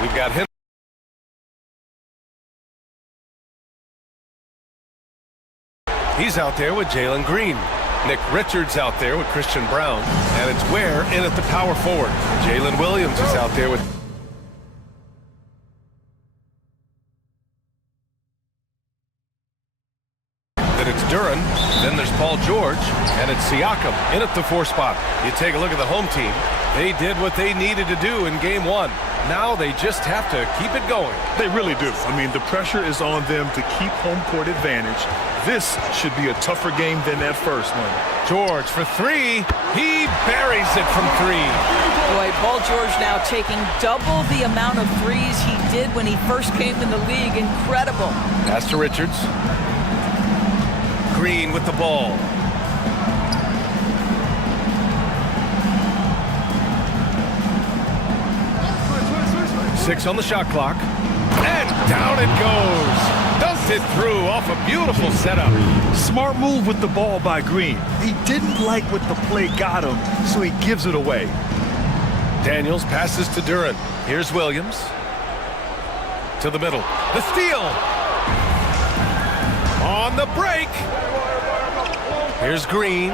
We've got him. He's out there with Jalen Green. Nick Richards out there with Christian Brown. And it's Ware in at the power forward. Jalen Williams is out there with... Then it's Duran. Then there's Paul George. And it's Siakam in at the 4 spot. You take a look at the home team. They did what they needed to do in game 1. Now they just have to keep it going. They really do. I mean, the pressure is on them to keep home court advantage. This should be a tougher game than that first one. George for 3. He buries it from 3. Boy, Paul George now taking double the amount of threes he did when he first came in the league. Incredible. Pass to Richards. Green with the ball. Six on the shot clock. And down it goes. Dumps it through off a beautiful setup. Smart move with the ball by Green. He didn't like what the play got him, so he gives it away. Daniels passes to Duran. Here's Williams. To the middle. The steal. On the break. Here's Green.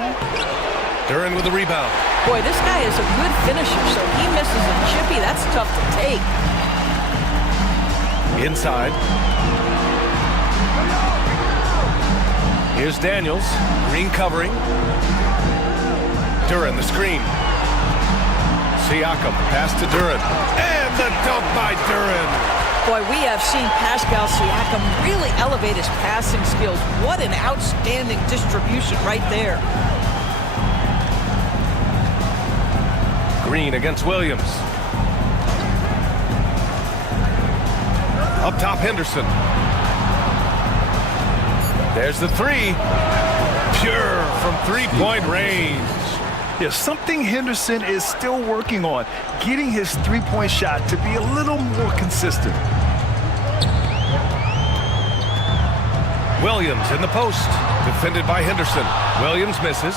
Duran with the rebound. Boy, this guy is a good finisher, so he misses a chippy. That's tough to take. Inside. Here's Daniels. Green covering. Duran the screen. Siakam pass to Duran. And the dunk by Duran. Boy, we have seen Pascal Siakam really elevate his passing skills. What an outstanding distribution right there. Green against Williams. Up top, Henderson. There's the 3. Pure from 3-point range. Yeah, something Henderson is still working on, getting his three-point shot to be a little more consistent. Williams in the post, defended by Henderson. Williams misses.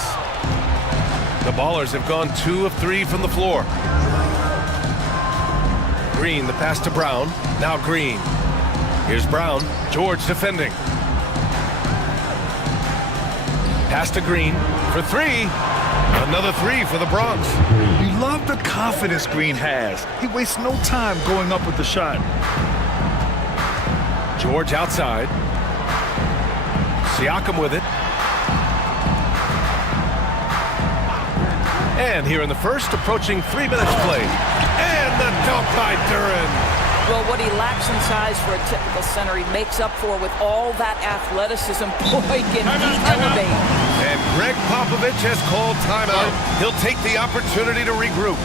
The Ballers have gone 2 of 3 from the floor. Green, the pass to Brown. Now Green. Here's Brown. George defending. Pass to Green for 3. Another 3 for the Bronx. You love the confidence Green has. He wastes no time going up with the shot. George outside. Siakam with it. And here in the first, approaching 3 minutes played. And the dunk by Duran. Well, what he lacks in size for a typical center, he makes up for with all that athleticism. Boy, can he elevate. And Greg Popovich has called timeout. He'll take the opportunity to regroup.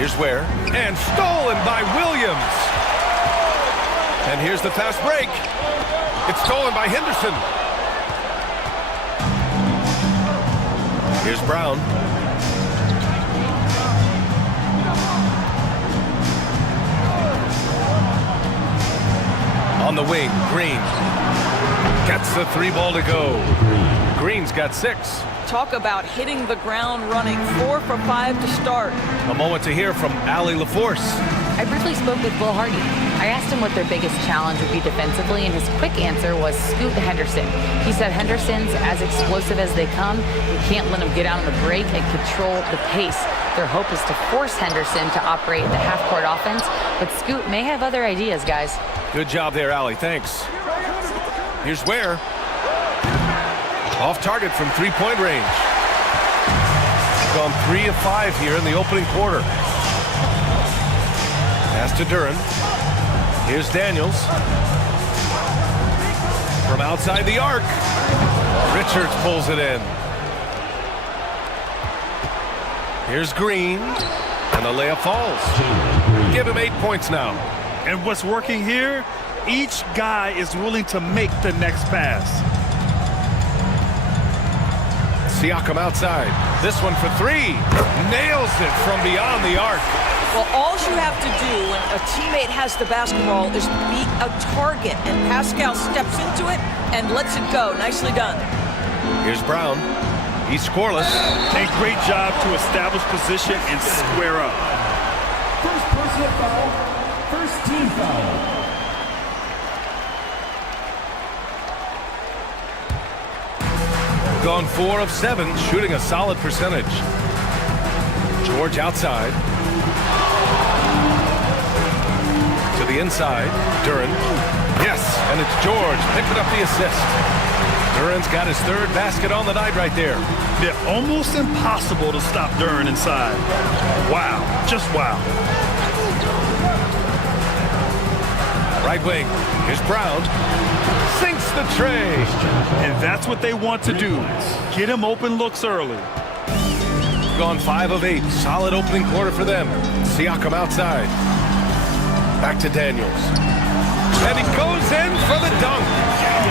Here's Ware. And stolen by Williams. And here's the fast break. It's stolen by Henderson. Here's Brown. On the wing, Green. Gets the 3 ball to go. Green's got 6. Talk about hitting the ground running. 4 for 5 to start. A moment to hear from Allie LaForce. I briefly spoke with Will Hardy. I asked him what their biggest challenge would be defensively, and his quick answer was Scoot Henderson. He said Henderson's as explosive as they come. You can't let him get out on the break and control the pace. Their hope is to force Henderson to operate the half-court offense, but Scoot may have other ideas, guys. Good job there, Allie. Thanks. Here's Ware. Off target from 3-point range. Gone 3 of 5 here in the opening quarter. Pass to Duran. Here's Daniels. From outside the arc. Richards pulls it in. Here's Green. And the layup falls. Give him 8 points now. And what's working here? Each guy is willing to make the next pass. Siakam outside. This one for 3. Nails it from beyond the arc. Well, all you have to do when a teammate has the basketball is be a target, and Pascal steps into it and lets it go. Nicely done. Here's Brown. He's scoreless. A great job to establish position and square up. First personal foul. First team foul. Gone 4 of 7, shooting a solid percentage. George outside. To the inside. Duran. Yes, and it's George picking up the assist. Duran's got his 3rd basket on the night right there. They're almost impossible to stop Duran inside. Wow, just wow. Right wing. Here's Brown. Sinks the tray. And that's what they want to do. Get him open looks early. Gone 5 of 8. Solid opening quarter for them. Siakam outside. Back to Daniels. And he goes in for the dunk.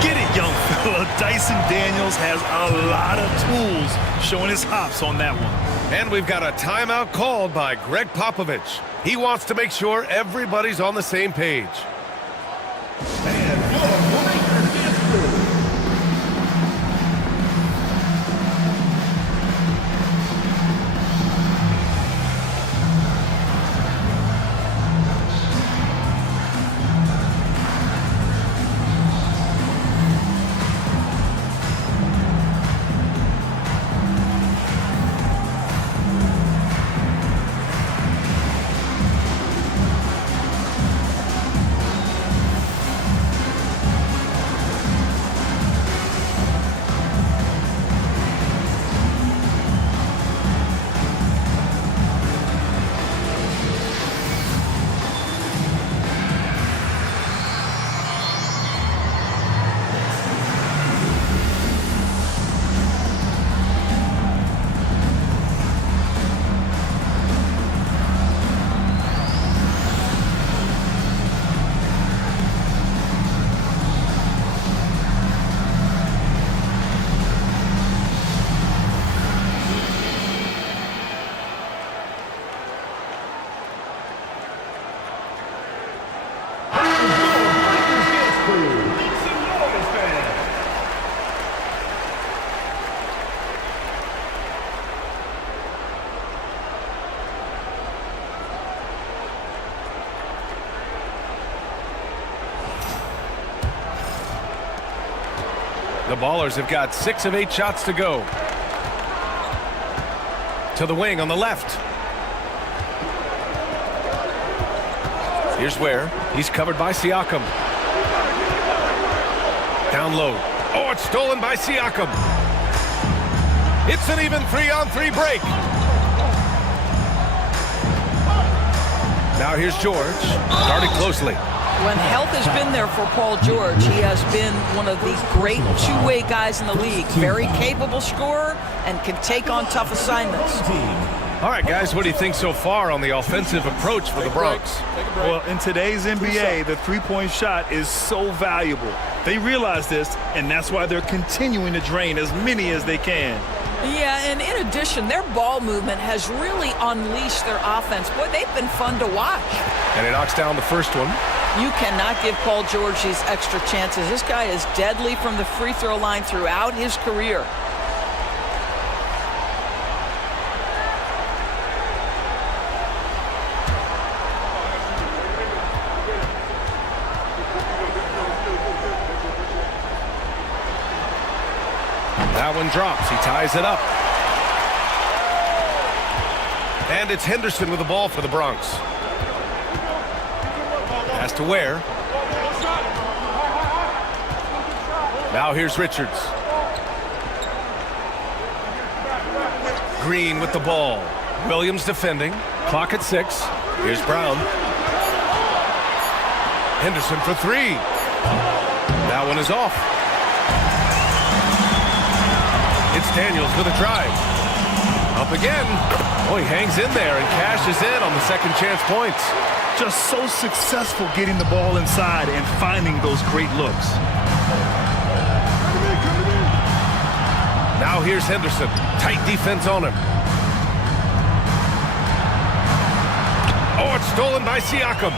Get it, young fella. Dyson Daniels has a lot of tools, showing his hops on that one. And we've got a timeout called by Greg Popovich. He wants to make sure everybody's on the same page. The Ballers have got 6 of 8 shots to go. To the wing on the left. Here's Ware. He's covered by Siakam. Down low. Oh, it's stolen by Siakam. It's an even 3-on-3 break. Now here's George. Guarded closely. When health has been there for Paul George, he has been one of the great two-way guys in the league. Very capable scorer and can take on tough assignments. All right, guys, what do you think so far on the offensive approach for the Bronx? Well, in today's NBA, the three-point shot is so valuable. They realize this, and that's why they're continuing to drain as many as they can. Yeah, and in addition, their ball movement has really unleashed their offense. Boy, they've been fun to watch. And he knocks down the first one. You cannot give Paul George these extra chances. This guy is deadly from the free throw line throughout his career. That one drops. He ties it up. And it's Henderson with the ball for the Bronx. Has to Ware. Now here's Richards. Green with the ball. Williams defending. Clock at 6. Here's Brown. Henderson for 3. That one is off. It's Daniels with a drive. Up again. Oh, he hangs in there and cashes in on the second chance points. Just so successful getting the ball inside and finding those great looks. Now here's Henderson. Tight defense on him. Oh, it's stolen by Siakam.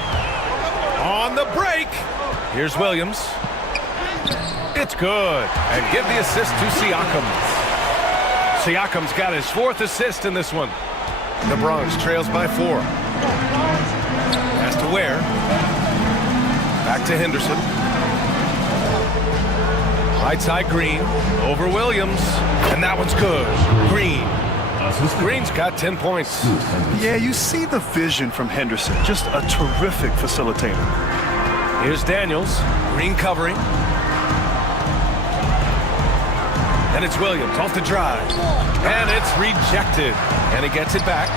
On the break. Here's Williams. It's good. And give the assist to Siakam. Siakam's got his 4th assist in this one. The Bronx trails by 4. Has to Ware. Back to Henderson. Right side Green. Over Williams. And that one's good. Green. Green's got 10 points. Yeah, you see the vision from Henderson. Just a terrific facilitator. Here's Daniels. Green covering. And it's Williams off the drive. And it's rejected. And he gets it back.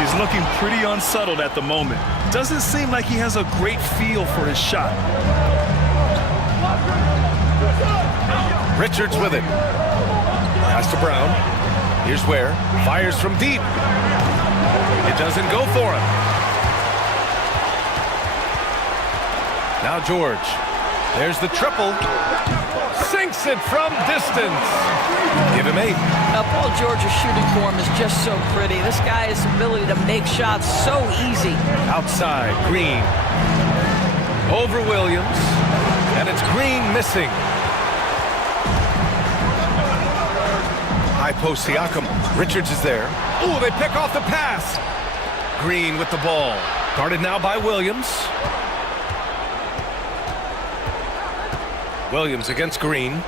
He's looking pretty unsettled at the moment. Doesn't seem like he has a great feel for his shot. Richards with it. Pass to Brown. Here's Ware. Fires from deep. It doesn't go for him. Now George. There's the triple. Sinks it from distance. Give him 8. Paul George's shooting form is just so pretty. This guy's ability to make shots so easy. Outside, Green. Over Williams. And it's Green missing. High post Siakam. Richards is there. Ooh, they pick off the pass. Green with the ball. Guarded now by Williams. Williams against Green.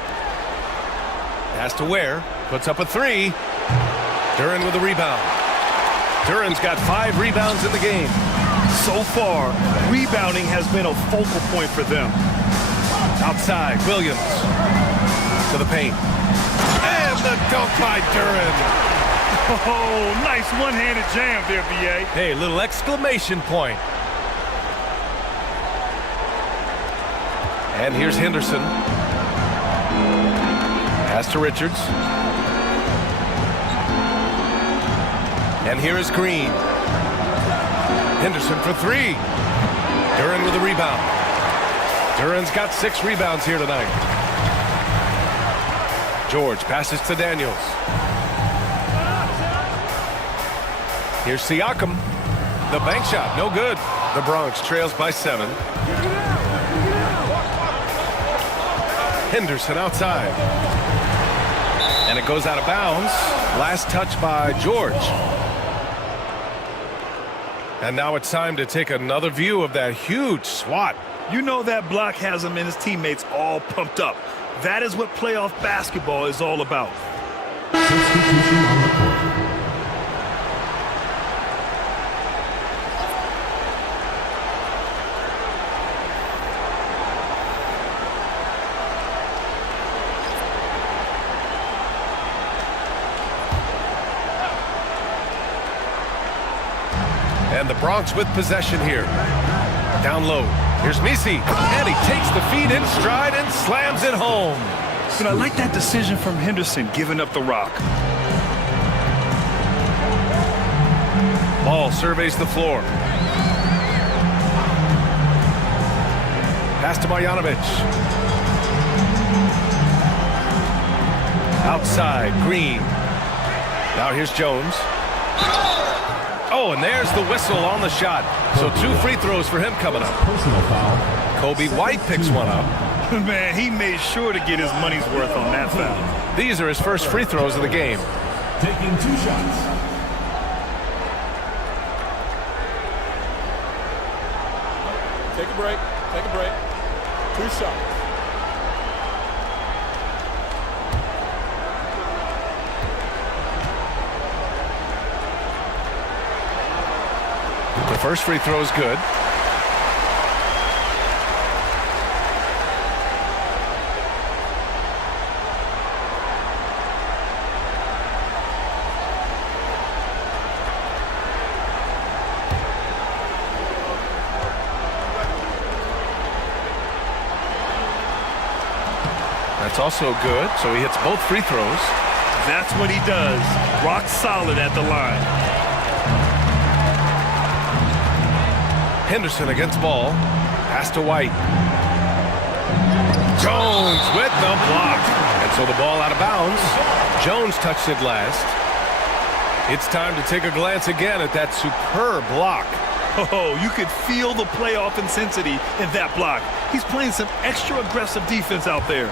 Has to Ware. Puts up a 3. Duren with a rebound. Duren's got 5 rebounds in the game. So far, rebounding has been a focal point for them. Outside, Williams. To the paint. And the dunk by Duren. Oh, nice one-handed jam there, B.A. Hey, little exclamation point. And here's Henderson. Pass to Richards. And here is Green. Henderson for 3. Duren with a rebound. Duren's got 6 rebounds here tonight. George passes to Daniels. Here's Siakam. The bank shot, no good. The Bronx trails by 7. Henderson outside. And it goes out of bounds. Last touch by George. And now it's time to take another view of that huge swat. You know that block has him and his teammates all pumped up. That is what playoff basketball is all about. Substitution on the court. And the Bronx with possession here. Down low. Here's Misi. And he takes the feed in stride and slams it home. And I like that decision from Henderson, giving up the rock. Ball surveys the floor. Pass to Marjanovic. Outside, Green. Now here's Jones. Oh, and there's the whistle on the shot. So 2 free throws for him coming up. Personal foul. Kobe White picks one up. Man, he made sure to get his money's worth on that foul. These are his first free throws of the game. Taking 2 shots. Take a break. Take a break. 2 shots. The first free throw is good. That's also good, so he hits both free throws. That's what he does. Rock solid at the line. Henderson against ball. Pass to White. Jones with the block. And so the ball out of bounds. Jones touched it last. It's time to take a glance again at that superb block. Oh, you could feel the playoff intensity in that block. He's playing some extra aggressive defense out there.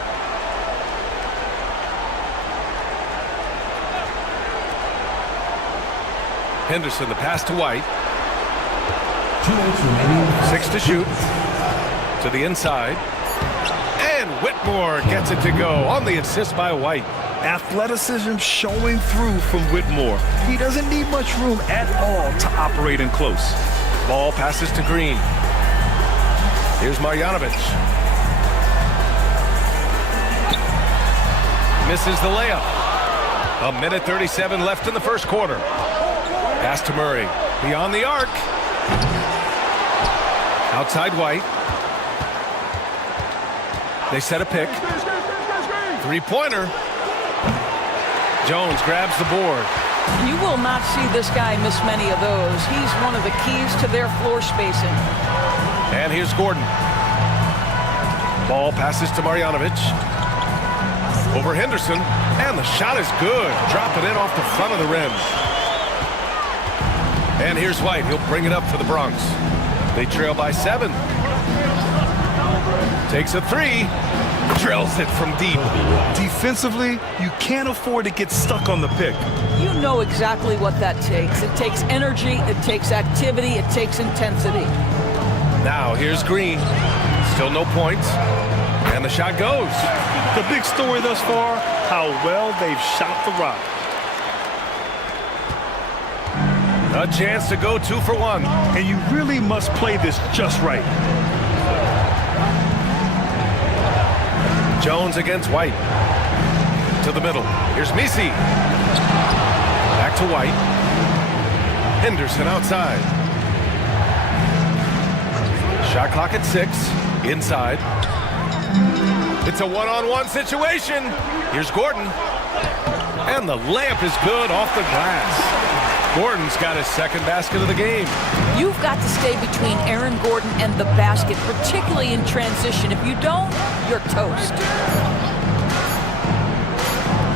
Henderson, the pass to White. 2 minutes remaining. 6 to shoot. To the inside. And Whitmore gets it to go on the assist by White. Athleticism showing through from Whitmore. He doesn't need much room at all to operate in close. Ball passes to Green. Here's Marjanovic. Misses the layup. 1:37 left in the first quarter. Pass to Murray. Beyond the arc. Outside White. They set a pick. 3-pointer. Jones grabs the board. You will not see this guy miss many of those. He's one of the keys to their floor spacing. And here's Gordon. Ball passes to Marjanovic. Over Henderson. And the shot is good. Dropping it off the front of the rim. And here's White. He'll bring it up for the Bronx. They trail by 7. Takes a 3. Drills it from deep. Defensively, you can't afford to get stuck on the pick. You know exactly what that takes. It takes energy, it takes activity, it takes intensity. Now here's Green. Still no points. And the shot goes. The big story thus far, how well they've shot the rock. A chance to go 2 for 1. And you really must play this just right. Jones against White. To the middle. Here's Misi. Back to White. Henderson outside. Shot clock at 6. Inside. It's a one-on-one situation. Here's Gordon. And the layup is good off the glass. Gordon's got his second basket of the game. You've got to stay between Aaron Gordon and the basket, particularly in transition. If you don't, you're toast.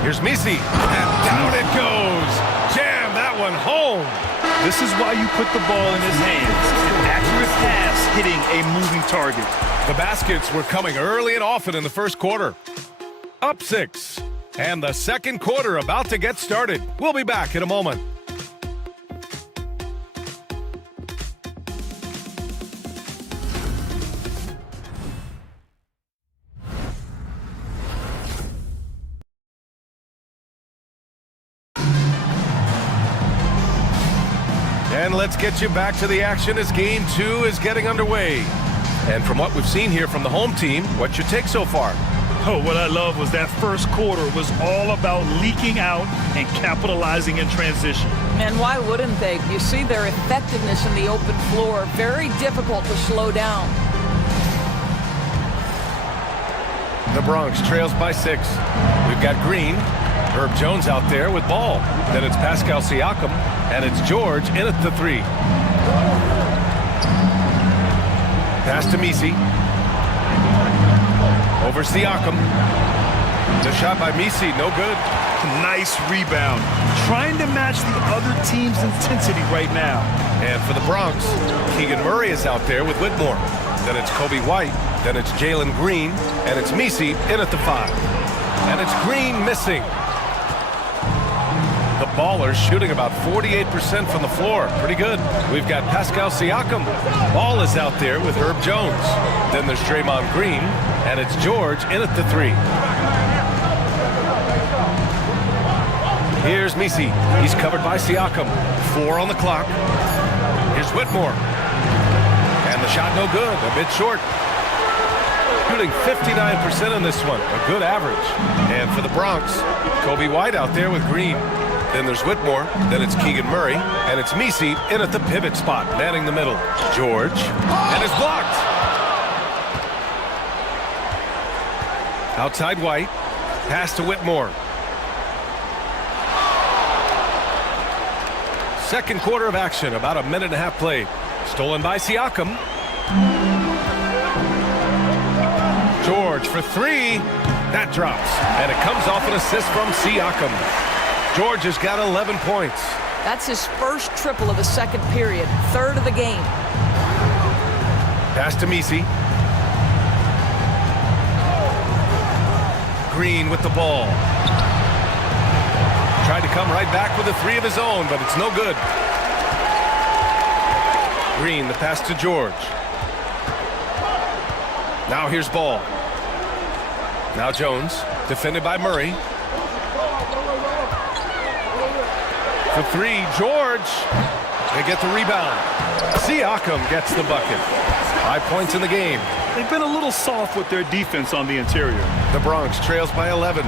Here's Misi. And down it goes. Jam that one home. This is why you put the ball in his hands. An accurate pass hitting a moving target. The baskets were coming early and often in the first quarter. Up 6. And the second quarter about to get started. We'll be back in a moment. And let's get you back to the action as Game 2 is getting underway. And from what we've seen here from the home team, what's your take so far? Oh, what I love was that first quarter was all about leaking out and capitalizing in transition. And why wouldn't they? You see their effectiveness in the open floor. Very difficult to slow down. The Bronx trails by 6. We've got Green. Herb Jones out there with ball. Then it's Pascal Siakam, and it's George in at the 3. Pass to Misi. Over Siakam. The shot by Misi, no good. Nice rebound. Trying to match the other team's intensity right now. And for the Bronx, Keegan Murray is out there with Whitmore. Then it's Kobe White. Then it's Jalen Green. And it's Misi in at the 5. And it's Green missing. The Ballers shooting about 48% from the floor. Pretty good. We've got Pascal Siakam. Ball is out there with Herb Jones. Then there's Draymond Green. And it's George in at the 3. Here's Misi. He's covered by Siakam. 4 on the clock. Here's Whitmore. And the shot no good. A bit short. Shooting 59% in this one. A good average. And for the Bronx, Kobe White out there with Green. Then there's Whitmore. Then it's Keegan Murray. And it's Misi in at the pivot spot, manning the middle. George. And it's blocked. Outside White. Pass to Whitmore. Second quarter of action, about a minute and a half played. Stolen by Siakam. George for 3. That drops. And it comes off an assist from Siakam. George has got 11 points. That's his first triple of the second period, third of the game. Pass to Misi. Green with the ball. Tried to come right back with a 3 of his own, but it's no good. Green, the pass to George. Now here's Ball. Now Jones, defended by Murray. For 3, George. They get the rebound. Siakam gets the bucket. 5 points in the game. They've been a little soft with their defense on the interior. The Bronx trails by 11.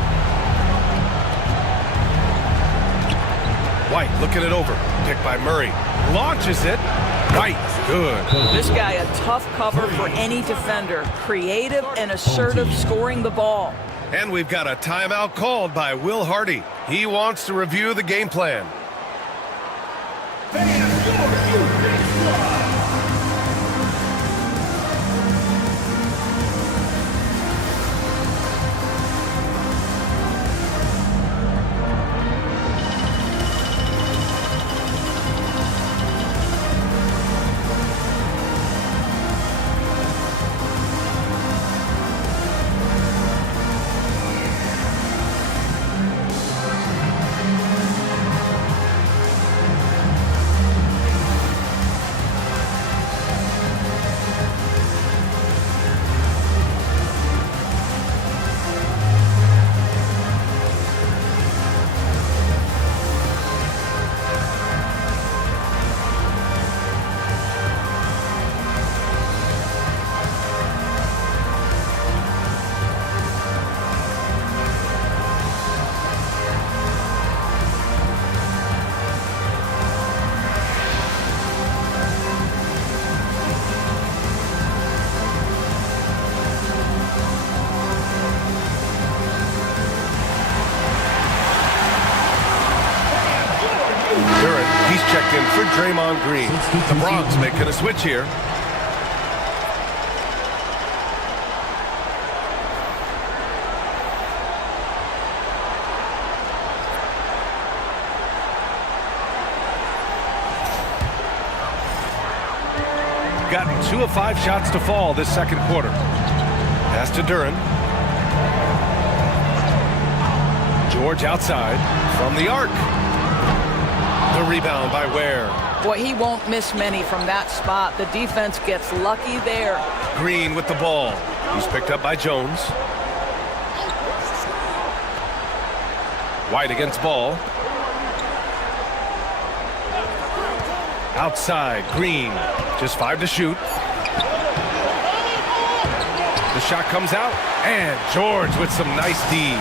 White looking it over. Picked by Murray. Launches it. White. Good. This guy a tough cover for any defender. Creative and assertive scoring the ball. And we've got a timeout called by Will Hardy. He wants to review the game plan. He's checked in for Draymond Green. The Bronx making a switch here. Gotten 2 of 5 shots to fall this second quarter. Pass to Duran. George outside from the arc. The rebound by Ware. Boy, he won't miss many from that spot. The defense gets lucky there. Green with the ball. He's picked up by Jones. White against Ball. Outside, Green. Just 5 to shoot. The shot comes out. And George with some nice D.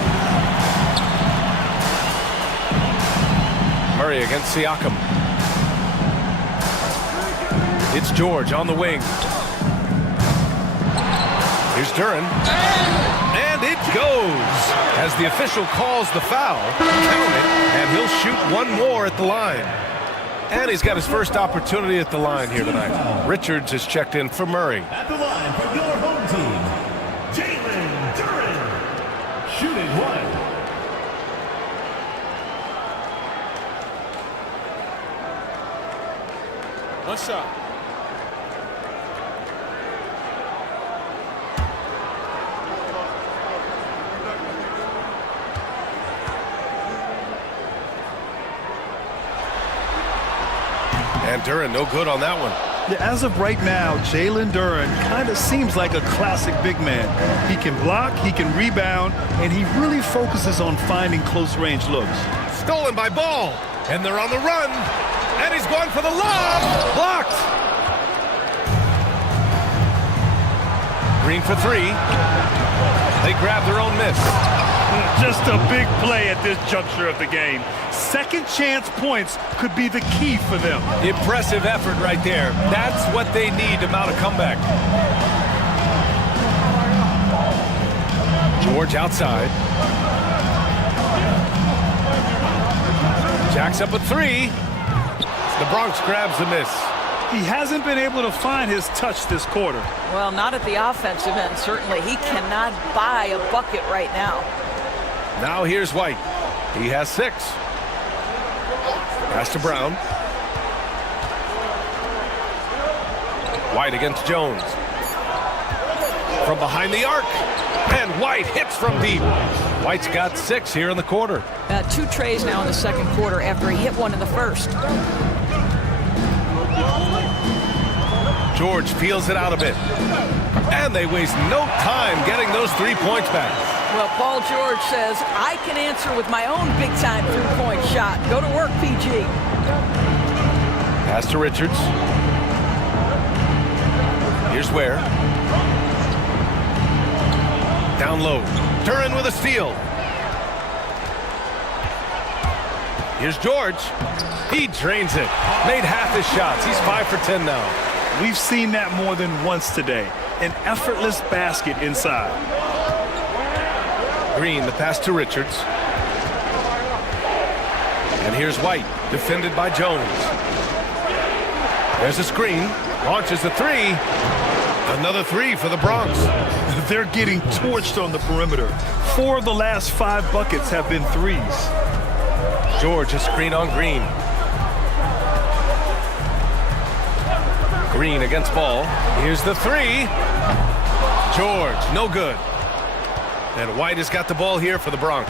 Murray against Siakam. It's George on the wing. Here's Duran. And And it goes. As the official calls the foul, count it, and he'll shoot one more at the line. And he's got his first opportunity at the line here tonight. Richards is checked in for Murray. At the line for your home team, Jalen Duren. Shooting one. One shot. And Duren no good on that one. Yeah, as of right now, Jalen Duren kind of seems like a classic big man. He can block, he can rebound, and he really focuses on finding close-range looks. Stolen by Ball. And they're on the run. And he's going for the lob. Blocked. Green for three. They grab their own miss. Just a big play at this juncture of the game. Second chance points could be the key for them. Impressive effort right there. That's what they need to mount a comeback. George outside. Jacks up a three. The Bronx grabs the miss. He hasn't been able to find his touch this quarter. Well, not at the offensive end, certainly. He cannot buy a bucket right now. Now here's White. He has 6. Pass to Brown. White against Jones. From behind the arc. And White hits from deep. White's got 6 here in the quarter. 2 trays now in the second quarter after he hit one in the first. George feels it out a bit. And they waste no time getting those 3 points back. Well, Paul George says, I can answer with my own big-time three-point shot. Go to work, PG. Pass to Richards. Here's Ware. Down low. Duren with a steal. Here's George. He drains it. Made half his shots. He's 5 for 10 now. We've seen that more than once today. An effortless basket inside. Green, the pass to Richards. And here's White, defended by Jones. There's a screen. Launches a 3. Another 3 for the Bronx. They're getting torched on the perimeter. 4 of the last 5 buckets have been 3s. George, a screen on Green. Green against Ball. Here's the 3. George, no good. And White has got the ball here for the Bronx.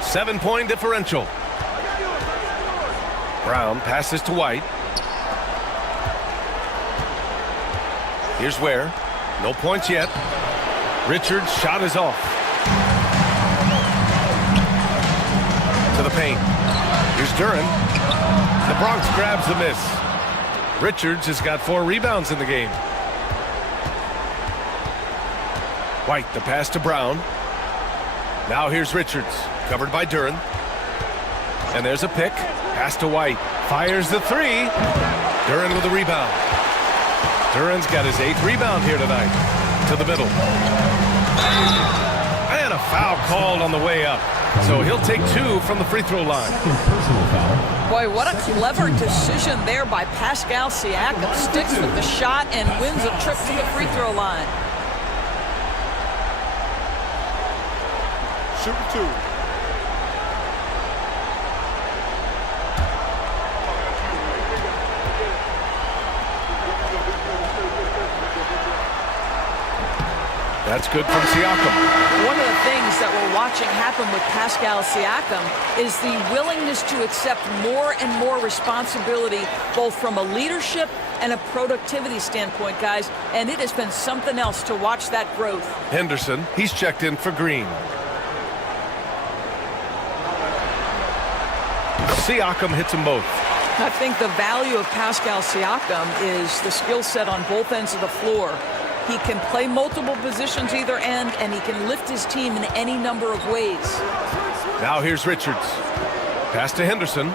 7-point differential. Brown passes to White. Here's Ware. No points yet. Richards' shot is off. To the paint. Here's Duren. The Bronx grabs the miss. Richards has got 4 rebounds in the game. White, the pass to Brown. Now here's Richards, covered by Duren. And there's a pick. Pass to White. Fires the 3. Duren with a rebound. Duren's got his 8th rebound here tonight. To the middle. And a foul called on the way up. So he'll take 2 from the free throw line. Boy, what a clever decision there by Pascal Siakam. Sticks with the shot and wins a trip to the free throw line. Shooting 2. That's good from Siakam. One of the things that we're watching happen with Pascal Siakam is the willingness to accept more and more responsibility, both from a leadership and a productivity standpoint, guys. And it has been something else to watch that growth. Henderson, he's checked in for Green. Siakam hits them both. I think the value of Pascal Siakam is the skill set on both ends of the floor. He can play multiple positions either end, and he can lift his team in any number of ways. Now here's Richards. Pass to Henderson.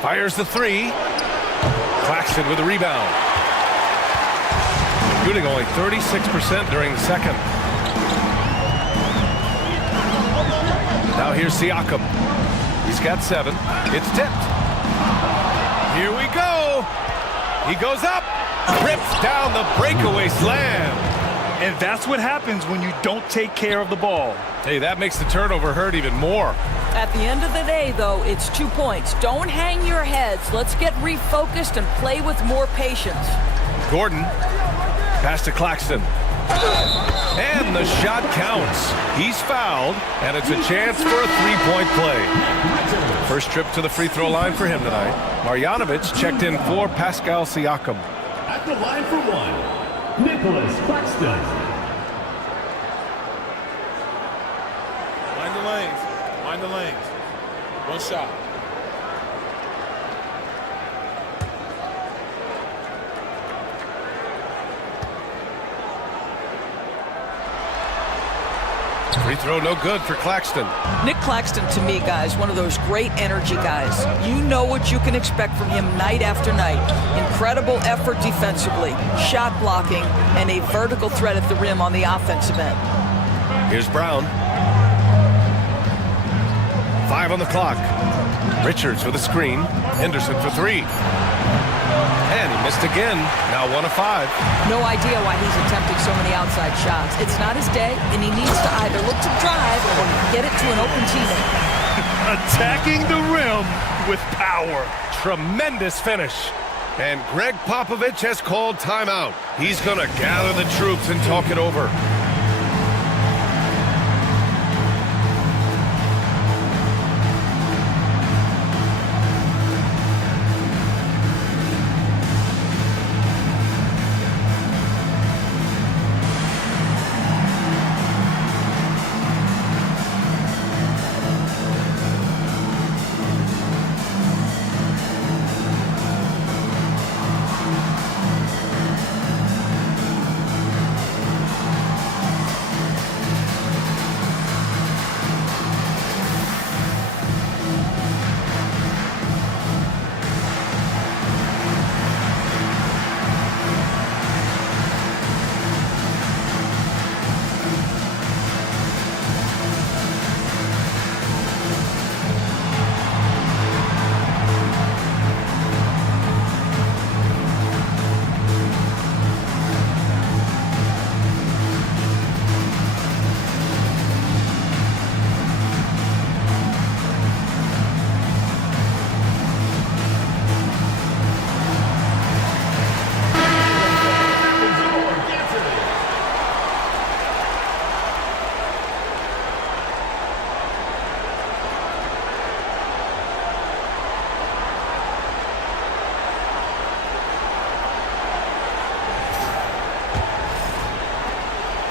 Fires the 3. Claxton with a rebound. shooting only 36% during the second. Now here's Siakam. He's got 7. It's tipped. Here we go. He goes up. Rips down the breakaway slam. And that's what happens when you don't take care of the ball. Hey, that makes the turnover hurt even more. At the end of the day, though, it's 2 points. Don't hang your heads. Let's get refocused and play with more patience. Gordon, pass to Claxton. And the shot counts. He's fouled, and it's a chance for a three-point play. First trip to the free throw line for him tonight. Marjanovic checked in for Pascal Siakam. At the line for 1, Nicholas Claxton. Mind the lanes. Mind the lanes. One shot. Free throw no good for Claxton. Nick Claxton, to me, guys, one of those great energy guys. You know what you can expect from him night after night. Incredible effort defensively, shot blocking, and a vertical threat at the rim on the offensive end. Here's Brown. 5 on the clock. Richards with a screen. Henderson for 3. And he missed again. Now 1 of 5. No idea why he's attempting so many outside shots. It's not his day, and he needs to either look to drive or get it to an open teammate. Attacking the rim with power. Tremendous finish. And Greg Popovich has called timeout. He's going to gather the troops and talk it over.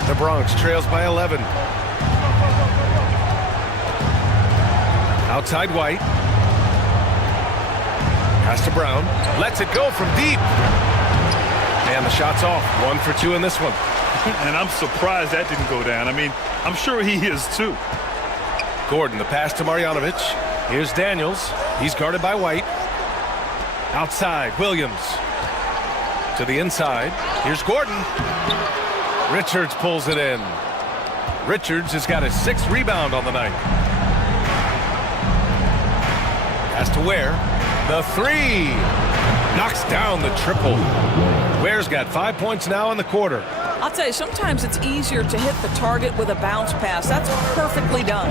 The Bronx trails by 11. Outside White. Pass to Brown. Lets it go from deep. And the shot's off. 1 for 2 in this one. And I'm surprised that didn't go down. I mean, I'm sure he is too. Gordon, the pass to Marjanovic. Here's Daniels. He's guarded by White. Outside, Williams. To the inside. Here's Gordon. Richards pulls it in. Richards has got his 6th rebound on the night. Pass to Ware. The 3. Knocks down the triple. Ware's got 5 points now in the quarter. I'll tell you, sometimes it's easier to hit the target with a bounce pass. That's perfectly done.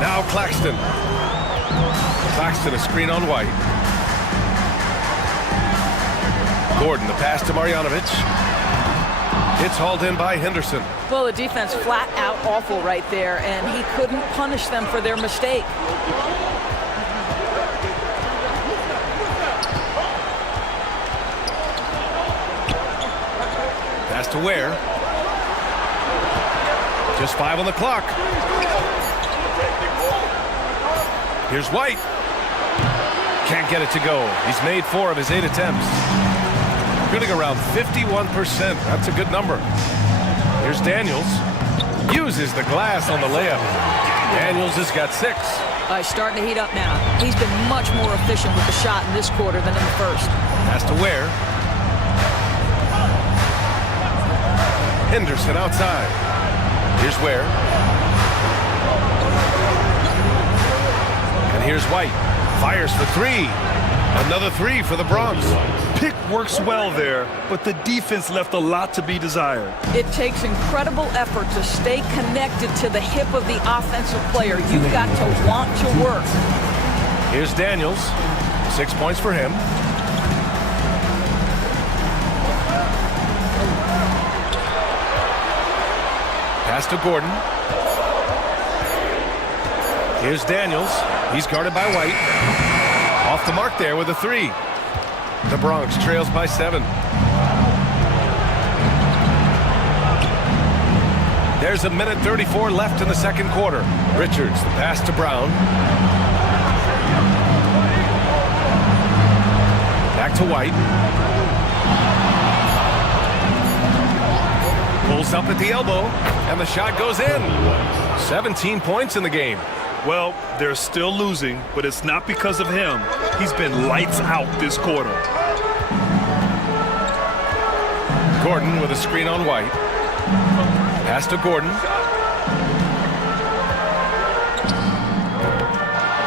Now Claxton. Claxton, a screen on White. Gordon, the pass to Marjanovic. It's hauled in by Henderson. Well, the defense flat out awful right there, and he couldn't punish them for their mistake. Pass to Ware. Just 5 on the clock. Here's White. Can't get it to go. He's made 4 of his 8 attempts. Shooting around 51%. That's a good number. Here's Daniels. Uses the glass on the layup. Daniels has got 6. He's starting to heat up now. He's been much more efficient with the shot in this quarter than in the first. Pass to Ware. Henderson outside. Here's Ware. And here's White. Fires for three. Another three for the Bronx. Pick works well there, but the defense left a lot to be desired. It takes incredible effort to stay connected to the hip of the offensive player. You've got to want to work. Here's Daniels. 6 points for him. Pass to Gordon. Here's Daniels. He's guarded by White. Off the mark there with a three. The Bronx trails by 7. There's a minute 34 left in the second quarter. Richards, the pass to Brown. Back to White. Pulls up at the elbow, and the shot goes in. 17 points in the game. Well, they're still losing, but it's not because of him. He's been lights out this quarter. Gordon with a screen on White. Pass to Gordon.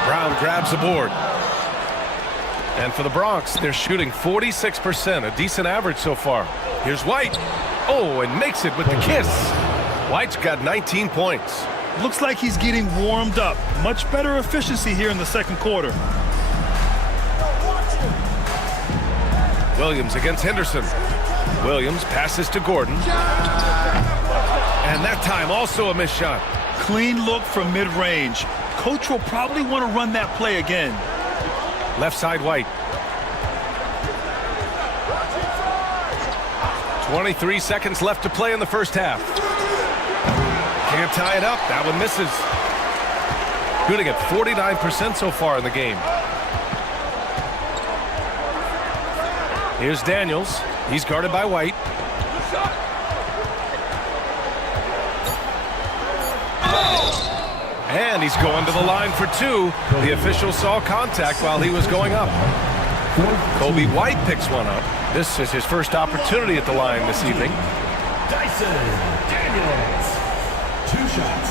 Brown grabs the board. And for the Bronx, they're shooting 46%, a decent average so far. Here's White. Oh, and makes it with the kiss. White's got 19 points. Looks like he's getting warmed up. Much better efficiency here in the second quarter. Williams against Henderson. Williams passes to Gordon. And that time also a missed shot. Clean look from mid-range. Coach will probably want to run that play again. Left side White. 23 seconds left to play in the first half. Can't tie it up. That one misses. Shooting at 49% so far in the game. Here's Daniels. He's guarded by White. And he's going to the line for two. The official saw contact while he was going up. Kobe White picks one up. This is his first opportunity at the line this evening. Dyson Daniels. 2 shots.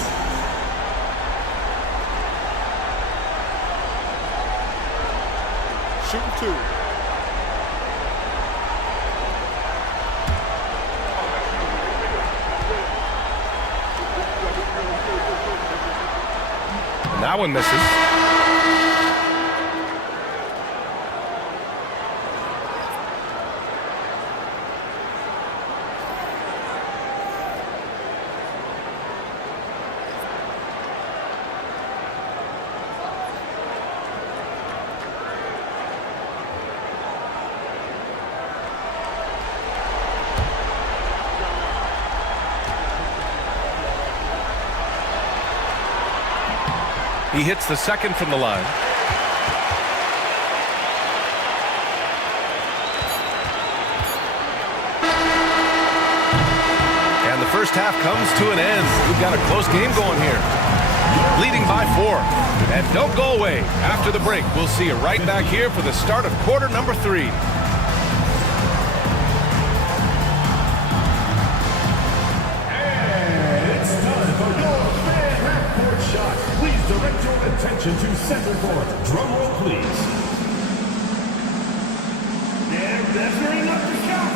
Shooting 2. That one misses. He hits the second from the line. And the first half comes to an end. We've got a close game going here. Leading by 4. And don't go away. After the break, we'll see you right back here for the start of quarter number 3. Direct your attention to center court. Drum roll, please. They're measuring up the shot.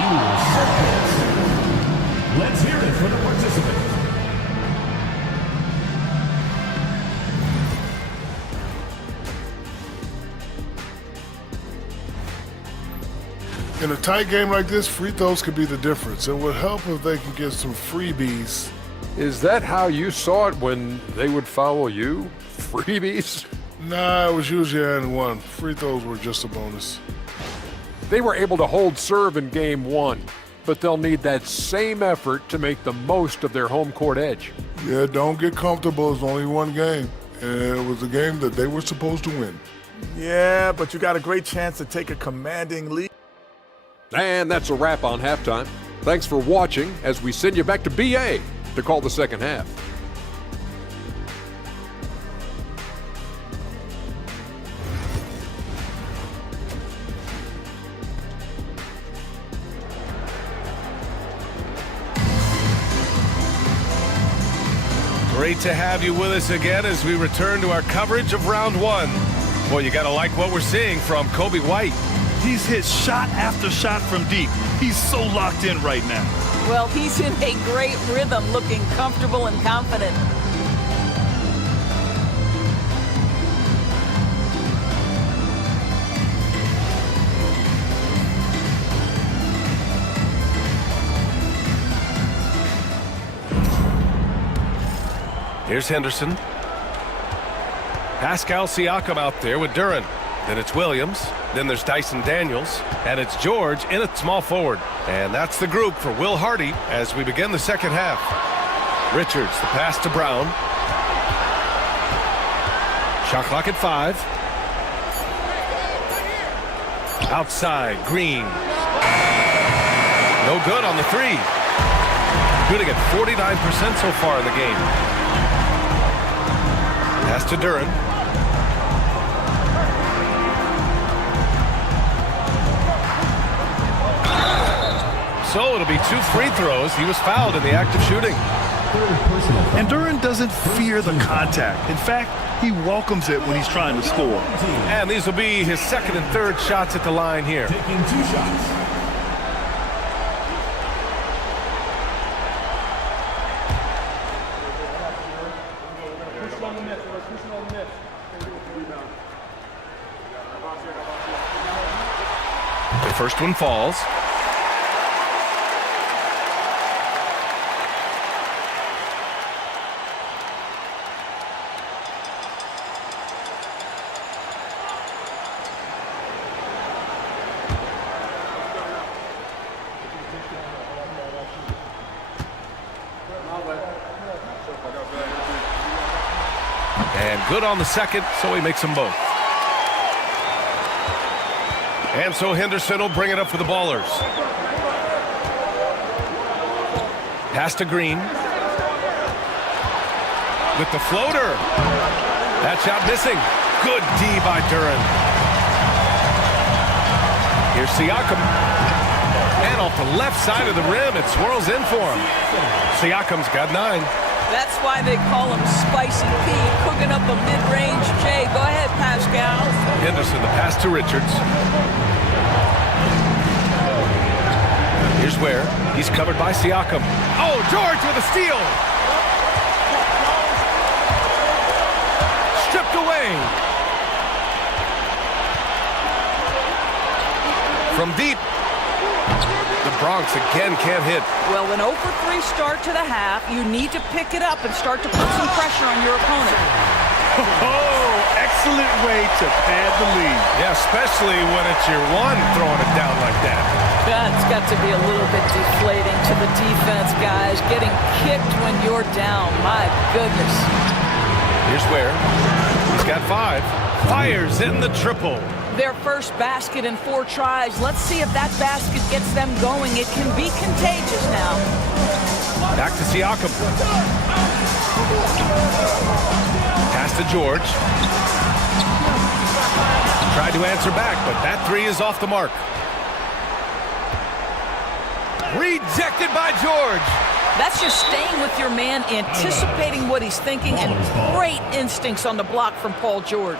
You set this. Let's hear it for the participant. In a tight game like this, free throws could be the difference. It would help if they could get some freebies. Is that how you saw it when they would foul you? Freebies? Nah, it was usually and one. Free throws were just a bonus. They were able to hold serve in game 1, but they'll need that same effort to make the most of their home court edge. Yeah, don't get comfortable. It's only one game. And it was a game that they were supposed to win. Yeah, but you got a great chance to take a commanding lead. And that's a wrap on halftime. Thanks for watching as we send you back to BA to call the second half. Great to have you with us again as we return to our coverage of round one. Well, you got to like what we're seeing from Kobe White. He's hit shot after shot from deep. He's so locked in right now. Well, he's in a great rhythm, looking comfortable and confident. Here's Henderson. Pascal Siakam out there with Duren. Then it's Williams. Then there's Dyson Daniels. And it's George in at small forward. And that's the group for Will Hardy as we begin the second half. Richards, the pass to Brown. Shot clock at 5. Outside, Green. No good on the 3. Shooting at 49% so far in the game. Pass to Duren. So it'll be 2 free throws. He was fouled in the act of shooting. And Duren doesn't fear the contact. In fact, he welcomes it when he's trying to score. And these will be his second and third shots at the line here. Taking 2 shots. The first one falls. And good on the second, so he makes them both. And so Henderson will bring it up for the Ballers. Pass to Green. With the floater. That shot missing. Good D by Duren. Here's Siakam. And off the left side of the rim, it swirls in for him. Siakam's got 9. That's why they call him Spicy Pete, cooking up a mid-range J. Go ahead, Pascal. Henderson, the pass to Richards. Here's where he's covered by Siakam. Oh, George with a steal. Stripped away. From deep. The Bronx again can't hit. Well, an 0 for 3 start to the half. You need to pick it up and start to put some pressure on your opponent. Oh, excellent way to pad the lead. Yeah, especially when it's your one throwing it down like that. That's got to be a little bit deflating to the defense, guys. Getting kicked when you're down. My goodness. Here's where he's got 5. Fires in the triple. Their first basket in 4 tries. Let's see if that basket gets them going. It can be contagious now. Back to Siakam. Pass to George. Tried to answer back, but that 3 is off the mark. Rejected by George. That's just staying with your man, anticipating what he's thinking, and great instincts on the block from Paul George.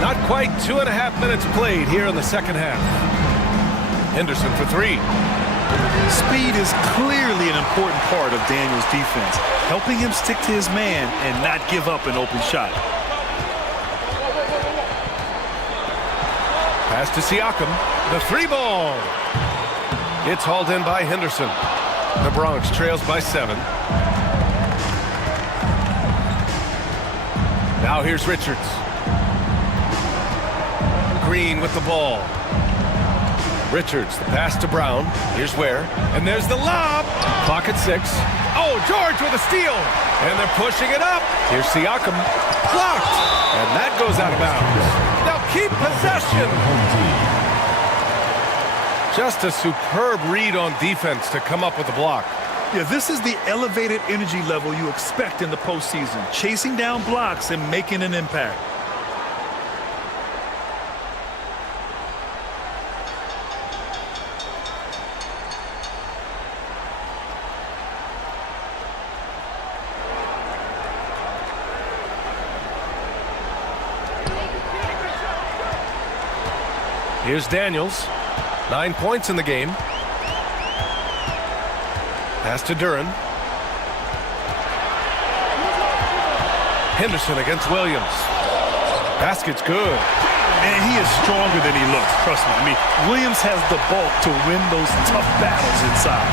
Not quite 2.5 minutes played here in the second half. Henderson for 3. Speed is clearly an important part of Daniels' defense, helping him stick to his man and not give up an open shot. Pass to Siakam. The 3 ball. It's hauled in by Henderson. The Bronx trails by 7. Now here's Richards. Green with the ball. Richards, the pass to Brown. Here's where. And there's the lob. Clock at 6. Oh, George with a steal. And they're pushing it up. Here's Siakam. Blocked. And that goes out of bounds. Now keep possession. Just a superb read on defense to come up with the block. Yeah, this is the elevated energy level you expect in the postseason. Chasing down blocks and making an impact. Here's Daniels. 9 points in the game. Pass to Duran. Henderson against Williams. Basket's good. And he is stronger than he looks, trust me. I mean, Williams has the bulk to win those tough battles inside.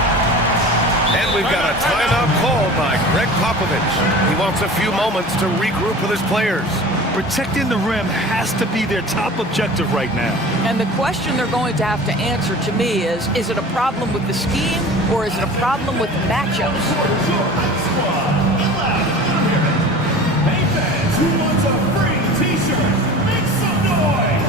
And we've got a timeout called by Greg Popovich. He wants a few moments to regroup with his players. Protecting the rim has to be their top objective right now. And the question they're going to have to answer to me is it a problem with the scheme or is it a problem with the matchups? Hey fans, who wants a free t-shirt? Make some noise!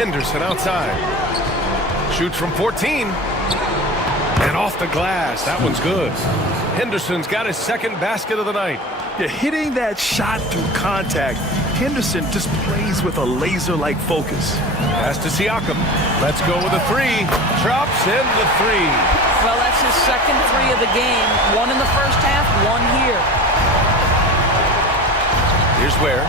Henderson outside. Shoots from 14. And off the glass. That one's good. Henderson's got his second basket of the night. Yeah, hitting that shot through contact, Henderson just plays with a laser-like focus. Pass to Siakam. Let's go with a three. Drops in the three. Well, that's his second three of the game. One in the first half, one here. Here's Ware.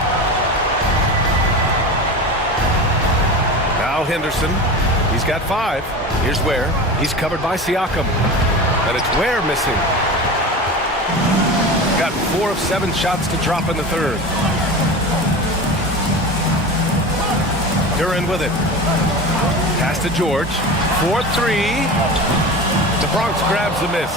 Now Henderson. He's got 5. Here's Ware. He's covered by Siakam. And it's Ware missing. Got 4 of 7 shots to drop in the third. Duran with it. Pass to George. 4-3. The Bronx grabs the miss.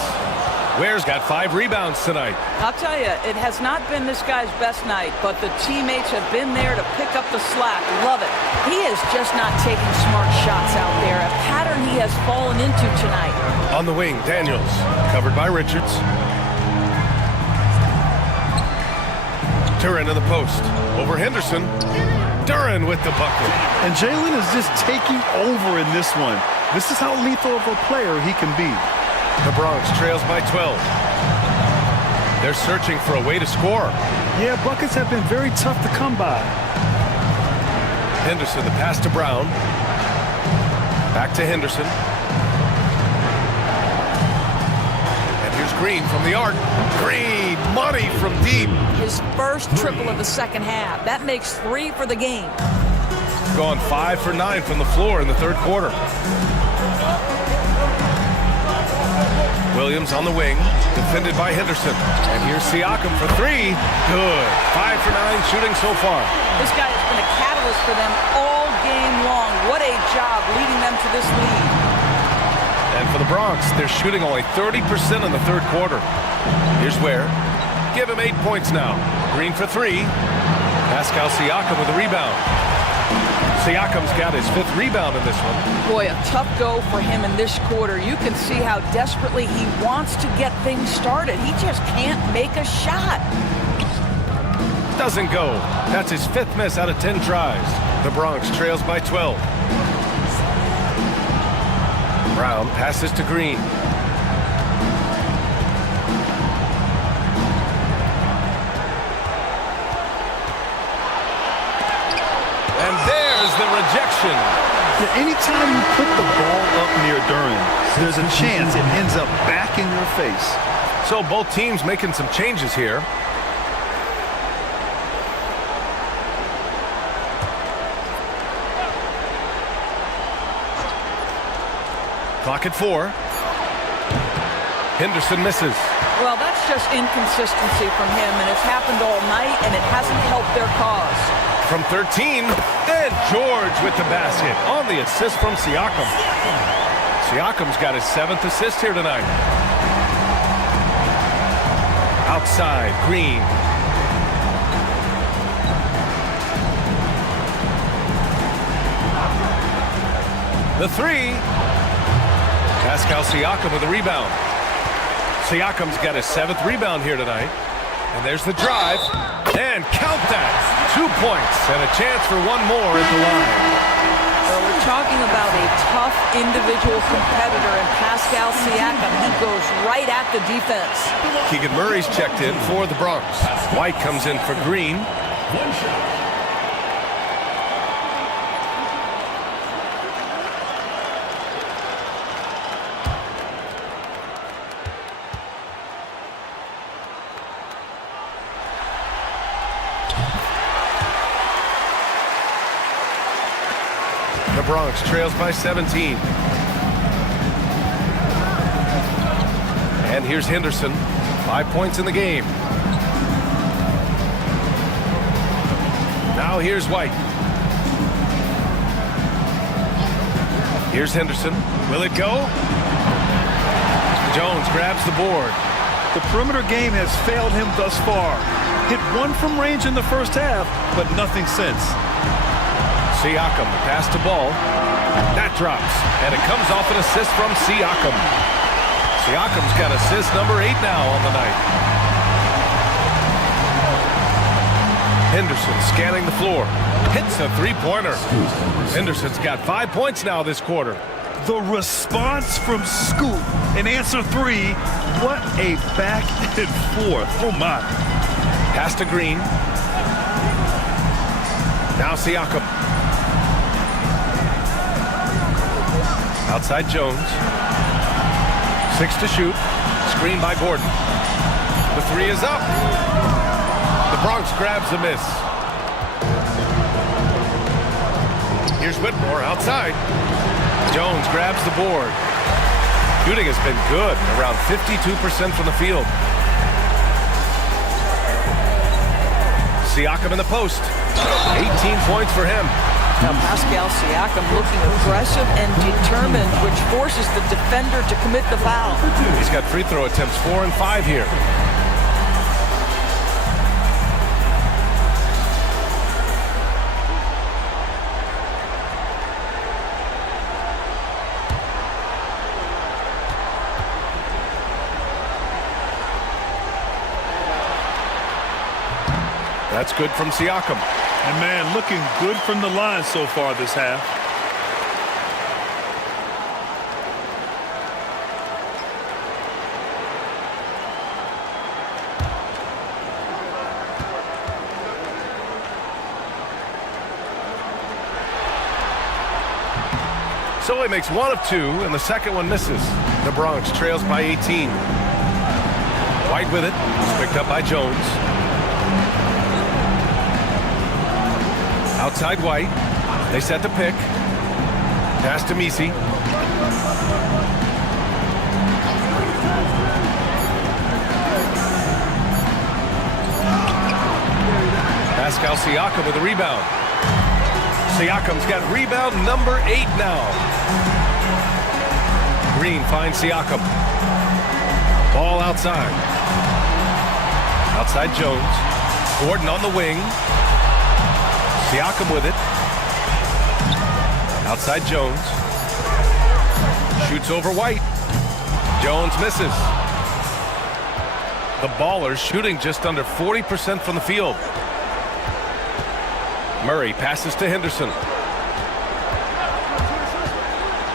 Ware's got 5 rebounds tonight. I'll tell you, it has not been this guy's best night, but the teammates have been there to pick up the slack. Love it. He is just not taking smart shots out there, a pattern he has fallen into tonight. On the wing, Daniels, covered by Richards. Duran in the post. Over Henderson. Duran with the bucket. And Jalen is just taking over in this one. This is how lethal of a player he can be. The Bronx trails by 12. They're searching for a way to score. Yeah, buckets have been very tough to come by. Henderson, the pass to Brown. Back to Henderson. And here's Green from the arc. Green, money from deep. His first triple of the second half. That makes 3 for the game. Gone 5 for 9 from the floor in the third quarter. Williams on the wing, defended by Henderson. And here's Siakam for 3. Good. 5 for 9 shooting so far. This guy has been a catalyst for them all game long. What a job leading them to this lead. And for the Bronx, they're shooting only 30% in the third quarter. Here's Ware. Give him 8 points now. Green for 3. Pascal Siakam with a rebound. Siakam's got his 5th rebound in this one. Boy, a tough go for him in this quarter. You can see how desperately he wants to get things started. He just can't make a shot. Doesn't go. That's his 5th miss out of 10 tries. The Bronx trails by 12. Brown passes to Green. And there's the rejection. possession. Yeah, anytime you put the ball up near Duren, there's a chance it ends up back in your face. So both teams making some changes here. Clock at 4. Henderson misses. Well, that's just inconsistency from him, and it's happened all night, and it hasn't helped their cause. From 13, and George with the basket on the assist from Siakam. Siakam's got his 7th assist here tonight. Outside, Green. The 3. Pascal Siakam with a rebound. Siakam's got his 7th rebound here tonight. And there's the drive. And count that. 2 points and a chance for one more at the line. Well, we're talking about a tough individual competitor in Pascal Siakam. He goes right at the defense. Keegan Murray's checked in for the Bronx. White comes in for Green. One shot. The Bronx trails by 17. And here's Henderson. 5 points in the game. Now here's White. Here's Henderson. Will it go? Jones grabs the board. The perimeter game has failed him thus far. Hit 1 from range in the first half, but nothing since. Siakam, the pass to Ball. That drops, and it comes off an assist from Siakam. Siakam's got assist number 8 now on the night. Henderson scanning the floor. Hits a three-pointer. Henderson's got 5 points now this quarter. The response from Scoot in answer 3. What a back and forth. Oh, my. Pass to Green. Now Siakam. Outside Jones. 6 to shoot. Screen by Gordon. The 3 is up. The Bronx grabs a miss. Here's Whitmore outside. Jones grabs the board. Shooting has been good, around 52% from the field. Siakam in the post. 18 points for him. Now Pascal Siakam looking aggressive and determined, which forces the defender to commit the foul. He's got free throw attempts 4 and 5 here. That's good from Siakam. And, man, looking good from the line so far this half. So he makes 1 of 2, and the second one misses. The Bronx trails by 18. White with it. It's picked up by Jones. Outside White. They set the pick. Pass to Misi. Pascal Siakam with a rebound. Siakam's got rebound number 8 now. Green finds Siakam. Ball outside. Outside Jones. Gordon on the wing. Siakam with it. Outside Jones. Shoots over White. Jones misses. The Ballers shooting just under 40% from the field. Murray passes to Henderson.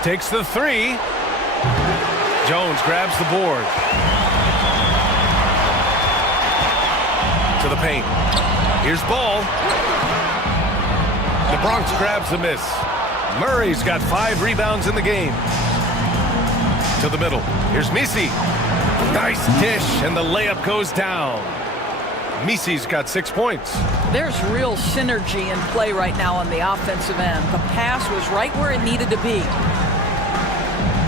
Takes the 3. Jones grabs the board. To the paint. Here's Ball. The Bronx grabs the miss. Murray's got 5 rebounds in the game. To the middle. Here's Misi. Nice dish, and the layup goes down. Misi's got 6 points. There's real synergy in play right now on the offensive end. The pass was right where it needed to be.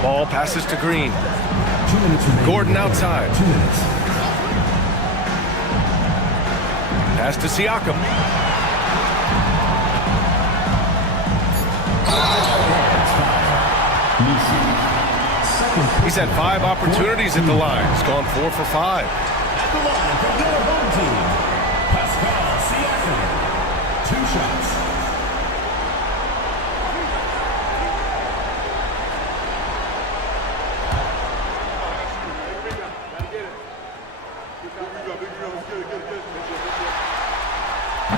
Ball passes to Green. 2 minutes remaining. Gordon outside. 2 minutes. Pass to Siakam. He's had 5 opportunities at the line. He's gone 4 for 5. At the line from your home team, Pascal Siakam. 2 shots.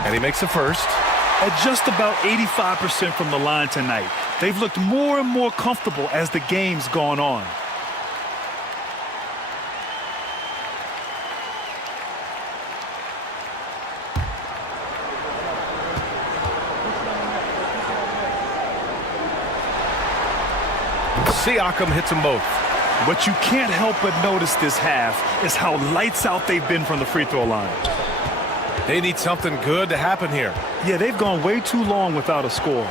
And he makes the first. At just about 85% from the line tonight. They've looked more and more comfortable as the game's gone on. Siakam hits them both. What you can't help but notice this half is how lights out they've been from the free throw line. They need something good to happen here. Yeah, they've gone way too long without a score.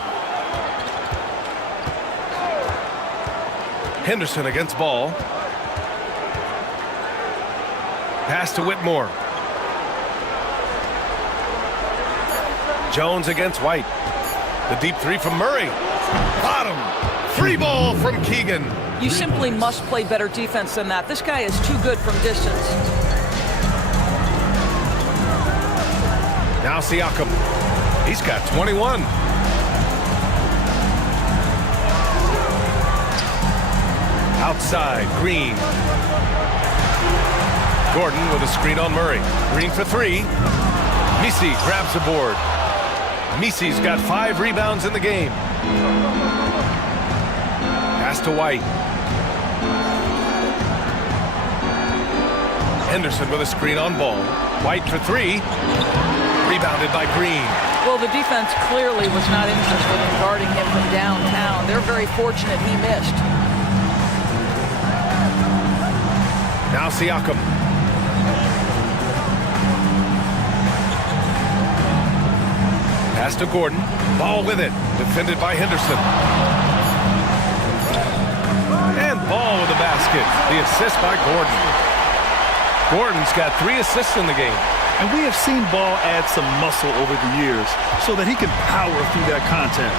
Henderson against Ball. Pass to Whitmore. Jones against White. The deep 3 from Murray. Bottom. Free ball from Keegan. You simply must play better defense than that. This guy is too good from distance. Now Siakam. He's got 21. Outside, Green. Gordon with a screen on Murray. Green for 3. Misi grabs the board. Misi's got 5 rebounds in the game. Pass to White. Henderson with a screen on Ball. White for 3. Rebounded by Green. Well, the defense clearly was not interested in guarding him from downtown. They're very fortunate he missed. Now Siakam. Pass to Gordon. Ball with it. Defended by Henderson. And Ball with the basket. The assist by Gordon. Gordon's got 3 assists in the game. And we have seen Ball add some muscle over the years so that he can power through that contact.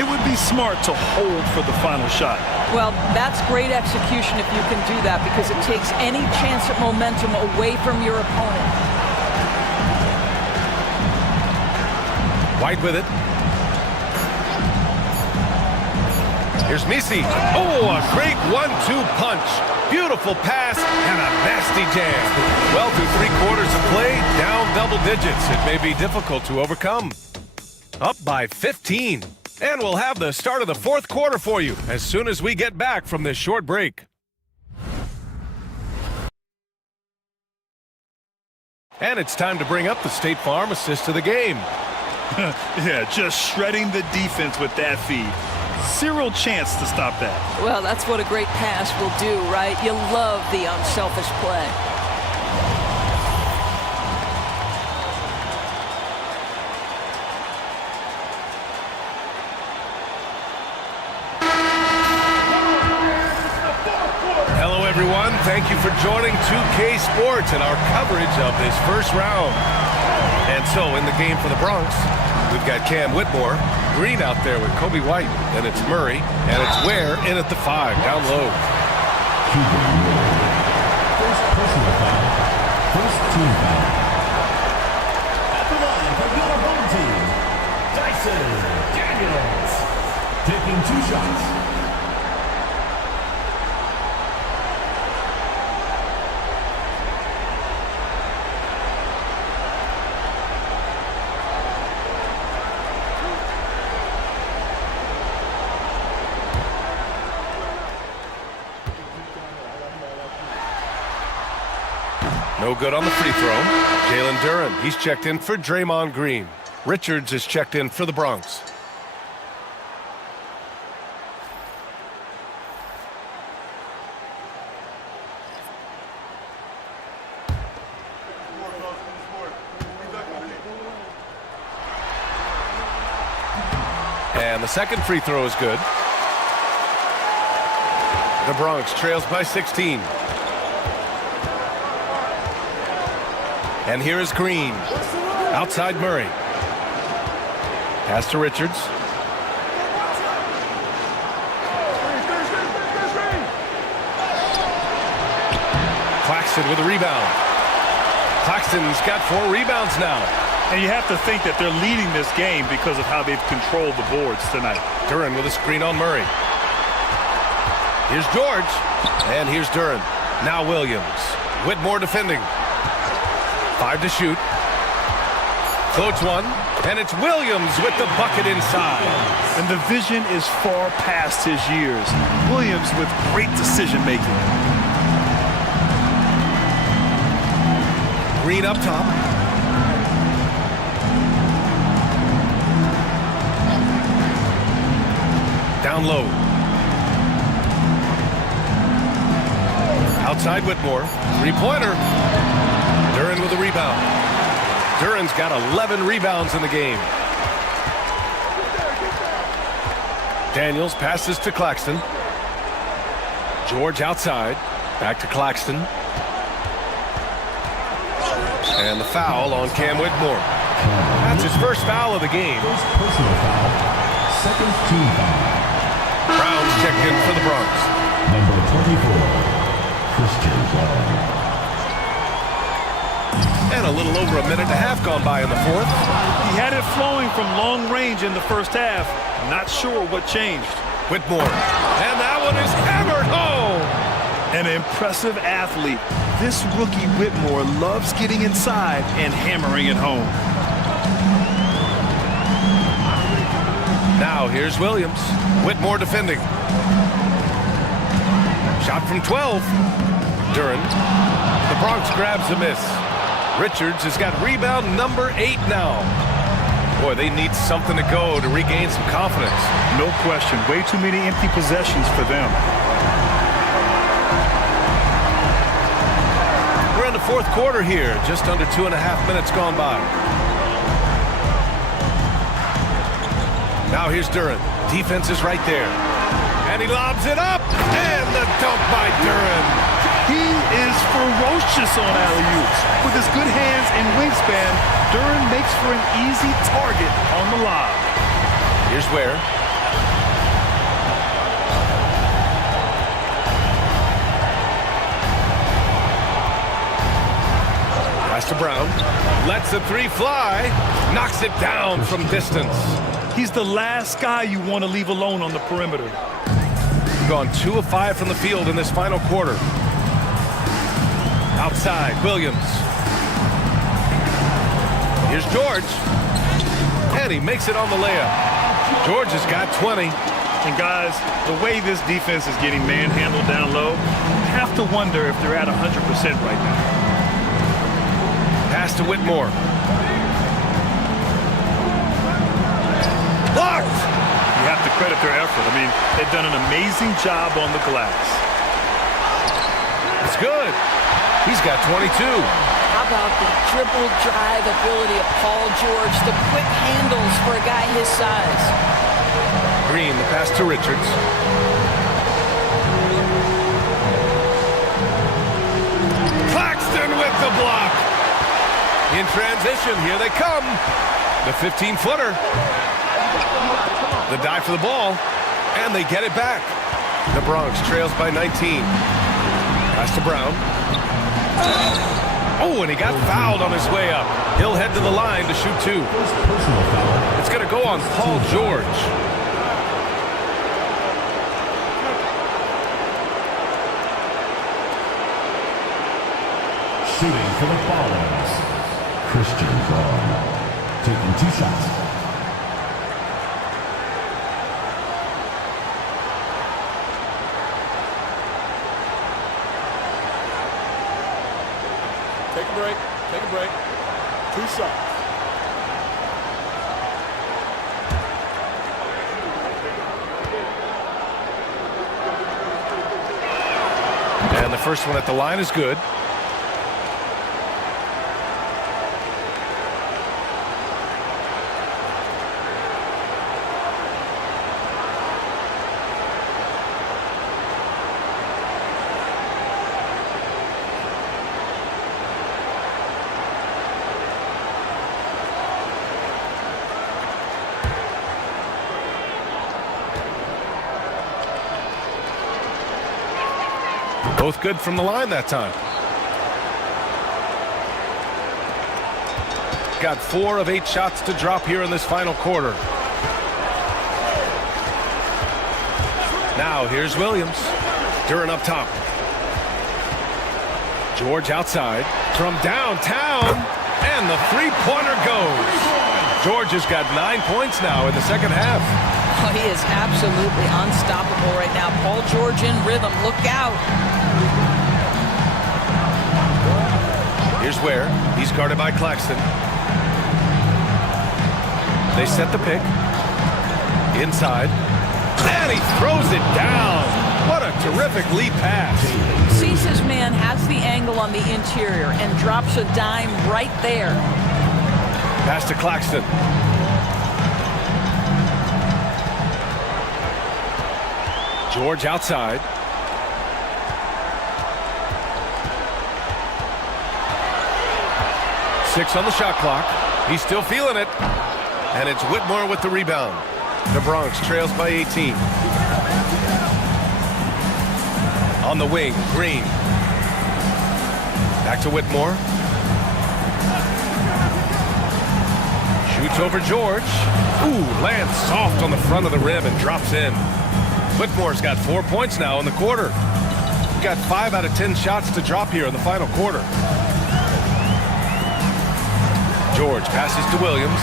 It would be smart to hold for the final shot. Well, that's great execution if you can do that, because it takes any chance at momentum away from your opponent. White with it. Here's Misi. Oh, a great 1-2 punch. Beautiful pass and a nasty jam. Well, through 3/4 of play, down double digits. It may be difficult to overcome. Up by 15. And we'll have the start of the 4th quarter for you as soon as we get back from this short break. And it's time to bring up the State Farm assist of the game. Yeah, just shredding the defense with that feed. Zero chance to stop that. Well, that's what a great pass will do, right? You love the unselfish play. Hello, everyone. Thank you for joining 2K Sports and our coverage of this first round. And so, in the game for the Bronx, we've got Cam Whitmore, Green out there with Kobe White, and it's Murray, and it's Ware in at the 5, down low. First personal foul. First team foul. At the line for your home team, Dyson Daniels. Taking 2 shots. No good on the free throw. Jalen Duren, he's checked in for Draymond Green. Richards is checked in for the Bronx. And the second free throw is good. The Bronx trails by 16. And here is Green. Outside Murray. Pass to Richards. Claxton with a rebound. Claxton's got 4 rebounds now. And you have to think that they're leading this game because of how they've controlled the boards tonight. Duren with a screen on Murray. Here's George. And here's Duren. Now Williams. Whitmore defending. 5 to shoot. Floats one. And it's Williams with the bucket inside. And the vision is far past his years. Williams with great decision making. Green up top. Down low. Outside Whitmore. 3-pointer. Duren with a rebound. Duren's got 11 rebounds in the game. Daniels passes to Claxton. George outside. Back to Claxton. And the foul on Cam Whitmore. That's his first foul of the game. First personal foul. Second team foul. Brown's checked in for the Bronx. Number 24, Christian Brown. And a little over a minute and a half gone by in the fourth. He had it flowing from long range in the first half. Not sure what changed. Whitmore. And that one is hammered home. An impressive athlete. This rookie Whitmore loves getting inside and hammering it home. Now here's Williams. Whitmore defending. Shot from 12. Duren. The Bronx grabs a miss. Richards has got rebound number 8 now. Boy, they need something to go to regain some confidence. No question. Way too many empty possessions for them. We're in the fourth quarter here. Just under 2.5 minutes gone by. Now here's Duren. Defense is right there. And he lobs it up. And the dunk by Duren. He is ferocious on alley-oops. With his good hands and wingspan, Duren makes for an easy target on the lob. Here's Ware. Pass to Brown. Lets the 3 fly. Knocks it down from distance. He's the last guy you want to leave alone on the perimeter. Gone 2 of 5 from the field in this final quarter. Outside, Williams. Here's George. And he makes it on the layup. George has got 20. And guys, the way this defense is getting manhandled down low, you have to wonder if they're at 100% right now. Pass to Whitmore. Blocked! You have to credit their effort. I mean, they've done an amazing job on the glass. It's good. He's got 22. How about the dribble drive ability of Paul George, the quick handles for a guy his size. Green, the pass to Richards. Claxton with the block. In transition, here they come. The 15-footer. The dive for the ball, and they get it back. The Bronx trails by 19. Pass to Brown. Oh, and he got fouled on his way up. He'll head to the line to shoot 2. It's going to go on Paul George. Shooting for the Ballers, Christian Brown. Taking 2 shots. Take a break. Take a break. 2 shots. And the first one at the line is good. Both good from the line that time. Got 4 of 8 shots to drop here in this final quarter. Now here's Williams. Duren up top. George outside from downtown, and the three-pointer goes. George has got 9 points now in the second half. Oh, he is absolutely unstoppable right now. Paul George in rhythm. Look out. Here's Ware. He's guarded by Claxton. They set the pick. Inside. And he throws it down. What a terrific lead pass. Sees his man, has the angle on the interior, and drops a dime right there. Pass to Claxton. George outside. Six on the shot clock. He's still feeling it. And it's Whitmore with the rebound. The Bronx trails by 18. On the wing, Green. Back to Whitmore. Shoots over George. Ooh, lands soft on the front of the rim and drops in. Whitmore's got 4 points now in the quarter. Got 5 out of 10 shots to drop here in the final quarter. George passes to Williams.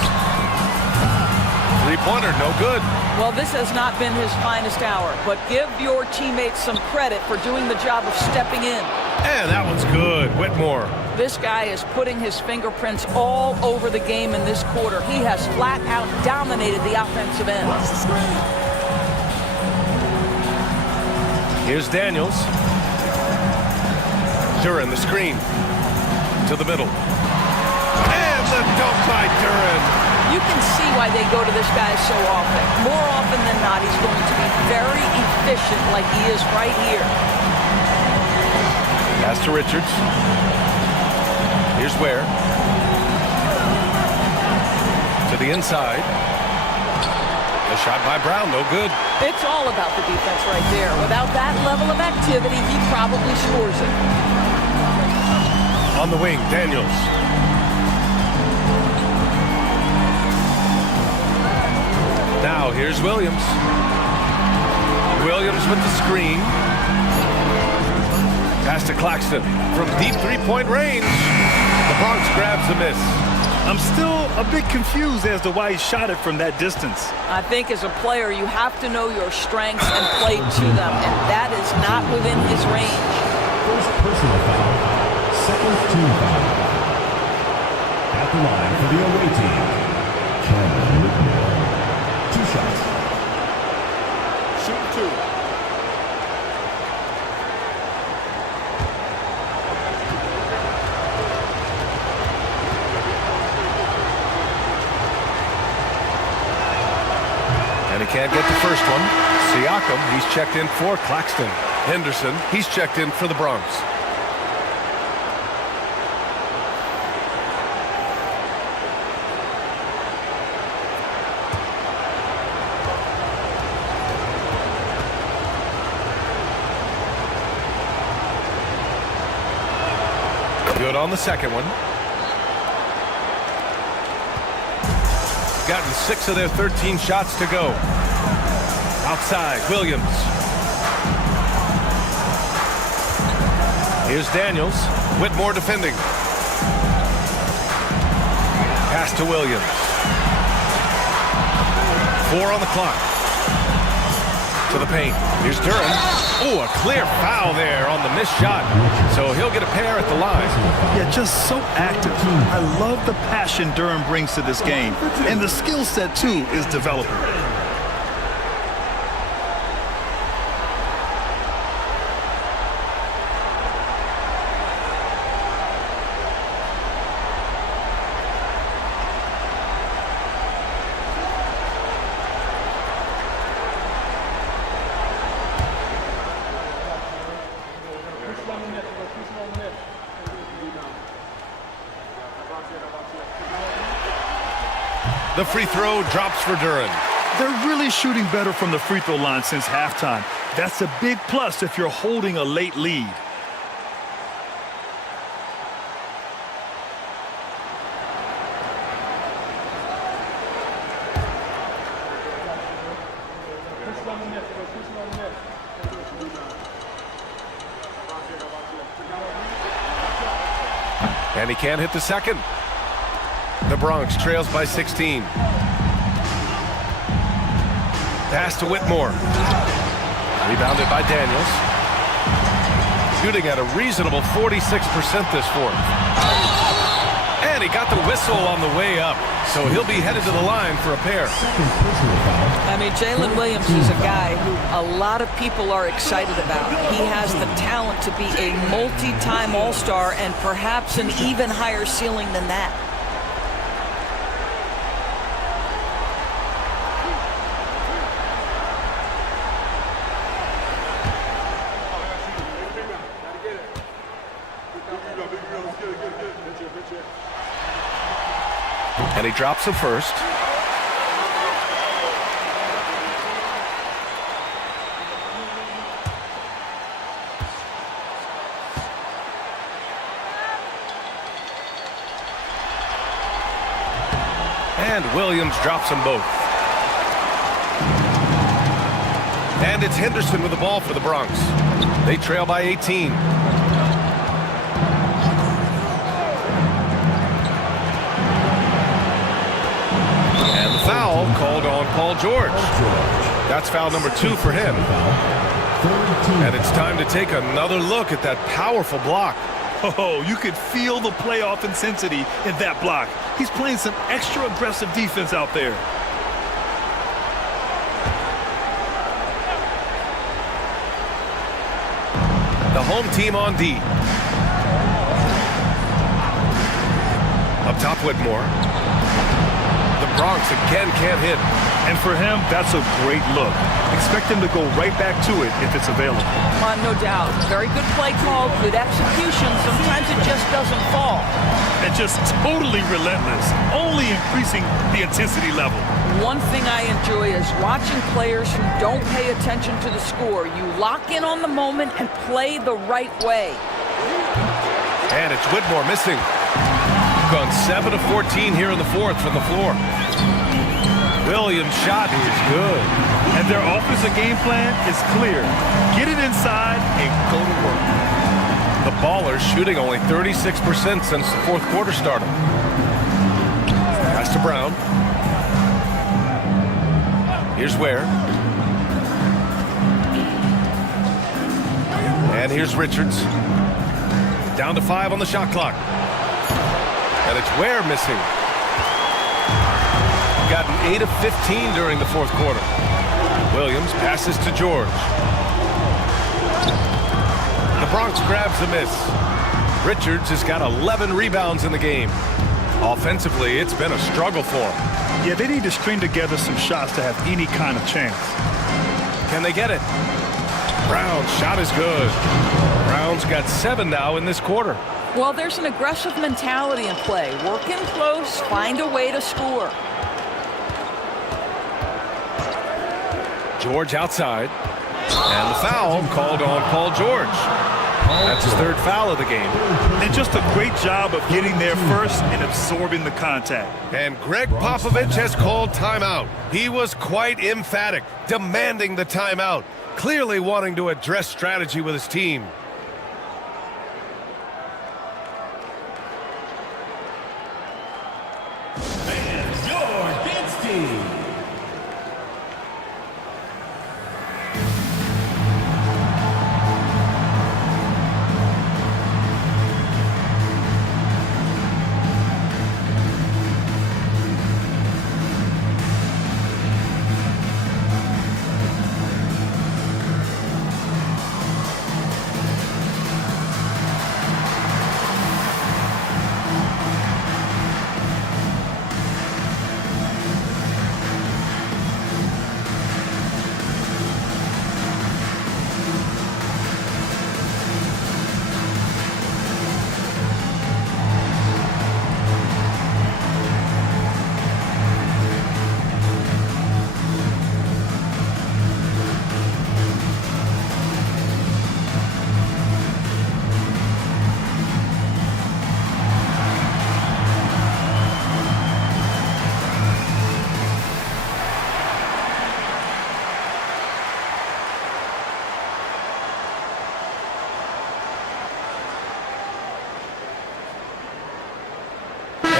Three-pointer, no good. Well, this has not been his finest hour, but give your teammates some credit for doing the job of stepping in. And that one's good. Whitmore. This guy is putting his fingerprints all over the game in this quarter. He has flat out dominated the offensive end. Here's Daniels. Duren, the screen. To the middle. And the dunk by Duren. You can see why they go to this guy so often. More often than not, he's going to be very efficient like he is right here. Pass to Richards. Here's Ware. To the inside. A shot by Brown, no good. It's all about the defense right there. Without that level of activity, he probably scores it. On the wing, Daniels. Now here's Williams. Williams with the screen. Pass to Claxton from deep three-point range. The Bronx grabs the miss. I'm still a bit confused as to why he shot it from that distance. I think as a player, you have to know your strengths and play to them, and that is not within his range. First personal foul, second team foul. At the line for the away team, Cameron Whitmore. 2 shots. Shoot 2. And he can't get the first one. Siakam, he's checked in for Claxton. Henderson, he's checked in for the Bronx. Good on the second one. Gotten 6 of their 13 shots to go. Outside, Williams. Here's Daniels. Whitmore defending. Pass to Williams. 4 on the clock. To the paint. Here's Duren. Oh, a clear foul there on the missed shot. So he'll get a pair at the line. Yeah, just so active. I love the passion Duren brings to this game. And the skill set, too, is developing. The free throw drops for Duren. They're really shooting better from the free throw line since halftime. That's a big plus if you're holding a late lead. And he can't hit the second. The Bronx trails by 16. Pass to Whitmore. Rebounded by Daniels. Shooting at a reasonable 46% this fourth. And he got the whistle on the way up. So he'll be headed to the line for a pair. I mean, Jalen Williams is a guy who a lot of people are excited about. He has the talent to be a multi-time All-Star and perhaps an even higher ceiling than that. And he drops the first. And Williams drops them both. And it's Henderson with the ball for the Bronx. They trail by 18. Foul called on Paul George. That's foul number 2 for him. And it's time to take another look at that powerful block. Oh, you could feel the playoff intensity in that block. He's playing some extra aggressive defense out there. The home team on D. Up top, Whitmore. The Bronx again can't hit. And for him, that's a great look. Expect him to go right back to it if it's available. No doubt. Very good play call, good execution. Sometimes it just doesn't fall. And just totally relentless, only increasing the intensity level. One thing I enjoy is watching players who don't pay attention to the score. You lock in on the moment and play the right way. And it's Whitmore missing. Gone 7 of 14 here in the fourth from the floor. Williams' shot is good. And their offensive game plan is clear. Get it inside and go to work. The Ballers shooting only 36% since the fourth quarter started. Pass to Brown. Here's Ware. And here's Richards. Down to 5 on the shot clock. And it's Ware missing. Gotten 8 of 15 during the fourth quarter. Williams passes to George. The Bronx grabs the miss. Richards has got 11 rebounds in the game. Offensively, it's been a struggle for him. Yeah, they need to string together some shots to have any kind of chance. Can they get it? Brown's shot is good. Brown's got 7 now in this quarter. Well, there's an aggressive mentality in play. Work in close, find a way to score. George outside. And the foul called on Paul George. That's his 3rd foul of the game. And just a great job of getting there first and absorbing the contact. And Greg Popovich has called timeout. He was quite emphatic, demanding the timeout, clearly wanting to address strategy with his team.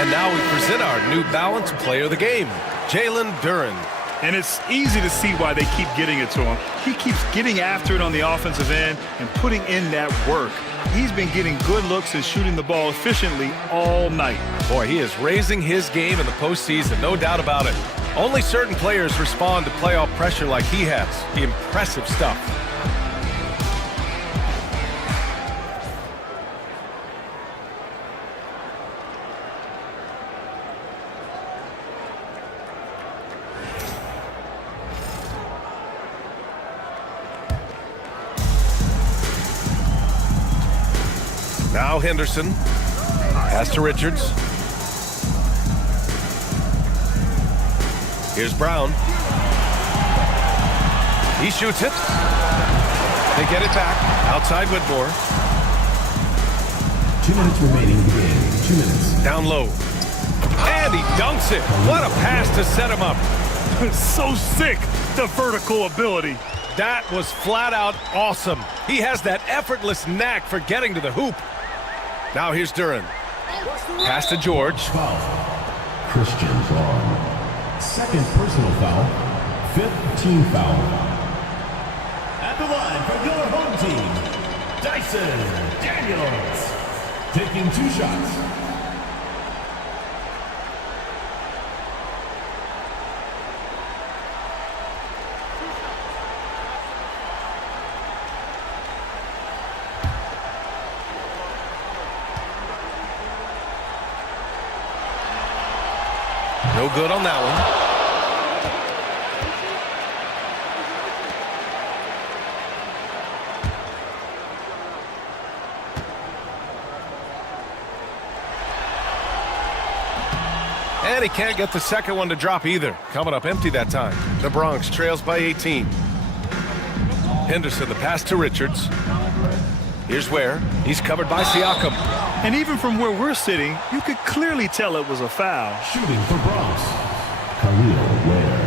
And now we present our New Balance Player of the Game, Jalen Duren. And it's easy to see why they keep getting it to him. He keeps getting after it on the offensive end and putting in that work. He's been getting good looks and shooting the ball efficiently all night. Boy, he is raising his game in the postseason, no doubt about it. Only certain players respond to playoff pressure like he has. Impressive stuff. Now Henderson. Pass to Richards. Here's Brown. He shoots it. They get it back. Outside Whitmore. 2 minutes remaining in the game. 2 minutes. Down low. And he dunks it. What a pass to set him up. So sick, the vertical ability. That was flat out awesome. He has that effortless knack for getting to the hoop. Now here's Duren. Pass to George. Foul. Christian Braun. Second personal foul. 5th team foul. At the line for your home team, Dyson Daniels. Taking 2 shots. No good on that one. And he can't get the second one to drop either. Coming up empty that time. The Bronx trails by 18. Henderson, the pass to Richards. Here's Ware. He's covered by Siakam. And even from where we're sitting, you could clearly tell it was a foul. Shooting for Bronx, Khalil Ware.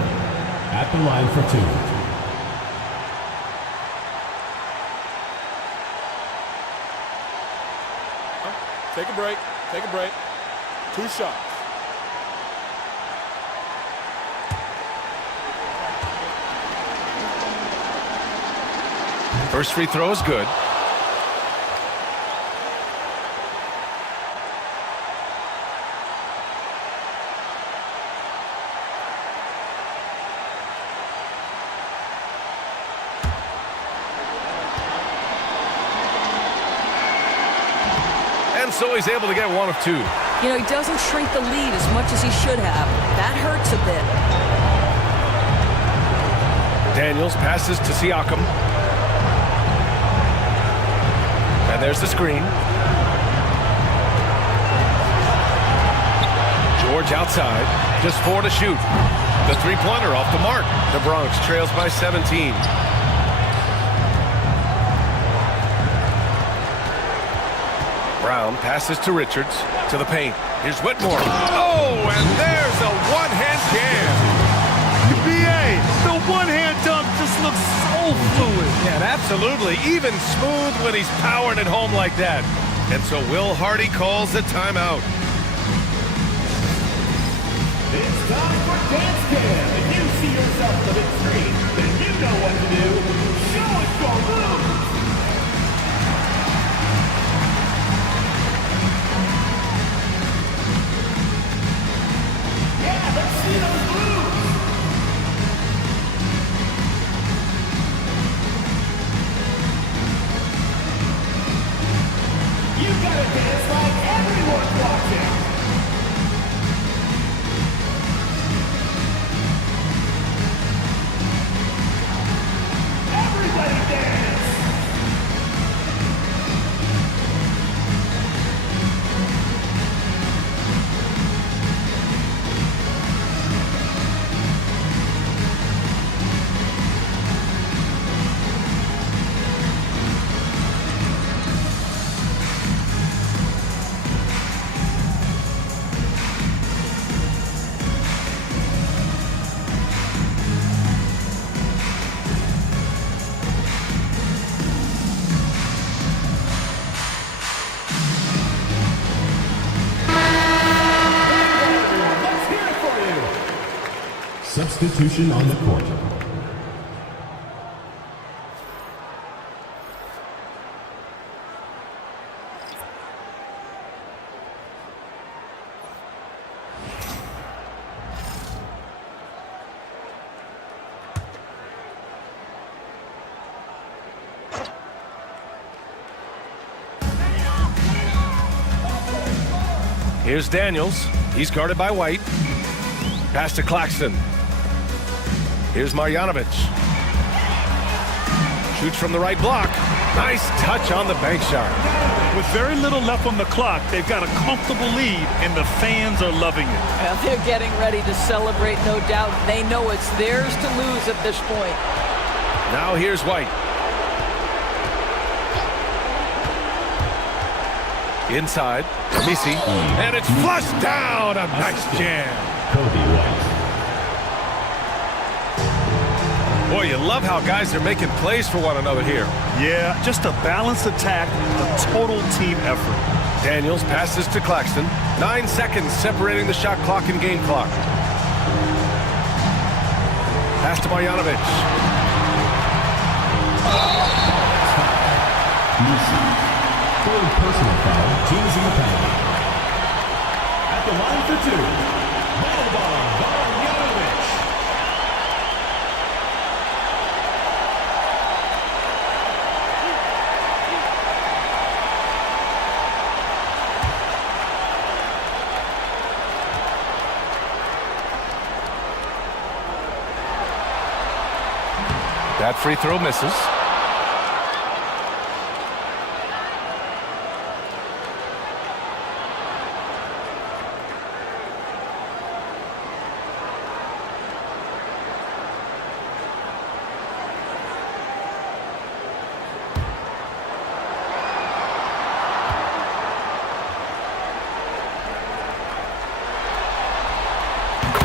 At the line for 2. Take a break. Take a break. 2 shots. First free throw is good. And so he's able to get 1 of 2. You know, he doesn't shrink the lead as much as he should have. That hurts a bit. Daniels passes to Siakam. And there's the screen. George outside. Just 4 to shoot. The three-pointer off the mark. The Bronx trails by 17. Brown passes to Richards. To the paint. Here's Whitmore. Oh, and there's a one-hand jam. BA, the one-hand dunk just looks so fluid. Yeah, absolutely. Even smooth when he's powering it home like that. And so Will Hardy calls the timeout. It's time for Dance Cam. If you see yourself on the big screen, then you know what to do. Show us your moves. Yeah, let's see those moves. You gotta dance like everyone's watching. Everybody dance! substitution on the court. Here's Daniels. He's guarded by White. Pass to Claxton. Here's Marjanovic. Shoots from the right block. Nice touch on the bank shot. With very little left on the clock, they've got a comfortable lead, and the fans are loving it. Well, they're getting ready to celebrate, no doubt. They know it's theirs to lose at this point. Now here's White. Inside, Misi, and it's flushed down. A nice jam. Kobe White. Boy, you love how guys are making plays for one another here. Yeah, just a balanced attack, a total team effort. Daniels passes to Claxton. 9 seconds separating the shot clock and game clock. Pass to Marjanovic. Third personal foul, teams in the penalty. At the line for two, Marjanovic. That free throw misses.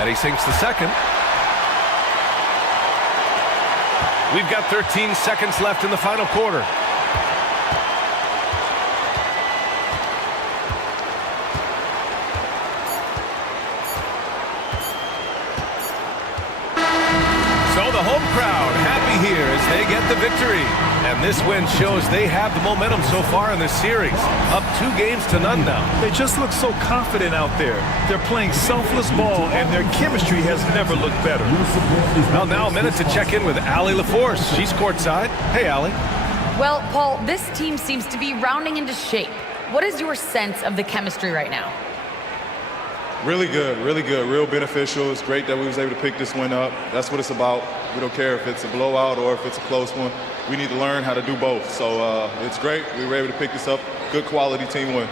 And he sinks the second. We've got 13 seconds left in the final quarter. So the home crowd happy here as they get the victory. And this win shows they have the momentum so far in this series. Up 2 games to none now. They just look so confident out there. They're playing selfless ball, and their chemistry has never looked better. Well, now a minute to check in with Allie LaForce. She's courtside. Hey, Allie. Well, Paul, this team seems to be rounding into shape. What is your sense of the chemistry right now? Really good, real beneficial. It's great that we was able to pick this one up. That's what it's about. We don't care if it's a blowout or if it's a close one. We need to learn how to do both. So it's great. We were able to pick this up. Good quality team win.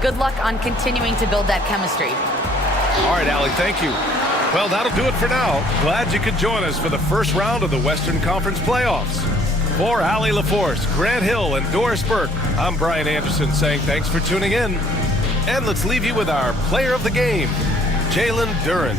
Good luck on continuing to build that chemistry. All right, Allie, thank you. Well, that'll do it for now. Glad you could join us for the first round of the Western Conference playoffs. For Allie LaForce, Grant Hill, and Doris Burke, I'm Brian Anderson saying thanks for tuning in. And let's leave you with our player of the game, Jalen Duren.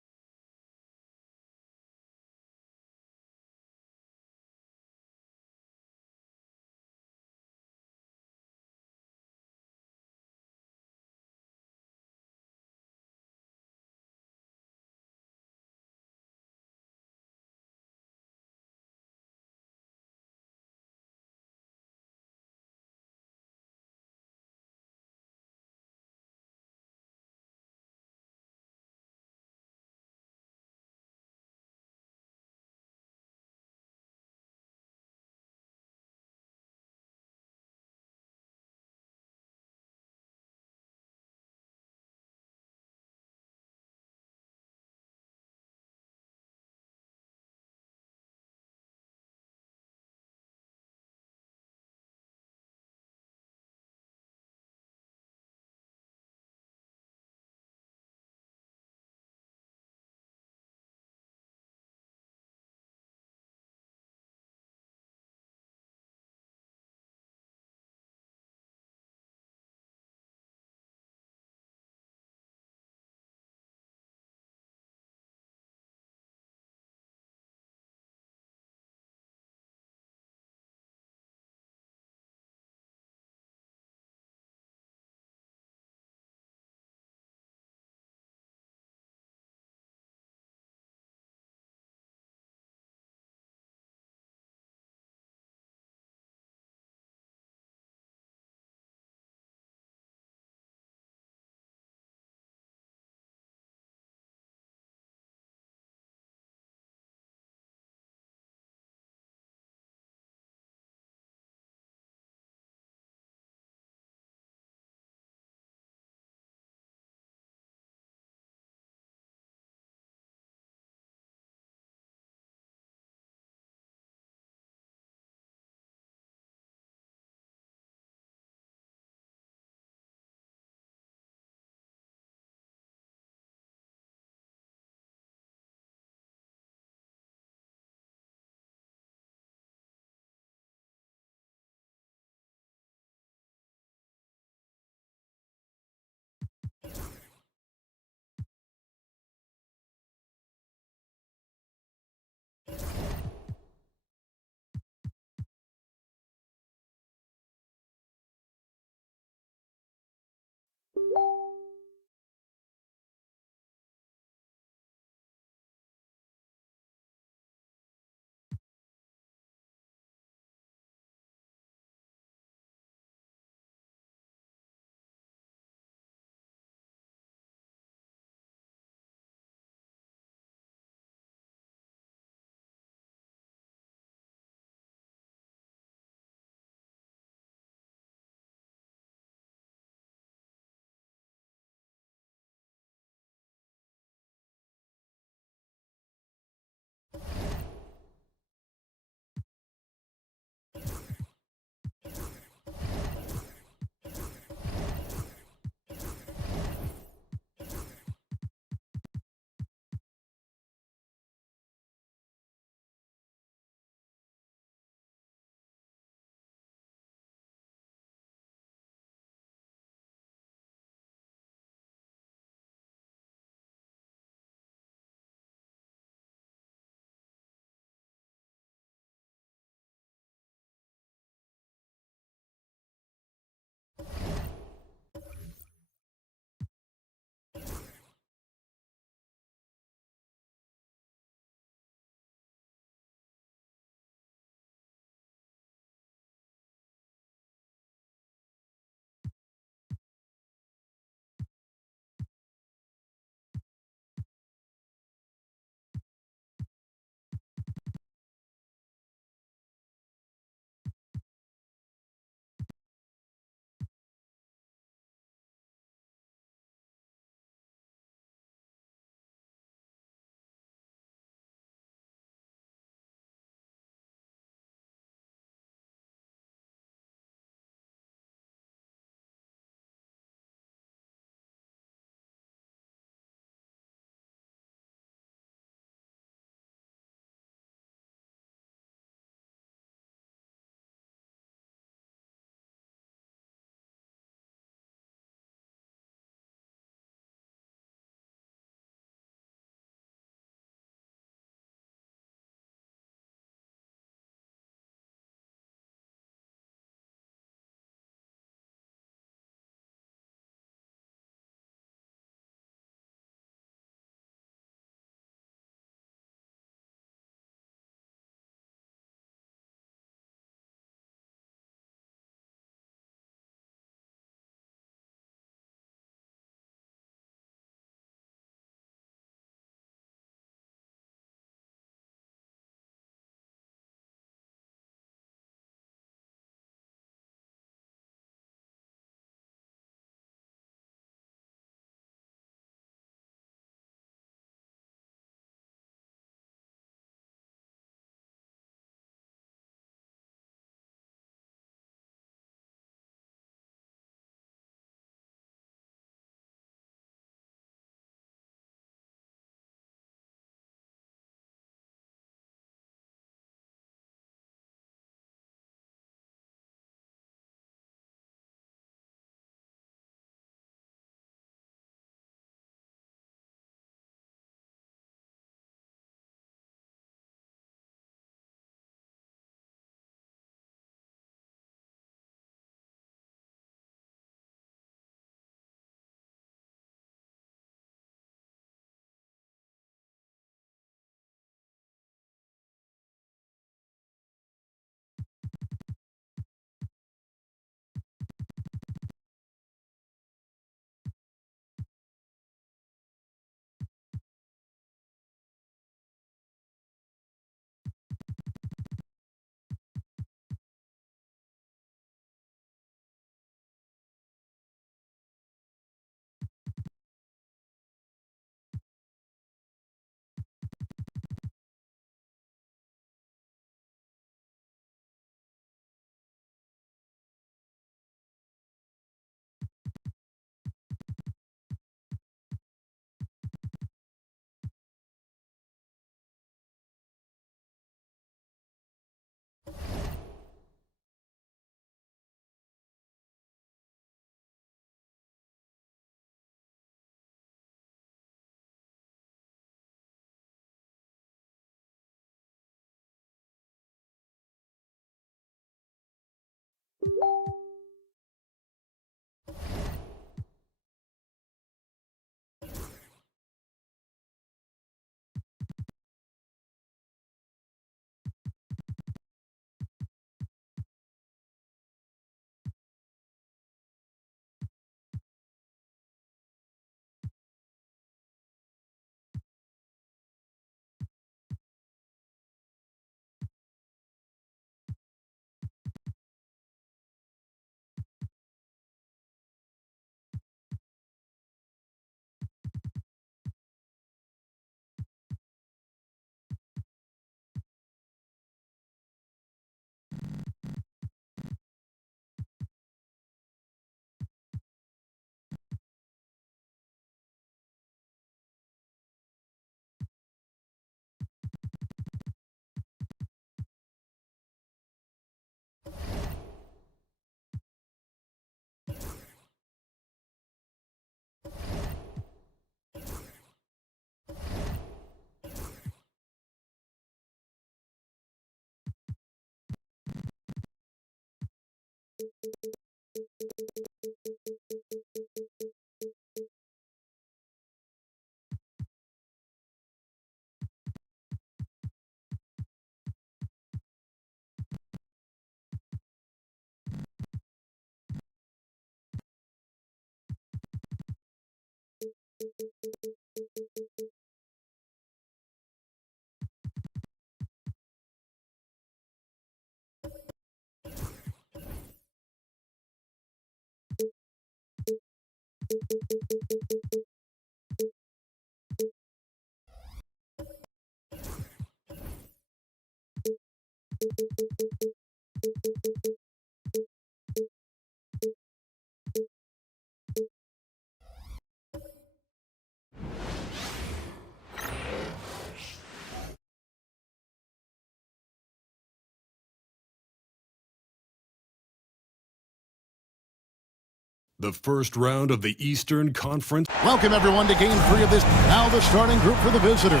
The first round of the Eastern Conference. Welcome, everyone, to Game 3 of this. Now the starting group for the visitors.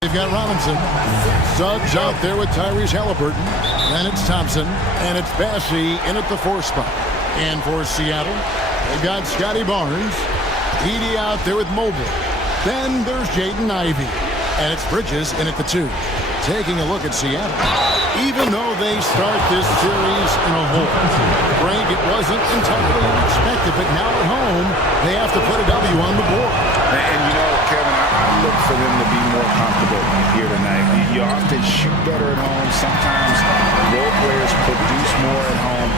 They've got Robinson. Suggs out there with Tyrese Halliburton. Then it's Thompson. And it's Bassey in at the 4 spot. And for Seattle, they've got Scotty Barnes. Edey out there with Mobley. Then there's Jaden Ivey. And it's Bridges in at the 2. Taking a look at Seattle. Even though they start this series in a hole, Frank, it wasn't entirely unexpected, but now at home, they have to put a W on the board. And you know, Kevin, I look for them to be more comfortable here tonight. You often shoot better at home. Sometimes role players produce more at home.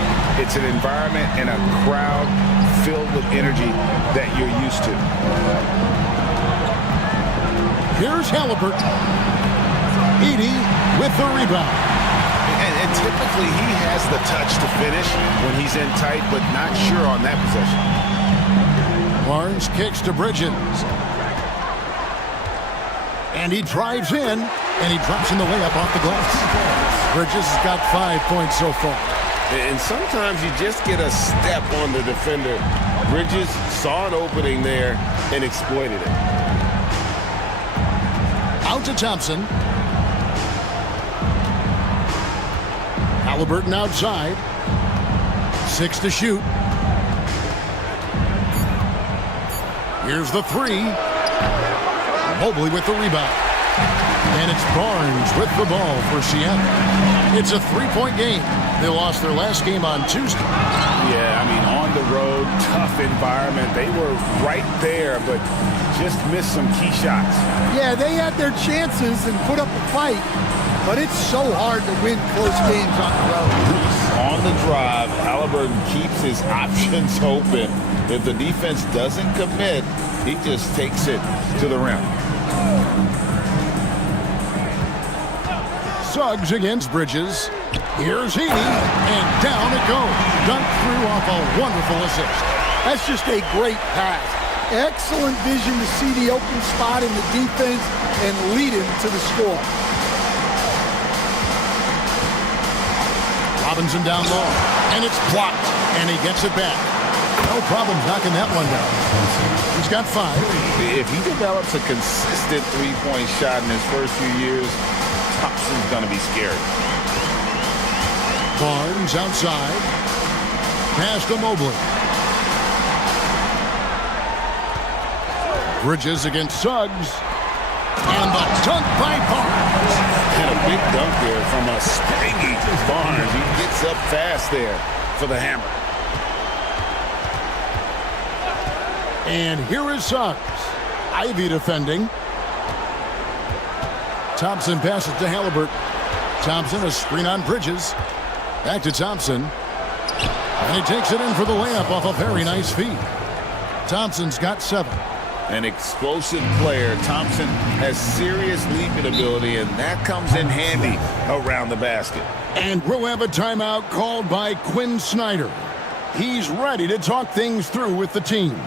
It's an environment and a crowd filled with energy that you're used to. Here's Halliburton. Edey with the rebound. And typically he has the touch to finish when he's in tight, but not sure on that possession. Barnes kicks to Bridges. And he drives in, and he drops in the layup off the glass. Bridges has got 5 points so far. And sometimes you just get a step on the defender. Bridges saw an opening there and exploited it. Out to Thompson. Halliburton outside. 6 to shoot. Here's the 3. Mobley with the rebound. And it's Barnes with the ball for Seattle. It's a 3-point game. They lost their last game on Tuesday. Yeah, I mean, on the road, tough environment. They were right there, but just missed some key shots. Yeah, they had their chances and put up a fight, but it's so hard to win close games on the road. On the drive, Halliburton keeps his options open. If the defense doesn't commit, he just takes it to the rim. Suggs against Bridges. Here's Edey, and down it goes. Dunked through off a wonderful assist. That's just a great pass. Excellent vision to see the open spot in the defense and lead him to the score. Robinson down low, and it's blocked, and he gets it back. No problem knocking that one down. He's got 5. If he develops a consistent three-point shot in his first few years, Thompson's going to be scared. Barnes outside. Pass to Mobley. Bridges against Suggs. And the dunk by Barnes. And a big dunk there from a springy Barnes. He gets up fast there for the hammer. And here is Suggs. Ivey defending. Thompson passes to Halliburton. Thompson, a screen on Bridges. Back to Thompson. And he takes it in for the layup off a very nice feed. Thompson's got 7. An explosive player. Thompson has serious leaping ability, and that comes in handy around the basket. And we'll have a timeout called by Quinn Snyder. He's ready to talk things through with the team.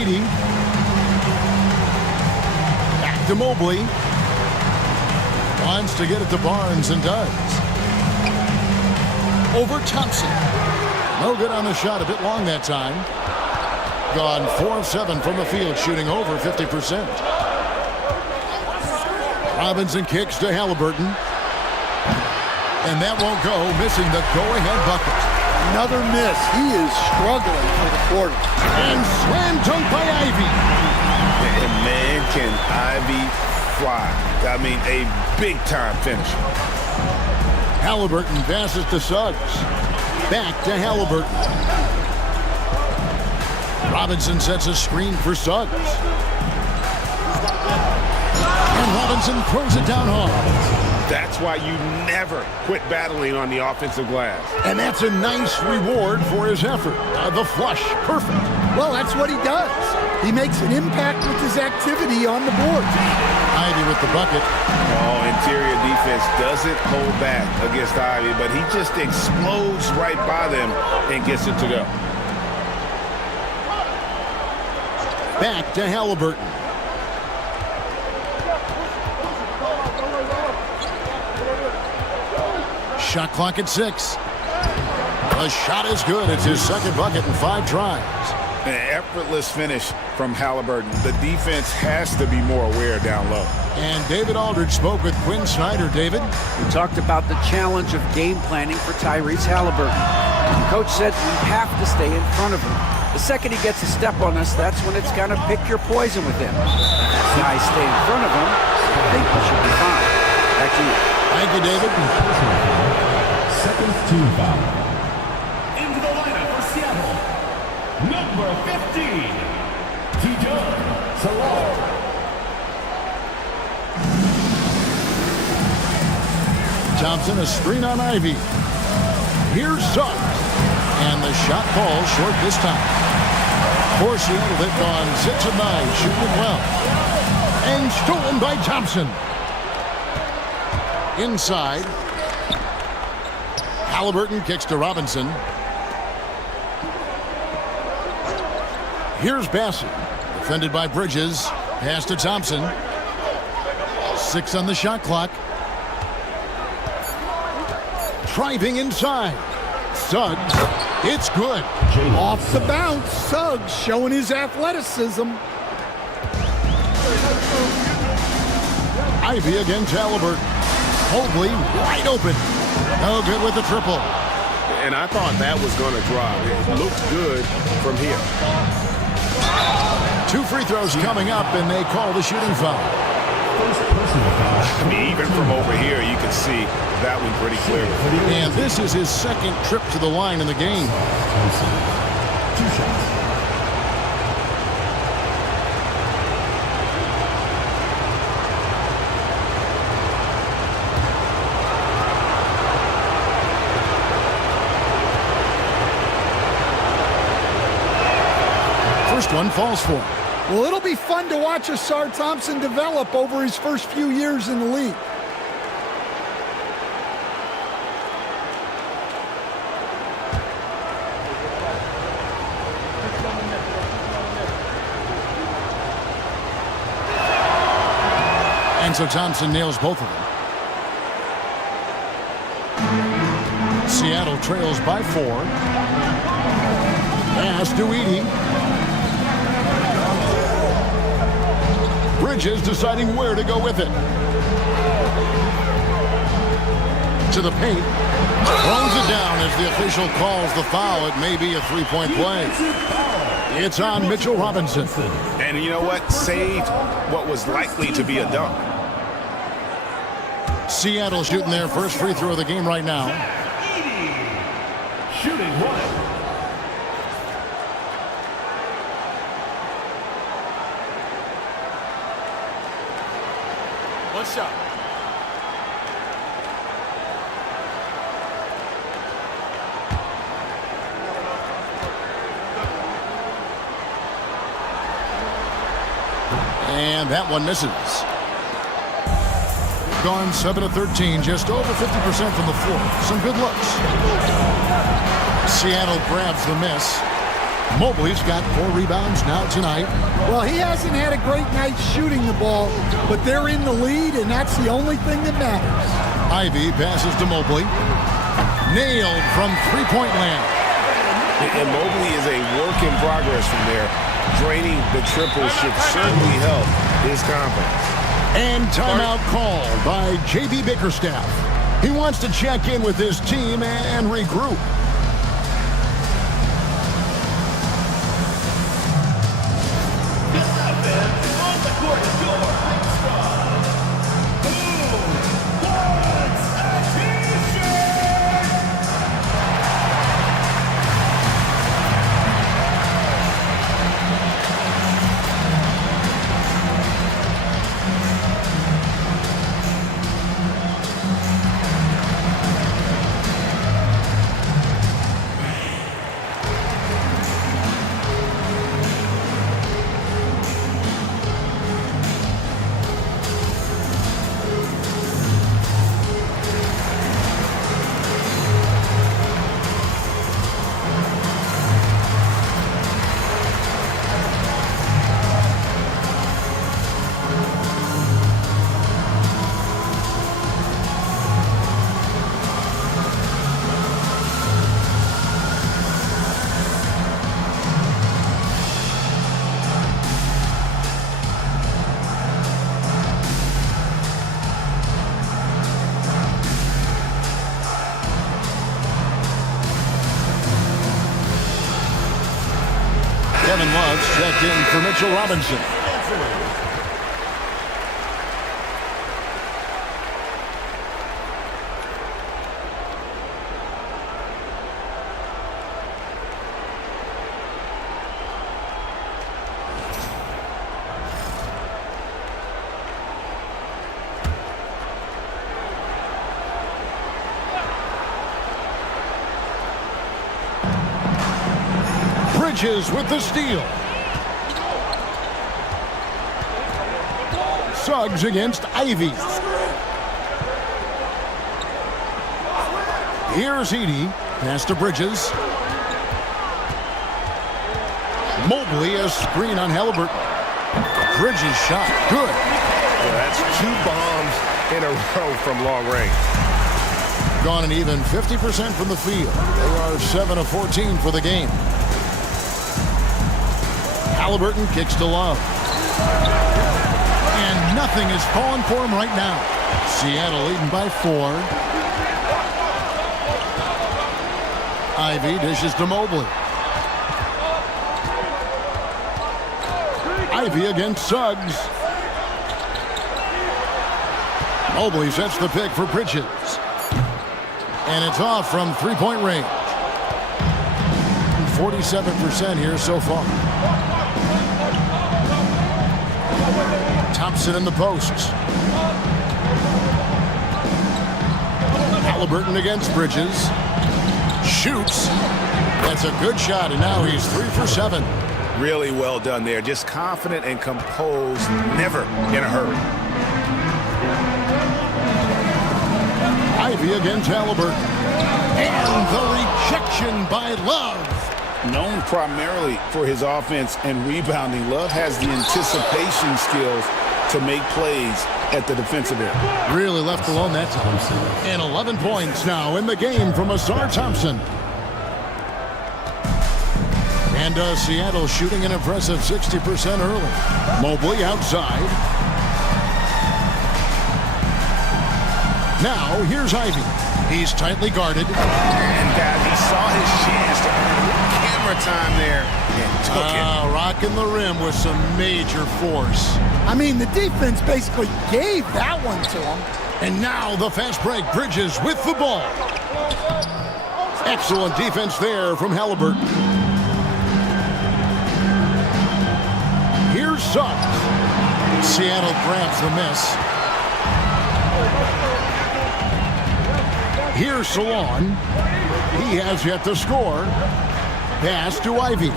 Edey. Back to Mobley. Wants to get it to Barnes and does. Over Thompson. No good on the shot. A bit long that time. Gone 4 of 7 from the field, shooting over 50%. Robinson kicks to Halliburton. And that won't go, missing the go-ahead bucket. Another miss. He is struggling for the quarter. And slam dunk by Ivy. And man, can Ivy fly. I mean, a big-time finisher. Halliburton passes to Suggs. Back to Halliburton. Robinson sets a screen for Suggs. And Robinson throws it down hard. That's why you never quit battling on the offensive glass. And that's a nice reward for his effort. The flush, perfect. Well, that's what he does. He makes an impact with his activity on the board. Ivy with the bucket. Oh, interior defense doesn't hold back against Ivy, but he just explodes right by them and gets it to go. Back to Halliburton. Shot clock at 6. The shot is good. It's his second bucket in 5 tries. An effortless finish from Halliburton. The defense has to be more aware down low. And David Aldridge spoke with Quinn Snyder. David? We talked about the challenge of game planning for Tyrese Halliburton. The coach said we have to stay in front of him. The second he gets a step on us, that's when it's going to pick your poison with him. If guys stay in front of him, I think we should be fine. Back to you. Thank you, David. Second team foul. Into the lineup for Seattle, number 15, Salah. Thompson, a screen on Ivy. Here's Suggs. And the shot falls short this time. For Seattle, they've gone 6 of 9, shooting well. And stolen by Thompson. Inside. Halliburton kicks to Robinson. Here's Bassey. Defended by Bridges. Pass to Thompson. 6 on the shot clock. Driving inside. Suggs. It's good. Off the bounce. Suggs showing his athleticism. Ivy against Halliburton. Mobley wide open. No good with the triple. And I thought that was going to drop. It looked good from here. 2 free throws coming up, and they call the shooting foul. I mean, even from over here, you can see that one pretty clearly. And this is his second trip to the line in the game. 2 shots. First one falls for him. Well, it'll be fun to watch Asar Thompson develop over his first few years in the league. And so Thompson nails both of them. Seattle trails by 4. Pass to Edey. Bridges deciding where to go with it. To the paint. Throws it down as the official calls the foul. It may be a 3-point play. It's on Mitchell Robinson. And you know what? Saved what was likely to be a dunk. Seattle shooting their first free throw of the game right now. Shooting 1. One shot. And that one misses. Gone 7 of 13, just over 50% from the floor. Some good looks. Seattle grabs the miss. Mobley's got 4 rebounds now tonight. Well, he hasn't had a great night shooting the ball, but they're in the lead, and that's the only thing that matters. Ivy passes to Mobley. Nailed from three-point land. And Mobley is a work in progress from there. Draining the triple should certainly help his confidence. And timeout called by J.B. Bickerstaff. He wants to check in with his team and regroup. Kevin Love's checked in for Mitchell Robinson. Bridges with the steal. Suggs against Ivy. Here's Edey. Pass to Bridges. Mobley, a screen on Halliburton. Bridges shot. Good. Well, that's 2 bombs in a row from long range. Gone an even 50% from the field. They are 7 of 14 for the game. Halliburton kicks to Love. And nothing is falling for him right now. Seattle leading by 4. Ivy dishes to Mobley. Ivy against Suggs. Mobley sets the pick for Bridges. And it's off from three-point range. 47% here so far. Thompson in the posts. Halliburton against Bridges. Shoots. That's a good shot, and now he's 3 for 7. Really well done there. Just confident and composed, never in a hurry. Ivy against Halliburton. And the rejection by Love. Known primarily for his offense and rebounding, Love has the anticipation skills to make plays at the defensive end. Really left alone that time. And 11 points now in the game from Asar Thompson. And Seattle shooting an impressive 60% early. Mobley outside. Now here's Ivy. He's tightly guarded. And guys, he saw his chance to earn a little camera time there and took it. Rocking the rim with some major force. I mean, the defense basically gave that one to him. And now the fast break. Bridges with the ball. Excellent defense there from Halliburton. Here's Suggs. Seattle grabs the miss. Here's Salon. He has yet to score. Pass to Ivy.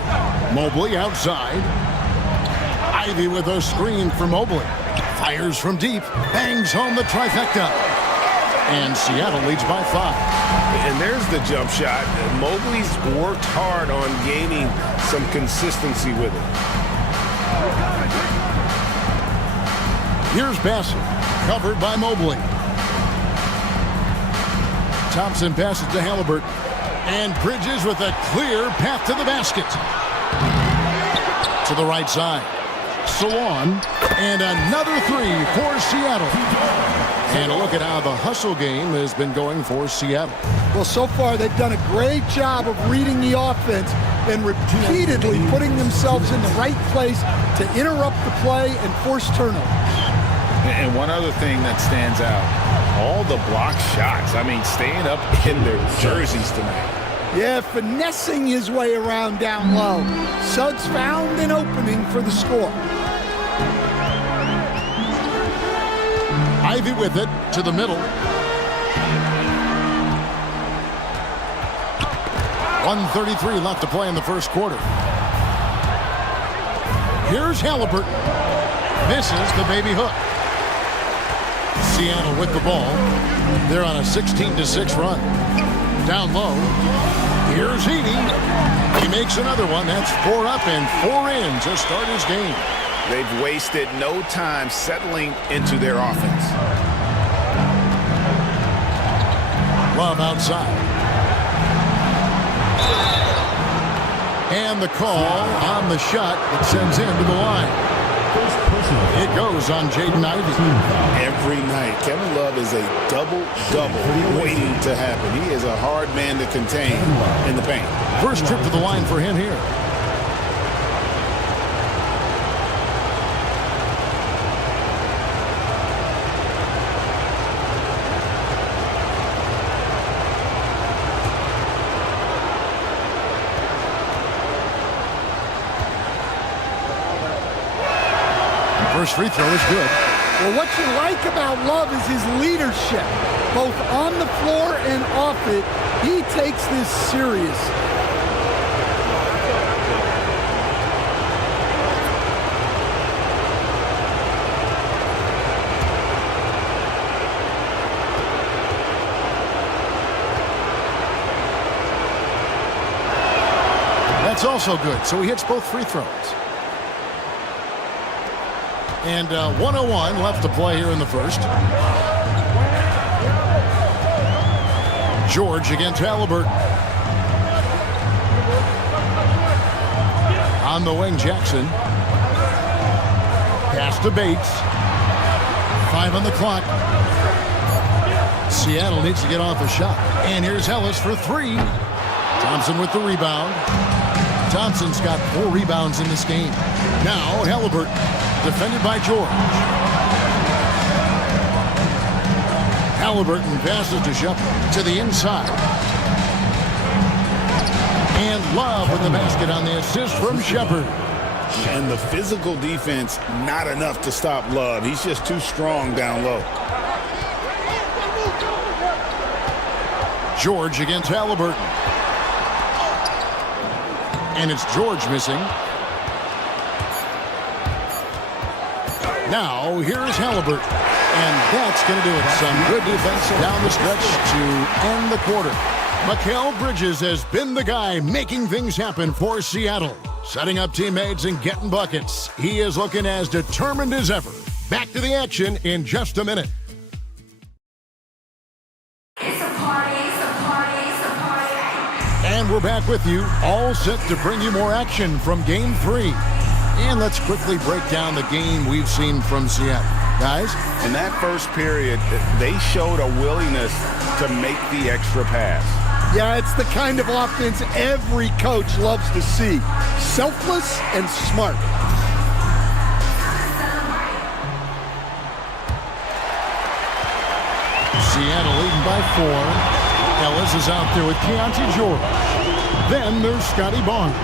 Mobley outside. Ivy with a screen for Mobley. Fires from deep. Bangs home the trifecta. And Seattle leads by 5. And there's the jump shot. Mobley's worked hard on gaining some consistency with it. Here's Bassett, covered by Mobley. Thompson passes to Halliburton. And Bridges with a clear path to the basket. To the right side. Salon. And another 3 for Seattle. And a look at how the hustle game has been going for Seattle. Well, so far they've done a great job of reading the offense and repeatedly putting themselves in the right place to interrupt the play and force turnovers. And one other thing that stands out, all the block shots. I mean, staying up in their jerseys tonight. Yeah, finessing his way around down low. Suggs found an opening for the score. Ivy with it to the middle. 1:33 left to play in the first quarter. Here's Halliburton. Misses the baby hook. Seattle with the ball. They're on a 16-6 run. Down low. Here's Heaney. He makes another one. That's 4 up and 4 in to start his game. They've wasted no time settling into their offense. Love outside. And the call on the shot that sends him to the line. It goes on Jaden Ivey. Every night, Kevin Love is a double-double waiting to happen. He is a hard man to contain in the paint. First trip to the line for him here. First free throw is good. Well, what you like about Love is his leadership. Both on the floor and off it, he takes this serious. That's also good. So he hits both free throws. And 1:01 left to play here in the first. George against Halliburton. On the wing, Jackson. Pass to Bates. 5 on the clock. Seattle needs to get off a shot. And here's Ellis for 3. Thompson with the rebound. Thompson's got 4 rebounds in this game. Now Halliburton. Defended by George. Halliburton passes to Shepard to the inside. And Love with the basket on the assist from Shepard. And the physical defense, not enough to stop Love. He's just too strong down low. George against Halliburton. And it's George missing. Now, here's Halliburton. And that's going to do it. Some good defense down the stretch to end the quarter. Mikal Bridges has been the guy making things happen for Seattle. Setting up teammates and getting buckets. He is looking as determined as ever. Back to the action in just a minute. And we're back with you, all set to bring you more action from Game 3. And let's quickly break down the game we've seen from Seattle. Guys? In that first period, they showed a willingness to make the extra pass. Yeah, it's the kind of offense every coach loves to see. Selfless and smart. Seattle leading by 4. Ellis is out there with Keontae George. Then there's Scotty Barnes.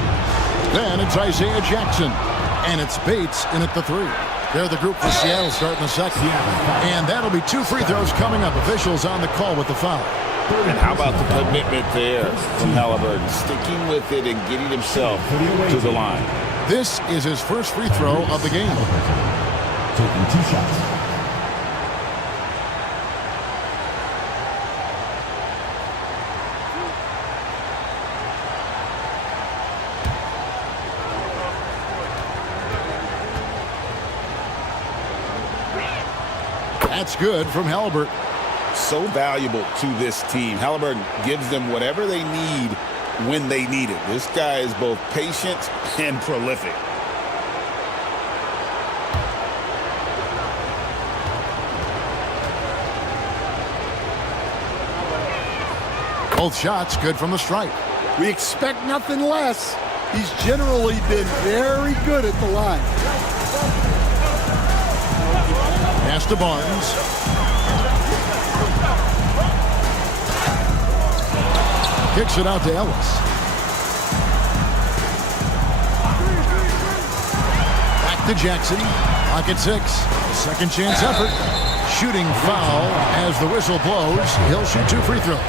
Then it's Isaiah Jackson. And it's Bates in at the 3. They're the group for Seattle starting the second. And that'll be 2 free throws coming up. Officials on the call with the foul. And how about the commitment there from Halliburton? Sticking with it and getting himself to the line. This is his first free throw of the game. Taking 2 shots. That's good from Halliburton. So valuable to this team. Halliburton gives them whatever they need when they need it. This guy is both patient and prolific. Both shots good from the stripe. We expect nothing less. He's generally been very good at the line. Pass to Barnes. Kicks it out to Ellis. Back to Jackson. Pocket 6. Second chance effort. Shooting foul as the whistle blows. He'll shoot 2 free throws.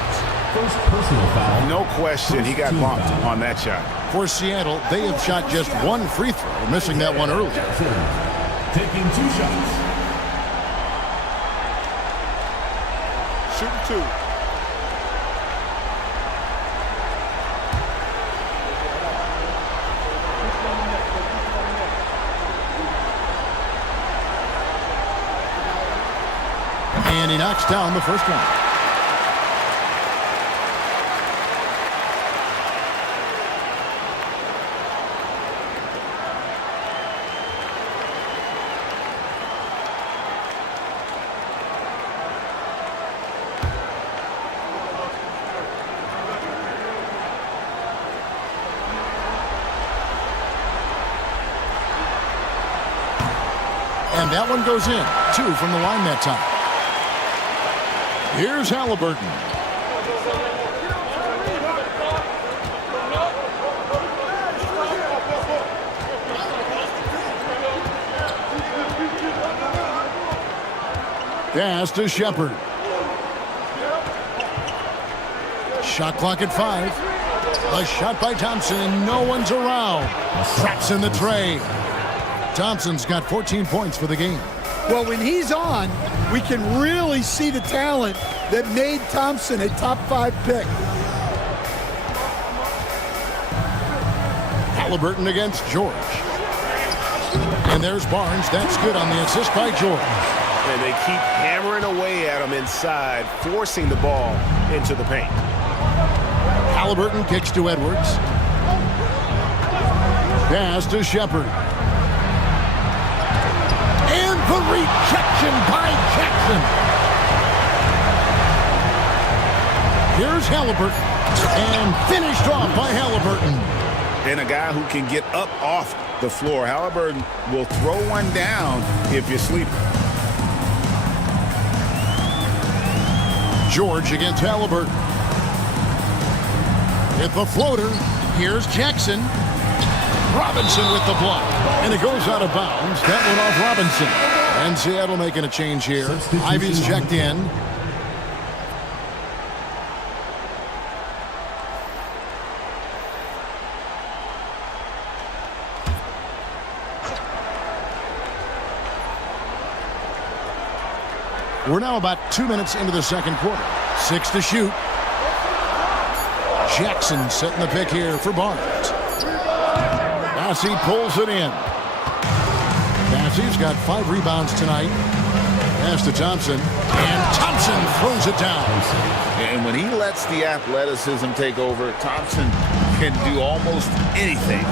First personal foul. No question, he got bumped on that shot. For Seattle, they have shot just 1 free throw, missing that one early. Taking 2 shots. Shooting 2. And he knocks down the first one. And that one goes in. 2 from the line that time. Here's Halliburton. Pass to Shepard. Shot clock at 5. A shot by Thompson. No one's around. Traps in the tray. Thompson's got 14 points for the game. Well, when he's on, we can really see the talent that made Thompson a top 5 pick. Halliburton against George. And there's Barnes. That's good on the assist by George. And they keep hammering away at him inside, forcing the ball into the paint. Halliburton kicks to Edwards. Pass to Shepard. And the rejection by Jackson. Here's Halliburton. And finished off by Halliburton. And a guy who can get up off the floor. Halliburton will throw one down if you're sleeping. George against Halliburton. Hit the floater. Here's Jackson. Robinson with the block. And it goes out of bounds. That one off Robinson. And Seattle making a change here. Ivy's checked in. We're now about 2 minutes into the second quarter. 6 to shoot. Jackson setting the pick here for Barnes. Massey pulls it in. Massey's got 5 rebounds tonight. Pass to Thompson. And Thompson throws it down. And when he lets the athleticism take over, Thompson can do almost anything.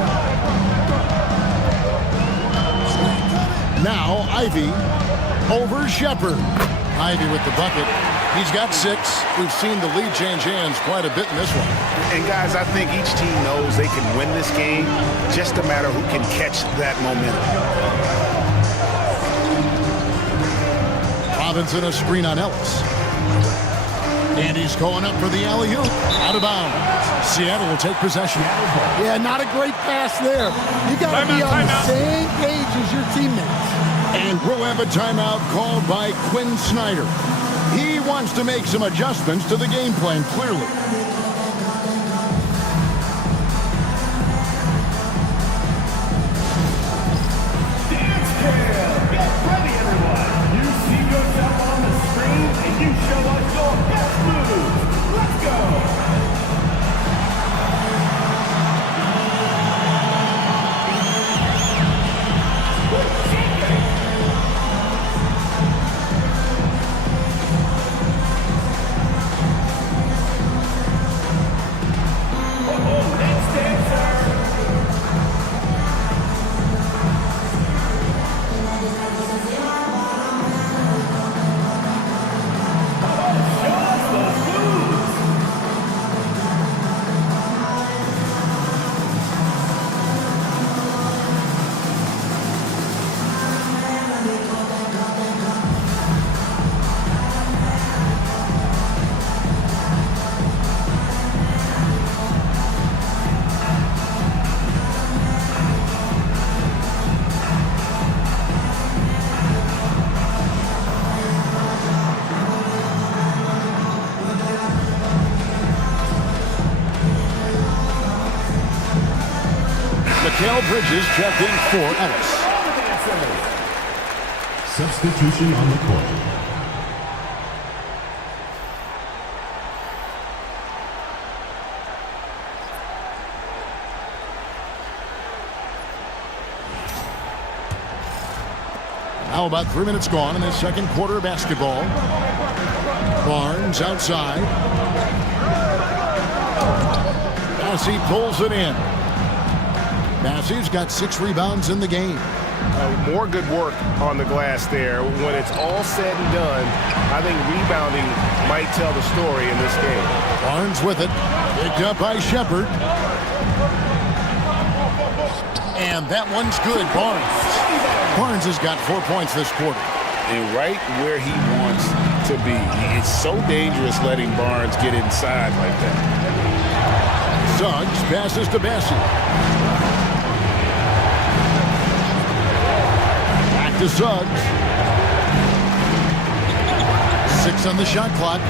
Now Ivy over Shepard. Ivy with the bucket. He's got 6. We've seen the lead change hands quite a bit in this one. And guys, I think each team knows they can win this game. Just a matter who can catch that momentum. Robinson a screen on Ellis. And he's going up for the alley-oop. Out of bounds. Seattle will take possession. Yeah, not a great pass there. You got to be on the same page as your teammates. And we'll have a timeout called by Quinn Snyder. He wants to make some adjustments to the game plan, clearly. Dance cam! Get ready, everyone! You see yourself on the screen, and you show us your best moves. Let's go! Now Bridges checked in for Ellis. Substitution on the court. Now about 3 minutes gone in the second quarter of basketball. Barnes outside. Massey pulls it in. Massey's got 6 rebounds in the game. More good work on the glass there. When it's all said and done, I think rebounding might tell the story in this game. Barnes with it. Picked up by Shepard. And that one's good. Barnes has got 4 points this quarter. And right where he wants to be. It's so dangerous letting Barnes get inside like that. Suggs passes to Bassey. Back to Suggs. 6 on the shot clock.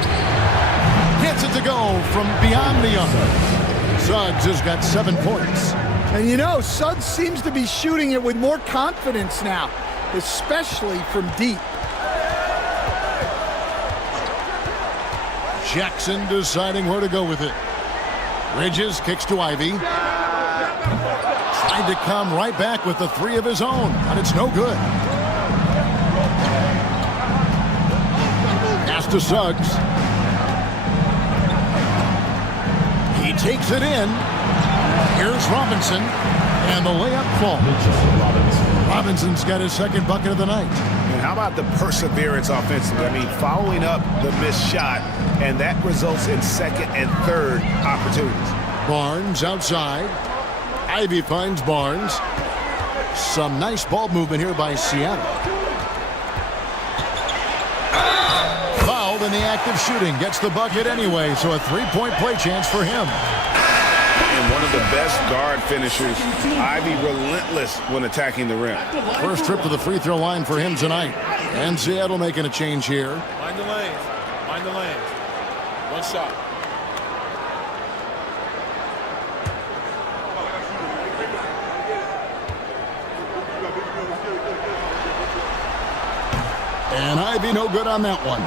Gets it to go from beyond the arc. Suggs has got 7 points. And you know, Suggs seems to be shooting it with more confidence now, especially from deep. Jackson deciding where to go with it. Bridges kicks to Ivy. Tried to come right back with the 3 of his own, but it's no good. Pass to Suggs. He takes it in. Here's Robinson, and the layup falls. Robinson's got his second bucket of the night. And how about the perseverance offensively? I mean, following up the missed shot, and that results in second and third opportunities. Barnes outside. Ivy finds Barnes. Some nice ball movement here by Seattle. Fouled in the act of shooting. Gets the bucket anyway, so a 3-point play chance for him. And one of the best guard finishers. Ivy relentless when attacking the rim. First trip to the free throw line for him tonight. And Seattle making a change here. Mind the lanes. Mind the lanes. One shot. And Ivy no good on that one.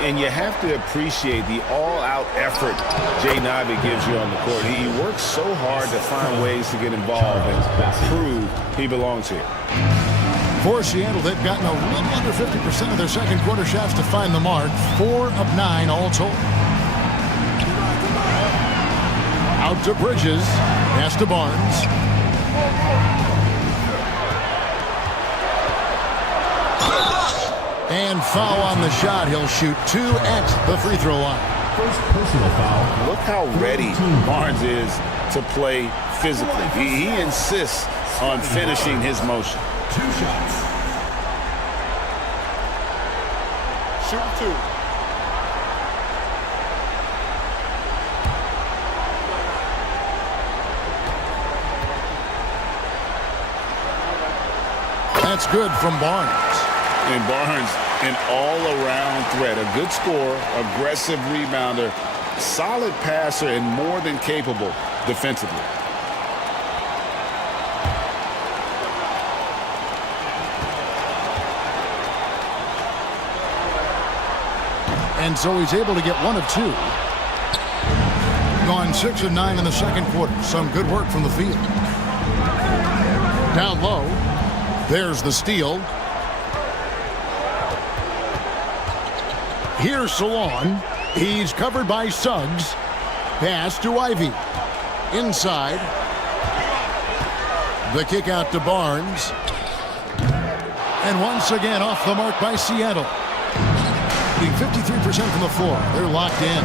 And you have to appreciate the all-out effort Jaden Ivey gives you on the court. He works so hard to find ways to get involved and prove he belongs here. For Seattle, they've gotten a little under 50% of their second quarter shots to find the mark. 4 of 9 all told. Out to Bridges. Pass to Barnes. And foul on the shot. He'll shoot 2 at the free throw line. First personal foul. Look how ready Barnes is to play physically. He insists on finishing his motion. 2 shots. Shoot 2. That's good from Barnes. And Barnes, an all-around threat. A good scorer, aggressive rebounder, solid passer, and more than capable defensively. And so he's able to get 1 of 2. Gone 6 of 9 in the second quarter. Some good work from the field. Down low. There's the steal. Here's Salon. He's covered by Suggs. Pass to Ivy. Inside. The kick out to Barnes. And once again off the mark by Seattle. Shooting 53% from the floor. They're locked in.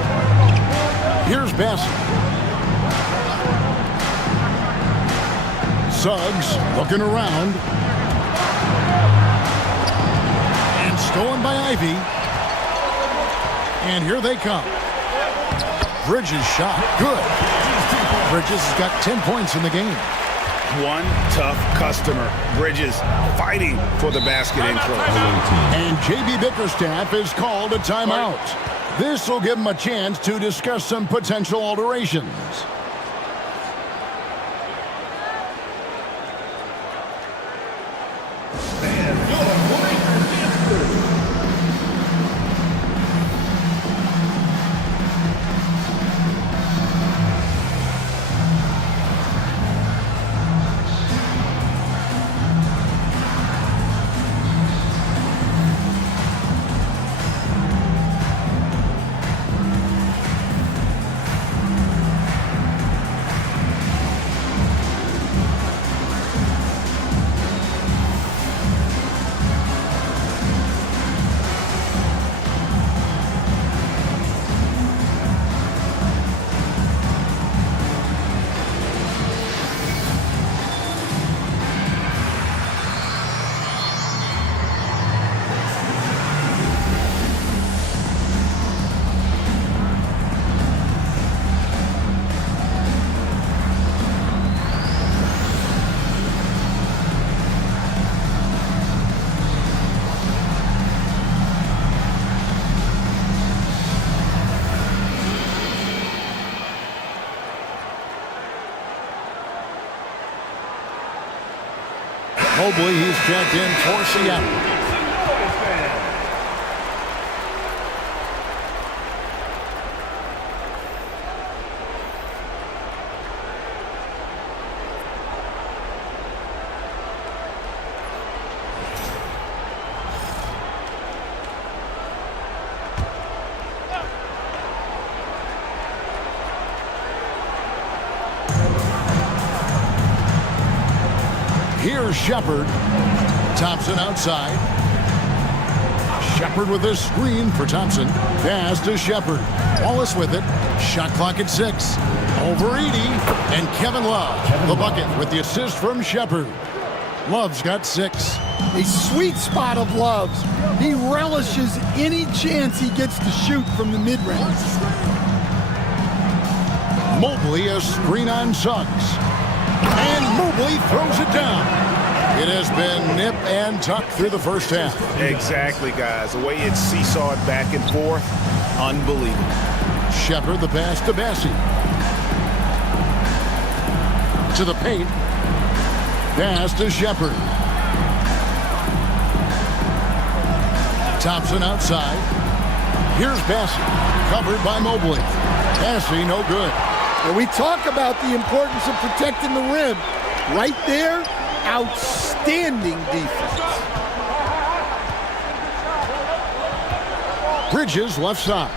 Here's Bassey. Suggs looking around. And stolen by Ivy. And here they come. Bridges shot. Good. Bridges has got 10 points in the game. One tough customer. Bridges fighting for the basket in close. And J.B. Bickerstaff is called a timeout. This will give him a chance to discuss some potential alterations. Mobley, he's checked in for Seattle. Here's Shepard. Thompson outside. Shepard with a screen for Thompson. Pass to Shepard. Wallace with it. Shot clock at 6. Over 80. And Kevin Love, the bucket with the assist from Shepard. Love's got 6. A sweet spot of Love's. He relishes any chance he gets to shoot from the mid-range. Mobley, a screen on Suggs. And Mobley throws it down. It has been nip and tuck through the first half. Exactly, guys. The way it's seesawed back and forth, unbelievable. Shepard, the pass to Bassie. To the paint. Pass to Shepard. Thompson outside. Here's Bassie. Covered by Mobley. Bassie, no good. When we talk about the importance of protecting the rim, right there, outstanding defense. Bridges left side.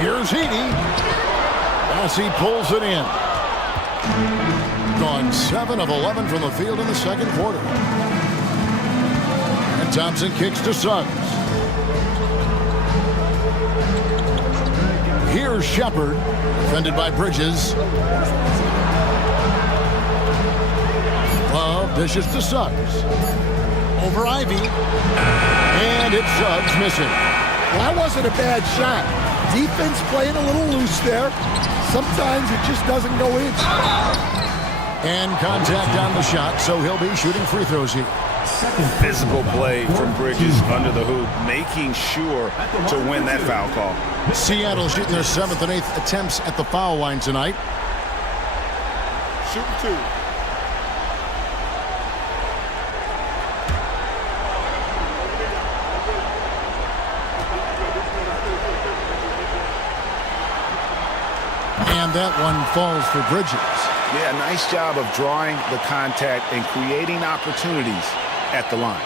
Here's Heaney. Bassie pulls it in. Gone 7 of 11 from the field in the second quarter. And Thompson kicks to Suggs. Here's Shepard, defended by Bridges. Love dishes to Suggs. Over Ivy. And it's Suggs missing. Well, that wasn't a bad shot. Defense playing a little loose there. Sometimes it just doesn't go in. And contact on the shot, so he'll be shooting free throws here. Physical play from Bridges under the hoop, making sure to win that foul call. Seattle shooting their 7th and 8th attempts at the foul line tonight. Shooting 2. And that one falls for Bridges. Yeah, nice job of drawing the contact and creating opportunities at the line.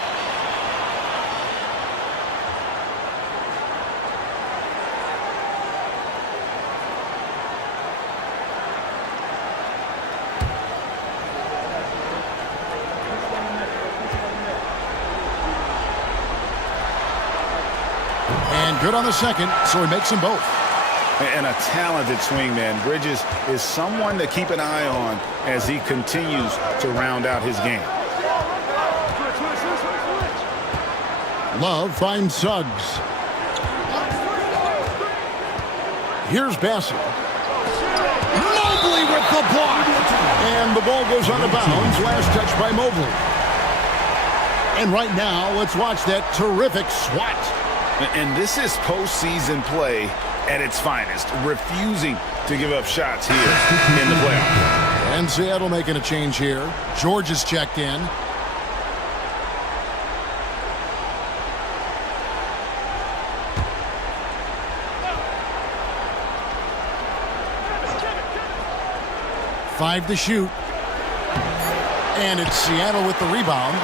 And good on the second, so he makes them both. And a talented swingman. Bridges is someone to keep an eye on as he continues to round out his game. Love finds Suggs. Here's Bassie. Mobley with the block. And the ball goes out of bounds. Last touch by Mobley. And right now, let's watch that terrific swat. And this is postseason play at its finest, refusing to give up shots here in the playoffs. And Seattle making a change here. George is checked in. Five to shoot. And it's Seattle with the rebound.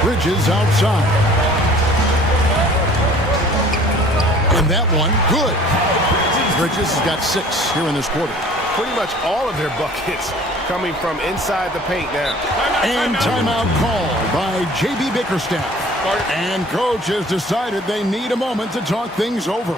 Bridges outside. And that one, good. Bridges has got 6 here in this quarter. Pretty much all of their buckets coming from inside the paint now. And timeout called by J.B. Bickerstaff. And coach has decided they need a moment to talk things over.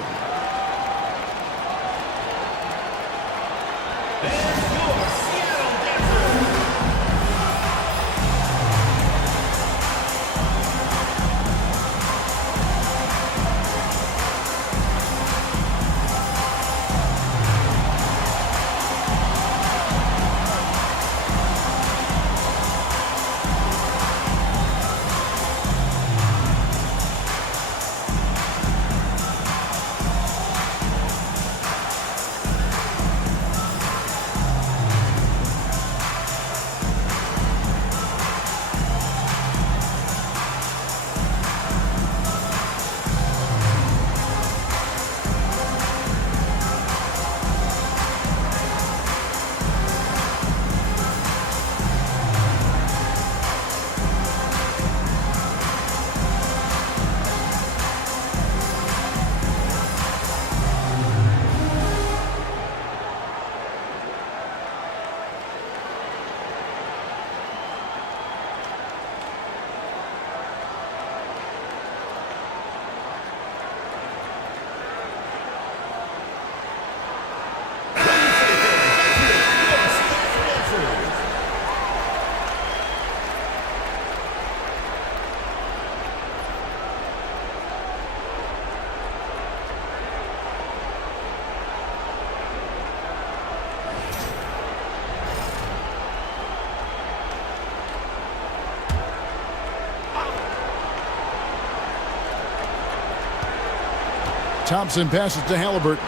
Thompson passes to Halliburton.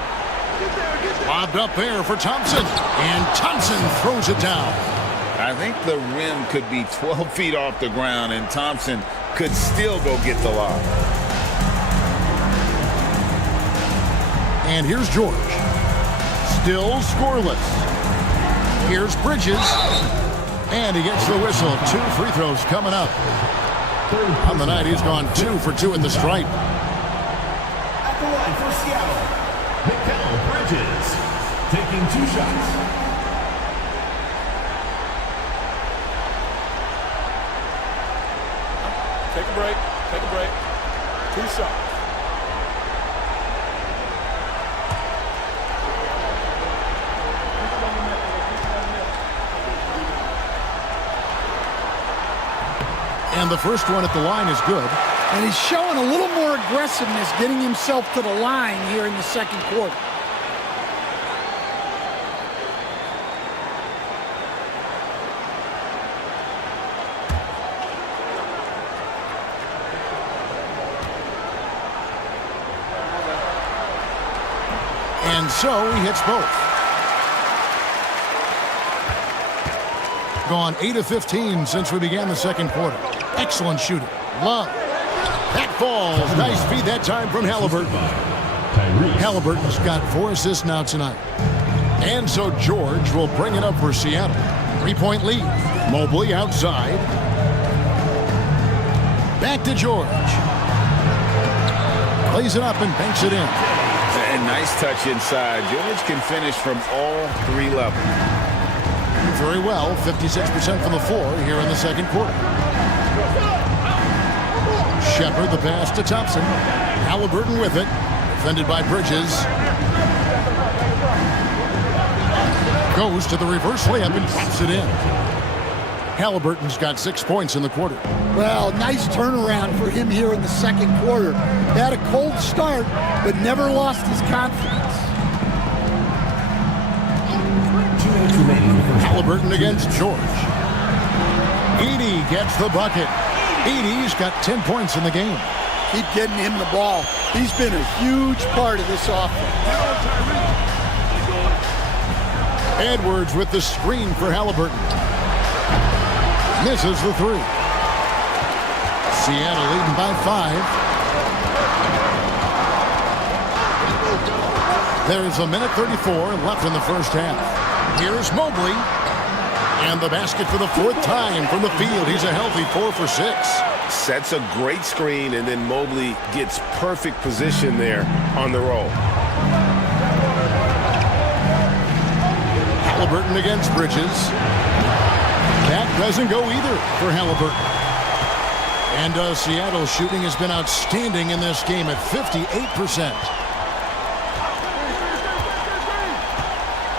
Lobbed up there for Thompson. And Thompson throws it down. I think the rim could be 12 feet off the ground, and Thompson could still go get the lob. And here's George. Still scoreless. Here's Bridges. And he gets the whistle. 2 free throws coming up. On the night, he's gone 2 for 2 at the stripe. At the line for Seattle, Mikal Bridges taking 2 shots. Take a break. Take a break. 2 shots. And the first one at the line is good. And he's showing a little more aggressiveness getting himself to the line here in the second quarter. And so he hits both. Gone 8 of 15 since we began the second quarter. Excellent shooting. Love. That falls. Nice feed that time from Halliburton. Halliburton's got 4 assists now tonight. And so George will bring it up for Seattle. 3-point lead. Mobley outside. Back to George. Plays it up and banks it in. And nice touch inside. George can finish from all 3 levels. Very well, 56% from the floor here in the second quarter. Shepard the pass to Thompson. Halliburton with it. Defended by Bridges. Goes to the reverse layup and drops it in. Halliburton's got 6 points in the quarter. Well, nice turnaround for him here in the second quarter. Had a cold start, but never lost his confidence. Halliburton against George. Edey gets the bucket. Edey's got 10 points in the game. Keep getting him the ball. He's been a huge part of this offense. Edwards with the screen for Halliburton. Misses the 3. Seattle leading by 5. There's a minute 34 left in the first half. Here's Mobley. And the basket for the 4th time from the field. He's a healthy 4 for 6. Sets a great screen, and then Mobley gets perfect position there on the roll. Halliburton against Bridges. That doesn't go either for Halliburton. And Seattle's shooting has been outstanding in this game at 58%.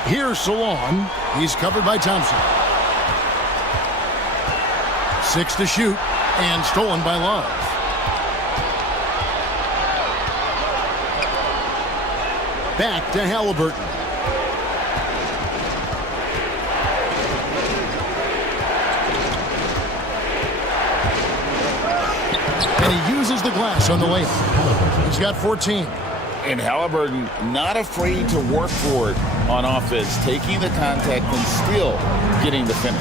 Here's Salon. He's covered by Thompson. 6 to shoot, and stolen by Love. Back to Halliburton. And he uses the glass on the layup. He's got 14. And Halliburton not afraid to work for it on offense, taking the contact and still getting the finish.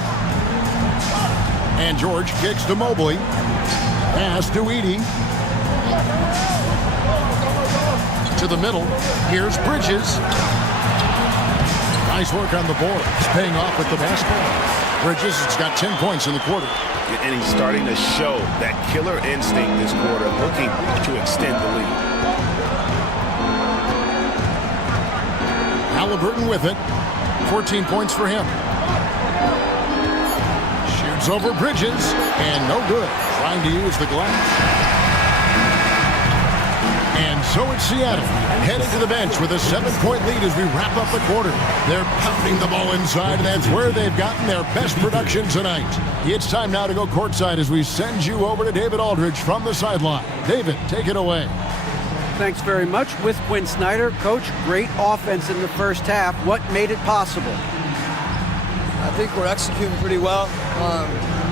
And George kicks to Mobley. Pass to Edey. To the middle. Here's Bridges. Nice work on the board. He's paying off with the basket. Bridges has got 10 points in the quarter. And he's starting to show that killer instinct this quarter, looking to extend the lead. Halliburton with it. 14 points for him. Shoots over Bridges, and no good. Trying to use the glass. And so it's Seattle, headed to the bench with a 7-point lead as we wrap up the quarter. They're pounding the ball inside, and that's where they've gotten their best production tonight. It's time now to go courtside as we send you over to David Aldridge from the sideline. David, take it away. Thanks very much. With Quinn Snyder, Coach, great offense in the first half. What made it possible? I think we're executing pretty well.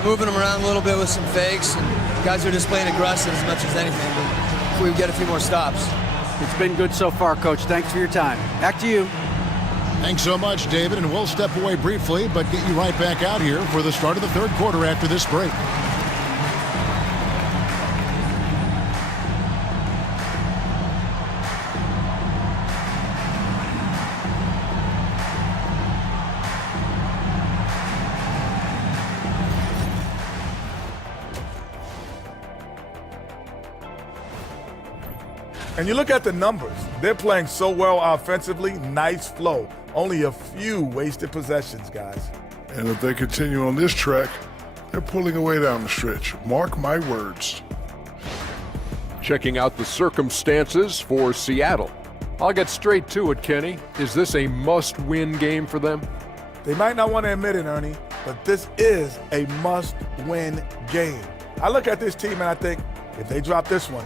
Moving them around a little bit with some fakes. And guys are just playing aggressive as much as anything. But we get a few more stops. It's been good so far, Coach. Thanks for your time. Back to you. Thanks so much, David, and we'll step away briefly, but get you right back out here for the start of the third quarter after this break. And you look at the numbers. They're playing so well offensively. Nice flow. Only a few wasted possessions, guys. And if they continue on this track, they're pulling away down the stretch. Mark my words. Checking out the circumstances for Seattle. I'll get straight to it, Kenny. Is this a must-win game for them? They might not want to admit it, Ernie, but this is a must-win game. I look at this team and I think, if they drop this one,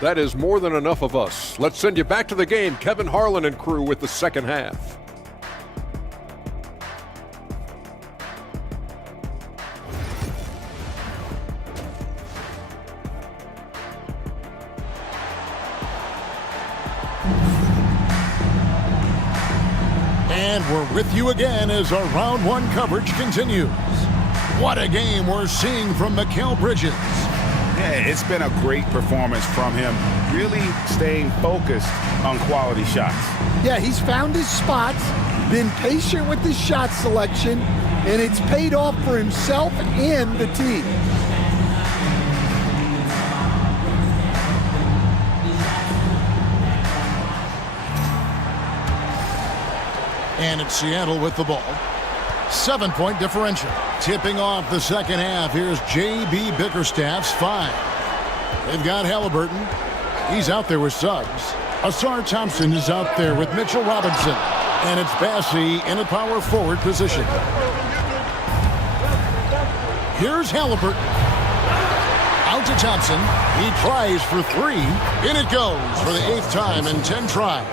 that is more than enough of us. Let's send you back to the game. Kevin Harlan and crew with the second half. And we're with you again as our round one coverage continues. What a game we're seeing from Mikal Bridges. Yeah, it's been a great performance from him, really staying focused on quality shots. Yeah, he's found his spots, been patient with his shot selection, and it's paid off for himself and the team. And it's Seattle with the ball. 7-point differential. Tipping off the second half. Here's J.B. Bickerstaff's 5. They've got Halliburton. He's out there with Suggs. Asar Thompson is out there with Mitchell Robinson. And it's Bassey in a power forward position. Here's Halliburton. Out to Thompson. He tries for 3. In it goes for the 8th time in 10 tries.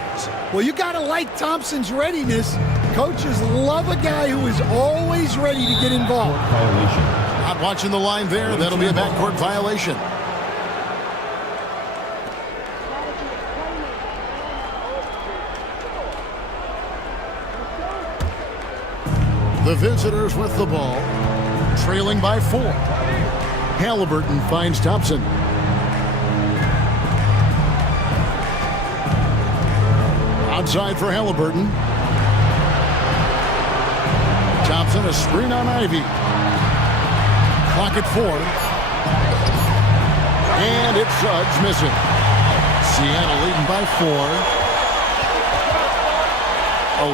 Well, you got to like Thompson's readiness. Coaches love a guy who is always ready to get involved. Not watching the line there. That'll be a backcourt violation. The visitors with the ball, trailing by 4. Halliburton finds Thompson. Outside for Halliburton. Thompson, a screen on Ivy. Clock at 4. And it's Suggs missing. Seattle leading by 4.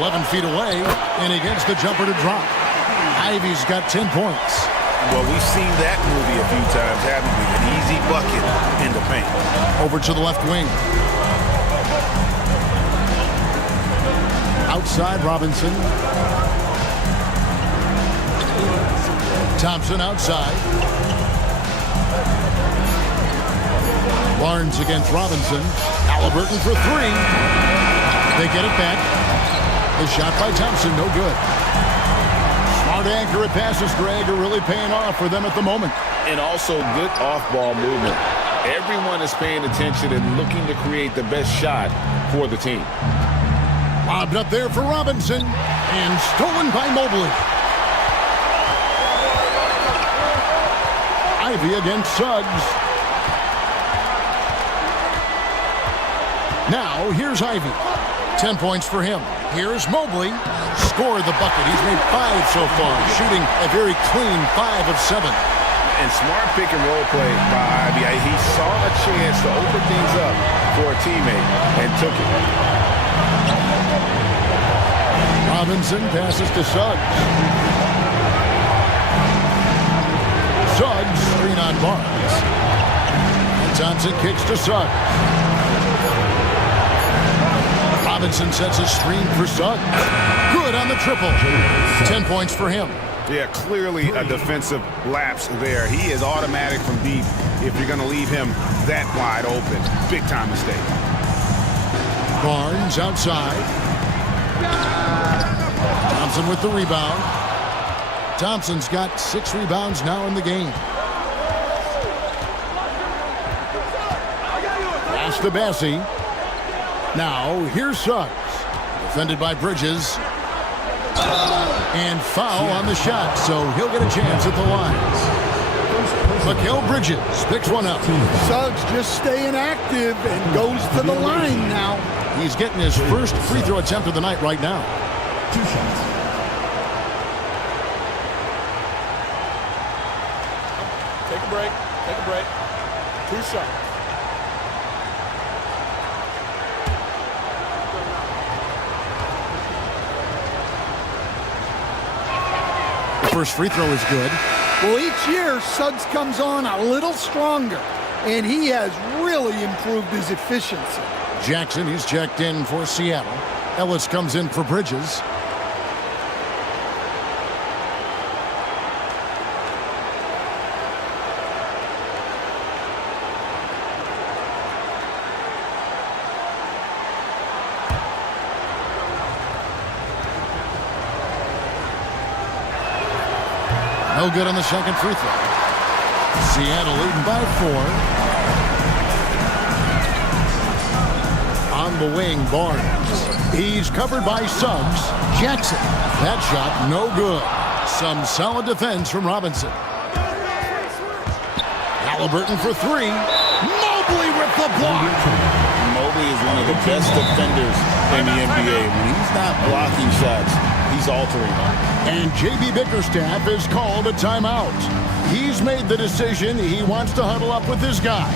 11 feet away, and he gets the jumper to drop. Ivy's got 10 points. Well, we've seen that movie a few times, haven't we? An easy bucket in the paint. Over to the left wing. Outside, Robinson. Thompson outside. Barnes against Robinson. Halliburton for 3. They get it back. The shot by Thompson, no good. Smart, accurate passes, Greg, are really paying off for them at the moment. And also good off-ball movement. Everyone is paying attention and looking to create the best shot for the team. Lobbed up there for Robinson, and stolen by Mobley. Ivy against Suggs. Now, here's Ivy. 10 points for him. Here's Mobley. Scored the bucket. He's made 5 so far, shooting a very clean 5 of 7. And smart pick and roll play by Ivy. He saw a chance to open things up for a teammate and took it. Robinson passes to Suggs. Suggs, screen on Barnes. And Thompson kicks to Suggs. Robinson sets a screen for Suggs. Good on the triple. 10 points for him. Yeah, clearly a defensive lapse there. He is automatic from deep if you're going to leave him that wide open. Big time mistake. Barnes outside. Thompson with the rebound. Thompson's got 6 rebounds now in the game. Pass to Bassey. Now, here's Suggs. Defended by Bridges. And foul on the shot, so he'll get a chance at the line. Mikal Bridges picks one up. Suggs just staying active and goes to the line now. He's getting his first free throw attempt of the night right now. 2 shots. Take a break. Take a break. 2 shots. The first free throw is good. Well, each year, Suggs comes on a little stronger, and he has really improved his efficiency. Jackson, he's checked in for Seattle. Ellis comes in for Bridges. No good on the second free throw. Seattle leading by 4. On the wing, Barnes. He's covered by Suggs. Jackson. That shot, no good. Some solid defense from Robinson. Halliburton for 3. Mobley with the block. Mobley is one of the best defenders in the NBA. When he's not blocking shots, he's altering. And J.B. Bickerstaff is called a timeout. He's made the decision. He wants to huddle up with his guys.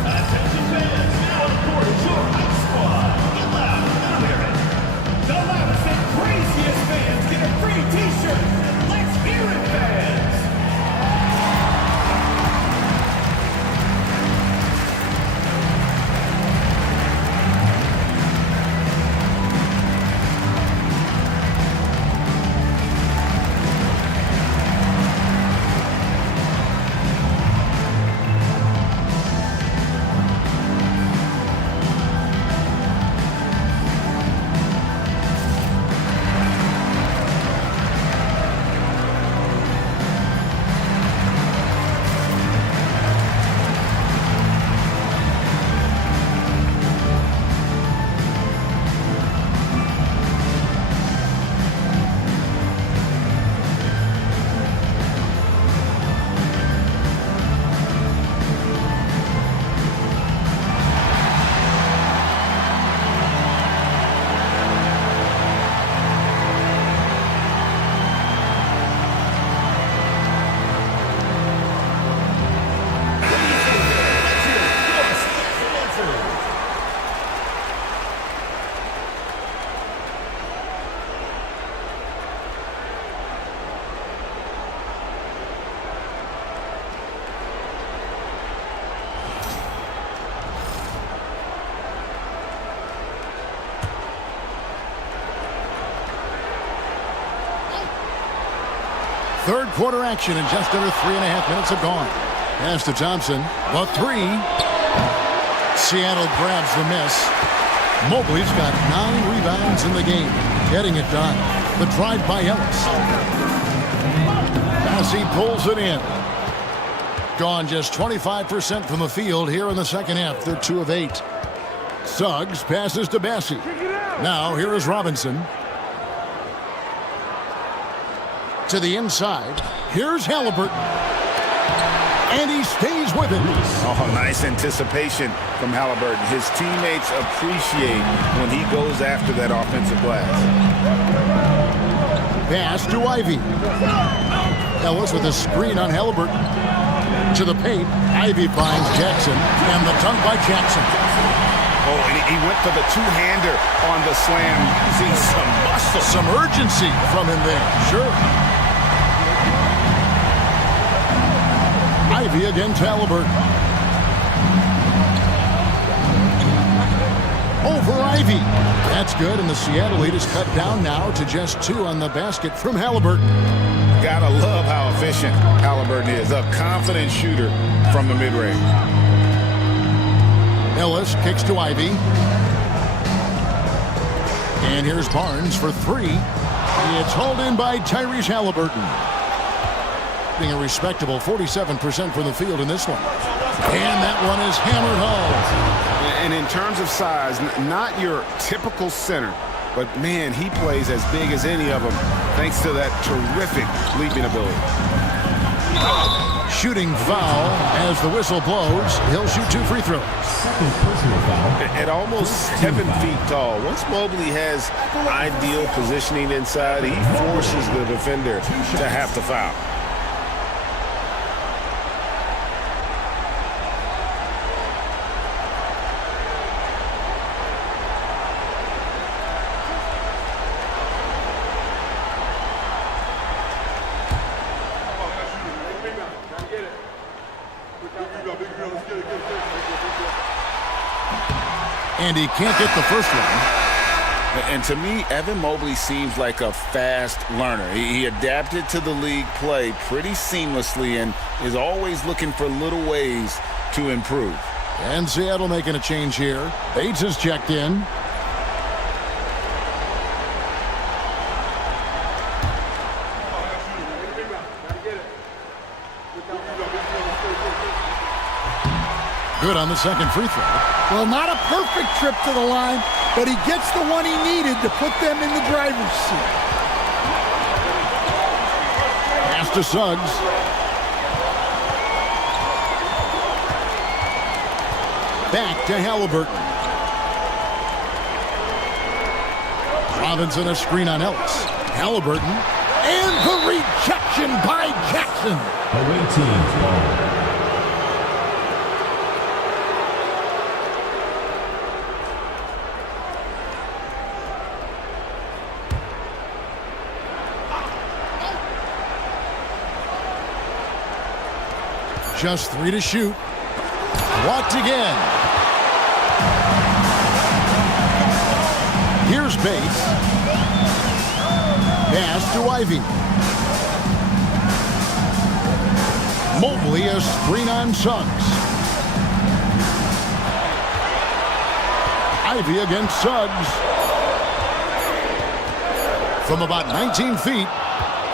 Attention fans, now on the court is your ice squad. Get loud and hear it. The loudest and craziest fans get a free t-shirt. Let's hear it, fans. Third quarter action, and just under 3.5 minutes have gone. Pass to Thompson. The 3. Seattle grabs the miss. Mobley's got 9 rebounds in the game. Getting it done. The drive by Ellis. Bassey pulls it in. Gone just 25% from the field here in the second half. They're 2 of 8. Suggs passes to Bassey. Now here is Robinson. To the inside. Here's Halliburton. And he stays with it. Oh, nice anticipation from Halliburton. His teammates appreciate when he goes after that offensive glass. Pass to Ivy. Ellis with a screen on Halliburton. To the paint. Ivy finds Jackson. And the dunk by Jackson. Oh, and he went for the two-hander on the slam. Using some muscle. Some urgency from him there. Sure. Ivy against Halliburton. Over Ivy. That's good, and the Seattle lead is cut down now to just 2 on the basket from Halliburton. Gotta love how efficient Halliburton is. A confident shooter from the mid-range. Ellis kicks to Ivy. And here's Barnes for 3. It's hauled in by Tyrese Halliburton. Being a respectable 47% from the field in this one. And that one is hammered home. And in terms of size, not your typical center, but man, he plays as big as any of them thanks to that terrific leaping ability. Shooting foul as the whistle blows. He'll shoot 2 free throws. Second personal foul. At almost 7 feet tall, once Mobley has ideal positioning inside, he forces the defender to have to foul. And he can't get the first one. And to me, Evan Mobley seems like a fast learner. He adapted to the league play pretty seamlessly and is always looking for little ways to improve. And Seattle making a change here. Bates has checked in. Good on the second free throw. Well, not a perfect trip to the line, but he gets the one he needed to put them in the driver's seat. Pass to Suggs. Back to Halliburton. Robinson a screen on Ellis. Halliburton. And the rejection by Jackson. Away team's ball. Just 3 to shoot. Walked again. Here's Bates. Pass to Ivy. Mobley a screen on Suggs. Ivy against Suggs. From about 19 feet,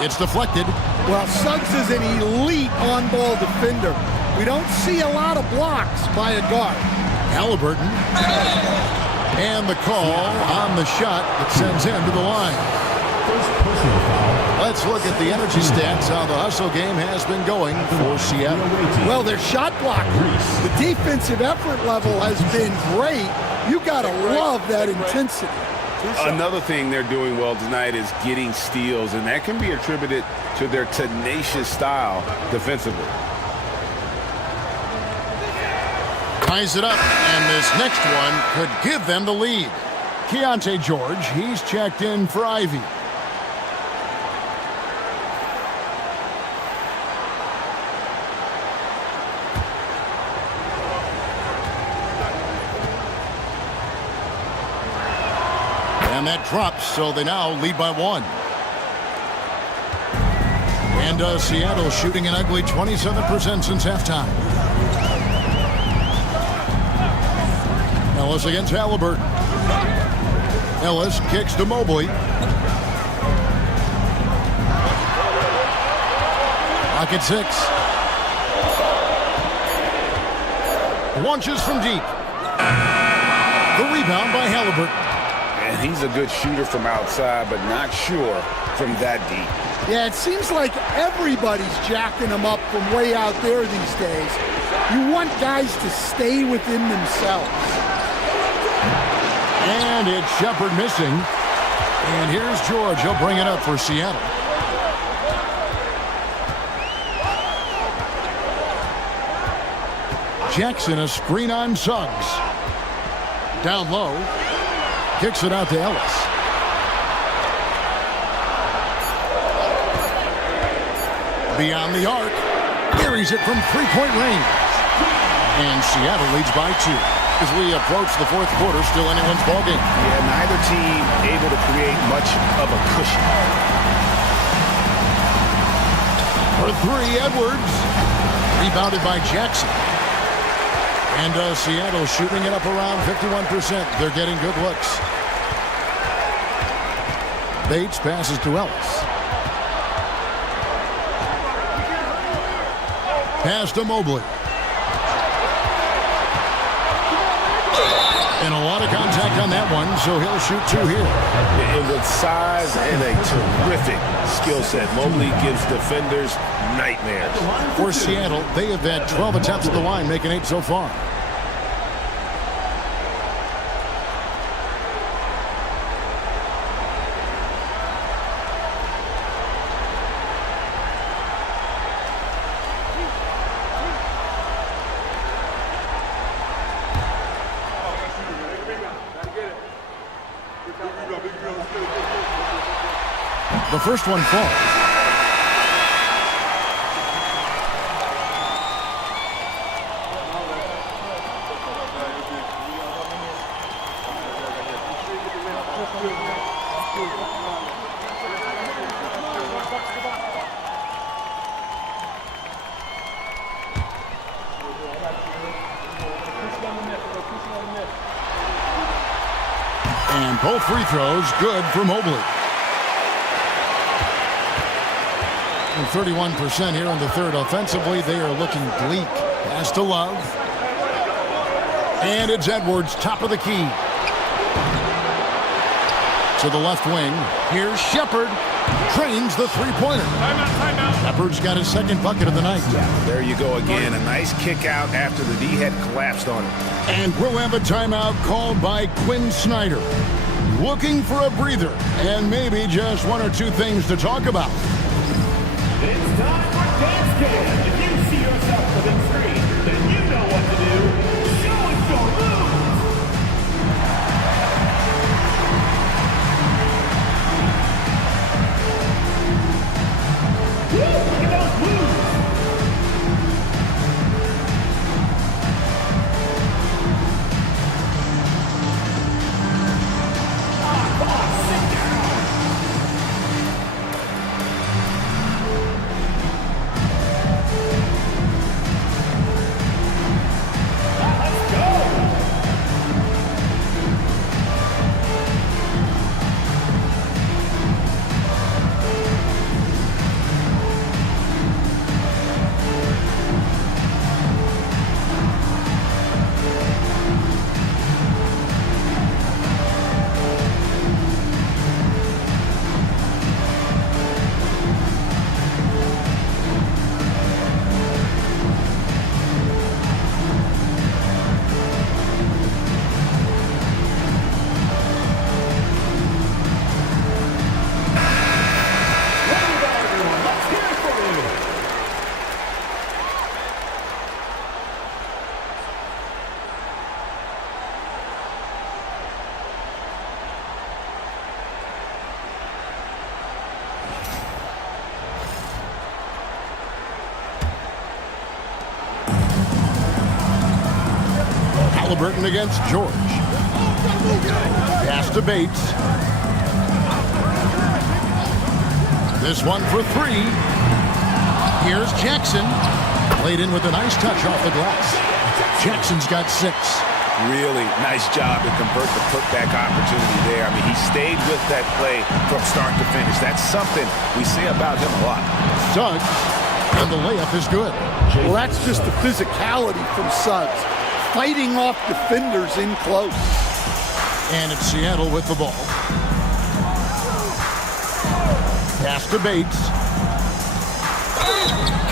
it's deflected. Well, Suggs is an elite on-ball defender. We don't see a lot of blocks by a guard. Halliburton. And the call on the shot that sends him to the line. First personal foul. Let's look at the energy stats, how the hustle game has been going for Seattle. Well, they're shot blocking. The defensive effort level has been great. You got to love that intensity. Another thing they're doing well tonight is getting steals, and that can be attributed to their tenacious style defensively. Ties it up, and this next one could give them the lead. Keontae George, he's checked in for Ivy. And that drops, so they now lead by 1. And Seattle shooting an ugly 27% since halftime. Ellis against Halliburton. Ellis kicks to Mobley. Pocket 6. Launches from deep. The rebound by Halliburton. And he's a good shooter from outside, but not sure from that deep. Yeah, it seems like everybody's jacking them up from way out there these days. You want guys to stay within themselves. And it's Shepard missing. And here's George. He'll bring it up for Seattle. Jackson a screen on Suggs. Down low. Kicks it out to Ellis. Beyond the arc. Carries it from three-point range. And Seattle leads by 2. As we approach the fourth quarter, still anyone's ballgame. Yeah, neither team able to create much of a cushion. For 3, Edwards. Rebounded by Jackson. And Seattle shooting it up around 51%. They're getting good looks. Bates passes to Ellis. Pass to Mobley. And a lot of contact on that one, so he'll shoot 2 here. And with size and a terrific skill set, Mobley gives defenders nightmares. For Seattle, they have had 12 attempts at the line, making 8 so far. The first one falls. And both free throws good for Mobley. 31% here in the third. Offensively, they are looking bleak. Pass to Love. And it's Edwards, top of the key. To the left wing. Here's Shepard. Trains the three-pointer. Timeout. Shepard's got his second bucket of the night. There you go again. A nice kick out after the D had collapsed on him. And we'll have a timeout called by Quinn Snyder. Looking for a breather and maybe just 1 or 2 things to talk about. It's time for Dance Cam. If you see yourself on the screen, then you know what to do. Show us your moves. Woo! Look at those moves. Come on, sit down. Burton against George. Pass to Bates. This one for 3. Here's Jackson. Played in with a nice touch off the glass. Jackson's got 6. Really nice job to convert the putback opportunity there. I mean, he stayed with that play from start to finish. That's something we say about him a lot. Suggs, and the layup is good. Well, that's just the physicality from Suggs. Fighting off defenders in close. And it's Seattle with the ball. Pass to Bates.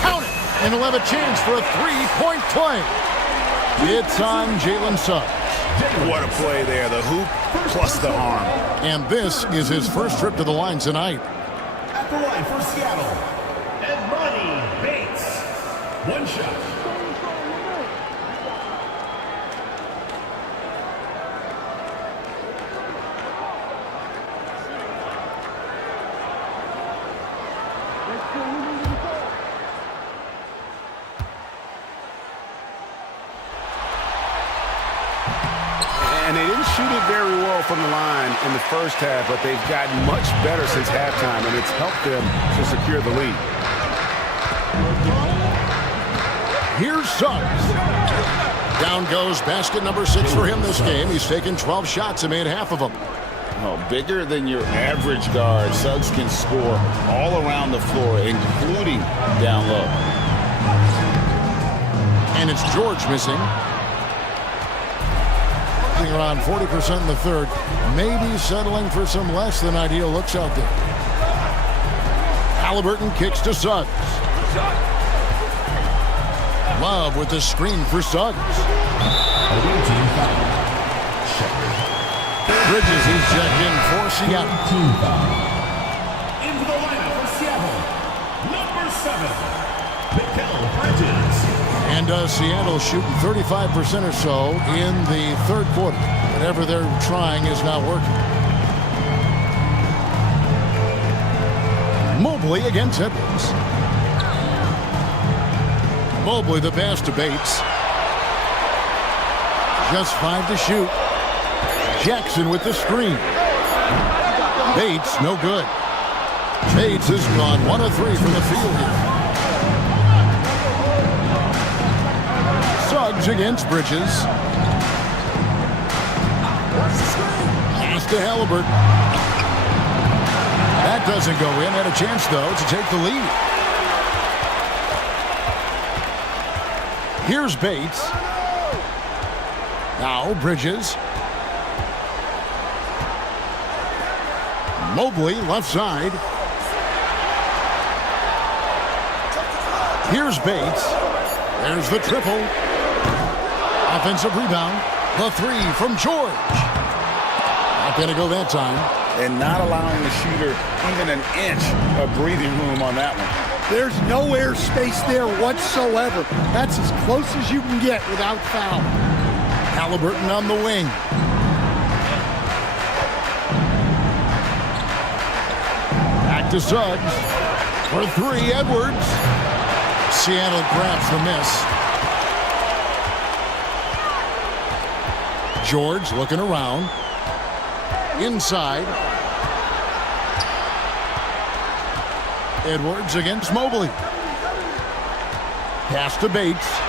Count it! And he'll have a chance for a 3-point play. It's on Jalen Suggs. What a play there. The hoop plus the arm. And this is his first trip to the line tonight. At the line for Seattle, Emoni Bates. 1 shot. And they didn't shoot it very well from the line in the first half, but they've gotten much better since halftime, and it's helped them to secure the lead. Here's Suggs. Down goes basket number 6 for him this game. He's taken 12 shots and made half of them. Oh, bigger than your average guard, Suggs can score all around the floor, including down low. And it's George missing. shooting around 40% in the third. Maybe settling for some less than ideal looks out there. Halliburton kicks to Suggs. Love with the screen for Suggs. Bridges is checked in for Seattle. Into the lineup for Seattle, number 7, Mikal Bridges. And Seattle shooting 35% or so in the third quarter. Whatever they're trying is not working. Mobley against Edwards. Mobley the pass to Bates. Just 5 to shoot. Jackson with the screen. Bates no good. Bates has gone 1 of 3 from the field here. Suggs against Bridges. Pass to Halliburton. That doesn't go in. Had a chance, though, to take the lead. Here's Bates. Now Bridges. Mobley left side. Here's Bates. There's the triple. Offensive rebound. The 3 from George. Not going to go that time. And not allowing the shooter even an inch of breathing room on that one. There's no air space there whatsoever. That's as close as you can get without foul. Halliburton on the wing. Back to Suggs. For 3, Edwards. Seattle grabs the miss. George looking around. Inside. Edwards against Mobley. Pass to Bates.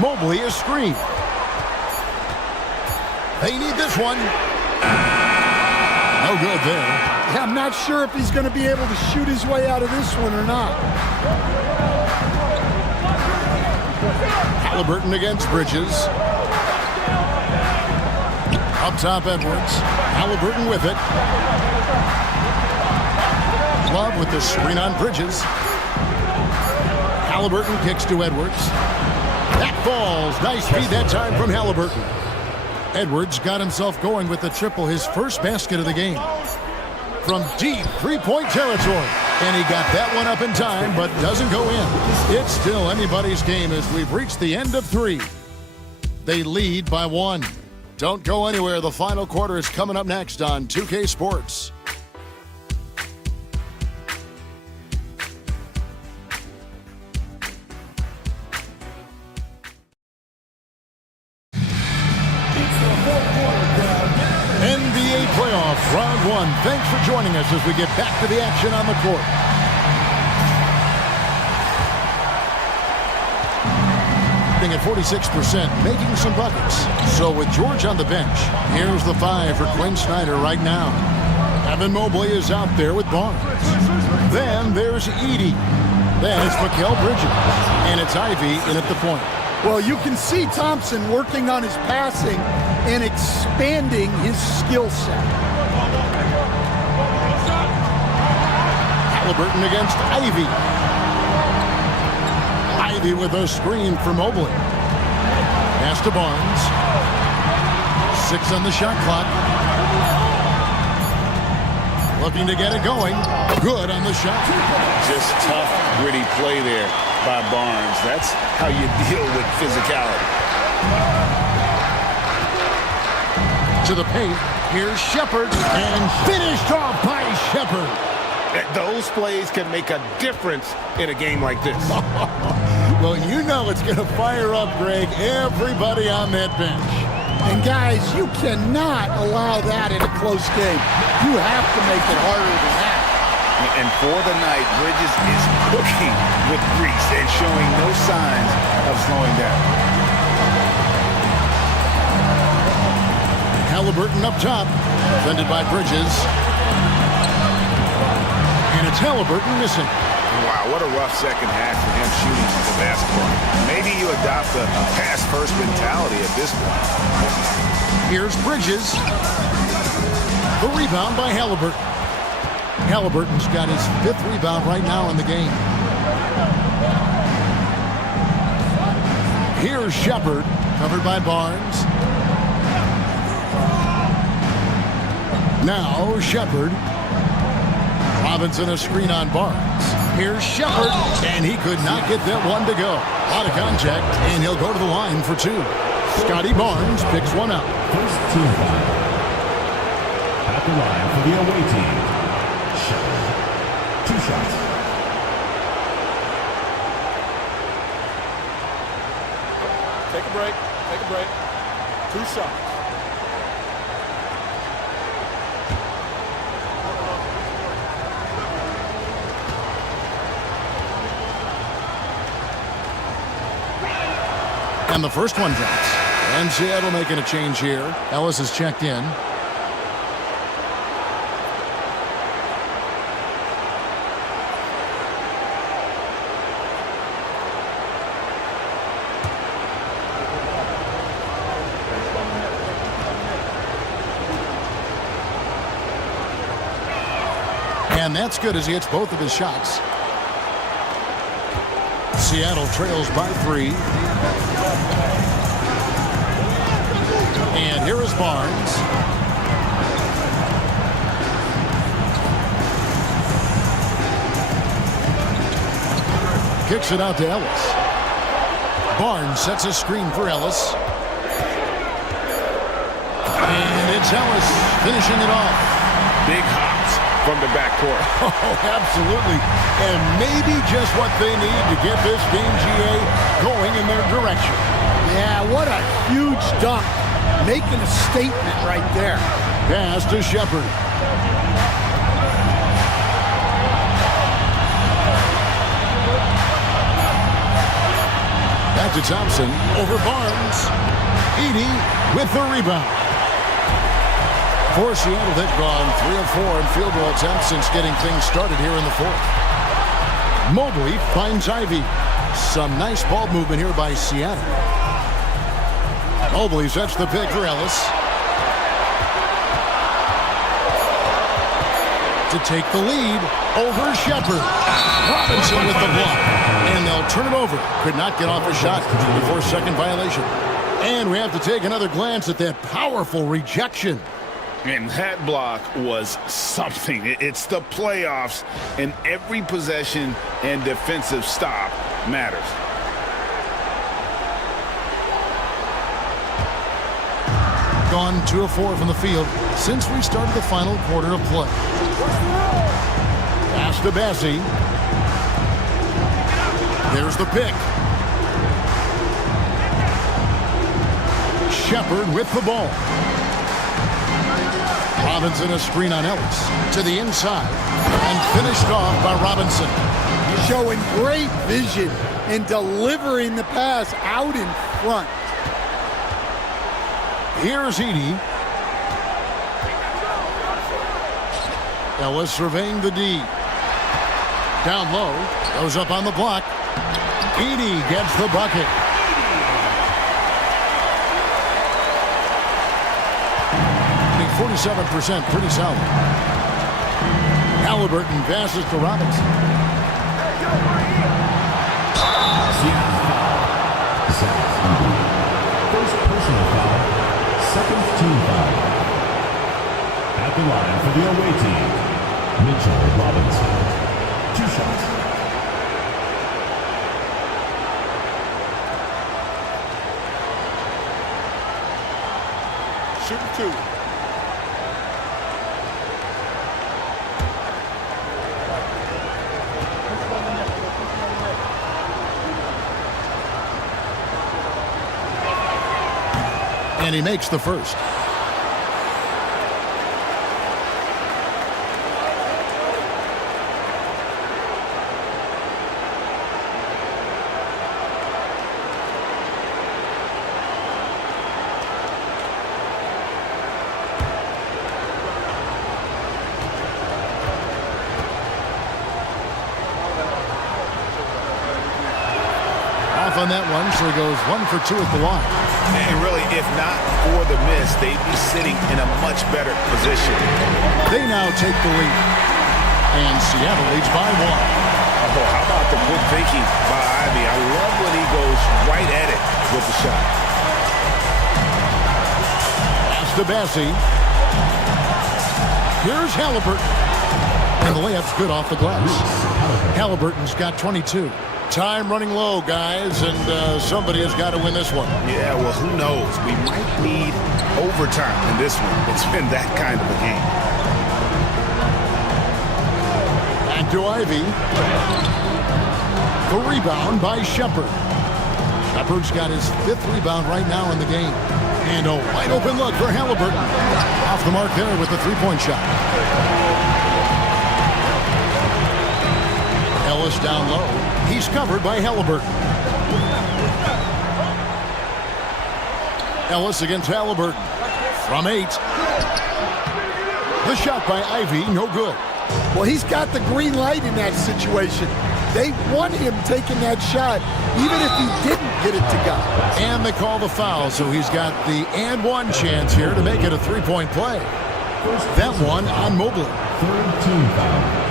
Mobley is screened. They need this one. No good there. Yeah, I'm not sure if he's going to be able to shoot his way out of this one or not. Halliburton against Bridges. Up top, Edwards. Halliburton with it. Love with the screen on Bridges. Halliburton kicks to Edwards. That falls. Nice feed that time from Halliburton. Edwards got himself going with the triple, his first basket of the game. From deep three-point territory. And he got that one up in time, but doesn't go in. It's still anybody's game as we've reached the end of 3. They lead by 1. Don't go anywhere. The final quarter is coming up next on 2K Sports. NBA playoffs, round 1. Thanks for joining us as we get back to the action on the court. At 46%, making some buckets. So with George on the bench, here's the 5 for Quinn Snyder right now. Evan Mobley is out there with Barnes. Then there's Edey. Then it's Mikal Bridges. And it's Ivy in at the point. Well, you can see Thompson working on his passing and expanding his skill set. Halliburton against Ivy. Ivy with a screen for Mobley. Pass to Barnes. 6 on the shot clock. Looking to get it going. Good on the shot. Just tough, gritty play there by Barnes. That's how you deal with physicality. To the paint. Here's Shepard. And finished off by Shepard. Those plays can make a difference in a game like this. Well, you know it's going to fire up, Greg, everybody on that bench. And, guys, you cannot allow that in a close game. You have to make it harder than that. And for the night, Bridges is cooking with grease and showing no signs of slowing down. Halliburton up top, defended by Bridges. And it's Halliburton missing. Wow, what a rough second half for him shooting the basketball. Maybe you adopt a pass-first mentality at this point. Here's Bridges. The rebound by Halliburton. Halliburton's got his 5th rebound right now in the game. Here's Shepard, covered by Barnes. Now Shepard. Robinson a screen on Barnes. Here's Shepard, and he could not get that one to go. A lot of contact, and he'll go to the line for 2. Scotty Barnes picks one up. First team foul. At the line for the away team, Shepard. 2 shots. Take a break. Take a break. 2 shots. And the first one drops. And Seattle making a change here. Ellis is checked in. And that's good as he hits both of his shots. Seattle trails by 3. And here is Barnes. Kicks it out to Ellis. Barnes sets a screen for Ellis. And it's Ellis finishing it off. Big hops from the backcourt. Oh, absolutely. And maybe just what they need to get this game, GA, going in their direction. Yeah, what a huge dunk. Making a statement right there. Pass to Shepard. Back to Thompson. Over Barnes. Edey with the rebound. For Seattle, they've gone 3 of 4 in field goal attempts since getting things started here in the 4th. Mobley finds Ivy. Some nice ball movement here by Seattle. Mobley sets the pick for Ellis. To take the lead over Shepard. Robinson with the block. And they'll turn it over. Could not get off a shot before second violation. And we have to take another glance at that powerful rejection. And that block was something. It's the playoffs, and every possession and defensive stop matters. Gone 2 of 4 from the field since we started the final quarter of play. Pass to Bassie. There's the pick. Shepard with the ball. Robinson a screen on Ellis. To the inside. And finished off by Robinson. Showing great vision and delivering the pass out in front. Here's Edey. Ellis surveying the D. Down low. Goes up on the block. Edey gets the bucket. Hitting 47%, pretty solid. Halliburton passes to Robinson. First personal foul, second team foul. At the line for the away team, Mitchell Robinson. 2 shots. Shooting 2. And he makes the first. on that one, so he goes 1 for 2 at the line. And really, if not for the miss, they'd be sitting in a much better position. They now take the lead. And Seattle leads by 1. Oh, how about the quick thinking by Ivy? I love when he goes right at it with the shot. Pass to Bassie. Here's Halliburton. And the layup's good off the glass. Halliburton's got 22. Time running low, guys, and somebody has got to win this one. Yeah, well, who knows? We might need overtime in this one. It's been that kind of a game. Back to Ivy. The rebound by Shepard. Shepard's got his 5th rebound right now in the game. And a wide open look for Halliburton. Off the mark there with the three-point shot. Ellis down low. He's covered by Halliburton. Ellis against Halliburton. From 8. The shot by Ivy, no good. Well, he's got the green light in that situation. They want him taking that shot, even if he didn't get it to go. And they call the foul, so he's got the and one chance here to make it a three-point play. That one on Mobley. 3rd team foul.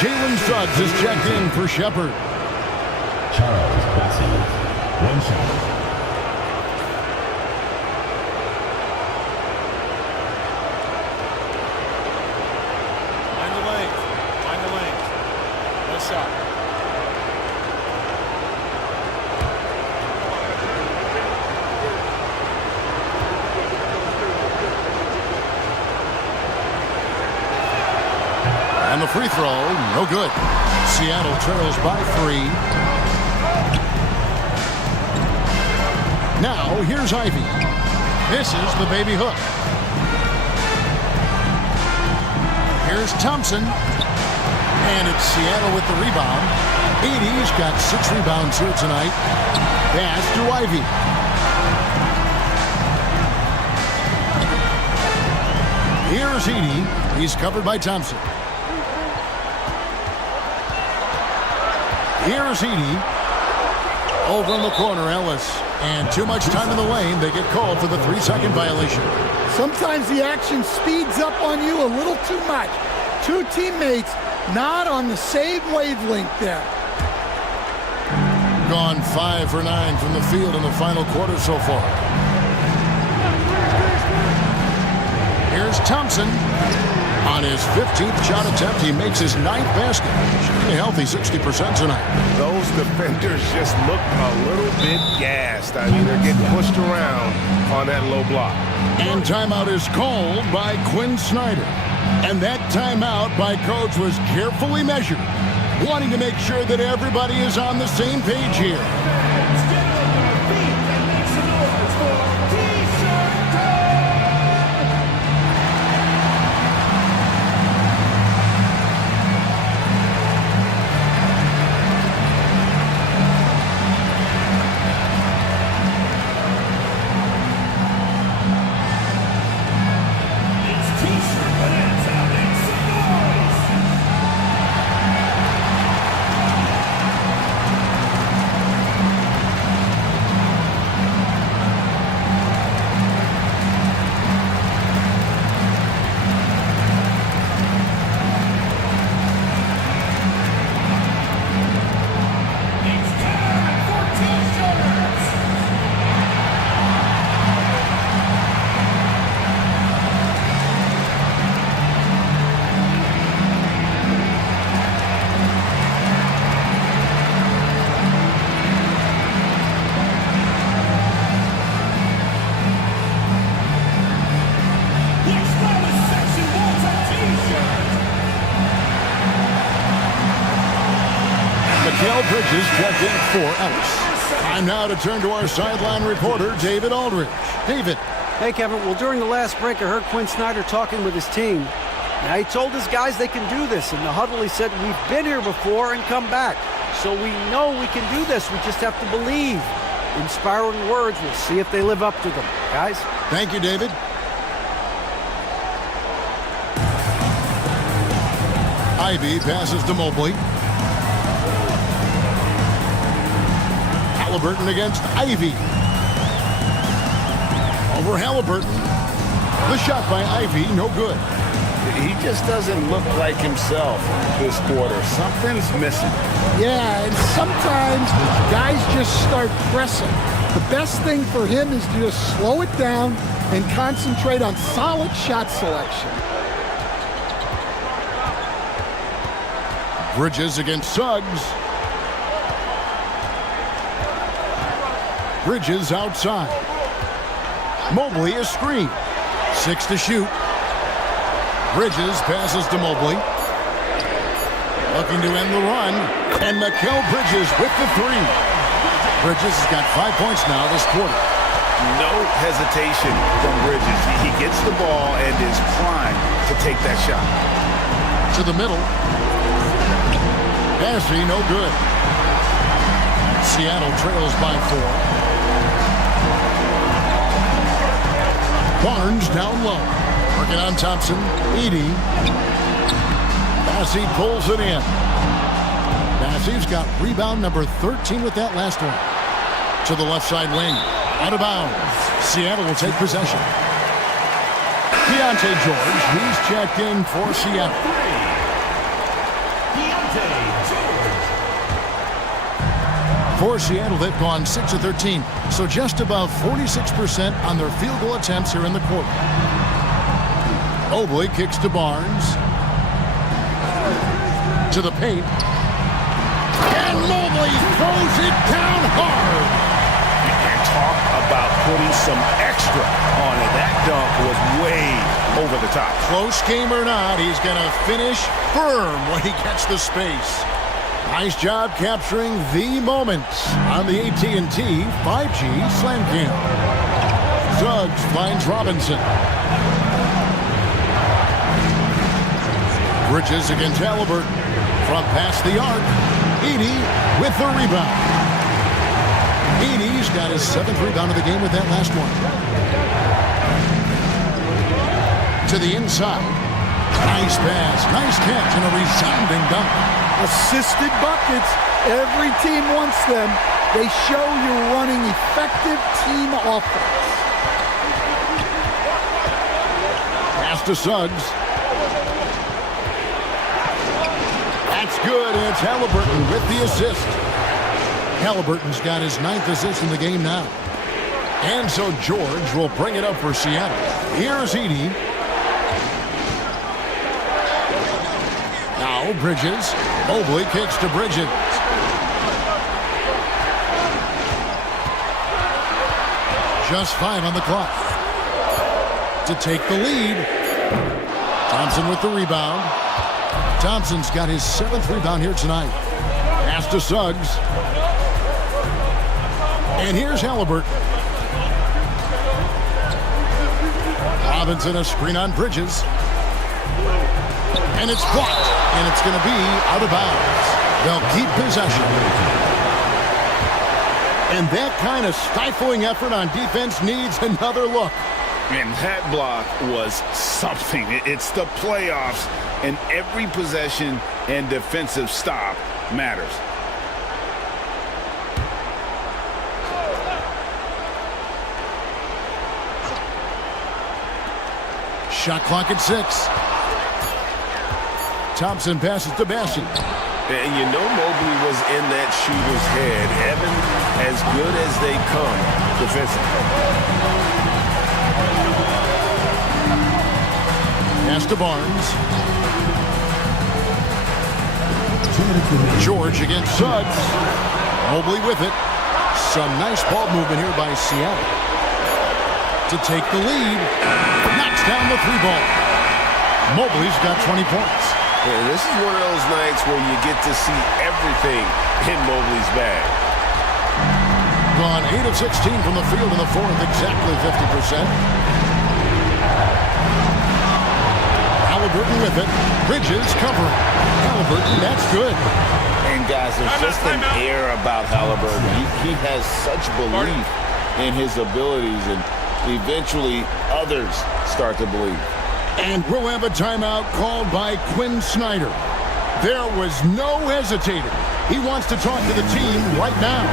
Jalen Suggs is checked in for Shepard. Charles Bassie, 1 shot. And the free throw, no good. Seattle trails by 3. Now, here's Ivy. Misses the baby hook. Here's Thompson. And it's Seattle with the rebound. Edie's got 6 rebounds here tonight. Pass to Ivy. Here's Edie. He's covered by Thompson. Here's Edie. Over in the corner, Ellis. And too much time in the lane. They get called for the 3-second violation. Sometimes the action speeds up on you a little too much. 2 teammates not on the same wavelength there. Gone 5 for 9 from the field in the final quarter so far. Here's Thompson. On his 15th shot attempt, he makes his 9th basket. Shooting a healthy 60% tonight. Those defenders just look a little bit gassed. I mean, they're getting pushed around on that low block. And timeout is called by Quinn Snyder. And that timeout by Coach was carefully measured, wanting to make sure that everybody is on the same page here. Bridges checked in for Ellis. Time now to turn to our sideline reporter, David Aldridge. David. Hey, Kevin. Well, during the last break, I heard Quinn Snyder talking with his team. Now, he told his guys they can do this. In the huddle, he said, we've been here before and come back. So we know we can do this. We just have to believe. Inspiring words. We'll see if they live up to them. Guys? Thank you, David. Ivy passes to Mobley. Halliburton against Ivy. Over Halliburton. The shot by Ivy, no good. He just doesn't look like himself this quarter. Something's missing. Yeah, and sometimes guys just start pressing. The best thing for him is to just slow it down and concentrate on solid shot selection. Bridges against Suggs. Bridges outside. Mobley is screened. 6 to shoot. Bridges passes to Mobley. Looking to end the run. And Mikal Bridges with the three. Bridges has got 5 points now this quarter. No hesitation from Bridges. He gets the ball and is primed to take that shot. To the middle. Passy, no good. Seattle trails by 4. Barnes down low. Working on Thompson. Edey. Passy pulls it in. Passy's got rebound number 13 with that last one. To the left side wing. Out of bounds. Seattle will take possession. Keontae George. He's checked in for Seattle. For Seattle, they've gone 6 of 13, so just above 46% on their field goal attempts here in the quarter. Mobley kicks to Barnes. To the paint. And Mobley throws it down hard. And talk about putting some extra on it. That dunk was way over the top. Close game or not, he's going to finish firm when he gets the space. Nice job capturing the moments on the AT&T 5G Slam Cam. Suggs finds Robinson. Bridges against Halliburton. From past the arc. Edey with the rebound. Edey's got his 7th rebound of the game with that last one. To the inside. Nice pass. Nice catch and a resounding dunk. Assisted buckets. Every team wants them. They show you're running effective team offense. Pass to Suggs. That's good, and it's Halliburton with the assist. Halliburton's got his 9th assist in the game now. And so George will bring it up for Seattle. Here's Edey. Now Bridges. Mobley kicks to Bridges. Just 5 on the clock. To take the lead. Thompson with the rebound. Thompson's got his 7th rebound here tonight. Pass to Suggs. And here's Halliburton. Robinson a screen on Bridges. And it's blocked. And it's going to be out of bounds. They'll keep possession. And that kind of stifling effort on defense needs another look. And that block was something. It's the playoffs, and every possession and defensive stop matters. Shot clock at 6. Thompson passes to Bassey. And you know Mobley was in that shooter's head. Evan, as good as they come defensively. Pass to Barnes. George against Suggs. Mobley with it. Some nice ball movement here by Seattle. To take the lead. Knocks down the 3-ball. Mobley's got 20 points. Yeah, this is one of those nights where you get to see everything in Mobley's bag. Gone 8 of 16 from the field in the 4th, exactly 50%. Halliburton with it. Bridges covering. Halliburton, that's good. And guys, there's just an air about Halliburton. He has such belief in his abilities, and eventually others start to believe. And we'll have a timeout called by Quinn Snyder. There was no hesitating. He wants to talk to the team right now.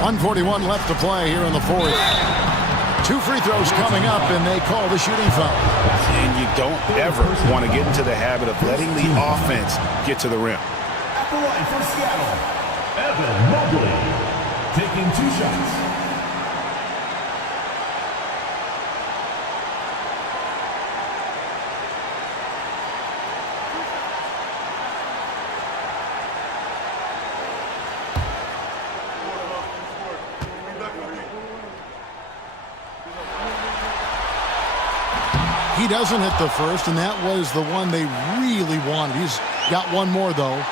.141 left to play here in the fourth. 2 free throws coming up, and they call the shooting foul. And you don't ever want to get into the habit of letting the offense get to the rim. At the line for Seattle, Evan Mobley, taking 2 shots. He doesn't hit the first, and that was the one they really wanted. He's got one more, though.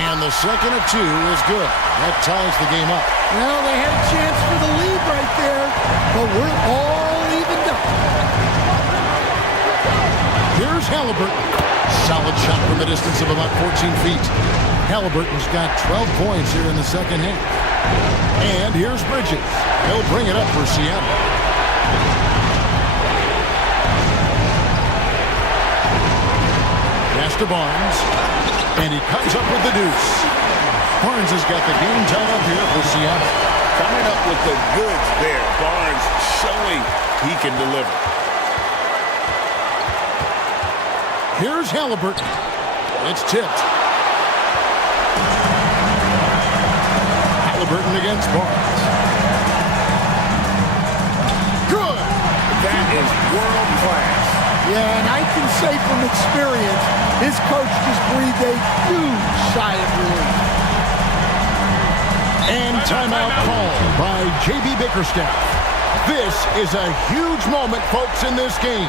And the second of 2 is good. That ties the game up. Well, they had a chance for the lead right there, but we're all evened up. Here's Halliburton. Solid shot from a distance of about 14 feet. Halliburton's got 12 points here in the second half. And here's Bridges. He'll bring it up for Seattle. Pass to Barnes. And he comes up with the deuce. Barnes has got the game tied up here for Seattle. Coming up with the goods there. Barnes showing he can deliver. Here's Halliburton. It's tipped. Halliburton against Barnes. Good. That is world class. Yeah, and I can say from experience, his coach just breathed a huge sigh of relief. And timeout called by J.B. Bickerstaff. This is a huge moment, folks, in this game.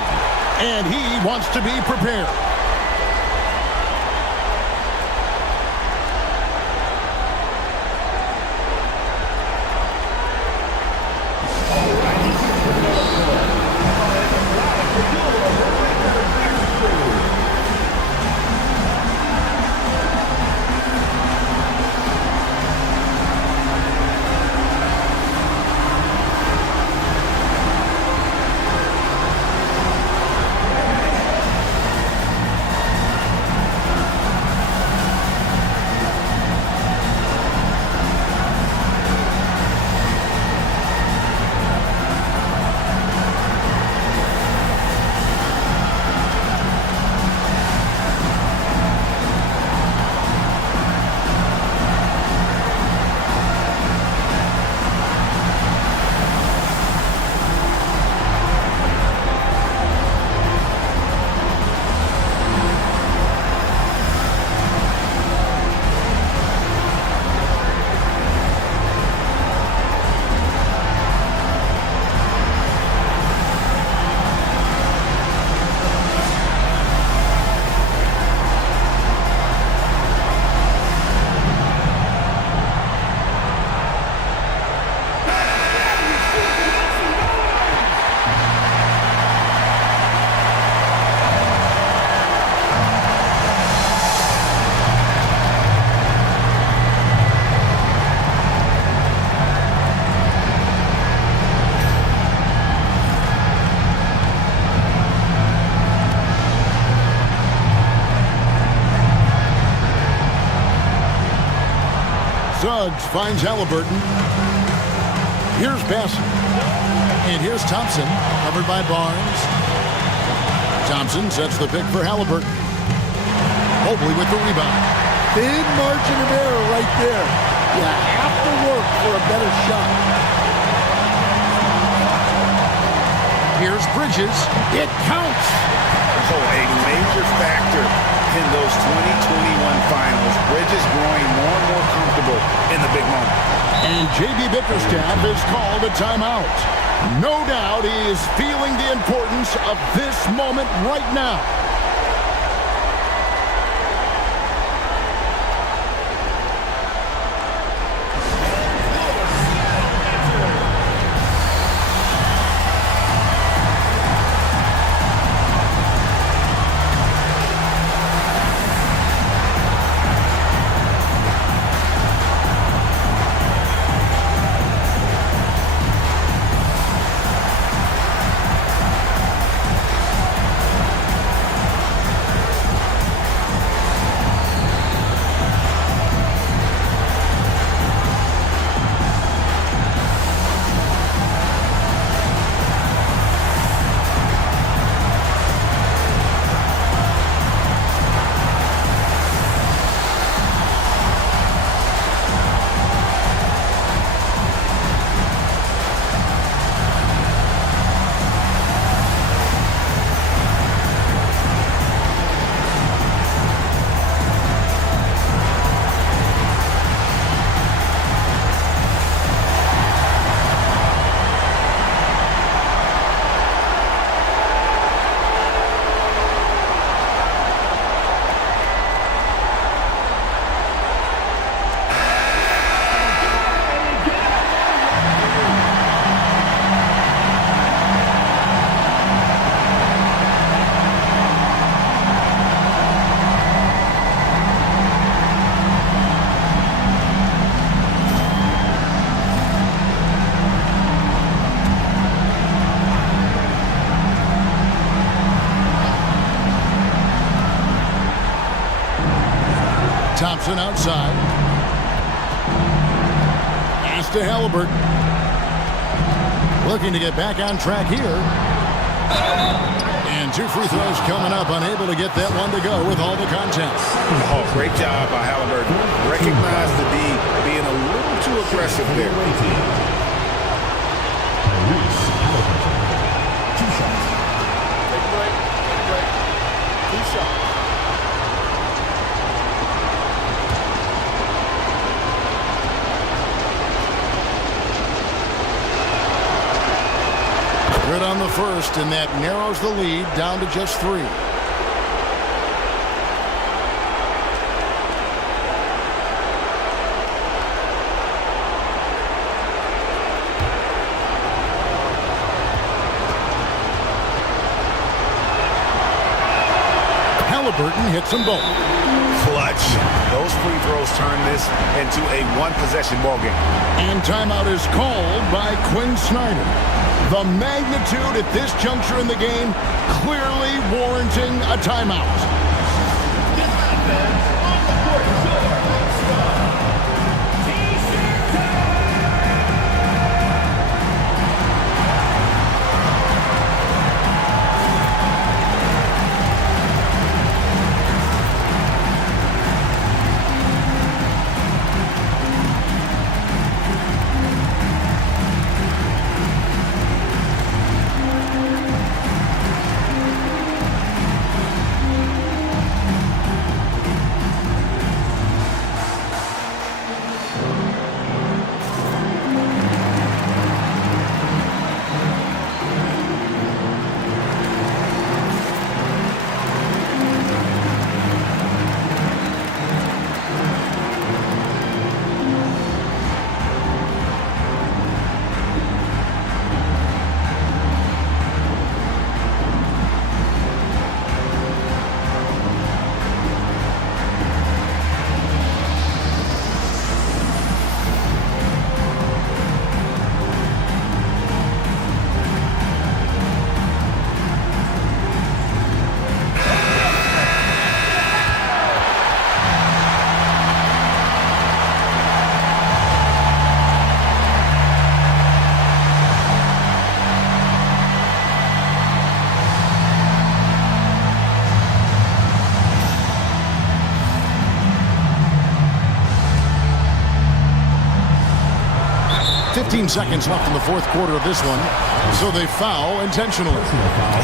And he wants to be prepared. Suggs finds Halliburton. Here's Bassett. And here's Thompson, covered by Barnes. Thompson sets the pick for Halliburton. Mobley with the rebound. Big margin of error right there. You have to work for a better shot. Here's Bridges. It counts. Oh, a major factor in those 2021 finals. Bridges growing more and more comfortable in the big moment. And J.B. Bickerstaff is called a timeout. No doubt he is feeling the importance of this moment right now. Thompson outside. Pass to Halliburton. Looking to get back on track here. And 2 free throws coming up. Unable to get that one to go with all the content. Oh, great job by Halliburton. Recognize the D being a little too aggressive there. Take a break. Take a break. 2 shots. Good on the first, and that narrows the lead down to just 3. Halliburton hits them both. Clutch. Those free throws turn this into a one-possession ballgame. And timeout is called by Quinn Snyder. The magnitude at this juncture in the game clearly warranting a timeout. 15 seconds left in the fourth quarter of this one. So they foul intentionally.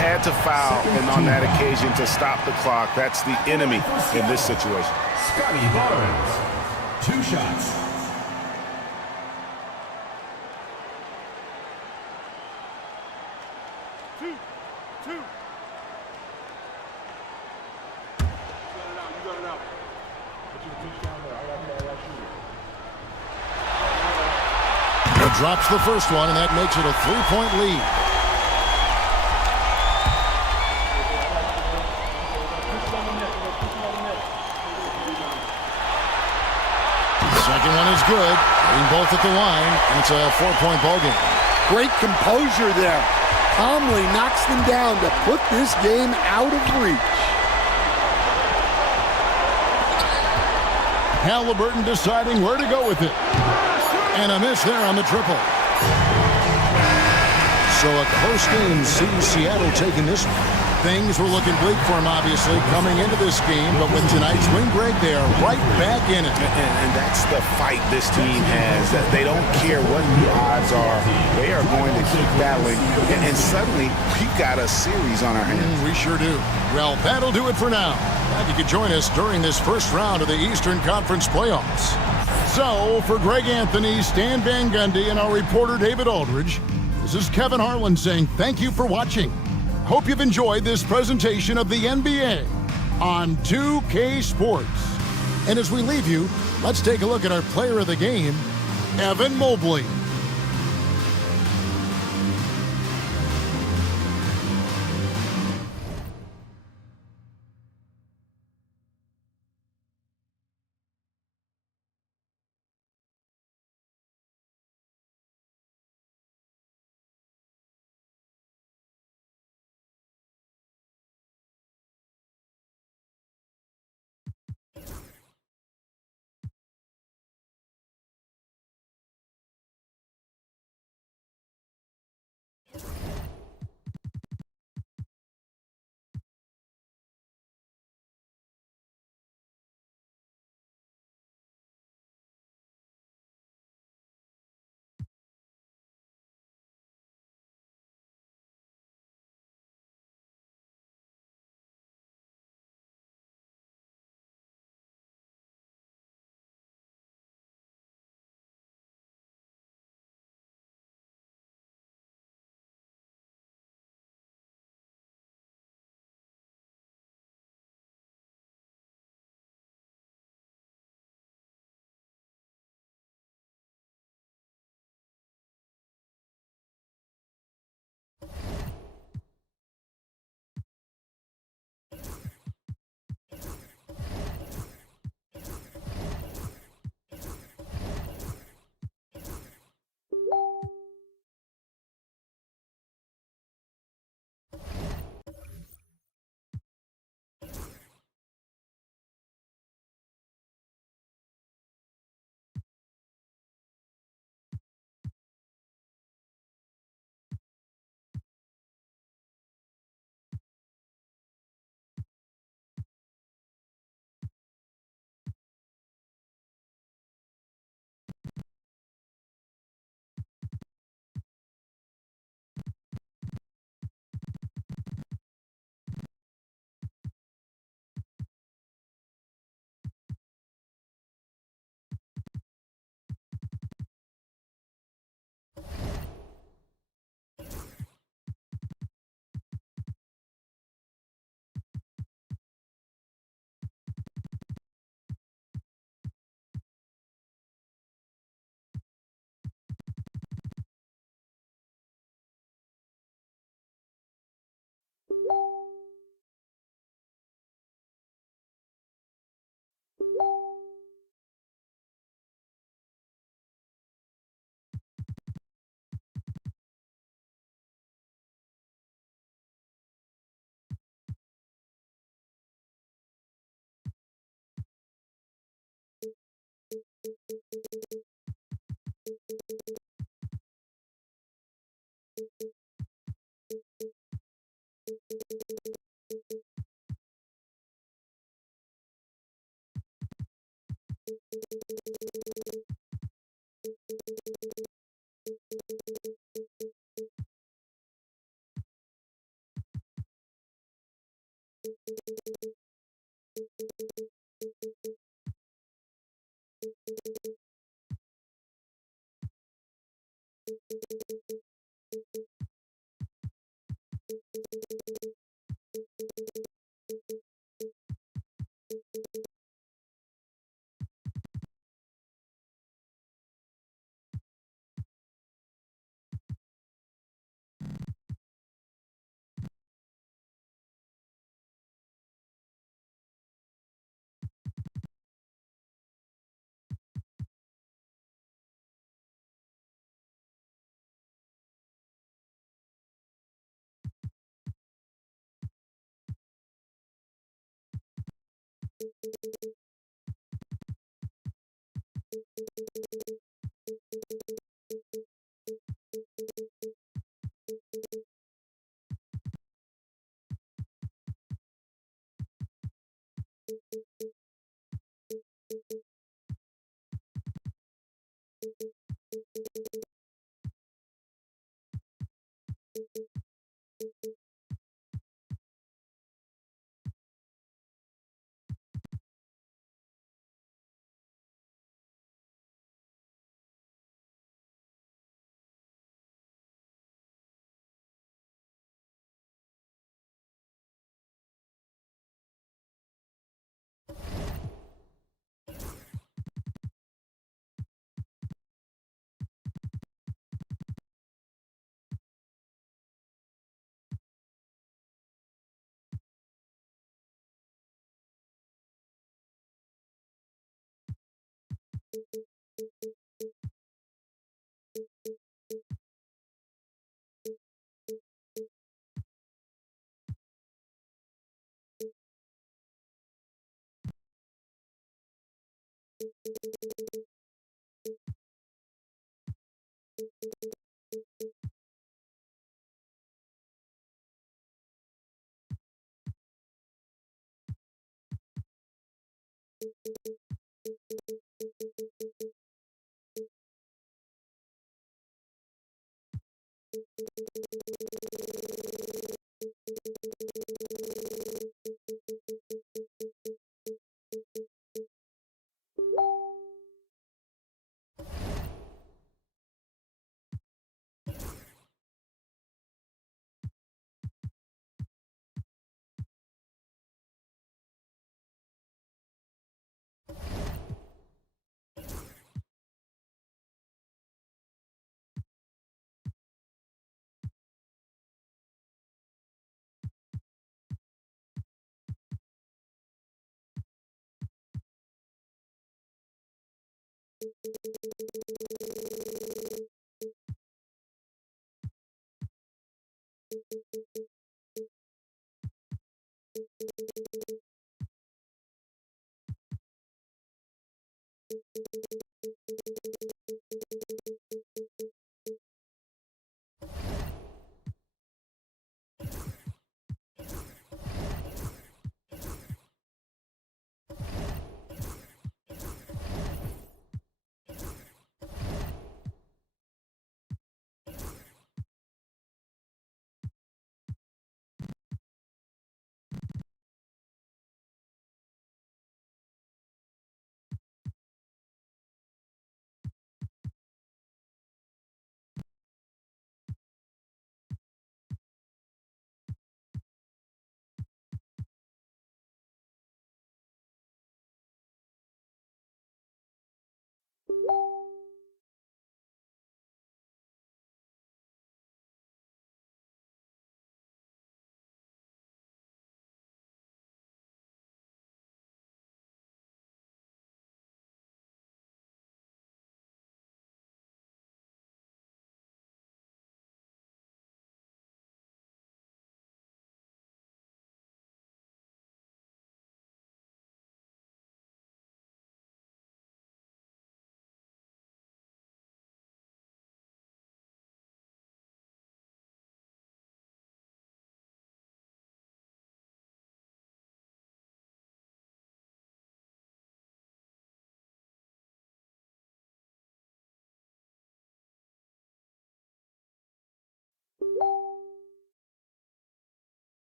Had to foul, and on that occasion to stop the clock. That's the enemy in this situation. Scotty Barnes, 2 shots. Drops the first one, and that makes it a 3-point lead. Second one is good. Hitting both at the line, and it's a 4-point ball game. Great composure there. Calmly knocks them down to put this game out of reach. Halliburton deciding where to go with it. And a miss there on the triple. So a close game sees Seattle taking this one. Things were looking bleak for him, obviously, coming into this game. But with tonight's win, Greg, they are right back in it. And that's the fight this team has. That they don't care what the odds are. They are going to keep battling. And suddenly, we've got a series on our hands. We sure do. Well, that'll do it for now. Glad you could join us during this first round of the Eastern Conference playoffs. So, for Greg Anthony, Stan Van Gundy, and our reporter David Aldridge, this is Kevin Harlan saying thank you for watching. Hope you've enjoyed this presentation of the NBA on 2K Sports. And as we leave you, let's take a look at our player of the game, Evan Mobley.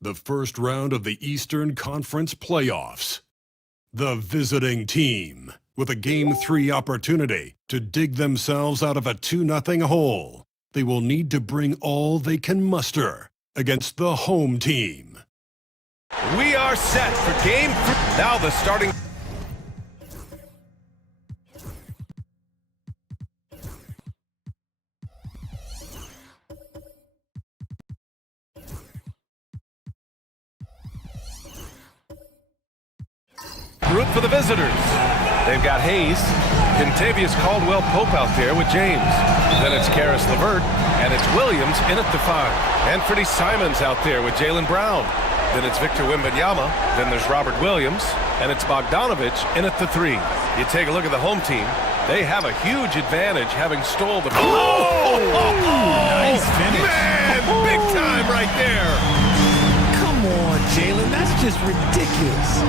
the first round of the Eastern Conference playoffs. The visiting team with a Game 3 opportunity to dig themselves out of a 2-0 hole. They will need to bring all they can muster against the home team. We are set for Game 3. Now the starting... Group for the visitors. They've got Hayes, Contavious Caldwell-Pope out there with James. Then it's Karis LeVert, and it's Williams in at the 5. And Freddie Simons out there with Jaylen Brown. Then it's Victor Wembanyama. Then there's Robert Williams, and it's Bogdanovich in at the 3. You take a look at the home team. They have a huge advantage having stole the... Nice finish. Man, big time right there. Come on, Jaylen. That's just ridiculous.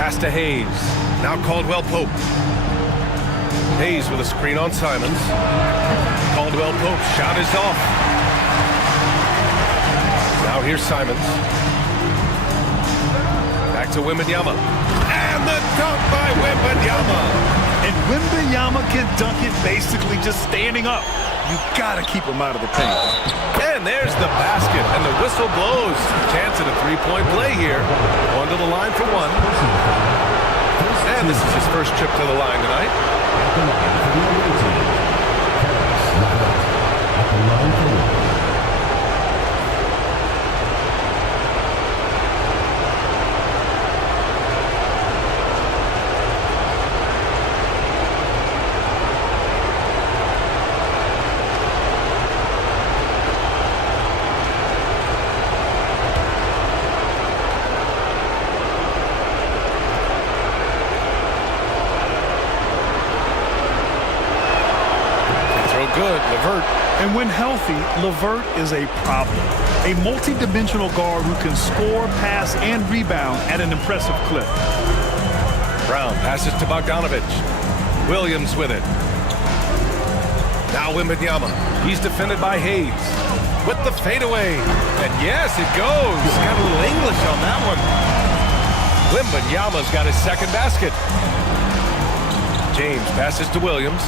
Pass to Hayes. Now Caldwell-Pope. Hayes with a screen on Simons. Caldwell-Pope shot is off. Now here's Simons. Back to Wembanyama. And the dunk by Wembanyama. And Wembanyama can dunk it basically just standing up. You gotta keep him out of the paint. And there's the basket, and the whistle blows. Chance at a three-point play here. Going to the line for one. And this is his first trip to the line tonight. Good, LeVert. And when healthy, LeVert is a problem. A multi-dimensional guard who can score, pass, and rebound at an impressive clip. Brown passes to Bogdanovich. Williams with it. Now Wembanyama. He's defended by Hayes. With the fadeaway. And yes, it goes. Got a little English on that one. Wembanyama's got his second basket. James passes to Williams.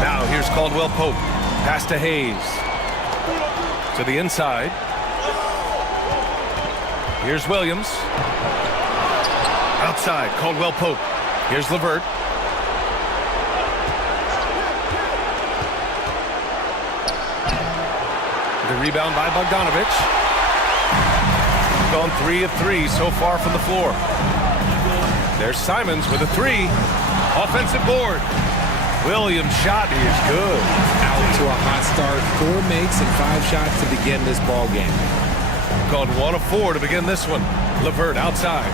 Now here's Caldwell-Pope. Pass to Hayes. To the inside. Here's Williams. Outside, Caldwell-Pope. Here's LeVert. The rebound by Bogdanovich. Gone 3 of 3 so far from the floor. There's Simons with a 3. Offensive board. Williams' shot is good. Out to a hot start. 4 makes and 5 shots to begin this ball game. Gone 1 of 4 to begin this one. LeVert outside.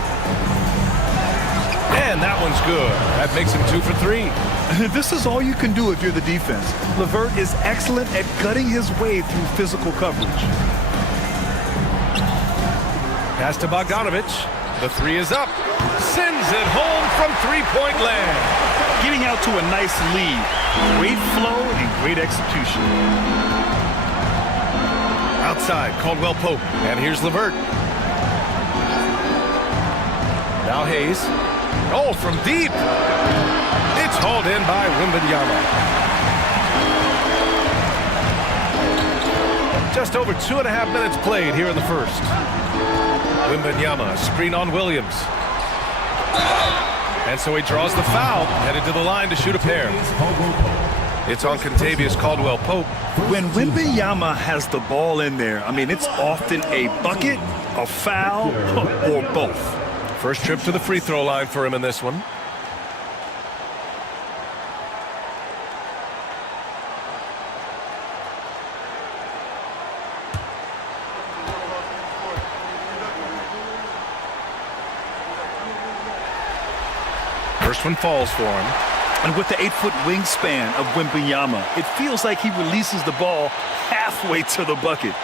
And that one's good. That makes him 2 for 3. This is all you can do if you're the defense. LeVert is excellent at cutting his way through physical coverage. Pass to Bogdanovich. The 3 is up. Sends it home from three-point land. Getting out to a nice lead. Great flow and great execution. Outside, Caldwell-Pope. And here's LeVert. Now Hayes. Oh, from deep. It's hauled in by Wembanyama. Just over 2.5 minutes played here in the first. Wembanyama, screen on Williams. And so he draws the foul, headed to the line to shoot a pair. It's on Contavious Caldwell-Pope. When Wembanyama has the ball in there, I mean, it's often a bucket, a foul, or both. First trip to the free throw line for him in this one. First one falls for him. And with the 8-foot wingspan of Wembanyama, it feels like he releases the ball halfway to the bucket.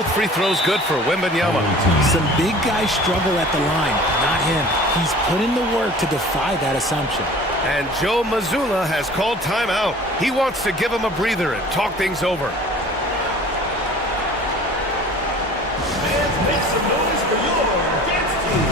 Both free throws good for Wembanyama. Some big guys struggle at the line, not him. He's put in the work to defy that assumption. And Joe Mazzulla has called timeout. He wants to give him a breather and talk things over. And make some noise for your dance team.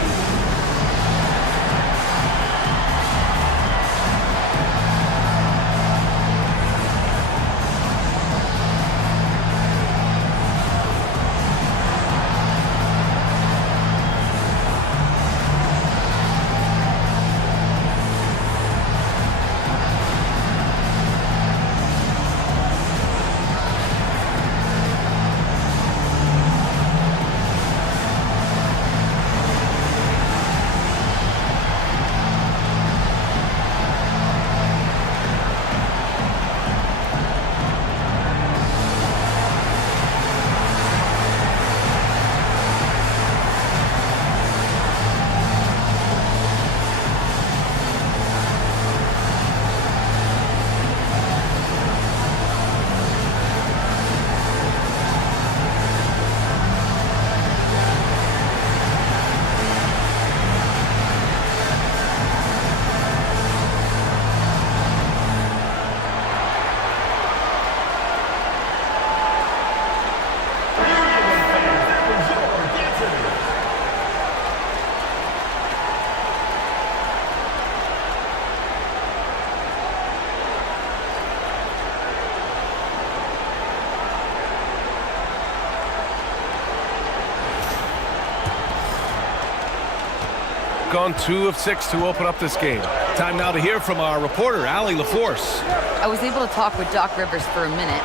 Gone 2 of 6 to open up this game. Time now to hear from our reporter, Allie LaForce. I was able to talk with Doc Rivers for a minute.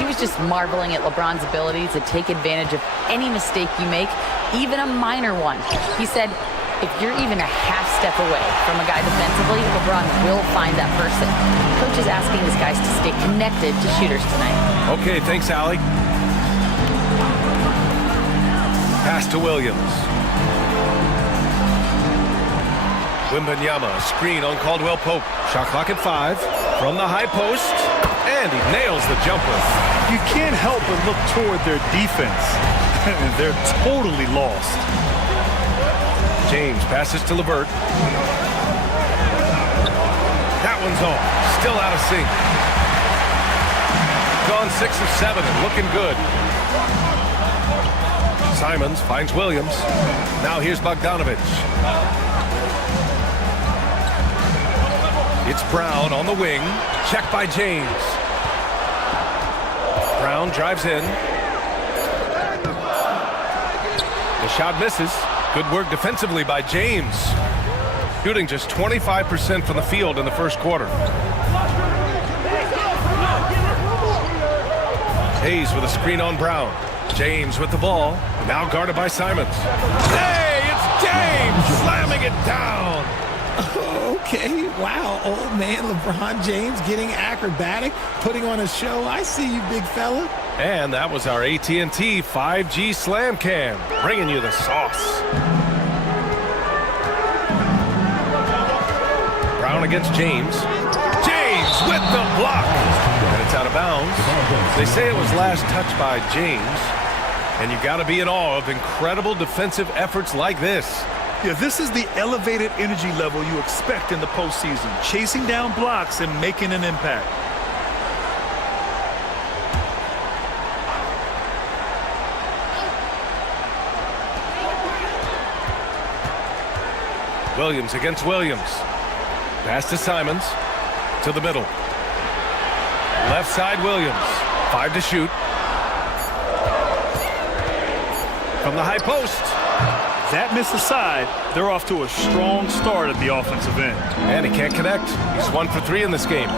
He was just marveling at LeBron's ability to take advantage of any mistake you make, even a minor one. He said, if you're even a half step away from a guy defensively, LeBron will find that person. Coach is asking his guys to stay connected to shooters tonight. Okay, thanks, Allie. Pass to Williams. Wembanyama, a screen on Caldwell Pope. Shot clock at 5 from the high post, and he nails the jumper. You can't help but look toward their defense. They're totally lost. James passes to LeVert. That one's off. Still out of sync. Gone 6 of 7 and looking good. Simons finds Williams. Now here's Bogdanovich. It's Brown on the wing. Check by James. Brown drives in. The shot misses. Good work defensively by James. Shooting just 25% from the field in the first quarter. Hayes with a screen on Brown. James with the ball. Now guarded by Simons. Hey, it's James slamming it down. Okay, wow, old man LeBron James getting acrobatic, putting on a show. I see you, big fella. And that was our AT&T 5G Slam Cam, bringing you the sauce. Brown against James. James with the block. And it's out of bounds. They say it was last touched by James. And you got to be in awe of incredible defensive efforts like this. Yeah, this is the elevated energy level you expect in the postseason, chasing down blocks and making an impact. Williams against Williams. Pass to Simons. To the middle. Left side Williams. 5 to shoot. From the high post. That miss aside, they're off to a strong start at the offensive end. And he can't connect. He's 1 for 3 in this game.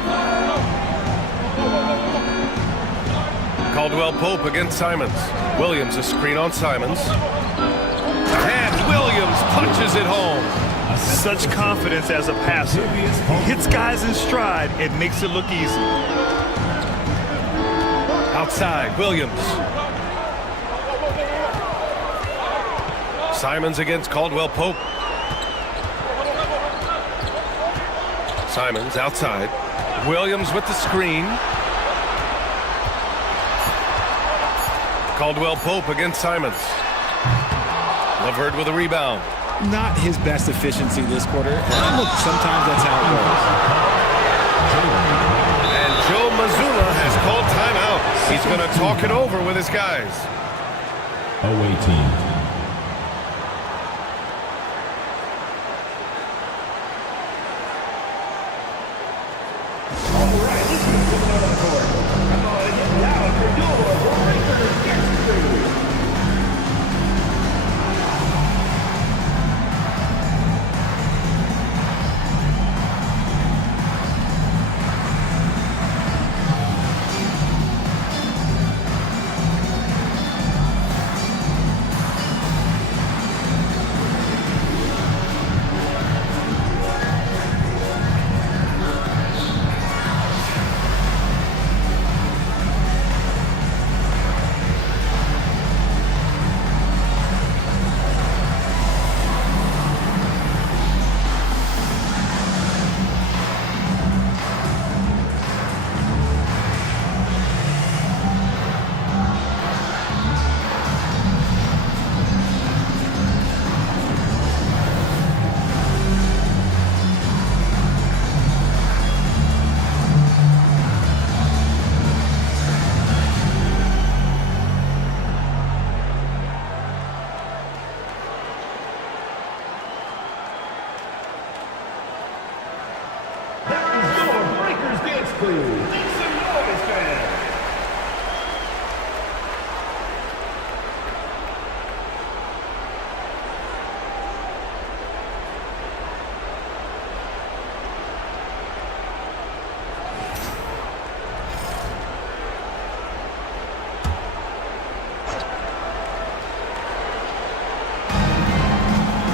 Caldwell Pope against Simons. Williams a screen on Simons. And Williams punches it home. Such confidence as a passer. He hits guys in stride and makes it look easy. Outside, Williams. Simons against Caldwell Pope. Simons outside. Williams with the screen. Caldwell Pope against Simons. Levert with a rebound. Not his best efficiency this quarter. Look, sometimes that's how it goes. And Joe Mazzulla has called timeout. He's going to talk it over with his guys. Away team.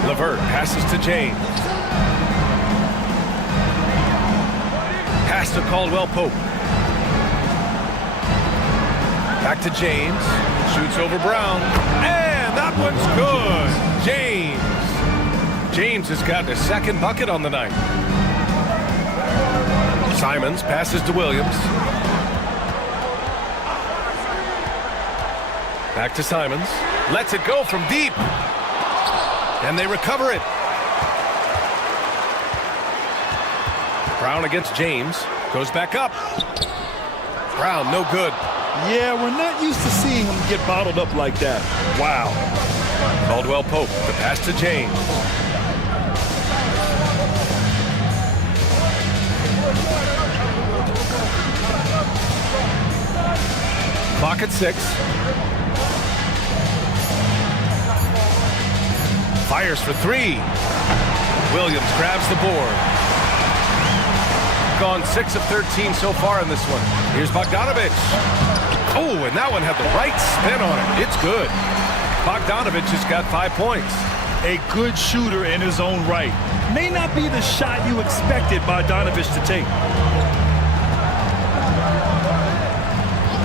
Levert passes to James. Pass to Caldwell Pope. Back to James. Shoots over Brown. And that one's good. James has gotten his second bucket on the night. Simons passes to Williams. Back to Simons. Lets it go from deep. And they recover it. Brown against James. Goes back up. Brown, no good. Yeah, we're not used to seeing him get bottled up like that. Wow. Caldwell Pope, the pass to James. Clock at 6. Fires for 3. Williams grabs the board. Gone 6 of 13 so far in this one. Here's Bogdanovich. Oh, and that one had the right spin on it. It's good. Bogdanovich has got 5 points. A good shooter in his own right. May not be the shot you expected Bogdanovich to take.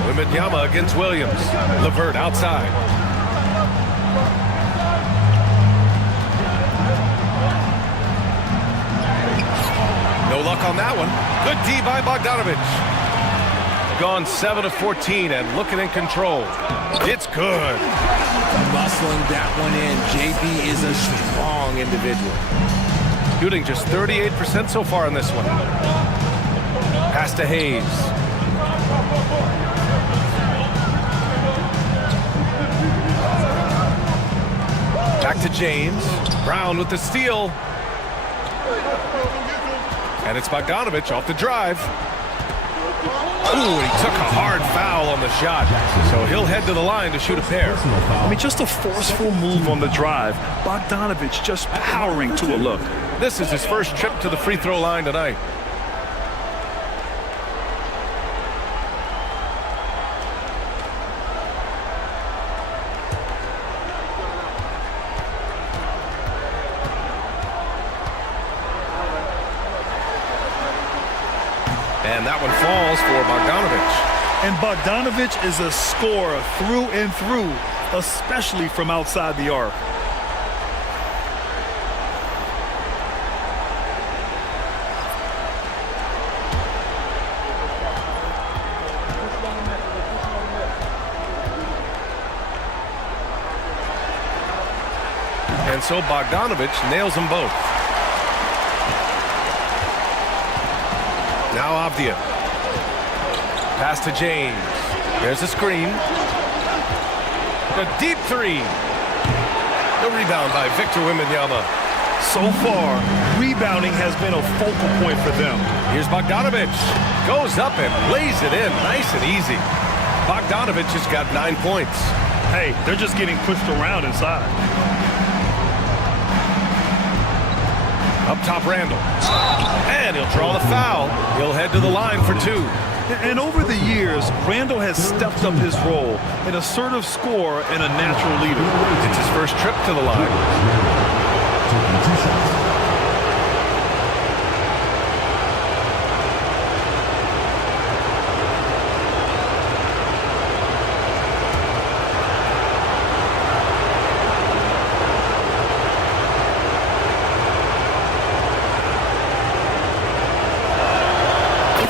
Wembanyama against Williams. Levert outside. No luck on that one. Good D by Bogdanovich. Gone 7 of 14 and looking in control. It's good. Muscling that one in. JB is a strong individual. Shooting just 38% so far in this one. Pass to Hayes. Back to James. Brown with the steal. And it's Bogdanovich off the drive. Ooh, he took a hard foul on the shot. So he'll head to the line to shoot a pair. I mean, just a forceful move on the drive. Bogdanovich just powering to a look. This is his first trip to the free throw line tonight. And that one falls for Bogdanovich. And Bogdanovich is a scorer through and through, especially from outside the arc. And so Bogdanovich nails them both. Now Avdia. Pass to James. There's a screen. A deep three. The rebound by Victor Wembanyama. So far, rebounding has been a focal point for them. Here's Bogdanovich. Goes up and lays it in. Nice and easy. Bogdanovich has got 9 points. Hey, they're just getting pushed around inside. Up top, Randall. And he'll draw the foul. He'll head to the line for 2. And over the years, Randall has stepped up his role, an assertive scorer and a natural leader. It's his first trip to the line.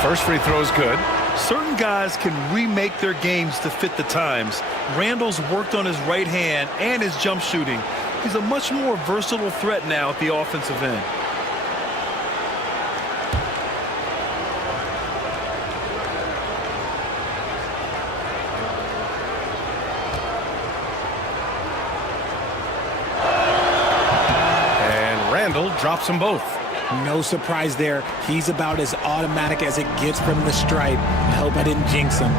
First free throw is good. Certain guys can remake their games to fit the times. Randall's worked on his right hand and his jump shooting. He's a much more versatile threat now at the offensive end. And Randall drops them both. No surprise there. He's about as automatic as it gets from the stripe. I hope I didn't jinx him.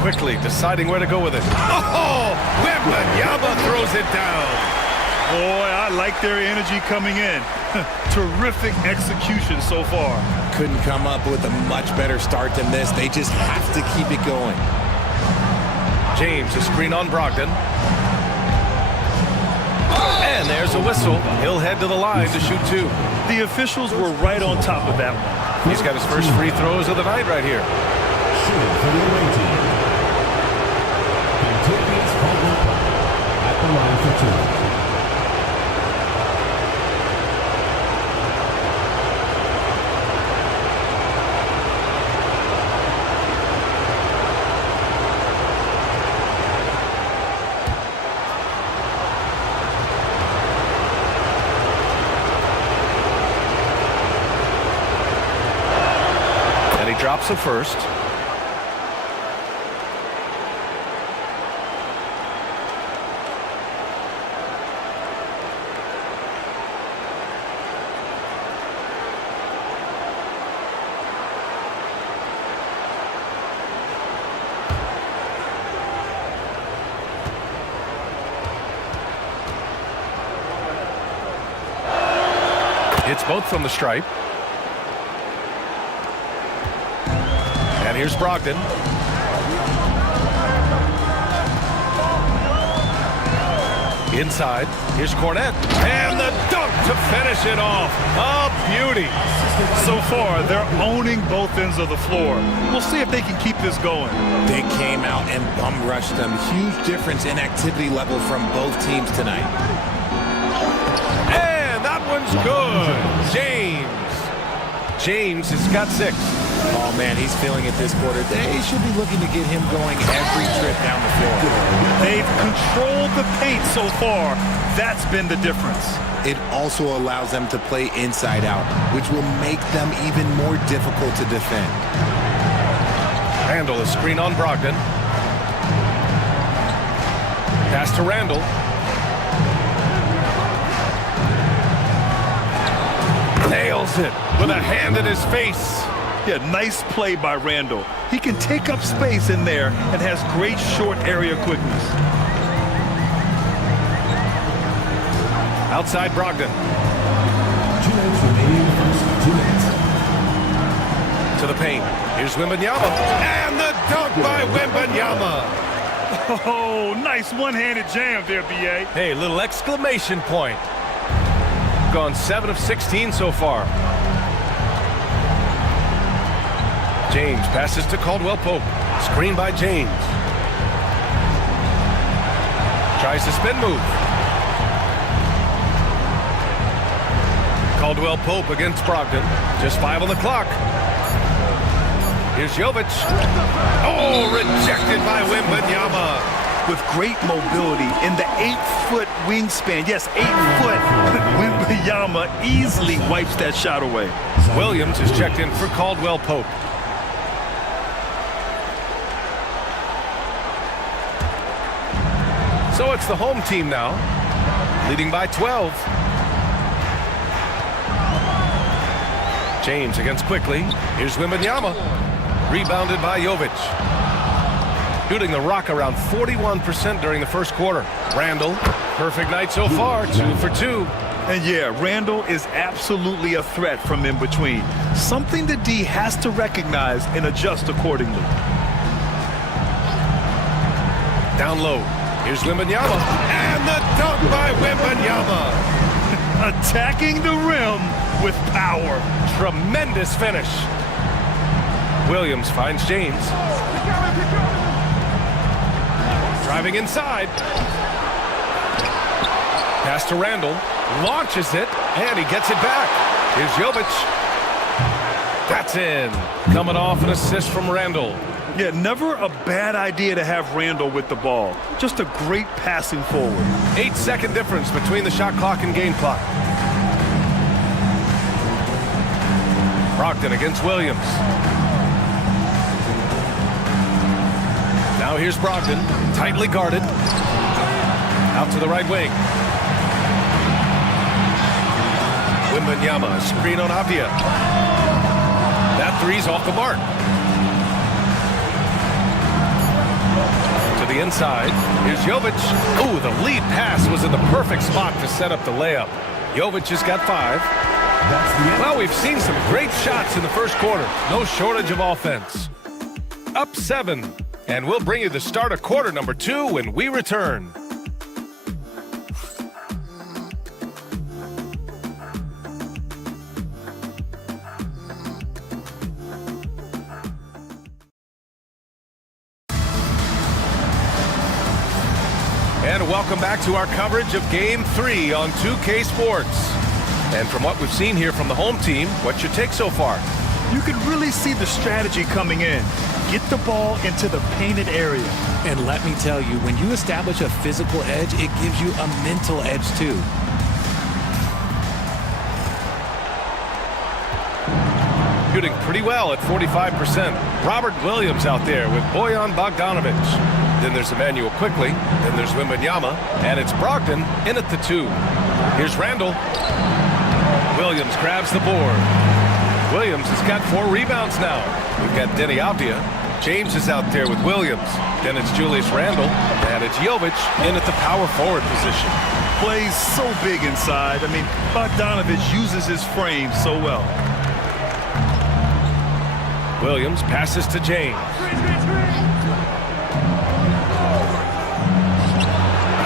Quickly deciding where to go with it. Oh! Wembanyama throws it down. Boy, I like their energy coming in. Terrific execution so far. Couldn't come up with a much better start than this. They just have to keep it going. James, a screen on Brogdon. And there's a whistle. He'll head to the line to shoot 2. The officials were right on top of that one. He's got his first free throws of the night right here. Shooting for the away team. Contagious Caldwell Pope at the line for 2. Drops it first. Hits both from the stripe. And here's Brogdon. Inside. Here's Cornette. And the dunk to finish it off. A beauty. So far, they're owning both ends of the floor. We'll see if they can keep this going. They came out and bum rushed them. Huge difference in activity level from both teams tonight. And that one's good. James has got 6. Oh, man, he's feeling it this quarter. They should be looking to get him going every trip down the floor. They've controlled the paint so far. That's been the difference. It also allows them to play inside out, which will make them even more difficult to defend. Randall, a screen on Brogdon. Pass to Randall. Nails it with a hand in his face. Yeah, nice play by Randall. He can take up space in there and has great short area quickness. Outside Brogdon. 2 minutes remaining. First 2 minutes. To the paint. Here's Wembanyama. And the dunk by Wembanyama. Oh, nice one-handed jam there, B.A. Hey, little exclamation point. Gone 7 of 16 so far. James passes to Caldwell Pope. Screen by James. Tries the spin move. Caldwell Pope against Brogdon. Just 5 on the clock. Here's Jovic. Oh, rejected by Wembanyama. with great mobility in the 8-foot wingspan. Yes, 8 foot. Wembanyama easily wipes that shot away. Williams is checked in for Caldwell Pope. So it's the home team now, leading by 12. James against Quickly. Here's Wembanyama. Rebounded by Jovic. Shooting the rock around 41% during the first quarter. Randall, perfect night so far, 2 for 2. And yeah, Randall is absolutely a threat from in between. Something the D has to recognize and adjust accordingly. Down low. Here's Wembanyama. And the dunk by Wembanyama. Attacking the rim with power. Tremendous finish. Williams finds James. Driving inside. Pass to Randall. Launches it. And he gets it back. Here's Jovic. That's in. Coming off an assist from Randall. Yeah, never a bad idea to have Randall with the ball. Just a great passing forward. 8-second difference between the shot clock and game clock. Brogdon against Williams. Now here's Brogdon, tightly guarded. Out to the right wing. Wembanyama, screen on Avdia. That three's off the mark. To the inside. Here's Jovic. Ooh, the lead pass was in the perfect spot to set up the layup. Jovic has got 5. Well, we've seen some great shots in the first quarter. No shortage of offense. Up 7. And we'll bring you the start of quarter number 2 when we return. And welcome back to our coverage of Game 3 on 2K Sports. And from what we've seen here from the home team, what's your take so far? You can really see the strategy coming in. Get the ball into the painted area. And let me tell you, when you establish a physical edge, it gives you a mental edge too. Shooting pretty well at 45%. Robert Williams out there with Bojan Bogdanovic. Then there's Emmanuel Quickly. Then there's Wembanyama. And it's Brogdon in at the 2. Here's Randall. Williams grabs the board. Williams has got 4 rebounds now. We've got Denny Avdia. James is out there with Williams. Then it's Julius Randle. And it's Jovic in at the power forward position. Plays so big inside. I mean, Bogdanovic uses his frame so well. Williams passes to James.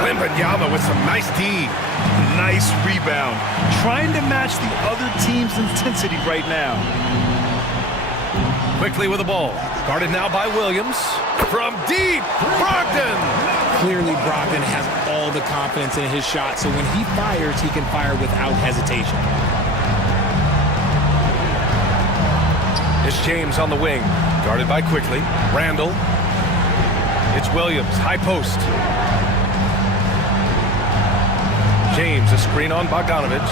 Wembanyama with some nice D. Nice rebound. Trying to match the other team's intensity right now. Quickly with the ball. Guarded now by Williams. From deep, Brogdon. Clearly, Brogdon has all the confidence in his shot, so when he fires, he can fire without hesitation. It's James on the wing. Guarded by Quickly. Randall. It's Williams, high post. James, a screen on Bogdanovic.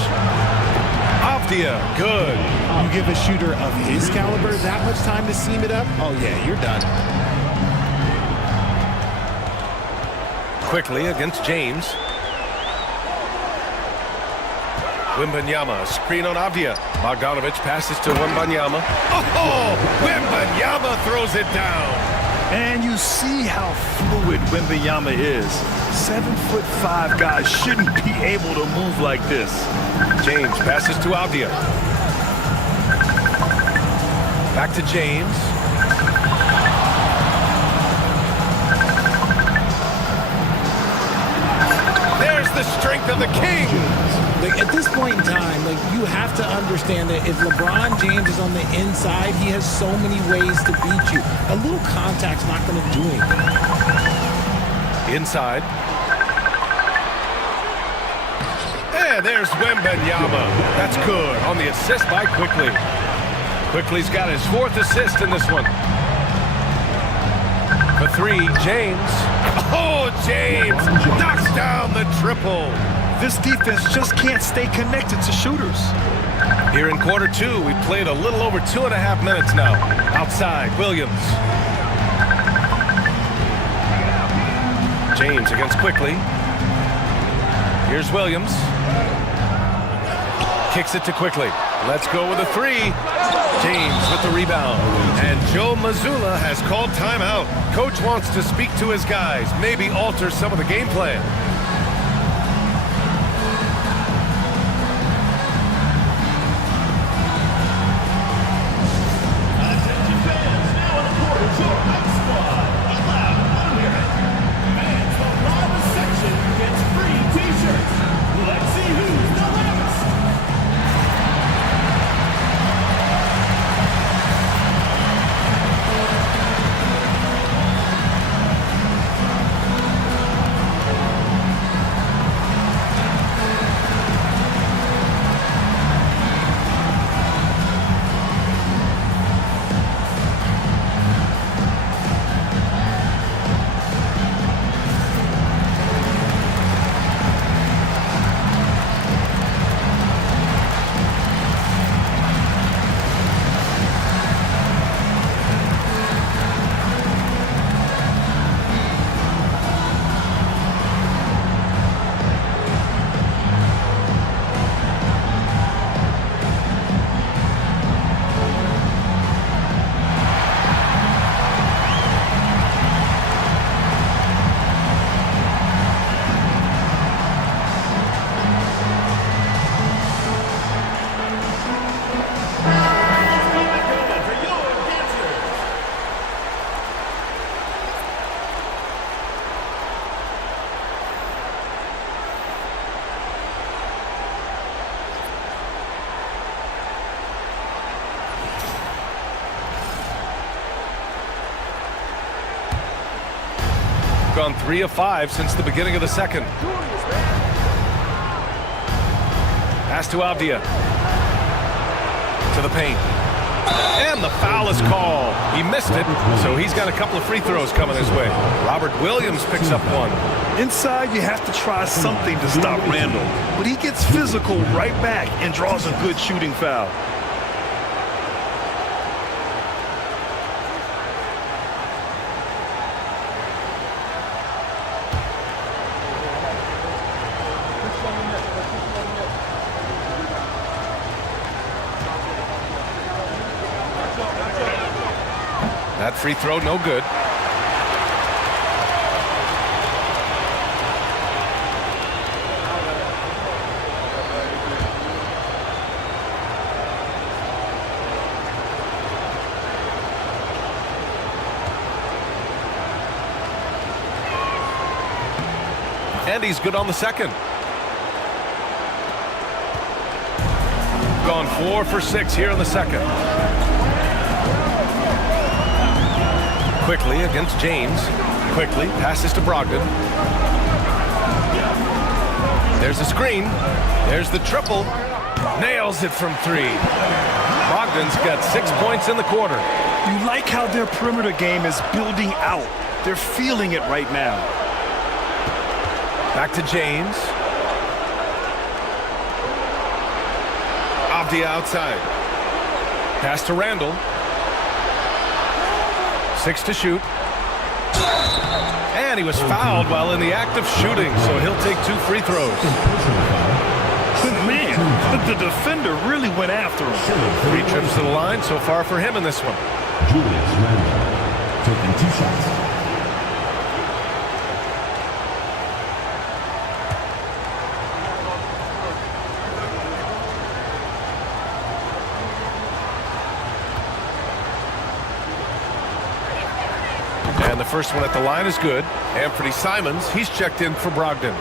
Avdia, good. You give a shooter of his caliber that much time to seam it up? Oh, yeah, you're done. Quickly against James. Wembanyama, screen on Avdia. Bogdanovic passes to Wembanyama. Oh, Wembanyama throws it down. And you see how fluid Wembanyama is. 7'5" guys shouldn't be able to move like this. James passes to Avdia. Back to James. There's the strength of the Kings. Like, at this point in time, like, you have to understand that if LeBron James is on the inside, he has so many ways to beat you. A little contact's not going to do anything. Inside. And there's Wembanyama. That's good on the assist by Quickly. Quickly's got his 4th assist in this one. For 3, James. Oh, Knocks down the triple. This defense just can't stay connected to shooters. Here in quarter two, we've played a little over 2.5 minutes now. Outside, Williams. James against Quickly. Here's Williams. Kicks it to Quickly. Let's go with a three. James with the rebound. And Joe Mazzulla has called timeout. Coach wants to speak to his guys, maybe alter some of the game plan. Gone 3 of 5 since the beginning of the second. Pass to Avdia. To the paint. And the foul is called. He missed it, so he's got a couple of free throws coming his way. Robert Williams picks up one. Inside, you have to try something to stop Randall, but he gets physical right back and draws a good shooting foul. That free throw, no good. And he's good on the second. Gone 4 for 6 here in the second. Quickly against James. Quickly passes to Brogdon. There's a screen. There's the triple. Nails it from 3. Brogdon's got 6 points in the quarter. You like how their perimeter game is building out. They're feeling it right now. Back to James. Avdia outside. Pass to Randall. 6 to shoot. And he was fouled while in the act of shooting, so he'll take 2 free throws. Man, the defender really went after him. 3 trips to the line so far for him in this one. Julius Randle taking 2 shots. And the first one at the line is good. Anthony Simons, he's checked in for Brogdon.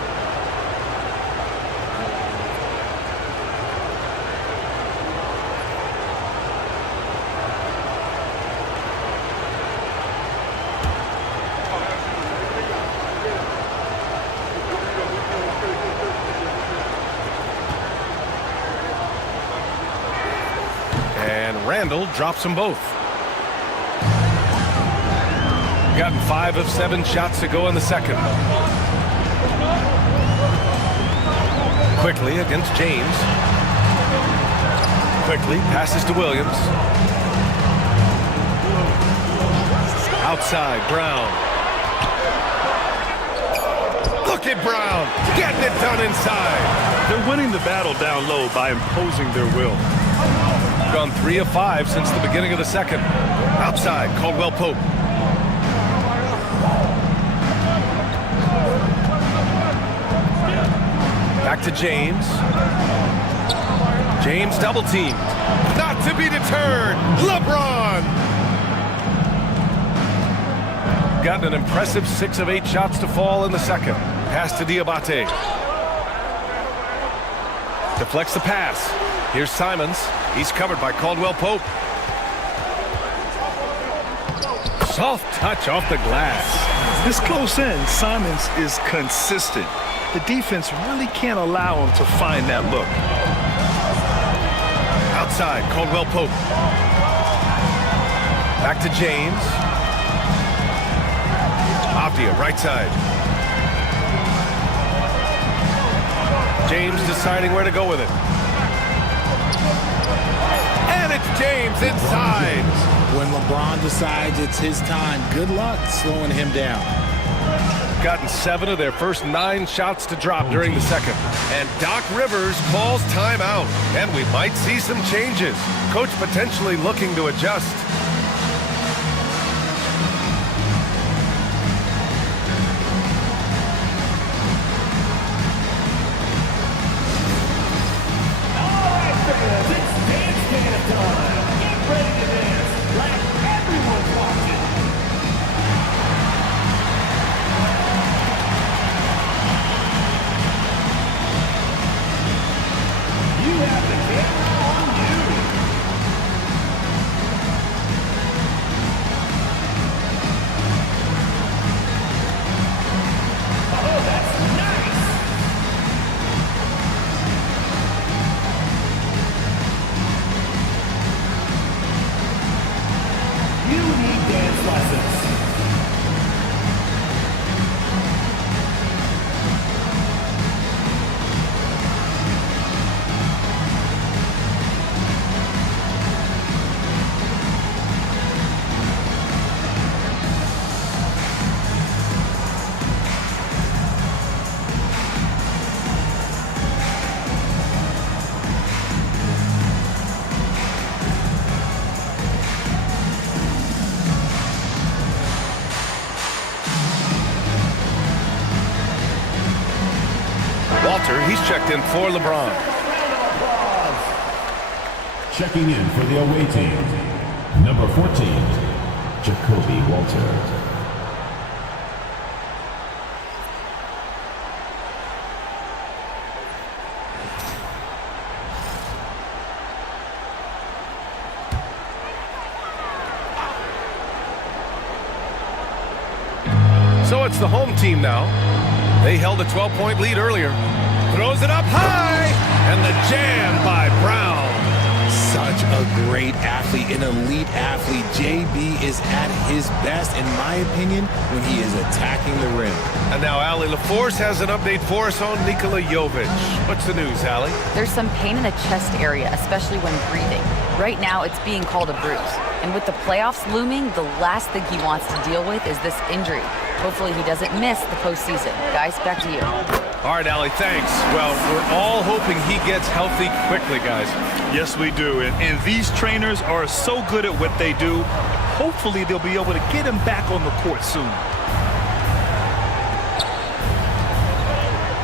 And Randall drops them both. Gotten 5 of 7 shots to go in the second. Quickly against James. Quickly passes to Williams. Outside, Brown. Look at Brown getting it done inside. They're winning the battle down low by imposing their will. Gone 3 of 5 since the beginning of the second. Outside, Caldwell Pope. Back to James. James double teamed. Not to be deterred. LeBron. Gotten an impressive 6 of 8 shots to fall in the second. Pass to Diabate. Deflects the pass. Here's Simons. He's covered by Caldwell Pope. Soft touch off the glass. This close in, Simons is consistent. The defense really can't allow him to find that look. Outside, Caldwell Pope. Back to James. Avdia, right side. James deciding where to go with it. And it's James inside. When LeBron decides it's his time, good luck slowing him down. Gotten 7 of their first 9 shots to drop during the second. And Doc Rivers calls timeout. And we might see some changes. Coach potentially looking to adjust. He's checked in for LeBron. Checking in for the away team, number 14, Jacoby Walter. So it's the home team now. They held a 12-point lead earlier. Throws it up high, and the jam by Brown. Such a great athlete, an elite athlete. JB is at his best, in my opinion, when he is attacking the rim. And now Allie LaForce has an update for us on Nikola Jovic. What's the news, Allie? There's some pain in the chest area, especially when breathing. Right now, it's being called a bruise. And with the playoffs looming, the last thing he wants to deal with is this injury. Hopefully he doesn't miss the postseason. Guys, back to you. All right, Allie, thanks. Well, we're all hoping he gets healthy quickly, guys. Yes, we do. And these trainers are so good at what they do. Hopefully they'll be able to get him back on the court soon.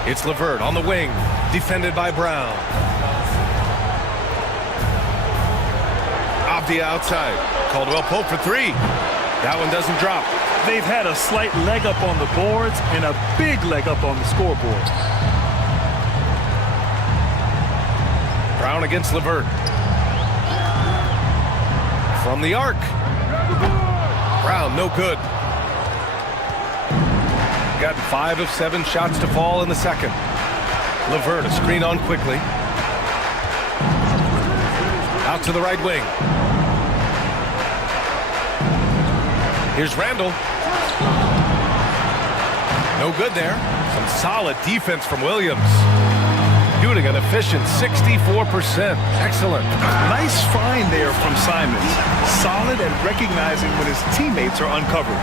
It's LeVert on the wing, defended by Brown. Avdia outside. Caldwell Pope for 3. That one doesn't drop. They've had a slight leg up on the boards and a big leg up on the scoreboard. Brown against LeVert. From the arc. Brown, no good. Got 5 of 7 shots to fall in the second. LeVert, a screen on quickly. Out to the right wing. Here's Randall. No good there. Some solid defense from Williams. Shooting an efficient 64%. Excellent. Nice find there from Simons. Solid at recognizing when his teammates are uncovered.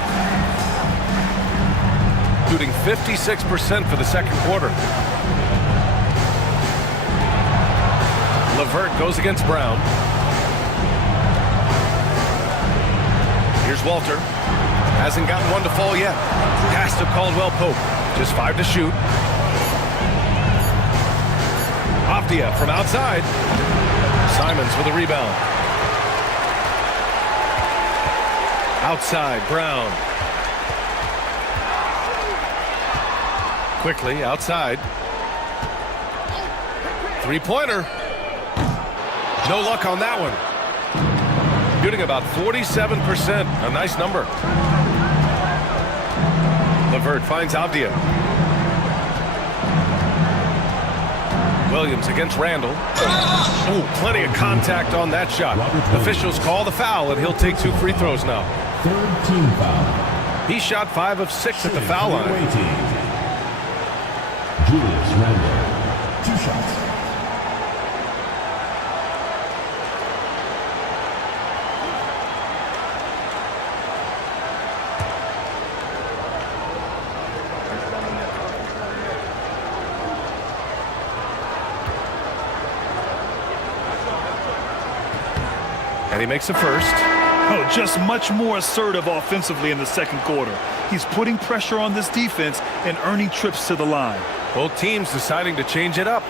Shooting 56% for the second quarter. LeVert goes against Brown. Here's Walter. Hasn't gotten one to fall yet. Pass to Caldwell Pope. Just 5 to shoot. Avdia from outside. Simons with a rebound. Outside, Brown. Quickly, outside. Three-pointer. No luck on that one. Shooting about 47%. A nice number. LeVert finds Avdia. Williams against Randall. Ooh, plenty of contact on that shot. Officials call the foul, and he'll take 2 free throws now. Third team foul. He shot 5 of 6 at the foul line. Julius Randall. 2 shots. And he makes a first. Oh, just much more assertive offensively in the second quarter. He's putting pressure on this defense and earning trips to the line. Both teams deciding to change it up.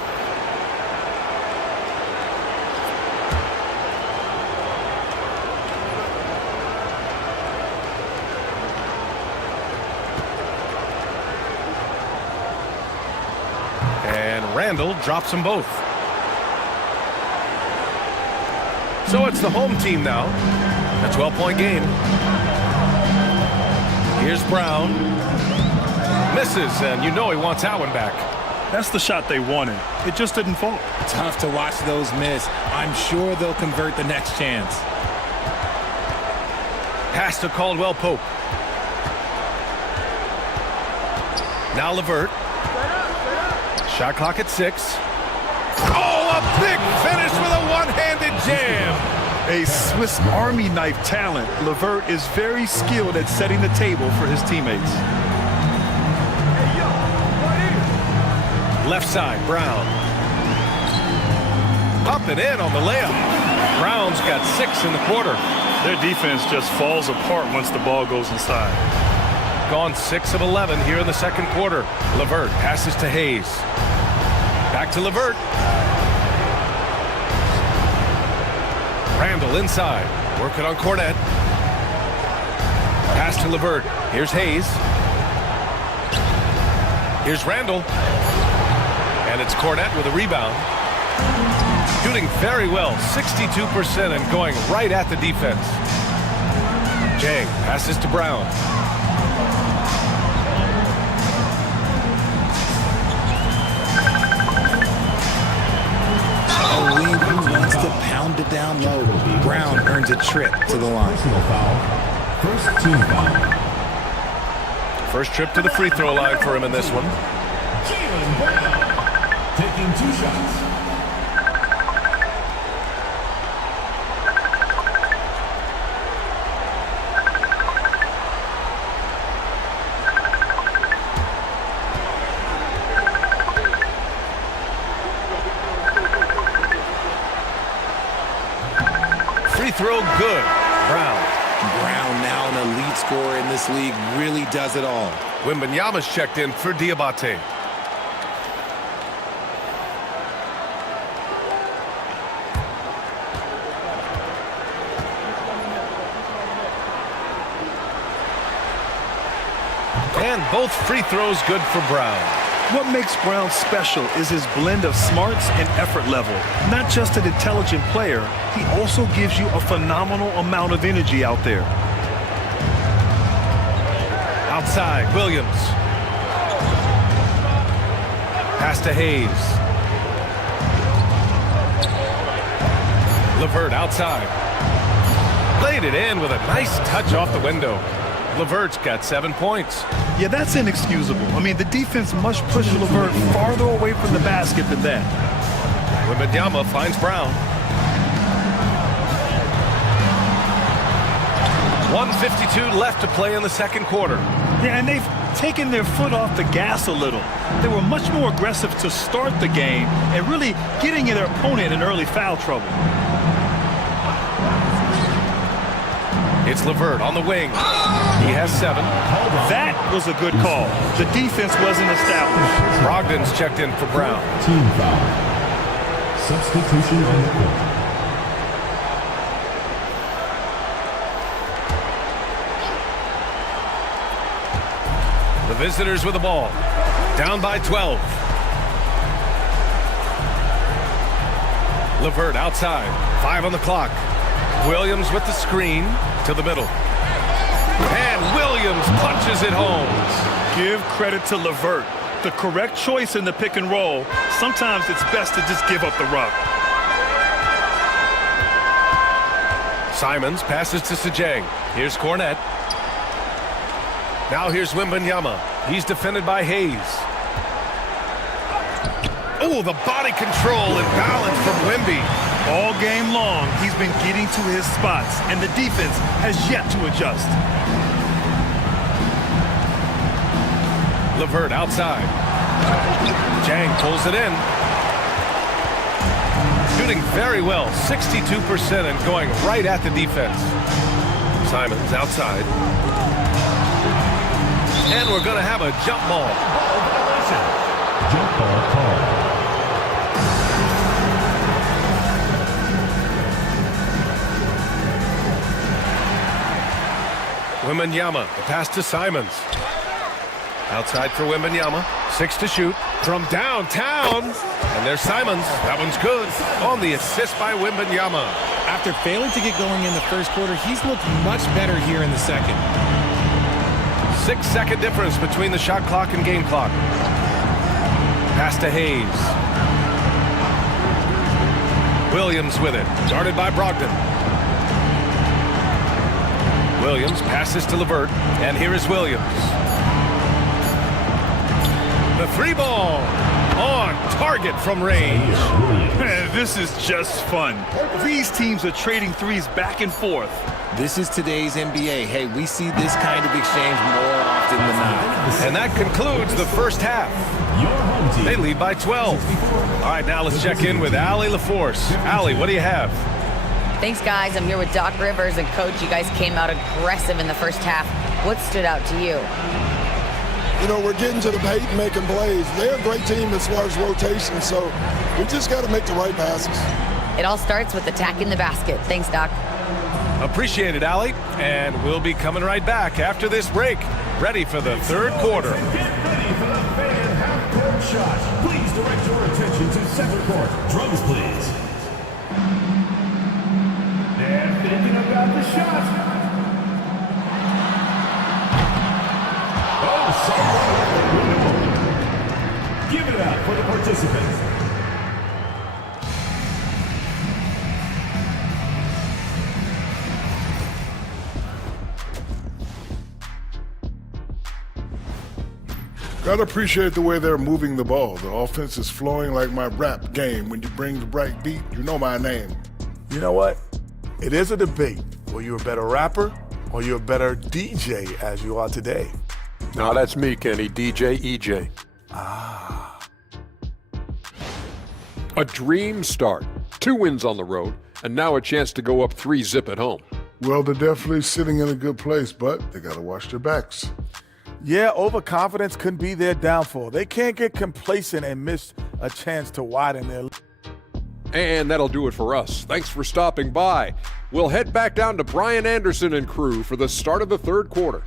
And Randall drops them both. So it's the home team now. A 12-point game. Here's Brown. Misses, and you know he wants that one back. That's the shot they wanted. It just didn't fall. Tough to watch those miss. I'm sure they'll convert the next chance. Pass to Caldwell Pope. Now LeVert. Shot clock at 6. Oh, a big finish with a one-handed jam. A Swiss Army knife talent, LeVert is very skilled at setting the table for his teammates. Left side, Brown. Up and in on the layup. Brown's got 6 in the quarter. Their defense just falls apart once the ball goes inside. Gone 6 of 11 here in the second quarter. LeVert passes to Hayes. Back to LeVert. Randall inside. Working on Cornette. Pass to LeVert. Here's Hayes. Here's Randall. And it's Cornette with a rebound. Shooting very well, 62% and going right at the defense. Jang passes to Brown. A lead who wants to pound it down low. Brown earns a trip to the line. Personal foul. First team foul. First trip to the free throw line for him in this one. Jaylen Brown taking 2 shots. Free throw good. Brown. Brown, now an elite scorer in this league, really does it all. Wembanyama's checked in for Diabate. And both free throws good for Brown. What makes Brown special is his blend of smarts and effort level. Not just an intelligent player, he also gives you a phenomenal amount of energy out there. Outside, Williams. Pass to Hayes. LeVert outside. Laid it in with a nice touch off the window. LeVert's got 7 points. Yeah, that's inexcusable. I mean, the defense must push LeVert farther away from the basket than that. Wembanyama finds Brown. 1:52 left to play in the second quarter. Yeah, and they've taken their foot off the gas a little. They were much more aggressive to start the game and really getting their opponent in early foul trouble. It's LeVert on the wing. He has 7. That was a good call. The defense wasn't established. Brogdon's checked in for Brown. Team foul. Substitution on the court. The visitors with the ball. Down by 12. LeVert outside. 5 on the clock. Williams with the screen to the middle. And Williams punches it home. Give credit to LeVert. The correct choice in the pick and roll. Sometimes it's best to just give up the rock. Simons passes to Sajang. Here's Cornette. Now here's Wembanyama. He's defended by Hayes. Oh, the body control and balance from Wemby. All game long, he's been getting to his spots, and the defense has yet to adjust. LeVert outside. Jang pulls it in. Shooting very well, 62% and going right at the defense. Simons outside. And we're going to have a jump ball. Jump ball call. Wembanyama, the pass to Simons. Outside for Wembanyama. 6 to shoot from downtown. And there's Simons. That one's good. On the assist by Wembanyama. After failing to get going in the first quarter, he's looked much better here in the second. 6-second difference between the shot clock and game clock. Pass to Hayes. Williams with it. Guarded by Brogdon. Williams passes to LeVert. And here is Williams. The 3-ball on target from range. Man, this is just fun. These teams are trading threes back and forth. This is today's NBA. Hey, we see this kind of exchange more often than not. And that concludes the first half. They lead by 12. All right, now let's check in with Allie LaForce. Allie, what do you have? Thanks, guys. I'm here with Doc Rivers and Coach. You guys came out aggressive in the first half. What stood out to you? You know, we're getting to the paint and making plays. They're a great team as far as rotation, so we just got to make the right passes. It all starts with attacking the basket. Thanks, Doc. Appreciate it, Allie. And we'll be coming right back after this break. Ready for the third quarter. Get ready for the fan half-court shot. Please direct your attention to center court. Drums, please. They're thinking about the shot. Give it up for the participants. Gotta appreciate the way they're moving the ball. The offense is flowing like my rap game. When you bring the bright beat, you know my name. You know what? It is a debate. Were you a better rapper or you a better DJ as you are today? No, that's me, Kenny. DJ EJ. A dream start. 2 wins on the road, and now a chance to go up 3-zip at home. Well, they're definitely sitting in a good place, but they gotta watch their backs. Yeah, overconfidence can be their downfall. They can't get complacent and miss a chance to widen their lead. And that'll do it for us. Thanks for stopping by. We'll head back down to Brian Anderson and crew for the start of the third quarter.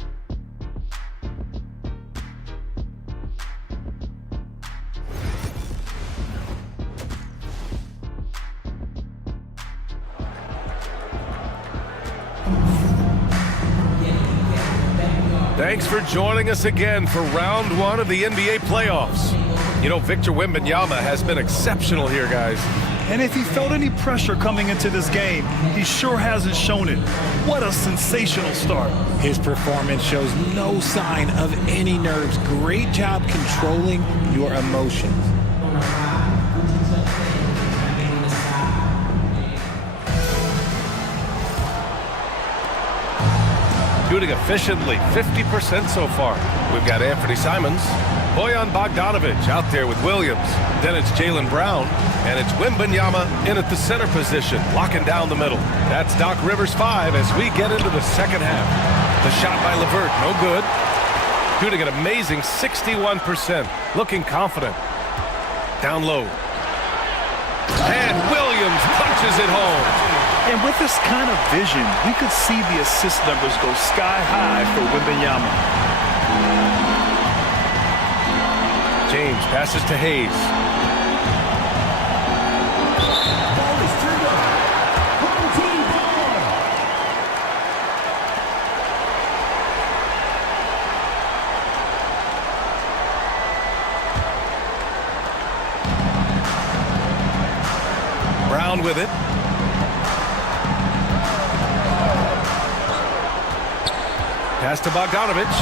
Thanks for joining us again for round 1 of the NBA playoffs. You know, Victor Wembanyama has been exceptional here, guys. And if he felt any pressure coming into this game, he sure hasn't shown it. What a sensational start. His performance shows no sign of any nerves. Great job controlling your emotions. Shooting efficiently, 50% so far. We've got Anthony Simons, Bojan Bogdanovic out there with Williams. Then it's Jaylen Brown, and it's Wembanyama in at the center position, locking down the middle. That's Doc Rivers 5 as we get into the second half. The shot by LeVert, no good. Shooting an amazing 61%, looking confident. Down low. And Williams punches it home. And with this kind of vision, we could see the assist numbers go sky high for Wembanyama. James passes to Hayes. Ball is turned up. Home team ball. Brown with it. Pass to Bogdanovic.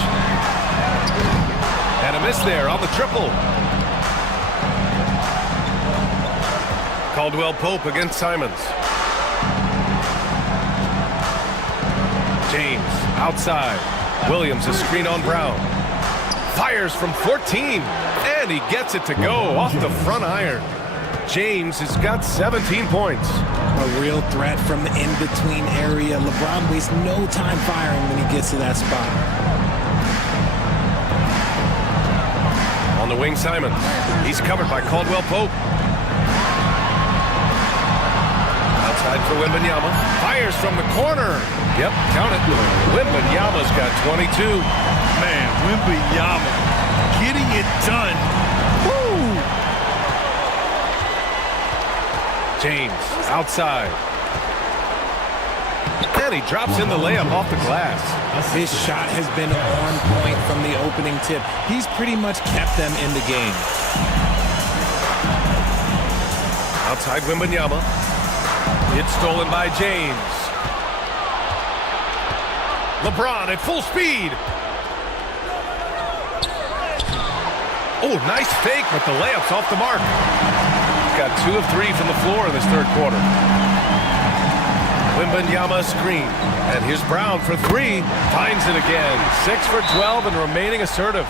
And a miss there on the triple. Caldwell Pope against Simons. James outside. Williams a screen on Brown. Fires from 14. And he gets it to go off the front iron. James has got 17 points. A real threat from the in-between area. LeBron wastes no time firing when he gets to that spot. On the wing, Simons. He's covered by Caldwell Pope. Outside for Wembanyama. Fires from the corner. Yep, count it. Wembanyama's got 22. Man, Wembanyama getting it done. Woo! James outside. And he drops in the layup off the glass. His shot has been on point from the opening tip. He's pretty much kept them in the game. Outside Wembanyama. It's stolen by James. LeBron at full speed. Oh, nice fake, but the layup's off the mark. Got 2 of 3 from the floor in this third quarter. Wembanyama screen. And here's Brown for 3. Finds it again. 6 for 12 and remaining assertive.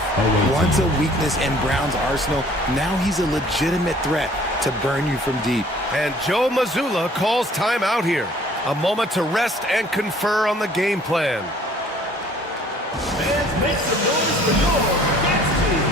Once a weakness in Brown's arsenal, now he's a legitimate threat to burn you from deep. And Joe Mazzulla calls timeout here. A moment to rest and confer on the game plan. Fans, make some noise for your Cats team.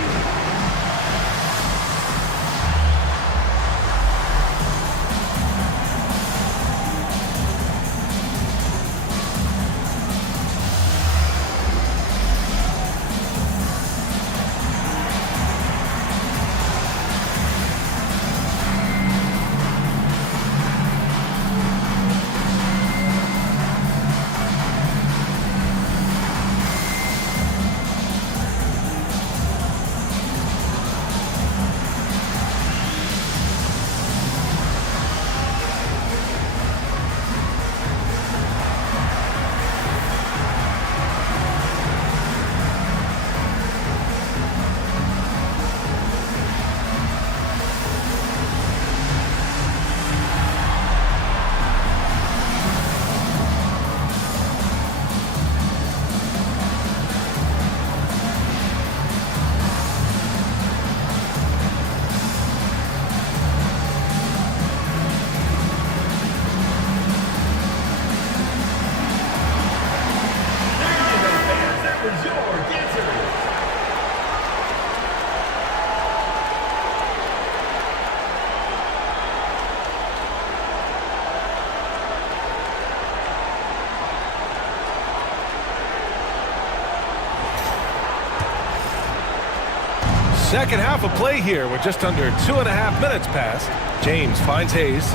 Second half of play here with just under 2.5 minutes passed. James finds Hayes.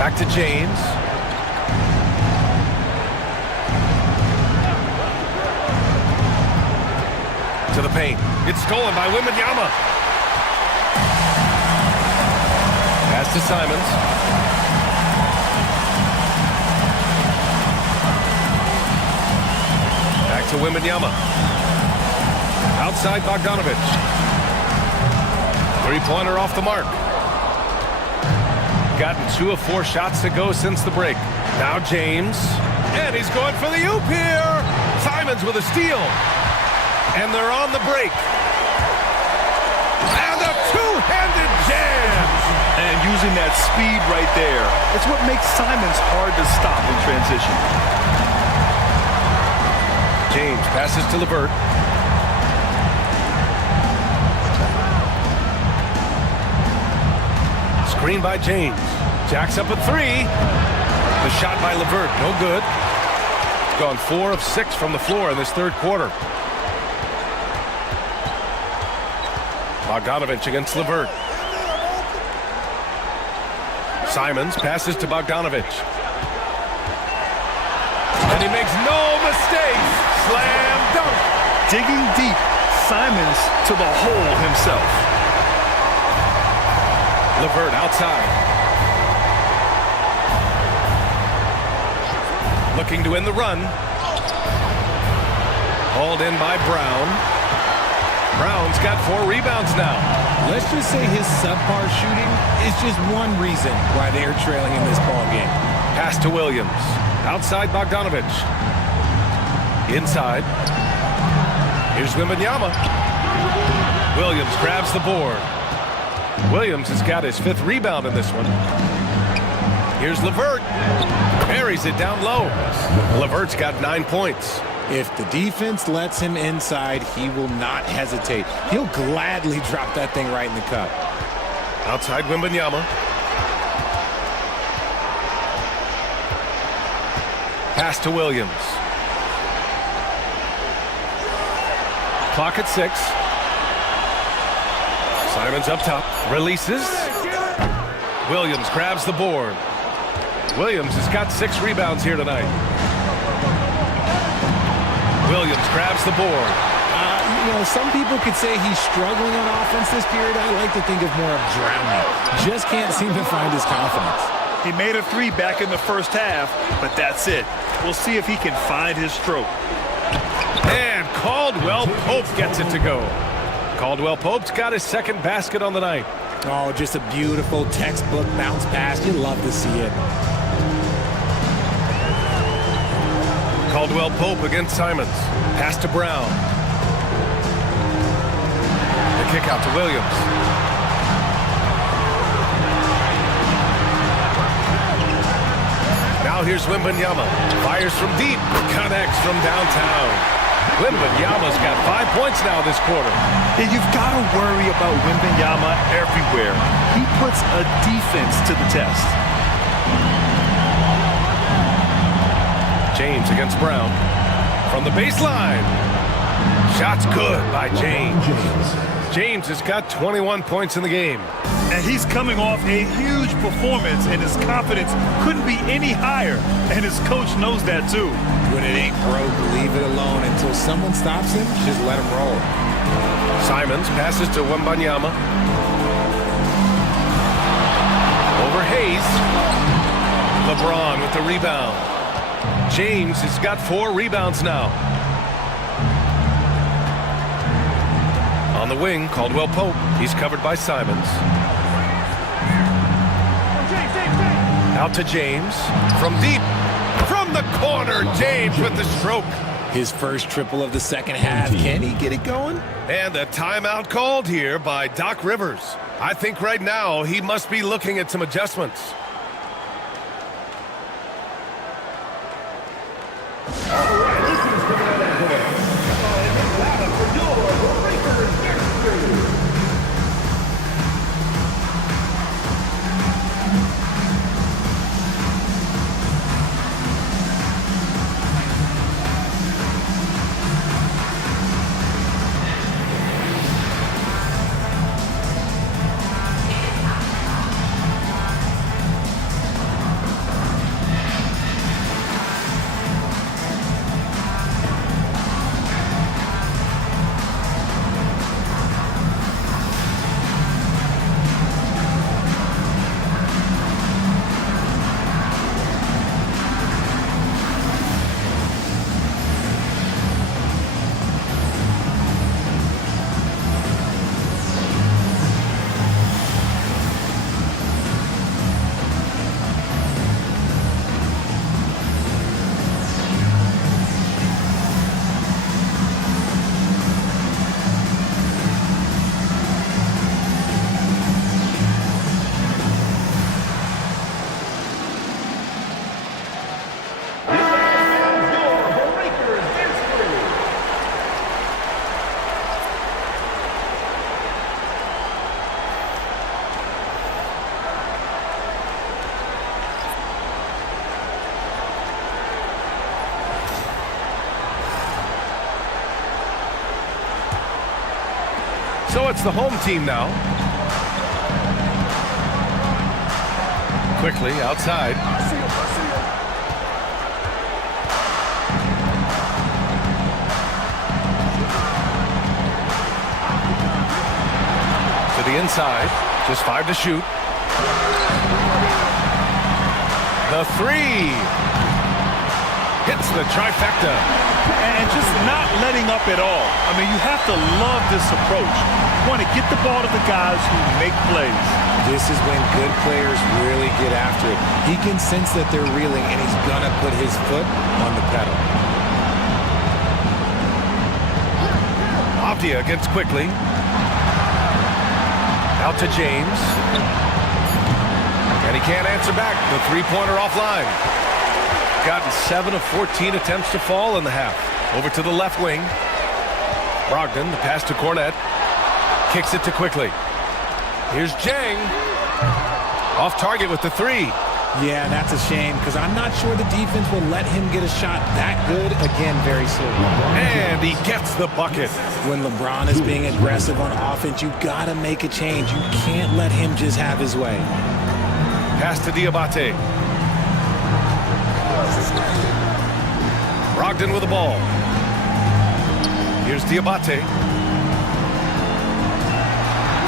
Back to James. To the paint. It's stolen by Wembanyama. to Simons. Back to Wembanyama. Outside Bogdanovich. Three-pointer off the mark. Gotten 2 of 4 shots to go since the break. Now James. And he's going for the oop here. Simons with a steal. And they're on the break. And a two-handed jam. And using that speed right there, it's what makes Simons hard to stop in transition. James passes to LeVert. Screen by James. Jacks up a 3. The shot by LeVert, no good. He's gone 4 of 6 from the floor in this third quarter. Bogdanovich against LeVert. Simons passes to Bogdanovich. And he makes no mistakes. Slam dunk. Digging deep, Simons to the hole himself. LeVert outside. Looking to win the run. Hauled in by Brown. Brown's got 4 rebounds now. Let's just say his subpar shooting is just one reason why they're trailing in this ball game. Pass to Williams. Outside Bogdanovich. Inside. Here's Wembanyama. Williams grabs the board. Williams has got his 5th rebound in this one. Here's LeVert. Buries it down low. LeVert's got 9 points. If the defense lets him inside, he will not hesitate. He'll gladly drop that thing right in the cup. Outside Wembanyama. Pass to Williams. Clock at 6. Simons up top. Releases. Williams grabs the board. Williams has got 6 rebounds here tonight. Williams grabs the board. Some people could say he's struggling on offense this period. I like to think of more of drowning. Just can't seem to find his confidence. He made a 3 back in the first half, but that's it. We'll see if he can find his stroke. And Caldwell Pope gets it to go. Caldwell Pope's got his 2nd basket on the night. Oh, just a beautiful textbook bounce pass. You love to see it. Caldwell Pope against Simons. Pass to Brown. The kick out to Williams. Now here's Wembanyama. Fires from deep. Connects from downtown. Wembanyama's got 5 points now this quarter. And you've got to worry about Wembanyama everywhere. He puts a defense to the test. James against Brown. From the baseline. Shot's good by James. James has got 21 points in the game. And he's coming off a huge performance, and his confidence couldn't be any higher. And his coach knows that too. When it ain't broke, leave it alone. Until someone stops him, just let him roll. Simons passes to Wembanyama. Over Hayes. LeBron with the rebound. James has got 4 rebounds now. On the wing, Caldwell Pope. He's covered by Simons. Out to James. From deep. From the corner, James with the stroke. His first triple of the second half. Can he get it going? And a timeout called here by Doc Rivers. I think right now he must be looking at some adjustments. So it's the home team now. Quickly outside. To the inside. Just 5 to shoot. The three. Hits the trifecta. And just not letting up at all. I mean, you have to love this approach. You want to get the ball to the guys who make plays. This is when good players really get after it. He can sense that they're reeling, and he's going to put his foot on the pedal. Avdia against Quickly. Out to James. And he can't answer back. The three-pointer offline. Gotten 7 of 14 attempts to fall in the half. Over to the left wing. Brogdon, the pass to Cornette. Kicks it to Quickly. Here's Jang. Off target with the three. Yeah, that's a shame because I'm not sure the defense will let him get a shot that good again very soon. And he gets the bucket. When LeBron is being aggressive on offense, you got to make a change. You can't let him just have his way. Pass to Diabate. Brogdon with the ball. Here's Diabate.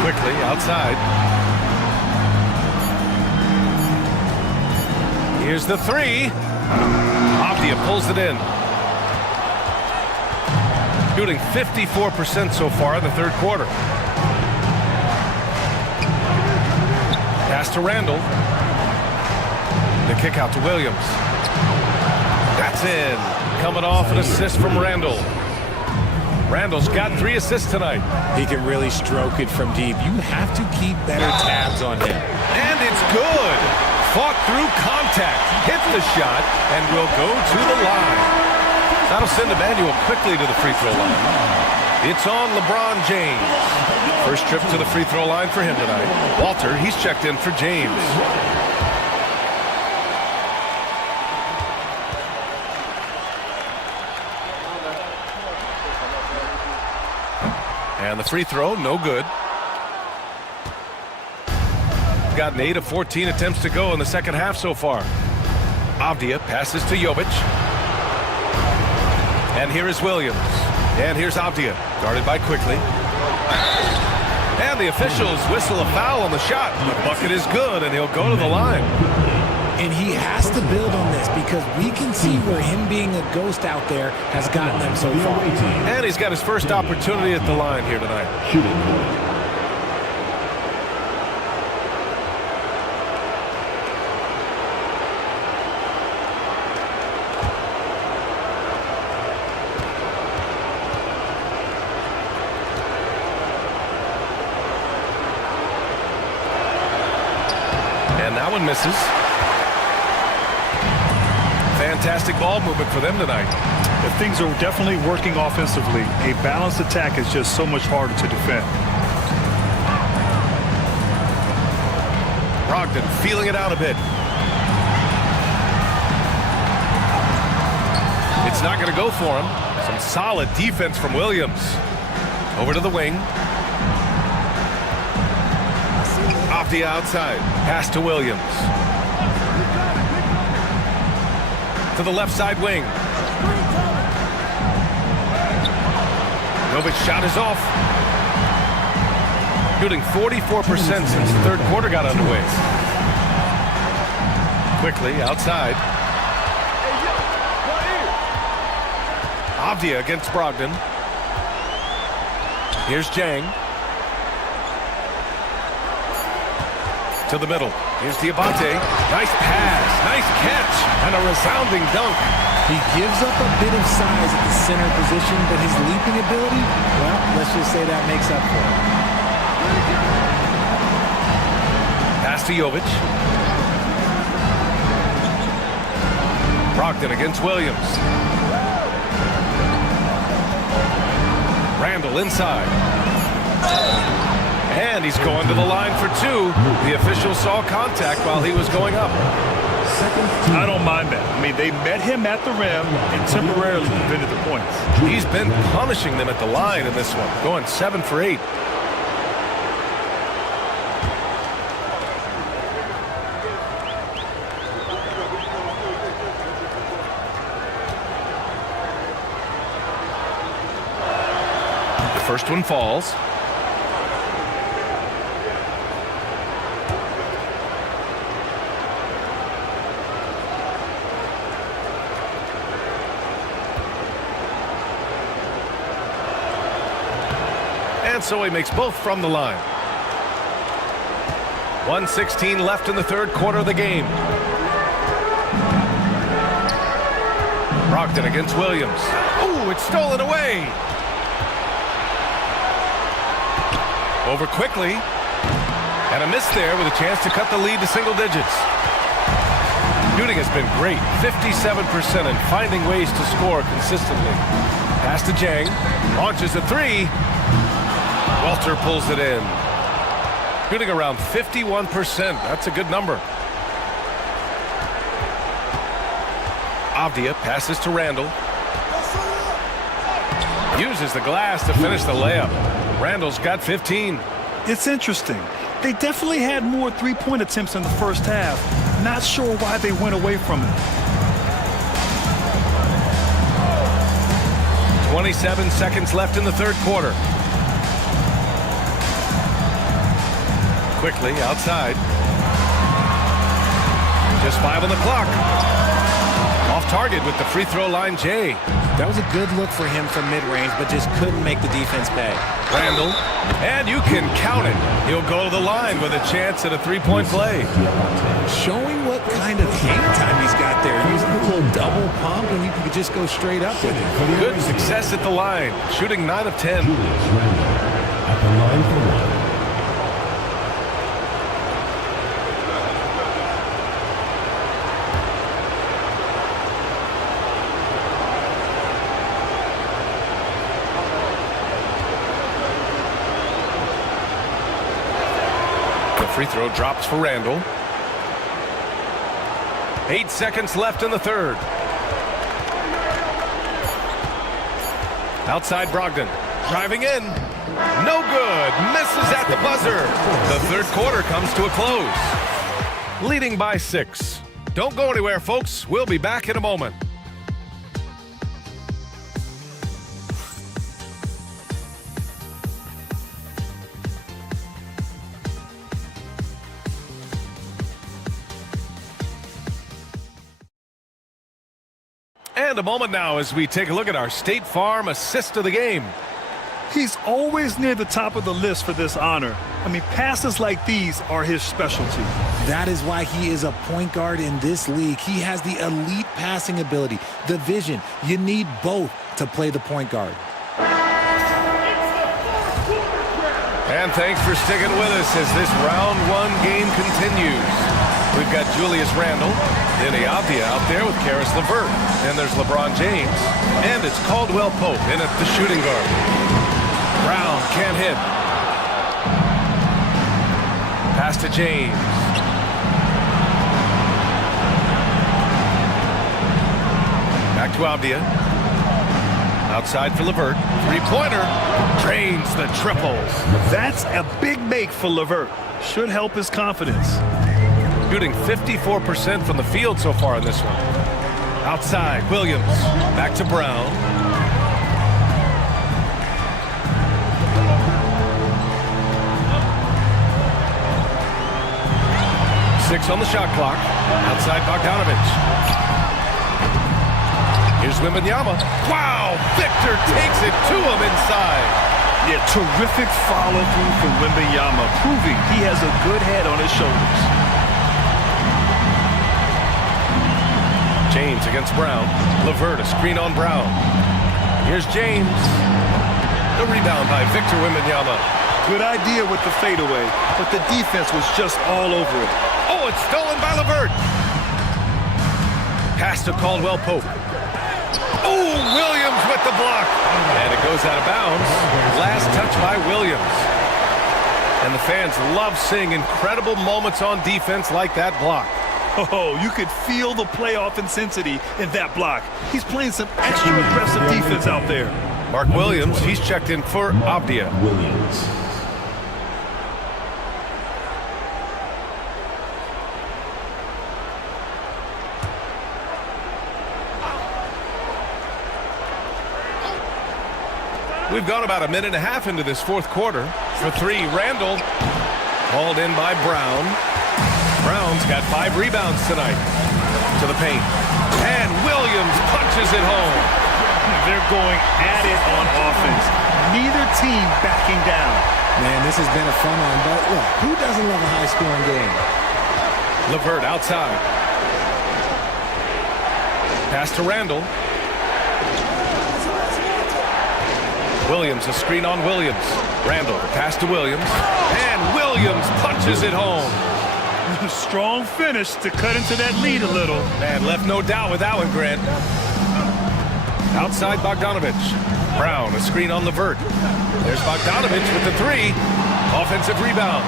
Quickly outside. Here's the three. Avdia pulls it in. Shooting 54% so far in the third quarter. Pass to Randall. The kick out to Williams. That's in. Coming off an assist from Randall. Randall's got 3 assists tonight. He can really stroke it from deep. You have to keep better tabs on him. And it's good. Fought through contact. Hit the shot and will go to the line. That'll send Emmanuel quickly to the free throw line. It's on LeBron James. First trip to the free throw line for him tonight. Walter, he's checked in for James. And the free throw, no good. Gotten 8 of 14 attempts to go in the second half so far. Avdia passes to Jovic. And here is Williams. And here's Avdia, guarded by Quickly. And the officials whistle a foul on the shot. The bucket is good, and he'll go to the line. And he has to build on this because we can see where him being a ghost out there has gotten them so far. And he's got his first opportunity at the line here tonight. And that one misses. Fantastic ball movement for them tonight. If things are definitely working offensively, a balanced attack is just so much harder to defend. Brogdon feeling it out a bit. It's not going to go for him. Some solid defense from Williams. Over to the wing. Off the outside. Pass to Williams. To the left side wing. Novic's shot is off. Shooting 44% since the third quarter got underway. Quickly outside. Avdia against Brogdon. Here's Jang. To the middle. Here's Diabate. Nice pass. Nice catch. And a resounding dunk. He gives up a bit of size at the center position, but his leaping ability, well, let's just say that makes up for it. Pass to Jovic. Brogdon against Williams. Randall inside. And he's going to the line for 2. The official saw contact while he was going up. I don't mind that. I mean, they met him at the rim and temporarily prevented the points. He's been punishing them at the line in this one, going 7 for 8. First one falls. And so he makes both from the line. 1:16 left in the third quarter of the game. Brogdon against Williams. Ooh, it's stolen away. Over quickly. And a miss there with a chance to cut the lead to single digits. Shooting has been great. 57% and finding ways to score consistently. Pass to Jang. Launches a three. Walter pulls it in. Shooting around 51%. That's a good number. Avdia passes to Randall. Uses the glass to finish the layup. Randall's got 15. It's interesting. They definitely had more three-point attempts in the first half. Not sure why they went away from it. 27 seconds left in the third quarter. Quickly outside. Just 5 on the clock. Off target with the free throw line, Jay. That was a good look for him from mid-range, but just couldn't make the defense pay. Randall, and you can count it. He'll go to the line with a chance at a three-point play. Showing what kind of game time he's got there. Using a little double pump, and you could just go straight up with it. Good success at the line, shooting 9 of 10. At the line for one. Free throw drops for Randall. 8 seconds left in the third. Outside Brogdon. Driving in. No good. Misses at the buzzer. The third quarter comes to a close. Leading by 6. Don't go anywhere, folks. We'll be back in a moment. And a moment now as we take a look at our State Farm assist of the game. He's always near the top of the list for this honor. I mean, passes like these are his specialty. That is why he is a point guard in this league. He has the elite passing ability, the vision. You need both to play the point guard. And thanks for sticking with us as this round 1 game continues. We've got Julius Randle, Denny Avdia out there with Karis LeVert. And there's LeBron James. And it's Caldwell Pope in at the shooting guard. Brown can't hit. Pass to James. Back to Avdia. Outside for LeVert. Three-pointer. Drains the triple. That's a big make for LeVert. Should help his confidence. Shooting 54% from the field so far in this one. Outside, Williams. Back to Brown. Six on the shot clock. Outside Bogdanovich. Here's Wembanyama. Wow! Victor takes it to him inside. Yeah, terrific follow-through from Wembanyama, proving he has a good head on his shoulders. James against Brown. LeVert, a screen on Brown. Here's James. The rebound by Victor Wembanyama. Good idea with the fadeaway, but the defense was just all over it. Oh, it's stolen by LeVert. Pass to Caldwell Pope. Oh, Williams with the block. And it goes out of bounds. Last touch by Williams. And the fans love seeing incredible moments on defense like that block. Oh, you could feel the playoff intensity in that block. He's playing some extra aggressive defense out there. Mark Williams, he's checked in for Avdia. Williams. We've gone about a minute and a half into this fourth quarter. For three, Randall. Hauled in by Brown. Brown's got 5 rebounds tonight. To the paint. And Williams punches it home. They're going at it on offense. Neither team backing down. Man, this has been a fun one, but look, who doesn't love a high-scoring game? LeVert outside. Pass to Randall. Williams, a screen on Williams. Randall, pass to Williams. And Williams punches it home. Strong finish to cut into that lead a little. Man, left no doubt with that one, Grant. Outside Bogdanovich. Brown, a screen on LeVert. There's Bogdanovich with the 3. Offensive rebound.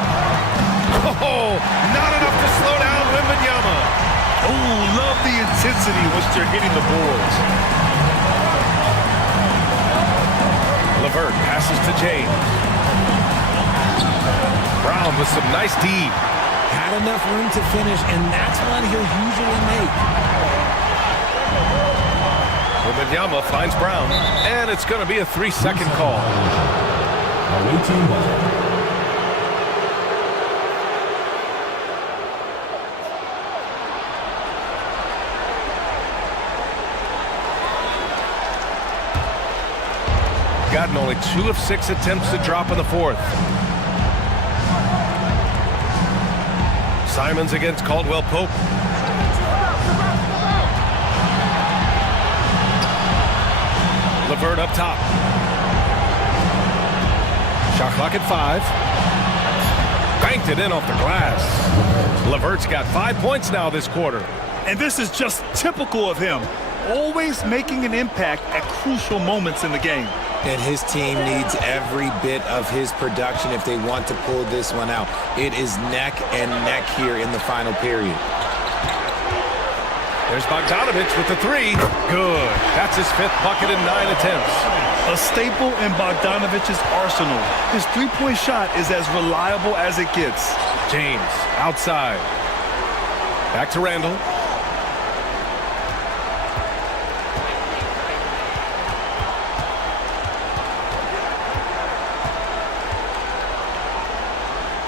Oh, not enough to slow down Wembanyama. Oh, love the intensity once they're hitting the boards. LeVert passes to James. Brown with some nice D. Had enough room to finish, and that's one he'll usually make. Wembanyama finds Brown, and it's going to be a 3-second call. Gotten only 2 of 6 attempts to drop in the fourth. Simons against Caldwell Pope. LeVert up top. Shot clock at 5. Banked it in off the glass. LeVert's got 5 points now this quarter. And this is just typical of him. Always making an impact at crucial moments in the game. And his team needs every bit of his production if they want to pull this one out. It is neck and neck here in the final period. There's Bogdanovich with the 3. Good. That's his 5th bucket in 9 attempts. A staple in Bogdanovich's arsenal. His three-point shot is as reliable as it gets. James outside. Back to Randall.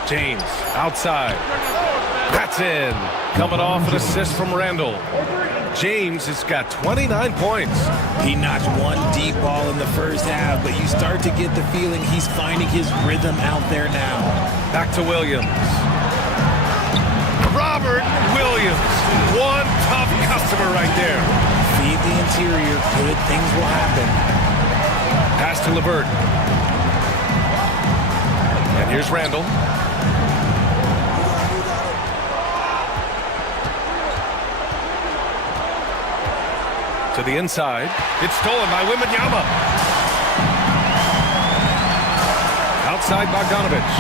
James outside. That's in. Coming off an assist from Randall. James has got 29 points. He knocked one deep ball in the first half, but you start to get the feeling he's finding his rhythm out there now. Back to Williams. Robert Williams. One tough customer right there. Feed the interior. Good things will happen. Pass to LeVert. And here's Randall. To the inside. It's stolen by Wembanyama. Outside Bogdanovich.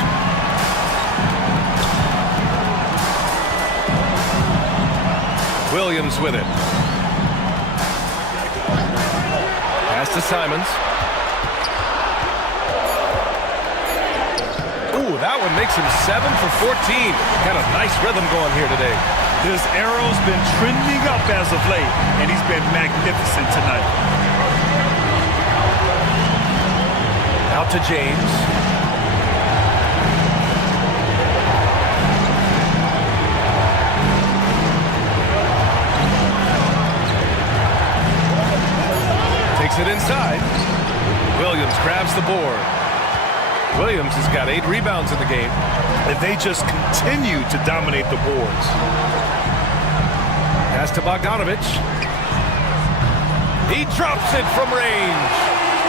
Williams with it. Pass to Simons. Ooh, that one makes him 7 for 14. Got a nice rhythm going here today. His arrow's been trending up as of late, and he's been magnificent tonight. Out to James. Takes it inside. Williams grabs the board. Williams has got 8 rebounds in the game. And they just continue to dominate the boards. Pass to Bogdanovich. He drops it from range.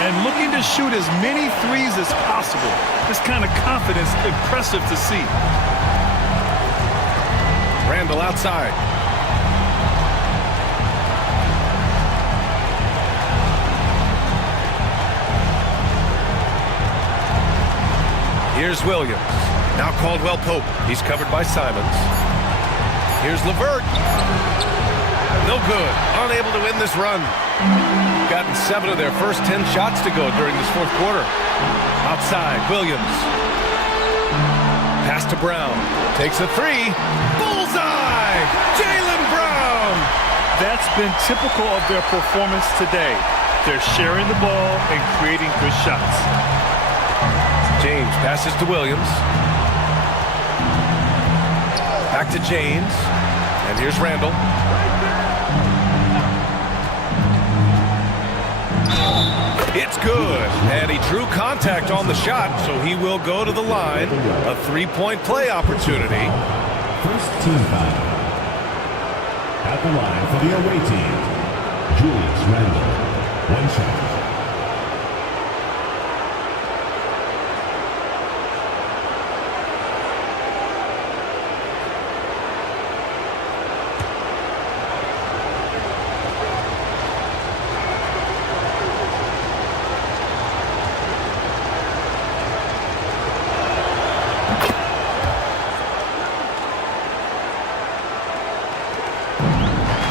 And looking to shoot as many threes as possible. This kind of confidence, impressive to see. Randall outside. Here's Williams. Now Caldwell Pope. He's covered by Simons. Here's LeVert. No good. Unable to win this run. Gotten 7 of their first 10 shots to go during this fourth quarter. Outside, Williams. Pass to Brown. Takes a 3. Bullseye! Jaylen Brown! That's been typical of their performance today. They're sharing the ball and creating good shots. James passes to Williams. Back to James. And here's Randall. It's good. And he drew contact on the shot, so he will go to the line. A three-point play opportunity. First team foul. At the line for the away team, Julius Randle. One shot.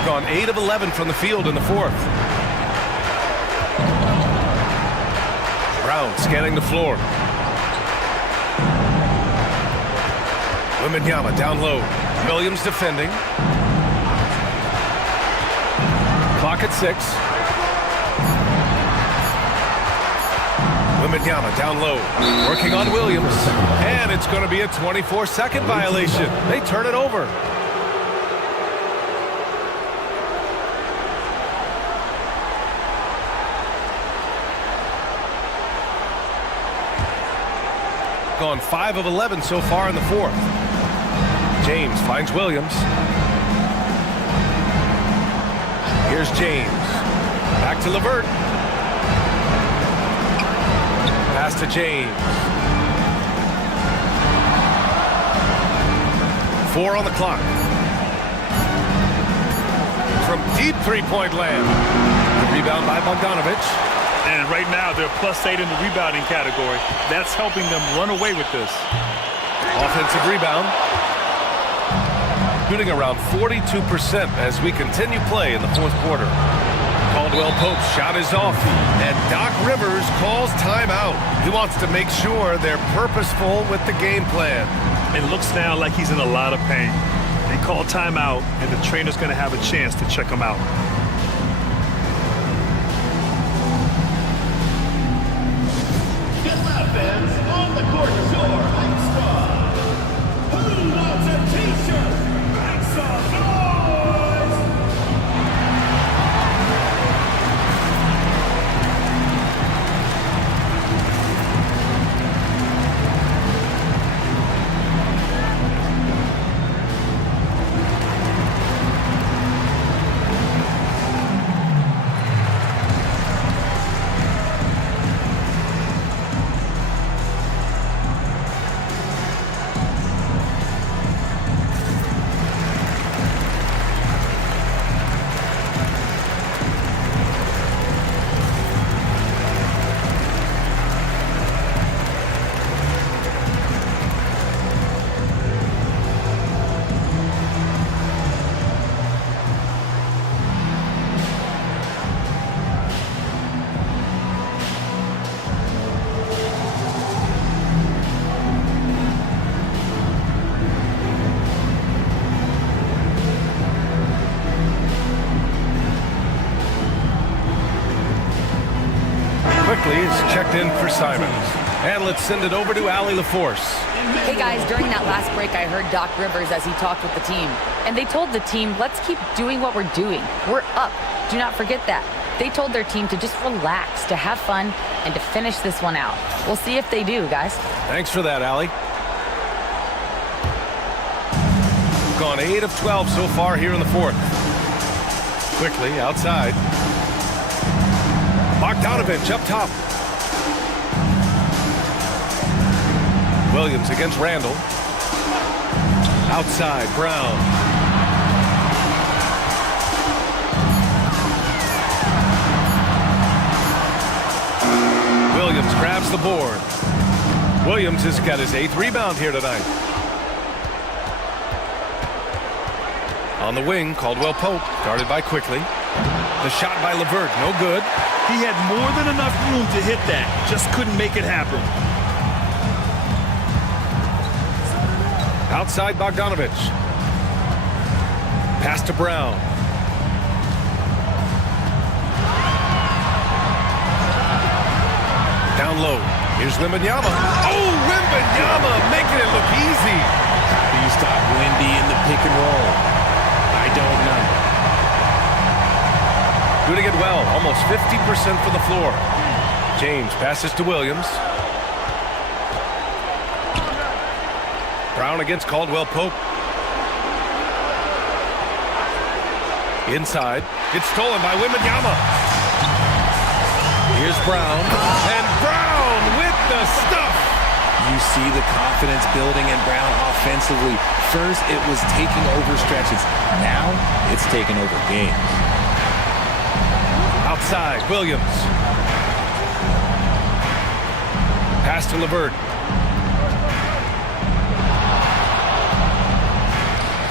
Gone 8 of 11 from the field in the fourth. Brown scanning the floor. Wembanyama down low. Williams defending. Clock at 6. Wembanyama down low. Working on Williams. And it's going to be a 24-second violation. They turn it over. Gone 5 of 11 so far in the fourth. James finds Williams. Here's James. Back to LeVert. Pass to James. 4 on the clock. From deep three-point land. The rebound by Bogdanovich. And right now, they're +8 in the rebounding category. That's helping them run away with this. Offensive rebound. Shooting around 42% as we continue play in the fourth quarter. Caldwell Pope's shot is off. And Doc Rivers calls timeout. He wants to make sure they're purposeful with the game plan. It looks now like he's in a lot of pain. They call timeout, and the trainer's going to have a chance to check him out. On the court, Shore, Extra. Who wants a t-shirt? Make some noise! Is checked in for Simons. And let's send it over to Allie LaForce. Hey guys, during that last break, I heard Doc Rivers as he talked with the team. And they told the team, let's keep doing what we're doing. We're up. Do not forget that. They told their team to just relax, to have fun, and to finish this one out. We'll see if they do, guys. Thanks for that, Allie. Gone 8 of 12 so far here in the fourth. Quickly outside. Bogdanovich up top. Williams against Randall. Outside, Brown. Williams grabs the board. Williams has got his 8th rebound here tonight. On the wing, Caldwell Pope, guarded by Quickly. The shot by LeVert, no good. He had more than enough room to hit that, just couldn't make it happen. Outside Bogdanovich. Pass to Brown. Down low. Here's Wembanyama. Oh, Wembanyama making it look easy. How do you stop Wemby in the pick and roll? I don't know. Doing it well. Almost 50% for the floor. James passes to Williams. Brown against Caldwell Pope. Inside. It's stolen by Wembanyama. Here's Brown. And Brown with the stuff. You see the confidence building in Brown offensively. First, it was taking over stretches. Now, it's taking over games. Outside, Williams. Pass to LeVert.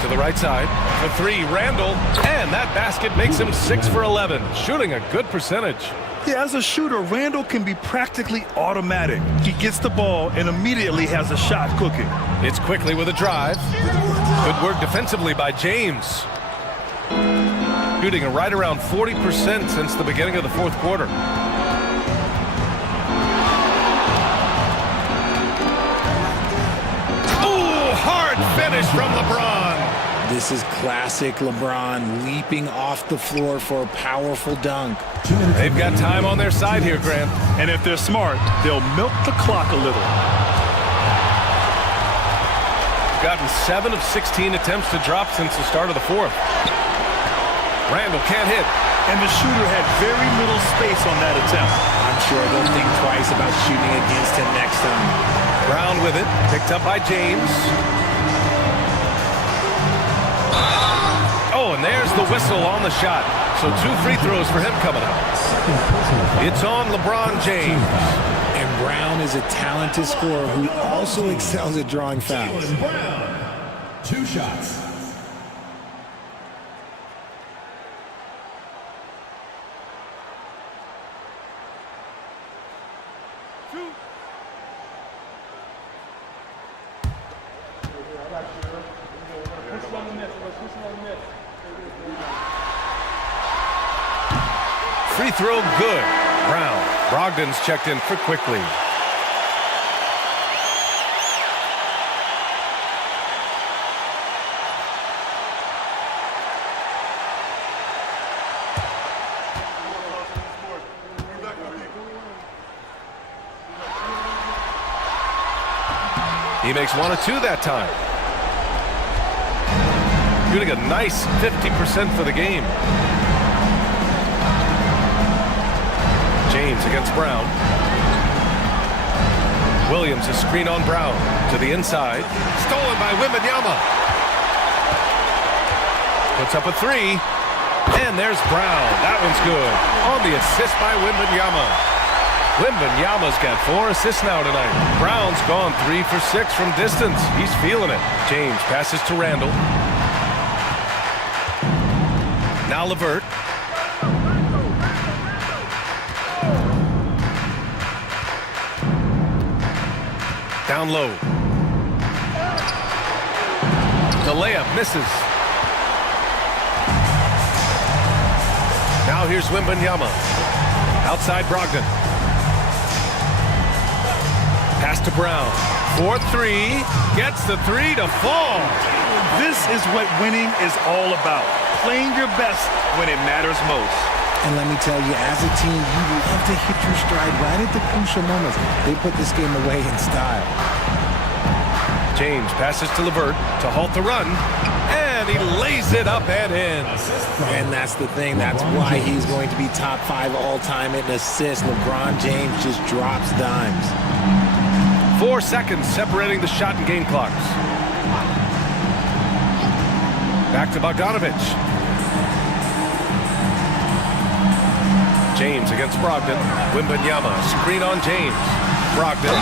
To the right side. For three, Randall. And that basket makes him 6 for 11. Shooting a good percentage. Yeah, as a shooter, Randall can be practically automatic. He gets the ball and immediately has a shot cooking. It's quickly with a drive. Good work defensively by James. Shooting right around 40% since the beginning of the fourth quarter. Oh, hard finish from LeBron. This is classic LeBron leaping off the floor for a powerful dunk. They've got time on their side here, Grant. And if they're smart, they'll milk the clock a little. Gotten 7 of 16 attempts to drop since the start of the fourth. Randall can't hit. And the shooter had very little space on that attempt. I'm sure they'll think twice about shooting against him next time. Brown with it. Picked up by James. Oh, and there's the whistle on the shot. So 2 free throws for him coming up. It's on LeBron James. And Brown is a talented scorer who also excels at drawing fouls. Brown, 2 shots. Free throw good. Brown. Brogdon's checked in for quickly. He makes 1 of 2 that time. Shooting a nice 50% for the game. James against Brown. Williams a screen on Brown to the inside. Stolen by Wembanyama. Puts up a 3. And there's Brown. That one's good. On the assist by Wembanyama. Wembanyama's got 4 assists now tonight. Brown's gone 3 for 6 from distance. He's feeling it. James passes to Randall. Now LeVert. Down low. The layup misses. Now here's Wembanyama. Outside Brogdon. Pass to Brown. 4-3. Gets the 3 to fall. This is what winning is all about. Playing your best when it matters most. And let me tell you, as a team, you love to hit your stride right at the crucial moments. They put this game away in style. James passes to LeVert to halt the run. And he lays it up and in. And that's the thing. That's why he's going to be top 5 all-time in assists. LeBron James just drops dimes. 4 seconds separating the shot and game clocks. Back to Bogdanovich. James against Brogdon. Wembanyama, screen on James. Brogdon,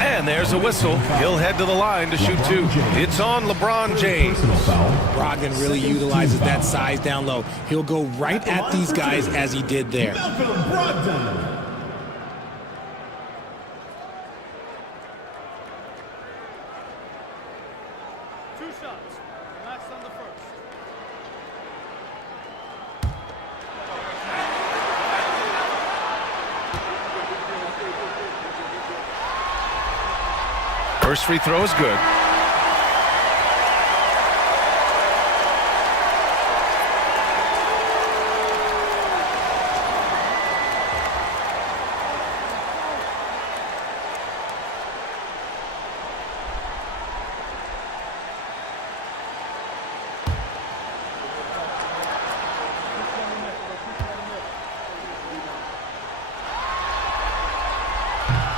and there's a whistle. He'll head to the line to shoot 2. It's on LeBron James. Brogdon really utilizes that size down low. He'll go right at these guys as he did there. First free throw is good.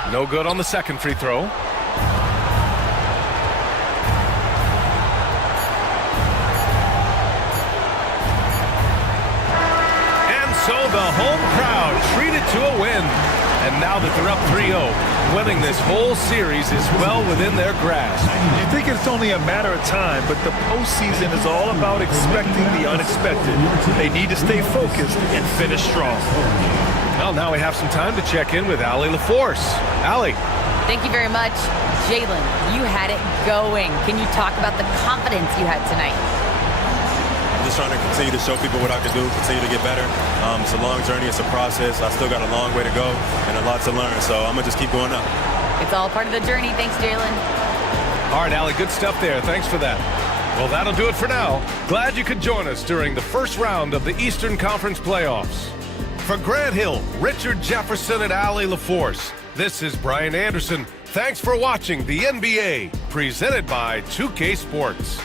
No good on the second free throw. And so the home crowd treated to a win. And now that they're up 3-0, winning this whole series is well within their grasp. You think it's only a matter of time, but the postseason is all about expecting the unexpected. They need to stay focused and finish strong. Well, now we have some time to check in with Allie LaForce. Allie. Thank you very much. Jalen, you had it going. Can you talk about the confidence you had tonight? I'm just trying to continue to show people what I can do, continue to get better. It's a long journey. It's a process. I still got a long way to go and a lot to learn, so I'm going to just keep going up. It's all part of the journey. Thanks, Jalen. All right, Allie, good stuff there. Thanks for that. Well, that'll do it for now. Glad you could join us during the first round of the Eastern Conference playoffs. For Grant Hill, Richard Jefferson, and Allie LaForce, this is Brian Anderson. Thanks for watching the NBA, presented by 2K Sports.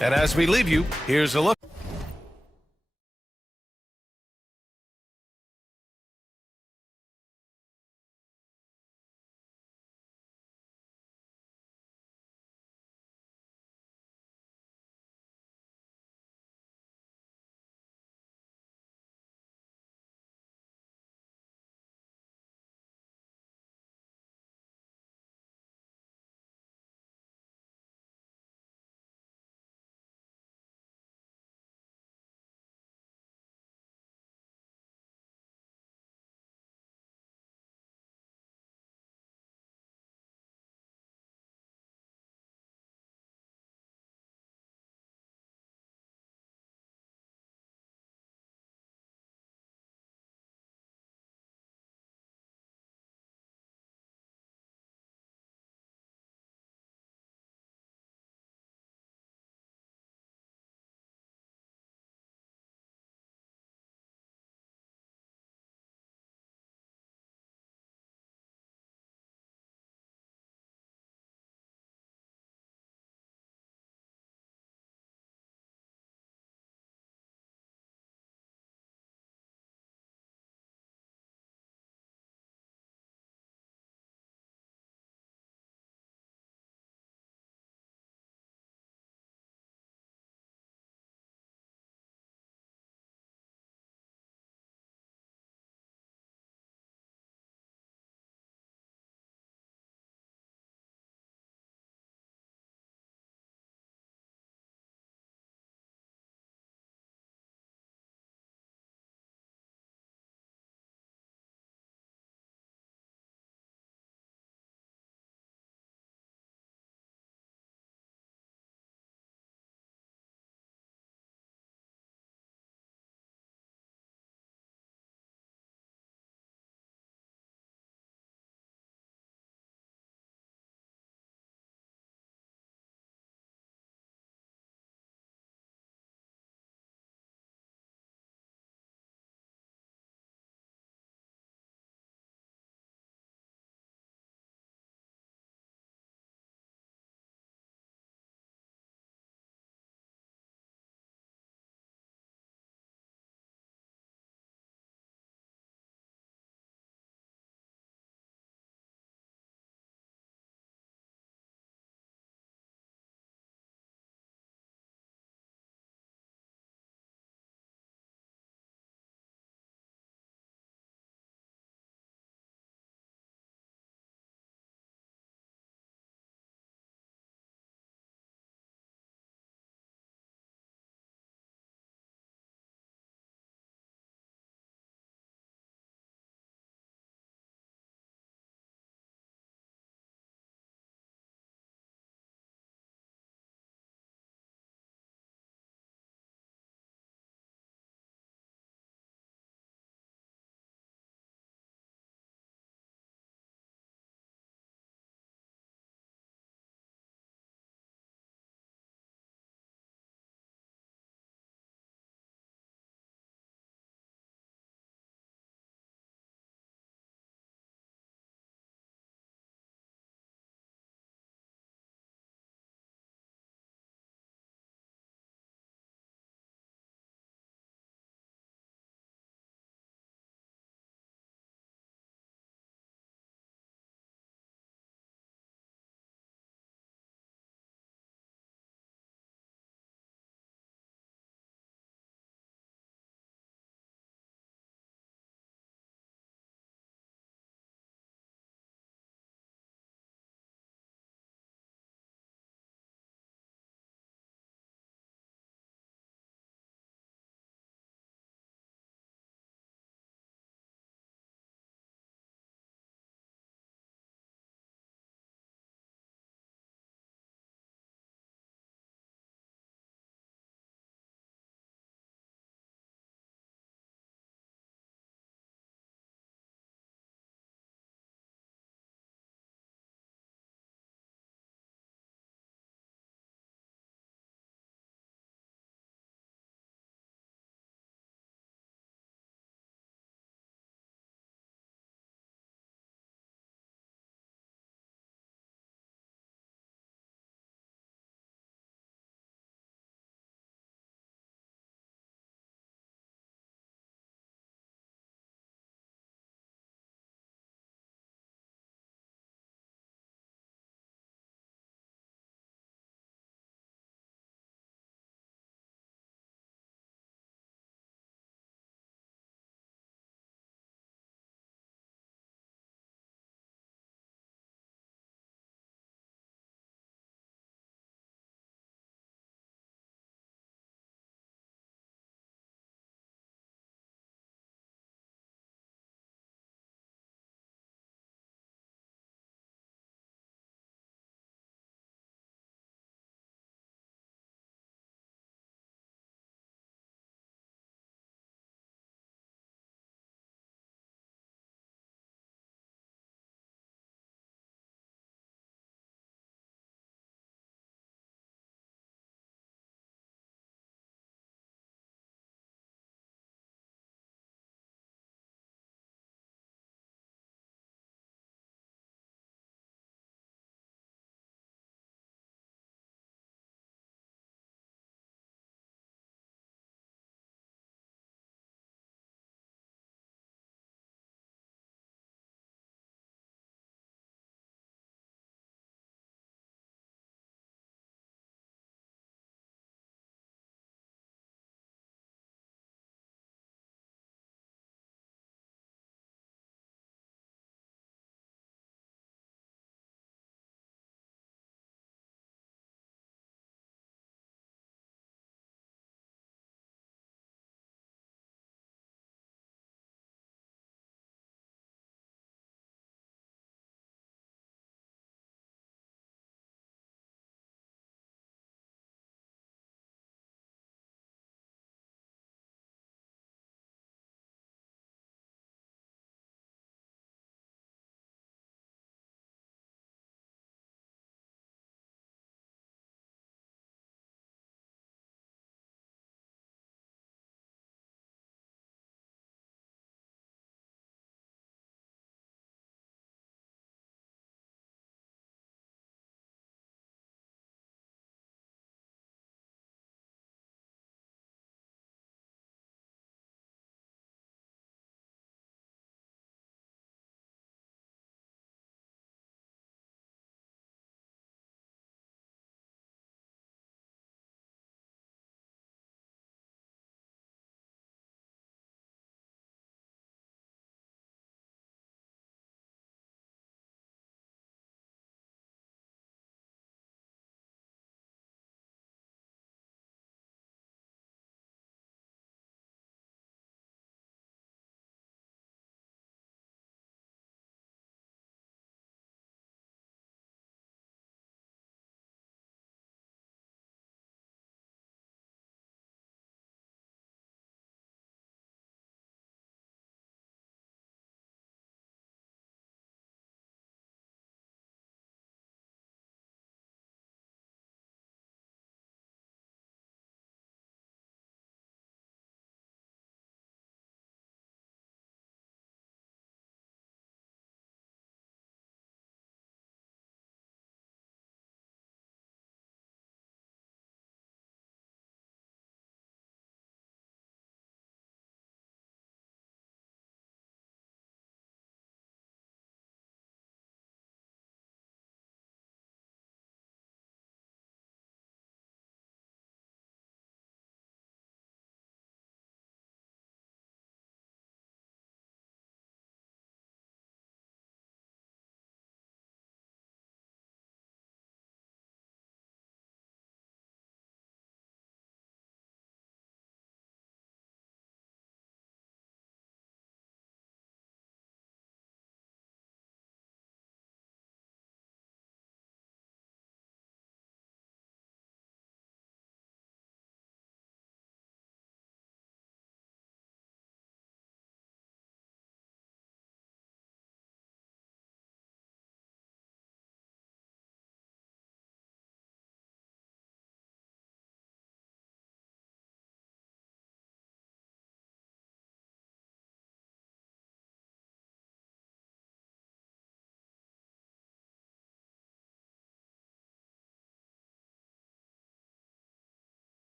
And as we leave you, here's a look.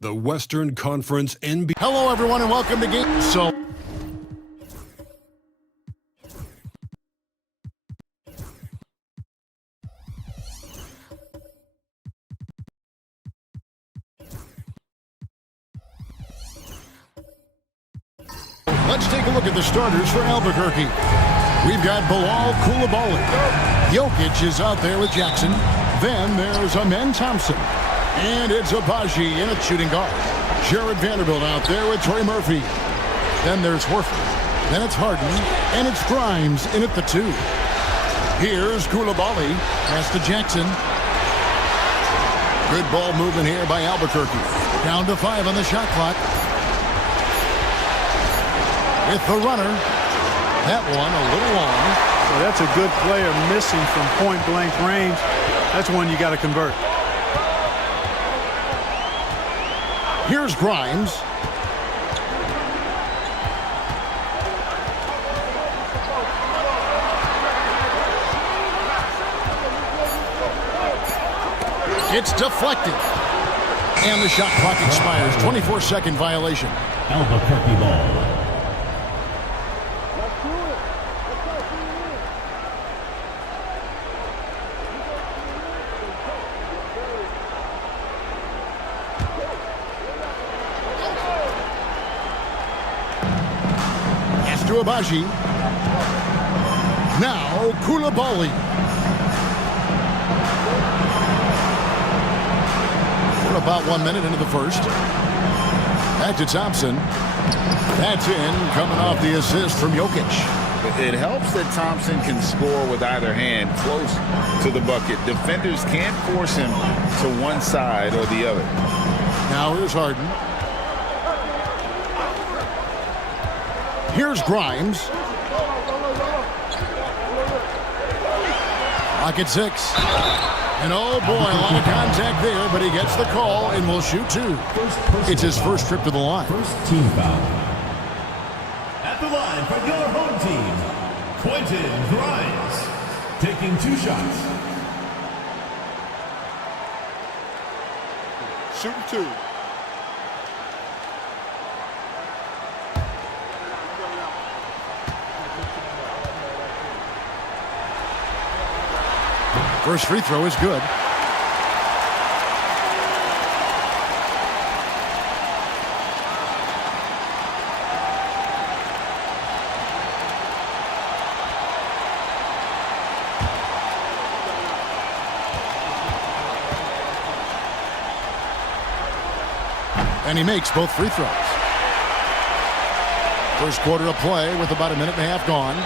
The Western Conference NBA. Hello, everyone, and welcome to Game. Let's take a look at the starters for Albuquerque. We've got Bilal Coulibaly. Jokic is out there with Jackson. Then there's Amen Thompson. And it's Abaji in at shooting guard. Jared Vanderbilt out there with Trey Murphy. Then there's Horford. Then it's Harden. And it's Grimes in at the 2. Here's Coulibaly. Pass to Jackson. Good ball movement here by Albuquerque. Down to 5 on the shot clock. With the runner. That one a little long. So that's a good player missing from point-blank range. That's one you got to convert. Here's Grimes. It's deflected. And the shot clock expires. 24-second violation. Albuquerque ball. To Abaji. Now Coulibaly. We're about 1 minute into the first. Back to Thompson. That's in, coming off the assist from Jokic. It helps that Thompson can score with either hand close to the bucket. Defenders can't force him to one side or the other. Now here's Harden. Here's Grimes. Clock at 6. And oh boy, a lot of contact there, but he gets the call and will shoot 2. It's his first trip to the line. First team foul. At the line for your home team, Quentin Grimes, taking 2 shots. Shooting 2. First free throw is good. And he makes both free throws. First quarter of play with about 1.5 minutes gone.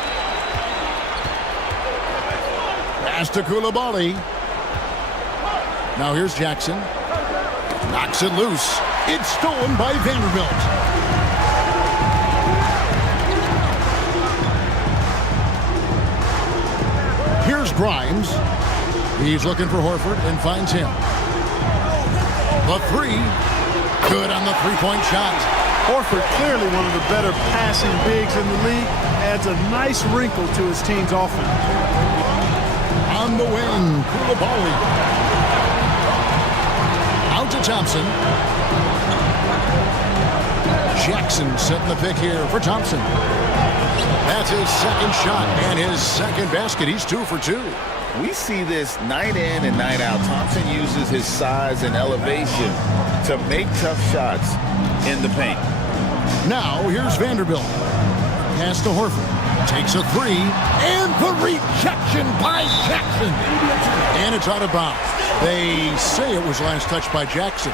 Pass to Coulibaly. Now here's Jackson. Knocks it loose. It's stolen by Vanderbilt. Here's Grimes. He's looking for Horford and finds him. The 3. Good on the three-point shot. Horford, clearly one of the better passing bigs in the league, adds a nice wrinkle to his team's offense. On the wing, Coulibaly. Out to Thompson. Jackson setting the pick here for Thompson. That's his second shot and his second basket. He's 2 for 2. We see this night in and night out. Thompson uses his size and elevation to make tough shots in the paint. Now here's Vanderbilt. Pass to Horford. Takes a 3. And the rejection by Jackson. And it's out of bounds. They say it was last touched by Jackson.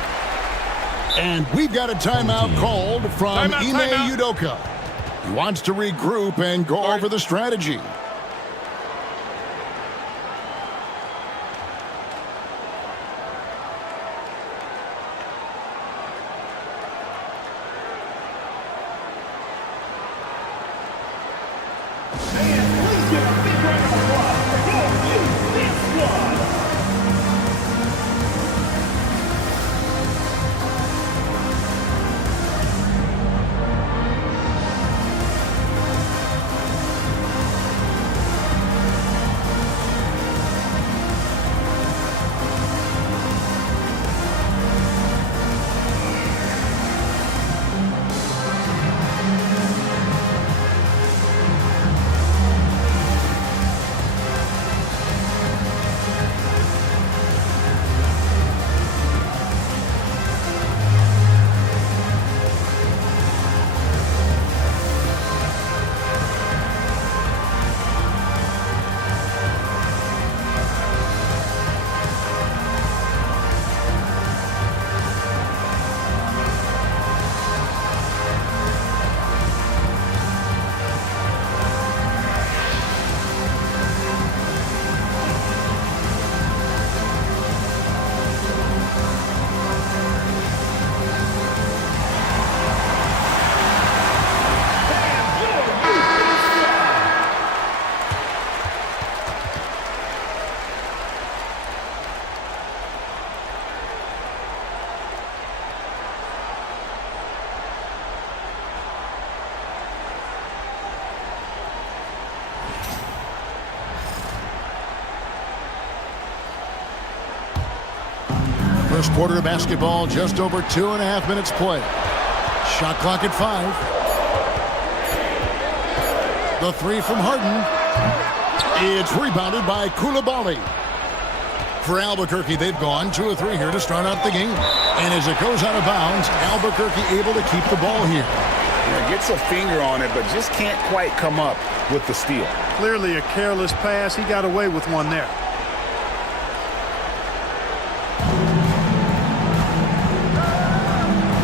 And we've got a timeout called from Ime Udoka. He wants to regroup and go over the strategy. Please give a big round of applause for your youth dance squad. First quarter of basketball, just over 2.5 minutes play. Shot clock at 5. The three from Harden. It's rebounded by Coulibaly. For Albuquerque, they've gone 2 of 3 here to start out the game. And as it goes out of bounds, Albuquerque able to keep the ball here. Yeah, gets a finger on it, but just can't quite come up with the steal. Clearly a careless pass. He got away with one there.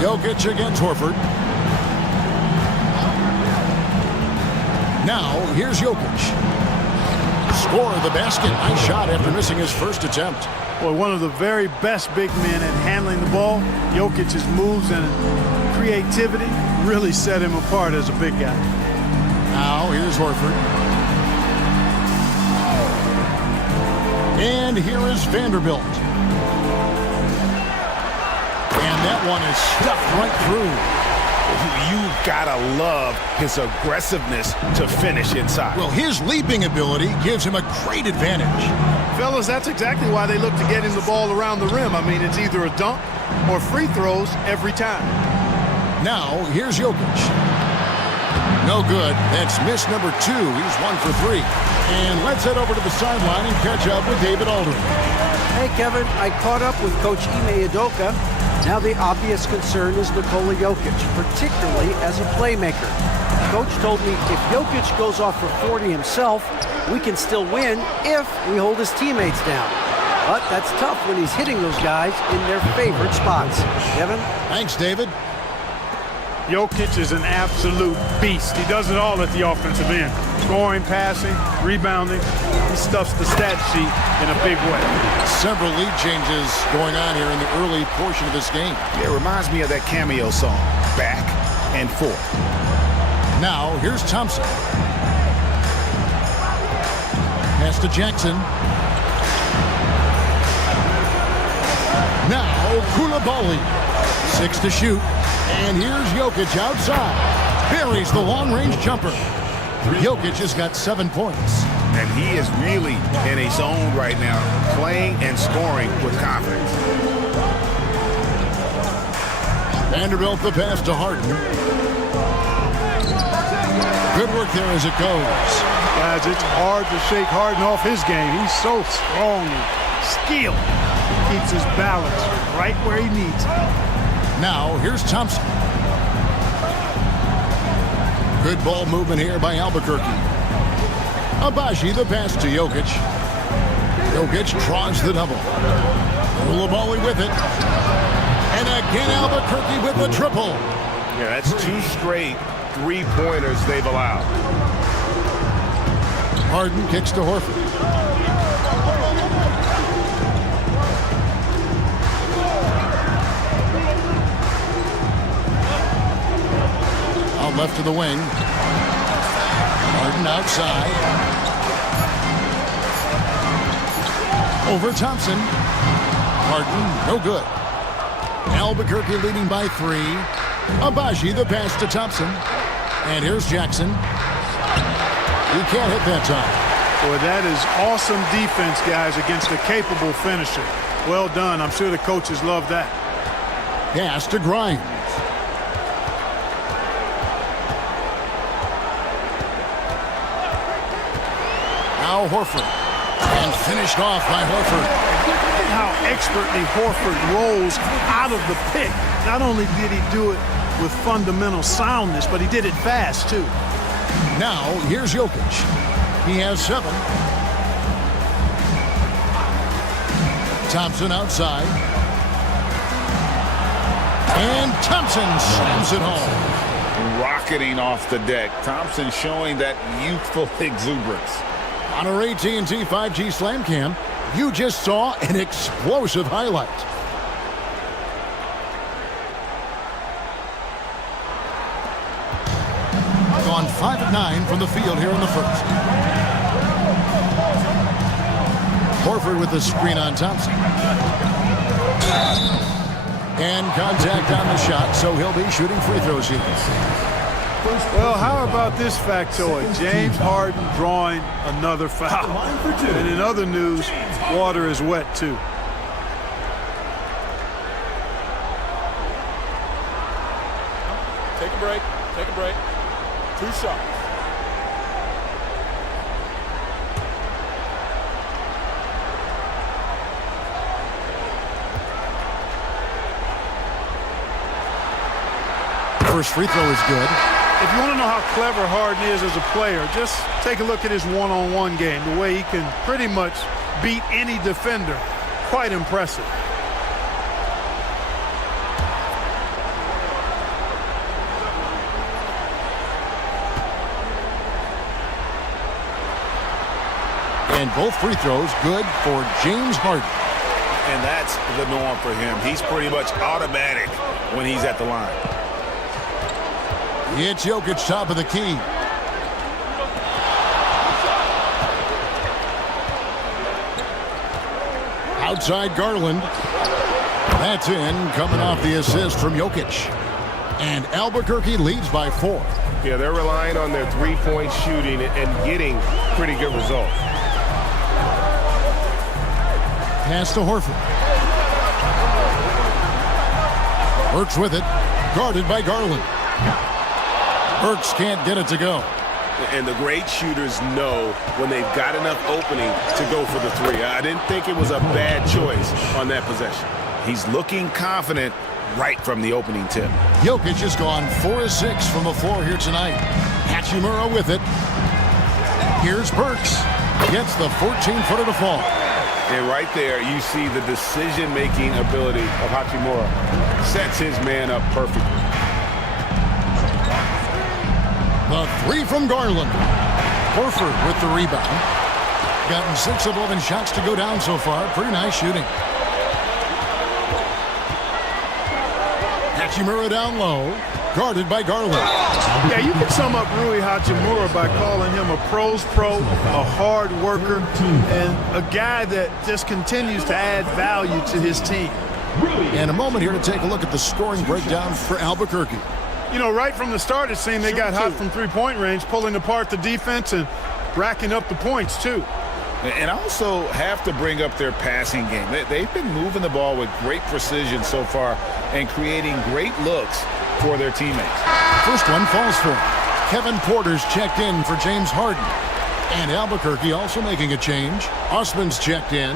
Jokic against Horford. Now, here's Jokic. Score the basket. Nice shot after missing his first attempt. Boy, one of the very best big men at handling the ball. Jokic's moves and creativity really set him apart as a big guy. Now, here's Horford. And here is Vanderbilt. And that one is stuffed right through. You've got to love his aggressiveness to finish inside. Well, his leaping ability gives him a great advantage. Fellas, that's exactly why they look to get him the ball around the rim. I mean, it's either a dunk or free throws every time. Now, here's Jokic. No good. That's miss number 2. He's 1 for 3. And let's head over to the sideline and catch up with David Aldridge. Hey, Kevin, I caught up with Coach Ime Udoka. Now the obvious concern is Nikola Jokic, particularly as a playmaker. Coach told me if Jokic goes off for 40 himself, we can still win if we hold his teammates down. But that's tough when he's hitting those guys in their favorite spots. Kevin? Thanks, David. Jokic is an absolute beast. He does it all at the offensive end. Scoring, passing, rebounding. He stuffs the stat sheet in a big way. Several lead changes going on here in the early portion of this game. It reminds me of that cameo song, Back and Forth. Now, here's Thompson. Pass to Jackson. Now, Coulibaly. 6 to shoot. And here's Jokic outside. Buries the long-range jumper. Jokic has got 7 points. And he is really in a zone right now, playing and scoring with confidence. Vanderbilt the pass to Harden. Good work there as it goes. Guys, it's hard to shake Harden off his game. He's so strong and skilled. He keeps his balance right where he needs it. Now, here's Thompson. Good ball movement here by Albuquerque. Abaji the pass to Jokic. Jokic draws the double. Coulibaly with it. And again Albuquerque with the triple. Yeah, that's 2 straight 3-pointers they've allowed. Harden kicks to Horford. Out left to the wing. Harden outside. Over Thompson. Harden, no good. Albuquerque leading by 3. Abaji, the pass to Thompson. And here's Jackson. He can't hit that time. Boy, that is awesome defense, guys, against a capable finisher. Well done. I'm sure the coaches love that. Pass to Grimes. Now Horford. And finished off by Horford. Look at how expertly Horford rolls out of the pick. Not only did he do it with fundamental soundness, but he did it fast, too. Now, here's Jokic. He has 7. Thompson outside. And Thompson slams it home. Rocketing off the deck. Thompson showing that youthful exuberance. On our AT&T 5G Slam Cam, you just saw an explosive highlight. Gone 5 of 9 from the field here in the first. Horford with the screen on Thompson. And contact on the shot, so he'll be shooting free throws here. Well, how about this factoid? James Harden drawing another foul. And in other news, water is wet, too. Take a break. Take a break. 2 shots. First free throw is good. If you want to know how clever Harden is as a player, just take a look at his one-on-one game, the way he can pretty much beat any defender. Quite impressive. And both free throws good for James Harden. And that's the norm for him. He's pretty much automatic when he's at the line. It's Jokic, top of the key. Outside Garland. That's in, coming off the assist from Jokic. And Albuquerque leads by 4. Yeah, they're relying on their three-point shooting and getting pretty good results. Pass to Horford. Burks with it. Guarded by Garland. Burks can't get it to go. And the great shooters know when they've got enough opening to go for the 3. I didn't think it was a bad choice on that possession. He's looking confident right from the opening tip. Jokic has gone 4 of 6 from the floor here tonight. Hachimura with it. Here's Burks. Gets the 14-footer to fall. And right there, you see the decision-making ability of Hachimura. Sets his man up perfectly. The 3 from Garland. Horford with the rebound. Gotten 6 of 11 shots to go down so far. Pretty nice shooting. Hachimura down low. Guarded by Garland. Yeah, you can sum up Rui Hachimura by calling him a pro's pro, a hard worker, and a guy that just continues to add value to his team. And a moment here to take a look at the scoring breakdown for Albuquerque. You know, right from the start, it seemed they got hot from three-point range, pulling apart the defense and racking up the points, too. And also have to bring up their passing game. They've been moving the ball with great precision so far and creating great looks for their teammates. First one falls for him. Kevin Porter's checked in for James Harden. And Albuquerque also making a change. Osman's checked in.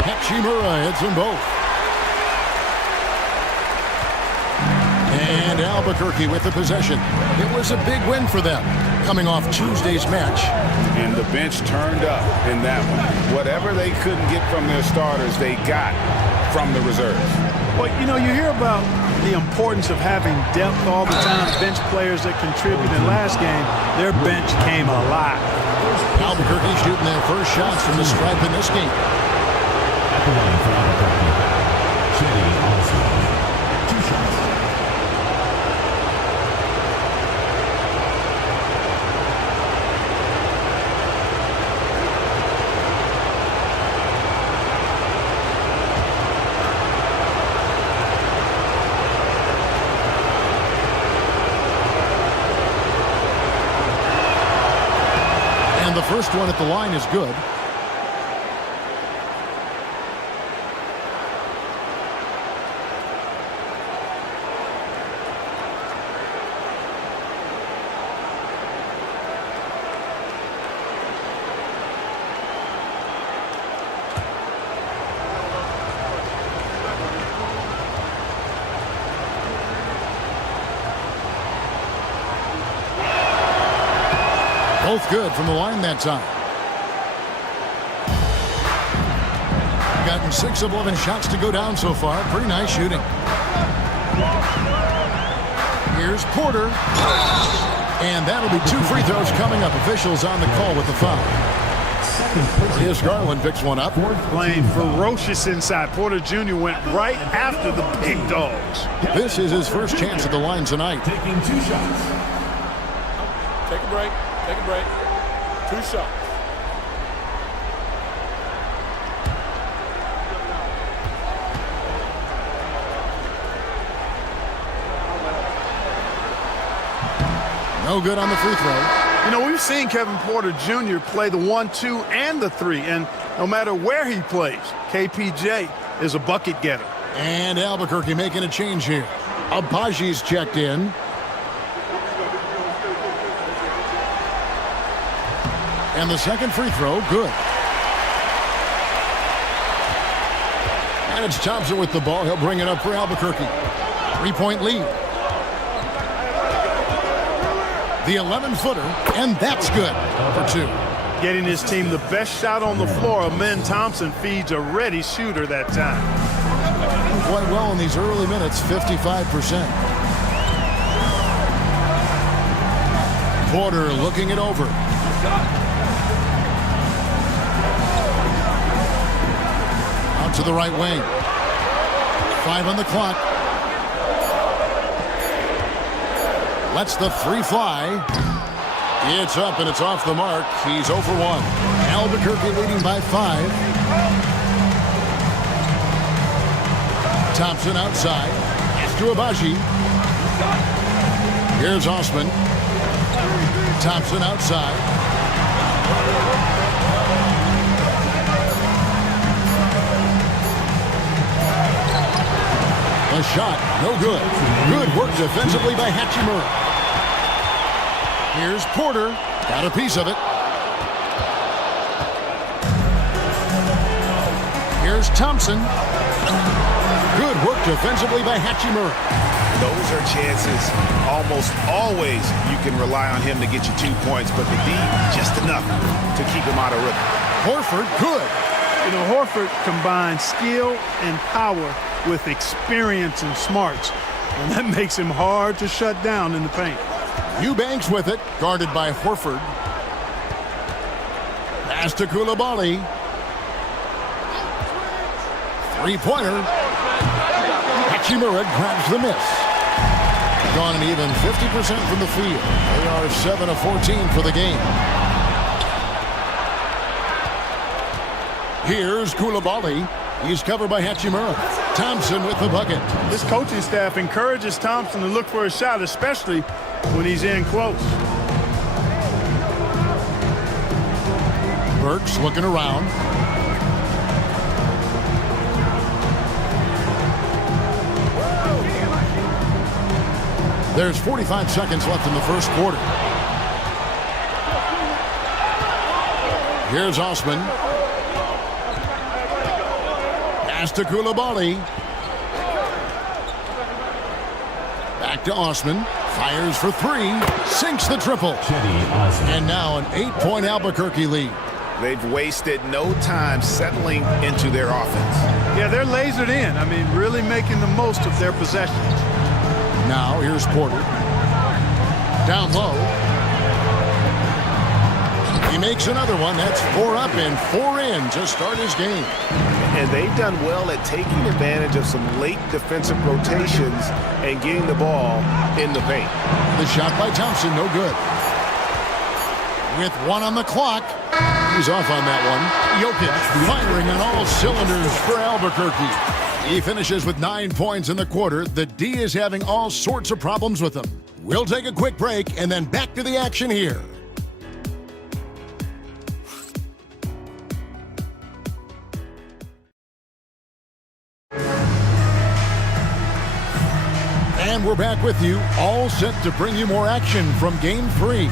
Hachimura hits them both. And Albuquerque with the possession. It was a big win for them, coming off Tuesday's match. And the bench turned up in that one. Whatever they couldn't get from their starters, they got from the reserves. Well, you know, you hear about the importance of having depth all the time, bench players that contribute. In last game, their bench came alive. Albuquerque shooting their first shots from the stripe in this game. At the line for Albuquerque, Chetty Oswald. 2 shots. And the first one at the line is good. Both good from the line that time. Gotten 6 of 11 shots to go down so far. Pretty nice shooting. Here's Porter. And that'll be 2 free throws coming up. Officials on the call with the foul. Here's Garland picks one up. Playing ferocious inside. Porter Jr. went right after the big dogs. This is his first chance at the line tonight. Taking 2 shots. Take a break. Take a break. 2 shots. No good on the free throw. You know, we've seen Kevin Porter Jr. play the 1-2 and the 3, and no matter where he plays, KPJ is a bucket getter. And Albuquerque making a change here. Abaji's checked in. And the second free throw, good. And it's Thompson with the ball. He'll bring it up for Albuquerque. 3-point lead. The 11-footer, and that's good for 2. Getting his team the best shot on the floor. Amen Thompson feeds a ready shooter that time. Quite well in these early minutes, 55%. Porter looking it over. Out to the right wing. 5 on the clock. Lets the 3 fly. It's up and it's off the mark. He's 0 for 1. Albuquerque leading by 5. Thompson outside. It's to Abaji. Here's Osman. Thompson outside. A shot, no good. Good work defensively by Hachimura. Here's Porter, got a piece of it. Here's Thompson. Good work defensively by Hachimura. Those are chances almost always you can rely on him to get you 2 points, but to be just enough to keep him out of rhythm. Horford, good. You know, Horford combines skill and power with experience and smarts, and that makes him hard to shut down in the paint. Eubanks with it, guarded by Horford. Pass to Coulibaly. 3-pointer. Hachimura grabs the miss. Gone an even 50% from the field. They are 7 of 14 for the game. Here's Coulibaly. He's covered by Hachimura. Thompson with the bucket. This coaching staff encourages Thompson to look for a shot, especially when he's in close. Burks looking around. There's 45 seconds left in the first quarter. Here's Osman. Pass to Coulibaly. Back to Osman. Fires for 3. Sinks the triple. And now an 8-point Albuquerque lead. They've wasted no time settling into their offense. Yeah, they're lasered in. I mean, really making the most of their possessions. Now, here's Porter. Down low. He makes another one. That's 4 up and 4 in to start his game. And they've done well at taking advantage of some late defensive rotations and getting the ball in the paint. The shot by Thompson, no good. With 1 on the clock, he's off on that one. Jokic firing on all cylinders for Albuquerque. He finishes with 9 points in the quarter. The D is having all sorts of problems with him. We'll take a quick break and then back to the action here. And we're back with you, all set to bring you more action from Game 3.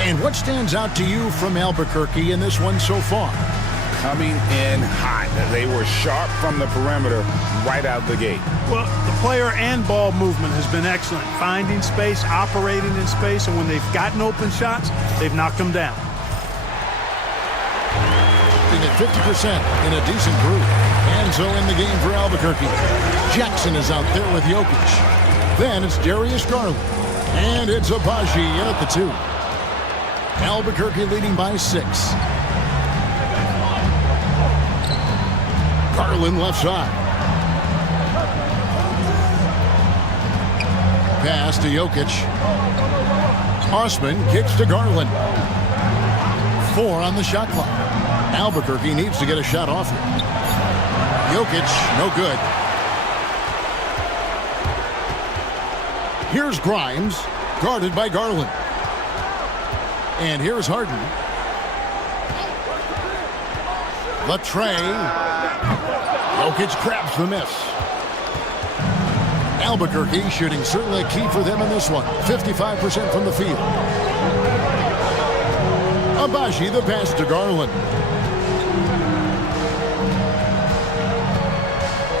And what stands out to you from Albuquerque in this one so far? Coming in hot. They were sharp from the perimeter right out the gate. Well, the player and ball movement has been excellent. Finding space, operating in space, and when they've gotten open shots, they've knocked them down. At 50% in a decent group. Enzo in the game for Albuquerque. Jackson is out there with Jokic. Then it's Darius Garland. And it's Abaji in at the 2. Albuquerque leading by 6. Garland left side. Pass to Jokic. Osman kicks to Garland. 4 on the shot clock. Albuquerque needs to get a shot off him. Jokic, no good. Here's Grimes, guarded by Garland. And here's Harden. The tray. Jokic grabs the miss. Albuquerque shooting certainly a key for them in this one. 55% from the field. Abaji the pass to Garland.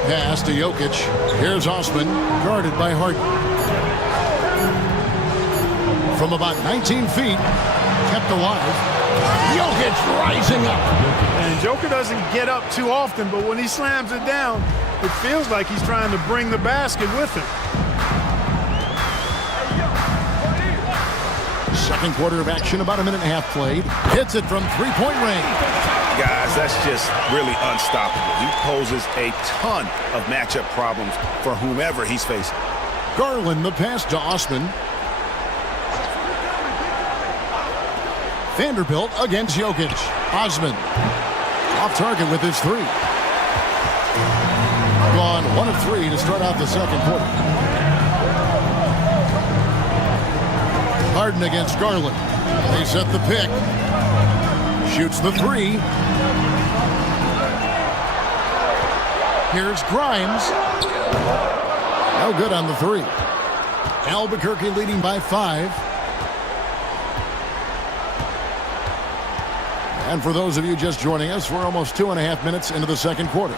Pass to Jokic. Here's Osman, guarded by Harden. From about 19 feet, kept alive. Jokic rising up. And Joker doesn't get up too often, but when he slams it down, it feels like he's trying to bring the basket with him. Second quarter of action, about a minute and a half played. Hits it from three-point range. Guys, that's just really unstoppable. He poses a ton of matchup problems for whomever he's facing. Garland the pass to Osman. Vanderbilt against Jokic. Osman off target with his 3. Gone 1 of 3 to start out the second quarter. Harden against Garland. They set the pick. Shoots the 3. Here's Grimes. No good on the 3. Albuquerque leading by 5. And for those of you just joining us, we're almost 2.5 minutes into the second quarter.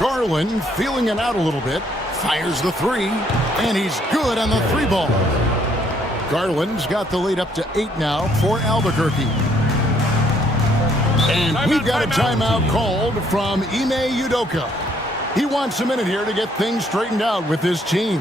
Garland feeling it out a little bit. Fires the 3. And he's good on the 3 ball. Garland's got the lead up to 8 now for Albuquerque. And we've got a timeout called from Ime Udoka. He wants a minute here to get things straightened out with his team.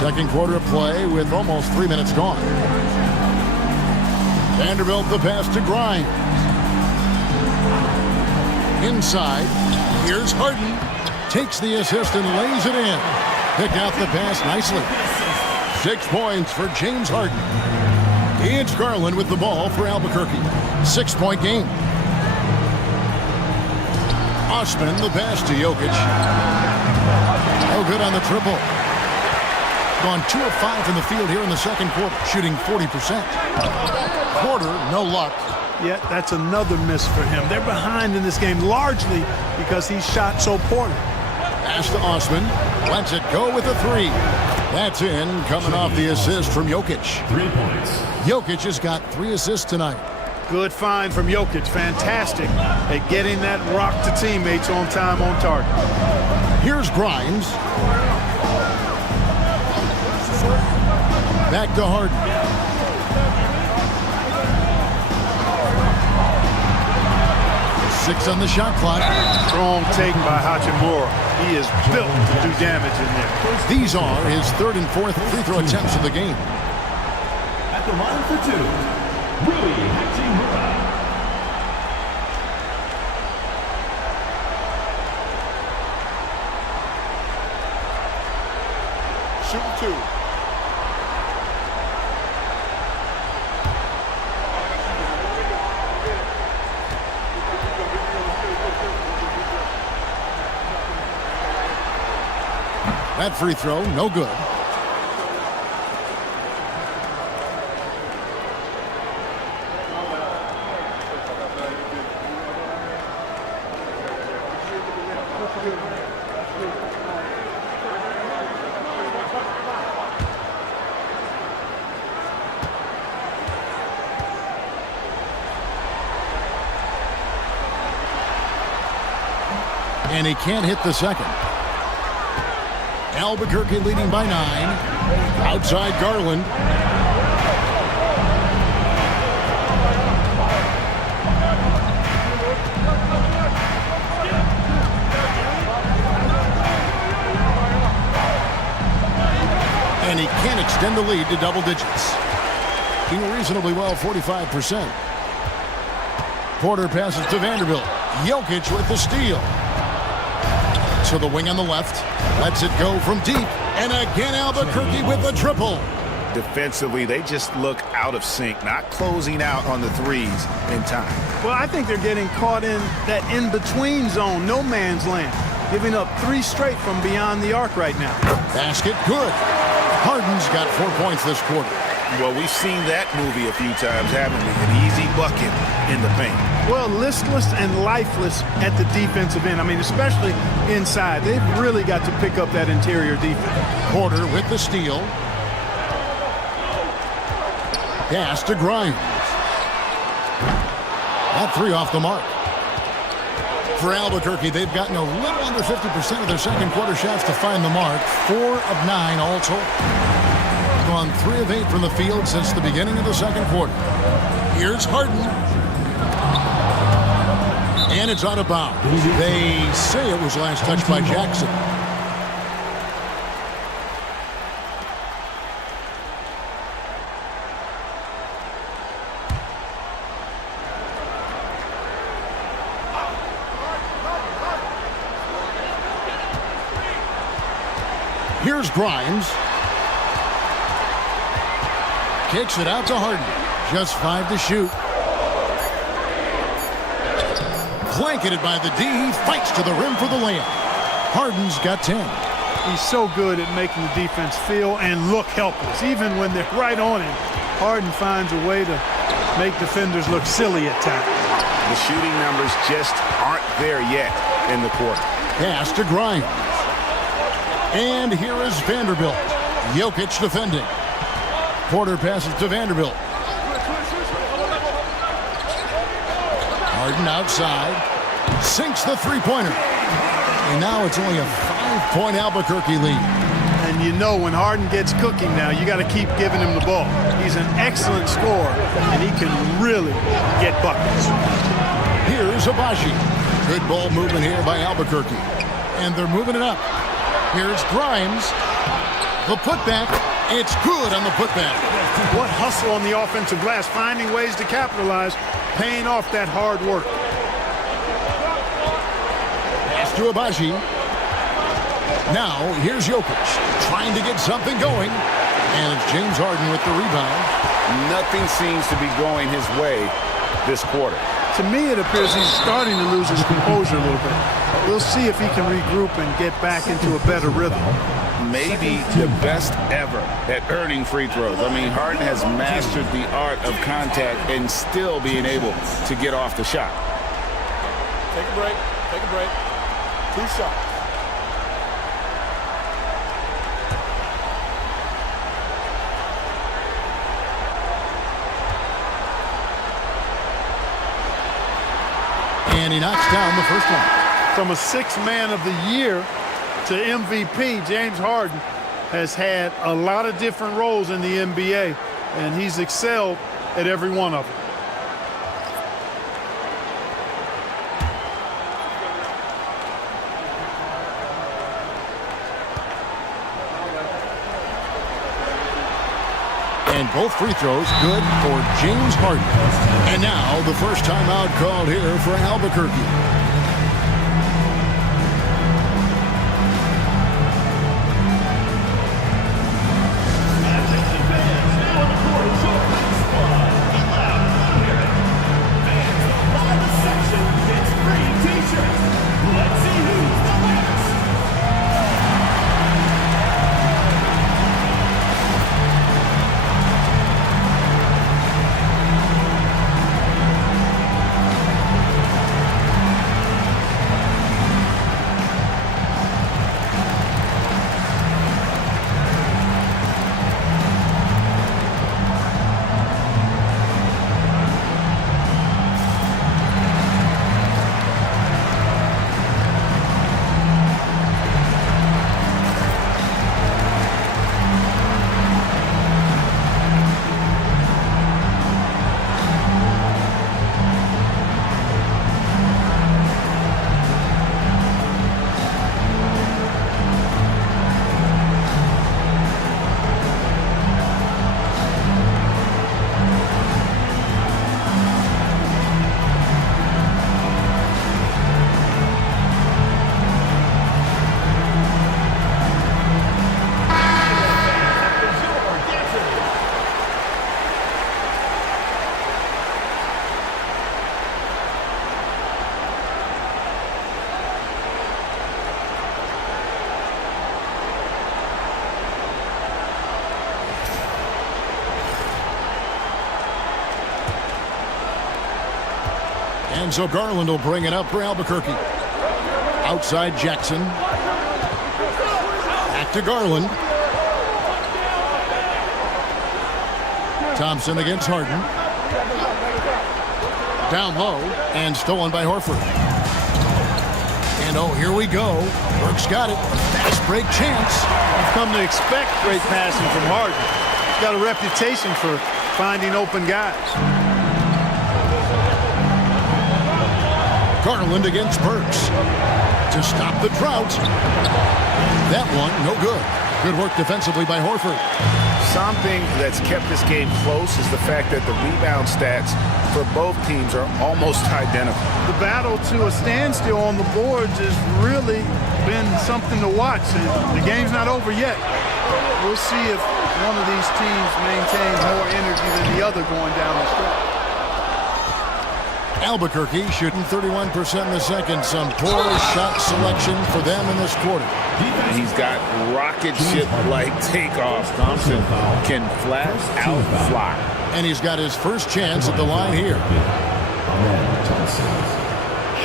Second quarter of play with almost 3 minutes gone. Vanderbilt the pass to Grimes. Inside. Here's Harden. Takes the assist and lays it in. Picked out the pass nicely. 6 points for James Harden. It's Garland with the ball for Albuquerque. 6-point game. Osman the pass to Jokic. No good on the triple. Gone 2 of 5 from the field here in the second quarter, shooting 40%. Quarter, no luck. Yeah, that's another miss for him. They're behind in this game largely because he shot so poorly. Pass to Osman. Lets it go with a 3. That's in, coming off the assist from Jokic. 3 points. Jokic has got 3 assists tonight. Good find from Jokic. Fantastic at getting that rock to teammates on time, on target. Here's Grimes. Back to Harden. Six on the shot clock. Strong take by Hachimura. He is built to do damage in there. These are his 3rd and 4th free throw attempts of the game. At the line for 2, Rui Hachimura. Shooting 2. That free throw, no good. And he can't hit the second. Albuquerque leading by 9. Outside Garland. And he can't extend the lead to double digits. Doing reasonably well, 45%. Porter passes to Vanderbilt. Jokic with the steal. To the wing on the left. Lets it go from deep. And again, Albuquerque with a triple. Defensively, they just look out of sync, not closing out on the threes in time. Well, I think they're getting caught in that in-between zone, no man's land, giving up 3 straight from beyond the arc right now. Basket good. Harden's got 4 points this quarter. Well, we've seen that movie a few times, haven't we? An easy bucket in the paint. Well, listless and lifeless at the defensive end. I mean, especially inside. They've really got to pick up that interior defense. Porter with the steal. Pass to Grimes. That 3 off the mark. For Albuquerque, they've gotten a little under 50% of their second quarter shots to find the mark. 4 of 9 all told. Gone 3 of 8 from the field since the beginning of the second quarter. Here's Harden. And it's out of bounds. They say it was last touched by Jackson. Here's Grimes. Kicks it out to Harden. Just 5 to shoot. Blanketed by the D. He fights to the rim for the layup. Harden's got 10. He's so good at making the defense feel and look helpless. Even when they're right on him, Harden finds a way to make defenders look silly at times. The shooting numbers just aren't there yet in the quarter. Pass to Grimes. And here is Vanderbilt. Jokic defending. Porter passes to Vanderbilt. Harden outside. Sinks the three-pointer. And now it's only a 5-point Albuquerque lead. And you know when Harden gets cooking now, you got to keep giving him the ball. He's an excellent scorer, and he can really get buckets. Here's Abashi. Good ball movement here by Albuquerque. And they're moving it up. Here's Grimes. The putback, it's good on the putback. What hustle on the offensive glass, finding ways to capitalize, paying off that hard work. Pass to Abaji. Now, here's Jokic, trying to get something going. And it's James Harden with the rebound. Nothing seems to be going his way this quarter. To me, it appears he's starting to lose his composure a little bit. We'll see if he can regroup and get back into a better rhythm. Maybe the best ever at earning free throws. I mean, Harden has mastered the art of contact and still being able to get off the shot. Take a break. Take a break. 2 shots. And he knocks down the first one. From a 6th man of the year to MVP, James Harden has had a lot of different roles in the NBA, and he's excelled at every one of them. And both free throws good for James Harden. And now the first timeout called here for Albuquerque. And so Garland will bring it up for Albuquerque. Outside Jackson. Back to Garland. Thompson against Harden. Down low and stolen by Horford. And oh, here we go. Burks got it. Fast break chance. I've come to expect great passing from Harden. He's got a reputation for finding open guys. Garland against Burks to stop the drought. That one, no good. Good work defensively by Horford. Something that's kept this game close is the fact that the rebound stats for both teams are almost identical. The battle to a standstill on the boards has really been something to watch. The game's not over yet. We'll see if one of these teams maintains more energy than the other going down the stretch. Albuquerque shooting 31% in the second. Some poor shot selection for them in this quarter. He's got rocket ship-like takeoff. Thompson can flat out fly. And he's got his first chance at the line here. Thompson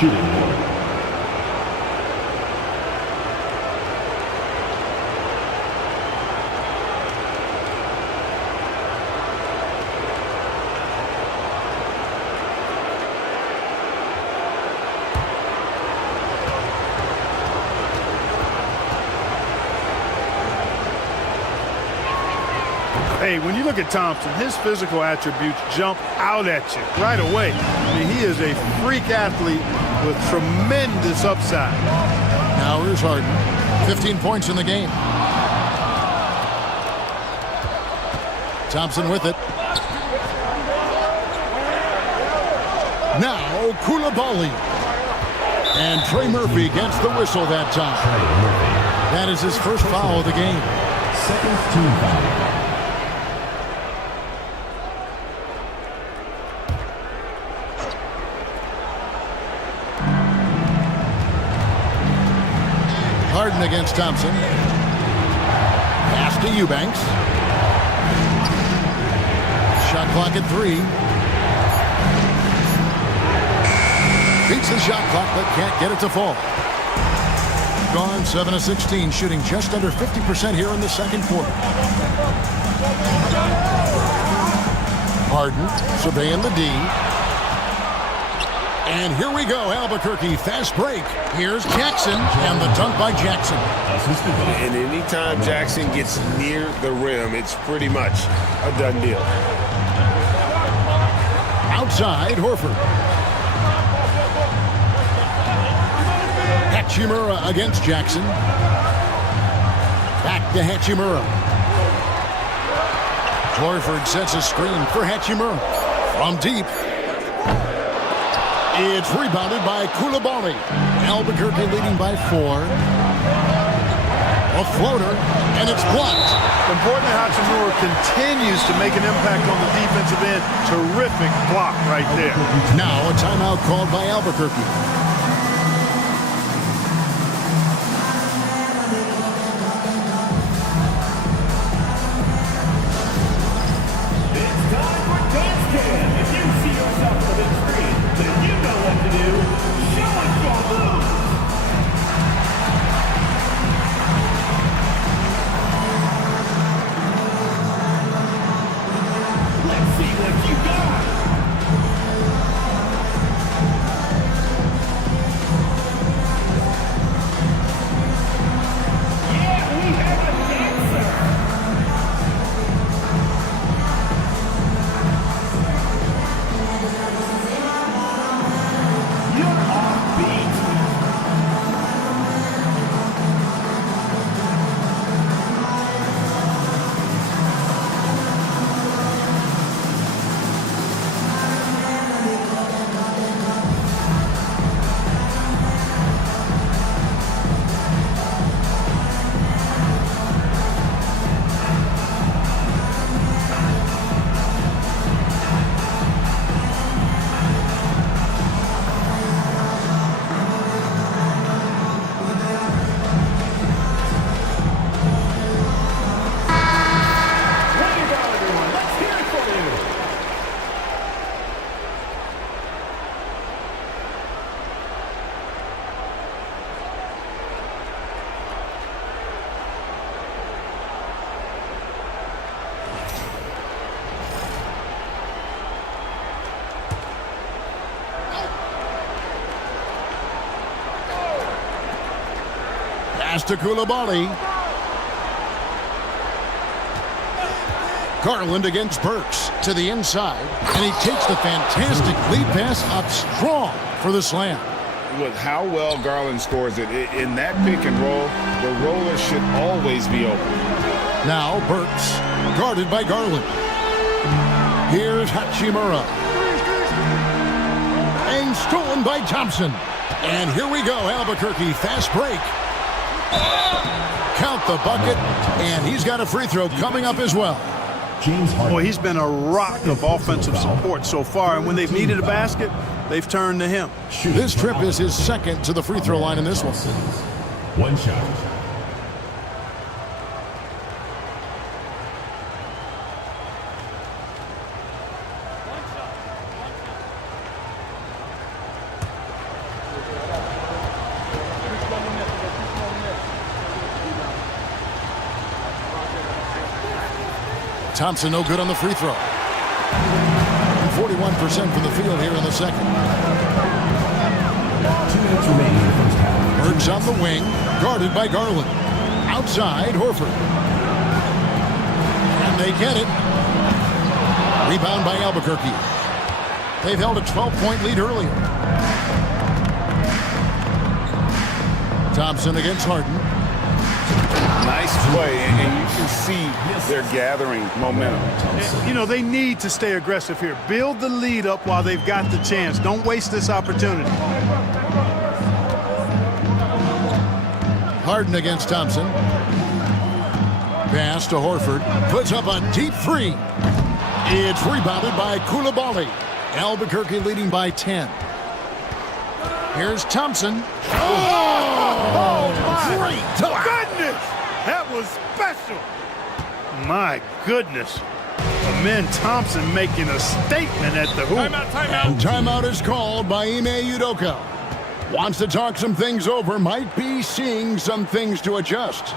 shooting. Hey, when you look at Thompson, his physical attributes jump out at you right away. I mean, he is a freak athlete with tremendous upside. Now here's Harden. 15 points in the game. Thompson with it. Now Koulibaly. And Trey Murphy gets the whistle that time. That is his first foul of the game. Second team foul. Harden against Thompson. Pass to Eubanks. Shot clock at 3. Beats the shot clock, but can't get it to fall. Gone 7 of 16, shooting just under 50% here in the second quarter. Harden surveying the D. And here we go, Albuquerque, fast break. Here's Jackson, and the dunk by Jackson. And anytime Jackson gets near the rim, it's pretty much a done deal. Outside, Horford. Hachimura against Jackson. Back to Hachimura. Horford sets a screen for Hachimura. From deep. It's rebounded by Koulibaly. Albuquerque leading by 4. A floater, and it's blocked. Important that Hachimura continues to make an impact on the defensive end. Terrific block right there. Now a timeout called by Albuquerque. Pass to Koulibaly. Garland against Burks to the inside, and he takes the fantastic lead pass up strong for the slam. With how well Garland scores it, in that pick and roll, the roller should always be open. Now Burks, guarded by Garland. Here's Hachimura. And stolen by Thompson. And here we go, Albuquerque, fast break. Count the bucket, and he's got a free throw coming up as well. Boy, he's been a rock of offensive support so far, and when they've needed a basket, they've turned to him. This trip is his second to the free throw line in this one. One shot. Thompson no good on the free throw. 41% from the field here in the second. 2 minutes remaining in the first half. Burks on the wing, guarded by Garland. Outside, Horford. And they get it. Rebound by Albuquerque. They've held a 12-point lead earlier. Thompson against Harden. Nice play, and you can see they're gathering momentum. You know, they need to stay aggressive here. Build the lead up while they've got the chance. Don't waste this opportunity. Harden against Thompson. Pass to Horford. Puts up a deep three. It's rebounded by Coulibaly. Albuquerque leading by 10. Here's Thompson. Oh my great dunk. Goodness! That was special. My goodness. Amen Thompson making a statement at the hoop. And timeout is called by Ime Udoka. Wants to talk some things over. Might be seeing some things to adjust.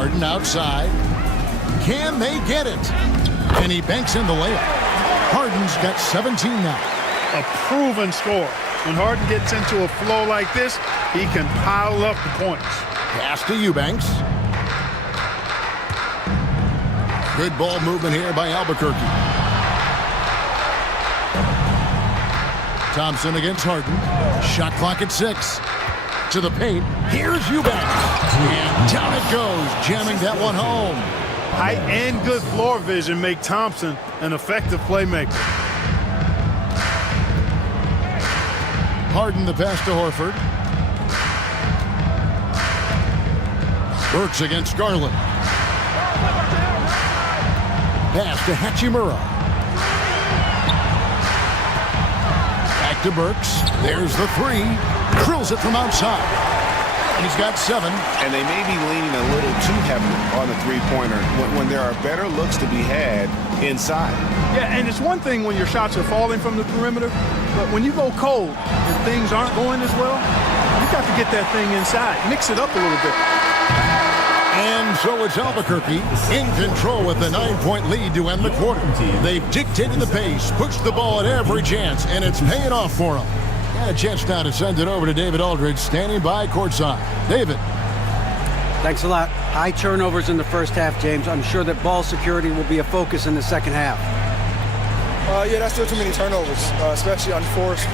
Harden outside. Can they get it? And he banks in the layup. Harden's got 17 now. A proven score. When Harden gets into a flow like this, he can pile up the points. Pass to Eubanks. Good ball movement here by Albuquerque. Thompson against Harden. Shot clock at 6. To the paint. Here's Eubanks. And down it goes, jamming that one home. Height and good floor vision make Thompson an effective playmaker. Harden the pass to Horford. Burks against Garland. Pass to Hachimura. Back to Burks. There's the three. Drills it from outside. He's got 7. And they may be leaning a little too heavily on the three-pointer when there are better looks to be had inside. Yeah, and it's one thing when your shots are falling from the perimeter, but when you go cold and things aren't going as well, you got to get that thing inside. Mix it up a little bit. And so it's Albuquerque in control with the 9-point lead to end the quarter. They've dictated the pace, pushed the ball at every chance, and it's paying off for them. And a chance now to send it over to David Aldridge, standing by courtside. David. Thanks a lot. High turnovers in the first half, James. I'm sure that ball security will be a focus in the second half. Yeah, that's still too many turnovers, especially unforced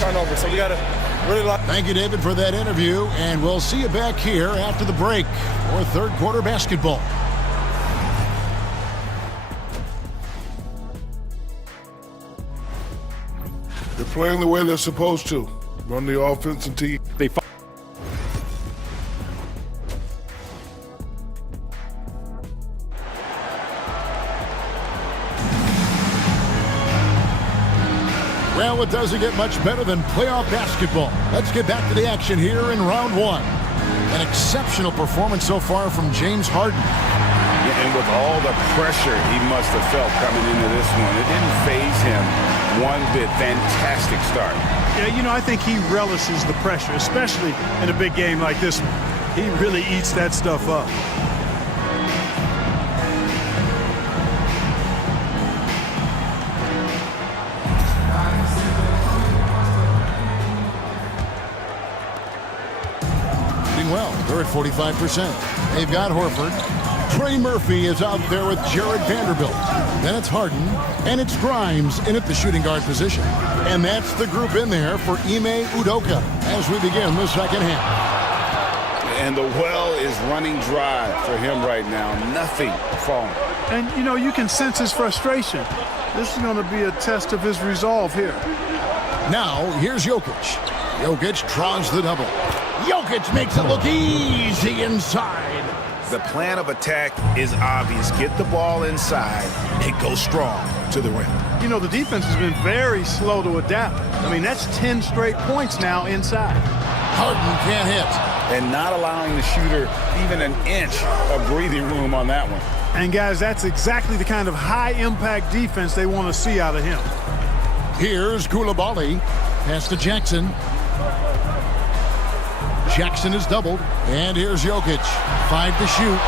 turnovers. So we got to really like. Thank you, David, for that interview. And we'll see you back here after the break for third quarter basketball. They're playing the way they're supposed to. Run the offensive team. Well, it doesn't get much better than playoff basketball. Let's get back to the action here in round 1. An exceptional performance so far from James Harden. Yeah, and with all the pressure he must have felt coming into this one, it didn't faze him one bit. Fantastic start. Yeah, you know, I think he relishes the pressure, especially in a big game like this one. He really eats that stuff up. They're at 45%. They've got Horford. Trey Murphy is out there with Jared Vanderbilt. Then it's Harden, and it's Grimes in at the shooting guard position. And that's the group in there for Ime Udoka as we begin the second half. And the well is running dry for him right now. Nothing falling. And, you know, you can sense his frustration. This is going to be a test of his resolve here. Now, here's Jokic. Jokic draws the double. Jokic makes it look easy inside. The plan of attack is obvious. Get the ball inside and go strong to the rim. You know, the defense has been very slow to adapt. I mean, that's 10 straight points now inside. Harden can't hit. And not allowing the shooter even an inch of breathing room on that one. And, guys, that's exactly the kind of high-impact defense they want to see out of him. Here's Koulibaly. Pass to Jackson. Jackson is doubled. And here's Jokic. 5 to shoot.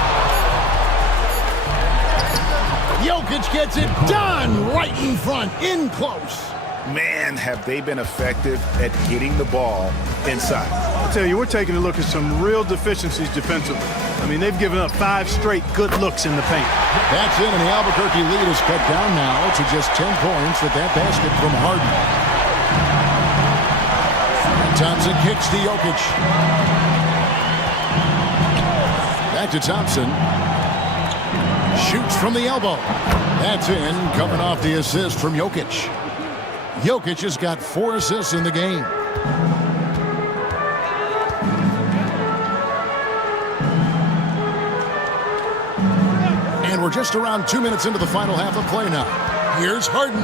Jokic gets it done right in front, in close. Man, have they been effective at getting the ball inside. I'll tell you, we're taking a look at some real deficiencies defensively. I mean, they've given up 5 straight good looks in the paint. That's it, and the Albuquerque lead is cut down now to just 10 points with that basket from Harden. Thompson kicks to Jokic. Back to Thompson. Shoots from the elbow. That's in, coming off the assist from Jokic. Jokic has got 4 assists in the game. And we're just around 2 minutes into the final half of play now. Here's Harden.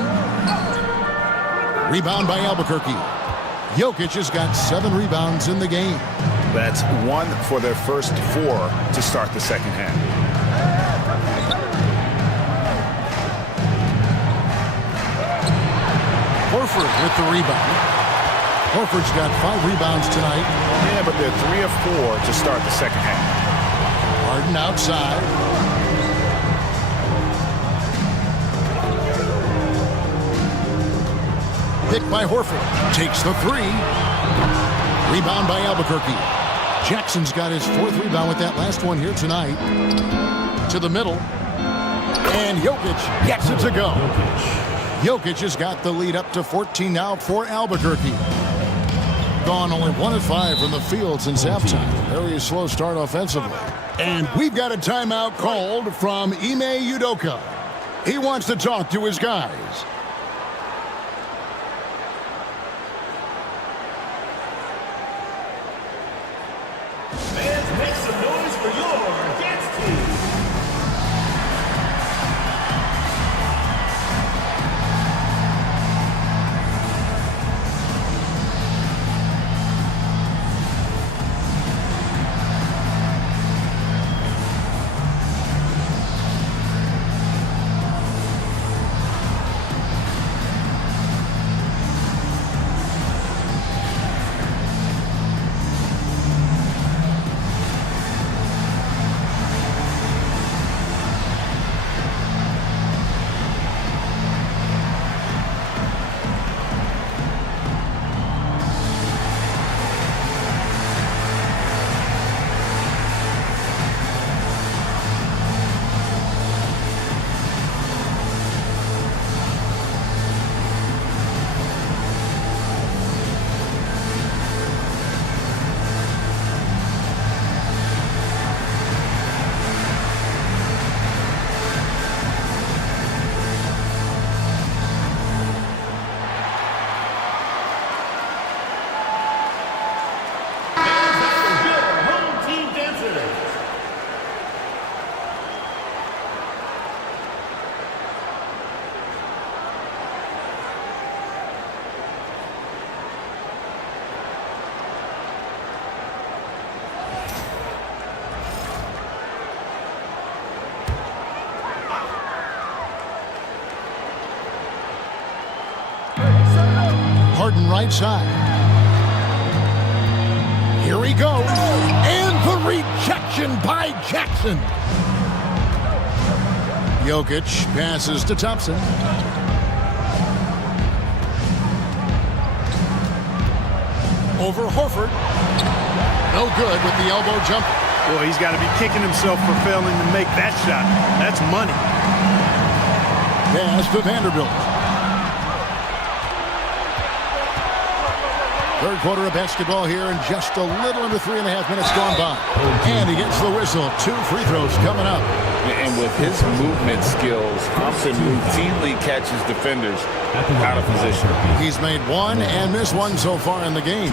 Rebound by Albuquerque. Jokic has got 7 rebounds in the game. That's 1 for their first 4 to start the second half. Horford with the rebound. Horford's got 5 rebounds tonight. Yeah, but they're 3 of 4 to start the second half. Harden outside. Picked by Horford. Takes the 3. Rebound by Albuquerque. Jackson's got his 4th rebound with that last one here tonight. To the middle. And Jokic gets it to go. Jokic has got the lead up to 14 now for Albuquerque. Gone only 1 of 5 from the field since halftime. Very slow start offensively. And we've got a timeout called from Ime Udoka. He wants to talk to his guys. Fans, make some noise for your dance team. Harden right side. Here he goes. And the rejection by Jackson. Jokic passes to Thompson. Over Horford. No good with the elbow jumper. Well, he's got to be kicking himself for failing to make that shot. That's money. Pass to Vanderbilt. Third quarter of basketball here, and just a little under 3.5 minutes gone by. And he gets the whistle. 2 free throws coming up. And with his movement skills, Thompson routinely catches defenders out of position. He's made 1 and missed 1 so far in the game.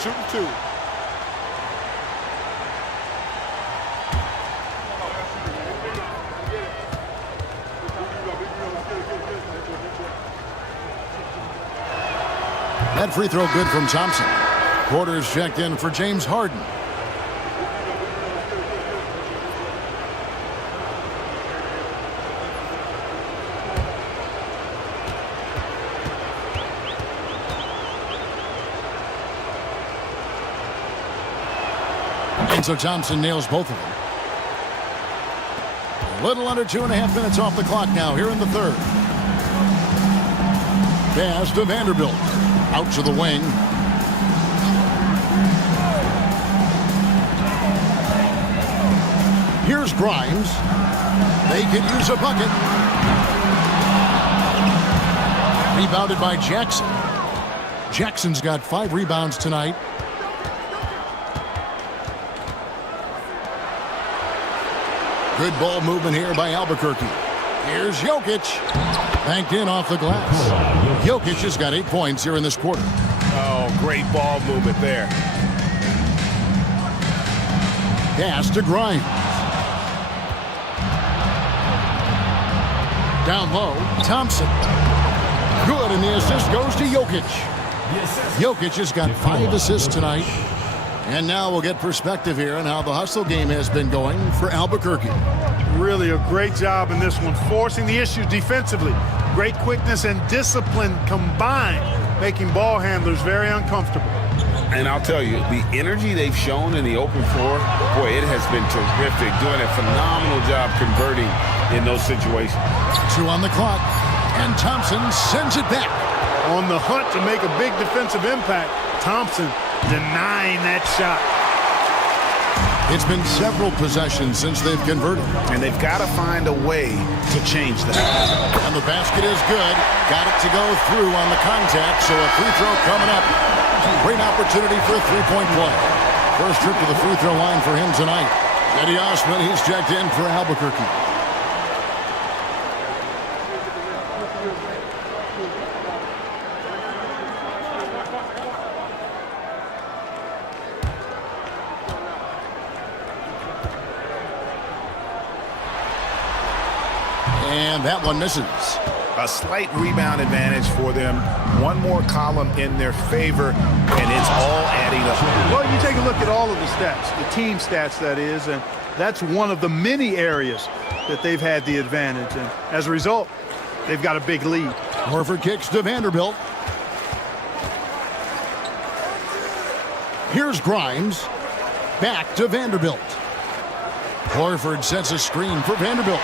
Shooting 2. That free throw good from Thompson. Quarters checked in for James Harden. And so Thompson nails both of them. A little under 2.5 minutes off the clock now here in the third. Pass to Vanderbilt. Out to the wing. Here's Grimes. They could use a bucket. Rebounded by Jackson. Jackson's got 5 rebounds tonight. Good ball movement here by Albuquerque. Here's Jokic. Banked in off the glass. Jokic has got 8 points here in this quarter. Oh, great ball movement there. Pass to Grimes. Down low, Thompson. Good, and the assist goes to Jokic. Jokic has got 5 assists tonight. And now we'll get perspective here on how the hustle game has been going for Albuquerque. Really a great job in this one, forcing the issues defensively. Great quickness and discipline combined, making ball handlers very uncomfortable. And I'll tell you, the energy they've shown in the open floor, boy, it has been terrific. Doing a phenomenal job converting in those situations. 2 on the clock, and Thompson sends it back. On the hunt to make a big defensive impact, Thompson denying that shot. It's been several possessions since they've converted. And they've got to find a way to change that. And the basket is good. Got it to go through on the contact, so a free throw coming up. Great opportunity for a three-point play. First trip to the free throw line for him tonight. Eddie Osman, he's checked in for Albuquerque. And that one misses. A slight rebound advantage for them. One more column in their favor, and it's all adding up. Well, you take a look at all of the stats, the team stats, that is, and that's one of the many areas that they've had the advantage. And as a result, they've got a big lead. Horford kicks to Vanderbilt. Here's Grimes. Back to Vanderbilt. Horford sets a screen for Vanderbilt.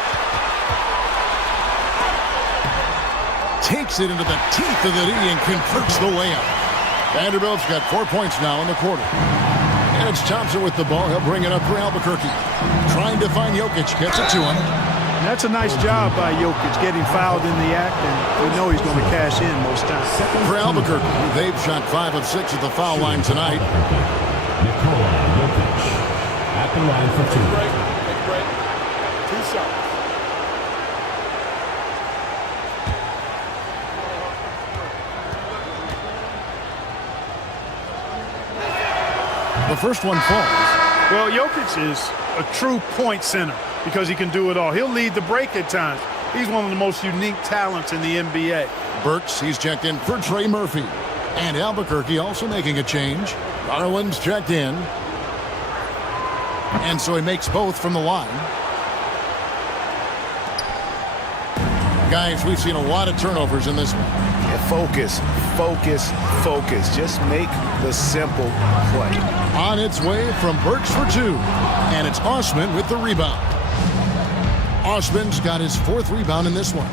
Takes it into the teeth of the D and converts the layup. Vanderbilt's got 4 points now in the quarter. And it's Thompson with the ball. He'll bring it up for Albuquerque. Trying to find Jokic. Gets it to him. And that's a nice job by Jokic, getting fouled in the act, and we know he's going to cash in most times. For Albuquerque, they've shot 5 of 6 at the foul line tonight. Jokic at the line for 2. Take a break. 2 shots. The first one falls. Well, Jokic is a true point center because he can do it all. He'll lead the break at times. He's one of the most unique talents in the NBA. Burks, he's checked in for Trey Murphy. And Albuquerque also making a change. Garland's checked in. And so he makes both from the line. Guys, we've seen a lot of turnovers in this one. Yeah, focus, focus, focus. Just make the simple play. On its way from Burks for 2. And it's Osman with the rebound. Osman's got his 4th rebound in this one.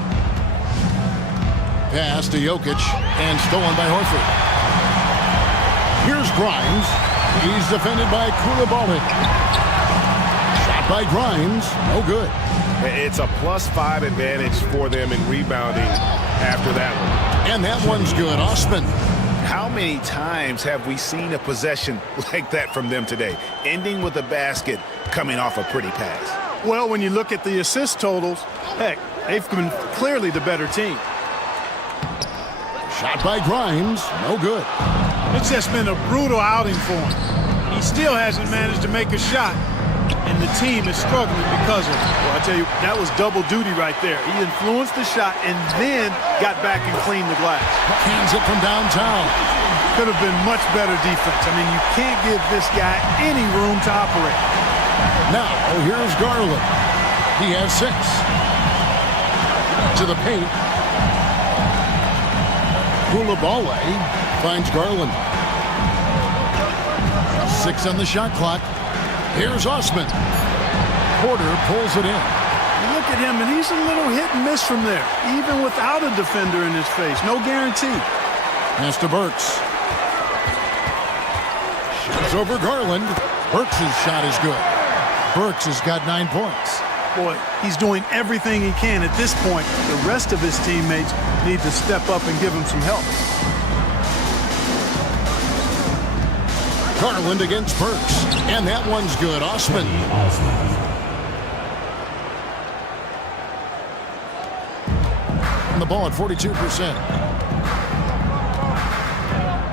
Pass to Jokic and stolen by Horford. Here's Grimes. He's defended by Koulibaly. Shot by Grimes. No good. It's a +5 advantage for them in rebounding after that one. And that one's good. Osman. How many times have we seen a possession like that from them today, ending with a basket coming off a pretty pass? Well, when you look at the assist totals, heck, they've been clearly the better team. Shot by Grimes. No good. It's just been a brutal outing for him. He still hasn't managed to make a shot, and the team is struggling because of it. Well, I tell you, that was double duty right there. He influenced the shot and then got back and cleaned the glass. Hands it from downtown. Could have been much better defense. I mean, you can't give this guy any room to operate. Now, here's Garland. He has 6. To the paint. Koulibaly finds Garland. 6 on the shot clock. Here's Osman. Porter pulls it in. You look at him, and he's a little hit and miss from there, even without a defender in his face. No guarantee. Pass to Burks. Shots over Garland. Burks' shot is good. Burks has got 9 points. Boy, he's doing everything he can at this point. The rest of his teammates need to step up and give him some help. Garland against Burks. And that one's good. Osman. And the ball at 42%.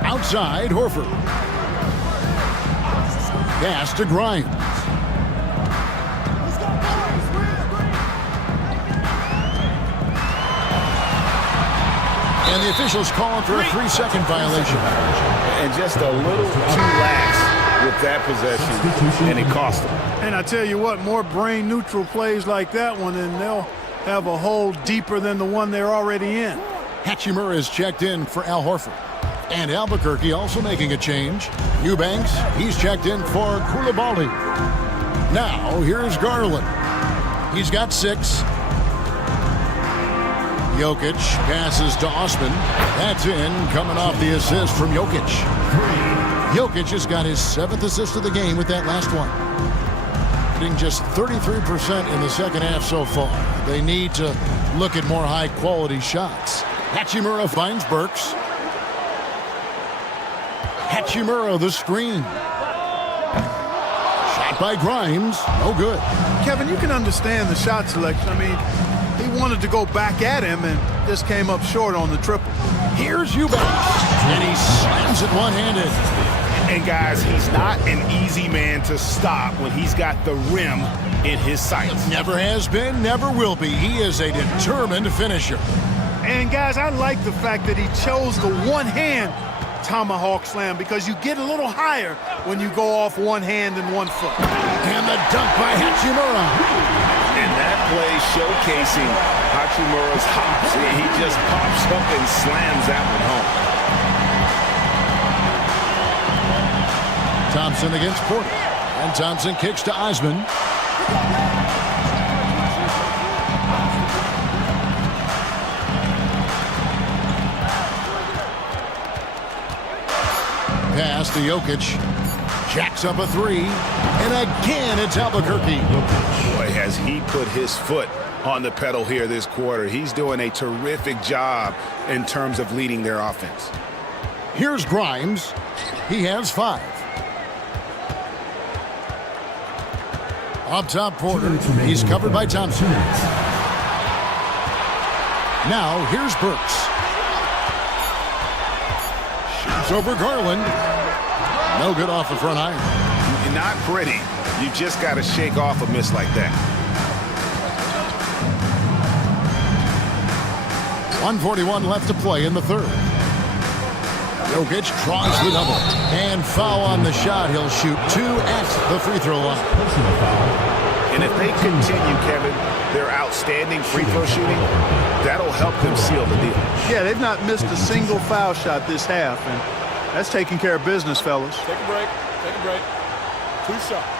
Outside, Horford. Pass to Grimes. And the officials calling for a 3-second violation. And just a little too lax with that possession, and it cost them. And I tell you what, more brain-neutral plays like that one, and they'll have a hole deeper than the one they're already in. Hachimura is checked in for Al Horford. And Albuquerque also making a change. Eubanks, he's checked in for Koulibaly. Now, here's Garland. He's got 6. Jokic passes to Osman. That's in, coming off the assist from Jokic. Jokic has got his 7th assist of the game with that last one. Hitting just 33% in the second half so far. They need to look at more high-quality shots. Hachimura finds Burks. Hachimura, the screen. Shot by Grimes. No good. Kevin, you can understand the shot selection. I mean, he wanted to go back at him and just came up short on the triple. Here's Eubanks. And he slams it one-handed. And guys, he's not an easy man to stop when he's got the rim in his sights. Never has been, never will be. He is a determined finisher. And guys, I like the fact that he chose the one-hand tomahawk slam because you get a little higher when you go off one hand and one foot. And the dunk by Hachimura. And that play showcasing Hachimura's hops. He just pops up and slams that one home. Thompson against Porter. And Thompson kicks to Osman. Pass to Jokic. Jacks up a 3. And again, it's Albuquerque. Boy, has he put his foot on the pedal here this quarter. He's doing a terrific job in terms of leading their offense. Here's Grimes. He has 5. Up top, Porter. He's covered by Thompson. Now, here's Burks. Shoots over Garland. No good off the front iron. Not pretty. You just got to shake off a miss like that. 1:41 left to play in the third. Jokic tries the double. And foul on the shot. He'll shoot 2 at the free throw line. And if they continue, Kevin, their outstanding free throw shooting, that'll help them seal the deal. Yeah, they've not missed a single foul shot this half, and that's taking care of business, fellas. Take a break. Take a break. 2 shots.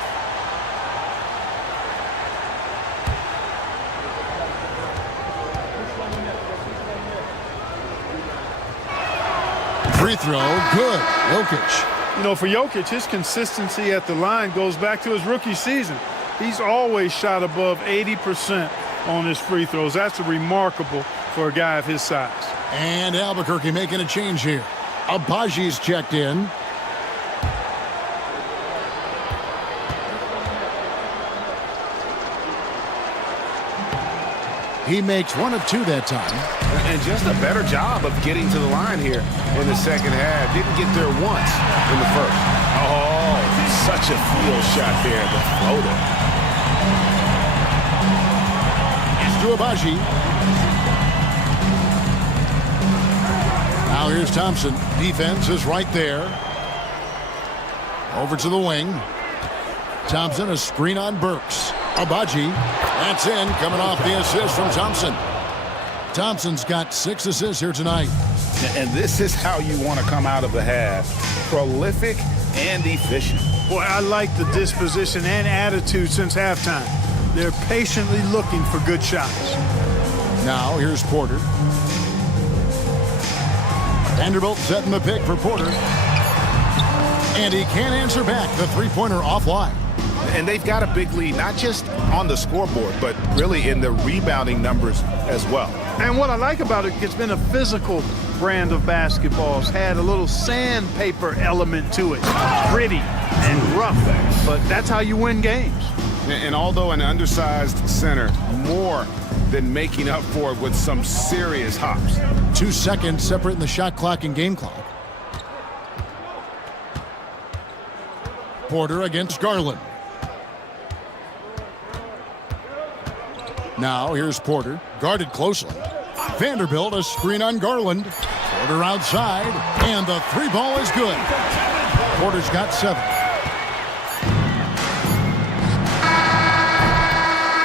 Free throw, good. Jokic. You know, for Jokic, his consistency at the line goes back to his rookie season. He's always shot above 80% on his free throws. That's remarkable for a guy of his size. And Albuquerque making a change here. Abaji's checked in. He makes 1 of 2 that time. And just a better job of getting to the line here in the second half. Didn't get there once in the first. Oh, such a field shot there, the floater. It's to Abaji. Now here's Thompson. Defense is right there. Over to the wing. Thompson, a screen on Burks. Abaji. That's in, coming off the assist from Thompson. Thompson's got 6 assists here tonight. And this is how you want to come out of the half. Prolific and efficient. Boy, I like the disposition and attitude since halftime. They're patiently looking for good shots. Now here's Porter. Vanderbilt setting the pick for Porter. And he can't answer back. The three-pointer offline. And they've got a big lead, not just on the scoreboard, but really in the rebounding numbers as well. And what I like about it, it's been a physical brand of basketball. It's had a little sandpaper element to it. Gritty and rough, but that's how you win games. And although an undersized center, more than making up for it with some serious hops. 2 seconds separating the shot clock and game clock. Porter against Garland. Now here's Porter, guarded closely. Vanderbilt, a screen on Garland. Porter outside, and the 3-ball is good. Porter's got 7.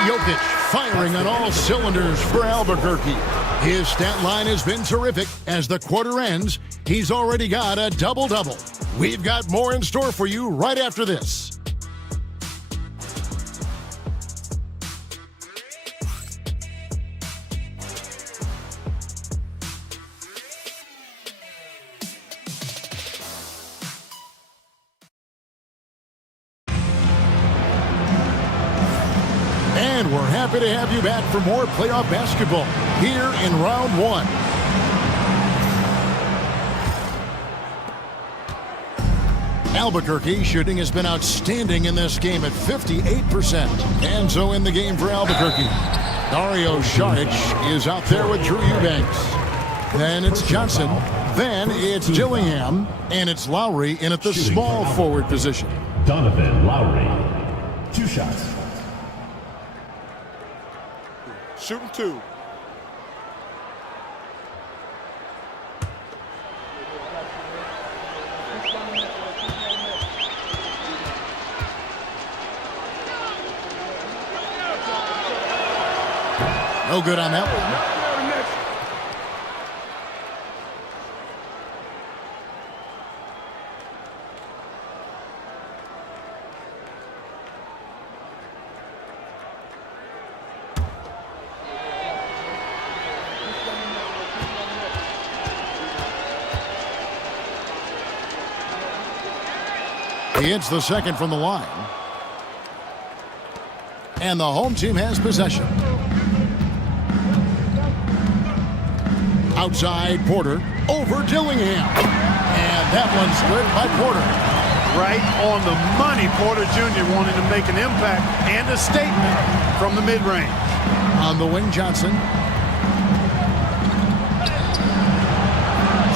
Jokic firing on all cylinders for Albuquerque. His stat line has been terrific. As the quarter ends, he's already got a double-double. We've got more in store for you right after this. And we're happy to have you back for more playoff basketball here in round 1. Albuquerque shooting has been outstanding in this game at 58%. And so in the game for Albuquerque, Dario Saric is out there with Drew Eubanks. Then it's Johnson. Then it's Dillingham. And it's Lowry in at the small forward position. Donovan Lowry. 2 shots. Shooting 2. No good on that one. He hits the second from the line. And the home team has possession. Outside Porter, over Dillingham. And that one's good by Porter. Right on the money. Porter Jr. wanting to make an impact and a statement from the mid-range. On the wing, Johnson.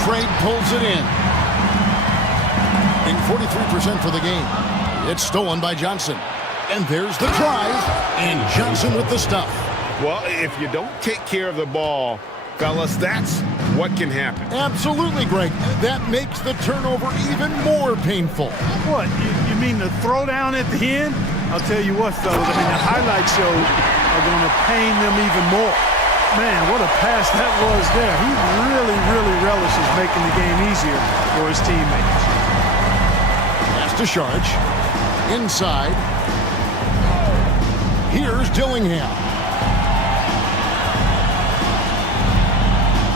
Trade pulls it in. In 43% for the game. It's stolen by Johnson. And there's the drive. And Johnson with the stuff. Well, if you don't take care of the ball, fellas, that's what can happen. Absolutely, Greg. That makes the turnover even more painful. What? You mean the throwdown at the end? I'll tell you what, fellas. I mean, the highlight shows are going to pain them even more. Man, what a pass that was there. He really, really relishes making the game easier for his teammates. Pass to Saric. Inside. Here's Dillingham.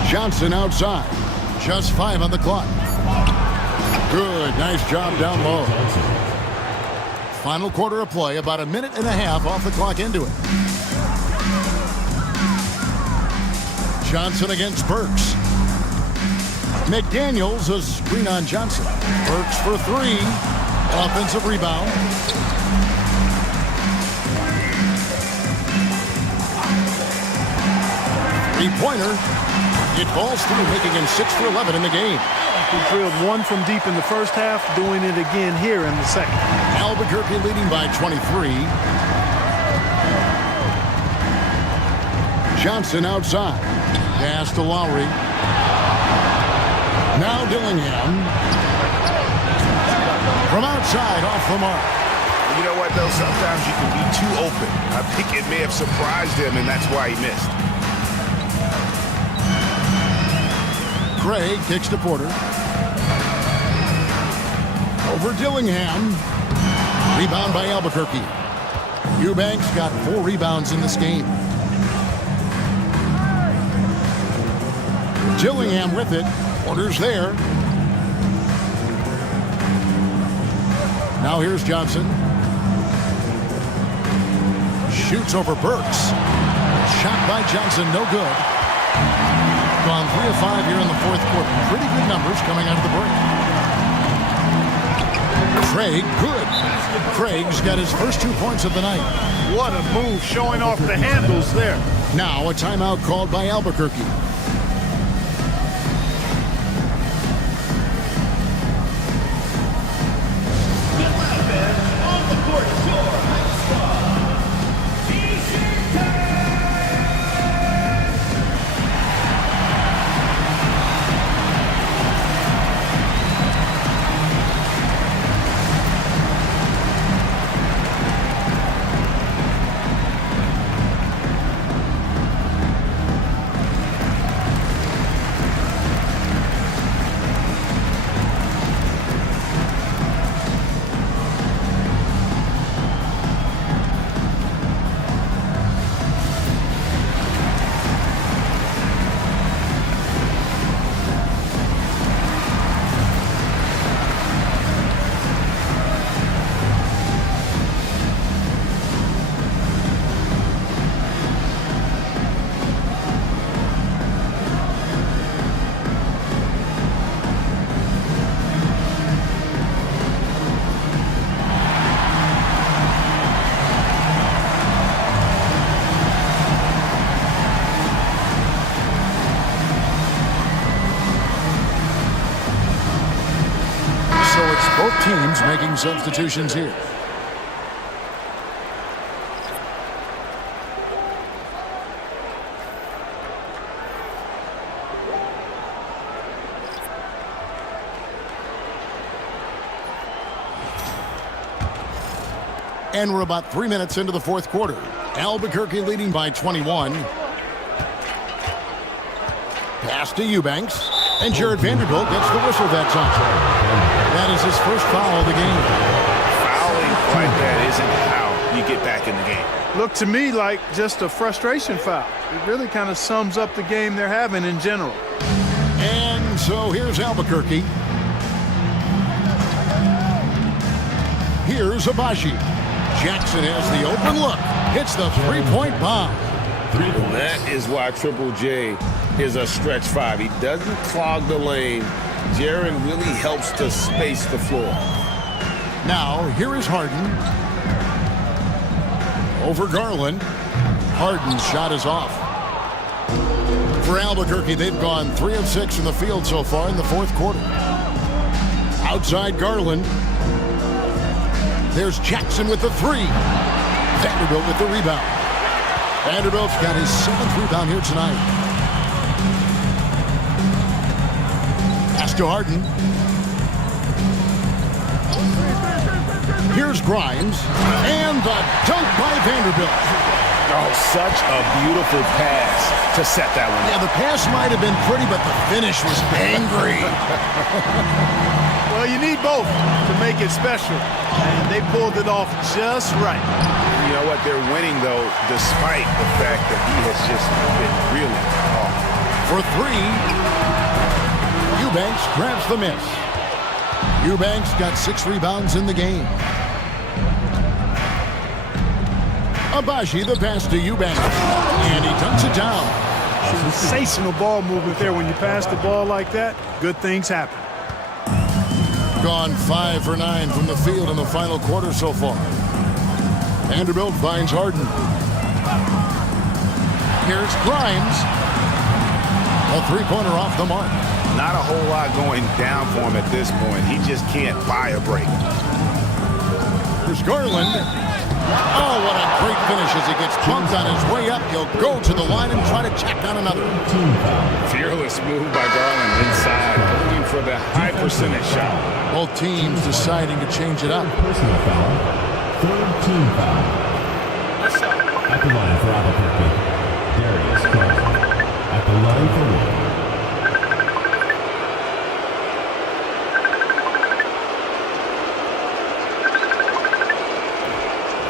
Johnson outside. Just 5 on the clock. Good, nice job down low. Final quarter of play, about a minute and a half off the clock into it. Johnson against Burks. McDaniels, a screen on Johnson. Burks for three. Offensive rebound. Three-pointer. It falls through, making him 6 for 11 in the game. He drilled one from deep in the first half, doing it again here in the second. Albuquerque leading by 23. Johnson outside. Pass to Lowry. Now Dillingham. From outside, off the mark. You know what, though? Sometimes you can be too open. I think it may have surprised him, and that's why he missed. Craig kicks to Porter. Over Dillingham. Rebound by Albuquerque. Eubanks got 4 rebounds in this game. Dillingham with it. Porter's there. Now here's Johnson. Shoots over Burks. Shot by Johnson, no good. Gone 3 of 5 here in the fourth quarter. Pretty good numbers coming out of the break. Craig, good. Craig's got his first 2 points of the night. What a move, showing off the handles there. Now a timeout called by Albuquerque. Both teams making substitutions here. And we're about 3 minutes into the fourth quarter. Albuquerque leading by 21. Pass to Eubanks. And Jared Vanderbilt gets the whistle that time. That is his first foul of the game. Fouling like that isn't how you get back in the game. Looked to me like just a frustration foul. It really kind of sums up the game they're having in general. And so here's Albuquerque. Here's Abaji. Jackson has the open look. Hits the three-point bomb. And that is why Triple J is a stretch 5. He doesn't clog the lane. Jaron really helps to space the floor. Now, here is Harden. Over Garland. Harden's shot is off. For Albuquerque, they've gone 3 of 6 from the field so far in the fourth quarter. Outside Garland. There's Jackson with the 3. Vanderbilt with the rebound. Vanderbilt's got his 7th rebound here tonight. Pass to Harden. Here's Grimes. And the dunk by Vanderbilt. Oh, such a beautiful pass to set that one. Yeah, the pass might have been pretty, but the finish was angry. Well, you need both to make it special. And they pulled it off just right. You know what? They're winning, though, despite the fact that he has just been really off. For 3, Eubanks grabs the miss. Eubanks got 6 rebounds in the game. Abaji, the pass to Eubanks, and he dunks it down. Sensational ball movement there. When you pass the ball like that, good things happen. Gone 5 for 9 from the field in the final quarter so far. Vanderbilt finds Harden. Here's Grimes. A three-pointer off the mark. Not a whole lot going down for him at this point. He just can't buy a break. Here's Garland. Oh, what a great finish as he gets bumped on his way up. He'll go to the line and try to check on another. Fearless move by Garland inside, holding for the high percentage shot. Both teams deciding to change it up. Personal foul. Third team foul. At the line for Albuquerque, Darius Garland. At the line for one.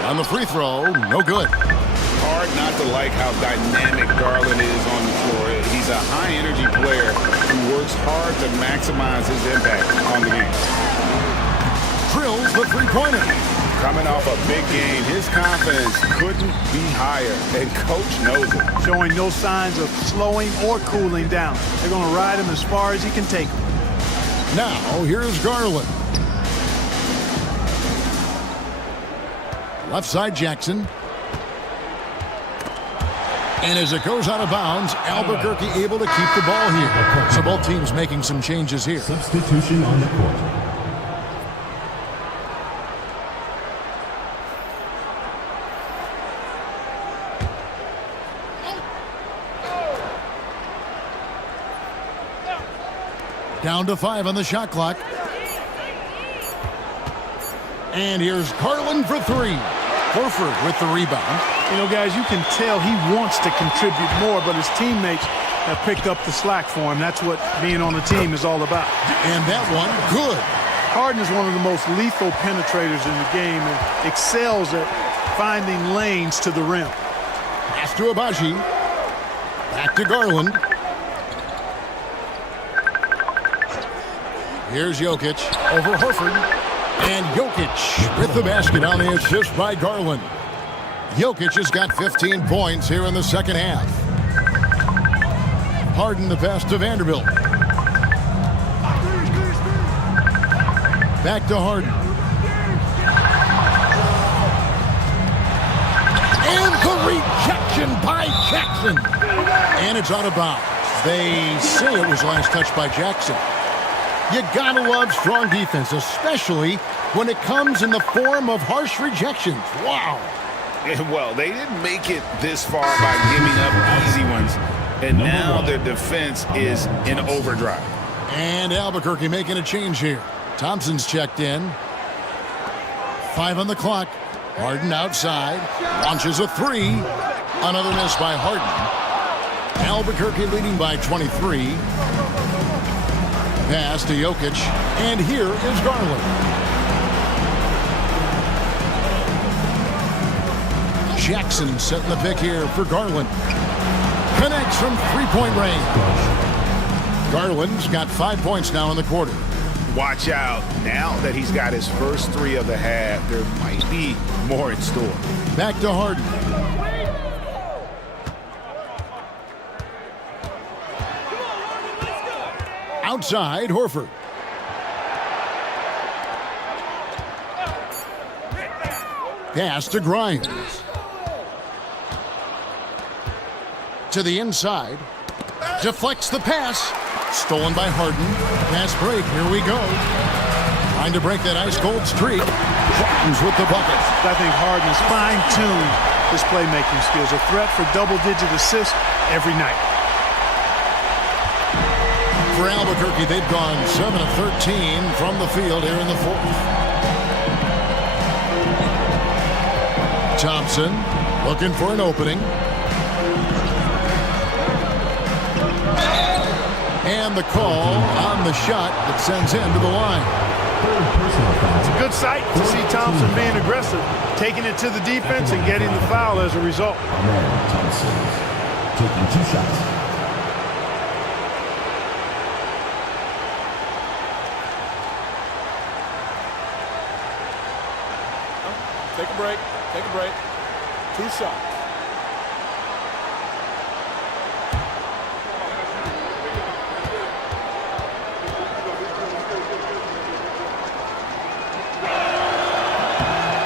On the free throw, no good. Hard not to like how dynamic Garland is on the floor. He's a high-energy player who works hard to maximize his impact on the game. Drills the three-pointer. Coming off a big game, his confidence couldn't be higher, and Coach knows it. Showing no signs of slowing or cooling down. They're going to ride him as far as he can take him. Now, here's Garland. Left side, Jackson. And as it goes out of bounds, Albuquerque able to keep the ball here. So both teams making some changes here. Substitution on the court. Down to 5 on the shot clock. And here's Garland for 3. Horford with the rebound. You know, guys, you can tell he wants to contribute more, but his teammates have picked up the slack for him. That's what being on the team is all about. And that one, good. Harden is one of the most lethal penetrators in the game and excels at finding lanes to the rim. Pass to Abaji. Back to Garland. Here's Jokic over Horford. And Jokic with the basket on the assist by Garland. Jokic has got 15 points here in the second half. Harden the pass to Vanderbilt. Back to Harden. And the rejection by Jackson. And it's out of bounds. They say it was last touched by Jackson. You gotta love strong defense, especially when it comes in the form of harsh rejections. Wow. Well, they didn't make it this far by giving up easy ones, and now their defense is in overdrive. And Albuquerque making a change here. Thompson's checked in. 5 on the clock. Harden outside. Launches a 3. Another miss by Harden. Albuquerque leading by 23. Pass to Jokic, and here is Garland. Jackson setting the pick here for Garland. Connects from three-point range. Garland's got 5 points now in the quarter. Watch out. Now that he's got his first 3 of the half, there might be more in store. Back to Harden. Outside, Horford. Pass to Grimes. To the inside. Deflects the pass. Stolen by Harden. Pass break. Here we go. Trying to break that ice-cold streak. Harden's with the bucket. I think Harden has fine-tuned his playmaking skills. A threat for double-digit assists every night. For Albuquerque, they've gone 7 of 13 from the field here in the fourth. Thompson looking for an opening. And the call on the shot that sends him to the line. It's a good sight to see Thompson being aggressive, taking it to the defense and getting the foul as a result. Thompson taking 2 shots. Take a break. Take a break. 2 shots.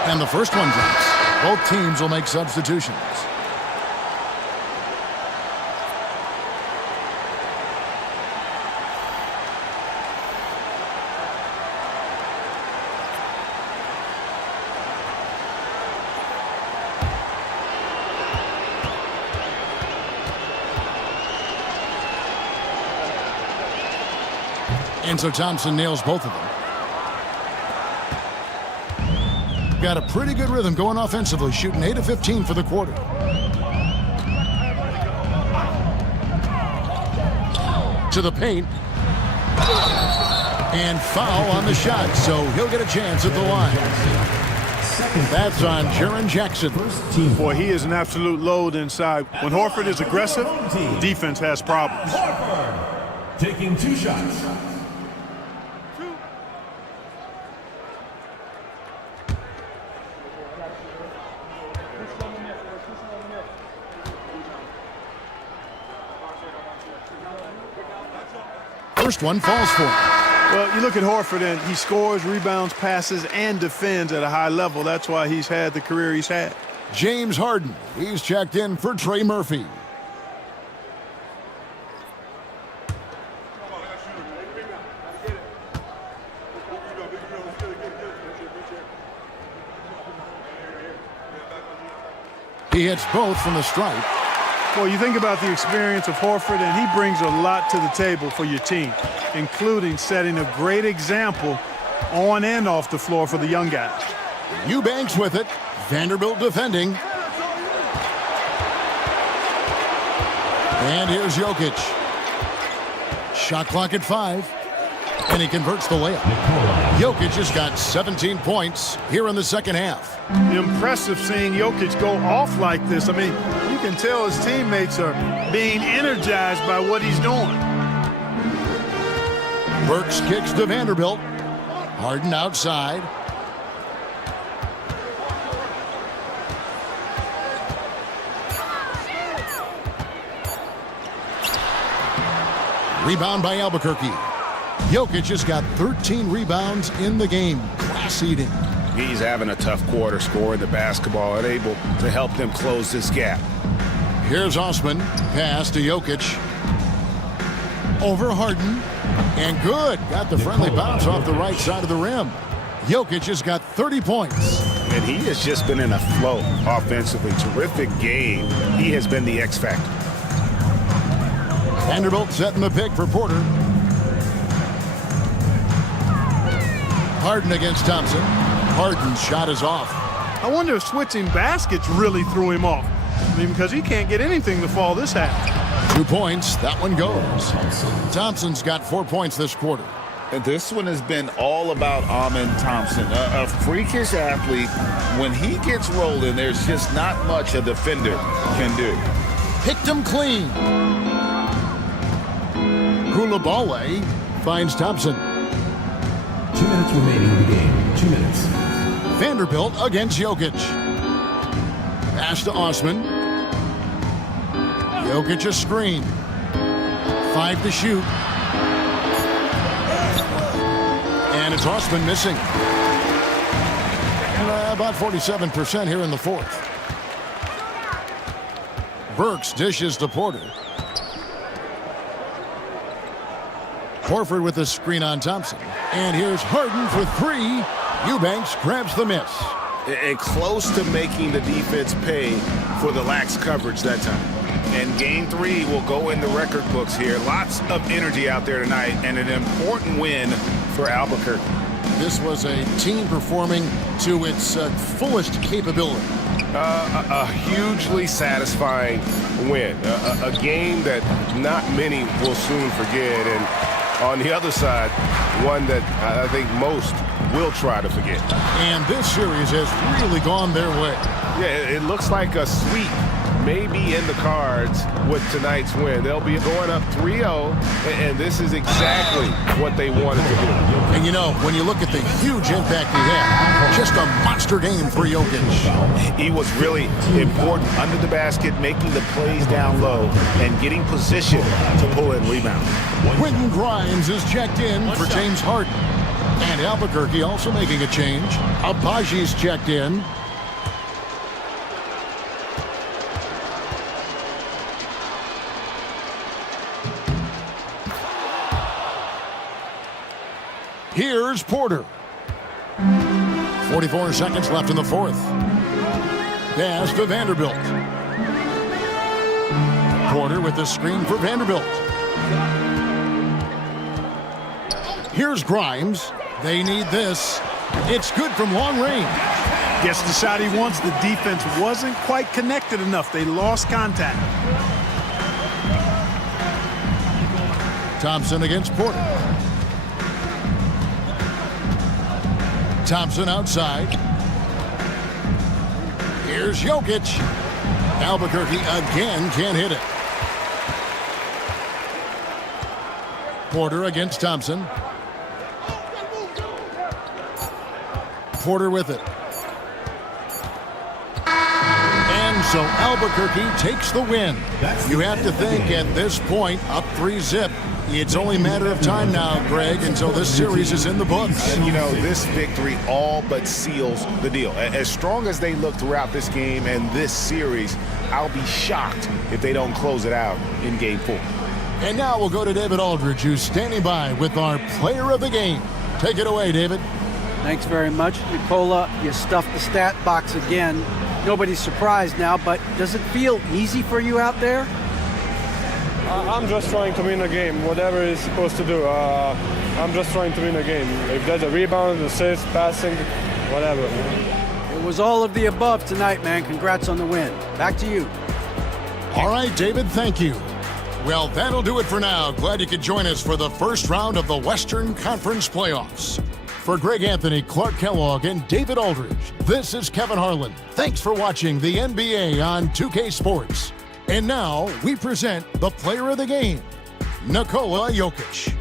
And the first one drops. Both teams will make substitutions. And so Thompson nails both of them. Got a pretty good rhythm going offensively, shooting 8 of 15 for the quarter. To the paint. And foul on the shot, so he'll get a chance at the line. That's on Jaren Jackson. Boy, he is an absolute load inside. When Horford is aggressive, the defense has problems. Horford taking 2 shots. First one falls for him. Well, you look at Horford, and he scores, rebounds, passes, and defends at a high level. That's why he's had the career he's had. James Harden, he's checked in for Trey Murphy. He hits both from the stripe. Well, you think about the experience of Horford, and he brings a lot to the table for your team, including setting a great example on and off the floor for the young guys. Eubanks with it. Vanderbilt defending. And here's Jokic. Shot clock at 5. And he converts the layup. Jokic has got 17 points here in the second half. Impressive seeing Jokic go off like this. I mean, you can tell his teammates are being energized by what he's doing. Burks kicks to Vanderbilt. Harden outside. Rebound by Albuquerque. Jokic has got 13 rebounds in the game. Class eating. He's having a tough quarter, scoring the basketball and able to help them close this gap. Here's Osman. Pass to Jokic. Over Harden. And good. Got the friendly bounce off the right side of the rim. Jokic has got 30 points. And he has just been in a flow offensively. Terrific game. He has been the X factor. Vanderbilt setting the pick for Porter. Harden against Thompson. Harden's shot is off. I wonder if switching baskets really threw him off. I mean, because he can't get anything to fall this half. 2 points. That one goes. Thompson's got 4 points this quarter. And this one has been all about Amen Thompson, a freakish athlete. When he gets rolling, there's just not much a defender can do. Picked him clean. Koulibaly finds Thompson. 2 minutes remaining in the game. 2 minutes. Vanderbilt against Jokic. Pass to Osman. Jokic a screen. 5 to shoot. And it's Osman missing. About 47% here in the fourth. Burks dishes to Porter. Horford with a screen on Thompson. And here's Harden for 3. Eubanks grabs the miss. And close to making the defense pay for the lax coverage that time. And game 3 will go in the record books here. Lots of energy out there tonight and an important win for Albuquerque. This was a team performing to its fullest capability. A hugely satisfying win. A game that not many will soon forget. And on the other side, one that I think most will try to forget. And this series has really gone their way. Yeah, it looks like a sweep may be in the cards with tonight's win. They'll be going up 3-0, and this is exactly what they wanted to do. And you know, when you look at the huge impact he had, just a monster game for Jokic. He was really important under the basket, making the plays down low and getting position to pull in rebound. Quentin Grimes is checked in for James Harden. And Albuquerque also making a change. Abaji's checked in. Here's Porter. 44 seconds left in the fourth. Pass to Vanderbilt. Porter with the screen for Vanderbilt. Here's Grimes. They need this. It's good from long range. Gets the shot he wants. The defense wasn't quite connected enough. They lost contact. Thompson against Porter. Thompson outside. Here's Jokic. Albuquerque again can't hit it. Porter against Thompson. Porter with it. And so Albuquerque takes the win. You have to think at this point, up 3-0. It's only a matter of time now, Greg, until this series is in the books. And, you know, this victory all but seals the deal. As strong as they look throughout this game and this series, I'll be shocked if they don't close it out in Game 4. And now we'll go to David Aldridge, who's standing by with our player of the game. Take it away, David. Thanks very much. Nicola, you stuffed the stat box again. Nobody's surprised now, but does it feel easy for you out there? I'm just trying to win a game, whatever it's supposed to do. I'm just trying to win a game. If there's a rebound, assist, passing, whatever. It was all of the above tonight, man. Congrats on the win. Back to you. All right, David, thank you. Well, that'll do it for now. Glad you could join us for the first round of the Western Conference Playoffs. For Greg Anthony, Clark Kellogg, and David Aldridge, this is Kevin Harlan. Thanks for watching the NBA on 2K Sports. And now we present the player of the game, Nikola Jokic.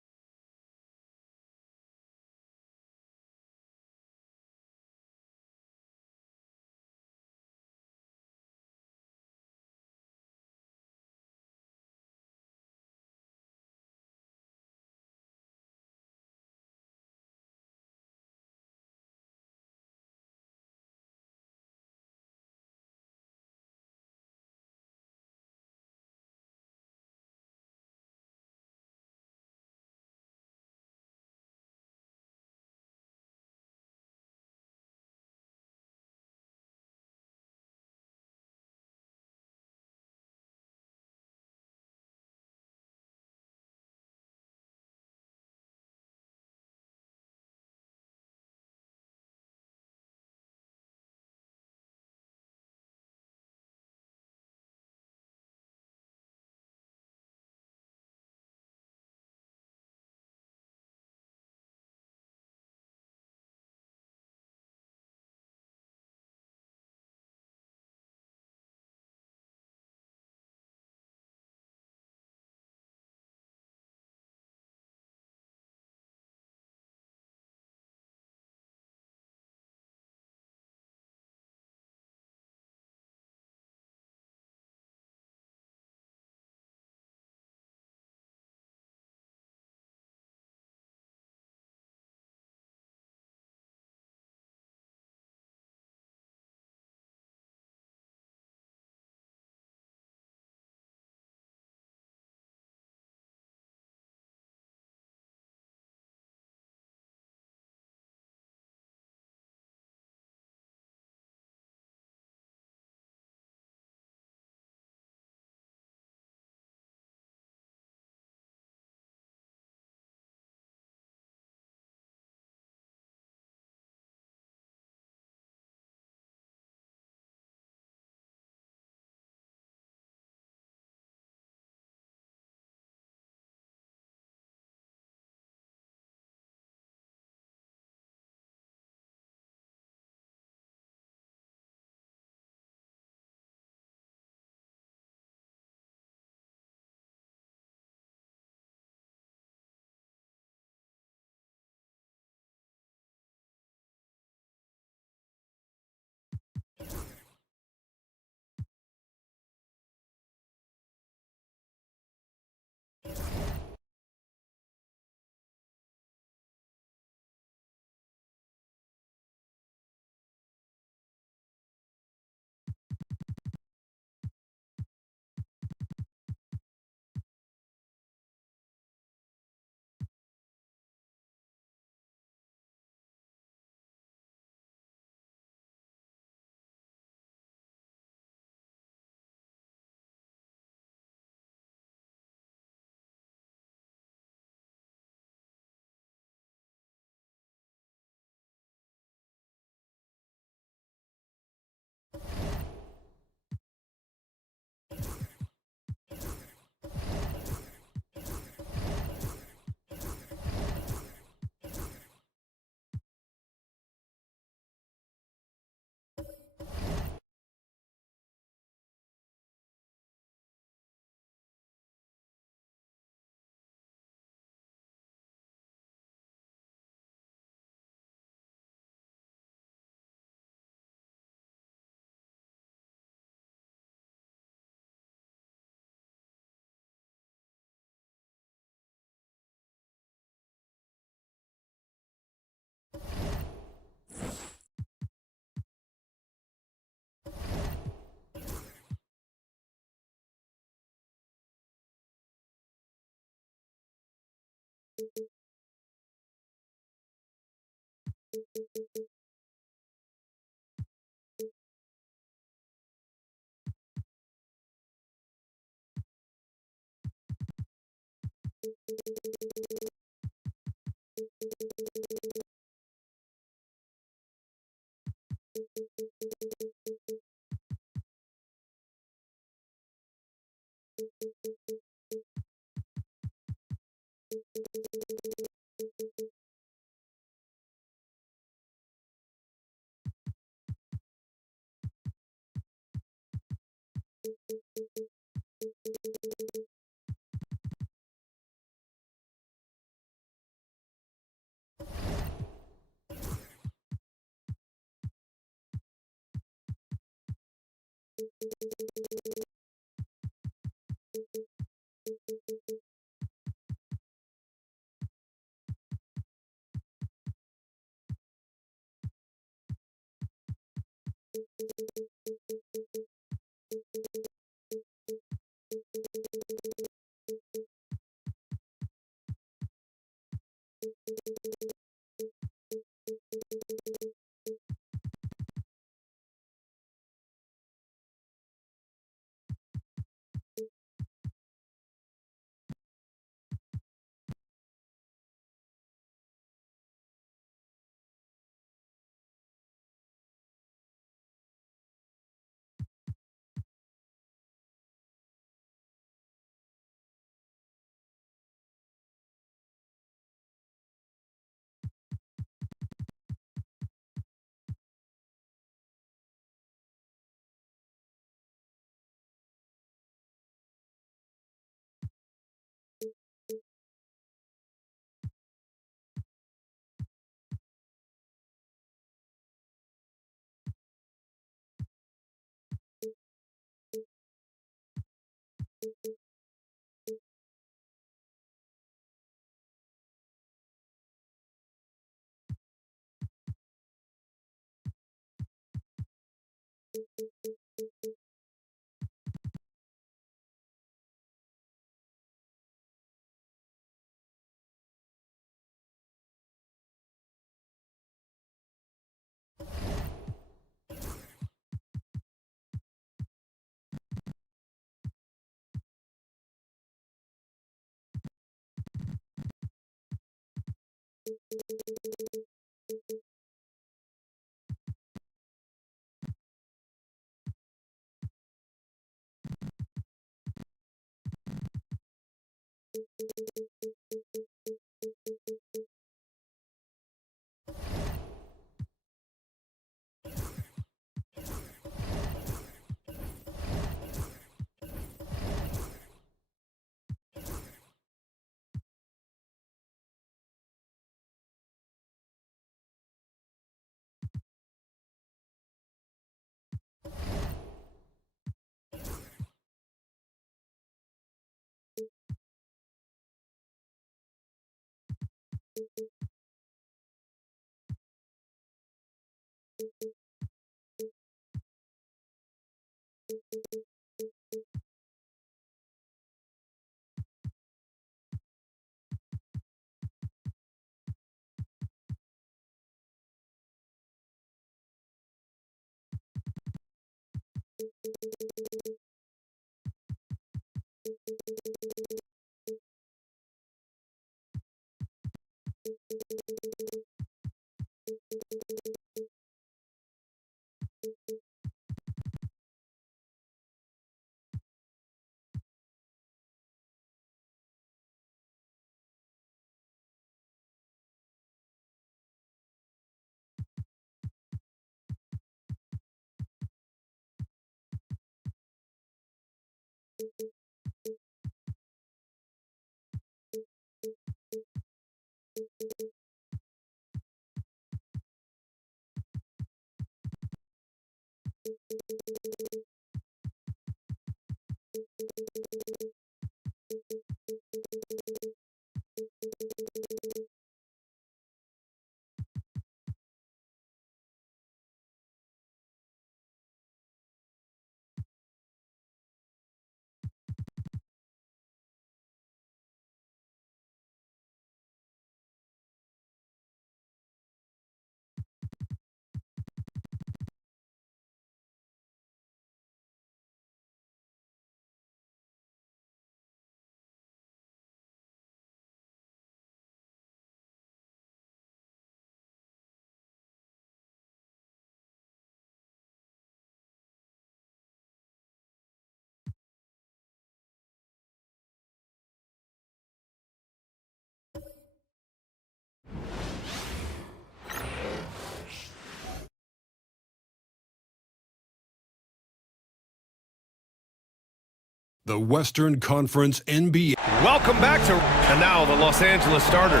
the Western Conference NBA. Welcome back to, and now the Los Angeles starters.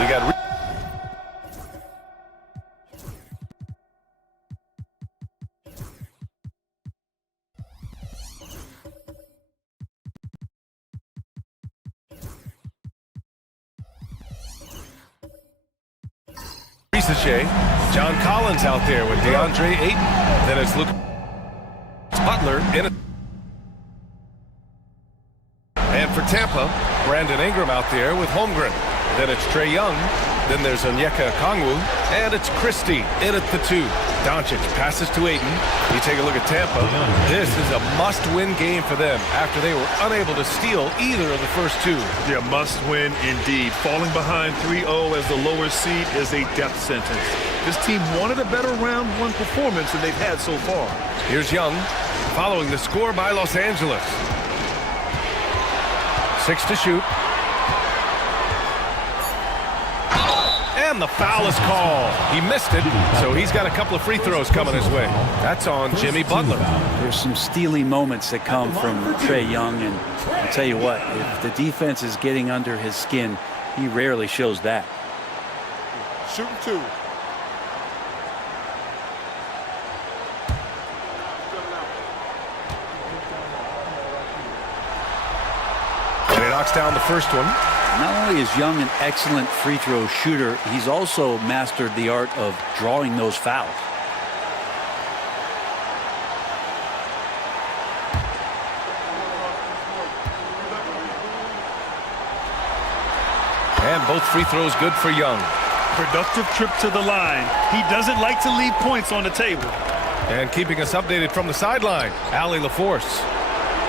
We got John Collins out there with DeAndre Ayton. Then it's Luke Butler in it. And for Tampa, Brandon Ingram out there with Holmgren. Then it's Trae Young. Then there's Onyeka Okongwu. And it's Christie in at the 2. Doncic passes to Ayton. You take a look at Tampa. This is a must-win game for them after they were unable to steal either of the first 2. Yeah, must-win indeed. Falling behind 3-0 as the lower seed is a death sentence. This team wanted a better round 1 performance than they've had so far. Here's Young following the score by Los Angeles. 6 to shoot. And the foul is called. He missed it, so he's got a couple of free throws coming his way. That's on Jimmy Butler. There's some steely moments that come from Trae Young, and I'll tell you what, if the defense is getting under his skin, he rarely shows that. Shooting 2. And he knocks down the first one. Not only is Young an excellent free throw shooter, he's also mastered the art of drawing those fouls. And both free throws good for Young. Productive trip to the line. He doesn't like to leave points on the table. And keeping us updated from the sideline, Allie LaForce.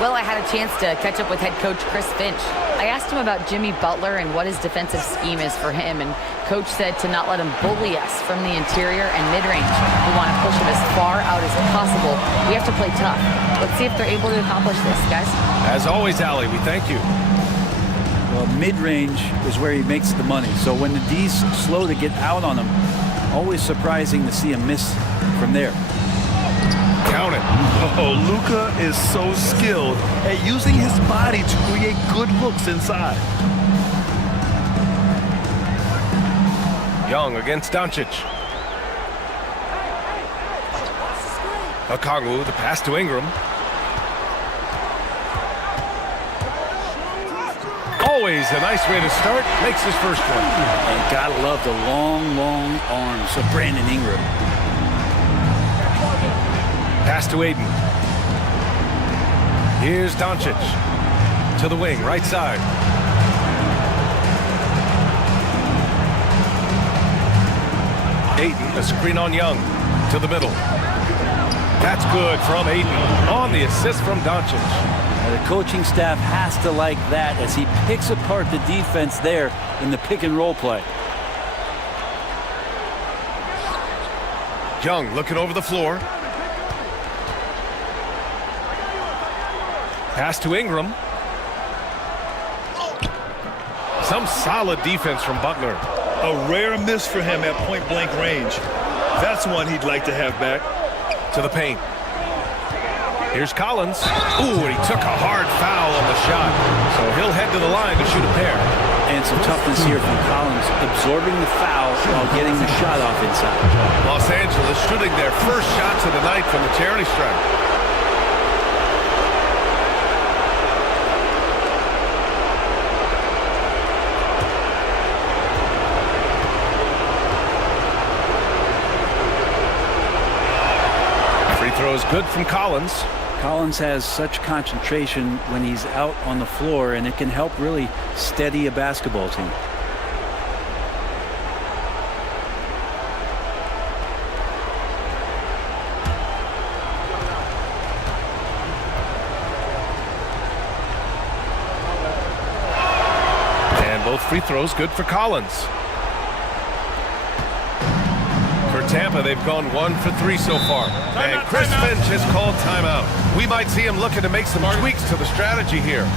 Well, I had a chance to catch up with head coach Chris Finch. I asked him about Jimmy Butler and what his defensive scheme is for him, and coach said to not let him bully us from the interior and mid-range. We want to push him as far out as possible. We have to play tough. Let's see if they're able to accomplish this, guys. As always, Allie, we thank you. Well, mid-range is where he makes the money, so when the D's slow to get out on him, always surprising to see him miss from there. Count it. Oh, Luka is so skilled at using his body to create good looks inside. Young against Doncic. Okongwu, the pass to Ingram. Always a nice way to start. Makes his first one. And gotta love the long, long arms of Brandon Ingram. Pass to Ayton. Here's Doncic to the wing, right side. Ayton, a screen on Young to the middle. That's good from Ayton on the assist from Doncic. The coaching staff has to like that as he picks apart the defense there in the pick and roll play. Young looking over the floor. Pass to Ingram. Some solid defense from Butler. A rare miss for him at point-blank range. That's one he'd like to have back. To the paint. Here's Collins. Ooh, and he took a hard foul on the shot. So he'll head to the line to shoot a pair. And some toughness here from Collins, absorbing the foul while getting the shot off inside. Los Angeles shooting their first shots of the night from the charity stripe. Throws good from Collins. Collins has such concentration when he's out on the floor, and it can help really steady a basketball team. And both free throws good for Collins. Tampa, they've gone 1 for 3 so far. And Chris Finch has called timeout. We might see him looking to make some tweaks to the strategy here.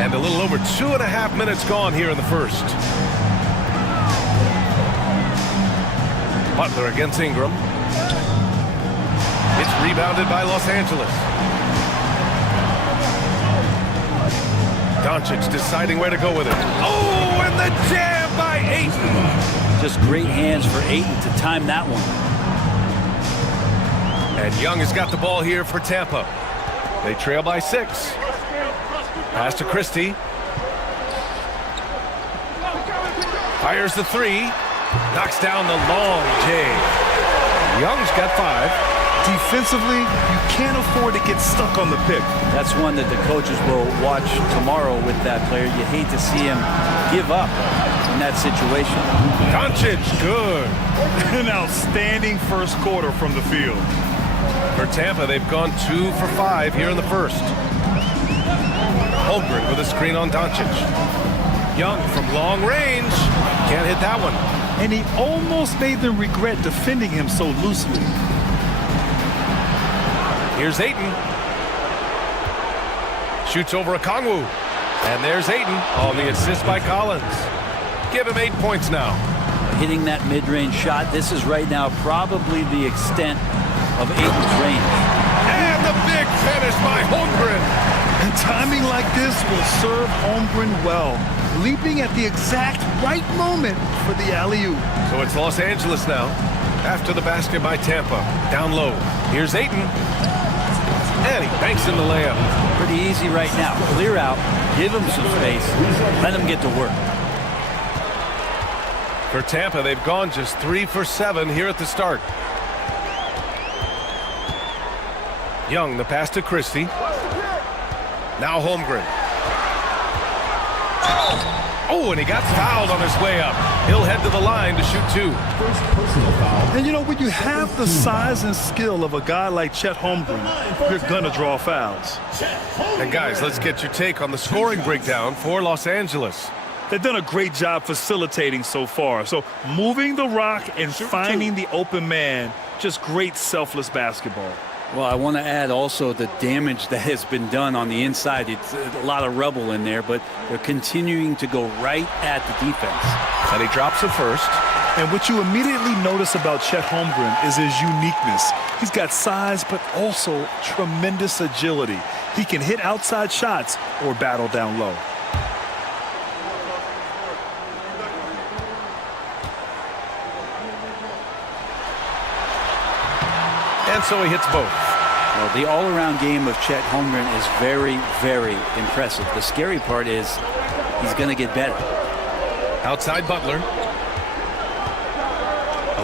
And a little over 2.5 minutes gone here in the first. Butler against Ingram. It's rebounded by Los Angeles. Doncic deciding where to go with it. Oh, and the jam by Ayton. Just great hands for Ayton to time that one. And Young has got the ball here for Tampa. They trail by 6. Pass to Christie. Fires the 3. Knocks down the long J. Young's got 5. Defensively, you can't afford to get stuck on the pick. That's one that the coaches will watch tomorrow with that player. You hate to see him give up in that situation. Doncic, good. An outstanding first quarter from the field. For Tampa, they've gone 2 for 5 here in the first. Holmgren with a screen on Doncic. Young from long range. Can't hit that one. And he almost made them regret defending him so loosely. Here's Ayton. Shoots over Okongwu. And there's Ayton on the assist by Collins. Give him 8 points now. Hitting that mid-range shot, this is right now probably the extent of Ayton's range. And the big finish by Holmgren. And timing like this will serve Holmgren well. Leaping at the exact right moment for the alley-oop. So it's Los Angeles now. After the basket by Tampa. Down low. Here's Ayton. And he banks in the layup. Pretty easy right now. Clear out. Give him some space. Let him get to work. For Tampa, they've gone just 3 for 7 here at the start. Young, the pass to Christie. Now Holmgren. Oh, and he got fouled on his way up. He'll head to the line to shoot 2. First personal foul. And you know, when you have the size and skill of a guy like Chet Holmgren, you're going to draw fouls. And guys, let's get your take on the scoring breakdown for Los Angeles. They've done a great job facilitating so far. So moving the rock and finding the open man, just great selfless basketball. Well, I want to add also the damage that has been done on the inside. It's a lot of rubble in there, but they're continuing to go right at the defense. And he drops it first. And what you immediately notice about Chet Holmgren is his uniqueness. He's got size, but also tremendous agility. He can hit outside shots or battle down low. And so he hits both. Well, the all-around game of Chet Holmgren is very, very impressive. The scary part is he's going to get better. Outside Butler.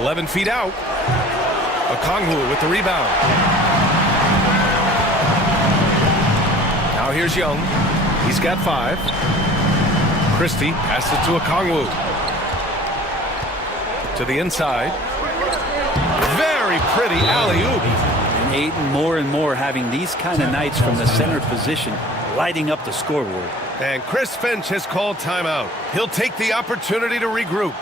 11 feet out. Okongwu with the rebound. Now here's Young. He's got 5. Christie passes it to Okongwu. To the inside. Very pretty alley-oop. And Ayton more and more having these kind of nights from the center position, lighting up the scoreboard. And Chris Finch has called timeout. He'll take the opportunity to regroup.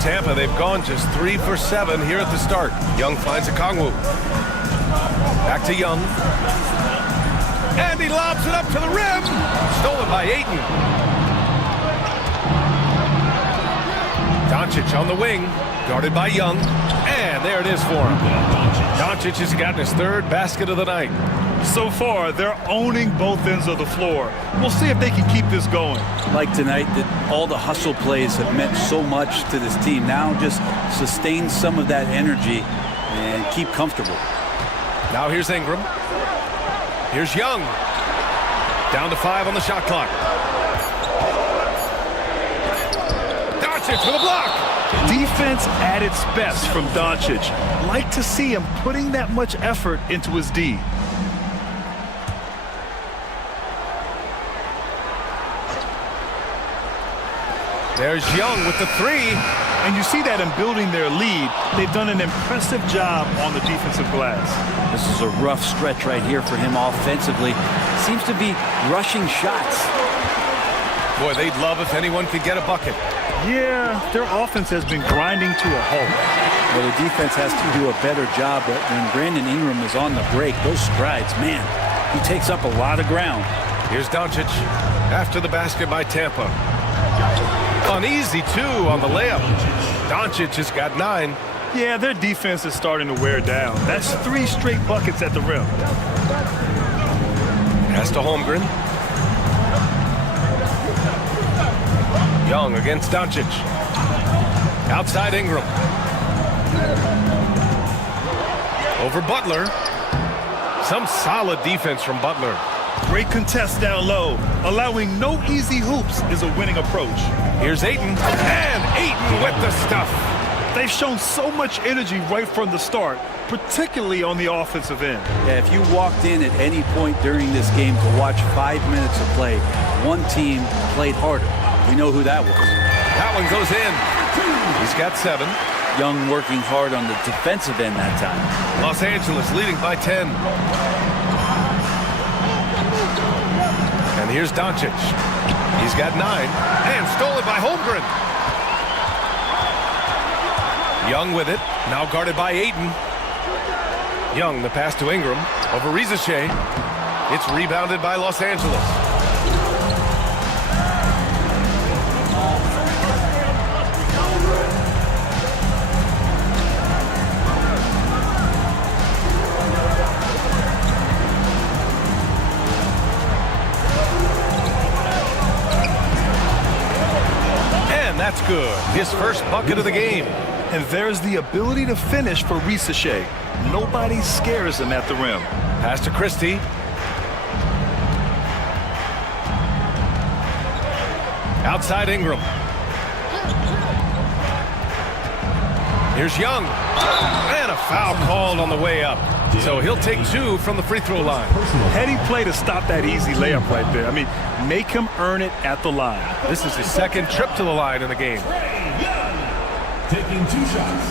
Tampa, they've gone just 3 for 7 here at the start. Young finds a Kongwu. Back to Young. And he lobs it up to the rim. Stolen by Ayton. Doncic on the wing, guarded by Young. And there it is for him. Doncic has gotten his 3rd basket of the night. So far, they're owning both ends of the floor. We'll see if they can keep this going. Like tonight, that all the hustle plays have meant so much to this team. Now just sustain some of that energy and keep comfortable. Now here's Ingram. Here's Young. Down to 5 on the shot clock. Doncic with a block. Defense at its best from Doncic. Like to see him putting that much effort into his D. There's Young with the 3. And you see that in building their lead. They've done an impressive job on the defensive glass. This is a rough stretch right here for him offensively. Seems to be rushing shots. Boy, they'd love if anyone could get a bucket. Yeah, their offense has been grinding to a halt. Well, the defense has to do a better job, but when Brandon Ingram is on the break, those strides, man, he takes up a lot of ground. Here's Doncic after the basket by Tampa. An easy 2 on the layup. Doncic has got 9. Yeah, their defense is starting to wear down. That's 3 straight buckets at the rim. Pass to Holmgren. Young against Doncic. Outside Ingram. Over Butler. Some solid defense from Butler. Great contest down low. Allowing no easy hoops is a winning approach. Here's Ayton. And Ayton with the stuff. They've shown so much energy right from the start, particularly on the offensive end. Yeah, if you walked in at any point during this game to watch 5 minutes of play, one team played harder. We know who that was. That one goes in. He's got 7. Young working hard on the defensive end that time. Los Angeles leading by 10. And here's Doncic. He's got 9. And stolen by Holmgren. Young with it. Now guarded by Ayton. Young, the pass to Ingram. Over Rizachet. It's rebounded by Los Angeles. That's good. His first bucket of the game. And there's the ability to finish for Rizachet. Nobody scares him at the rim. Pass to Christie. Outside Ingram. Here's Young. And a foul called on the way up. So he'll take 2 from the free throw line. Heady play to stop that easy layup right there. I mean, make him earn it at the line. This is his 2nd trip to the line in the game. Taking 2 shots.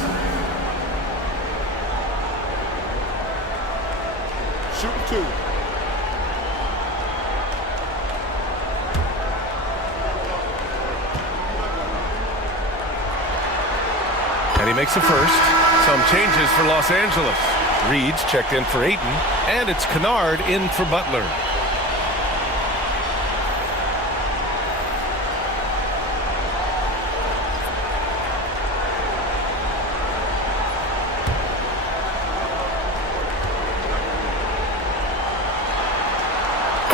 Shooting 2. And he makes a first. Some changes for Los Angeles. Reed's checked in for Ayton, and it's Kennard in for Butler.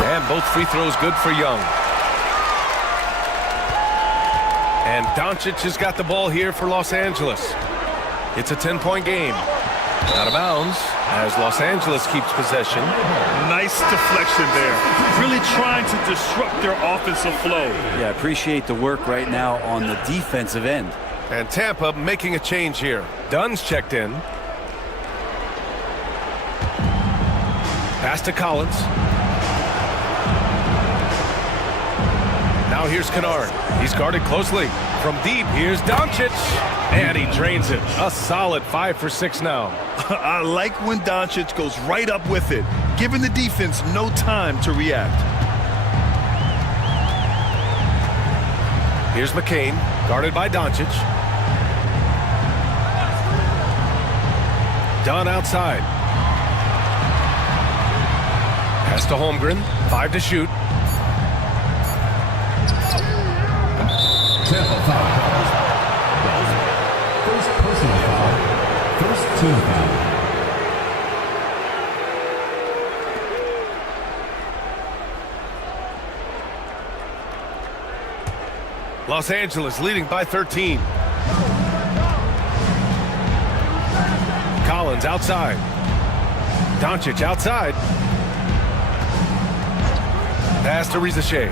And both free throws good for Young. And Doncic has got the ball here for Los Angeles. It's a 10-point game. Out of bounds as Los Angeles keeps possession. Nice deflection there. Really trying to disrupt their offensive flow. Yeah, appreciate the work right now on the defensive end. And Tampa making a change here. Dunn's checked in. Pass to Collins. Now here's Kennard. He's guarded closely. From deep, here's Doncic. And he drains it. A solid 5 for 6 now. I like when Doncic goes right up with it, giving the defense no time to react. Here's McCain, guarded by Doncic. Dunn outside. Pass to Holmgren. 5 to shoot. Tampa foul calls. First personal foul. First team foul. Los Angeles leading by 13. Collins outside. Doncic outside. Pass to Rizachet.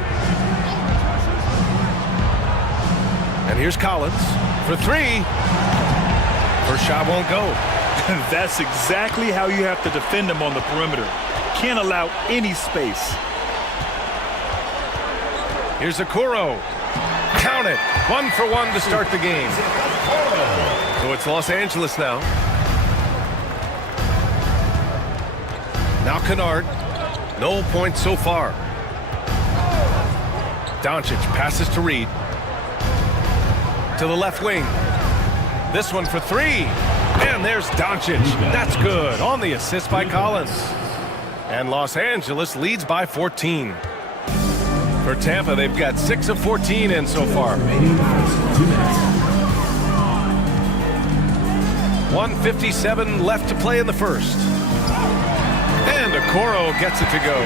And here's Collins for 3. First shot won't go. That's exactly how you have to defend him on the perimeter. Can't allow any space. Here's Okoro. Count it. 1 for 1 to start the game. So it's Los Angeles now. Now Kennard. No points so far. Doncic passes to Reed. To the left wing. This one for 3. And there's Doncic. That's good. On the assist by Collins. And Los Angeles leads by 14. For Tampa, they've got 6 of 14 in so far. 1:57 left to play in the first. And Okoro gets it to go.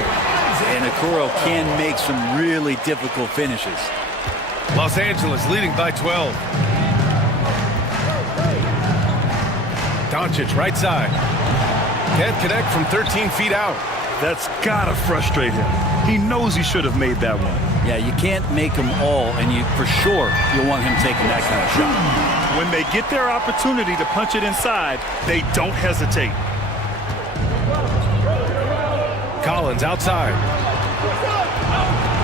And Okoro can make some really difficult finishes. Los Angeles leading by 12. Doncic right side. Can't connect from 13 feet out. That's gotta frustrate him. He knows he should have made that one. Yeah, you can't make them all, and for sure you'll want him taking that kind of shot. When they get their opportunity to punch it inside, they don't hesitate. Collins outside.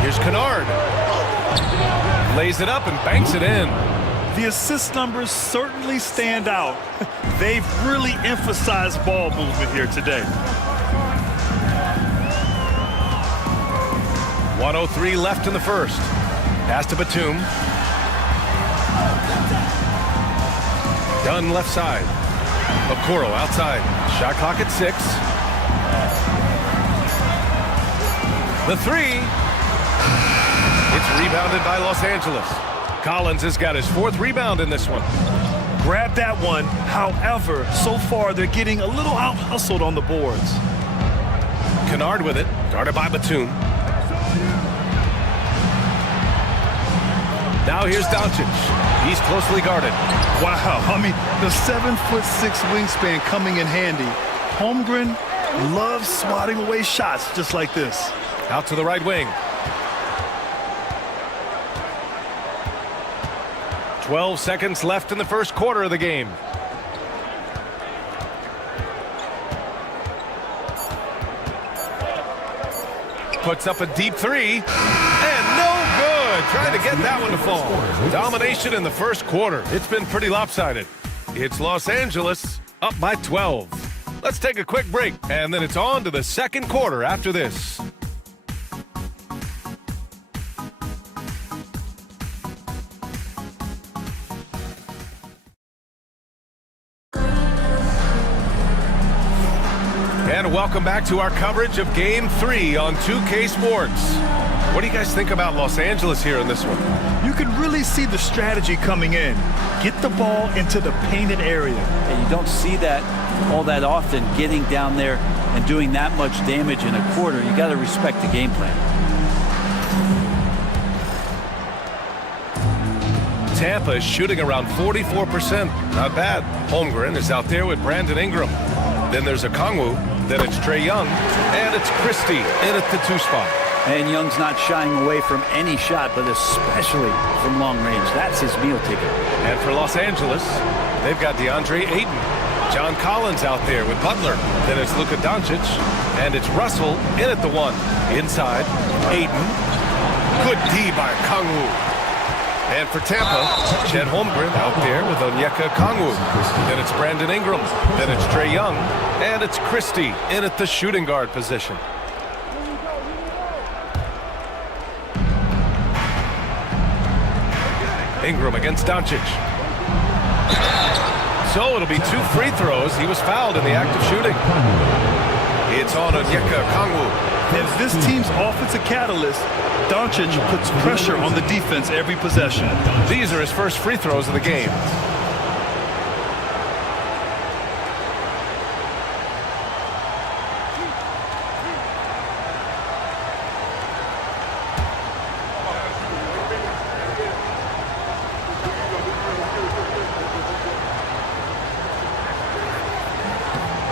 Here's Kennard. Lays it up and banks it in. The assist numbers certainly stand out. They've really emphasized ball movement here today. 1:03 left in the first. Pass to Batum. Dunn left side. Okoro outside. Shot clock at 6. The 3. It's rebounded by Los Angeles. Collins has got his 4th rebound in this one. Grab that one. However, so far they're getting a little out-hustled on the boards. Kennard with it. Guarded by Batum. Now here's Doncic. He's closely guarded. Wow, I mean, the 7'6" wingspan coming in handy. Holmgren loves swatting away shots just like this. Out to the right wing. 12 seconds left in the first quarter of the game. Puts up a deep 3. And no good. Trying to get that one to fall. Domination in the first quarter. It's been pretty lopsided. It's Los Angeles up by 12. Let's take a quick break, and then it's on to the second quarter after this. And welcome back to our coverage of Game 3 on 2K Sports. What do you guys think about Los Angeles here in this one? You can really see the strategy coming in. Get the ball into the painted area. And you don't see that all that often, getting down there and doing that much damage in a quarter. You got to respect the game plan. Tampa is shooting around 44%. Not bad. Holmgren is out there with Brandon Ingram. Then there's Okongwu. Then it's Trae Young. And it's Christie in at the 2 spot. And Young's not shying away from any shot, but especially from long range. That's his meal ticket. And for Los Angeles, they've got DeAndre Ayton. John Collins out there with Butler. Then it's Luka Doncic. And it's Russell in at the 1. Inside, Ayton. Good D by Okongwu. And for Tampa, Chet Holmgren out there with Onyeka Okongwu. Then it's Brandon Ingram. Then it's Trae Young. And it's Christie in at the shooting guard position. Ingram against Doncic. So it'll be 2 free throws. He was fouled in the act of shooting. It's on Onyeka Okongwu. As this team's offensive catalyst, Doncic puts pressure on the defense every possession. These are his first free throws of the game.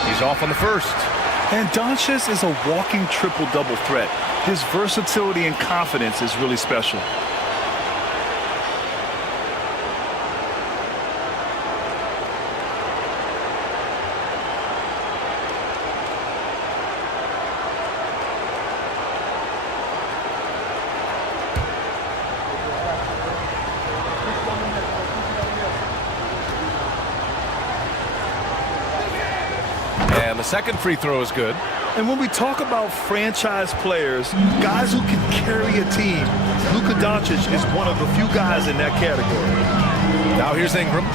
He's off on the first. And Doncic is a walking triple-double threat. His versatility and confidence is really special. And the second free throw is good. And when we talk about franchise players, guys who can carry a team, Luka Doncic is one of the few guys in that category. Now here's Ingram.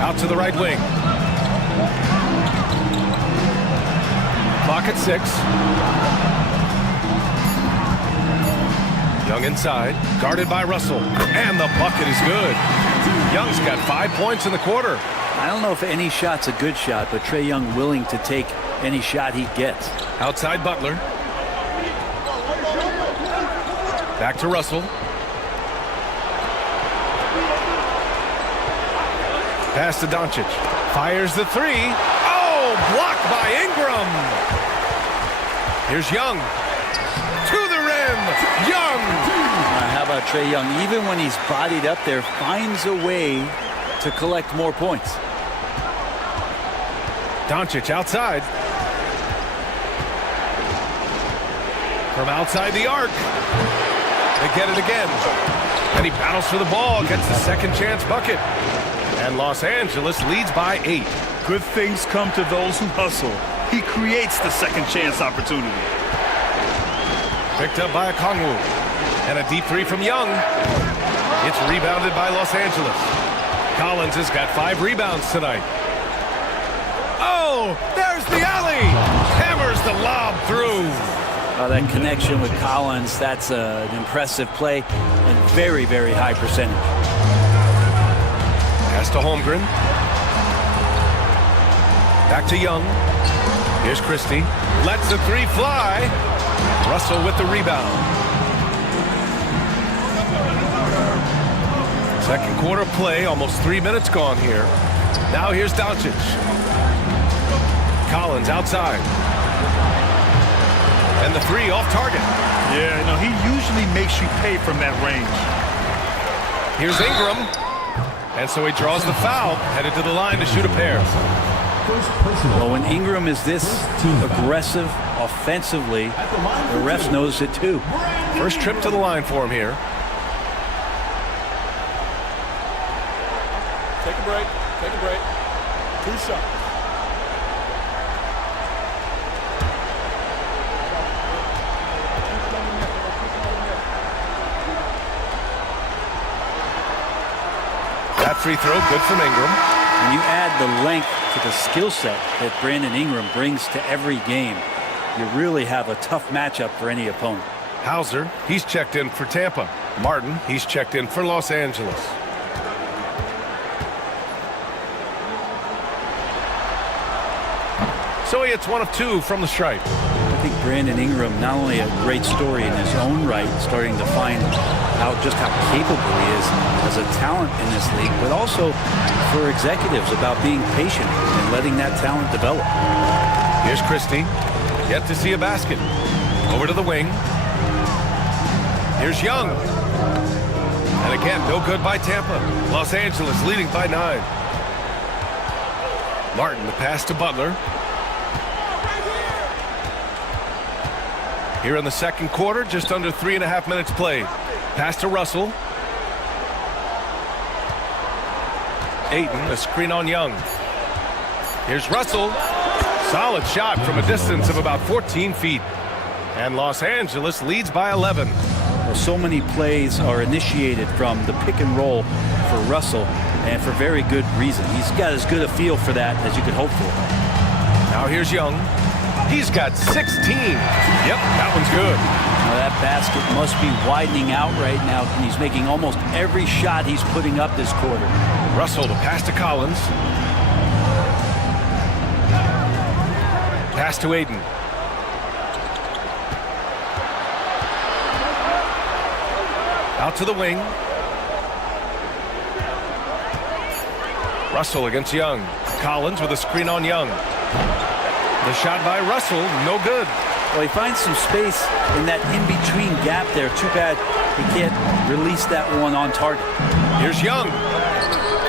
Out to the right wing. Clock at 6. Young inside, guarded by Russell. And the bucket is good. Young's got 5 points in the quarter. I don't know if any shot's a good shot, but Trae Young willing to take any shot he gets. Outside Butler. Back to Russell. Pass to Doncic. Fires the 3. Oh, blocked by Ingram. Here's Young. To the rim. Young. How about Trae Young? Even when he's bodied up there, finds a way to collect more points. Doncic outside. From outside the arc. They get it again. And he battles for the ball, gets the second chance bucket. And Los Angeles leads by 8. Good things come to those who hustle. He creates the second chance opportunity. Picked up by Okongwu. And a deep 3 from Young. It's rebounded by Los Angeles. Collins has got 5 rebounds tonight. Oh, there's the alley. Hammers the lob through. That connection with Collins, that's an impressive play and very, very high percentage. Pass to Holmgren. Back to Young. Here's Christie. Lets the 3 fly. Russell with the rebound. Second quarter play, almost 3 minutes gone here. Now here's Doncic. Collins outside. And the 3 off target. Yeah, no, he usually makes you pay from that range. Here's Ingram. And so he draws the foul, headed to the line to shoot a pair. Well, when Ingram is this aggressive offensively, the refs notice it too. First trip to the line for him here. Take a break. Take a break. 2 shots. That free throw, good from Ingram. When you add the length to the skill set that Brandon Ingram brings to every game, you really have a tough matchup for any opponent. Hauser, he's checked in for Tampa. Martin, he's checked in for Los Angeles. So he hits 1 of 2 from the stripe. I think Brandon Ingram, not only a great story in his own right, starting to find out just how capable he is as a talent in this league, but also for executives about being patient and letting that talent develop. Here's Christie. Yet to see a basket. Over to the wing. Here's Young. And again, no good by Tampa. Los Angeles leading by 9. Martin, the pass to Butler. Here in the second quarter, just under 3.5 minutes played. Pass to Russell. Ayton, a screen on Young. Here's Russell. Solid shot from a distance of about 14 feet. And Los Angeles leads by 11. Well, so many plays are initiated from the pick and roll for Russell, and for very good reason. He's got as good a feel for that as you could hope for. Now here's Young. He's got 16. Yep, that one's good. Now that basket must be widening out right now, and he's making almost every shot he's putting up this quarter. Russell to pass to Collins. Pass to Aiden. Out to the wing. Russell against Young. Collins with a screen on Young. The shot by Russell, no good. Well, he finds some space in that in-between gap there. Too bad he can't release that one on target. Here's Young.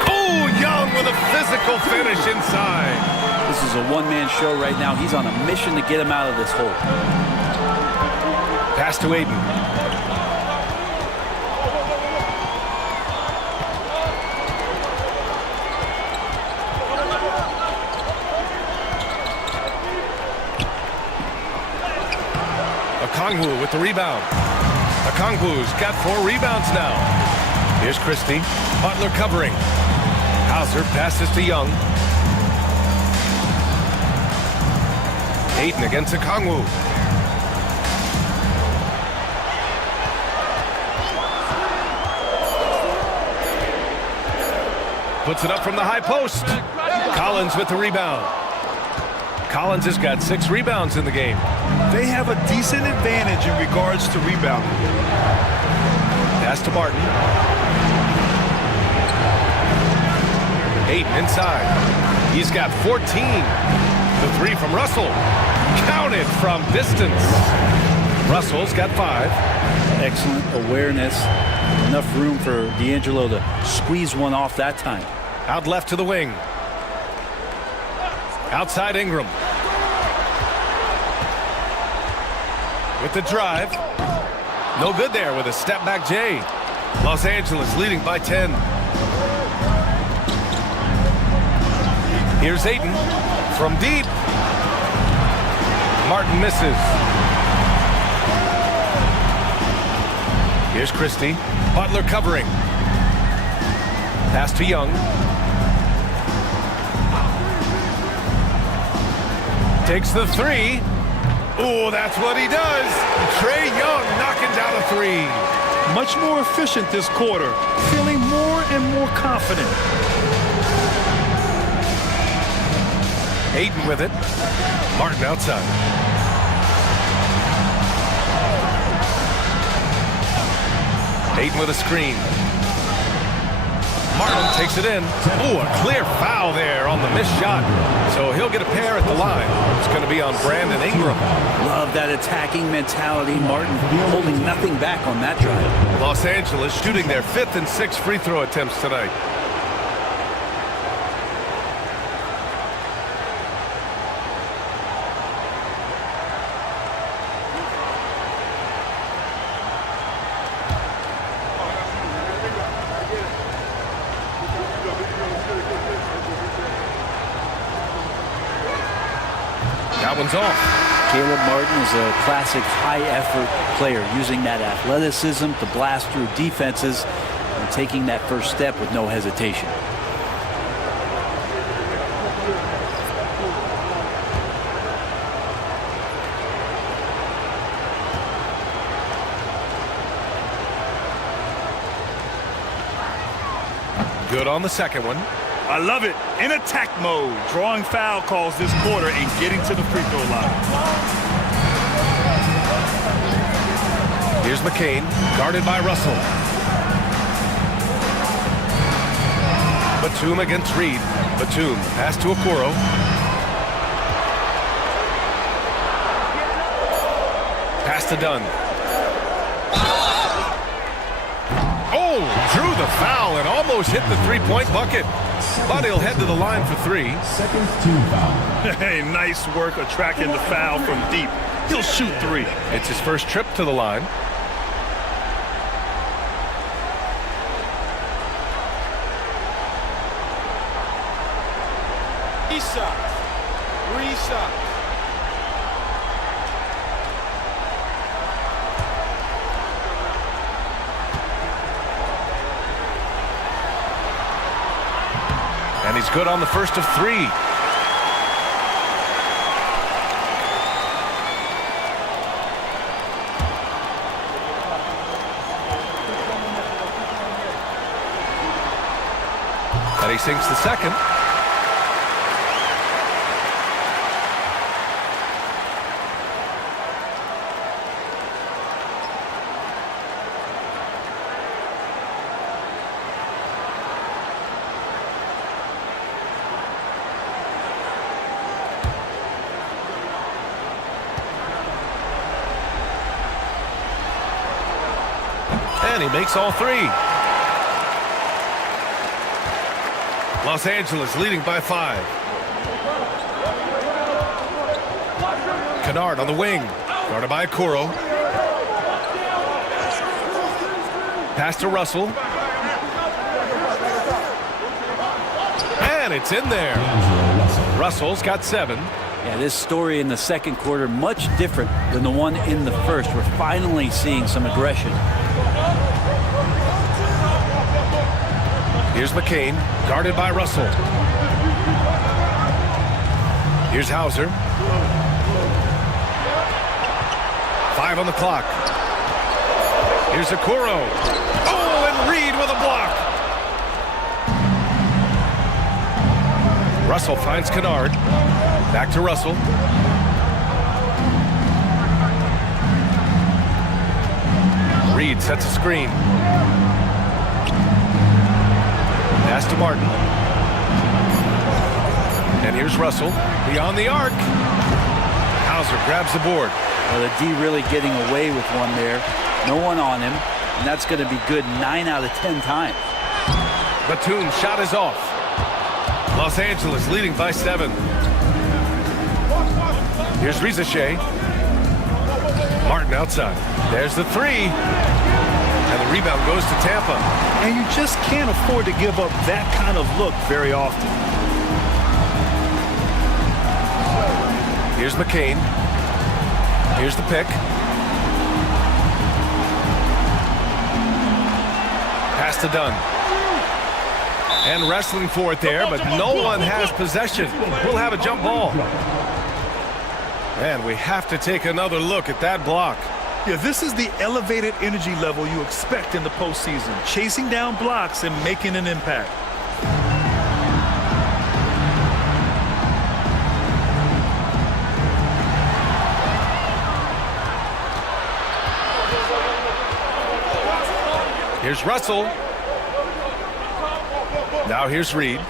Oh, Young with a physical finish inside. This is a one-man show right now. He's on a mission to get him out of this hole. Pass to Aiden. Okongwu with the rebound. Okongwu's got 4 rebounds now. Here's Christie. Butler covering. Hauser passes to Young. Aiden against Okongwu. Puts it up from the high post. Collins with the rebound. Collins has got 6 rebounds in the game. They have a decent advantage in regards to rebounding. Pass to Martin. Aiden inside. He's got 14. The 3 from Russell. Counted from distance. Russell's got 5. Excellent awareness. Enough room for D'Angelo to squeeze one off that time. Out left to the wing. Outside Ingram. With the drive. No good there with a step back Jay. Los Angeles leading by 10. Here's Aiden from deep. Martin misses. Here's Christie. Butler covering. Pass to Young. Takes the 3. Oh, that's what he does. Trae Young knocking down a 3. Much more efficient this quarter. Feeling more and more confident. Aiden with it. Martin outside. Aiden with a screen. Martin takes it in. Oh, a clear foul there on the missed shot. So he'll get a pair at the line. It's going to be on Brandon Ingram. Love that attacking mentality. Martin holding nothing back on that drive. Los Angeles shooting their 5th and 6th free throw attempts tonight. That one's off. Caleb Martin is a classic high-effort player, using that athleticism to blast through defenses and taking that first step with no hesitation. Good on the second one. I love it. In attack mode, drawing foul calls this quarter and getting to the free throw line. Here's McCain, guarded by Russell. Batum against Reed. Batum, pass to Okoro. Pass to Dunn. Oh, drew the foul and almost hit the three-point bucket. But he'll head to the line for 3. Seconds to foul. Hey, nice work attracting the foul from deep. He'll shoot 3. It's his first trip to the line. Three shots. And he's good on the first of 3. And he sinks the second. And he makes all 3. Los Angeles leading by 5. Kennard on the wing. Guarded by Okoro. Pass to Russell. And it's in there. Russell's got 7. Yeah, this story in the second quarter much different than the one in the first. We're finally seeing some aggression. Here's McCain, guarded by Russell. Here's Hauser. 5 on the clock. Here's Okoro. Oh, and Reed with a block. Russell finds Kennard. Back to Russell. Reed sets a screen. Pass to Martin. And here's Russell. Beyond the arc. Hauser grabs the board. Well, the D really getting away with one there. No one on him. And that's going to be good 9 out of 10 times. Batum's shot is off. Los Angeles leading by 7. Here's Rizachet. Martin outside. There's the 3. And the rebound goes to Tampa. And you just can't afford to give up that kind of look very often. Here's McCain. Here's the pick. Pass to Dunn. And wrestling for it there, but no one has possession. We'll have a jump ball. And we have to take another look at that block. Yeah, this is the elevated energy level you expect in the postseason. Chasing down blocks and making an impact. Here's Russell. Now here's Reed.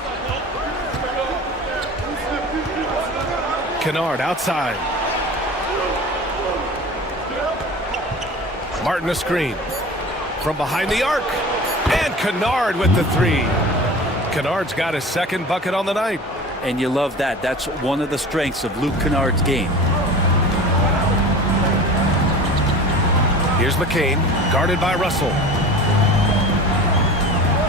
Kennard outside. Martin a screen. From behind the arc. And Kennard with the 3. Kennard's got his second bucket on the night. And you love that. That's one of the strengths of Luke Kennard's game. Here's McCain, guarded by Russell.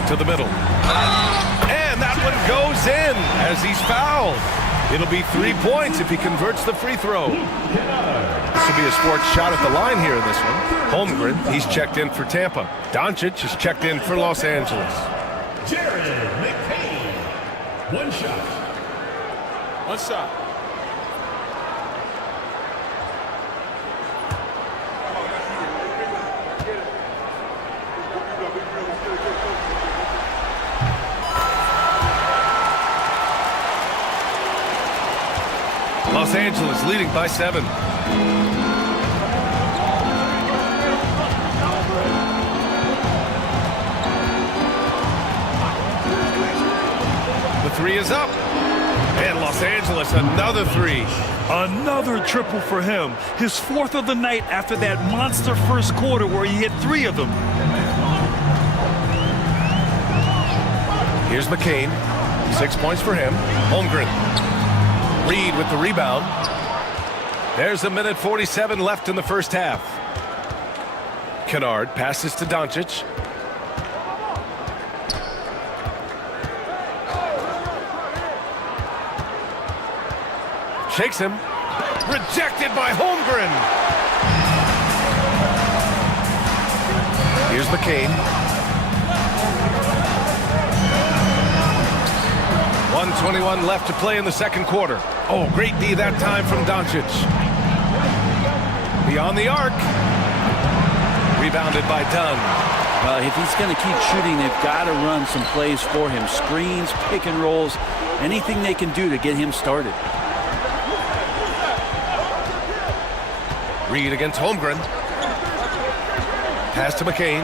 To the middle. And that one goes in as he's fouled. It'll be 3 points if he converts the free throw. This will be a sports shot at the line here in this one. Holmgren, he's checked in for Tampa. Doncic is checked in for Los Angeles. Jared McCain. 1 shot. 1 shot. Los Angeles leading by 7. The 3 is up. And Los Angeles another 3. Another triple for him. His 4th of the night after that monster first quarter where he hit 3 of them. Here's McCain. 6 points for him. Holmgren. Reed with the rebound. There's a minute 47 left in the first half. Kennard passes to Doncic. Shakes him. Rejected by Holmgren. Here's McCain. 2:21 left to play in the second quarter. Oh, great D that time from Doncic. Beyond the arc. Rebounded by Dunn. Well, if he's going to keep shooting, they've got to run some plays for him. Screens, pick and rolls, anything they can do to get him started. Reed against Holmgren. Pass to McCain.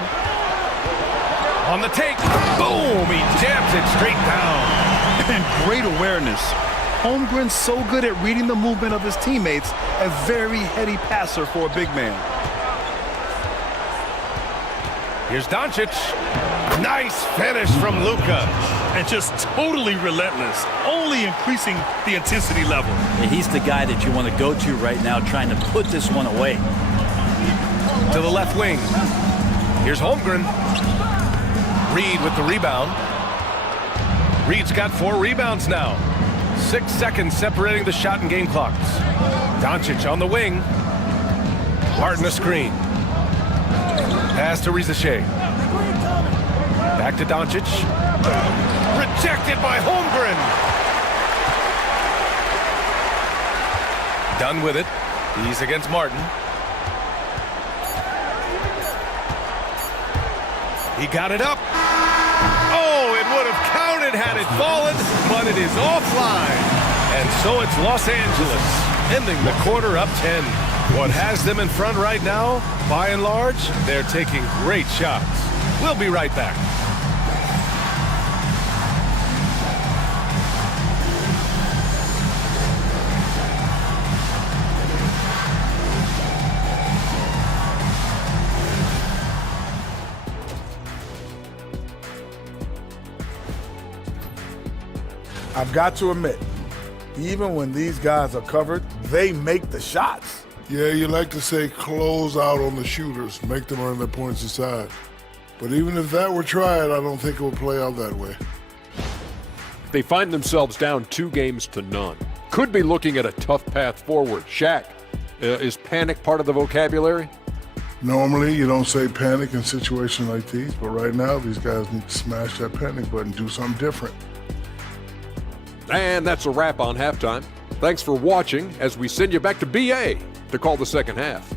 On the take. Boom! He jams it straight down. And great awareness. Holmgren's so good at reading the movement of his teammates. A very heady passer for a big man. Here's Doncic. Nice finish from Luka. And just totally relentless, only increasing the intensity level. And he's the guy that you want to go to right now, trying to put this one away. To the left wing. Here's Holmgren. Reed with the rebound. Reed's got 4 rebounds now. 6 seconds separating the shot and game clocks. Doncic on the wing. Martin a screen. Pass to Rizachet. Back to Doncic. Rejected by Holmgren. Done with it. He's against Martin. He got it up. Oh, it would have counted had it fallen, but it is offline. And so it's Los Angeles, ending the quarter up 10. What has them in front right now, by and large, they're taking great shots. We'll be right back. I've got to admit, even when these guys are covered, they make the shots. Yeah, you like to say close out on the shooters, make them earn their points aside. But even if that were tried, I don't think it will play out that way. They find themselves down 2-0. Could be looking at a tough path forward. Shaq, is panic part of the vocabulary? Normally, you don't say panic in situations like these, but right now, these guys need to smash that panic button, do something different. And that's a wrap on halftime. Thanks for watching as we send you back to BA to call the second half.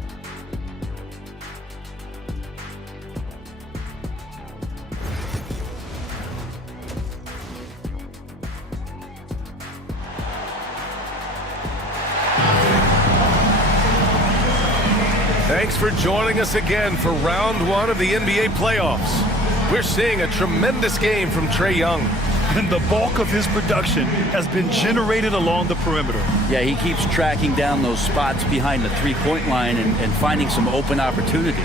Thanks for joining us again for round 1 of the NBA playoffs. We're seeing a tremendous game from Trae Young. And the bulk of his production has been generated along the perimeter. Yeah, he keeps tracking down those spots behind the three-point line and finding some open opportunities.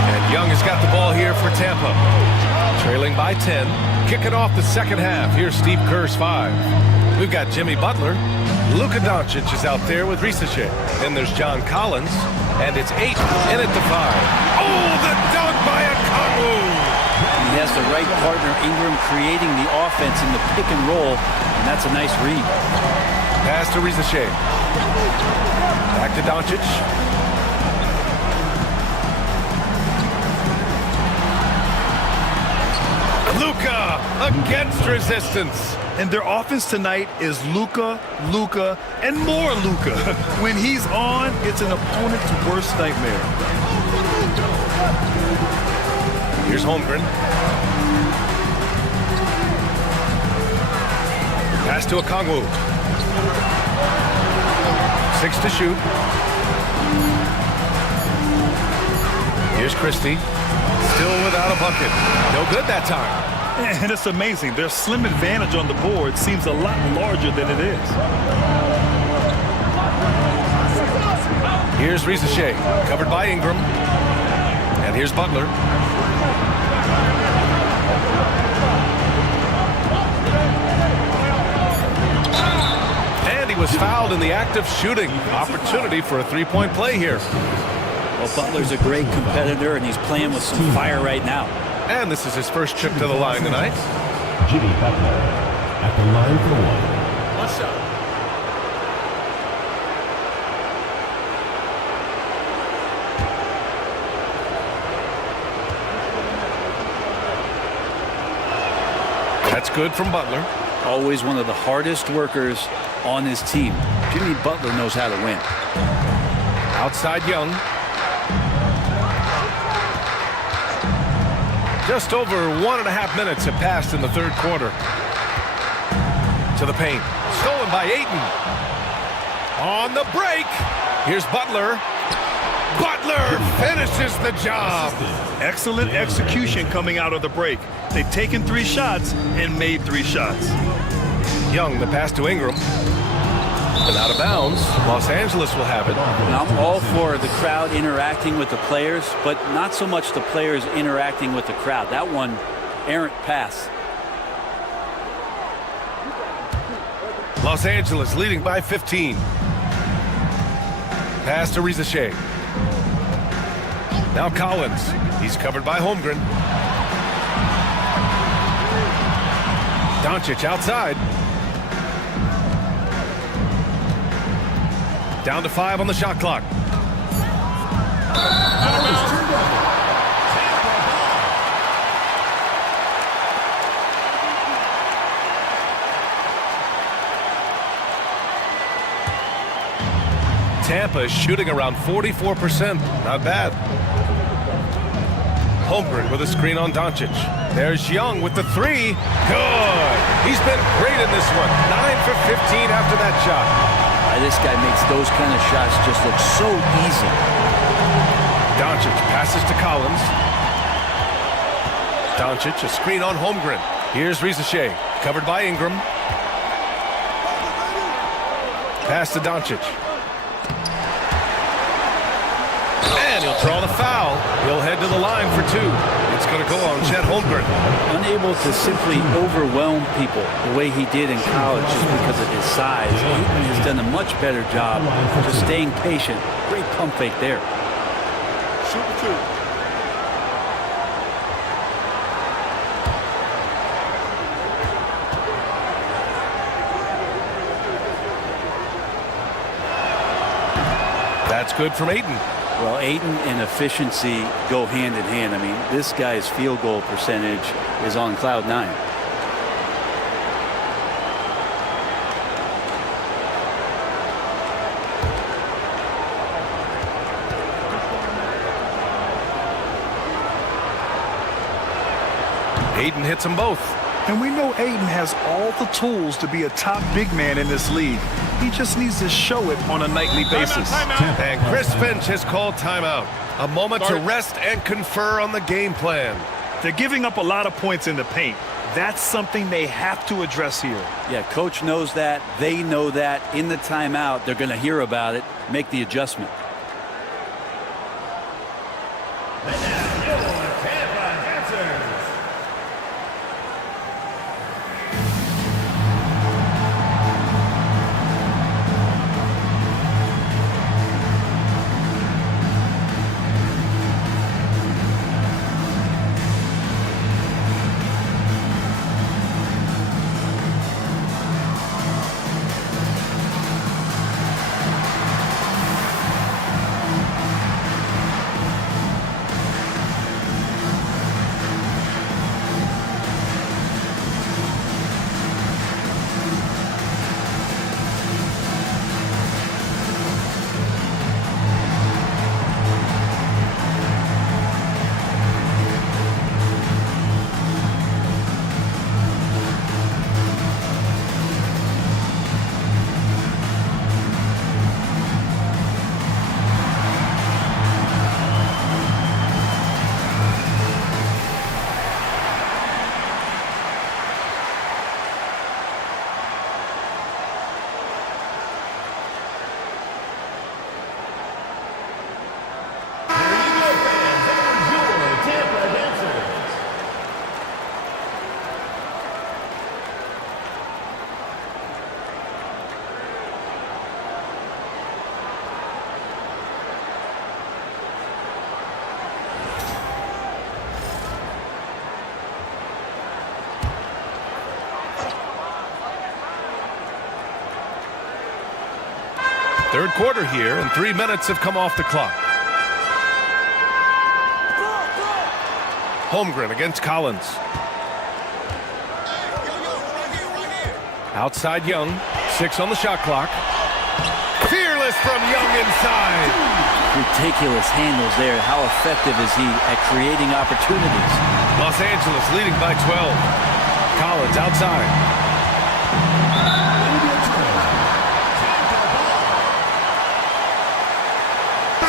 And Young has got the ball here for Tampa. Trailing by 10. Kicking off the second half. Here's Steve Kerr's 5. We've got Jimmy Butler. Luka Doncic is out there with Rizachet. Then there's John Collins. And it's 8 in at the 5. Oh, the dunk by Okongwu. He has the right partner, Ingram, creating the offense in the pick and roll. And that's a nice read. Pass to Rizachet. Back to Doncic. Luka against resistance. And their offense tonight is Luka, Luka, and more Luka. When he's on, it's an opponent's worst nightmare. Here's Holmgren. Pass to Okongwu. 6 to shoot. Here's Christie. Still without a bucket. No good that time. And it's amazing. Their slim advantage on the board seems a lot larger than it is. Here's Rizachet, covered by Ingram. And here's Butler. And he was fouled in the act of shooting. Opportunity for a three-point play here. Well, Butler's a great competitor, and he's playing with some fire right now. And this is his first trip to the line tonight. Jimmy Butler at the line for 1. One shot. That's good from Butler. Always one of the hardest workers on his team. Jimmy Butler knows how to win. Outside Young. Just over 1.5 minutes have passed in the third quarter. To the paint. Stolen by Ayton. On the break. Here's Butler. Butler finishes the job. Excellent execution coming out of the break. They've taken 3 shots and made 3 shots. Young, the pass to Ingram. And out of bounds. Los Angeles will have it. And I'm all for the crowd interacting with the players, but not so much the players interacting with the crowd. That one, errant pass. Los Angeles leading by 15. Pass to Rizachet. Now Collins. He's covered by Holmgren. Doncic outside. Down to 5 on the shot clock. Tampa is shooting around 44%. Not bad. Holmgren with a screen on Doncic. There's Young with the 3. Good. He's been great in this one. 9 for 15 after that shot. This guy makes those kind of shots just look so easy. Doncic passes to Collins. Doncic, a screen on Holmgren. Here's Rizachet, covered by Ingram. Pass to Doncic. And he'll draw the foul. He'll head to the line for 2. It's going to go on Chet Holmgren. Unable to simply overwhelm people the way he did in college just because of his size. Ayton has done a much better job just staying patient. Great pump fake there. Shoot the 2. That's good from Ayton. Well, Ayton and efficiency go hand in hand. I mean, this guy's field goal percentage is on cloud 9. Ayton hits them both. And we know Ayton has all the tools to be a top big man in this league. He just needs to show it on a nightly basis. And Chris Finch has called timeout. A moment to rest and confer on the game plan. They're giving up a lot of points in the paint. That's something they have to address here. Yeah, coach knows that. They know that. In the timeout, they're going to hear about it, make the adjustment. Third quarter here, and 3 minutes have come off the clock. Holmgren against Collins. Outside Young. 6 on the shot clock. Fearless from Young inside. Ridiculous handles there. How effective is he at creating opportunities? Los Angeles leading by 12. Collins outside.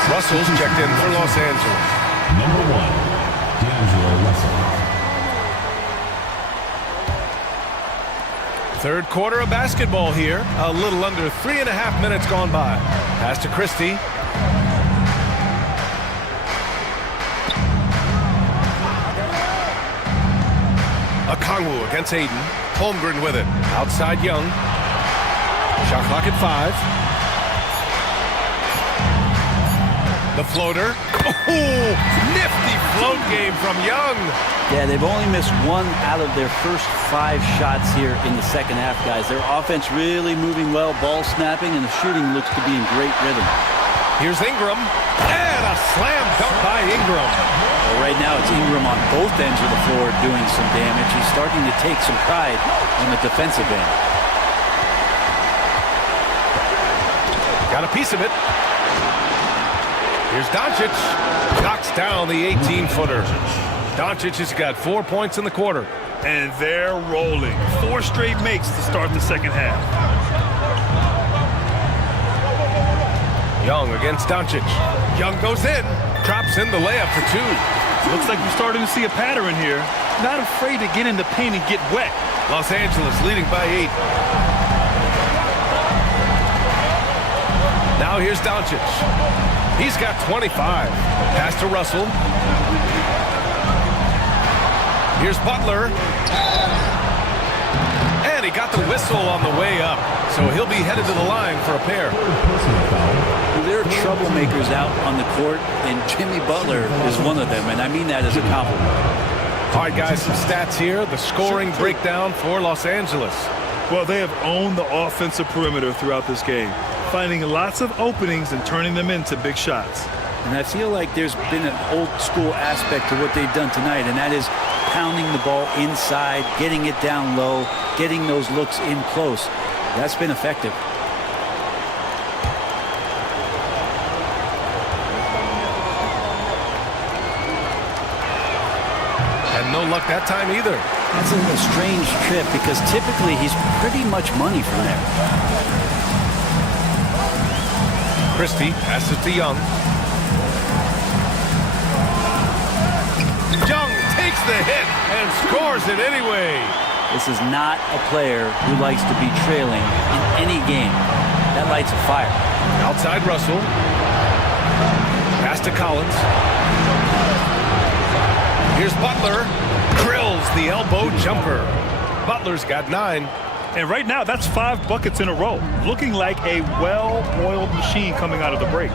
Russell's checked in for Los Angeles. Number 1, D'Angelo Russell. Third quarter of basketball here. A little under 3.5 minutes gone by. Pass to Christie. Okongwu against Aiden. Holmgren with it. Outside Young. Shot clock at 5. The floater. Oh, nifty float game from Young. Yeah, they've only missed 1 out of their first 5 shots here in the second half, guys. Their offense really moving well, ball snapping, and the shooting looks to be in great rhythm. Here's Ingram, and a slam dunk by Ingram. Well, right now it's Ingram on both ends of the floor doing some damage. He's starting to take some pride on the defensive end. Got a piece of it. Here's Doncic. Knocks down the 18-footer. Doncic has got 4 points in the quarter. And they're rolling. 4 straight makes to start the second half. Young against Doncic. Young goes in. Drops in the layup for 2. Looks like we're starting to see a pattern here. Not afraid to get in the paint and get wet. Los Angeles leading by 8. Now here's Doncic. He's got 25. Pass to Russell. Here's Butler. And he got the whistle on the way up. So he'll be headed to the line for a pair. There are troublemakers out on the court, and Jimmy Butler is one of them, and I mean that as a compliment. All right, guys, some stats here. The scoring breakdown for Los Angeles. Well, they have owned the offensive perimeter throughout this game, finding lots of openings and turning them into big shots. And I feel like there's been an old school aspect to what they've done tonight, and that is pounding the ball inside, getting it down low, getting those looks in close. That's been effective. And no luck that time either. That's a strange trip because typically he's pretty much money from there. Christie passes to Young. Young takes the hit and scores it anyway. This is not a player who likes to be trailing in any game. That lights a fire. Outside Russell. Pass to Collins. Here's Butler. Drills the elbow jumper. Butler's got 9. And right now, that's 5 buckets in a row. Looking like a well-oiled machine coming out of the break.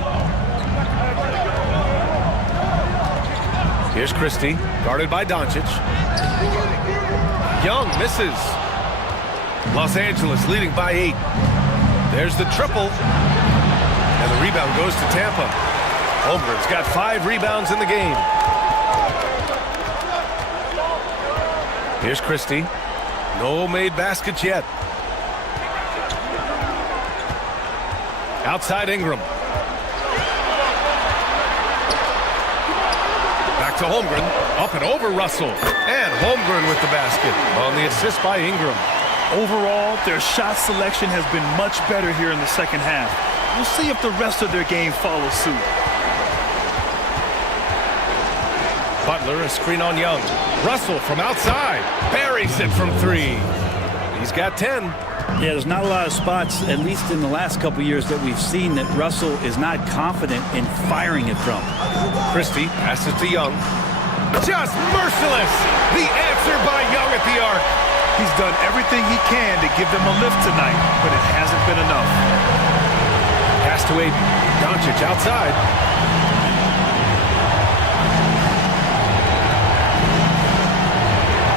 Here's Christie, guarded by Doncic. Young misses. Los Angeles leading by 8. There's the triple. And the rebound goes to Tampa. Holmgren's got 5 rebounds in the game. Here's Christie. No made baskets yet. Outside Ingram. Back to Holmgren. Up and over Russell. And Holmgren with the basket on the assist by Ingram. Overall, their shot selection has been much better here in the second half. We'll see if the rest of their game follows suit. Butler, a screen on Young. Russell from outside. Buries it from 3. He's got 10. Yeah, there's not a lot of spots, at least in the last couple years, that we've seen that Russell is not confident in firing it from. Christie passes to Young. Just merciless. The answer by Young at the arc. He's done everything he can to give them a lift tonight, but it hasn't been enough. Pass to Aiden. Doncic outside.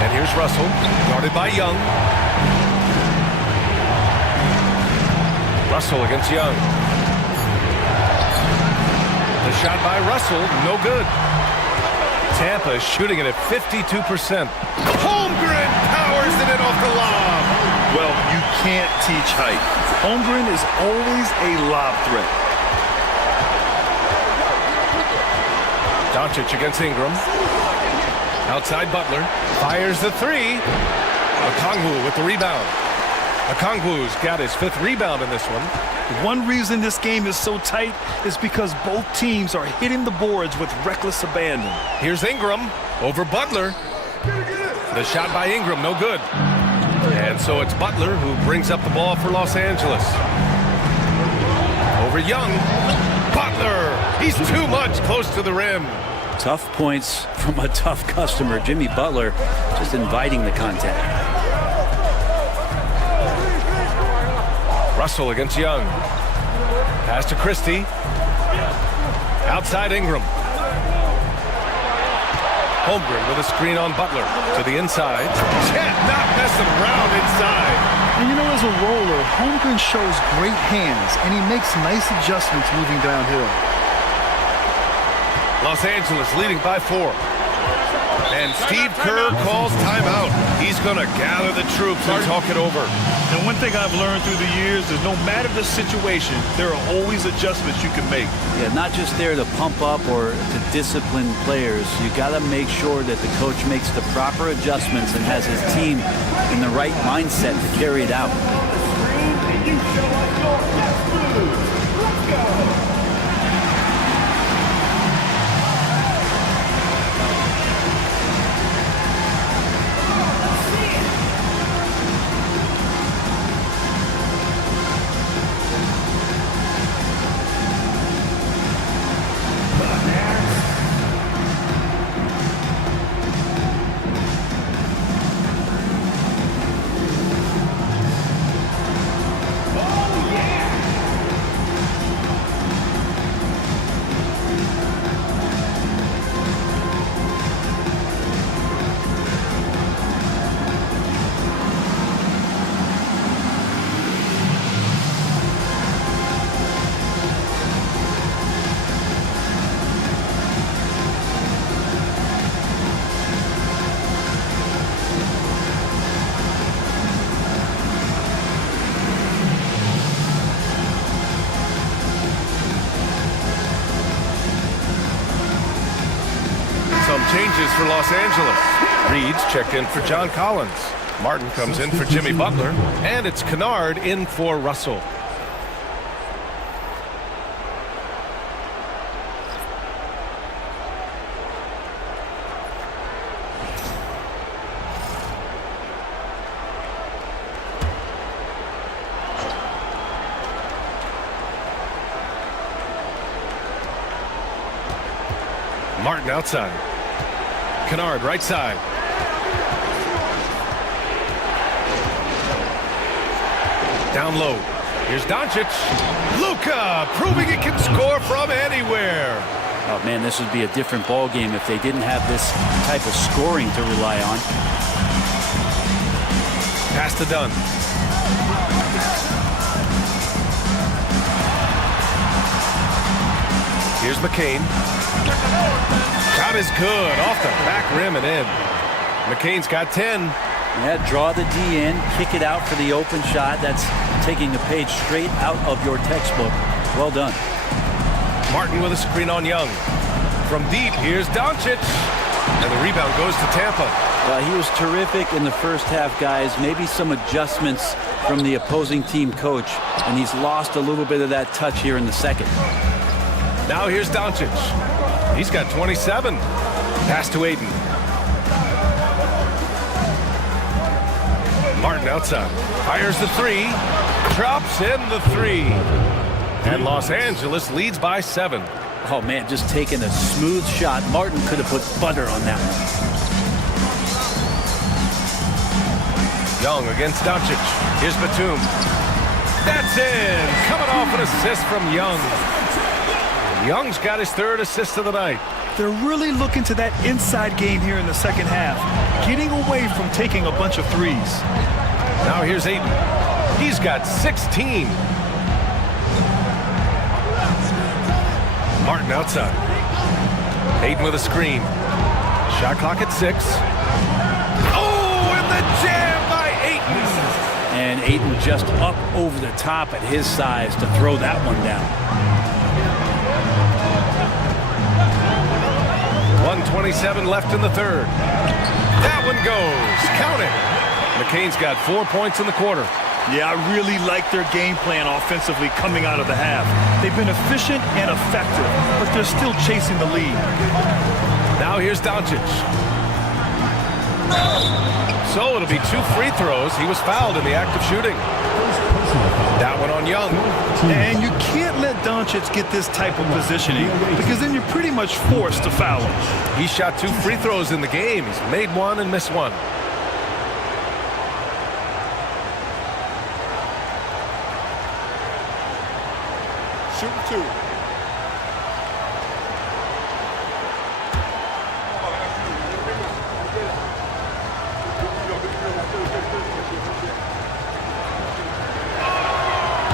And here's Russell, guarded by Young. Russell against Young. The shot by Russell, no good. Tampa is shooting it at 52%. Holmgren powers it in off the lob. Well, you can't teach height. Holmgren is always a lob threat. Doncic against Ingram. Outside Butler. Fires the three. Okongwu with the rebound. Okongwu's got his 5th rebound in this one. One reason this game is so tight is because both teams are hitting the boards with reckless abandon. Here's Ingram over Butler. The shot by Ingram, no good. And so it's Butler who brings up the ball for Los Angeles. Over Young. Butler! He's too much close to the rim. Tough points from a tough customer. Jimmy Butler just inviting the contact. Russell against Young. Pass to Christie. Outside Ingram. Holmgren with a screen on Butler. To the inside. Chet not messing around inside. And you know, as a roller, Holmgren shows great hands, and he makes nice adjustments moving downhill. Los Angeles leading by 4. And Steve Kerr calls timeout. He's going to gather the troops and talk it over. And one thing I've learned through the years is no matter the situation, there are always adjustments you can make. Yeah, not just there to pump up or to discipline players. You got to make sure that the coach makes the proper adjustments and has his team in the right mindset to carry it out. Let's go. Changes for Los Angeles. Reed's checked in for John Collins. Martin comes in for Jimmy Butler. And it's Kennard in for Russell. Martin outside. Kennard right side. Down low. Here's Doncic. Luka proving he can score from anywhere. Oh man, this would be a different ball game if they didn't have this type of scoring to rely on. Pass to Dunn. Here's McCain. Shot is good. Off the back rim and in. McCain's got 10. Yeah, draw the D in, kick it out for the open shot. That's taking the page straight out of your textbook. Well done. Martin with a screen on Young. From deep, here's Doncic. And the rebound goes to Tampa. He was terrific in the first half, guys. Maybe some adjustments from the opposing team coach. And he's lost a little bit of that touch here in the second. Now here's Doncic. He's got 27. Pass to Aiden. Martin outside. Fires the three. Drops in the three. And Los Angeles leads by 7. Oh, man, just taking a smooth shot. Martin could have put butter on that one. Young against Doncic. Here's Batum. That's in. Coming off an assist from Young. Young's got his 3rd assist of the night. They're really looking to that inside game here in the second half, getting away from taking a bunch of threes. Now here's Aiden. He's got 16. Martin outside. Ayton with a screen. Shot clock at 6. Oh, and the jam by Ayton. And Ayton just up over the top at his size to throw that one down. 1:27 left in the third. That one goes. Count it. McCain's got 4 points in the quarter. Yeah, I really like their game plan offensively coming out of the half. They've been efficient and effective, but they're still chasing the lead. Now here's Doncic. So it'll be 2 free throws. He was fouled in the act of shooting. That one on Young. And you can't let Doncic get this type of positioning because then you're pretty much forced to foul him. He shot 2 free throws in the game. He's made 1 and missed 1. Shooting 2.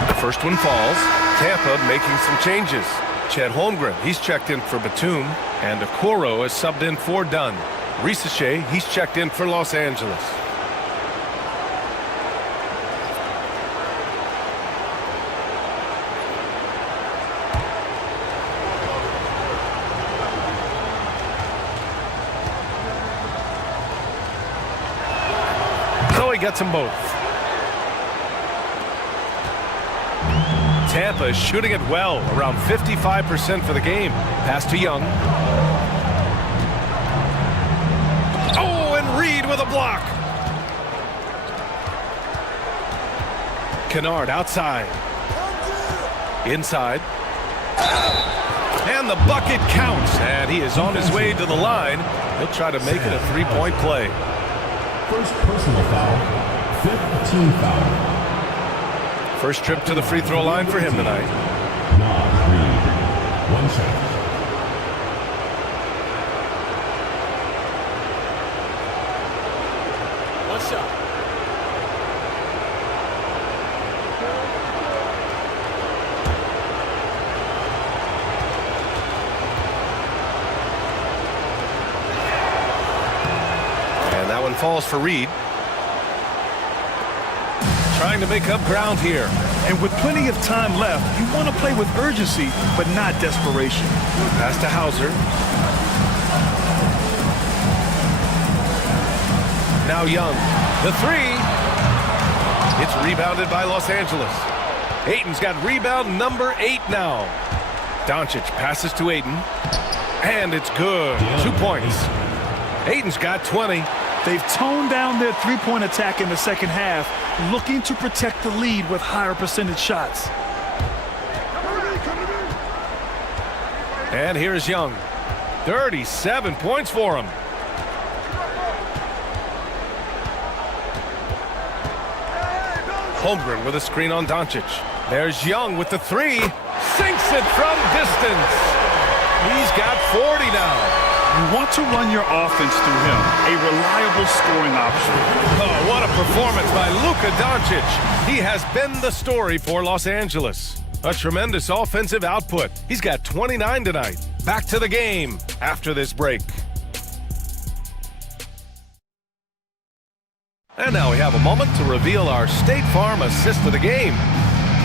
The first one falls. Tampa making some changes. Chet Holmgren, he's checked in for Batum, and Okoro is subbed in for Dunn. Risache, he's checked in for Los Angeles. So he gets them both. Tampa is shooting it well, around 55% for the game. Pass to Young. Oh, and Reed with a block. Kennard outside. Inside. And the bucket counts, and he is on his way to the line. He'll try to make it a 3-point play. First personal foul, 5th team foul. First trip to the free throw line for him tonight. Reed. 1 shot. One shot. And that one falls for Reed. Trying to make up ground here. And with plenty of time left, you want to play with urgency, but not desperation. Pass to Hauser. Now Young. The 3. It's rebounded by Los Angeles. Ayton's got rebound number 8 now. Doncic passes to Ayton. And it's good. 2 points. Ayton's got 20. They've toned down their three-point attack in the second half, looking to protect the lead with higher percentage shots. And here's Young. 37 points for him. Holmgren with a screen on Doncic. There's Young with the 3. Sinks it from distance. He's got 40 now. You want to run your offense through him, a reliable scoring option. Oh, what a performance by Luka Doncic. He has been the story for Los Angeles. A tremendous offensive output. He's got 29 tonight. Back to the game after this break. And now we have a moment to reveal our State Farm assist of the game.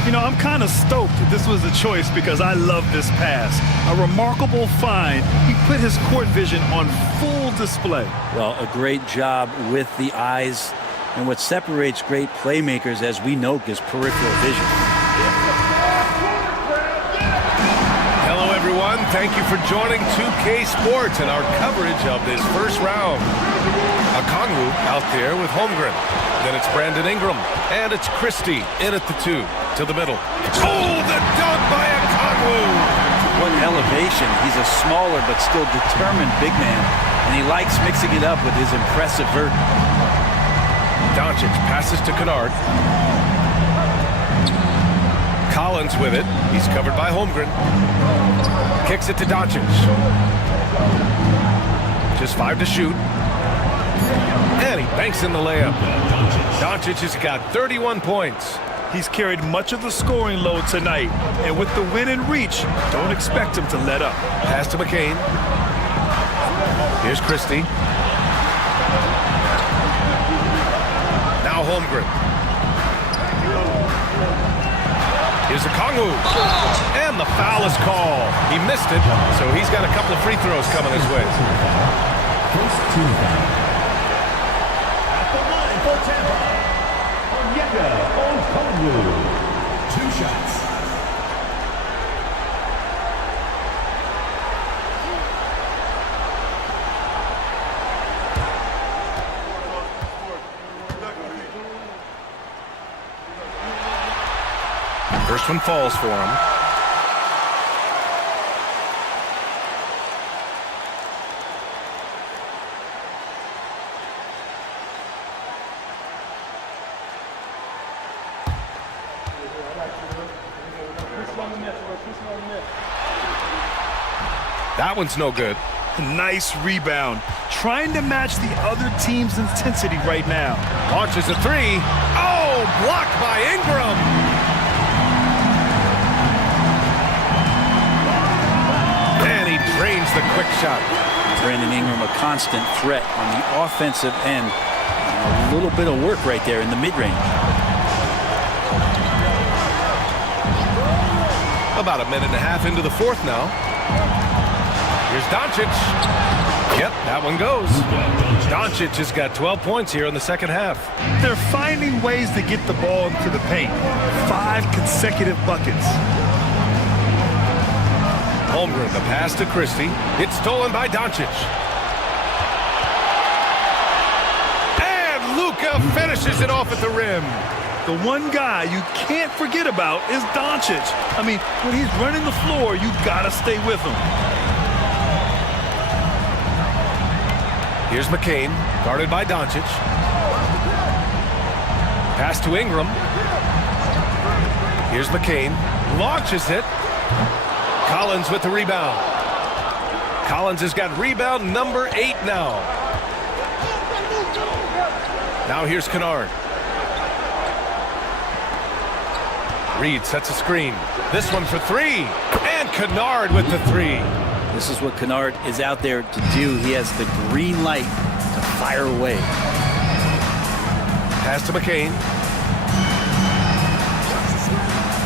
You know, I'm kind of stoked this was a choice because I love this pass. A remarkable find. He put his court vision on full display. Well, a great job with the eyes. And what separates great playmakers, as we know, is peripheral vision. Hello, everyone. Thank you for joining 2K Sports and our coverage of this first round. Okongwu out there with Holmgren. Then it's Brandon Ingram. And it's Christie in at the 2. To the middle. Oh, the dunk by Okongwu! What elevation. He's a smaller but still determined big man, and he likes mixing it up with his impressive vert. Doncic passes to Kennard. Collins with it. He's covered by Holmgren. Kicks it to Doncic. Just 5 to shoot. And he banks in the layup. Doncic has got 31 points. He's carried much of the scoring load tonight, and with the win in reach, don't expect him to let up. Pass to McCain. Here's Christie. Now Holmgren. Here's a Kongu. And the foul is called. He missed it, so he's got a couple of free throws coming his way. First team foul. At the line for Tampa, Onyeka Okongwu. 2 shots. First one falls for him. That one's no good. Nice rebound. Trying to match the other team's intensity right now. Launches a 3. Oh, blocked by Ingram. Drains the quick shot. Brandon Ingram, a constant threat on the offensive end. A little bit of work right there in the mid-range. About a minute and a half into the fourth now. Here's Doncic. Yep, that one goes. Doncic has got 12 points here in the second half. They're finding ways to get the ball into the paint. 5 consecutive buckets. Holmgren, the pass to Christie. It's stolen by Doncic. And Luka finishes it off at the rim. The one guy you can't forget about is Doncic. I mean, when he's running the floor, you gotta stay with him. Here's McCain, guarded by Doncic. Pass to Ingram. Here's McCain, launches it. Collins with the rebound. Collins has got rebound number 8 now. Now here's Kennard. Reed sets a screen. This one for 3. And Kennard with the 3. This is what Kennard is out there to do. He has the green light to fire away. Pass to McCain.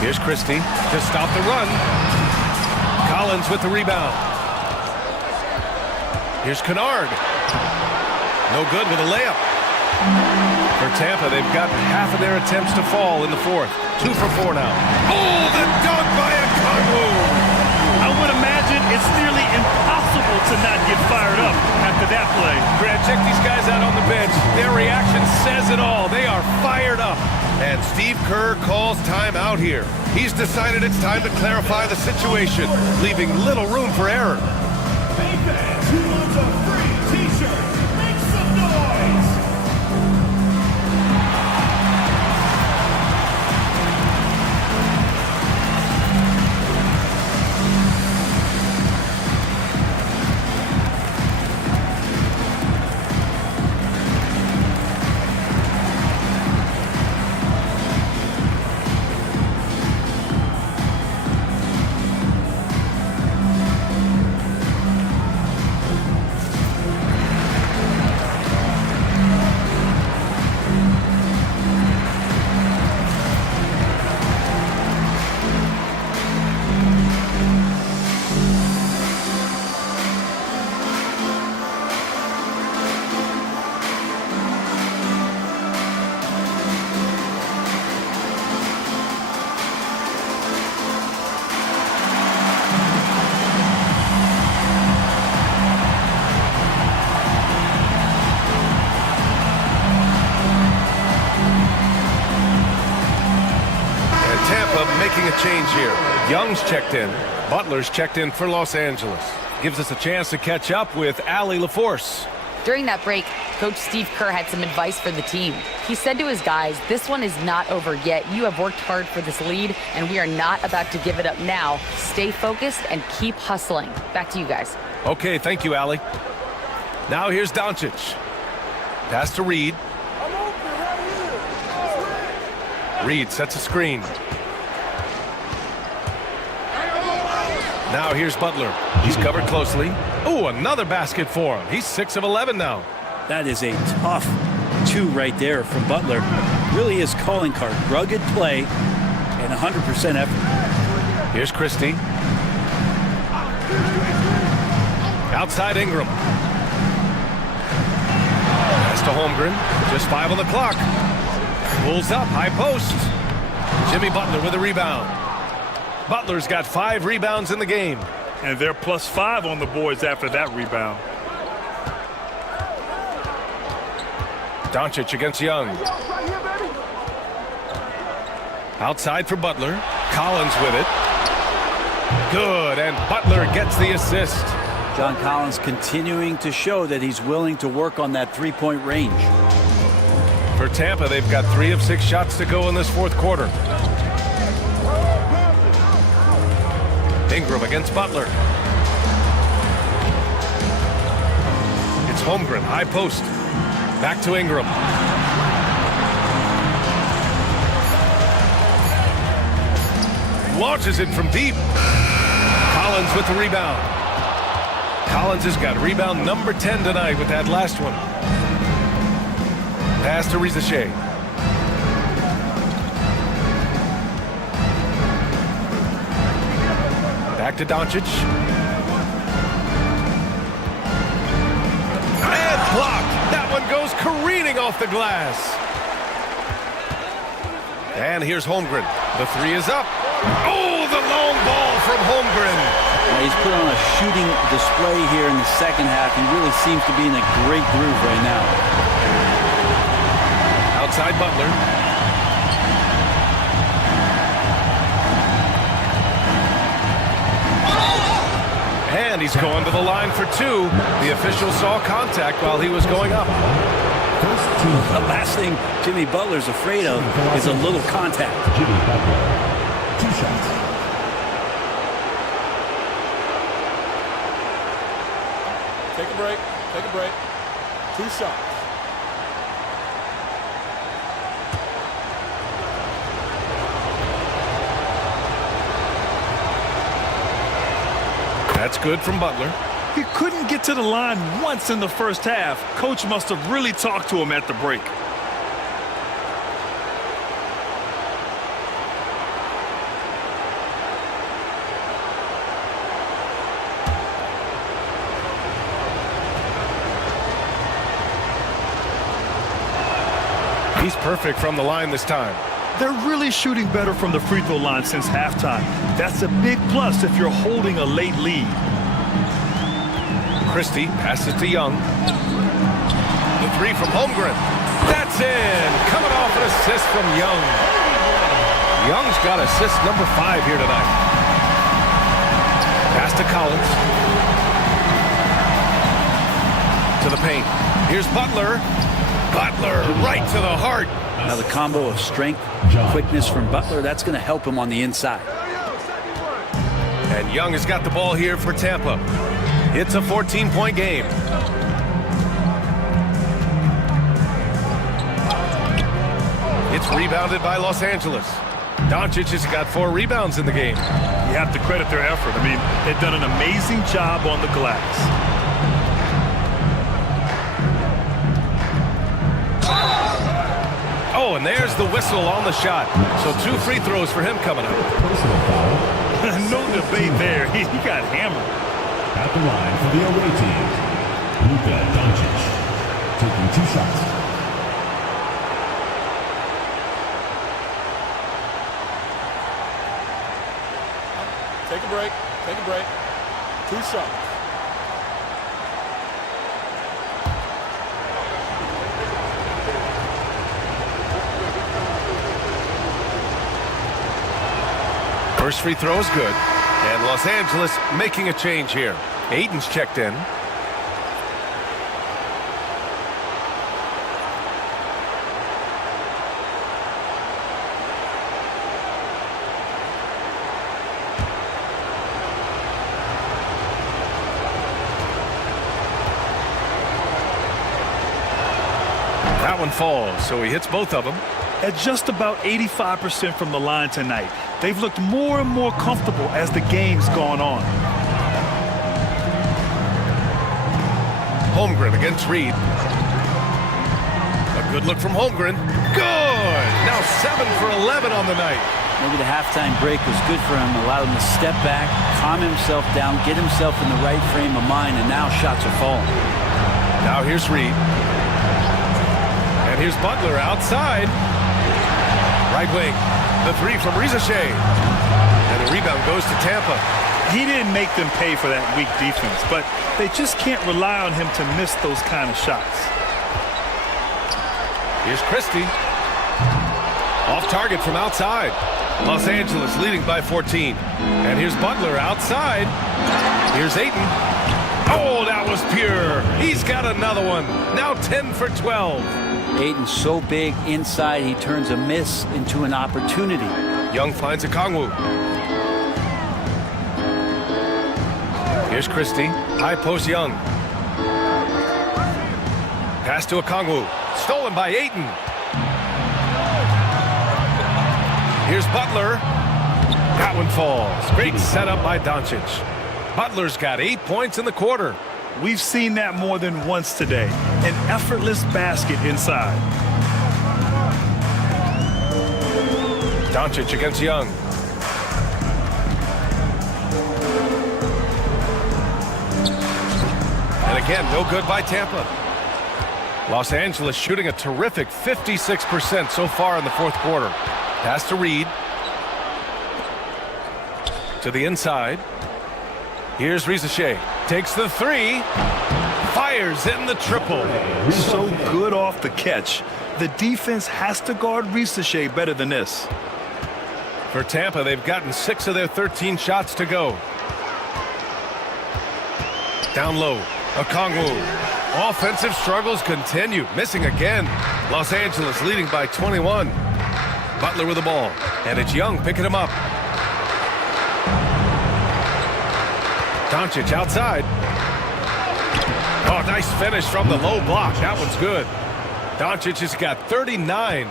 Here's Christie to stop the run. Collins with the rebound. Here's Kennard. No good with a layup. For Tampa, they've gotten half of their attempts to fall in the fourth. 2 for 4 now. Oh, the dunk by Okongwu! I would imagine it's nearly impossible to not get fired up after that play. Grant, check these guys out on the bench. Their reaction says it all. They are fired up. And Steve Kerr calls timeout here. He's decided it's time to clarify the situation, leaving little room for error. Hey fans, who wants a free t-shirt? Make some noise! Making a change here. Young's checked in. Butler's checked in for Los Angeles. Gives us a chance to catch up with Allie LaForce. During that break, Coach Steve Kerr had some advice for the team. He said to his guys, this one is not over yet. You have worked hard for this lead, and we are not about to give it up now. Stay focused and keep hustling. Back to you guys. Okay, thank you, Allie. Now here's Doncic. Pass to Reed. Reed sets a screen. Now here's Butler. He's covered closely. Ooh, another basket for him. He's 6 of 11 now. That is a tough 2 right there from Butler. Really his calling card. Rugged play and 100% effort. Here's Christie. Outside Ingram. Pass to Holmgren. Just 5 on the clock. Pulls up, high post. Jimmy Butler with a rebound. Butler's got 5 rebounds in the game. And they're +5 on the boards after that rebound. Doncic against Young. Outside for Butler. Collins with it. Good, and Butler gets the assist. John Collins continuing to show that he's willing to work on that three-point range. For Tampa, they've got 3 of 6 shots to go in this fourth quarter. Ingram against Butler. It's Holmgren, high post. Back to Ingram. Launches it from deep. Collins with the rebound. Collins has got rebound number 10 tonight with that last one. Pass to Rizachet. Back to Doncic. And blocked. That one goes careening off the glass. And here's Holmgren. The 3 is up. Oh, the long ball from Holmgren. He's put on a shooting display here in the second half. He really seems to be in a great groove right now. Outside Butler. And he's going to the line for 2. The official saw contact while he was going up. The last thing Jimmy Butler's afraid of is a little contact. Jimmy Butler. 2 shots. Take a break. Take a break. 2 shots. That's good from Butler. He couldn't get to the line once in the first half. Coach must have really talked to him at the break. He's perfect from the line this time. They're really shooting better from the free throw line since halftime. That's a big plus if you're holding a late lead. Christie passes to Young. The 3 from Holmgren. That's in. Coming off an assist from Young. Young's got assist number 5 here tonight. Pass to Collins. To the paint. Here's Butler. Butler right to the heart. Now the combo of strength, quickness from Butler, that's going to help him on the inside. And Young has got the ball here for Tampa. It's a 14-point game. It's rebounded by Los Angeles. Doncic has got 4 rebounds in the game. You have to credit their effort. I mean, they've done an amazing job on the glass. Oh, and there's the whistle on the shot. So 2 free throws for him coming up. No debate there. He got hammered. At the line for the away team, Luka Doncic, taking 2 shots. Take a break. Take a break. 2 shots. First free throw is good. And Los Angeles making a change here. Aiden's checked in. That one falls, so he hits both of them. at just about 85% from the line tonight. They've looked more and more comfortable as the game's gone on. Holmgren against Reed. A good look from Holmgren. Good! Now 7 for 11 on the night. Maybe the halftime break was good for him, allowed him to step back, calm himself down, get himself in the right frame of mind, and now shots are falling. Now here's Reed. And here's Butler outside. Right wing. The three from Rizashay. And the rebound goes to Tampa. He didn't make them pay for that weak defense, but they just can't rely on him to miss those kind of shots. Here's Christie. Off target from outside. Los Angeles leading by 14. And here's Butler outside. Here's Ayton. Oh, that was pure. He's got another one. Now 10 for 12. Ayton's so big inside, he turns a miss into an opportunity. Young finds Okongwu. Here's Christie. High post Young. Pass to Okongwu. Stolen by Ayton. Here's Butler. That one falls. Great setup by Doncic. Butler's got 8 points in the quarter. We've seen that more than once today. An effortless basket inside. Doncic against Young. And again, no good by Tampa. Los Angeles shooting a terrific 56% so far in the fourth quarter. Pass to Reed. To the inside. Here's Rizashay. Takes the three. Fires in the triple. So good off the catch. The defense has to guard Rizashay better than this. For Tampa, they've gotten 6 of their 13 shots to go. Down low. Okongwu. Offensive struggles continue. Missing again. Los Angeles leading by 21. Butler with the ball. And it's Young picking him up. Doncic outside. Oh, nice finish from the low block. That one's good. Doncic has got 39.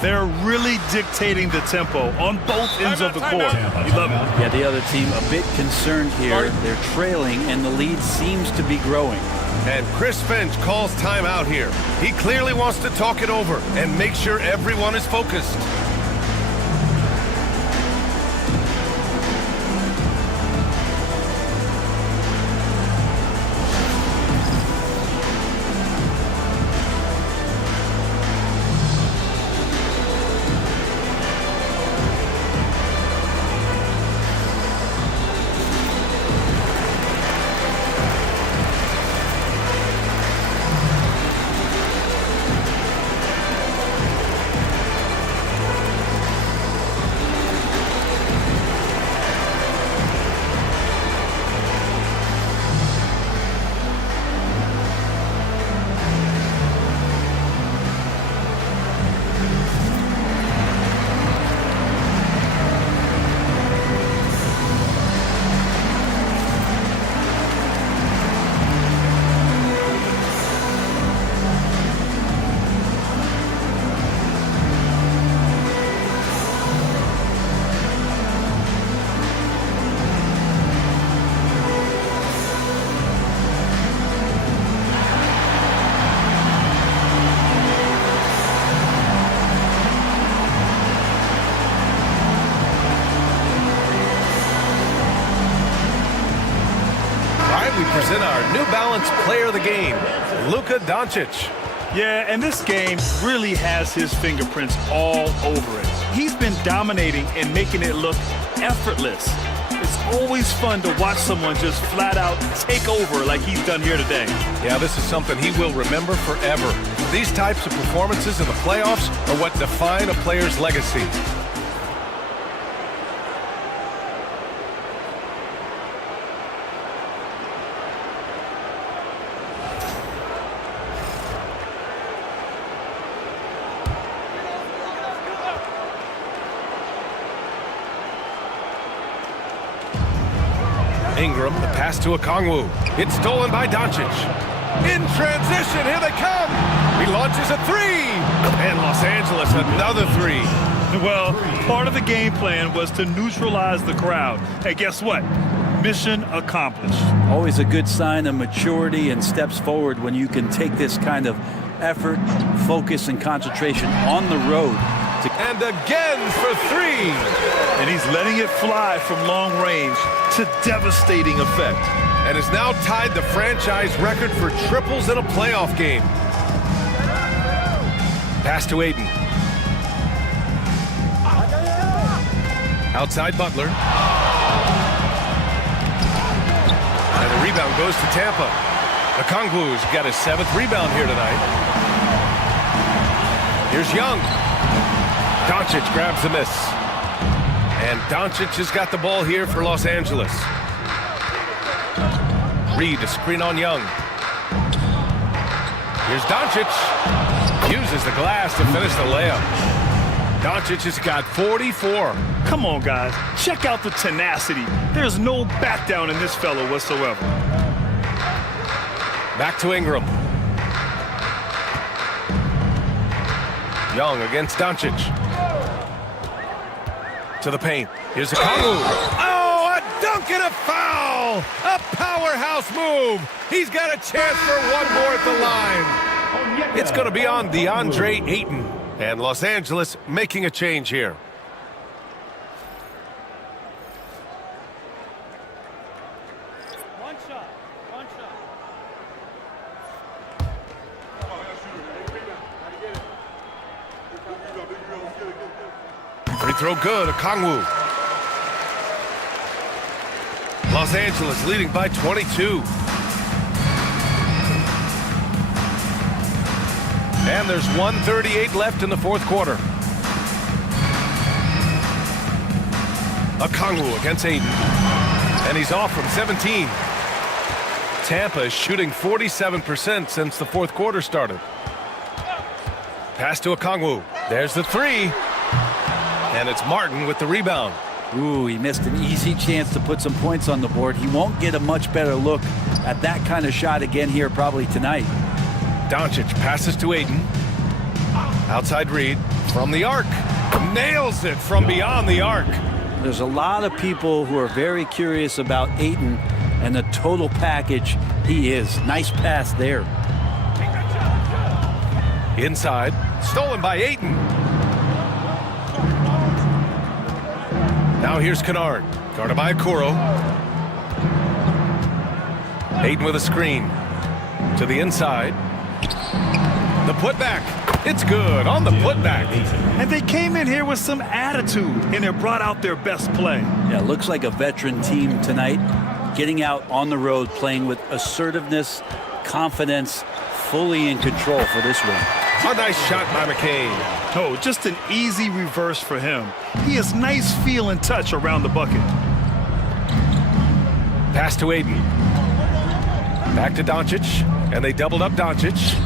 They're really dictating the tempo on both ends of the court. You love it. Yeah, the other team a bit concerned here. They're trailing, and the lead seems to be growing. And Chris Finch calls timeout here. He clearly wants to talk it over and make sure everyone is focused. We present our New Balance Player of the Game, Luka Doncic. Yeah, and this game really has his fingerprints all over it. He's been dominating and making it look effortless. It's always fun to watch someone just flat out take over like he's done here today. Yeah, this is something he will remember forever. These types of performances in the playoffs are what define a player's legacy. Ingram, the pass to Okongwu. It's stolen by Doncic. In transition, here they come. He launches a three. And Los Angeles another three. Well, part of the game plan was to neutralize the crowd. Hey, guess what? Mission accomplished. Always a good sign of maturity and steps forward when you can take this kind of effort, focus, and concentration on the road. And again for three. And he's letting it fly from long range to devastating effect. And has now tied the franchise record for triples in a playoff game. Pass to Aiden. Outside Butler. And the rebound goes to Tampa. Okongwu's got his 7th rebound here tonight. Here's Young. Doncic grabs the miss. And Doncic has got the ball here for Los Angeles. Reed, a screen on Young. Here's Doncic. Uses the glass to finish the layup. Doncic has got 44. Come on, guys. Check out the tenacity. There's no back down in this fellow whatsoever. Back to Ingram. Young against Doncic. To the paint. Here's Okongwu. Oh, a dunk and a foul! A powerhouse move. He's got a chance for one more at the line. It's going to be on DeAndre Ayton. And Los Angeles making a change here. One shot. One shot. Free throw good. Okongwu. Los Angeles leading by 22. And there's 1:38 left in the fourth quarter. Okongwu against Aiden. And he's off from 17. Tampa is shooting 47% since the fourth quarter started. Pass to Okongwu. There's the three. And it's Martin with the rebound. Ooh, he missed an easy chance to put some points on the board. He won't get a much better look at that kind of shot again here probably tonight. Doncic passes to Aiden. Outside Reed from the arc. Nails it from beyond the arc. There's a lot of people who are very curious about Ayton and the total package he is. Nice pass there. Inside. Stolen by Ayton. Now here's Kennard. Guarded by Okoro. Ayton with a screen. To the inside. The putback. It's good on the putback. And they came in here with some attitude, and they brought out their best play. Yeah, looks like a veteran team tonight. Getting out on the road, playing with assertiveness, confidence, fully in control for this win. A nice shot by McCain. Oh, just an easy reverse for him. He has nice feel and touch around the bucket. Pass to Aiden. Back to Doncic, and they doubled up Doncic.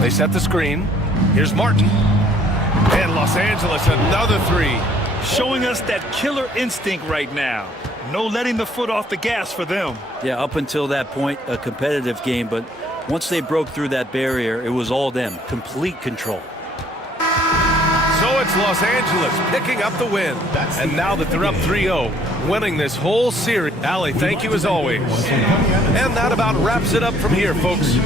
They set the screen. Here's Martin. And Los Angeles, another three. Showing us that killer instinct right now. No letting the foot off the gas for them. Yeah, up until that point, a competitive game, but once they broke through that barrier, it was all them. Complete control. So it's Los Angeles picking up the win. And now that they're up 3-0, winning this whole series. Allie, thank you as always. And that about wraps it up from here, folks.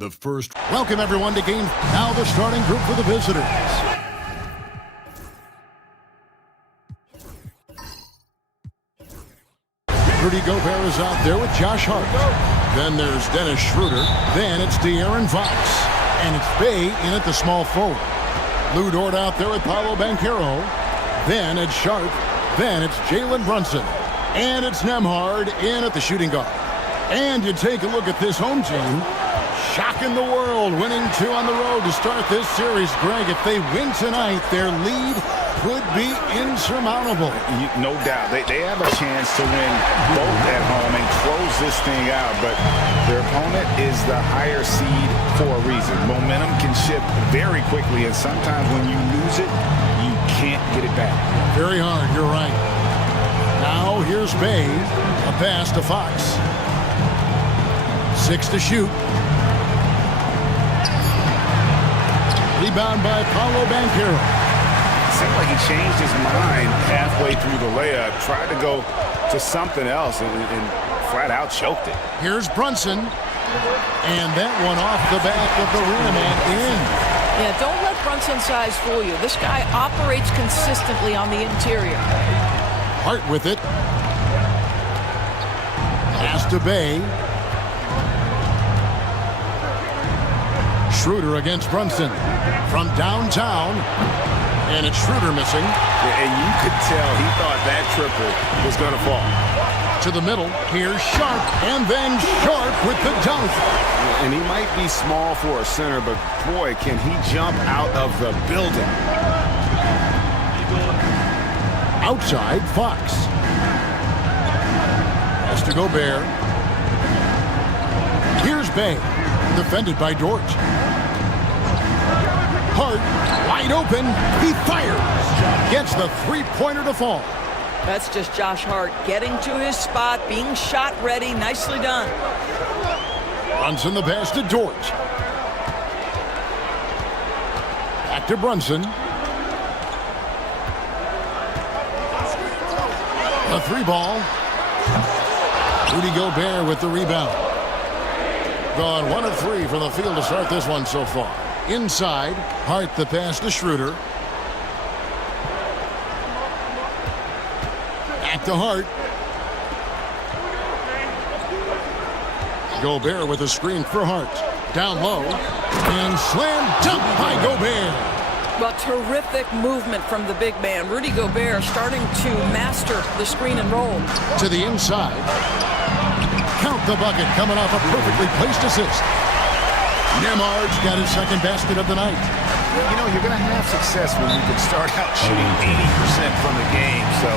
The first. Welcome everyone to game. Now the starting group for the visitors. Rudy Gobert is out there with Josh Hart. Then there's Dennis Schroeder. Then it's De'Aaron Fox. And it's Bey in at the small forward. Lou Dort out there with Paolo Banchero. Then it's Sharp. Then it's Jalen Brunson. And it's Nembhard in at the shooting guard. And you take a look at this home team. Shocking the world, winning 2 on the road to start this series. Greg, if they win tonight, their lead could be insurmountable. No doubt. They have a chance to win both at home and close this thing out, but their opponent is the higher seed for a reason. Momentum can shift very quickly, and sometimes when you lose it, you can't get it back. Very hard, you're right. Now here's Bey. A pass to Fox. 6 to shoot. Rebound by Paolo Banchero. It seemed like he changed his mind halfway through the layup, tried to go to something else, and flat out choked it. Here's Brunson. And that one off the back of the rim and in. Yeah, don't let Brunson's size fool you. This guy operates consistently on the interior. Hart with it. Pass to Bey. Schroeder against Brunson from downtown, and it's Schroeder missing. Yeah, and you could tell he thought that triple was going to fall. To the middle, here's Sharp, and then Sharp with the dunk. And he might be small for a center, but boy, can he jump out of the building. Outside, Fox. Has to Gobert. Here's Bey, defended by Dort. Hart, wide open, he fires. Gets the three-pointer to fall. That's just Josh Hart getting to his spot, being shot ready. Nicely done. Brunson the pass to Dort. Back to Brunson. A 3-ball. Rudy Gobert with the rebound. Gone 1 of 3 from the field to start this one so far. Inside, Hart the pass to Schroeder. Back to Hart. Gobert with a screen for Hart. Down low. And slam dunk by Gobert. Well, terrific movement from the big man. Rudy Gobert starting to master the screen and roll. To the inside. Count the bucket coming off a perfectly placed assist. Nembhard's got his second basket of the night. You know, you're going to have success when you can start out shooting 80% from the game. So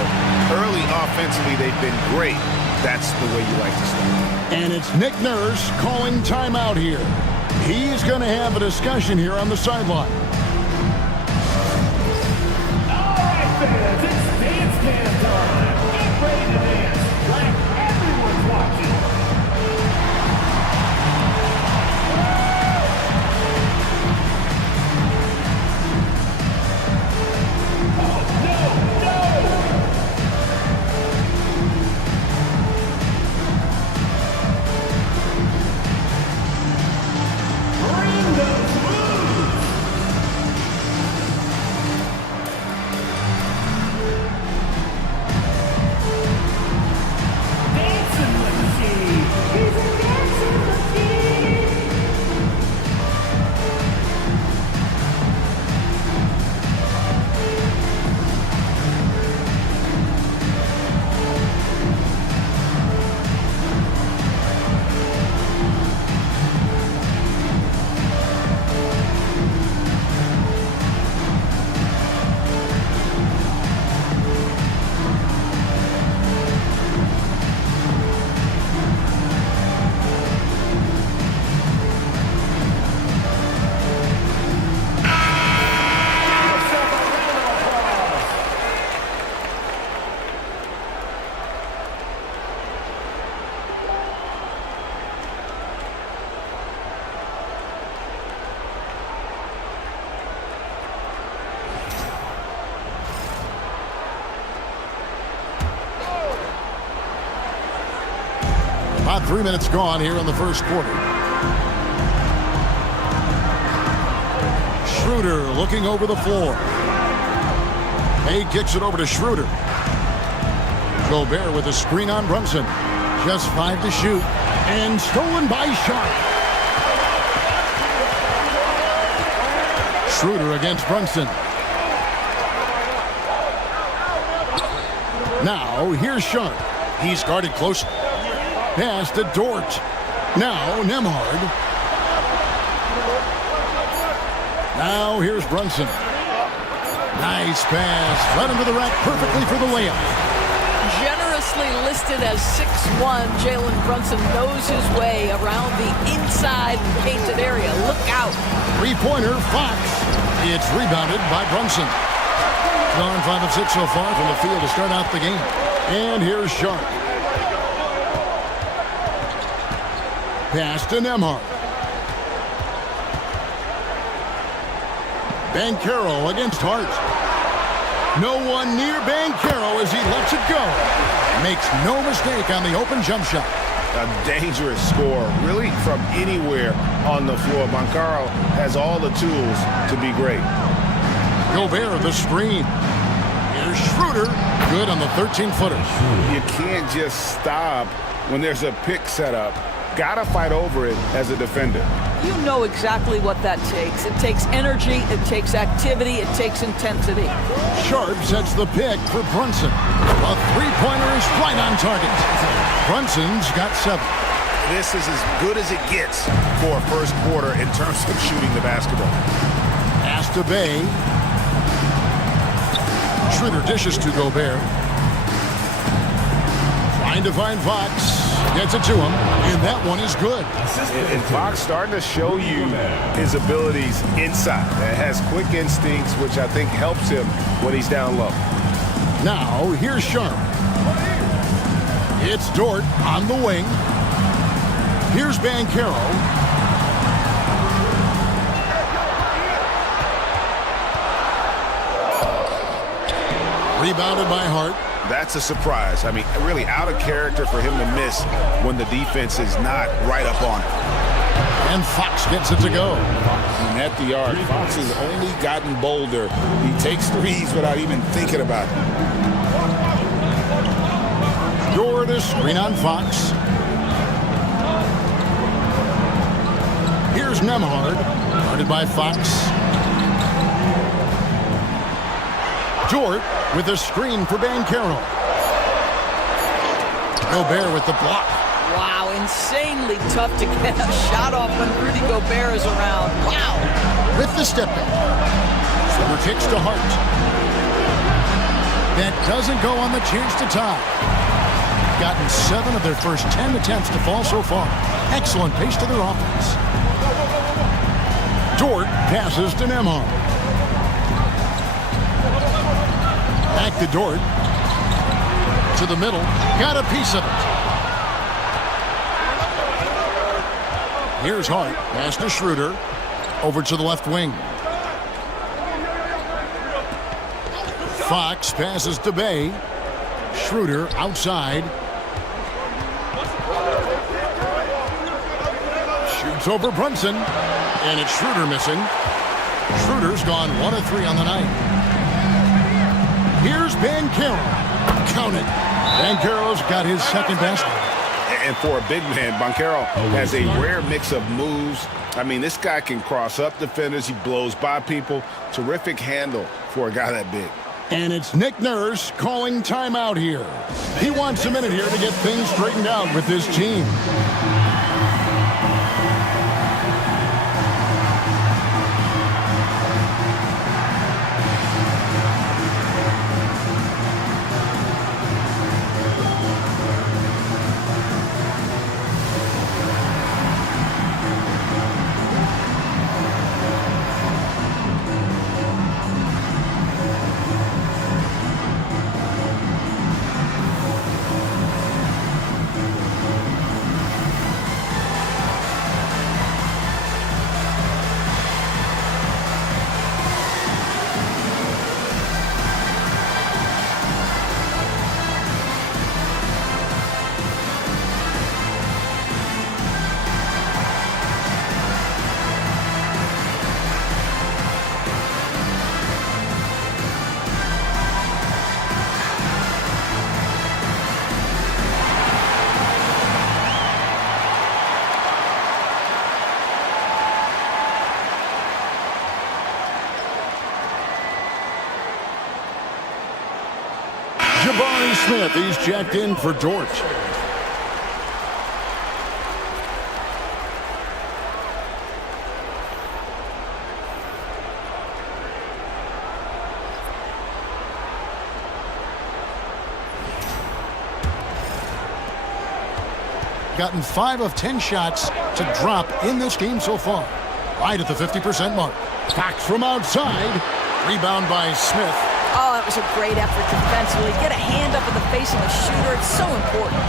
early offensively, they've been great. That's the way you like to start. And it's Nick Nurse calling timeout here. He's going to have a discussion here on the sideline. All right, fans, it's dance cam time. Get ready to dance like everyone's watching. About 3 minutes gone here in the first quarter. Schroeder looking over the floor. He kicks it over to Schroeder. Gobert with a screen on Brunson. Just 5 to shoot. And stolen by Sharp. Schroeder against Brunson. Now, here's Sharp. He's guarded close. Pass to Dort. Now, Nembhard. Now, here's Brunson. Nice pass. Right into the rack perfectly for the layup. Generously listed as 6'1", Jalen Brunson knows his way around the inside painted area. Look out. Three-pointer, Fox. It's rebounded by Brunson. Gone 5 of 6 so far from the field to start out the game. And here's Sharp. Pass to Nembhard. Banchero against Hart. No one near Banchero as he lets it go. Makes no mistake on the open jump shot. A dangerous score, really from anywhere on the floor. Banchero has all the tools to be great. Gobert, the screen. Here's Schroeder. Good on the 13-footer. You can't just stop when there's a pick set up. Gotta fight over it as a defender. You know exactly what that takes. It takes energy, it takes activity, it takes intensity. Sharp sets the pick for Brunson. A three-pointer is right on target. Brunson's got 7. This is as good as it gets for a first quarter in terms of shooting the basketball. Pass to Bay. Schroeder dishes to Gobert. Trying to find Fox. Gets it to him, and that one is good. And Fox starting to show you his abilities inside. It has quick instincts, which I think helps him when he's down low. Now, here's Sharp. It's Dort on the wing. Here's Banchero. Rebounded by Hart. That's a surprise. I mean, really out of character for him to miss when the defense is not right up on it. And Fox gets it to go. And at the arc, Fox has only gotten bolder. He takes threes without even thinking about it. Dort is screen on Fox. Here's Nembhard, guarded by Fox. Dort with a screen for Banchero. Gobert with the block. Wow, insanely tough to get a shot off when Rudy Gobert is around. Wow. With the step back. Schroeder kicks to Hart. That doesn't go on the chance to tie. Gotten 7 of their first 10 attempts to fall so far. Excellent pace to their offense. Dort passes to Nembhard. Back to Dort. To the middle. Got a piece of it. Here's Hart. Pass to Schroeder. Over to the left wing. Fox passes to Bay. Schroeder outside. Shoots over Brunson. And it's Schroeder missing. Schroeder's gone 1 of 3 on the night. Here's Banchero. Count it. Banchero's got his second basket. And for a big man, Banchero has a rare mix of moves. I mean, this guy can cross up defenders. He blows by people. Terrific handle for a guy that big. And it's Nick Nurse calling timeout here. He wants a minute here to get things straightened out with his team. Jabari Smith, he's checked in for George. Gotten 5 of 10 shots to drop in this game so far. Right at the 50% mark. Back from outside. Rebound by Smith. Oh, that was a great effort defensively. Get a hand up in the face of the shooter. It's so important.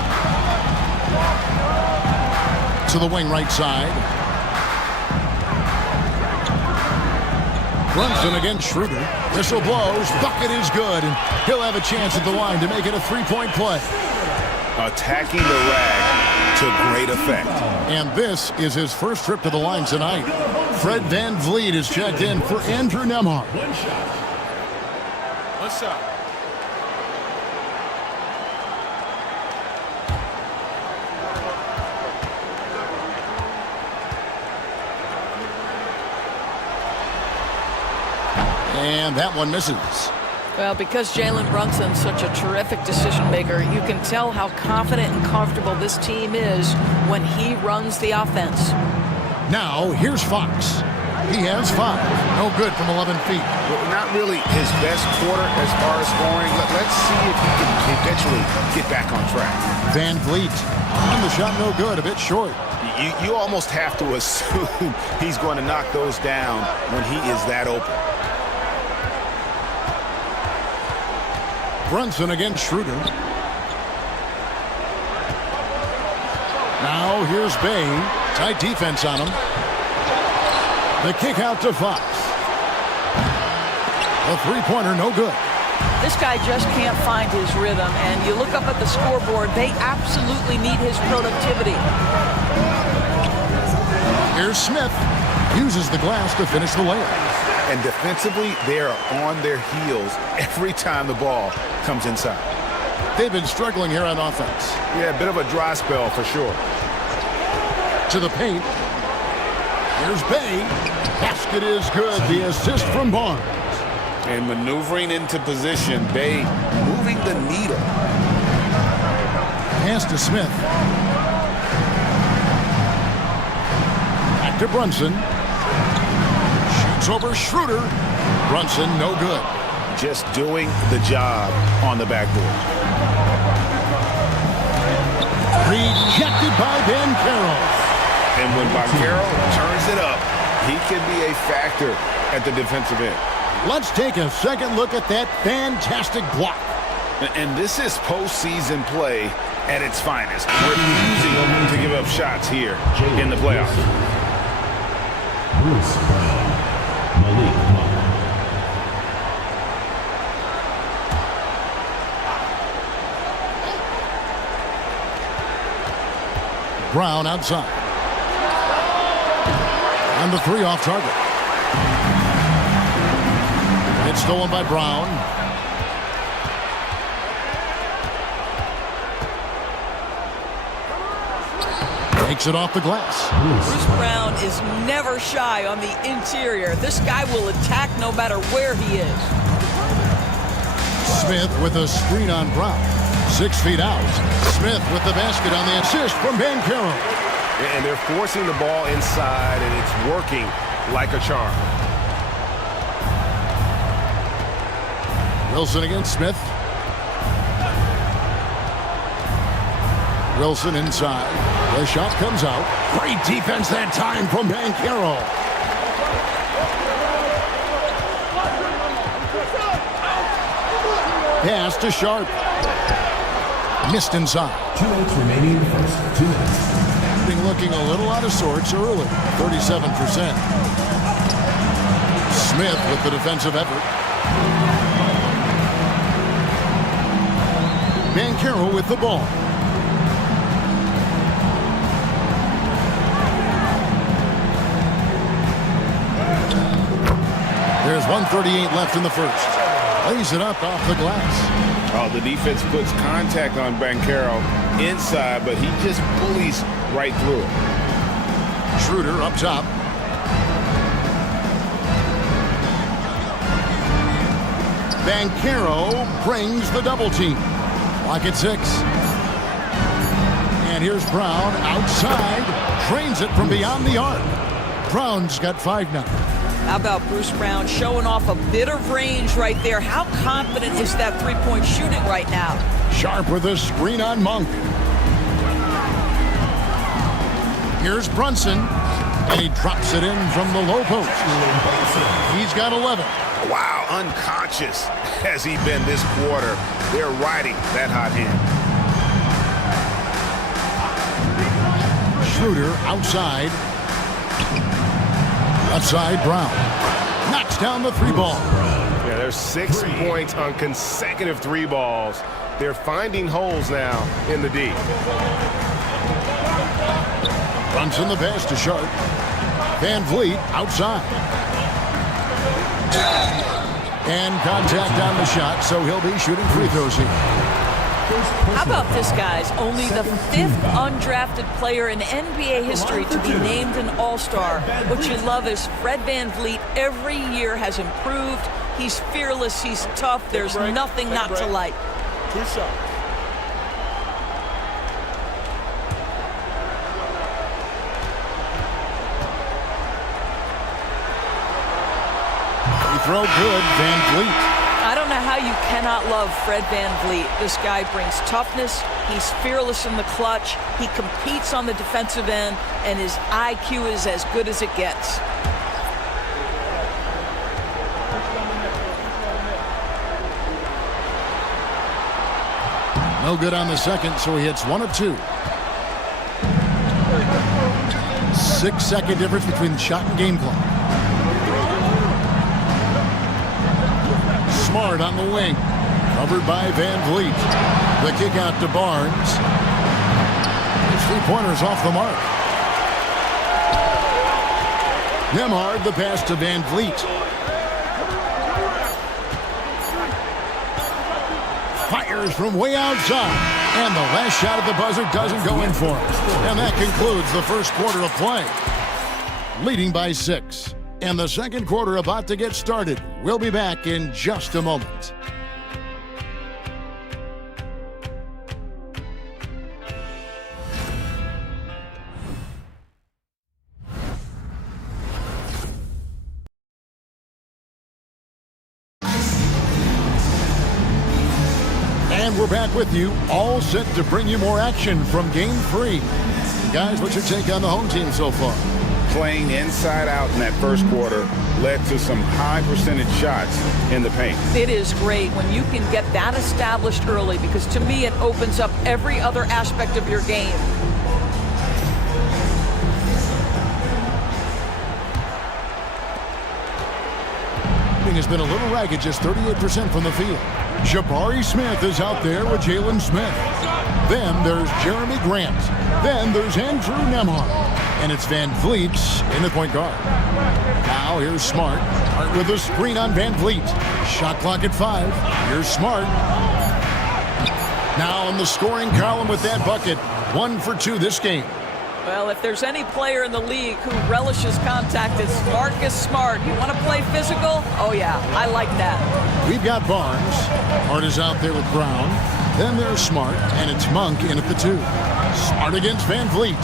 To the wing right side. Brunson against Schroeder. Whistle blows. Bucket is good. And he'll have a chance at the line to make it a three-point play. Attacking the rag to great effect. And this is his first trip to the line tonight. Fred Van Vliet is checked in for Andrew Nembhard. One shot. And that one misses. Well, because Jalen Brunson's such a terrific decision maker, you can tell how confident and comfortable this team is when he runs the offense. Now, here's Fox. He has 5. No good from 11 feet. Well, not really his best quarter as far as scoring. Let's see if he can eventually get back on track. Van Vliet. On the shot, no good. A bit short. You almost have to assume he's going to knock those down when he is that open. Brunson against Schroeder. Now here's Bay. Tight defense on him. The kick out to Fox. The three-pointer, no good. This guy just can't find his rhythm, and you look up at the scoreboard, they absolutely need his productivity. Here's Smith. Uses the glass to finish the layup. And defensively, they are on their heels every time the ball comes inside. They've been struggling here on offense. Yeah, a bit of a dry spell for sure. To the paint. Here's Bay. Basket is good. The assist from Barnes. And maneuvering into position, Bay moving the needle. Pass to Smith. Back to Brunson. Shoots over Schroeder. Brunson, no good. Just doing the job on the backboard. Rejected by Ben Carroll. And when Banchero turns it up, he can be a factor at the defensive end. Let's take a second look at that fantastic block. And this is postseason play at its finest. Refusing to give up shots here in the playoffs. Bruce Brown, Malik Monk. Brown outside. And the 3 off target. It's stolen by Brown. Takes it off the glass. Bruce Brown is never shy on the interior. This guy will attack no matter where he is. Smith with a screen on Brown. 6 feet out. Smith with the basket on the assist from Ben Carroll. And they're forcing the ball inside, and it's working like a charm. Wilson against Smith. Wilson inside. The shot comes out. Great defense that time from Ben Carroll. Pass to Sharp. Missed inside. 2 minutes remaining in the first. 2 minutes. Looking a little out of sorts early. 37%. Smith with the defensive effort. Ben Carroll with the ball. There's 1:38 left in the first. Lays it up off the glass. Oh, the defense puts contact on Banchero inside, but he just bullies right through it. Schroeder up top. Banchero brings the double team. Lock at 6. And here's Brown outside. Drains it from beyond the arc. Brown's got 5 now. How about Bruce Brown showing off a bit of range right there? How confident is that three-point shooting right now? Sharp with a screen on Monk. Here's Brunson. And he drops it in from the low post. He's got 11. Wow, unconscious has he been this quarter. They're riding that hot hand. Schroeder outside. Left side, Brown. Knocks down the 3 ball. Yeah, there's 6 points on consecutive 3 balls. They're finding holes now in the D. Brunson the pass to Sharp. Van Vliet outside. And contact on the shot, so he'll be shooting free throws here. How about this, guys? Only the 5th undrafted player in NBA history to be named an All-Star. What you love is Fred Van Vliet every year has improved. He's fearless. He's tough. There's nothing not to like. 2 shots. Throw good, Van Vliet. I don't know how you cannot love Fred Van Vliet. This guy brings toughness. He's fearless in the clutch. He competes on the defensive end, and his IQ is as good as it gets. No good on the second, so he hits 1 of 2. 6-second difference between the shot and game clock. Smart on the wing. Covered by Van Vliet. The kick out to Barnes. His 3-pointers off the mark. Nembhard the pass to Van Vliet. Fires from way outside. And the last shot at the buzzer doesn't go in for him. And that concludes the first quarter of play. Leading by 6. And the second quarter about to get started. We'll be back in just a moment. And we're back with you, all set to bring you more action from Game 3. Guys, what's your take on the home team so far? Playing inside out in that first quarter led to some high percentage shots in the paint. It is great when you can get that established early, because to me it opens up every other aspect of your game. Has been a little ragged, just 38% from the field. Jabari Smith is out there with Jalen Smith. Then there's Jeremy Grant. Then there's Andrew Nembhard. And it's Van Vliet in the point guard. Now here's Smart with a screen on Van Vliet. Shot clock at 5. Here's Smart. Now in the scoring column with that bucket. 1 for 2 this game. Well, if there's any player in the league who relishes contact, it's Marcus Smart. You want to play physical? Oh, yeah, I like that. We've got Barnes. Smart is out there with Brown. Then there's Smart, and it's Monk in at the 2. Smart against Van Vliet.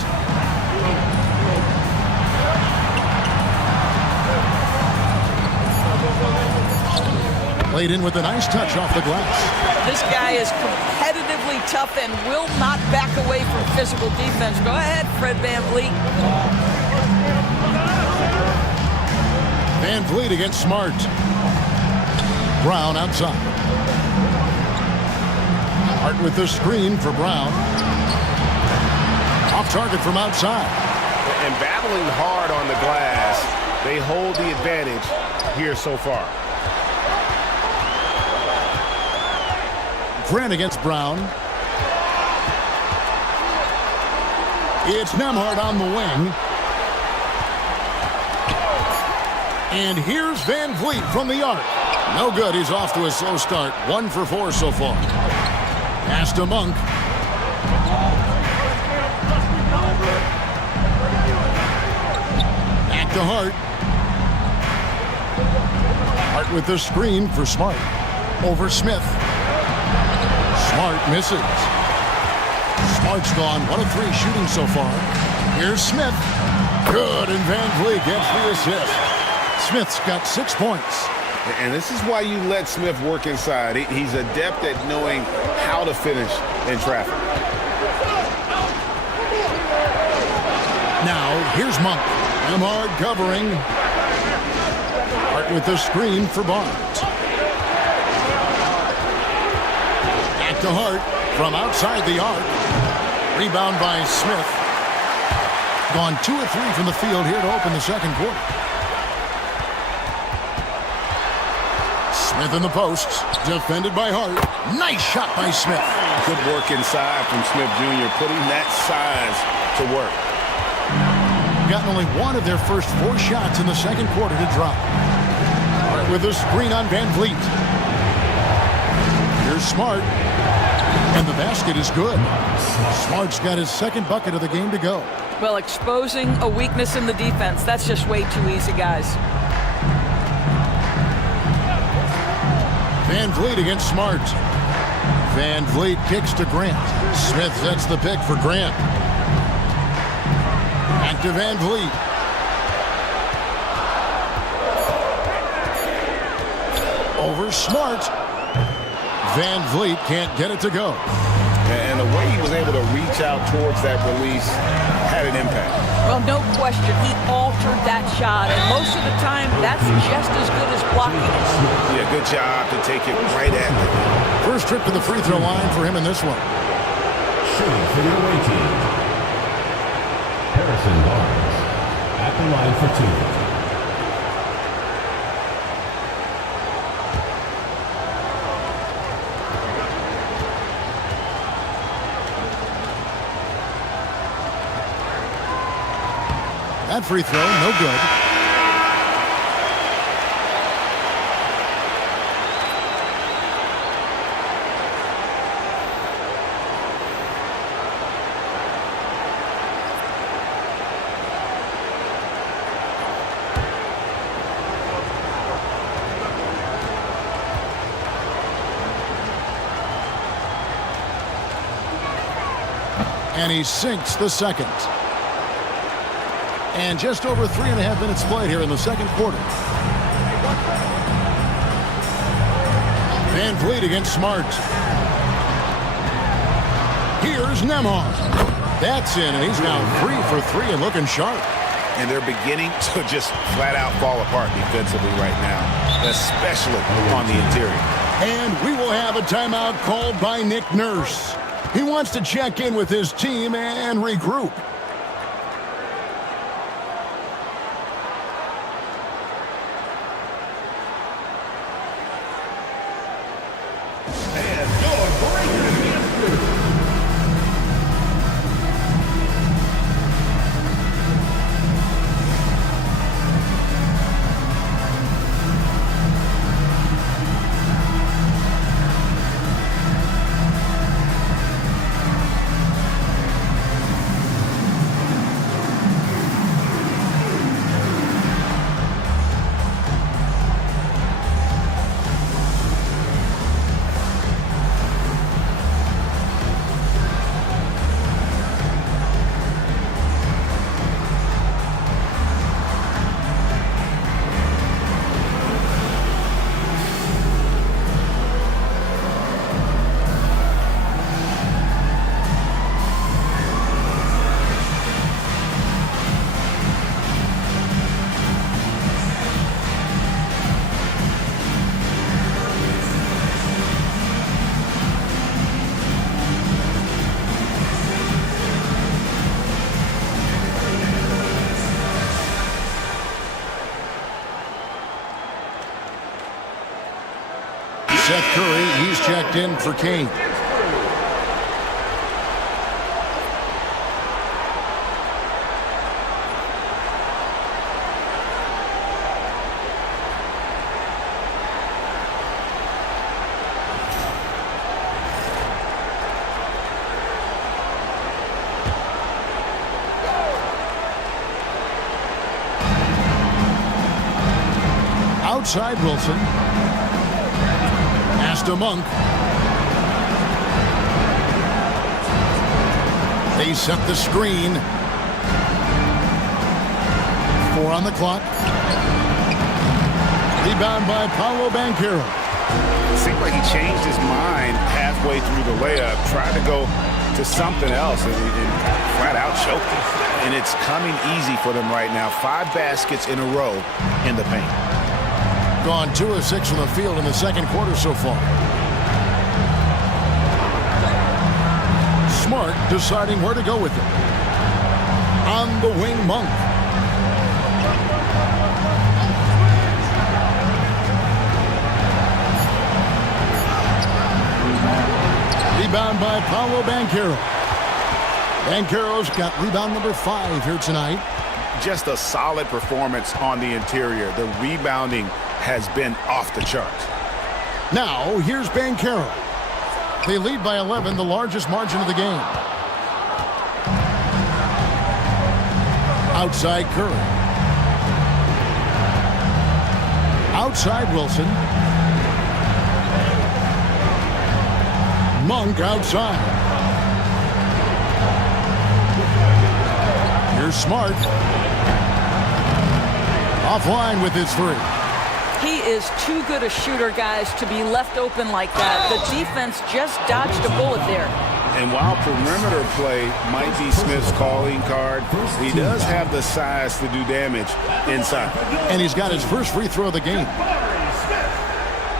Played in with a nice touch off the glass. This guy is competitively tough and will not back away from physical defense. Go ahead, Fred Van Vliet. Van Vliet against Smart. Brown outside. Smart with the screen for Brown. Off target from outside. And battling hard on the glass, they hold the advantage here so far. Grant against Brown. It's Nembhard on the wing. And here's Van Vliet from the arc. No good. He's off to a slow start. 1 for 4 so far. Pass to Monk. Back to Hart. Hart with the screen for Smart. Over Smith. Smart misses. Smart's gone 1 of 3 shooting so far. Here's Smith. Good, and Van Vliet gets the assist. Smith's got 6 points. And this is why you let Smith work inside. He's adept at knowing how to finish in traffic. Now, here's Monk. Hard covering. Hart with the screen for Barnes. Back to Hart from outside the arc. Rebound by Smith. Gone 2 of 3 from the field here to open the second quarter. Smith in the posts. Defended by Hart. Nice shot by Smith. Good work inside from Smith Jr., putting that size to work. Gotten only 1 of their first 4 shots in the second quarter to drop. Hart with a screen on Van Vliet. Here's Smart. And the basket is good. Smart's got his second bucket of the game to go. Well, exposing a weakness in the defense, that's just way too easy, guys. Van Vliet against Smart. Van Vliet kicks to Grant. Smith sets the pick for Grant. Back to Van Vliet. Over Smart. Van Vliet can't get it to go. And the way he was able to reach out towards that release had an impact. Well, no question. He altered that shot, and most of the time, that's just as good as blocking it. Yeah, good job to take it right at him. First trip to the free throw line for him in this one. Shooting for the away team, Harrison Barnes at the line for 2. That free throw, no good. And he sinks the second. And just over 3.5 minutes played here in the second quarter. Van Vliet against Smart. Here's Nembhard. That's in, and he's now 3 for 3 and looking sharp. And they're beginning to just flat out fall apart defensively right now, especially on the interior. And we will have a timeout called by Nick Nurse. He wants to check in with his team and regroup. Seth Curry, he's checked in for Kane. Outside Wilson. Pass to Monk. They set the screen. 4 on the clock. Rebound by Paolo Banchero. It seemed like he changed his mind halfway through the layup, tried to go to something else, and flat out choked it. And it's coming easy for them right now. 5 baskets in a row in the paint. Gone 2 of 6 from the field in the second quarter so far. Smart deciding where to go with it. On the wing, Monk. Rebound by Paolo Banchero. Banchero's got rebound number 5 here tonight. Just a solid performance on the interior. The rebounding has been off the charts. Now, here's Banchero. They lead by 11, the largest margin of the game. Outside Curry. Outside Wilson. Monk outside. Here's Smart. Offline with his 3. He is too good a shooter, guys, to be left open like that. The defense just dodged a bullet there. And while perimeter play might be Smith's calling card, he does have the size to do damage inside. And he's got his first free throw of the game.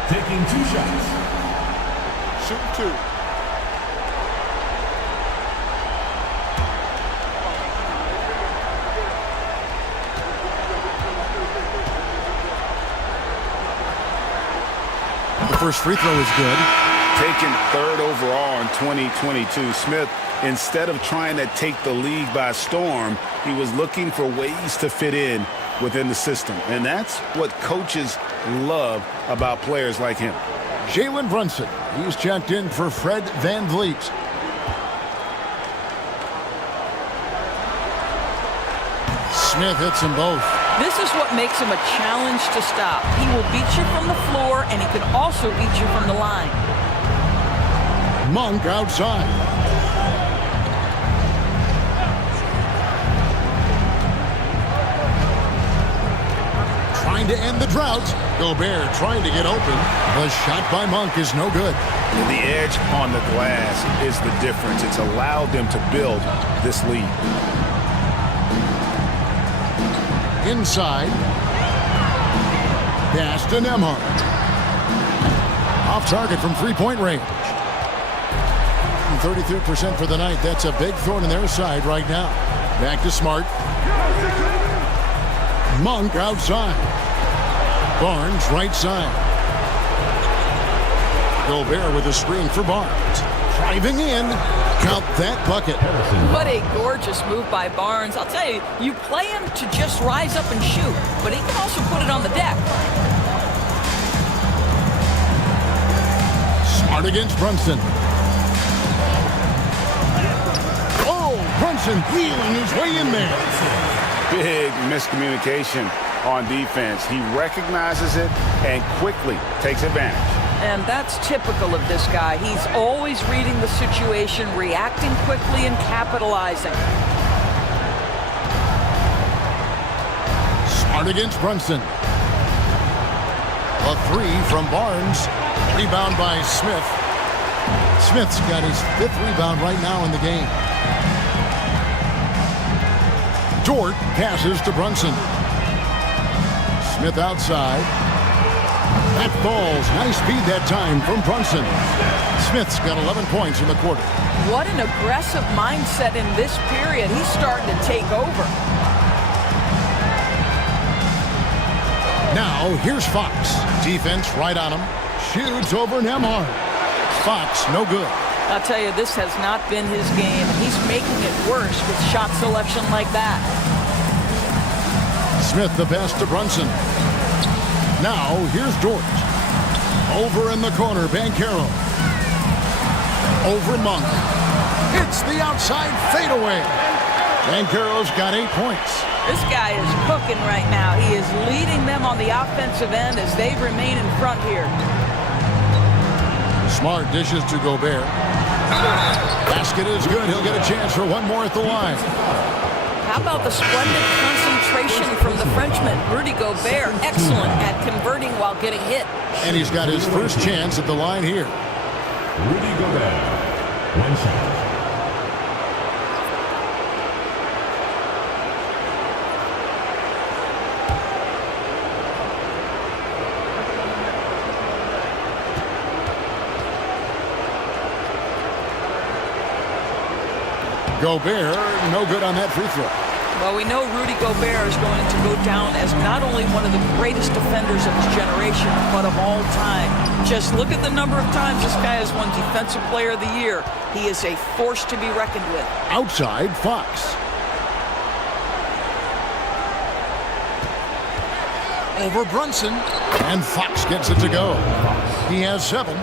Taking 2 shots. Shoot 2. The first free throw is good. Taken 3rd overall in 2022, Smith, instead of trying to take the league by storm, he was looking for ways to fit in within the system. And that's what coaches love about players like him. Jalen Brunson. He's checked in for Fred VanVleet. Smith hits them both. This is what makes him a challenge to stop. He will beat you from the floor, and he can also beat you from the line. Monk outside. Trying to end the drought. Gobert trying to get open. The shot by Monk is no good. And the edge on the glass is the difference. It's allowed them to build this lead. Inside. Pass to Nembhard. Off target from three-point range. 33% for the night. That's a big thorn in their side right now. Back to Smart. Monk outside. Barnes right side. Gobert with a screen for Barnes. Driving in. Count that bucket. What a gorgeous move by Barnes. I'll tell you, you play him to just rise up and shoot, but he can also put it on the deck. Smart against Brunson. Oh, Brunson wheeling his way in there. Big miscommunication on defense. He recognizes it and quickly takes advantage. And that's typical of this guy. He's always reading the situation, reacting quickly, and capitalizing. Smart against Brunson. A 3 from Barnes. Rebound by Smith. Smith's got his 5th rebound right now in the game. Dort passes to Brunson. Smith outside. That falls. Nice speed that time from Brunson. Smith's got 11 points in the quarter. What an aggressive mindset in this period. He's starting to take over. Now, here's Fox. Defense right on him. Shoots over Nembhard. Fox, no good. I'll tell you, this has not been his game. He's making it worse with shot selection like that. Smith the pass to Brunson. Now, here's Dort. Over in the corner, Banchero. Over Monk. Hits the outside fadeaway. Banchero's got 8 points. This guy is cooking right now. He is leading them on the offensive end as they remain in front here. Smart dishes to Gobert. Basket is good. He'll get a chance for one more at the line. How about the splendid concentration from the Frenchman, Rudy Gobert? Excellent at converting while getting hit. And he's got his first chance at the line here. Rudy Gobert, one shot. Gobert, no good on that free throw. Well, we know Rudy Gobert is going to go down as not only one of the greatest defenders of his generation, but of all time. Just look at the number of times this guy has won Defensive Player of the Year. He is a force to be reckoned with. Outside, Fox. Over Brunson. And Fox gets it to go. He has 7.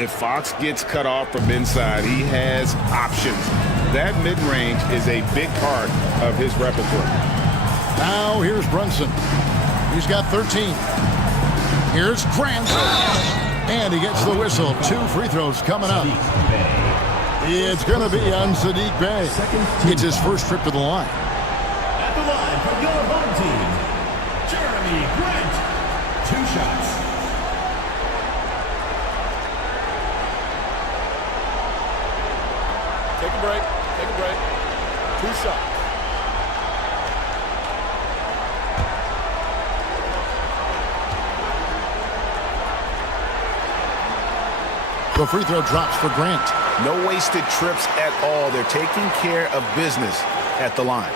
If Fox gets cut off from inside, he has options. That mid-range is a big part of his repertoire. Now here's Brunson. He's got 13. Here's Grant. And he gets the whistle. 2 free throws coming up. It's going to be on Sadiq Bey. It's his first trip to the line. At the line from your home team, Jeremy Grant. 2 shots. Take a break. Take a break. 2 shots. The free throw drops for Grant. No wasted trips at all. They're taking care of business at the line.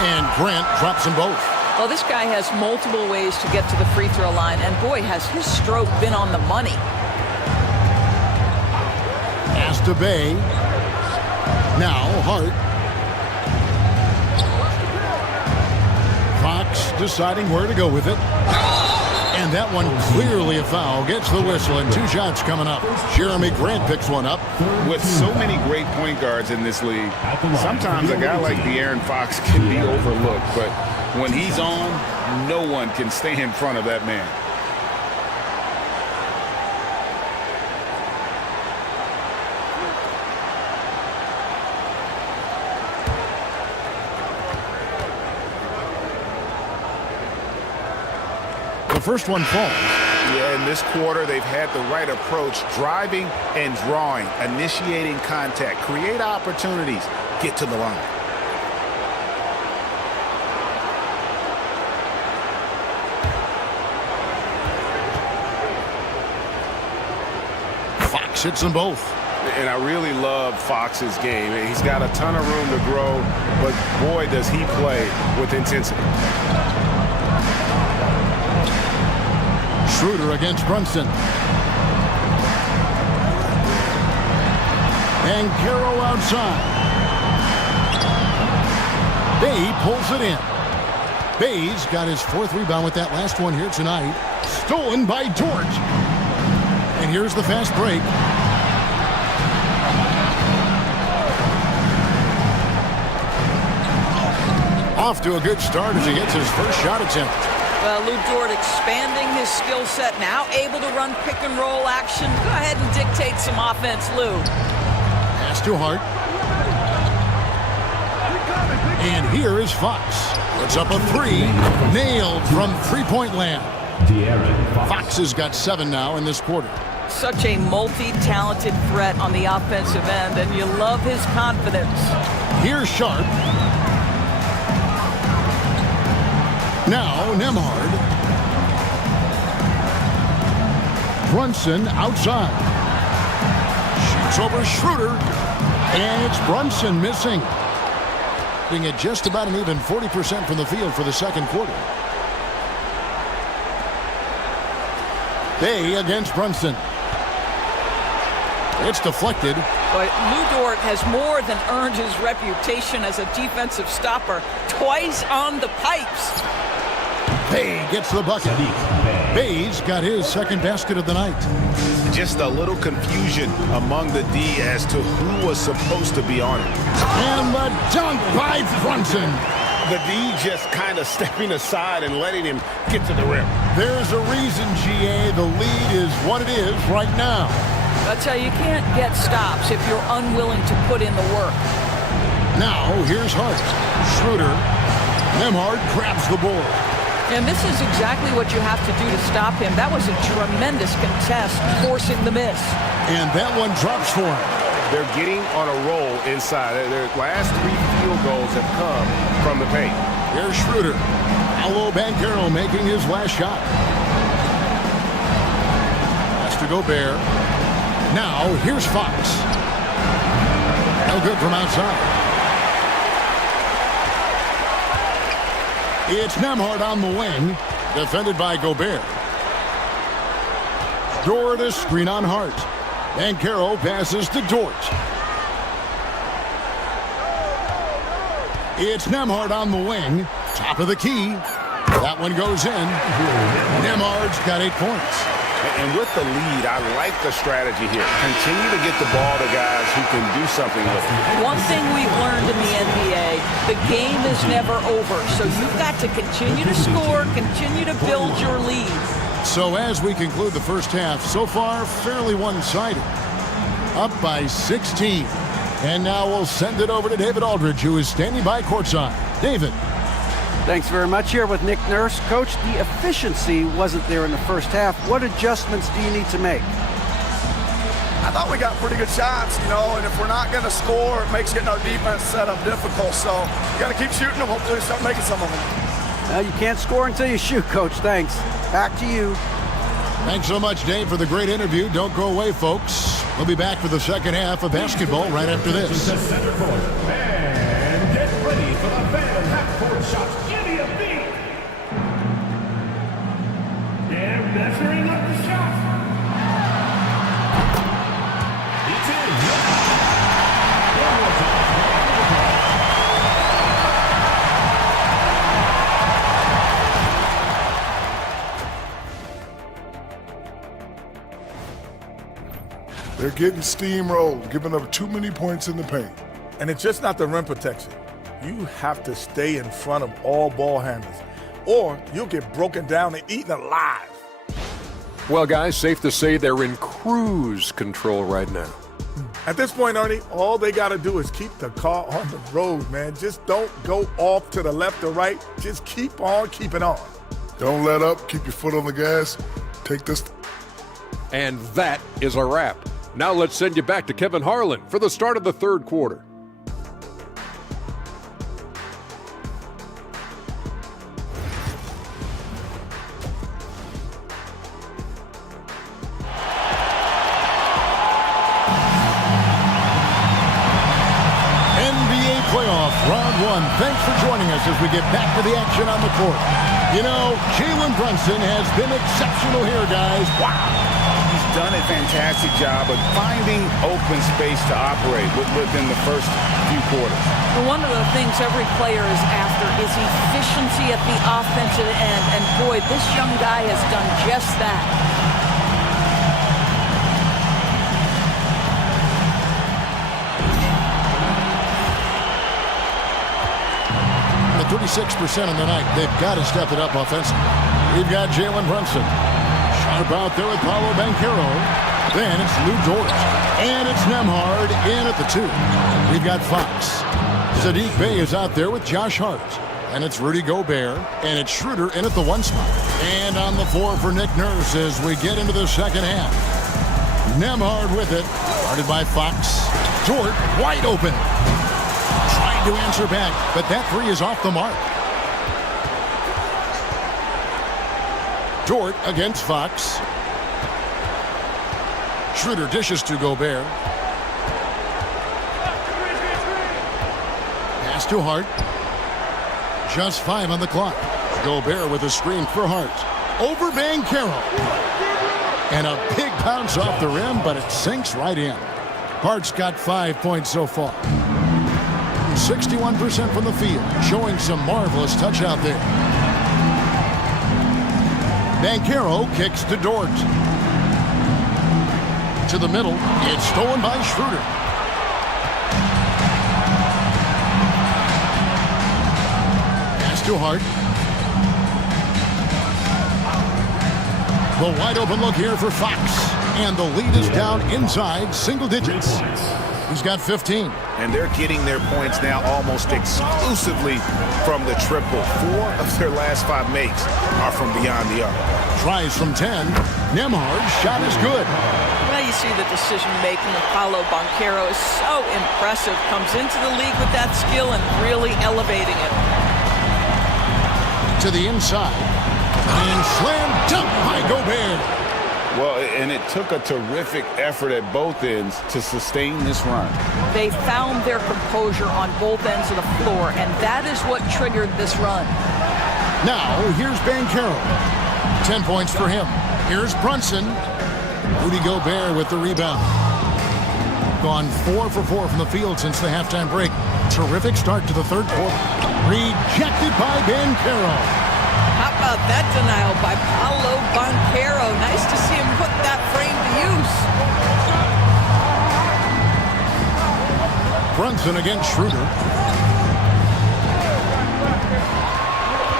And Grant drops them both. Well, this guy has multiple ways to get to the free throw line, and boy, has his stroke been on the money. Pass to Bey. Now Hart. Fox deciding where to go with it. And that one clearly a foul. Gets the whistle, and 2 shots coming up. Jeremy Grant picks one up. With so many great point guards in this league, sometimes a guy like De'Aaron Fox can be overlooked, but when he's on, no one can stay in front of that man. The first one falls. Yeah, in this quarter, they've had the right approach, driving and drawing, initiating contact, create opportunities, get to the line. Fox hits them both. And I really love Fox's game. He's got a ton of room to grow, but boy, does he play with intensity. Schroeder against Brunson. And Carroll outside. Bey pulls it in. Bey's got his 4th rebound with that last one here tonight. Stolen by George. And here's the fast break. Off to a good start as he gets his first shot attempt. Well, Lou Dort expanding his skill set, now able to run pick and roll action. Go ahead and dictate some offense, Lou. Pass to Hart. And here is Fox. Puts up a 3. Nailed from three-point land. Fox has got 7 now in this quarter. Such a multi-talented threat on the offensive end, and you love his confidence. Here's Sharp. Now Nembhard. Brunson outside. Shoots over Schroeder. And it's Brunson missing. Being at just about an even 40% from the field for the second quarter. Bey against Brunson. It's deflected. But Lou Dort has more than earned his reputation as a defensive stopper. Twice on the pipes. Bay gets the bucket. Bay's got his second basket of the night. Just a little confusion among the D as to who was supposed to be on it. And the dunk by Brunson. The D just kind of stepping aside and letting him get to the rim. There's a reason, GA, the lead is what it is right now. That's how you can't get stops if you're unwilling to put in the work. Now, here's Hart. Schroeder. Nembhard grabs the board. And this is exactly what you have to do to stop him. That was a tremendous contest, forcing the miss. And that one drops for him. They're getting on a roll inside. Their last 3 field goals have come from the paint. Here's Schroeder. Paolo Banchero making his last shot. Has to Gobert. Now, here's Fox. No good from outside. It's Nembhard on the wing, defended by Gobert. Dort a screen on Hart. Banchero passes to Dort. It's Nembhard on the wing, top of the key. That one goes in. Nembhard's got 8 points. And with the lead, I like the strategy here. Continue to get the ball to guys who can do something with it. One thing we've learned in the NBA, the game is never over. So you've got to continue to score, continue to build your lead. So as we conclude the first half, so far fairly one-sided. Up by 16. And now we'll send it over to David Aldridge, who is standing by courtside. David. Thanks very much. Here with Nick Nurse. Coach, the efficiency wasn't there in the first half. What adjustments do you need to make? I thought we got pretty good shots, and if we're not going to score, it makes getting our defense set up difficult. So you got to keep shooting them. Hopefully start making some of them. You can't score until you shoot, Coach. Thanks. Back to you. Thanks so much, Dave, for the great interview. Don't go away, folks. We'll be back for the second half of basketball right after this. Center court. And get ready for the fan half-court shots. Give me a beat. They're measuring up the shot. It's in. One more time. They're getting steamrolled, giving up too many points in the paint. And it's just not the rim protection. You have to stay in front of all ball handlers, or you'll get broken down and eaten alive. Well, guys, safe to say they're in cruise control right now. At this point, Ernie, all they got to do is keep the car on the road, man. Just don't go off to the left or right. Just keep on keeping on. Don't let up. Keep your foot on the gas. Take this. And that is a wrap. Now let's send you back to Kevin Harlan for the start of the third quarter. NBA playoff round one. Thanks for joining us as we get back to the action on the court. Jalen Brunson has been exceptional here, guys. Wow. He's done a fantastic job of finding open space to operate within the first few quarters. One of the things every player is after is efficiency at the offensive end. And boy, this young guy has done just that. At 36% on the night, they've got to step it up offensively. We've got Jalen Brunson. Sharp out there with Paolo Banchero. Then it's Lou Dort. And it's Nembhard in at the 2. We've got Fox. Saddiq Bey is out there with Josh Hart. And it's Rudy Gobert. And it's Schroeder in at the 1 spot. And on the floor for Nick Nurse as we get into the second half. Nembhard with it. Guarded by Fox. Dort wide open. Trying to answer back, but that 3 is off the mark. Dort against Fox. Schroeder dishes to Gobert. Pass to Hart. Just 5 on the clock. Gobert with a screen for Hart. Over Banchero. And a big bounce off the rim, but it sinks right in. Hart's got 5 points so far. 61% from the field, showing some marvelous touch out there. Banchero kicks to Dort. To the middle. It's stolen by Schroeder. Pass to Hart. The wide open look here for Fox. And the lead is down inside single digits. He's got 15. And they're getting their points now almost exclusively from the triple. 4 of their last 5 makes are from beyond the arc. Tries from 10. Nembhard's shot is good. Well, you see the decision-making of Paolo Banchero is so impressive. Comes into the league with that skill and really elevating it. To the inside. And slam dunk by Gobert. Well, and it took a terrific effort at both ends to sustain this run. They found their composure on both ends of the floor, and that is what triggered this run. Now, here's Banchero. 10 points for him. Here's Brunson. Rudy Gobert with the rebound. Gone 4 for 4 from the field since the halftime break. Terrific start to the third quarter. Rejected by Banchero. How about that denial by Paolo Banchero? Nice to see him put that frame to use. Brunson against Schroeder.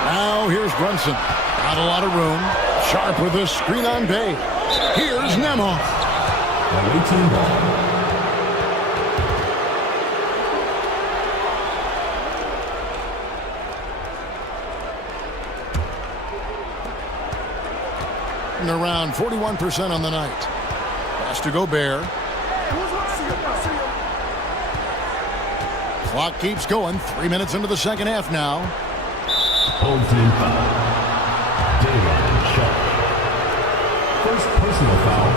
Now here's Brunson. Not a lot of room. Sharp with a screen on Bay. Here's Nembhard. And around 41% on the night. Pass to Gobert. Clock keeps going. 3 minutes into the second half now. Home team foul. Dayline shot. First personal foul.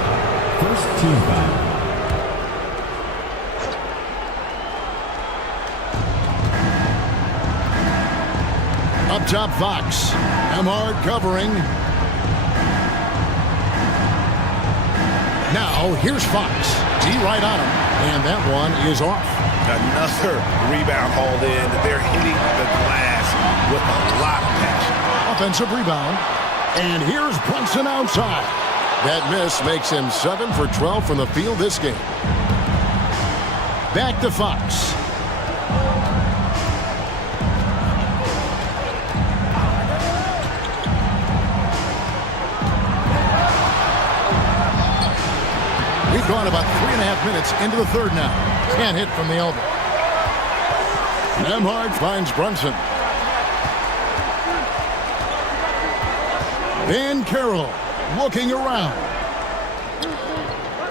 First team foul. Up top, Fox. Nembhard covering. Now, here's Fox. He right on him. And that one is off. Another rebound hauled in. They're hitting the glass with a lot of passion. Offensive rebound. And here's Brunson outside. That miss makes him 7 for 12 from the field this game. Back to Fox. We've gone about 3.5 minutes into the third now. Can't hit from the elbow. Nembhard finds Brunson. Banchero looking around.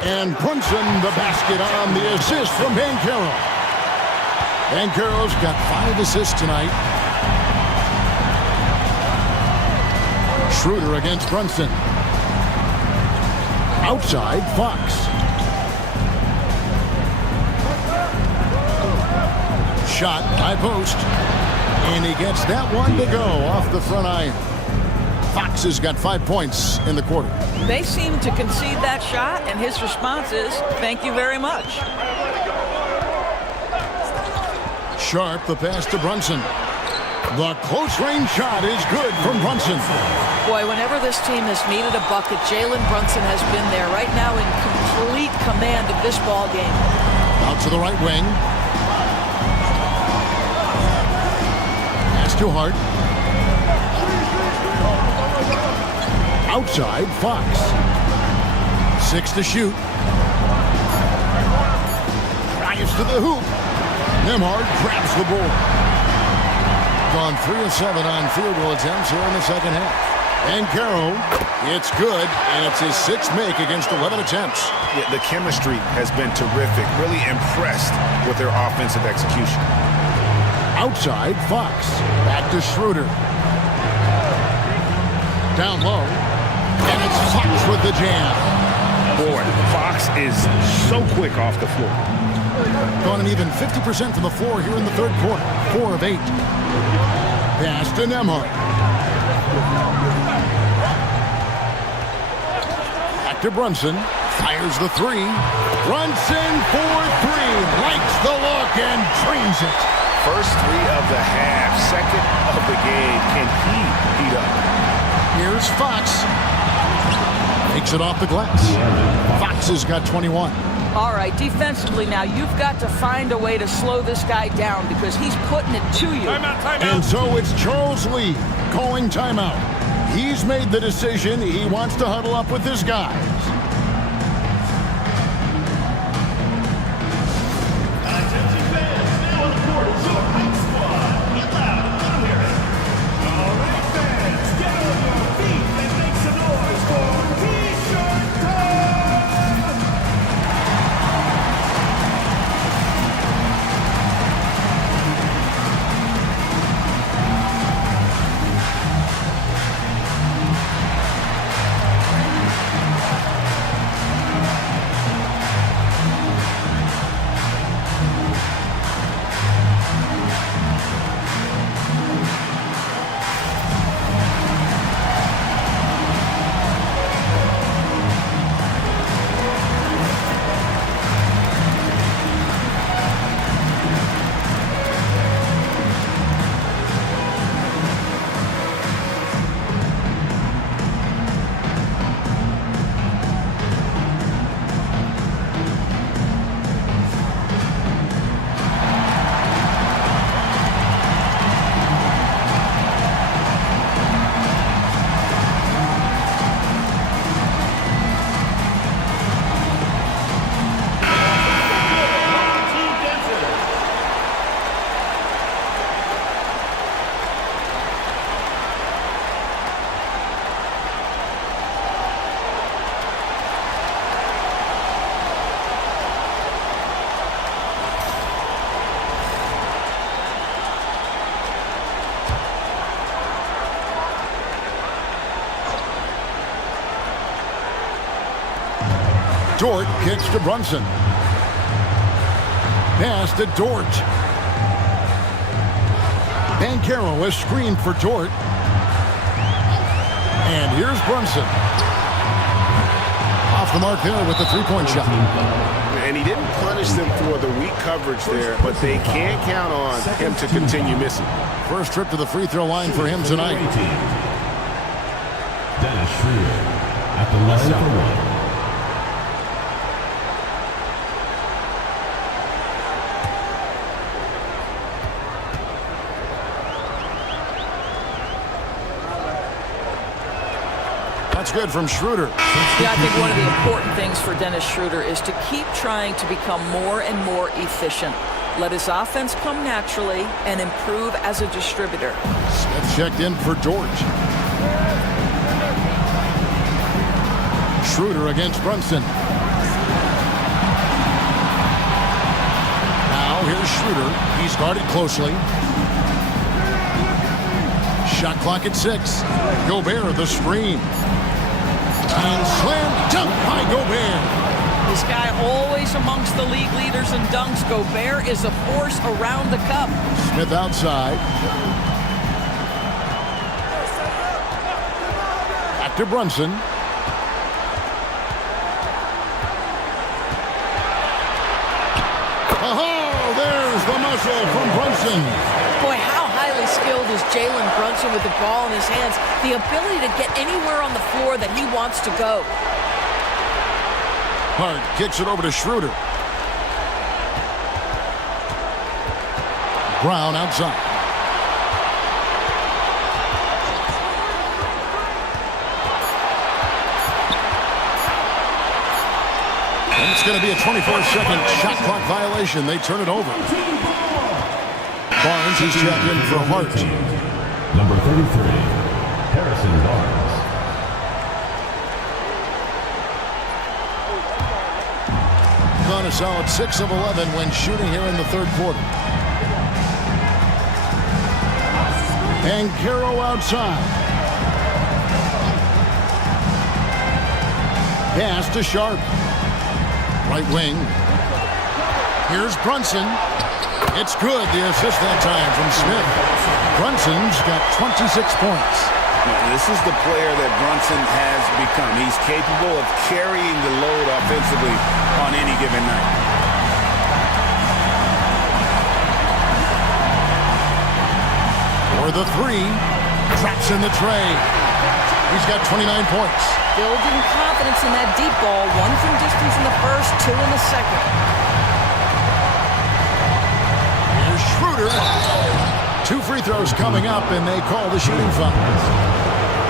And Brunson the basket on the assist from Banchero. Banchero's got 5 assists tonight. Schroeder against Brunson. Outside, Fox. Shot, high post. And he gets that one to go off the front iron. Fox has got 5 points in the quarter. They seem to concede that shot, and his response is, thank you very much. Sharp, the pass to Brunson. The close-range shot is good from Brunson. Boy, whenever this team has needed a bucket, Jalen Brunson has been there right now in complete command of this ball game. Out to the right wing. Pass to Hart. Outside, Fox. 6 to shoot. Drives to the hoop. Nembhard grabs the board. Gone 3 of 7 on field goal attempts here in the second half. Banchero, it's good, and it's his 6th make against 11 attempts. Yeah, the chemistry has been terrific. Really impressed with their offensive execution. Outside, Fox. Back to Schroeder. Down low. And it's Fox with the jam. Boy, Fox is so quick off the floor. Gone an even 50% from the floor here in the third quarter. 4 of 8. Pass to Nembhard. Back to Brunson. Fires the 3. Brunson for 3. Likes the look and drains it. First 3 of the half. Second of the game. Can he heat up? Here's Fox. Takes it off the glass. Fox has got 21. All right, defensively now, you've got to find a way to slow this guy down because he's putting it to you. And so it's Charles Lee calling timeout. He's made the decision. He wants to huddle up with his guys. Dort kicks to Brunson. Pass to Dort. Banchero is screened for Dort. And here's Brunson. Off the mark there with the three-point shot. And he didn't punish them for the weak coverage there, but they can't count on him to continue missing. First trip to the free throw line for him tonight. Dennis Schroeder at the line for one. That's good from Schroeder. Yeah, I think one of the important things for Dennis Schroeder is to keep trying to become more and more efficient. Let his offense come naturally and improve as a distributor. Smith checked in for Dort. Schroeder against Brunson. Now here's Schroeder. He's guarded closely. Shot clock at 6. Gobert the screen. And slam dunk by Gobert. This guy always amongst the league leaders in dunks. Gobert is a force around the cup. Smith outside. Back to Brunson. Oh, there's the muscle from Brunson. Boy, how highly skilled is Jalen Brunson with the ball in his hands? The ability to get anywhere on the floor that he wants to go. Hart kicks it over to Schroeder. Brown outside. And it's going to be a 24-second shot clock violation. They turn it over. Barnes is checked in for Hart. Number 33, Harrison Barnes. On a solid 6 of 11 when shooting here in the third quarter. And Banchero outside. Pass to Sharp. Right wing. Here's Brunson. It's good. The assist that time from Smith. Brunson's got 26 points. This is the player that Brunson has become. He's capable of carrying the load offensively on any given night. For the three, traps in the tray. He's got 29 points. Building confidence in that deep ball. 1 from distance in the first, 2 in the second. Here's Schroeder. 2 free throws coming up, and they call the shooting foul.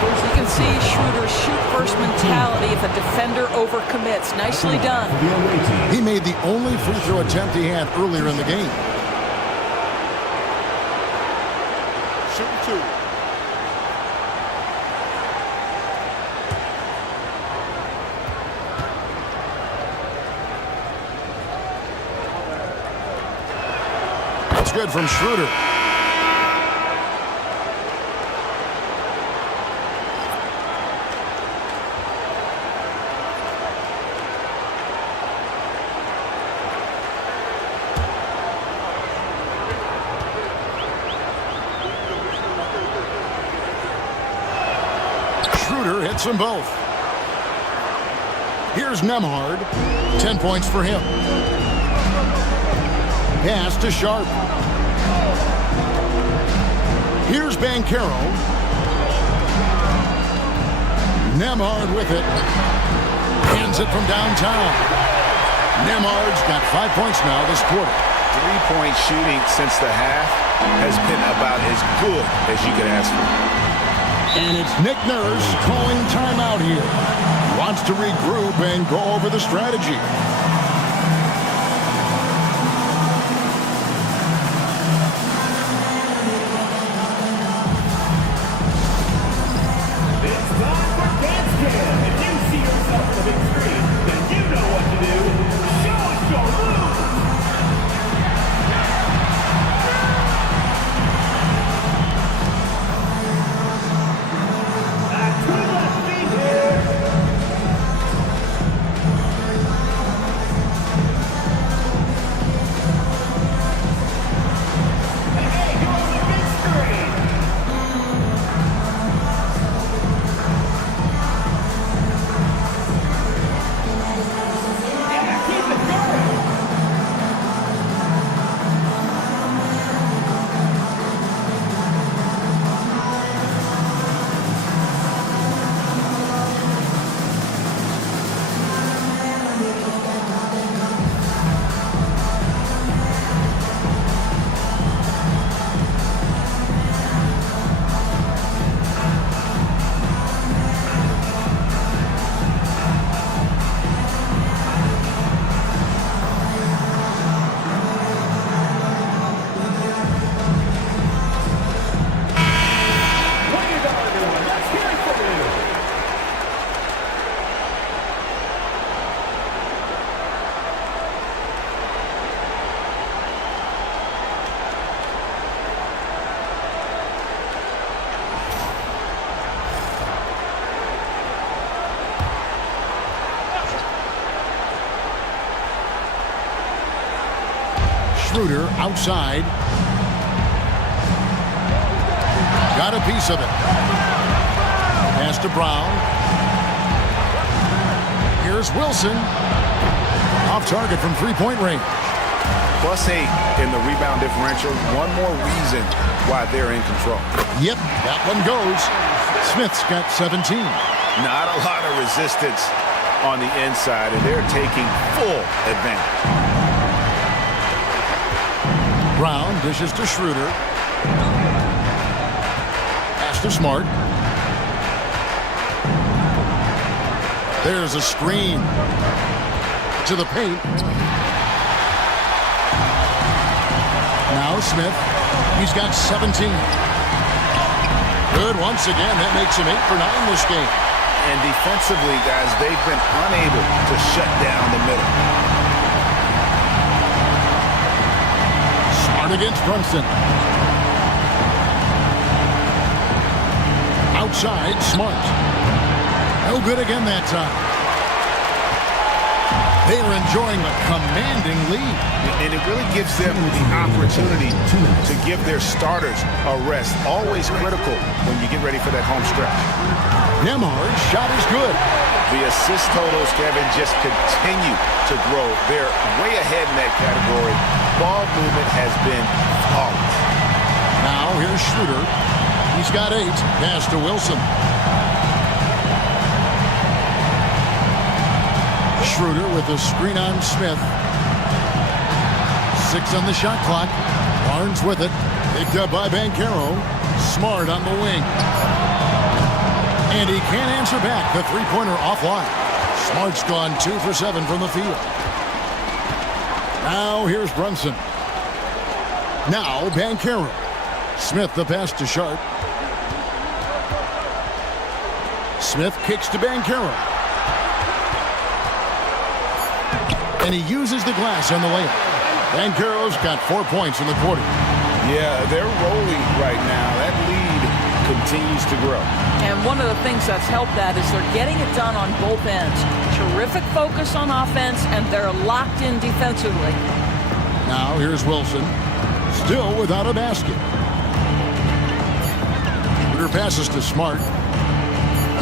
You can see Schroeder's shoot-first mentality if a defender overcommits. Nicely done. He made the only free throw attempt he had earlier in the game. Shooting 2. That's good from Schroeder. Schroeder hits them both. Here's Nemhard. 10 points for him. Pass to Sharp. Here's Banchero. Nemhard with it. Hands it from downtown. Nemhard's got 5 points now this quarter. 3-point shooting since the half has been about as good as you could ask for. And it's Nick Nurse calling timeout here. Wants to regroup and go over the strategy. Schroeder outside. Got a piece of it. Pass to Brown. Here's Wilson. Off target from three-point range. +8 in the rebound differential. One more reason why they're in control. Yep, that one goes. Smith's got 17. Not a lot of resistance on the inside, and they're taking full advantage. Brown dishes to Schroeder. Pass to Smart. There's a screen to the paint. Now Smith. He's got 17. Good once again. That makes him 8 for 9 this game. And defensively, guys, they've been unable to shut down the middle. Smart against Brunson. Outside, Smart. No good again that time. They are enjoying a commanding lead. And it really gives them the opportunity to give their starters a rest. Always critical when you get ready for that home stretch. Nemhard's shot is good. The assist totals, Kevin, just continue to grow. They're way ahead in that category. Ball movement has been flawless. Now here's Schroeder. He's got 8. Pass to Wilson. Schroeder with a screen on Smith. 6 on the shot clock. Barnes with it. Picked up by Banchero. Smart on the wing. And he can't answer back. The three-pointer offline. Smart's gone 2 for 7 from the field. Now here's Brunson. Now Banchero. Smith the pass to Sharp. Smith kicks to Banchero. And he uses the glass on the layup. Banchero's got 4 points in the quarter. Yeah, they're rolling right now. That lead continues to grow. And one of the things that's helped that is they're getting it done on both ends. Terrific focus on offense, and they're locked in defensively. Now here's Wilson. Still without a basket. Schroeder passes to Smart.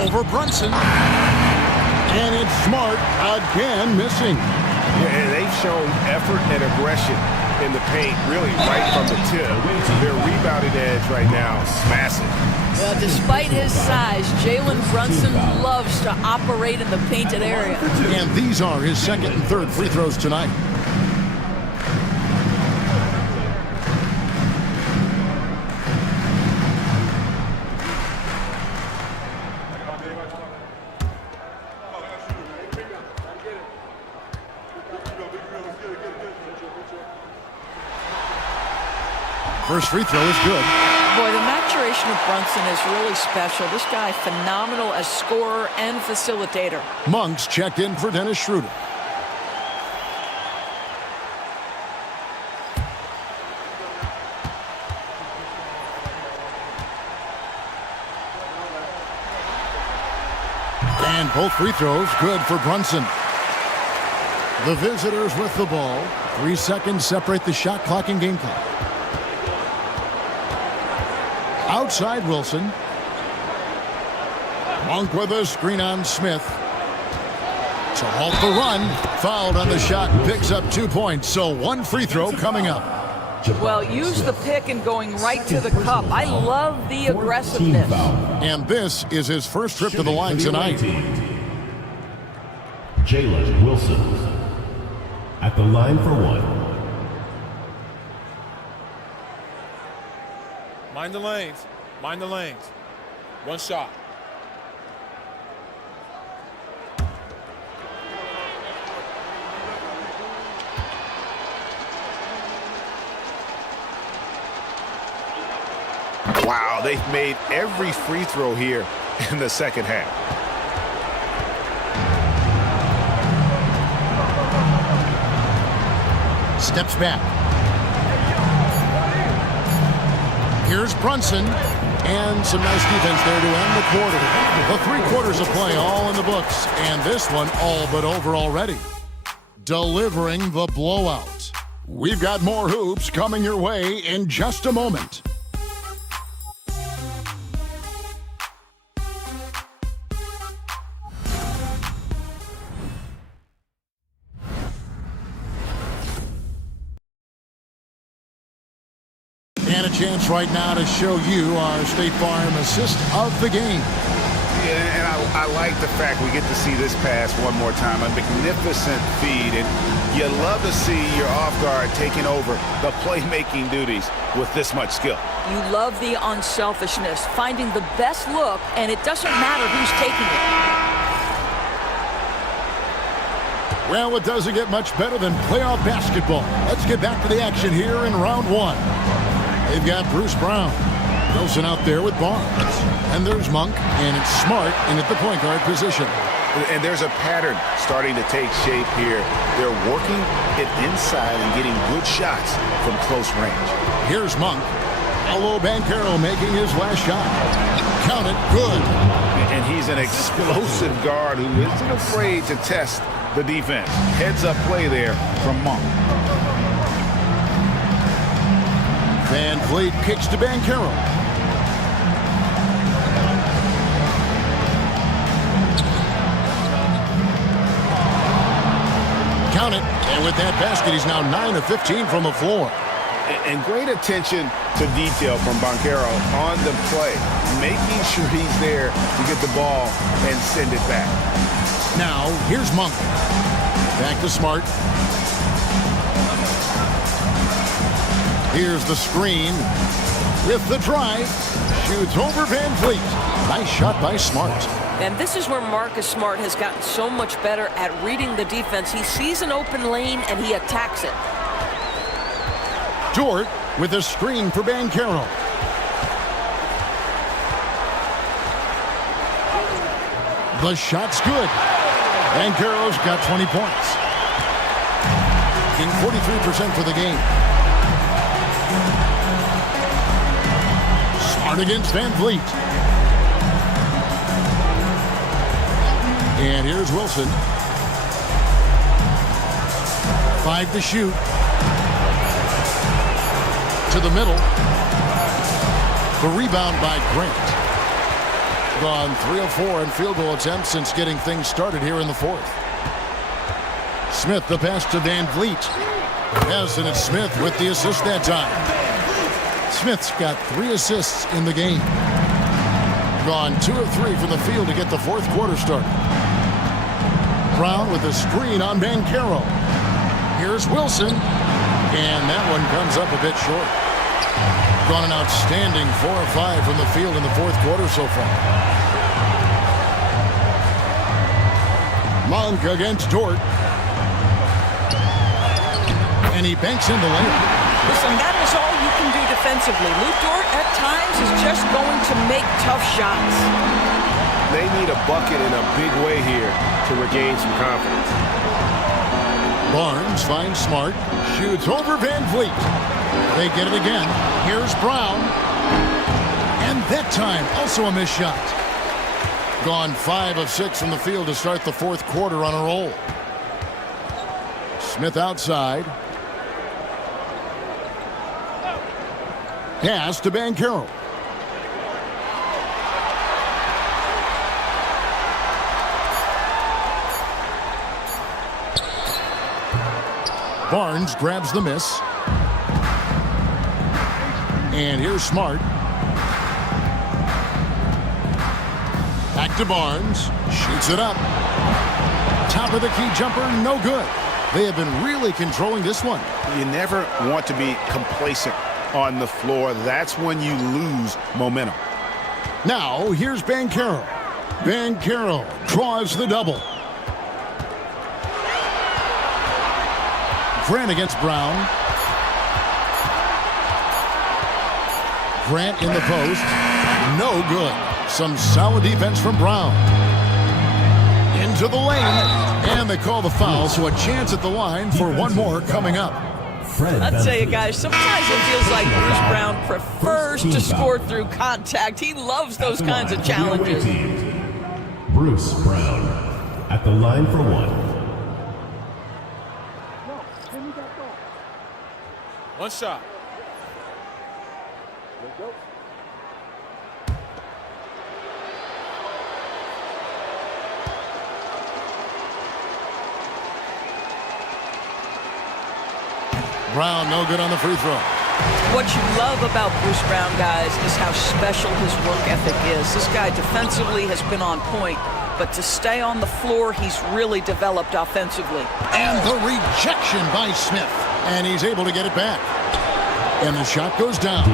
Over Brunson. And it's Smart again missing. Yeah, they've shown effort and aggression in the paint, really right from the tip. Their rebounding edge right now is massive. Despite his size, Jalen Brunson loves to operate in the painted area. And these are his second and third free throws tonight. First free throw is good. Boy, the maturation of Brunson is really special. This guy, phenomenal as scorer and facilitator. Monks checked in for Dennis Schroeder. And both free throws good for Brunson. The visitors with the ball. 3 seconds separate the shot clock and game clock. Outside Wilson. Monk with a screen on Smith. To halt the run. Fouled on the shot. Picks up 2 points. So 1 free throw coming up. Well, use the pick and going right to the cup. I love the aggressiveness. And this is his first trip to the line tonight. Jalen Wilson at the line for 1. Mind the lanes. Mind the lanes. 1 shot. Wow, they've made every free throw here in the second half. Steps back. Here's Brunson. And some nice defense there to end the quarter. The 3 quarters of play all in the books. And this one all but over already. Delivering the blowout. We've got more hoops coming your way in just a moment. And a chance right now to show you our State Farm assist of the game. Yeah, and I like the fact we get to see this pass one more time. A magnificent feed, and you love to see your off guard taking over the playmaking duties with this much skill. You love the unselfishness, finding the best look, and it doesn't matter who's taking it. Well, it doesn't get much better than playoff basketball. Let's get back to the action here in round 1. They've got Bruce Brown. Wilson out there with Barnes. And there's Monk, and it's Smart in at the point guard position. And there's a pattern starting to take shape here. They're working it inside and getting good shots from close range. Here's Monk. Paolo Banchero making his last shot. Count it, good. And he's an explosive guard who isn't afraid to test the defense. Heads up play there from Monk. Van Vliet kicks to Banchero. Count it. And with that basket, he's now 9 of 15 from the floor. And great attention to detail from Banchero on the play, making sure he's there to get the ball and send it back. Now, here's Monk. Back to Smart. Here's the screen with the drive. Shoots over Van Vliet. Nice shot by Smart. And this is where Marcus Smart has gotten so much better at reading the defense. He sees an open lane and he attacks it. Dort with a screen for Banchero. The shot's good. Banchero's got 20 points. In 43% for the game. Smart against Van Vliet. And here's Wilson. 5 to shoot. To the middle. The rebound by Grant. Gone 3 of 4 in field goal attempts since getting things started here in the fourth. Smith the pass to Van Vliet. Yes, and it's Smith with the assist that time. Smith's got 3 assists in the game. Gone 2 of 3 from the field to get the fourth quarter started. Brown with a screen on Banchero. Here's Wilson. And that one comes up a bit short. Gone an outstanding 4 of 5 from the field in the fourth quarter so far. Monk against Dort. And he banks in the lane. Listen, that is all you can do defensively. Lou Dort at times is just going to make tough shots. They need a bucket in a big way here to regain some confidence. Barnes finds Smart. Shoots over Van Vliet. They get it again. Here's Brown. And that time, also a missed shot. Gone 5 of 6 from the field to start the fourth quarter on a roll. Smith outside. Pass to Banchero. Barnes grabs the miss. And here's Smart. Back to Barnes. Shoots it up. Top of the key jumper, no good. They have been really controlling this one. You never want to be complacent on the floor. That's when you lose momentum. Now, here's Banchero. Banchero draws the double. Grant against Brown. Grant in the post. No good. Some solid defense from Brown. Into the lane. And they call the foul, so a chance at the line for one more coming up. I'll tell you guys, sometimes it feels like Bruce Brown prefers to score through contact. He loves those kinds of challenges. Bruce Brown at the line for one. One shot. Brown, no good on the free throw. What you love about Bruce Brown, guys, is how special his work ethic is. This guy defensively has been on point, but to stay on the floor, he's really developed offensively. And the rejection by Smith. And he's able to get it back. And the shot goes down.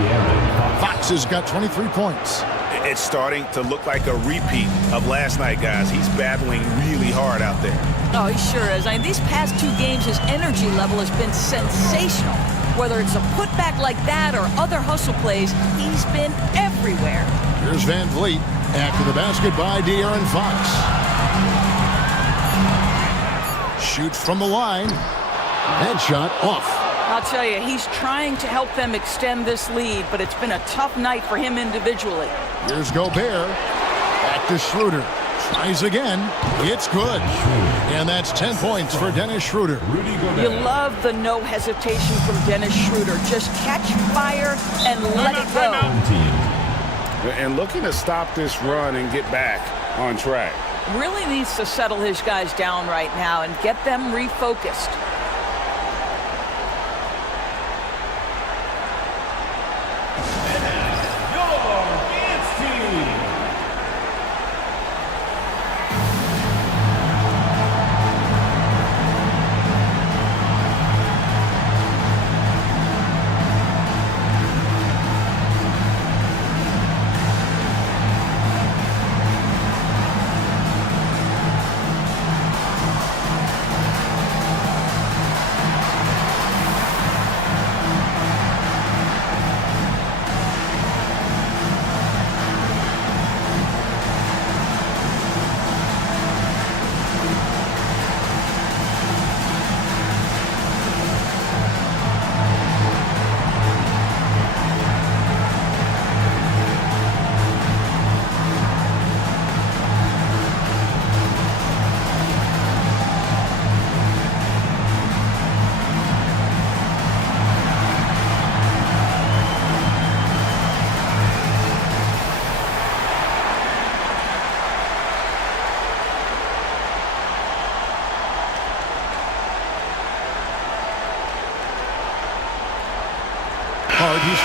Fox has got 23 points. It's starting to look like a repeat of last night, guys. He's battling really hard out there. Oh, he sure is. I mean, these past 2 games, his energy level has been sensational. Whether it's a putback like that or other hustle plays, he's been everywhere. Here's Van Vliet after the basket by De'Aaron Fox. Shoots from the line. Headshot off. I'll tell you, he's trying to help them extend this lead, but it's been a tough night for him individually. Here's Gobert. Back to Schroeder. Tries again. It's good. And that's 10 points for Dennis Schroeder. You love the no hesitation from Dennis Schroeder. Just catch fire and let it go. And looking to stop this run and get back on track. Really needs to settle his guys down right now and get them refocused.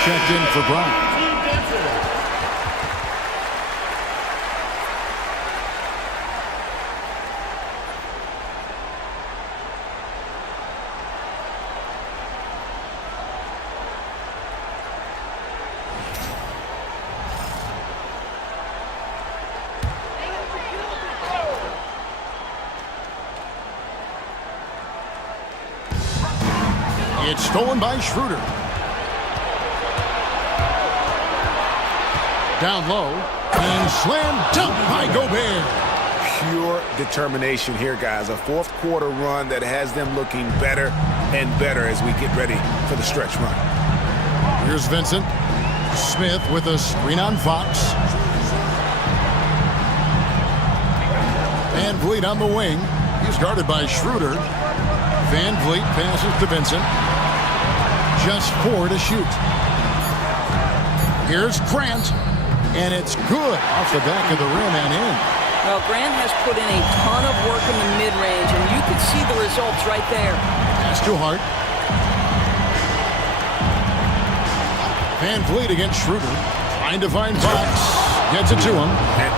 checked in for Brown. It's stolen by Schroeder. Down low and slam dunk by Gobert. Pure determination here, guys. A fourth quarter run that has them looking better and better as we get ready for the stretch run. Here's Vincent. Smith with a screen on Fox. Van Vliet on the wing. He's guarded by Schroeder. Van Vliet passes to Vincent. Just 4 to shoot. Here's Grant. And it's good off the back of the rim and in. Well, Grant has put in a ton of work in the mid-range, and you can see the results right there. Pass to Hart. Van Vliet against Schroeder. Trying to find Fox. Gets it to him.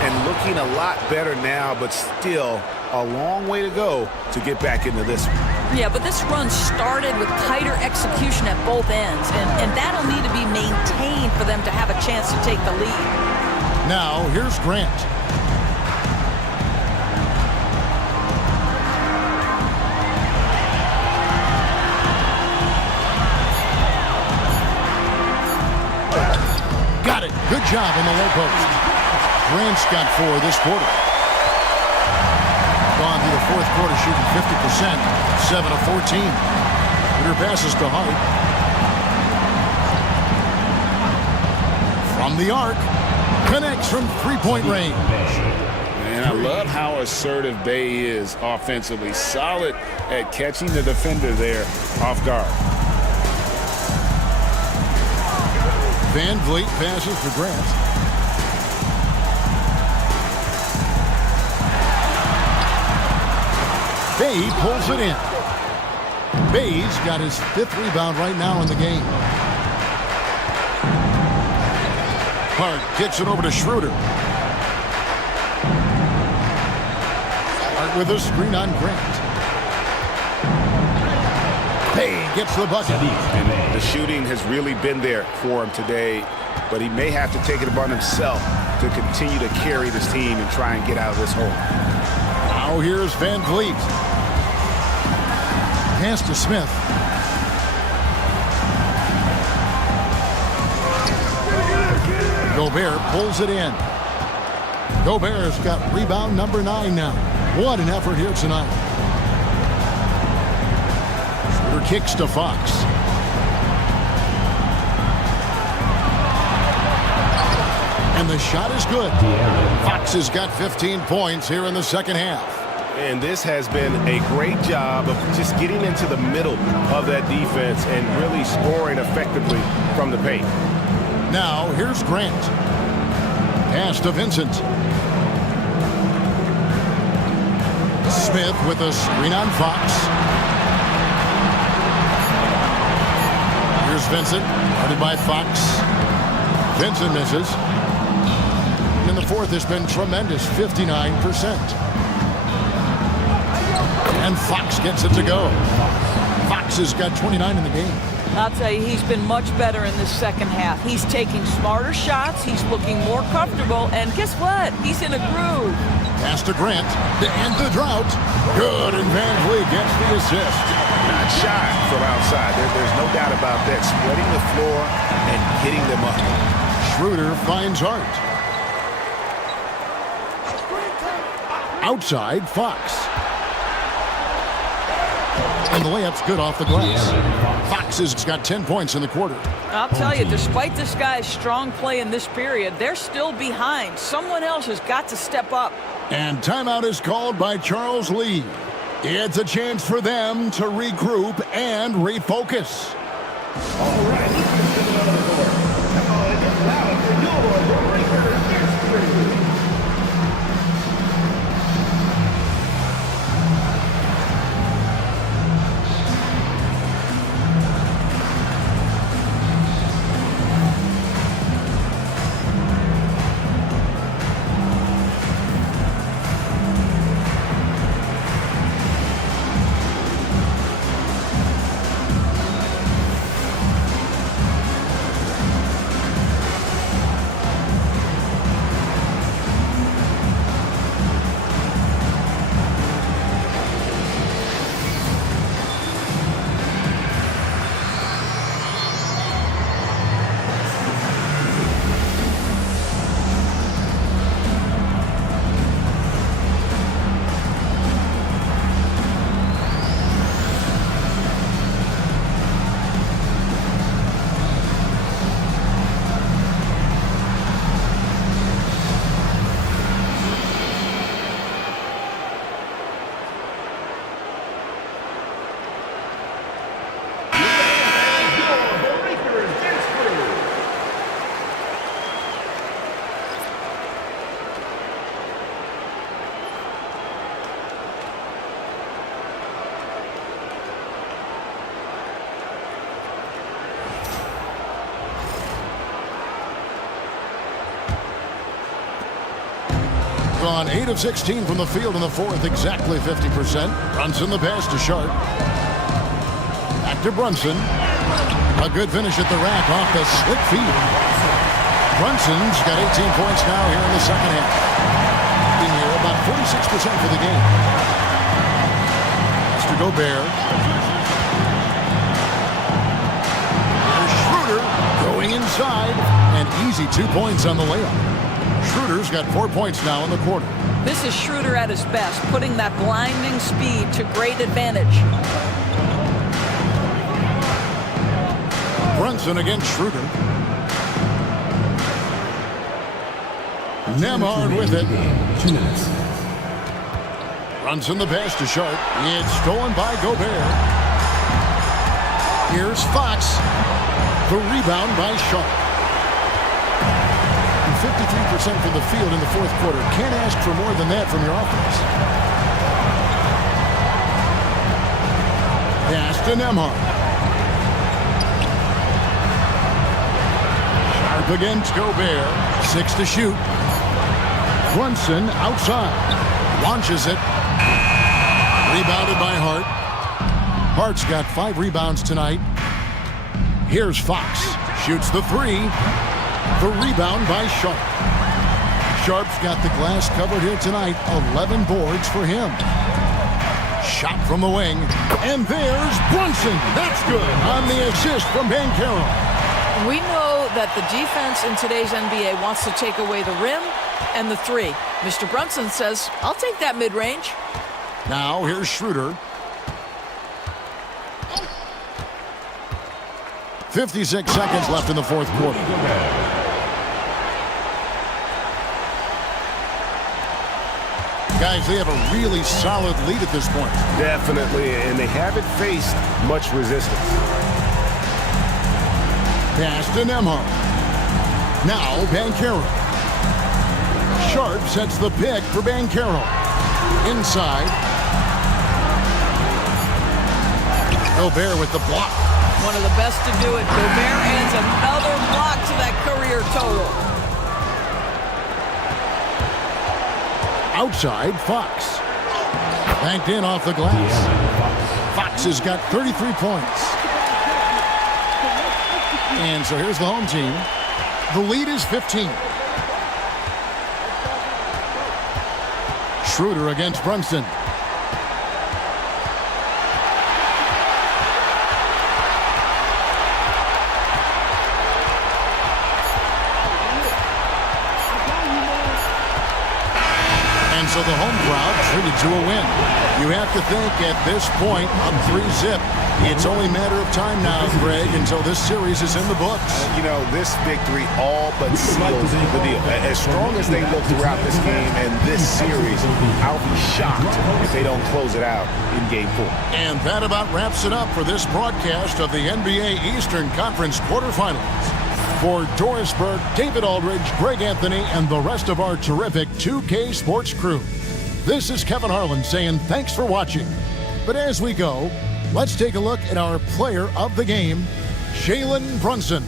And looking a lot better now, but still a long way to go to get back into this one. Yeah, but this run started with tighter execution at both ends, and that'll need to be maintained for them to have a chance to take the lead. Now, here's Grant. Got it. Good job on the low post. Grant's got 4 this quarter. Gone through the fourth quarter shooting 50%, 7 of 14. Peter passes to Hart. From the arc, connects from three-point range. Man, I love how assertive Bay is offensively. Solid at catching the defender there off guard. Van Vliet passes to Grant. Bay pulls it in. Bay's got his 5th rebound right now in the game. Hart gets it over to Schroeder. Hart with a screen on Grant. Bay gets the bucket. And the shooting has really been there for him today, but he may have to take it upon himself to continue to carry this team and try and get out of this hole. Now here's Van Vliet. Pass to Smith. Gobert pulls it in. Gobert's got rebound number 9 now. What an effort here tonight. Schroeder kicks to Fox. And the shot is good. Fox has got 15 points here in the second half. And this has been a great job of just getting into the middle of that defense and really scoring effectively from the paint. Now, here's Grant. Pass to Vincent. Smith with a screen on Fox. Here's Vincent, guarded by Fox. Vincent misses. In the fourth, has been tremendous, 59%. And Fox gets it to go. Fox has got 29 in the game. I'll tell you, he's been much better in this second half. He's taking smarter shots. He's looking more comfortable. And guess what? He's in a groove. Pass to Grant to end the drought. Good, and Van Vliet gets the assist. Not shy from outside. There's no doubt about that. Spreading the floor and getting them up. Schroeder finds Hart. Outside, Fox. And the layup's good off the glass. Fox has got 10 points in the quarter. I'll tell you, despite this guy's strong play in this period, they're still behind. Someone else has got to step up. And timeout is called by Charles Lee. It's a chance for them to regroup and refocus. All right, let's get another score. Now it is loud for your breaker history. gone 8 of 16 from the field in the fourth, exactly 50%. Brunson the pass to Sharp. Back to Brunson. A good finish at the rack off the slick feed. Brunson's got 18 points now here in the second half. In here, about 46% for the game. Mr. Gobert. Here's Schroeder going inside. An easy 2 points on the layup. Schroeder's got 4 points now in the quarter. This is Schroeder at his best, putting that blinding speed to great advantage. Brunson against Schroeder. Nemhard with it. 2 minutes. Brunson the pass to Sharp. It's stolen by Gobert. Here's Fox. The rebound by Sharp. 53% from the field in the fourth quarter. Can't ask for more than that from your offense. Pass to Nemhard. Sharp against Gobert. 6 to shoot. Brunson outside. Launches it. Rebounded by Hart. Hart's got 5 rebounds tonight. Here's Fox. Shoots the 3. The rebound by Sharp. Sharp's got the glass covered here tonight. 11 boards for him. Shot from the wing. And there's Brunson. That's good on the assist from Banchero. We know that the defense in today's NBA wants to take away the rim and the 3. Mr. Brunson says, I'll take that mid-range. Now here's Schroeder. 56 seconds left in the fourth quarter. Guys, they have a really solid lead at this point. Definitely, and they haven't faced much resistance. Pass to Nemhard. Now Banchero. Sharp sets the pick for Banchero. Inside. Gobert with the block. One of the best to do it. Gobert adds another block to that career total. Outside, Fox. Banked in off the glass. Fox has got 33 points. And so here's the home team. The lead is 15. Schroeder against Brunson. So the home crowd treated to a win. You have to think at this point, up 3-0. It's only a matter of time now, Greg, until this series is in the books. You know, this victory all but seals the deal. As strong as they look throughout this game and this series, I'll be shocked if they don't close it out in Game 4. And that about wraps it up for this broadcast of the NBA Eastern Conference quarterfinals. For Doris Burke, David Aldridge, Greg Anthony, and the rest of our terrific 2K Sports crew, this is Kevin Harlan saying thanks for watching. But as we go, let's take a look at our player of the game, Jalen Brunson.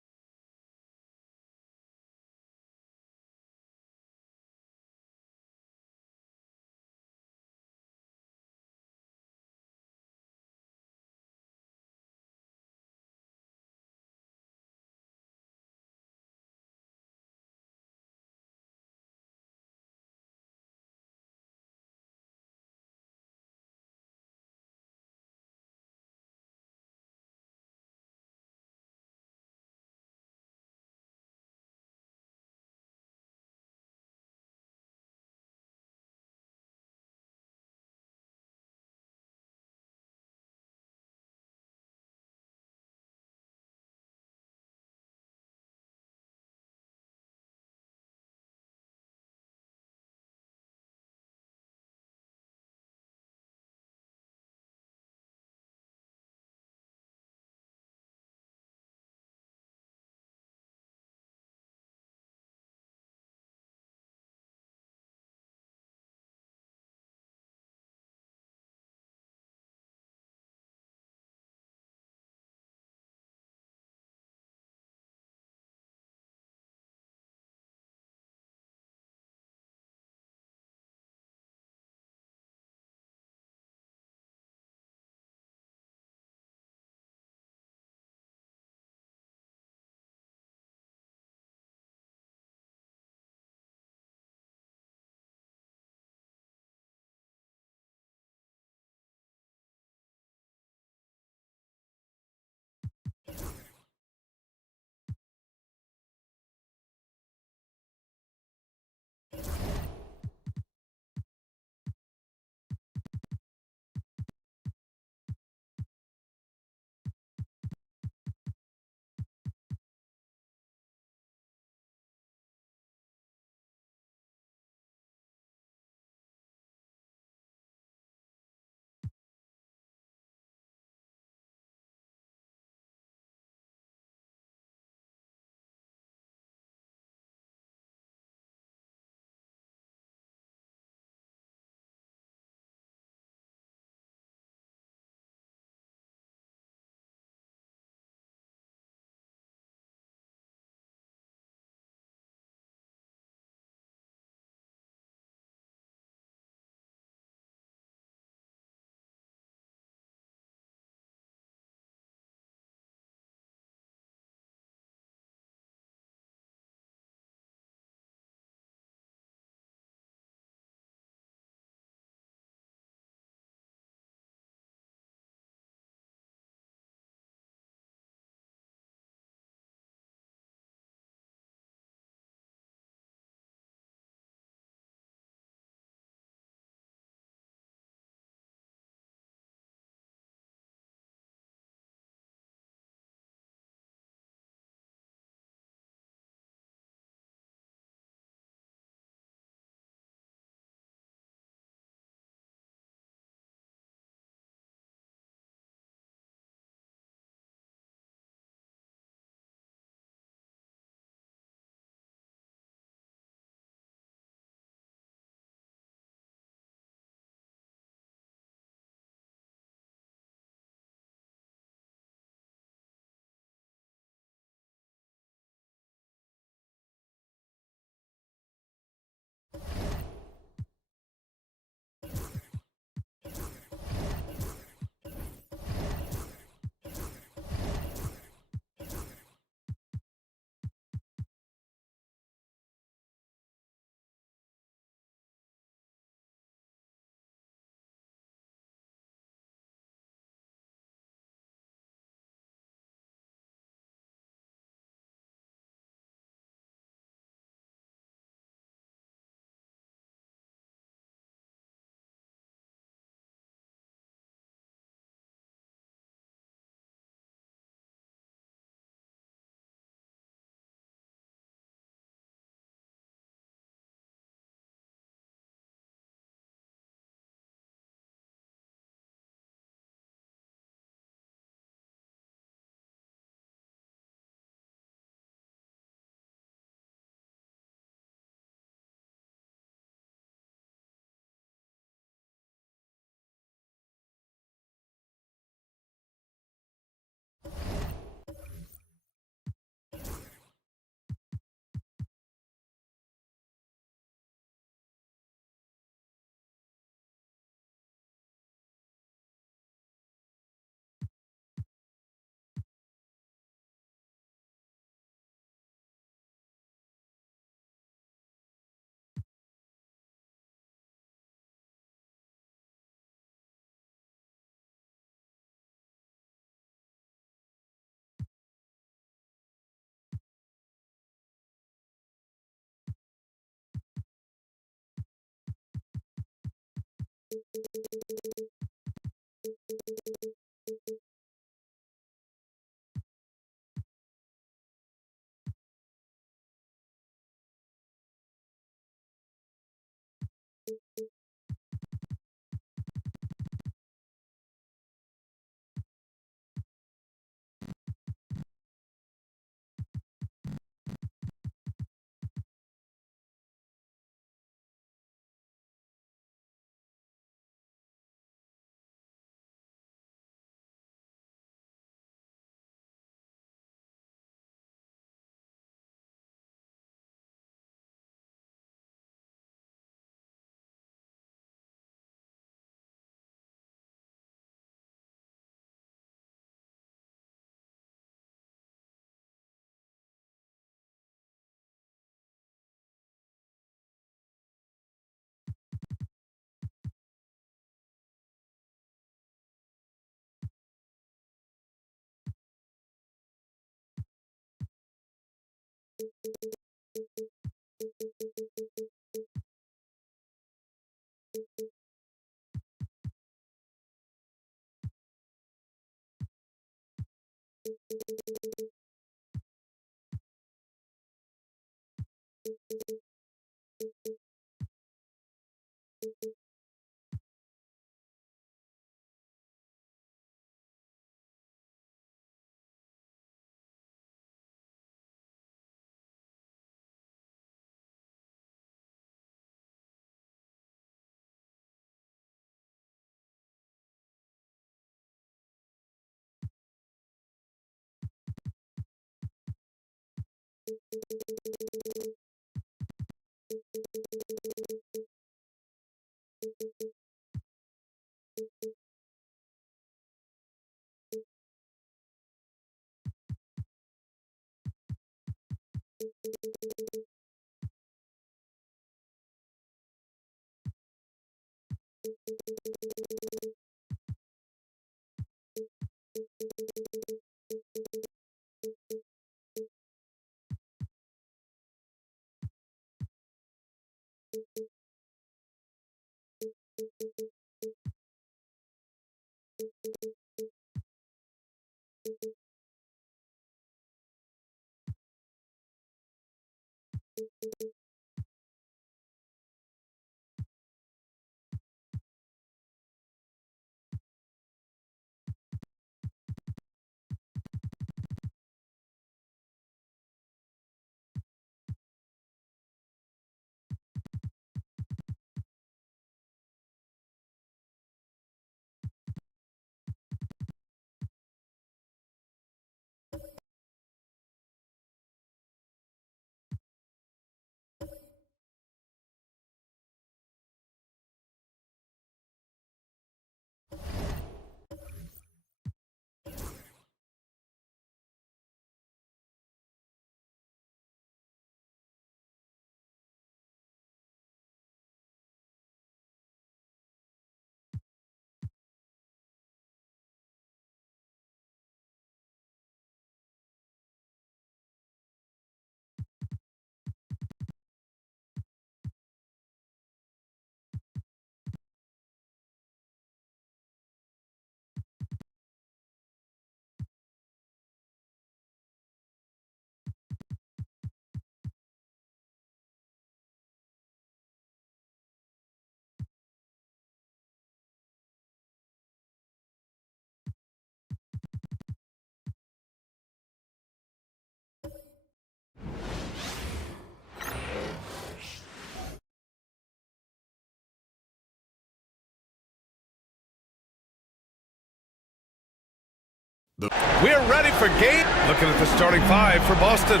We're ready for game. Looking at the starting five for Boston.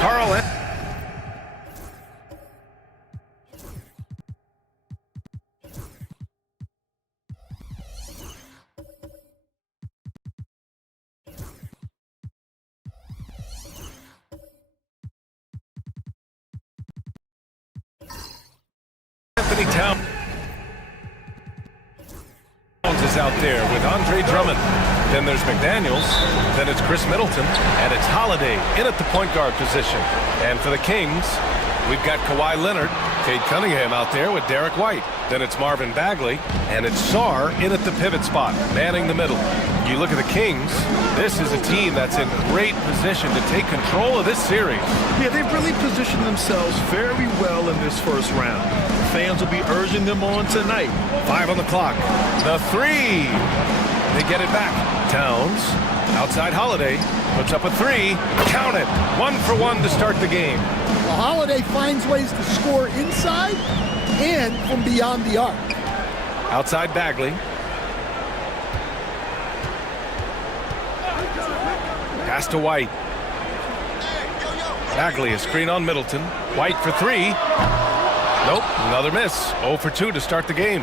Carl. Anthony Towns is out there with Andre Drummond. Then there's McDaniels. Then it's Chris Middleton. And it's Holiday in at the point guard position. And for the Kings, we've got Kawhi Leonard, Cade Cunningham out there with Derek White. Then it's Marvin Bagley, and it's Sarr in at the pivot spot, manning the middle. You look at the Kings, this is a team that's in great position to take control of this series. Yeah, they've really positioned themselves very well in this first round. Fans will be urging them on tonight. 5 on the clock. The three. They get it back. Towns, outside Holiday, puts up a three. Count it. 1 for 1 to start the game. Well, Holiday finds ways to score inside and from beyond the arc. Outside Bagley. Pass to White. Bagley, a screen on Middleton. White for three. Nope, another miss. 0 for 2 to start the game.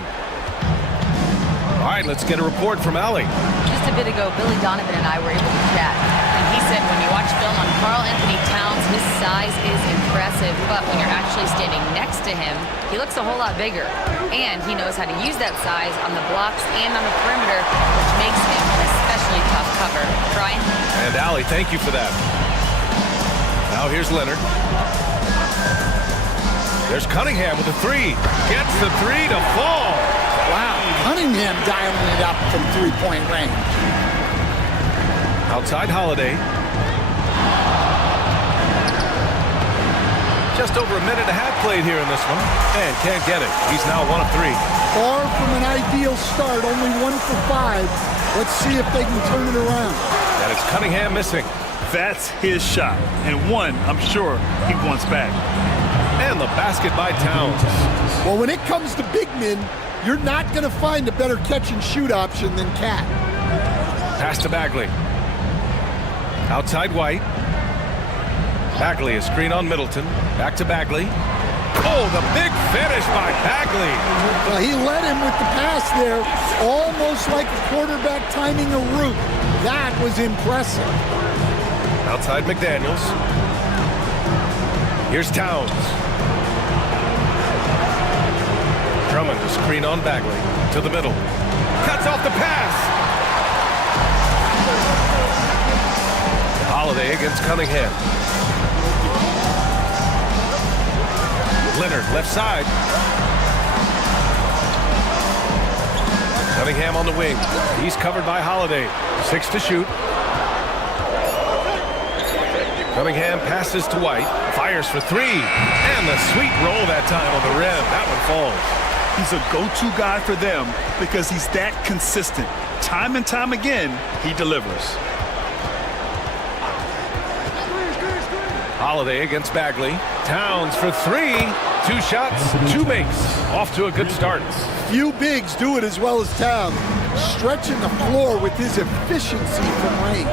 All right, let's get a report from Allie. Just a bit ago, Billy Donovan and I were able to chat. And he said when you watch film on Karl Anthony Towns, his size is impressive. But when you're actually standing next to him, he looks a whole lot bigger. And he knows how to use that size on the blocks and on the perimeter, which makes him an especially tough cover. Brian? And Allie, thank you for that. Now here's Leonard. There's Cunningham with a three. Gets the three to fall. Wow, Cunningham dialing it up from three-point range. Outside Holiday. Just over a minute and a half played here in this one. And can't get it. He's now 1 of 3. Far from an ideal start, only 1 for 5. Let's see if they can turn it around. And it's Cunningham missing. That's his shot, and one I'm sure he wants back. And the basket by Towns. Well, when it comes to big men, you're not going to find a better catch-and-shoot option than Cat. Pass to Bagley. Outside White. Bagley, a screen on Middleton. Back to Bagley. Oh, the big finish by Bagley. Well, he led him with the pass there, almost like a quarterback timing a route. That was impressive. Outside McDaniels. Here's Towns. Drummond, a screen on Bagley. To the middle. Cuts off the pass. Holiday against Cunningham. Leonard, left side. Cunningham on the wing. He's covered by Holiday. 6 to shoot. Cunningham passes to White. Fires for 3. And the sweet roll that time on the rim. That one falls. He's a go-to guy for them because he's that consistent. Time and time again, he delivers. Holiday against Bagley. Towns for 3. 2 shots, 2 makes. Off to a good start. Few bigs do it as well as Towns, stretching the floor with his efficiency from range.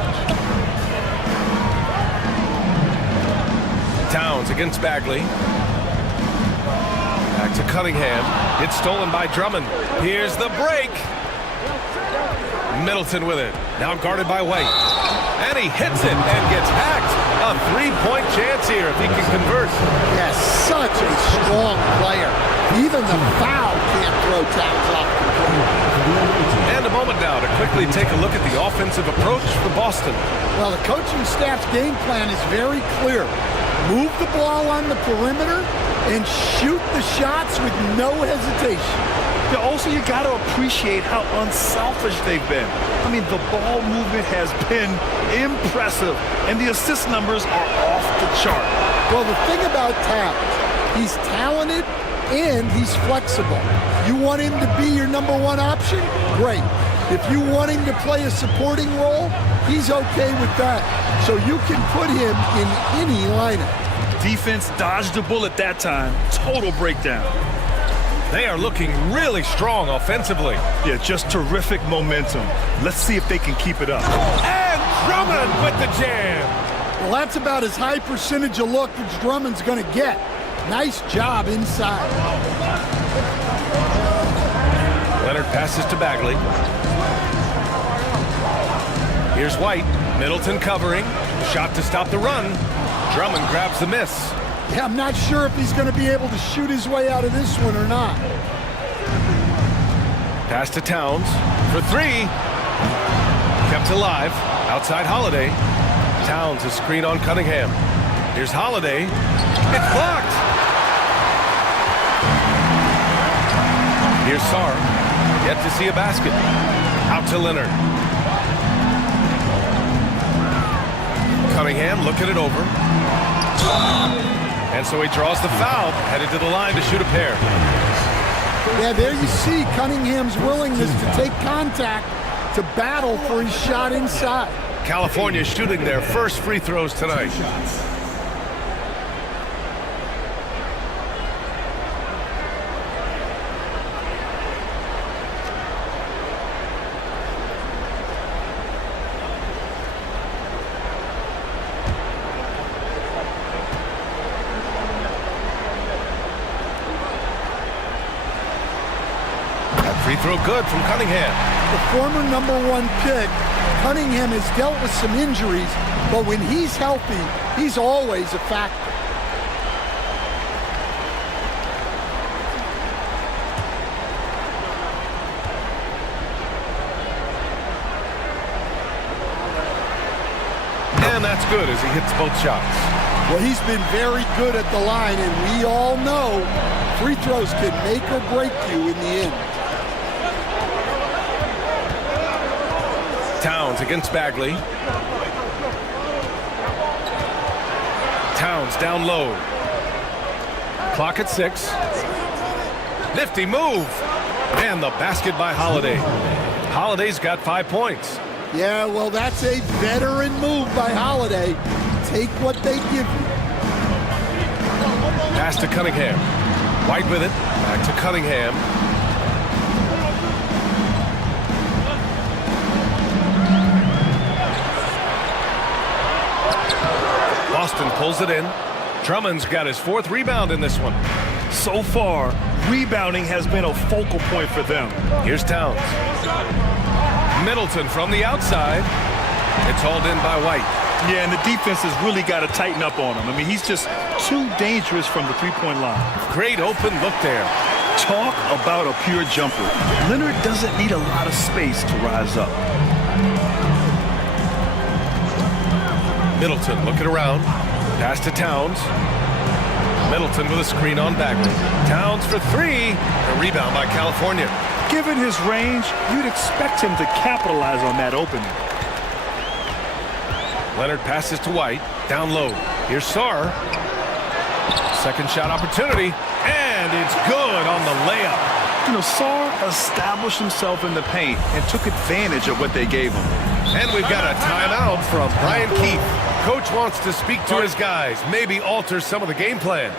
Towns against Bagley. Back to Cunningham. It's stolen by Drummond. Here's the break. Middleton with it. Now guarded by White. And he hits it and gets hacked. A 3-point chance here if he can convert. Yes, such a strong player. Even the foul can't throw Towns off control. And a moment now to quickly take a look at the offensive approach for Boston. Well, the coaching staff's game plan is very clear. Move the ball on the perimeter and shoot the shots with no hesitation. Yeah, also, you got to appreciate how unselfish they've been. I mean, the ball movement has been impressive, and the assist numbers are off the chart. Well, the thing about Towns, he's talented and he's flexible. You want him to be your number 1 option? Great. If you want him to play a supporting role, he's okay with that. So you can put him in any lineup. Defense dodged a bullet that time. Total breakdown. They are looking really strong offensively. Yeah, just terrific momentum. Let's see if they can keep it up. And Drummond with the jam. Well, that's about as high percentage of look as Drummond's going to get. Nice job inside. Leonard passes to Bagley. Here's White. Middleton covering. Shot to stop the run. Drummond grabs the miss. Yeah, I'm not sure if he's going to be able to shoot his way out of this one or not. Pass to Towns for 3. Kept alive. Outside Holiday. Towns, a screen on Cunningham. Here's Holiday. It's blocked. Here's Sarr. Yet to see a basket. Out to Leonard. Cunningham looking it over. And so he draws the foul, headed to the line to shoot a pair. Yeah, there you see Cunningham's willingness to take contact, to battle for his shot inside. California shooting their first free throws tonight. Free throw good from Cunningham. The former #1 pick, Cunningham has dealt with some injuries, but when he's healthy, he's always a factor. And that's good as he hits both shots. Well, he's been very good at the line, and we all know free throws can make or break you in the end. Towns against Bagley. Towns down low. Clock at 6. Nifty move. And the basket by Holiday. Holiday's got 5 points. Yeah, well, that's a veteran move by Holiday. Take what they give you. Pass to Cunningham. White with it. Back to Cunningham. Boston pulls it in. Drummond's got his 4th rebound in this one. So far, rebounding has been a focal point for them. Here's Towns. Middleton from the outside. It's hauled in by White. Yeah, and the defense has really got to tighten up on him. I mean, he's just too dangerous from the three-point line. Great open look there. Talk about a pure jumper. Leonard doesn't need a lot of space to rise up. Middleton looking around. Pass to Towns. Middleton with a screen on Bagley. Towns for 3. A rebound by California. Given his range, you'd expect him to capitalize on that opening. Leonard passes to White. Down low. Here's Sarr. Second shot opportunity. And it's good on the layup. You know, Sarr established himself in the paint and took advantage of what they gave him. And we've got a timeout from Brian Keefe. Coach wants to speak to his guys, maybe alter some of the game plan.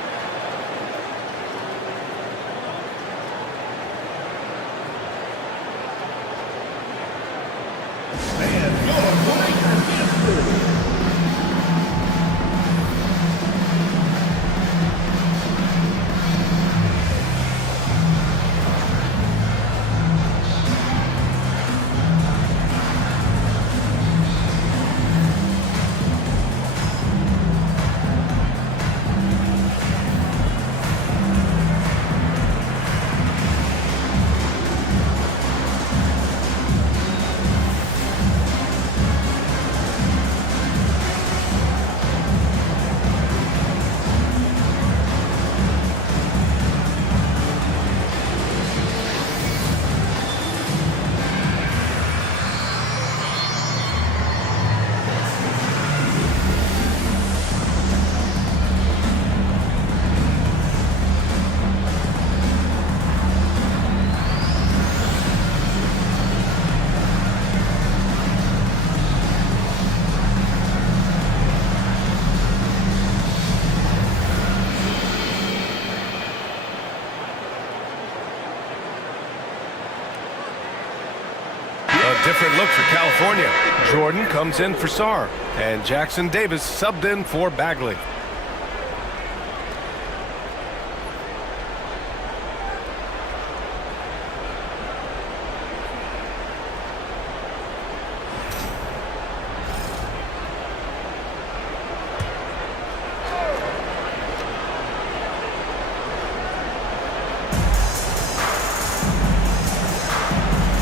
Different look for California. Jordan comes in for Sarr, and Jackson Davis subbed in for Bagley.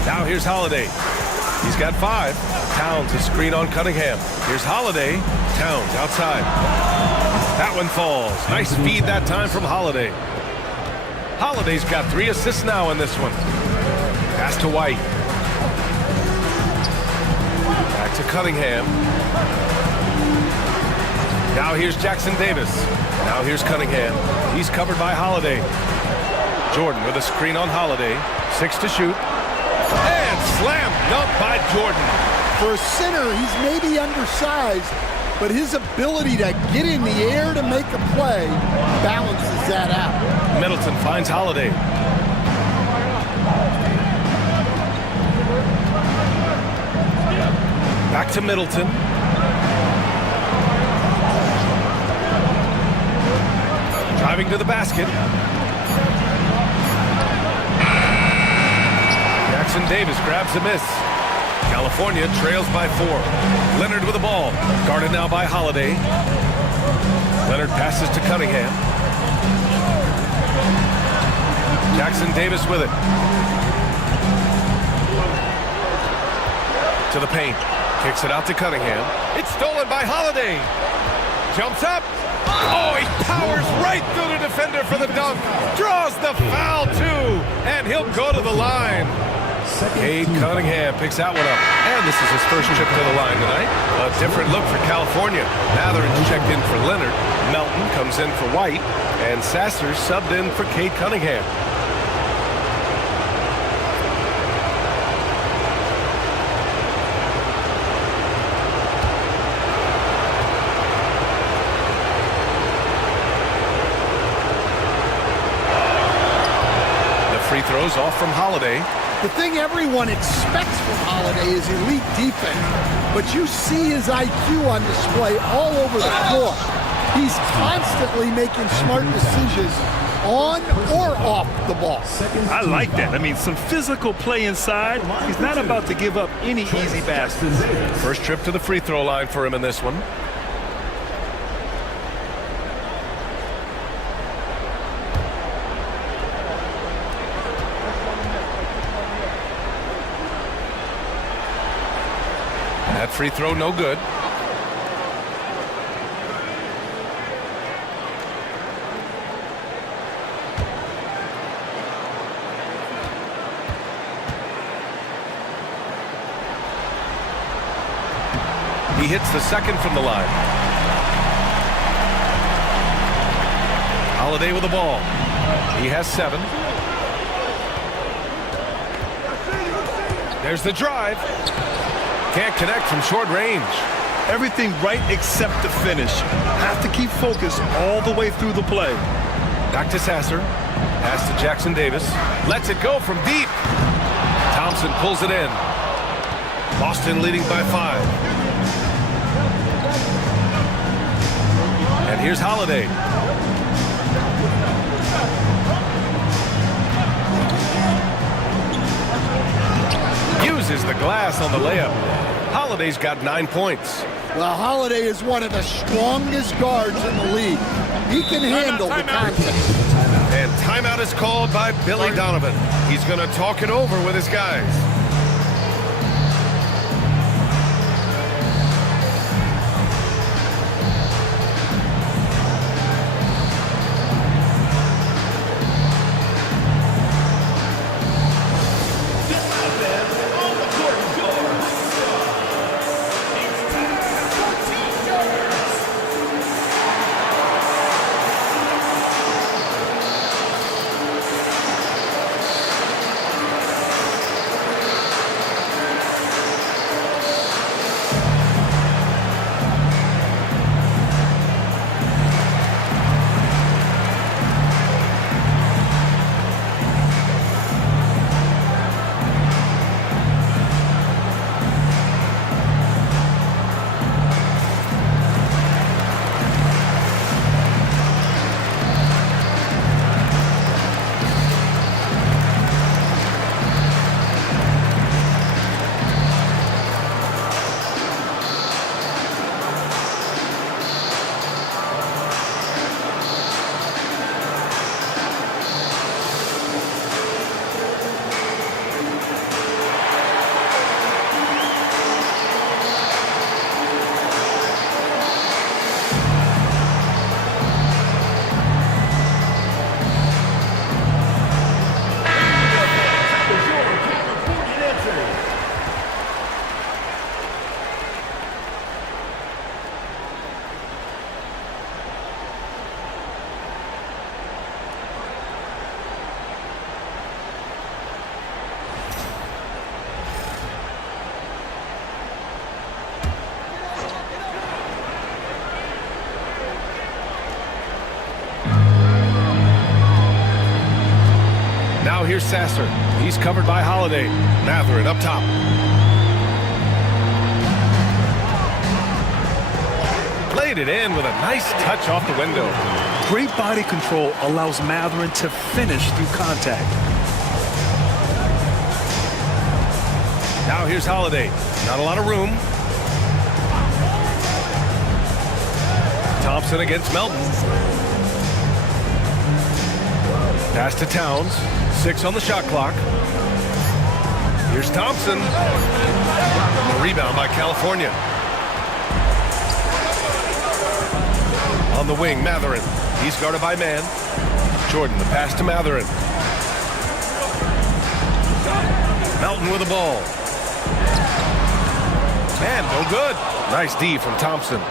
Now here's Holiday. He's got 5. Towns a screen on Cunningham. Here's Holiday. Towns outside. That one falls. Nice feed that time from Holiday. Holiday's got 3 assists now in this one. Pass to White. Back to Cunningham. Now here's Jackson Davis. Now here's Cunningham. He's covered by Holiday. Jordan with a screen on Holiday. 6 to shoot. And slam dunk by Jordan. For a center, he's maybe undersized, but his ability to get in the air to make a play balances that out. Middleton finds Holiday. Back to Middleton. Driving to the basket. Jackson Davis grabs a miss. California trails by 4. Leonard with the ball. Guarded now by Holiday. Leonard passes to Cunningham. Jackson Davis with it. To the paint. Kicks it out to Cunningham. It's stolen by Holiday. Jumps up. Oh, he powers right through the defender for the dunk. Draws the foul, too. And he'll go to the line. Cade Cunningham picks that one up. And this is his first trip to the line tonight. A different look for California. Matherin's checked in for Leonard. Melton comes in for White. And Sasser subbed in for Cade Cunningham. Free throws off from Holiday. The thing everyone expects from Holiday is elite defense, but you see his IQ on display all over the floor. He's constantly making smart decisions on or off the ball. I like that. I mean, some physical play inside. He's not about to give up any easy baskets. First trip to the free throw line for him in this one. That free throw no good. He hits the second from the line. Holiday with the ball. He has 7. There's the drive. Can't connect from short range. Everything right except the finish. Have to keep focused all the way through the play. Back to Sasser. Pass to Jackson Davis. Lets it go from deep. Thompson pulls it in. Boston leading by 5. And here's Holiday. Uses the glass on the layup. Holiday's got 9 points. Well, Holiday is one of the strongest guards in the league. He can handle the contact. And timeout is called by Billy Donovan. He's going to talk it over with his guys. here's Sasser. He's covered by Holiday. Matherin up top. Played it in with a nice touch off the window. Great body control allows Matherin to finish through contact. Now here's Holiday. Not a lot of room. Thompson against Melton. Pass to Towns. 6 on the shot clock. Here's Thompson. A rebound by California. On the wing, Matherin. He's guarded by Mann. Jordan, the pass to Matherin. Melton with the ball. Man, no good. Nice D from Thompson.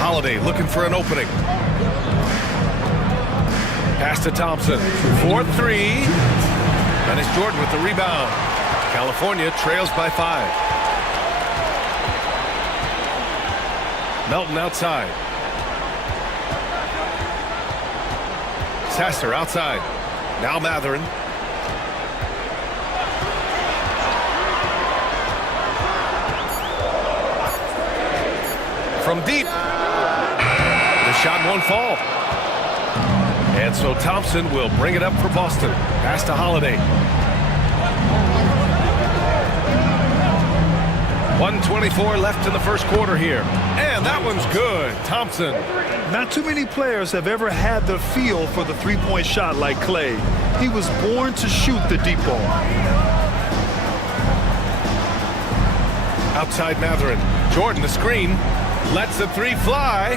Holiday looking for an opening. Pass to Thompson. 4-3. And it's Jordan with the rebound. California trails by 5. Melton outside. Sasser outside. Now Matherin. From deep. The shot won't fall. And so Thompson will bring it up for Boston. Pass to Holiday. 1:24 left in the first quarter here. And that one's good. Thompson. Not too many players have ever had the feel for the three-point shot like Clay. He was born to shoot the deep ball. Outside Matherin. Jordan the screen. Lets the three fly.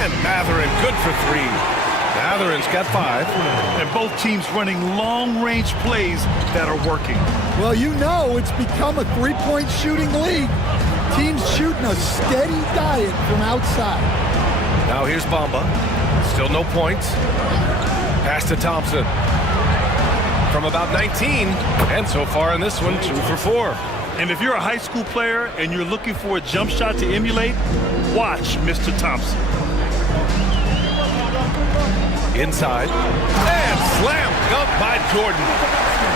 And Matherin good for 3. Matherin's got 5. And both teams running long-range plays that are working. Well, you know it's become a three-point shooting league. Teams shooting a steady diet from outside. Now here's Bamba. Still no points. Pass to Thompson. From about 19. And so far in this one, 2 for 4. And if you're a high school player and you're looking for a jump shot to emulate, watch Mr. Thompson. Inside. And slam dunk by Jordan.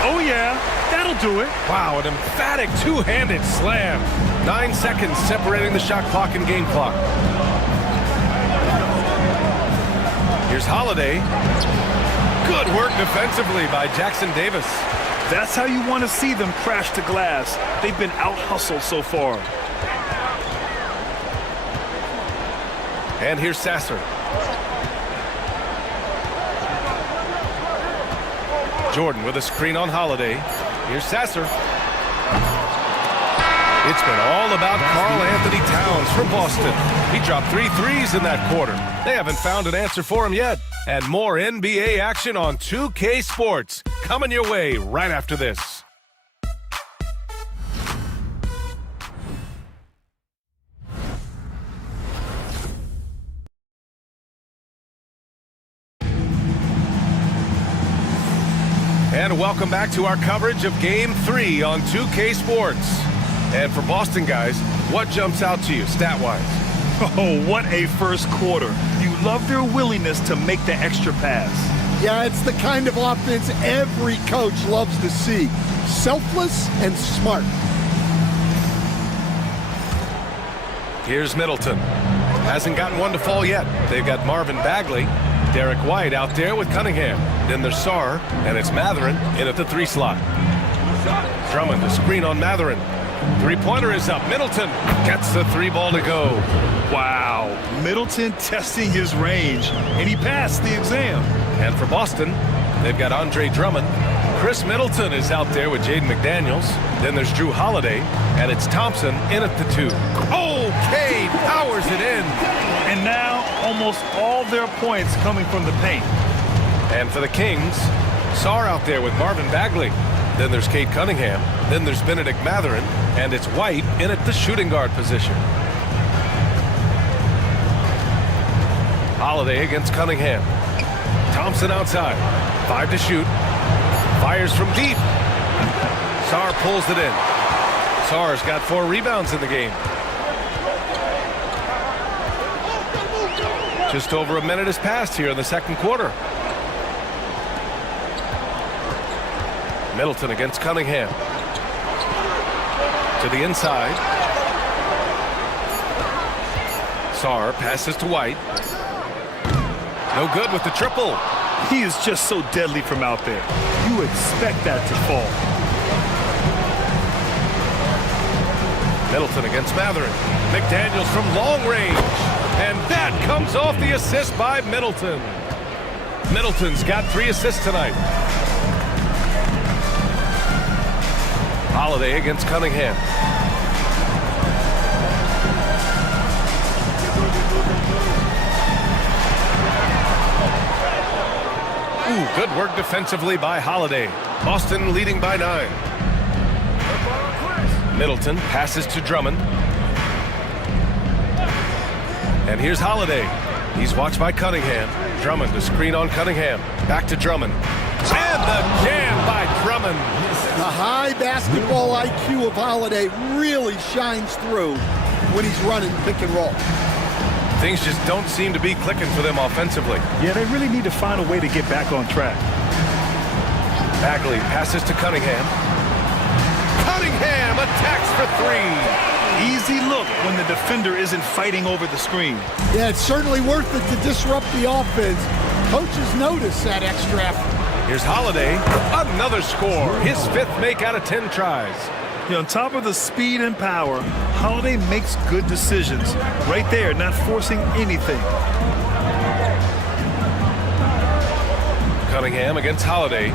Oh, yeah. That'll do it. Wow, an emphatic two-handed slam. 9 seconds separating the shot clock and game clock. Here's Holiday. Good work defensively by Jackson Davis. That's how you want to see them crash the glass. They've been out-hustled so far. And here's Sasser. Jordan with a screen on Holiday. Here's Sasser. It's been all about Karl Anthony Towns from Boston. He dropped 3 threes in that quarter. They haven't found an answer for him yet. And more NBA action on 2K Sports. Coming your way right after this. And welcome back to our coverage of Game 3 on 2K Sports. And for Boston guys, what jumps out to you stat-wise? Oh, what a first quarter. You love their willingness to make the extra pass. Yeah, it's the kind of offense every coach loves to see. Selfless and smart. Here's Middleton. Hasn't gotten one to fall yet. They've got Marvin Bagley. Derek White out there with Cunningham. Then there's Sarr, and it's Matherin in at the 3 slot. Drummond, a screen on Matherin. Three-pointer is up. Middleton gets the 3 ball to go. Wow. Middleton testing his range, and he passed the exam. And for Boston, they've got Andre Drummond. Chris Middleton is out there with Jaden McDaniels. Then there's Drew Holiday, and it's Thompson in at the 2. Okay, powers it in. And now almost all their points coming from the paint. And for the Kings, Sarr out there with Marvin Bagley. Then there's Cade Cunningham. Then there's Benedict Matherin. And it's White in at the shooting guard position. Holiday against Cunningham. Thompson outside. 5 to shoot. Fires from deep. Sarr pulls it in. Sarr's got 4 rebounds in the game. Just over a minute has passed here in the second quarter. Middleton against Cunningham. To the inside. Sarr passes to White. No good with the triple. He is just so deadly from out there. You expect that to fall. Middleton against Matherin. McDaniels from long range. And that comes off the assist by Middleton. Middleton's got 3 assists tonight. Holiday against Cunningham. Ooh, good work defensively by Holiday. Boston leading by 9. Middleton passes to Drummond. And here's Holiday. He's watched by Cunningham. Drummond to screen on Cunningham. Back to Drummond. And the jam by Drummond. The high basketball IQ of Holiday really shines through when he's running pick and roll. Things just don't seem to be clicking for them offensively. Yeah, they really need to find a way to get back on track. Bagley passes to Cunningham. Cunningham attacks for 3. Easy look when the defender isn't fighting over the screen. Yeah, it's certainly worth it to disrupt the offense. Coaches notice that extra effort. Here's Holiday. Another score. His 5th make out of 10 tries. Yeah, on top of the speed and power, Holiday makes good decisions. Right there, not forcing anything. Cunningham against Holiday.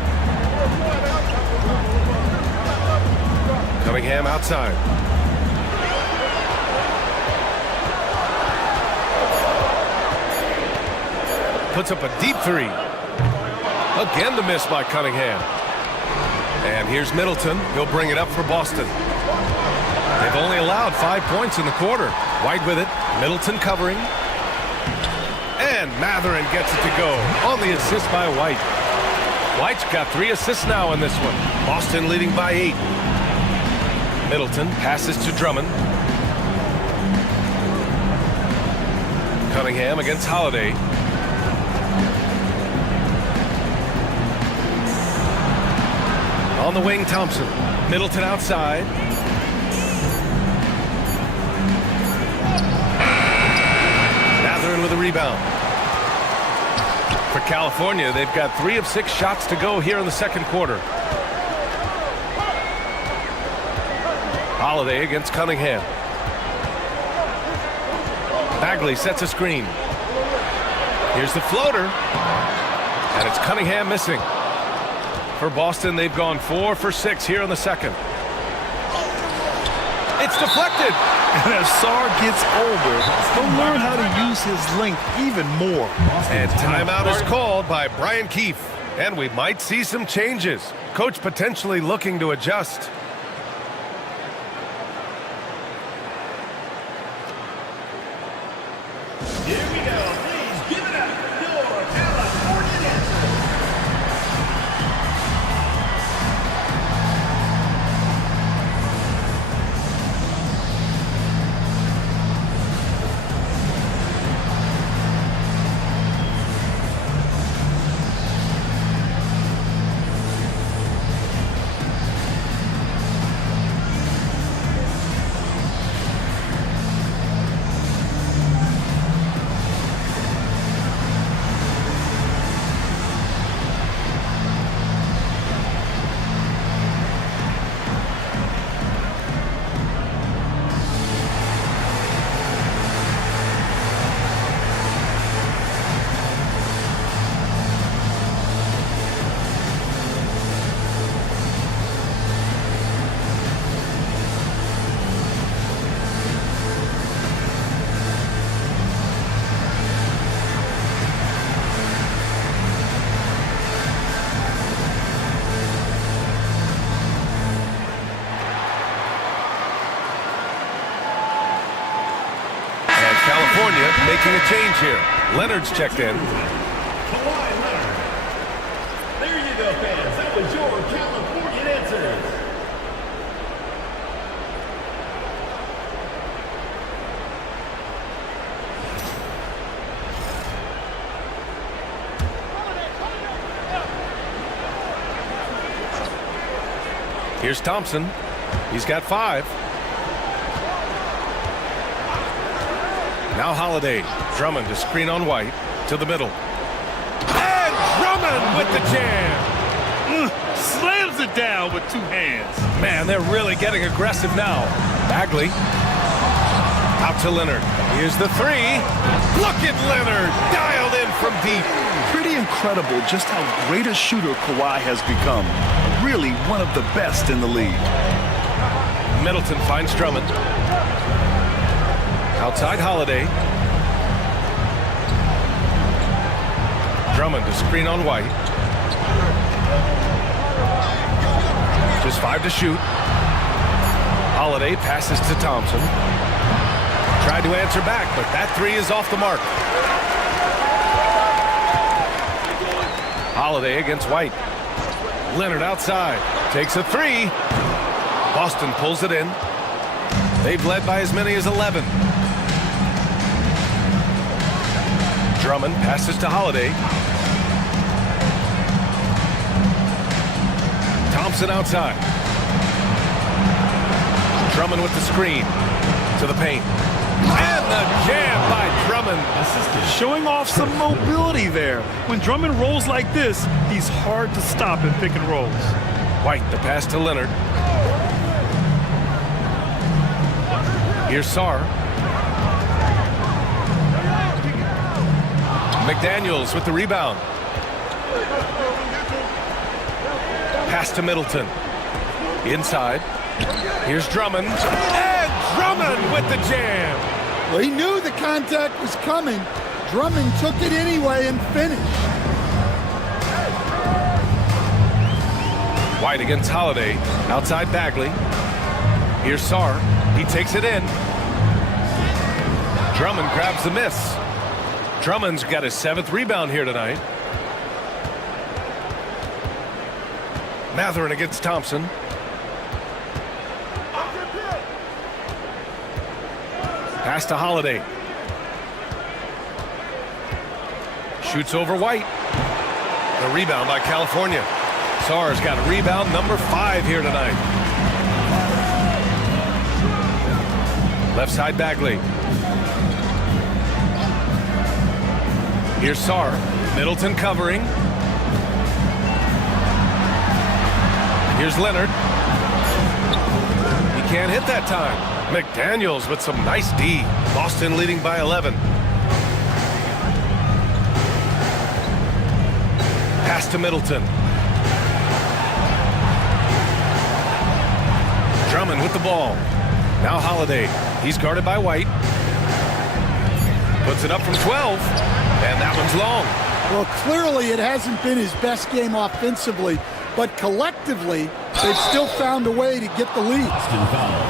Cunningham outside. Puts up a deep 3. Again the miss by Cunningham. And here's Middleton. He'll bring it up for Boston. They've only allowed 5 points in the quarter. White with it. Middleton covering. And Matherin gets it to go on the assist by White. White's got 3 assists now in this one. Boston leading by 8. Middleton passes to Drummond. Cunningham against Holiday. On the wing, Thompson. Middleton outside. Matherin with a rebound. For California, they've got 3 of 6 shots to go here in the second quarter. Holiday against Cunningham. Bagley sets a screen. Here's the floater. And it's Cunningham missing. For Boston, they've gone 4 for 6 here in the second. It's deflected. And as Sarr gets older, he'll learn how to use his length even more. And timeout is called by Brian Keefe. And we might see some changes. Coach potentially looking to adjust. Here we go. Please give it up for your California dancers. California making a change here. Leonard's checked in. Kawhi Leonard. There you go, fans. That was your California dancers. Here's Thompson. He's got 5. Now Holiday. Drummond to screen on White. To the middle. And Drummond with the jam. Slams it down with 2 hands. Man, they're really getting aggressive now. Bagley. Out to Leonard. Here's the 3. Look at Leonard. Dialed in from deep. Pretty incredible just how great a shooter Kawhi has become. Really one of the best in the league. Middleton finds Drummond. Outside Holiday. Drummond to screen on White. Just 5 to shoot. Holiday passes to Thompson. Tried to answer back, but that 3 is off the mark. Holiday against White. Leonard outside. Takes a 3. Boston pulls it in. They've led by as many as 11. Drummond passes to Holiday. Thompson outside. Drummond with the screen. To the paint. And the jam by Drummond. Showing off some mobility there. When Drummond rolls like this, he's hard to stop in pick and rolls. White, the pass to Leonard. Here's Sarr. McDaniels with the rebound. Pass to Middleton. Inside. Here's Drummond. And Drummond with the jam. Well, he knew the contact was coming. Drummond took it anyway and finished. White against Holiday. Outside Bagley. Here's Sarr. He takes it in. Drummond grabs the miss. Drummond's got his 7th rebound here tonight. Matherin against Thompson. Pass to Holiday. Shoots over White. The rebound by California. Sarr's got a rebound number 5 here tonight. Left side Bagley. Here's Sarr. Middleton covering. Here's Leonard. He can't hit that time. McDaniels with some nice D. Boston leading by 11. Pass to Middleton. Drummond with the ball. Now Holiday. He's guarded by White. Puts it up from 12. And that one's long. Well, clearly it hasn't been his best game offensively, but collectively, they've still found a way to get the lead. Boston foul.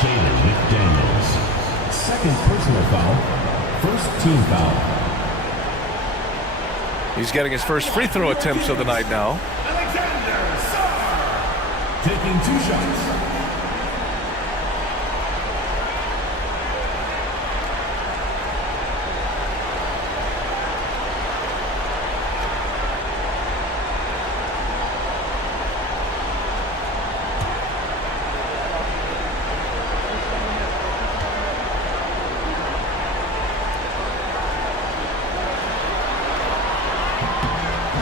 Jaden McDaniels. 2nd personal foul. 1st team foul. He's getting his first free throw attempts of the night now. Taking 2 shots.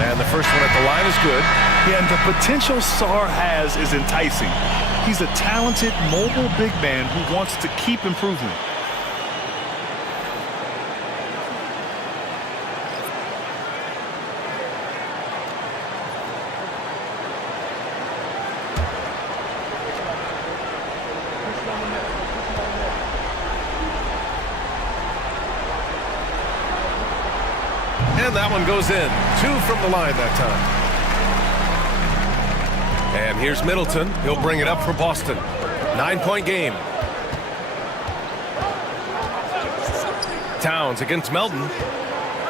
And the first one at the line is good. Yeah, and the potential Sarr has is enticing. He's a talented, mobile big man who wants to keep improving. And that one goes in. 2 from the line that time. And here's Middleton. He'll bring it up for Boston. 9-point game. Towns against Melton.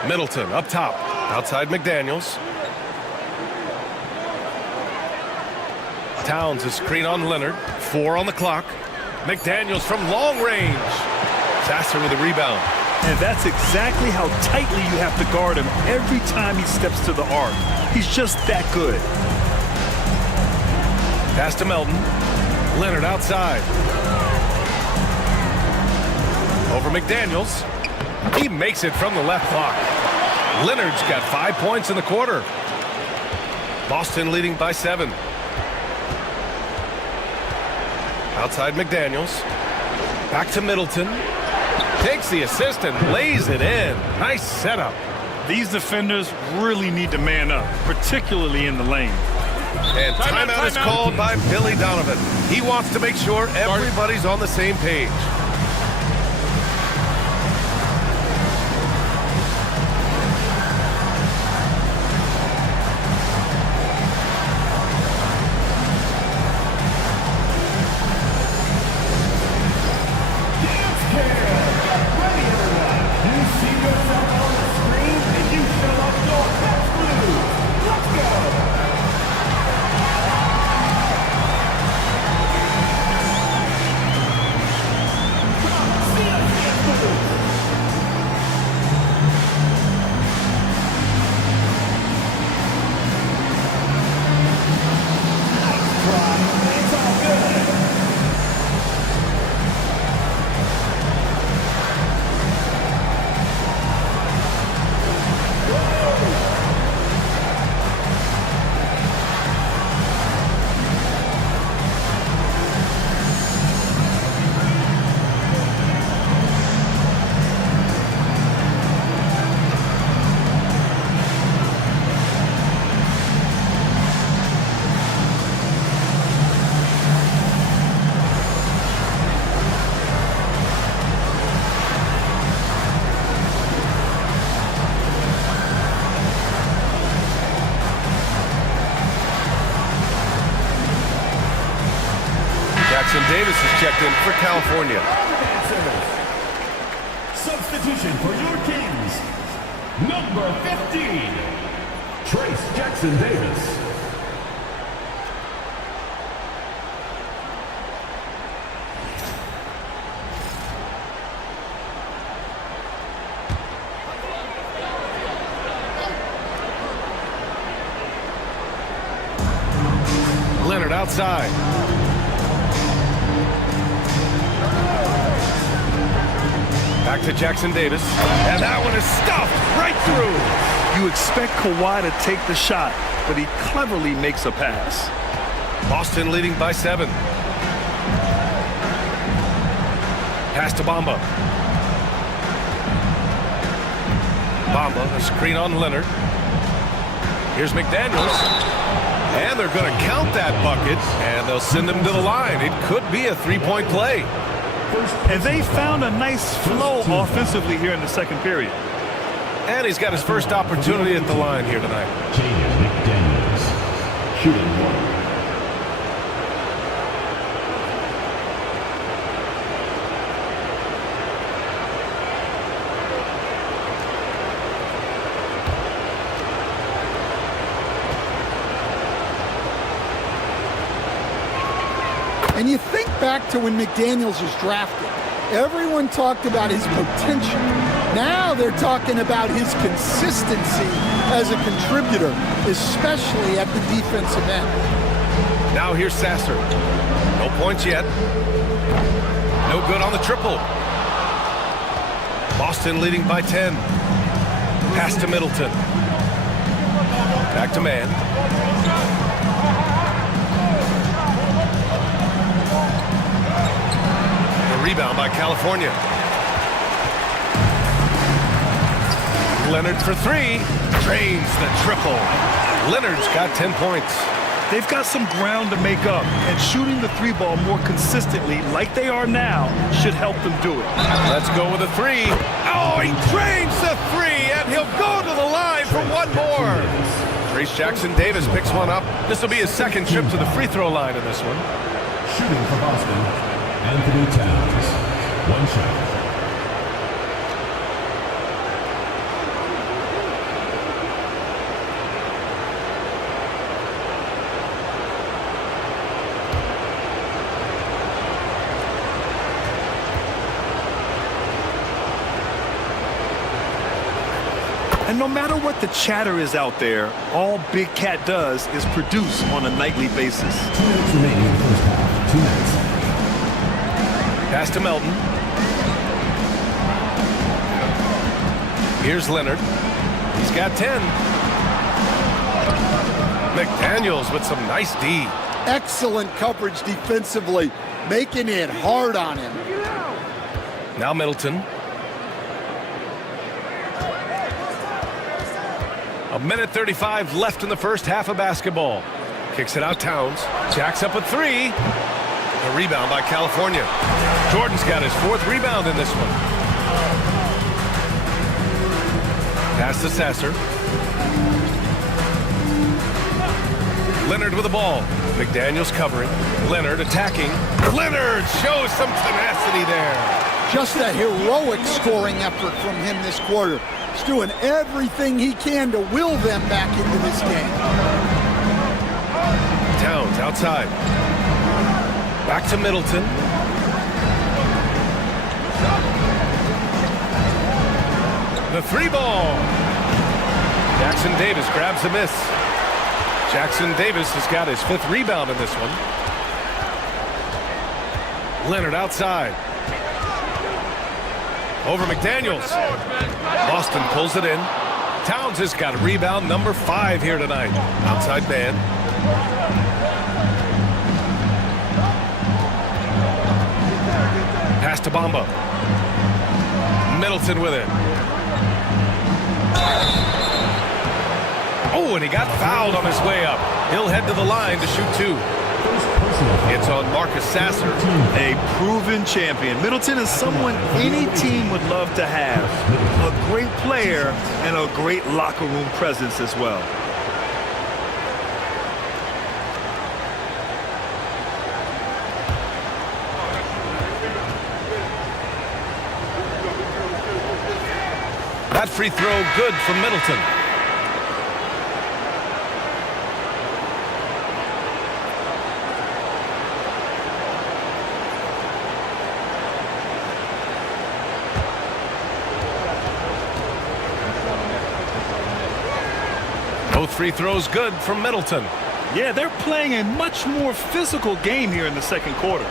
Middleton up top. Outside McDaniels. Towns a screen on Leonard. 4 on the clock. McDaniels from long range. Sasser with a rebound. And that's exactly how tightly you have to guard him every time he steps to the arc. He's just that good. Pass to Melton. Leonard outside. Over McDaniels. He makes it from the left block. Leonard's got 5 points in the quarter. Boston leading by 7. Outside McDaniels. Back to Middleton. Takes the assist and lays it in. Nice setup. These defenders really need to man up, particularly in the lane. And timeout is called by Billy Donovan. He wants to make sure everybody's on the same page. Jackson Davis is checked in for California. Substitution for your Kings, number 15, Trace Jackson Davis. Leonard outside. Back to Jackson Davis. And that one is stuffed right through. You expect Kawhi to take the shot, but he cleverly makes a pass. Boston leading by 7. Pass to Bamba. Bamba, a screen on Leonard. Here's McDaniels. And they're going to count that bucket, and they'll send him to the line. It could be a three-point play. And they found a nice flow offensively here in the second period. And he's got his first opportunity at the line here tonight. Jaden McDaniels, shooting 1. And you think back to when McDaniels was drafted. Everyone talked about his potential. Now they're talking about his consistency as a contributor, especially at the defensive end. Now here's Sasser. No points yet. No good on the triple. Boston leading by 10. Pass to Middleton. Back to man. Rebound by California. Leonard for 3. Drains the triple. Leonard's got 10 points. They've got some ground to make up, and shooting the 3-ball more consistently like they are now should help them do it. Let's go with a 3. Oh, he drains the 3, and he'll go to the line for one more. Trace Jackson Davis picks one up. This will be his second trip to the free throw line in this one. Shooting for Boston, Anthony Towns, 1 shot. And no matter what the chatter is out there, all Big Cat does is produce on a nightly basis. 2 minutes remaining in the first half. 2 minutes. Pass to Melton. Here's Leonard. He's got 10. McDaniels with some nice D. Excellent coverage defensively, making it hard on him. Now Middleton. A minute 35 left in the first half of basketball. Kicks it out Towns. Jacks up a 3. A rebound by California. Jordan's got his 4th rebound in this one. Pass to Sasser. Leonard with the ball. McDaniels covering. Leonard attacking. Leonard shows some tenacity there. Just a heroic scoring effort from him this quarter. He's doing everything he can to will them back into this game. Towns outside. Back to Middleton. The 3 ball. Jackson Davis grabs a miss. Jackson Davis has got his 5th rebound in this one. Leonard outside. Over McDaniels. Boston pulls it in. Towns has got rebound number 5 here tonight. Outside man. Pass to Bamba. Middleton with it. Oh, and he got fouled on his way up. He'll head to the line to shoot 2. It's on Marcus Sasser. A proven champion. Middleton is someone any team would love to have. A great player and a great locker room presence as well. That free throw good from Middleton. Both free throws good from Middleton. Yeah, they're playing a much more physical game here in the second quarter.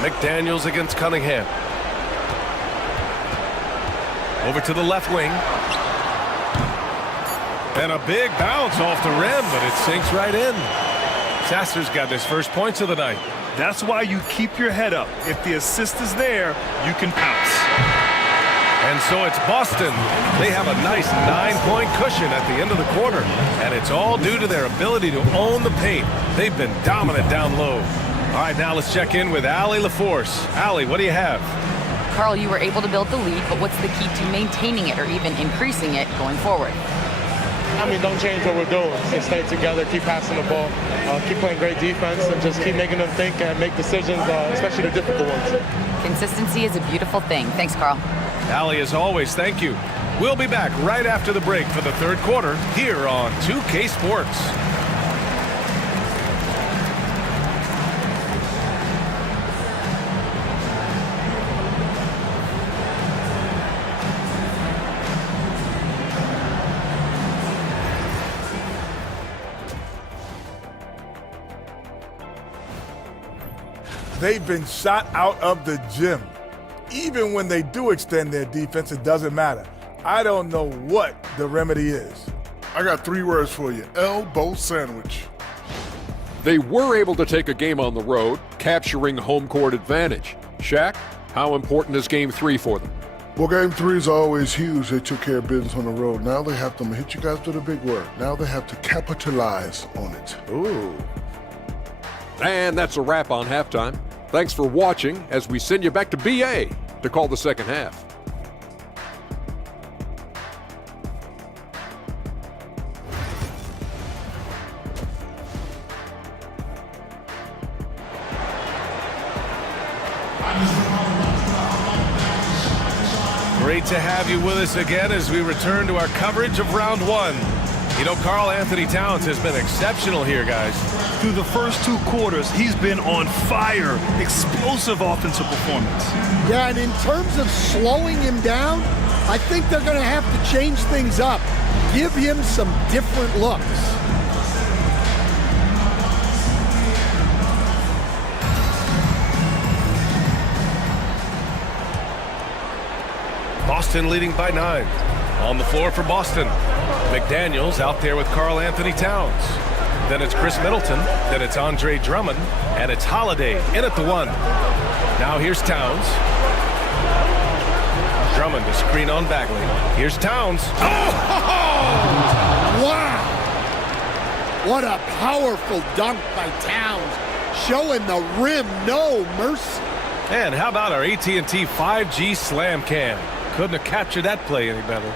McDaniels against Cunningham. Over to the left wing. And a big bounce off the rim, but it sinks right in. Sasser's got his first points of the night. That's why you keep your head up. If the assist is there, you can pounce. And so it's Boston. They have a nice 9-point cushion at the end of the quarter. And it's all due to their ability to own the paint. They've been dominant down low. All right, now let's check in with Allie LaForce. Allie, what do you have? Carl, you were able to build the lead, but what's the key to maintaining it or even increasing it going forward? I mean, don't change what we're doing. Just stay together, keep passing the ball, keep playing great defense, and just keep making them think and make decisions, especially the difficult ones. Consistency is a beautiful thing. Thanks, Carl. Allie, as always, thank you. We'll be back right after the break for the third quarter here on 2K Sports. They've been shot out of the gym. Even when they do extend their defense, it doesn't matter. I don't know what the remedy is. I got 3 words for you. Elbow sandwich. They were able to take a game on the road, capturing home court advantage. Shaq, how important is Game 3 for them? Well, Game 3 is always huge. They took care of business on the road. Now they have to hit you guys with a big word. Now they have to capitalize on it. Ooh. And that's a wrap on halftime. Thanks for watching as we send you back to BA to call the second half. Great to have you with us again as we return to our coverage of round 1. You know, Karl Anthony Towns has been exceptional here, guys. Through the first 2 quarters, he's been on fire. Explosive offensive performance. Yeah, and in terms of slowing him down, I think they're going to have to change things up. Give him some different looks. Boston leading by 9. On the floor for Boston. McDaniels out there with Karl Anthony Towns. Then it's Chris Middleton. Then it's Andre Drummond. And it's Holiday in at the 1. Now here's Towns. Drummond to screen on Bagley. Here's Towns. Oh! Wow! What a powerful dunk by Towns. Showing the rim no mercy. And how about our AT&T 5G slam cam? Couldn't have captured that play any better.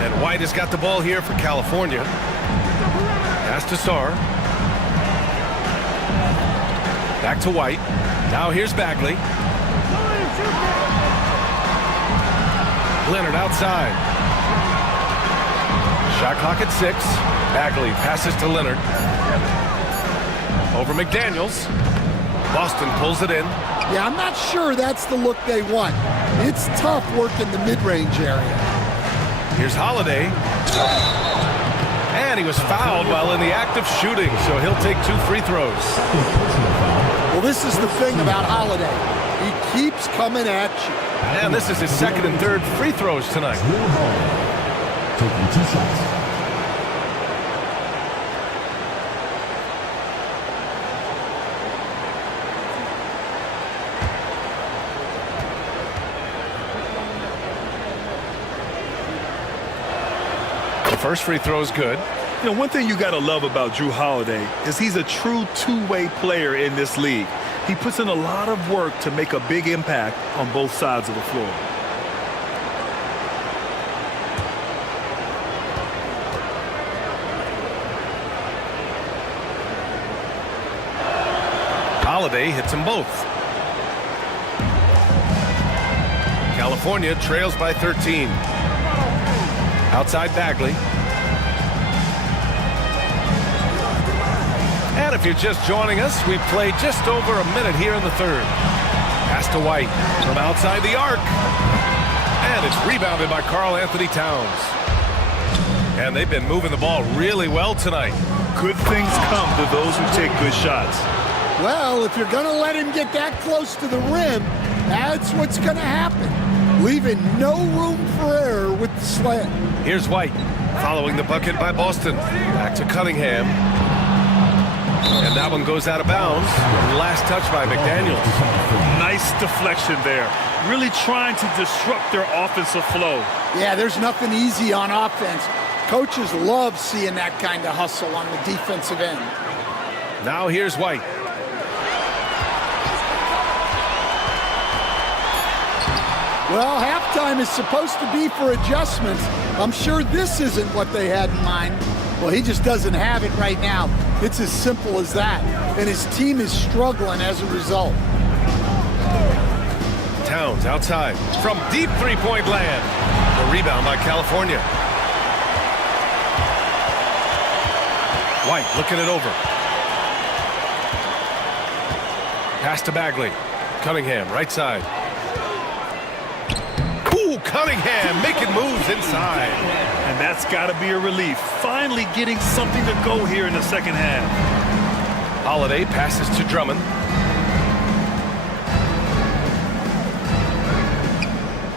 And White has got the ball here for California. Pass to Sarr. Back to White. Now here's Bagley. Leonard outside. Shot clock at 6. Bagley passes to Leonard. Over McDaniels. Boston pulls it in. Yeah, I'm not sure that's the look they want. It's tough working the mid-range area. Here's Holiday. And he was fouled while in the act of shooting, so he'll take 2 free throws. Well, this is the thing about Holiday. He keeps coming at you. And this is his 2nd and 3rd free throws tonight. Taking 2 shots. The first free throw is good. You know, one thing you got to love about Jrue Holiday is he's a true 2-way player in this league. He puts in a lot of work to make a big impact on both sides of the floor. Holiday hits them both. California trails by 13. Outside Bagley. And if you're just joining us, we've played just over a minute here in the 3rd. Pass to White from outside the arc. And it's rebounded by Karl Anthony Towns. And they've been moving the ball really well tonight. Good things come to those who take good shots. Well, if you're going to let him get that close to the rim, that's what's going to happen. Leaving no room for error with the slam. Here's White, following the bucket by Boston. Back to Cunningham. And that one goes out of bounds. Last touch by McDaniels. Nice deflection there. Really trying to disrupt their offensive flow. Yeah, there's nothing easy on offense. Coaches love seeing that kind of hustle on the defensive end. Now here's White. Well, halftime is supposed to be for adjustments. I'm sure this isn't what they had in mind. Well, he just doesn't have it right now. It's as simple as that. And his team is struggling as a result. Towns outside from deep three-point land. The rebound by California. White looking it over. Pass to Bagley. Cunningham, right side. Cunningham making moves inside. And that's got to be a relief. Finally getting something to go here in the 2nd half. Holiday passes to Drummond.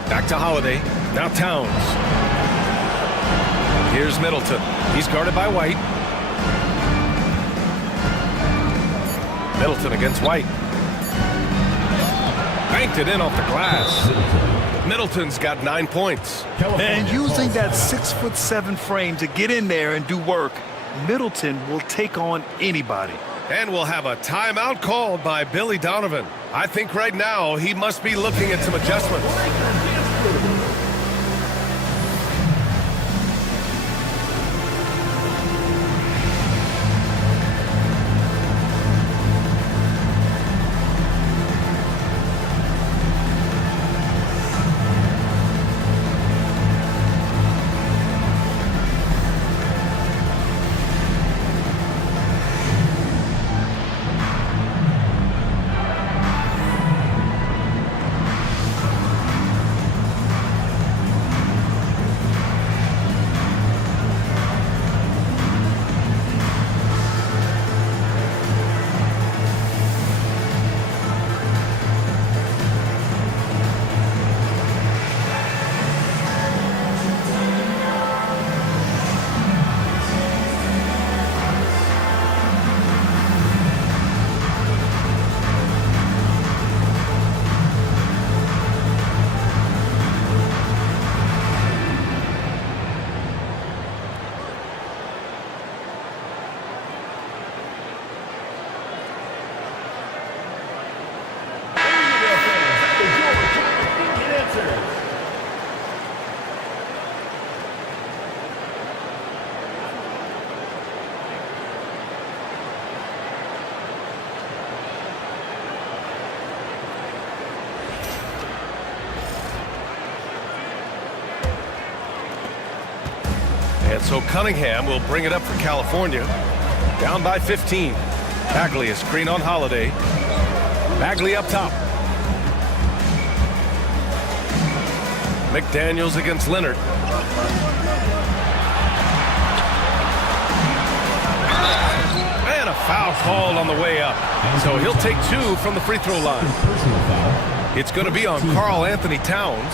Back to Holiday. Now Towns. Here's Middleton. He's guarded by White. Middleton against White. Banked it in off the glass. Middleton's got 9 points. And using that 6'7" frame to get in there and do work, Middleton will take on anybody. And we'll have a timeout called by Billy Donovan. I think right now he must be looking at some adjustments. And so Cunningham will bring it up for California. Down by 15. Bagley, a screen on Holiday. Bagley up top. McDaniels against Leonard. And a foul called on the way up. So he'll take 2 from the free throw line. It's going to be on Karl Anthony Towns.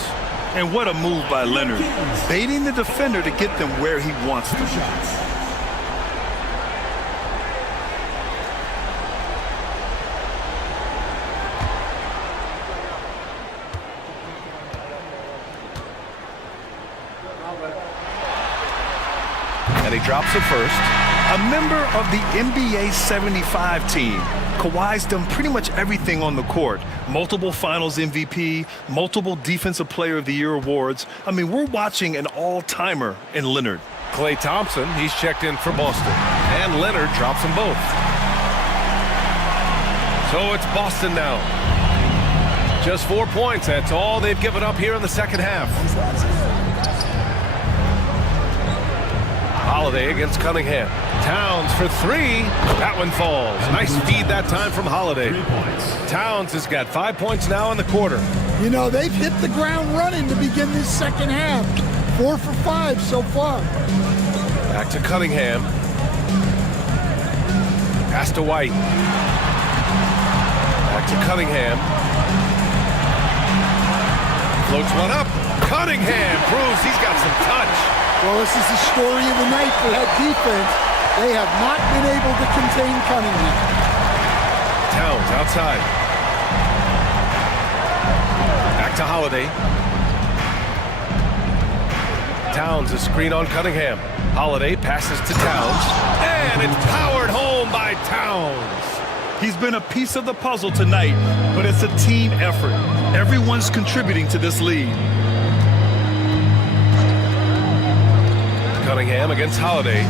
And what a move by Leonard. Baiting the defender to get them where he wants them. And he drops it first. A member of the NBA 75 team. Kawhi's done pretty much everything on the court. Multiple Finals MVP, multiple Defensive Player of the Year awards. I mean, we're watching an all-timer in Leonard. Klay Thompson, he's checked in for Boston. And Leonard drops them both. So it's Boston now. Just 4 points. That's all they've given up here in the second half. Holiday against Cunningham. Towns for 3. That one falls. Nice feed that time from Holiday. Towns has got 5 points now in the quarter. You know, they've hit the ground running to begin this second half. 4 for 5 so far. Back to Cunningham. Pass to White. Back to Cunningham. Floats one up. Cunningham proves he's got some touch. Well, this is the story of the night for that defense. They have not been able to contain Cunningham. Towns outside. Back to Holiday. Towns, a screen on Cunningham. Holiday passes to Towns. And it's powered home by Towns. He's been a piece of the puzzle tonight, but it's a team effort. Everyone's contributing to this lead. Cunningham against Holiday.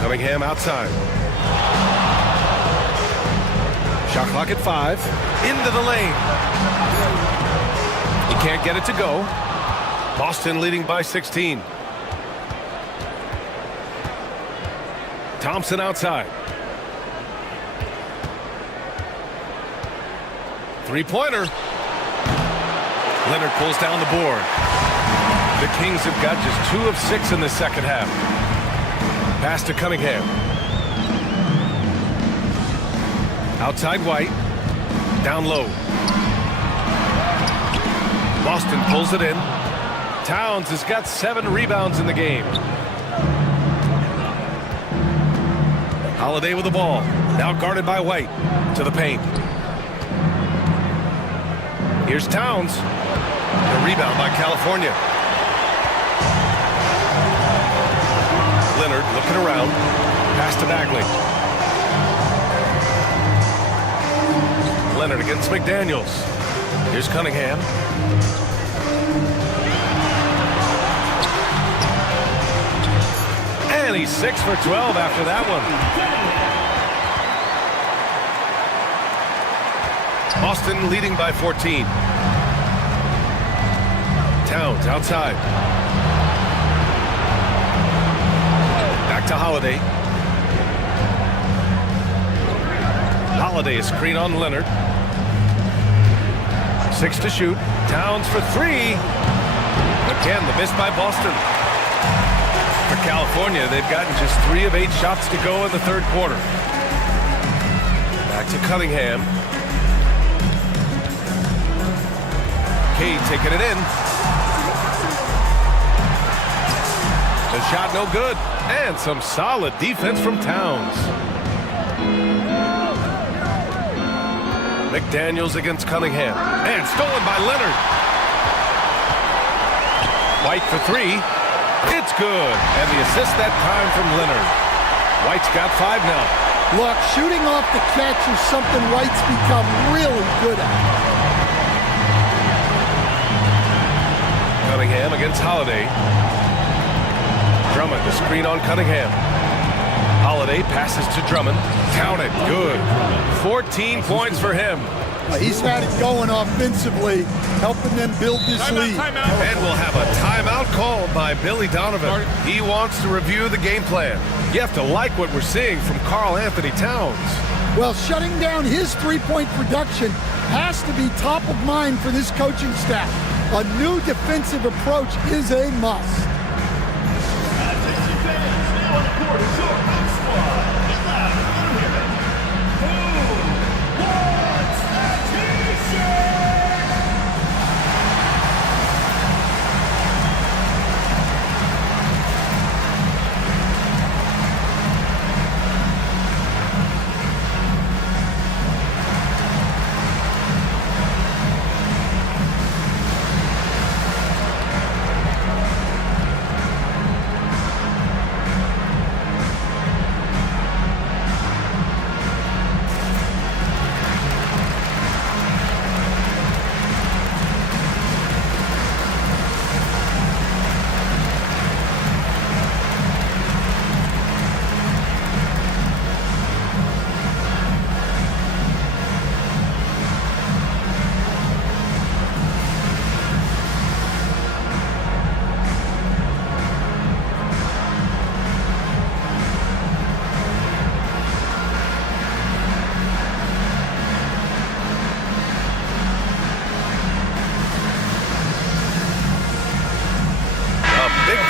Cunningham outside. Shot clock at 5. Into the lane. He can't get it to go. Boston leading by 16. Thompson outside. Three-pointer. Leonard pulls down the board. The Kings have got just 2 of 6 in the second half. Pass to Cunningham. Outside White. Down low. Boston pulls it in. Towns has got 7 rebounds in the game. Holiday with the ball. Now guarded by White. To the paint. Here's Towns. The rebound by California. Leonard looking around. Pass to Bagley. Leonard against McDaniels. Here's Cunningham. And he's 6 for 12 after that one. Boston leading by 14. Towns outside. Back to Holiday. Holiday is screen on Leonard. 6 to shoot. Towns for 3. Again, the miss by Boston. For California, they've gotten just 3 of 8 shots to go in the third quarter. Back to Cunningham. Cade taking it in. The shot no good. And some solid defense from Towns. McDaniels against Cunningham. And stolen by Leonard. White for 3. It's good. And the assist that time from Leonard. White's got 5 now. Look, shooting off the catch is something White's become really good at. Cunningham against Holiday. Drummond, the screen on Cunningham. Holiday passes to Drummond. Count it. Good. 14 points for him. He's had it going offensively, helping them build this lead. And we'll have a timeout called by Billy Donovan. He wants to review the game plan. You have to like what we're seeing from Karl Anthony Towns. Well, shutting down his three-point production has to be top of mind for this coaching staff. A new defensive approach is a must.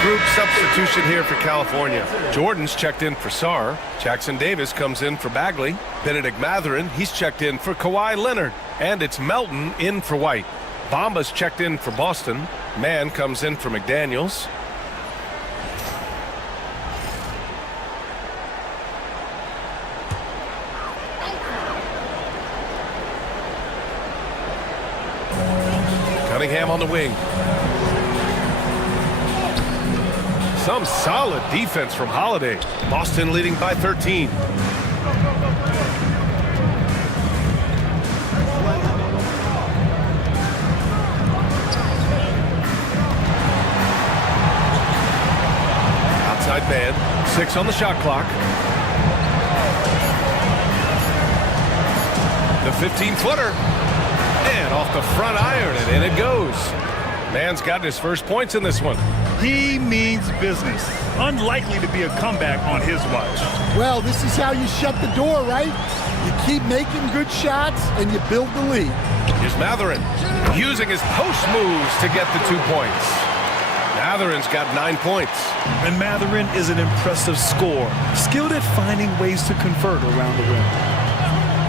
Group substitution here for California. Jordan's checked in for Sarr. Jackson Davis comes in for Bagley. Benedict Mathurin, he's checked in for Kawhi Leonard. And it's Melton in for White. Bamba's checked in for Boston. Mann comes in for McDaniels. Cunningham on the wing. Some solid defense from Holiday. Boston leading by 13. Outside man, 6 on the shot clock. The 15-footer. And off the front iron, and in it goes. Mann's gotten his first points in this one. He means business. Unlikely to be a comeback on his watch. Well, this is how you shut the door, right? You keep making good shots and you build the lead. Here's Mathurin using his post moves to get the 2 points. Mathurin's got 9 points. And Mathurin is an impressive scorer, skilled at finding ways to convert around the rim.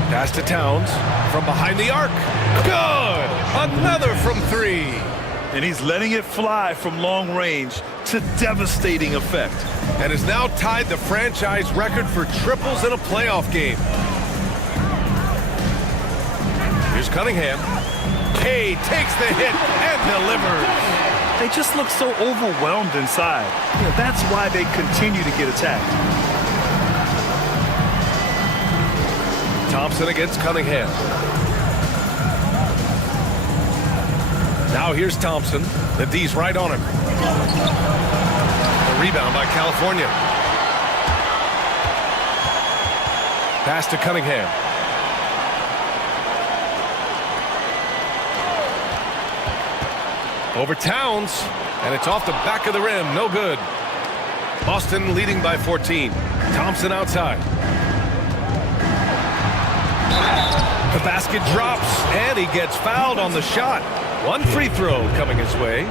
Pass to Towns from behind the arc. Good! Another from 3. And he's letting it fly from long range to devastating effect. And has now tied the franchise record for triples in a playoff game. Here's Cunningham. K takes the hit and delivers. They just look so overwhelmed inside. That's why they continue to get attacked. Thompson against Cunningham. Now here's Thompson. The D's right on him. A rebound by California. Pass to Cunningham. Over Towns, and it's off the back of the rim. No good. Boston leading by 14. Thompson outside. The basket drops, and he gets fouled on the shot. One free throw coming his way.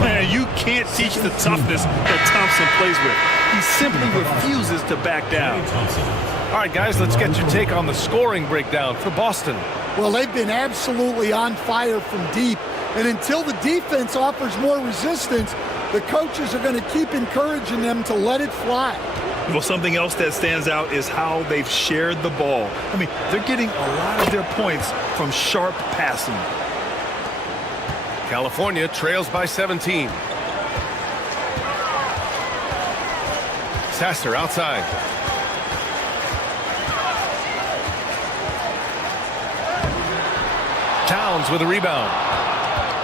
Man, you can't teach the toughness that Thompson plays with. He simply refuses to back down. All right, guys, let's get your take on the scoring breakdown for Boston. Well, they've been absolutely on fire from deep. And until the defense offers more resistance, the coaches are going to keep encouraging them to let it fly. Well, something else that stands out is how they've shared the ball. I mean, they're getting a lot of their points from sharp passing. California trails by 17. Sasser outside. Towns with a rebound.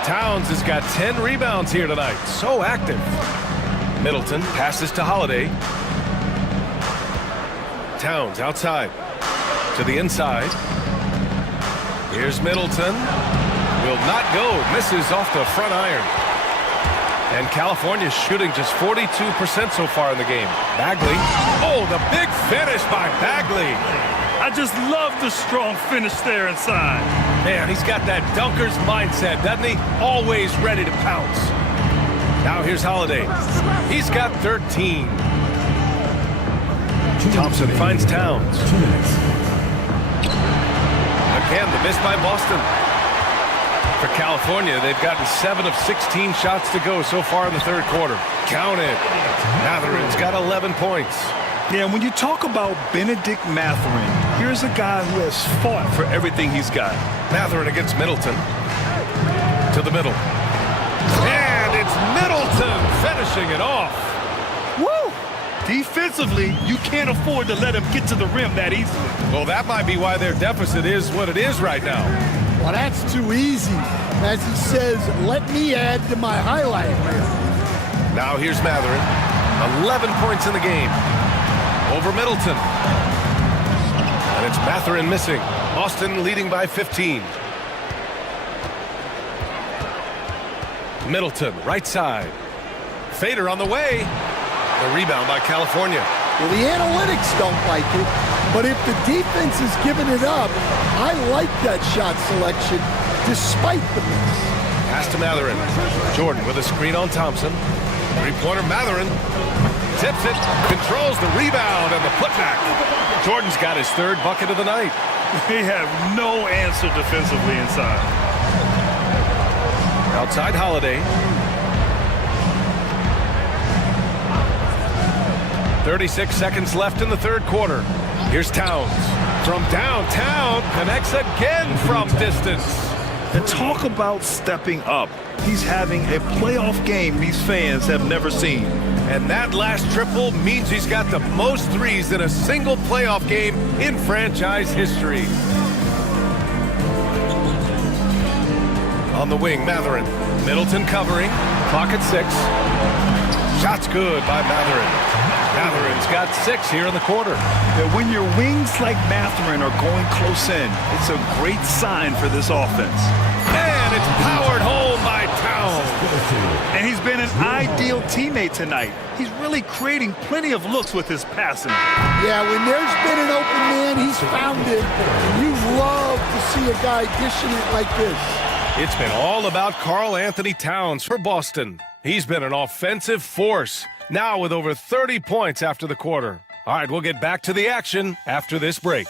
Towns has got 10 rebounds here tonight. So active. Middleton passes to Holiday. Towns outside. To the inside. Here's Middleton. Will not go. Misses off the front iron. And California's shooting just 42% so far in the game. Bagley. Oh, the big finish by Bagley. I just love the strong finish there inside. Man, he's got that dunker's mindset, doesn't he? Always ready to pounce. Now here's Holiday. He's got 13. Thompson finds Towns. Again, the miss by Boston. For California, they've gotten 7 of 16 shots to go so far in the third quarter. Count it. Matherin's got 11 points. Yeah, when you talk about Benedict Matherin, here's a guy who has fought for everything he's got. Matherin against Middleton. To the middle. And it's Middleton finishing it off. Woo! Defensively, you can't afford to let him get to the rim that easily. Well, that might be why their deficit is what it is right now. Well, that's too easy. As he says, let me add to my highlight reel. Now here's Matherin. 11 points in the game. Over Middleton. And it's Matherin missing. Boston leading by 15. Middleton, right side. Fader on the way. The rebound by California. Well, the analytics don't like it, but if the defense is giving it up, I like that shot selection despite the miss. Pass to Matherin. Jordan with a screen on Thompson. Three-pointer Matherin. Tips it, controls the rebound and the putback. Jordan's got his third bucket of the night. They have no answer defensively inside. Outside Holiday. 36 seconds left in the third quarter. Here's Towns. From downtown, connects again from distance. And talk about stepping up. He's having a playoff game these fans have never seen. And that last triple means he's got the most threes in a single playoff game in franchise history. On the wing, Matherin. Middleton covering. Clock at 6. Shot's good by Matherin. Matherin's got 6 here in the quarter. Yeah, when your wings like Matherin are going close in, it's a great sign for this offense. And it's powered home by Towns. And he's been an ideal teammate tonight. He's really creating plenty of looks with his passing. Yeah, when there's been an open man, he's found it. And you love to see a guy dishing it like this. It's been all about Karl Anthony Towns for Boston. He's been an offensive force, now with over 30 points after the quarter. All right, we'll get back to the action after this break.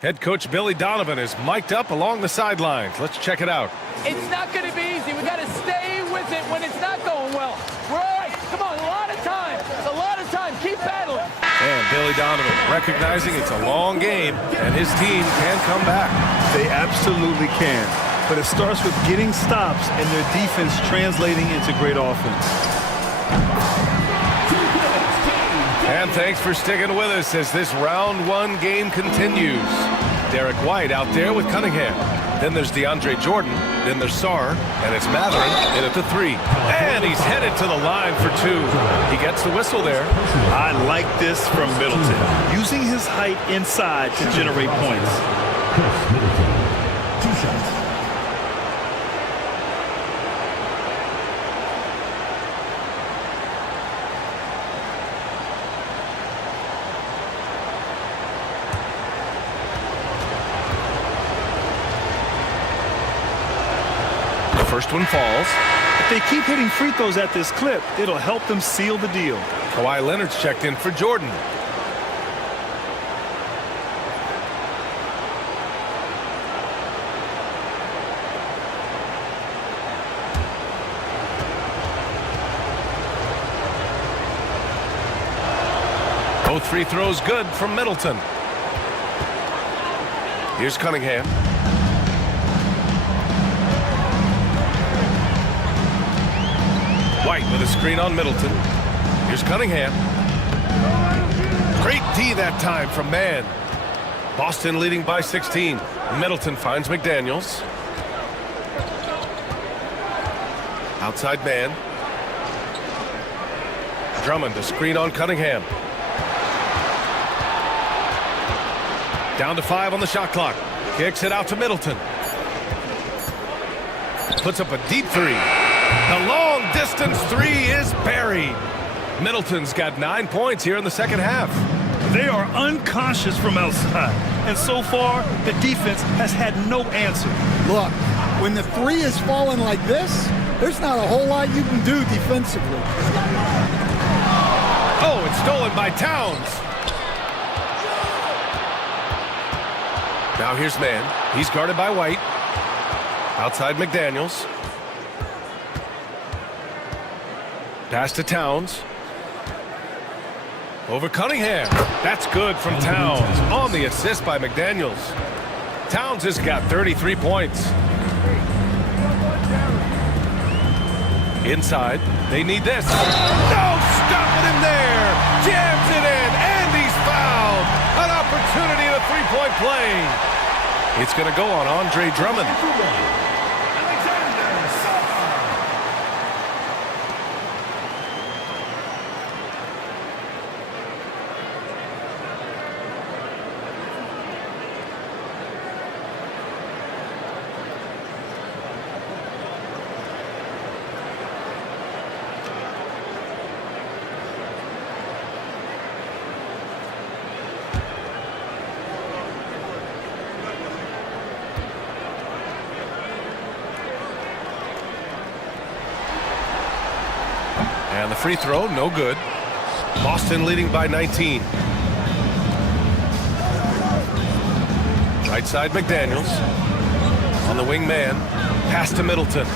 Head coach Billy Donovan is mic'd up along the sidelines. Let's check it out. It's not going to be easy. We got to stay with it when it's not going well. We're all right. Come on, a lot of time. A lot of time. Keep battling. And Billy Donovan recognizing it's a long game and his team can come back. They absolutely can. But it starts with getting stops and their defense translating into great offense. And thanks for sticking with us as this round 1 game continues. Derek White out there with Cunningham. Then there's DeAndre Jordan. Then there's Sarr. And it's Matherin in at the 3. And he's headed to the line for 2. He gets the whistle there. I like this from Middleton. Using his height inside to generate points. 2 shots. First one falls. If they keep hitting free throws at this clip, it'll help them seal the deal. Kawhi Leonard's checked in for Jordan. Both free throws good from Middleton. Here's Cunningham. White with a screen on Middleton. Here's Cunningham. Great D that time from Mann. Boston leading by 16. Middleton finds McDaniels. Outside man. Drummond to screen on Cunningham. Down to 5 on the shot clock. Kicks it out to Middleton. Puts up a deep three. The long distance three is buried. Middleton's got 9 points here in the second half. They are unconscious from outside, and so far the defense has had no answer. Look, when the three is falling like this, there's not a whole lot you can do defensively. Oh, it's stolen by Towns. Now here's man. He's guarded by White. Outside McDaniels. Pass to Towns. Over Cunningham. That's good from Towns. On the assist by McDaniels. Towns has got 33 points. Inside. They need this. No, stopping him there. Jams it in, and he's fouled. An opportunity at a three-point play. It's going to go on Andre Drummond. And the free throw, no good. Boston leading by 19. Right side McDaniels. On the wing man. Pass to Middleton.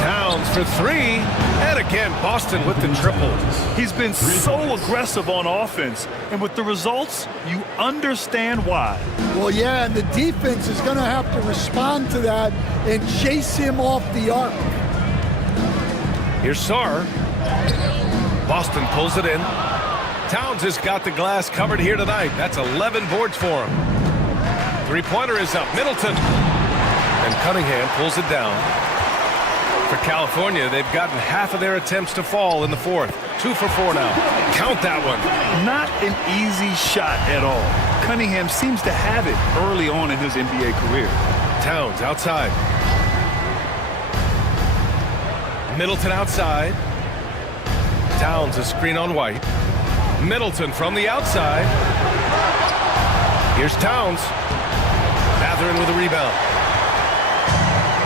Towns for three. And again, Boston with the triple. He's been so aggressive on offense, and with the results, you understand why. Well, yeah, and the defense is going to have to respond to that and chase him off the arc. Here's Sarr. Boston pulls it in. Towns has got the glass covered here tonight. That's 11 boards for him. Three-pointer is up. Middleton. And Cunningham pulls it down. For California, they've gotten half of their attempts to fall in the fourth. 2 for 4 now. Count that one. Not an easy shot at all. Cunningham seems to have it early on in his NBA career. Towns outside. Middleton outside. Towns a screen on White. Middleton from the outside. Here's Towns. Matherin with a rebound.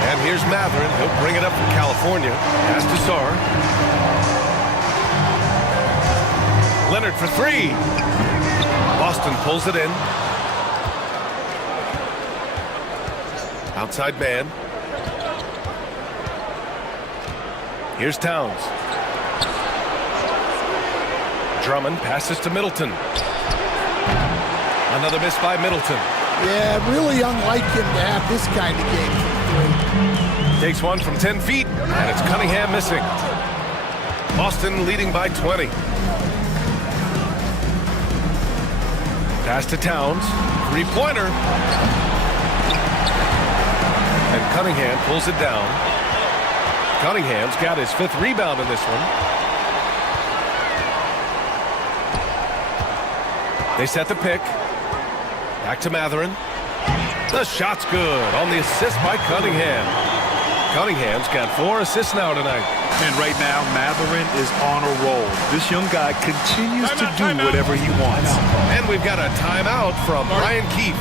And here's Matherin. He'll bring it up from California. Pass to Sarr. Leonard for three. Boston pulls it in. Outside man. Here's Towns. Drummond passes to Middleton. Another miss by Middleton. Yeah, really unlike him to have this kind of game from 3. Takes one from 10 feet, and it's Cunningham missing. Boston leading by 20. Pass to Towns. Three-pointer. And Cunningham pulls it down. Cunningham's got his 5th rebound in this one. They set the pick. Back to Matherin. The shot's good on the assist by Cunningham. Cunningham's got 4 assists now tonight. And right now, Matherin is on a roll. This young guy continues to do whatever he wants. And we've got a timeout from Brian Keefe.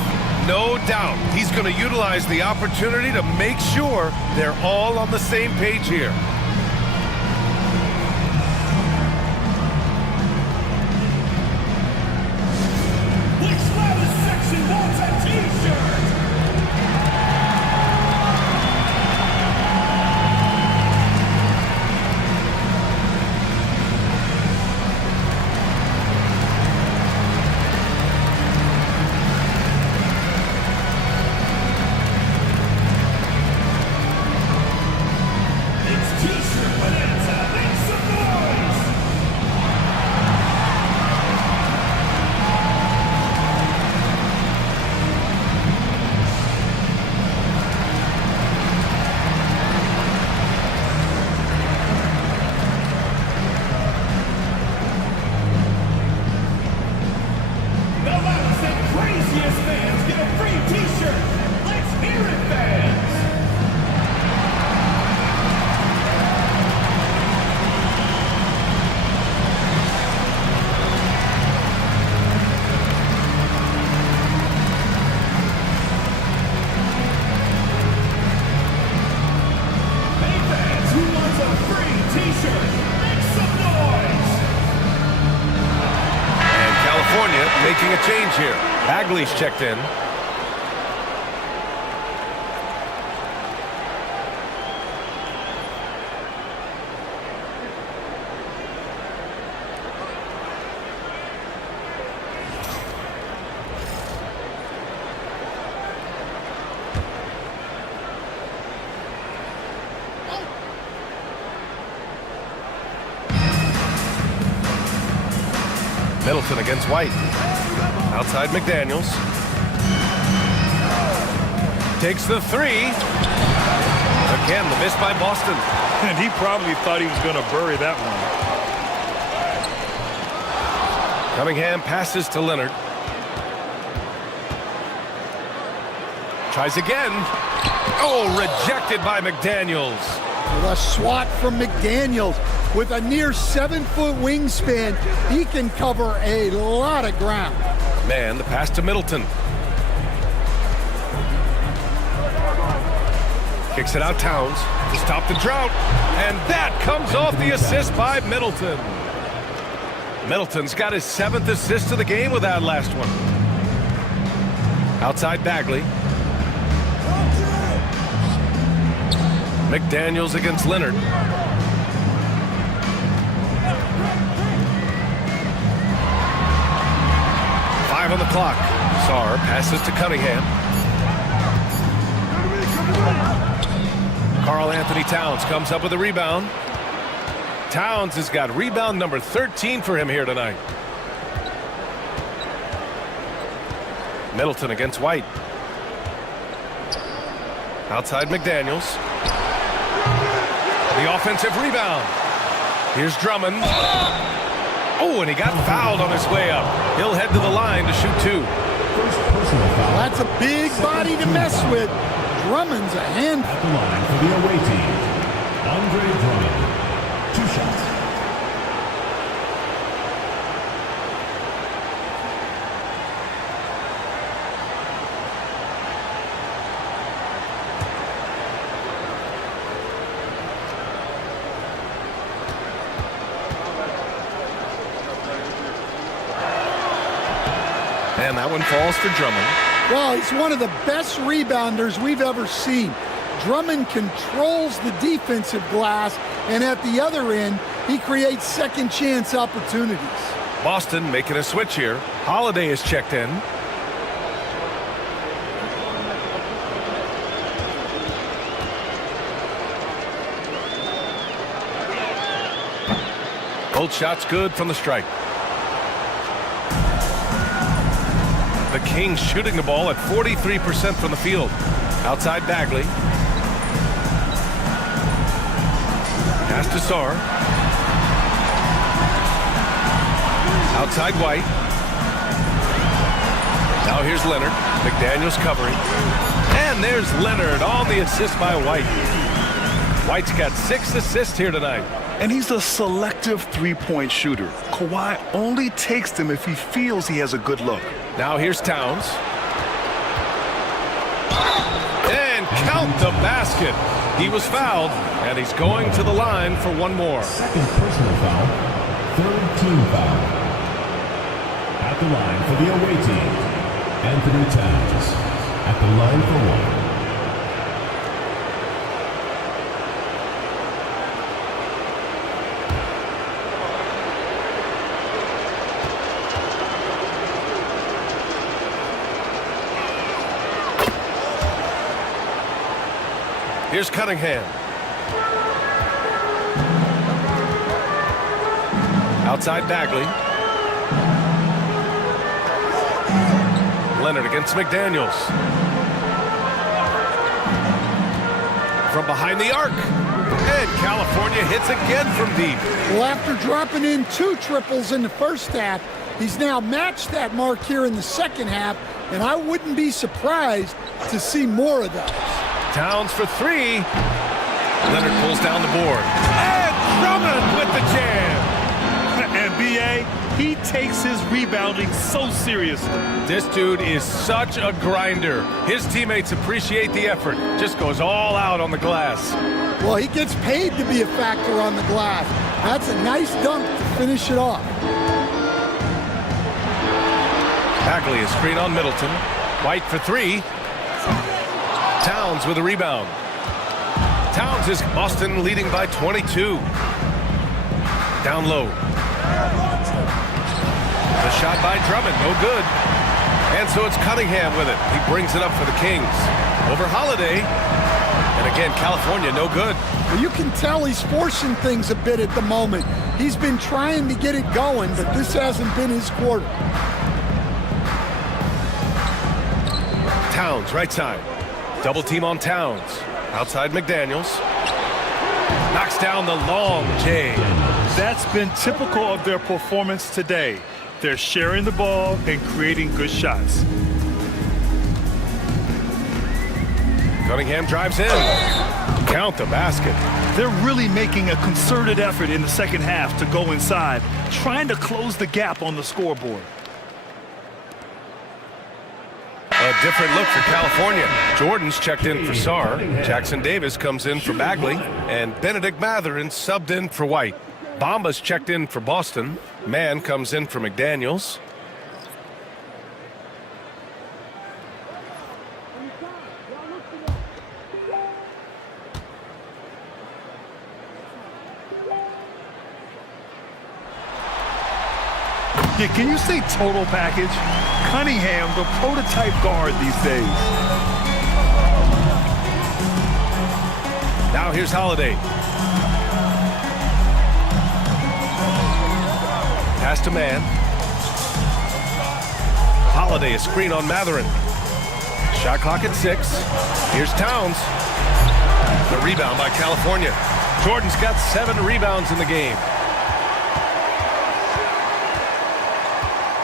No doubt he's going to utilize the opportunity to make sure they're all on the same page here. It's making a change here. Bagley's checked in. Middleton against White. Outside McDaniels. Takes the three. Again, the miss by Boston. And he probably thought he was going to bury that one. Cunningham passes to Leonard. Tries again. Oh, rejected by McDaniels. A swat from McDaniels. With a near 7-foot wingspan, he can cover a lot of ground. Man, the pass to Middleton. Kicks it out Towns to stop the drought. And that comes off the assist by Middleton. Middleton's got his 7th assist of the game with that last one. Outside Bagley. McDaniels against Leonard. On the clock. Sarr passes to Cunningham. Karl Anthony Towns comes up with a rebound. Towns has got rebound number 13 for him here tonight. Middleton against White. Outside McDaniels. The offensive rebound. Here's Drummond. Oh, and he got fouled on his way up. He'll head to the line to shoot 2. That's a big body to mess with. Drummond's a handful. At the line for the away team, Andre Drummond. 2 shots. And that one falls for Drummond. Well, he's one of the best rebounders we've ever seen. Drummond controls the defensive glass, and at the other end, he creates second chance opportunities. Boston making a switch here. Holiday is checked in. Both shots good from the strike. The Kings shooting the ball at 43% from the field. Outside Bagley. Pass to Sarr. Outside White. Now here's Leonard. McDaniels covering. And there's Leonard on the assist by White. White's got 6 assists here tonight. And he's a selective three-point shooter. Kawhi only takes them if he feels he has a good look. Now here's Towns. And count the basket. He was fouled, and he's going to the line for one more. Second personal foul, 3rd team foul. At the line for the away team, Anthony Towns. At the line for 1. Here's Cunningham. Outside Bagley. Leonard against McDaniels. From behind the arc. And California hits again from deep. Well, after dropping in 2 triples in the first half, he's now matched that mark here in the second half, and I wouldn't be surprised to see more of those. Towns for 3. Leonard pulls down the board. And Drummond with the jam. And B.A., he takes his rebounding so seriously. This dude is such a grinder. His teammates appreciate the effort. Just goes all out on the glass. Well, he gets paid to be a factor on the glass. That's a nice dunk to finish it off. Bagley is screen on Middleton. White for three. Towns with a rebound. Towns is Boston leading by 22. Down low. The shot by Drummond, no good. And so it's Cunningham with it. He brings it up for the Kings. Over Holiday. And again, California, no good. Well, you can tell he's forcing things a bit at the moment. He's been trying to get it going, but this hasn't been his quarter. Towns, right side. Double team on Towns. Outside McDaniels. Knocks down the long J. That's been typical of their performance today. They're sharing the ball and creating good shots. Cunningham drives in. Count the basket. They're really making a concerted effort in the second half to go inside, trying to close the gap on the scoreboard. A different look for California. Jordan's checked in for Sarr. Jackson Davis comes in for Bagley. And Benedict Mathurin subbed in for White. Bamba's checked in for Boston. Mann comes in for McDaniels. Yeah, can you say total package? Cunningham, the prototype guard these days. Now here's Holiday. Pass to Mann. Holiday, a screen on Mathurin. Shot clock at 6. Here's Towns. The rebound by California. Jordan's got 7 rebounds in the game.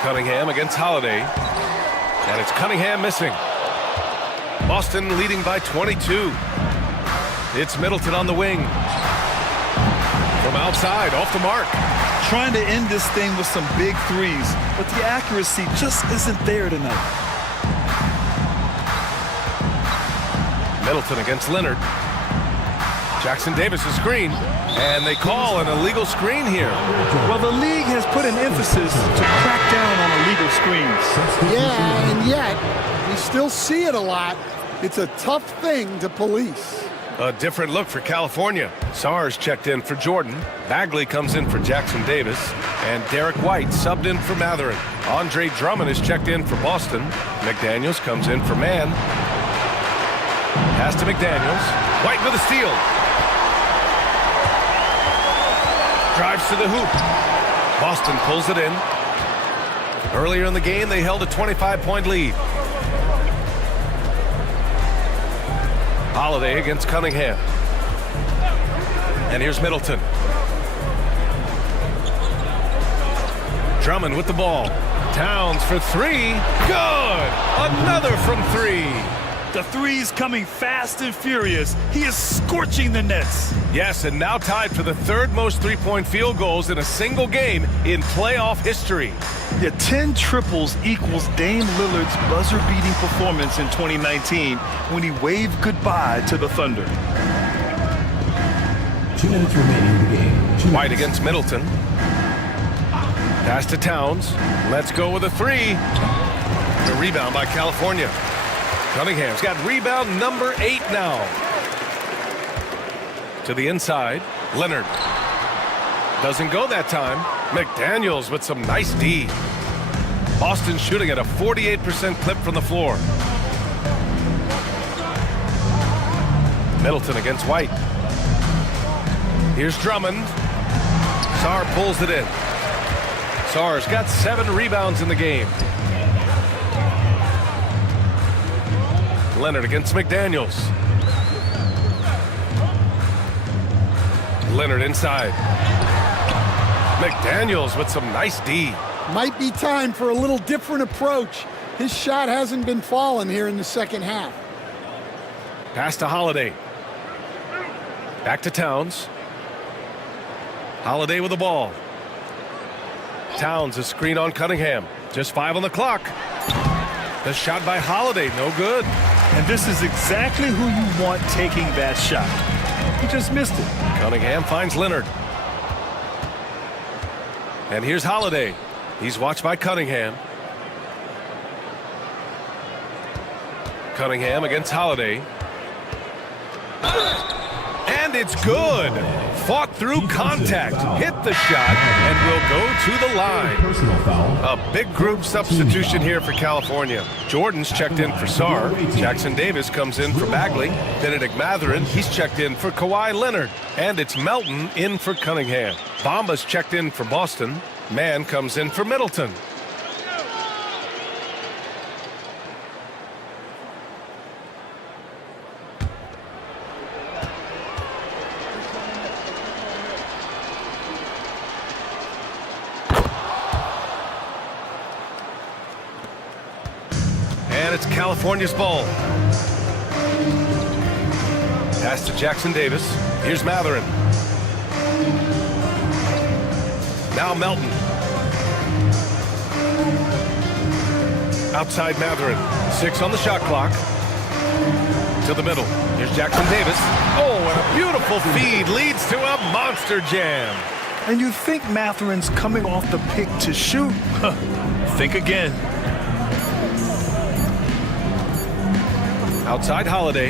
Cunningham against Holiday. And it's Cunningham missing. Boston leading by 22. It's Middleton on the wing. From outside, off the mark. Trying to end this thing with some big threes, but the accuracy just isn't there tonight. Middleton against Leonard. Jackson Davis' screen. And they call an illegal screen here. Well, the league has put an emphasis to crack down on illegal screens. Yeah, and yet we still see it a lot. It's a tough thing to police. A different look for California. Sarr's checked in for Jordan. Bagley comes in for Jackson Davis. And Derek White subbed in for Mathurin. Andre Drummond is checked in for Boston. McDaniels comes in for Mann. Pass to McDaniels. White with a steal. Drives to the hoop. Boston pulls it in. Earlier in the game, they held a 25-point lead. Holiday against Cunningham. And here's Middleton. Drummond with the ball. Towns for 3. Good! Another from 3. The three's coming fast and furious. He is scorching the nets. Yes, and now tied for the 3rd most three-point field goals in a single game in playoff history. Yeah, 10 triples equals Dame Lillard's buzzer-beating performance in 2019 when he waved goodbye to the Thunder. 2 minutes remaining in the game. White against Middleton. Pass to Towns. Let's go with a 3. The rebound by California. Cunningham's got rebound number 8 now. To the inside. Leonard. Doesn't go that time. McDaniels with some nice D. Boston shooting at a 48% clip from the floor. Middleton against White. Here's Drummond. Sarr pulls it in. Sarr's got 7 rebounds in the game. Leonard against McDaniels. Leonard inside. McDaniels with some nice D. Might be time for a little different approach. His shot hasn't been falling here in the second half. Pass to Holiday. Back to Towns. Holiday with the ball. Towns, a screen on Cunningham. Just 5 on the clock. The shot by Holiday, no good. And this is exactly who you want taking that shot. He just missed it. Cunningham finds Leonard. And here's Holiday. He's watched by Cunningham. Cunningham against Holiday. And it's good. Fought through contact, hit the shot, and will go to the line. Personal foul. A big group substitution here for California. Jordan's checked in for Sarr. Jackson Davis comes in for Bagley. Benedict Mathurin, he's checked in for Kawhi Leonard. And it's Melton in for Cunningham. Bamba's checked in for Boston. Mann comes in for Middleton. And it's California's ball. Pass to Jackson Davis. Here's Mathurin. Now Melton. Outside Mathurin. 6 on the shot clock. To the middle. Here's Jackson Davis. Oh, and a beautiful feed leads to a monster jam. And you think Mathurin's coming off the pick to shoot? Think again. Outside Holiday.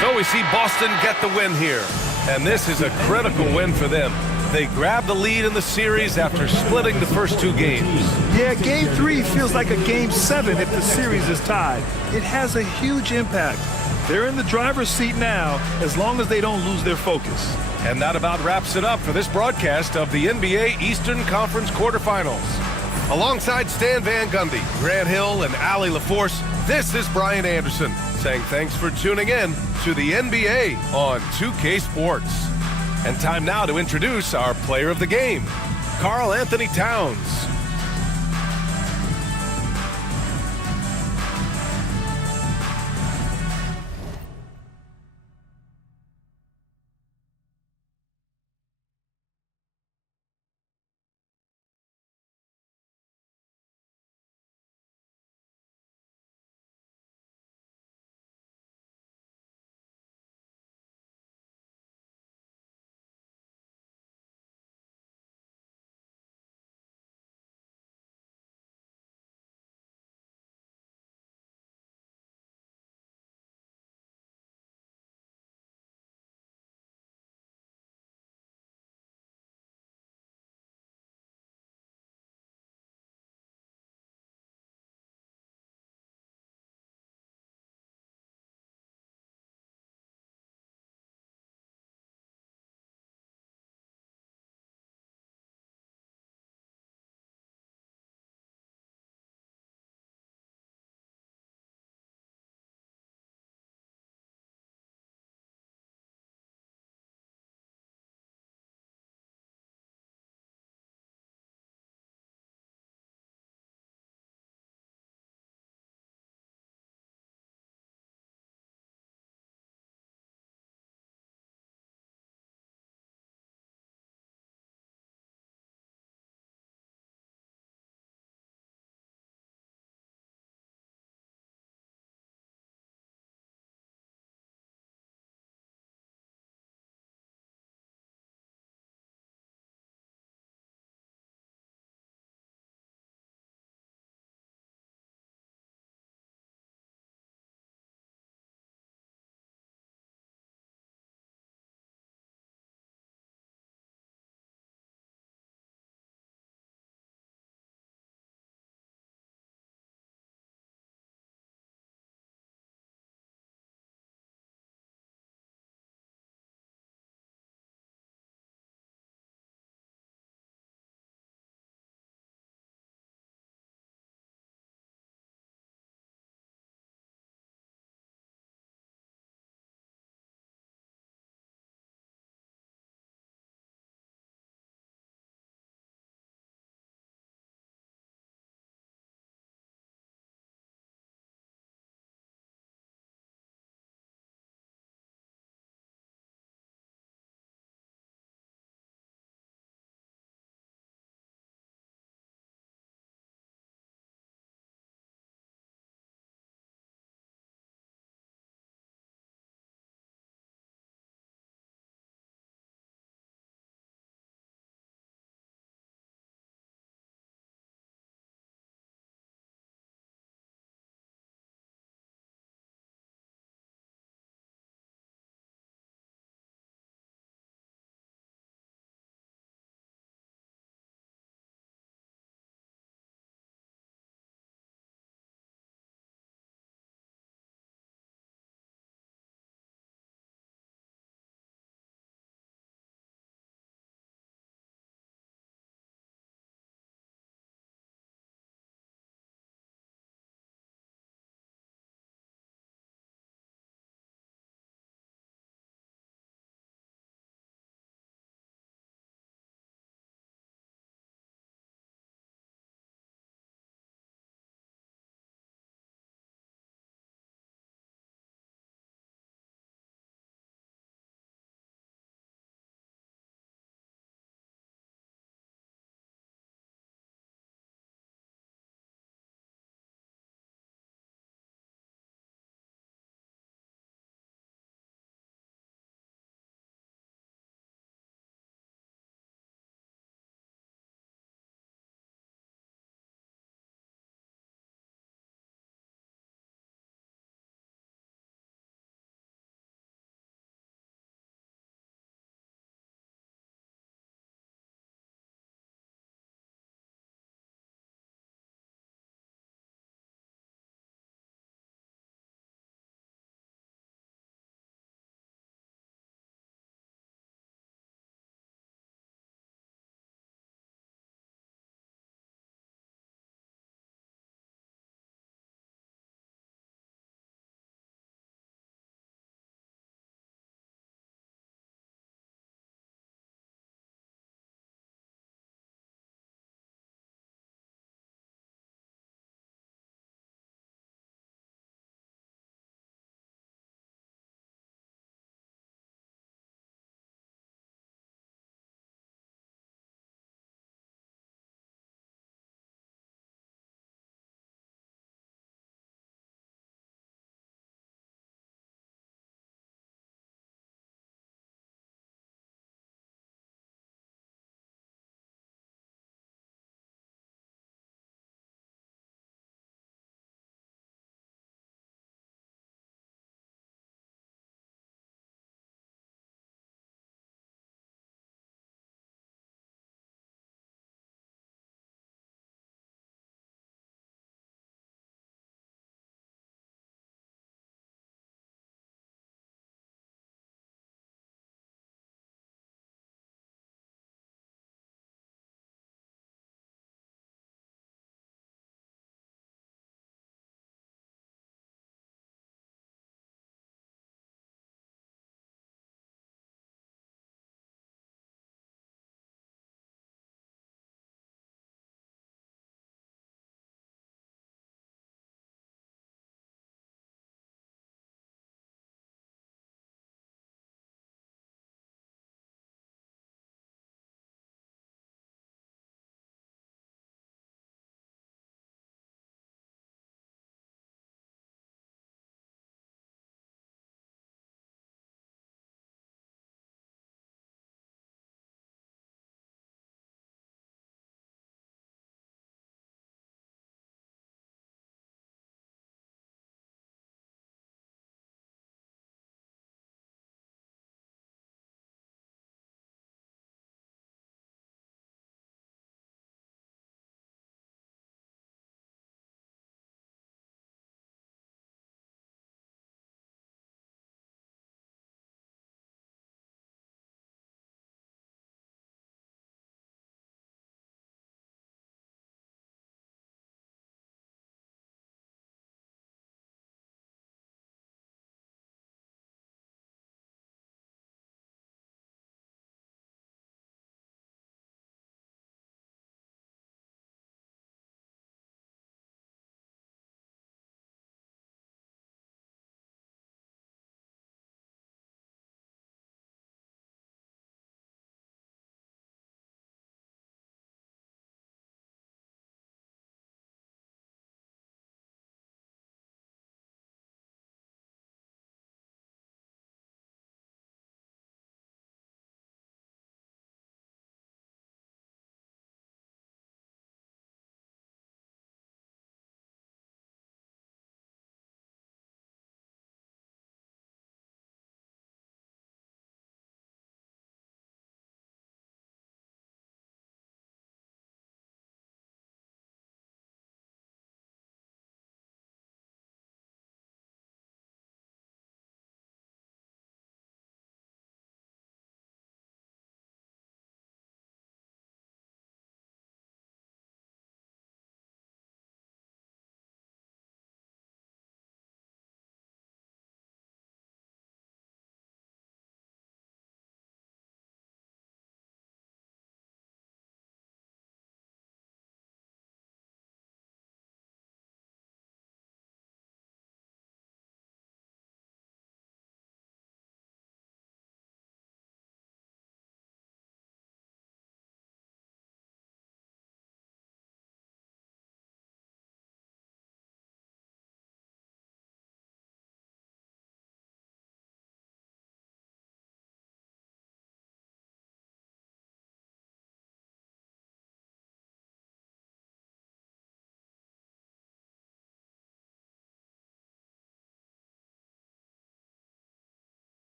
So we see Boston get the win here. And this is a critical win for them. They grab the lead in the series after splitting the first 2 games. Yeah, Game 3 feels like a Game 7 if the series is tied. It has a huge impact. They're in the driver's seat now as long as they don't lose their focus. And that about wraps it up for this broadcast of the NBA Eastern Conference quarterfinals. Alongside Stan Van Gundy, Grant Hill, and Allie LaForce, this is Brian Anderson saying thanks for tuning in to the NBA on 2K Sports. And time now to introduce our player of the game, Karl Anthony Towns.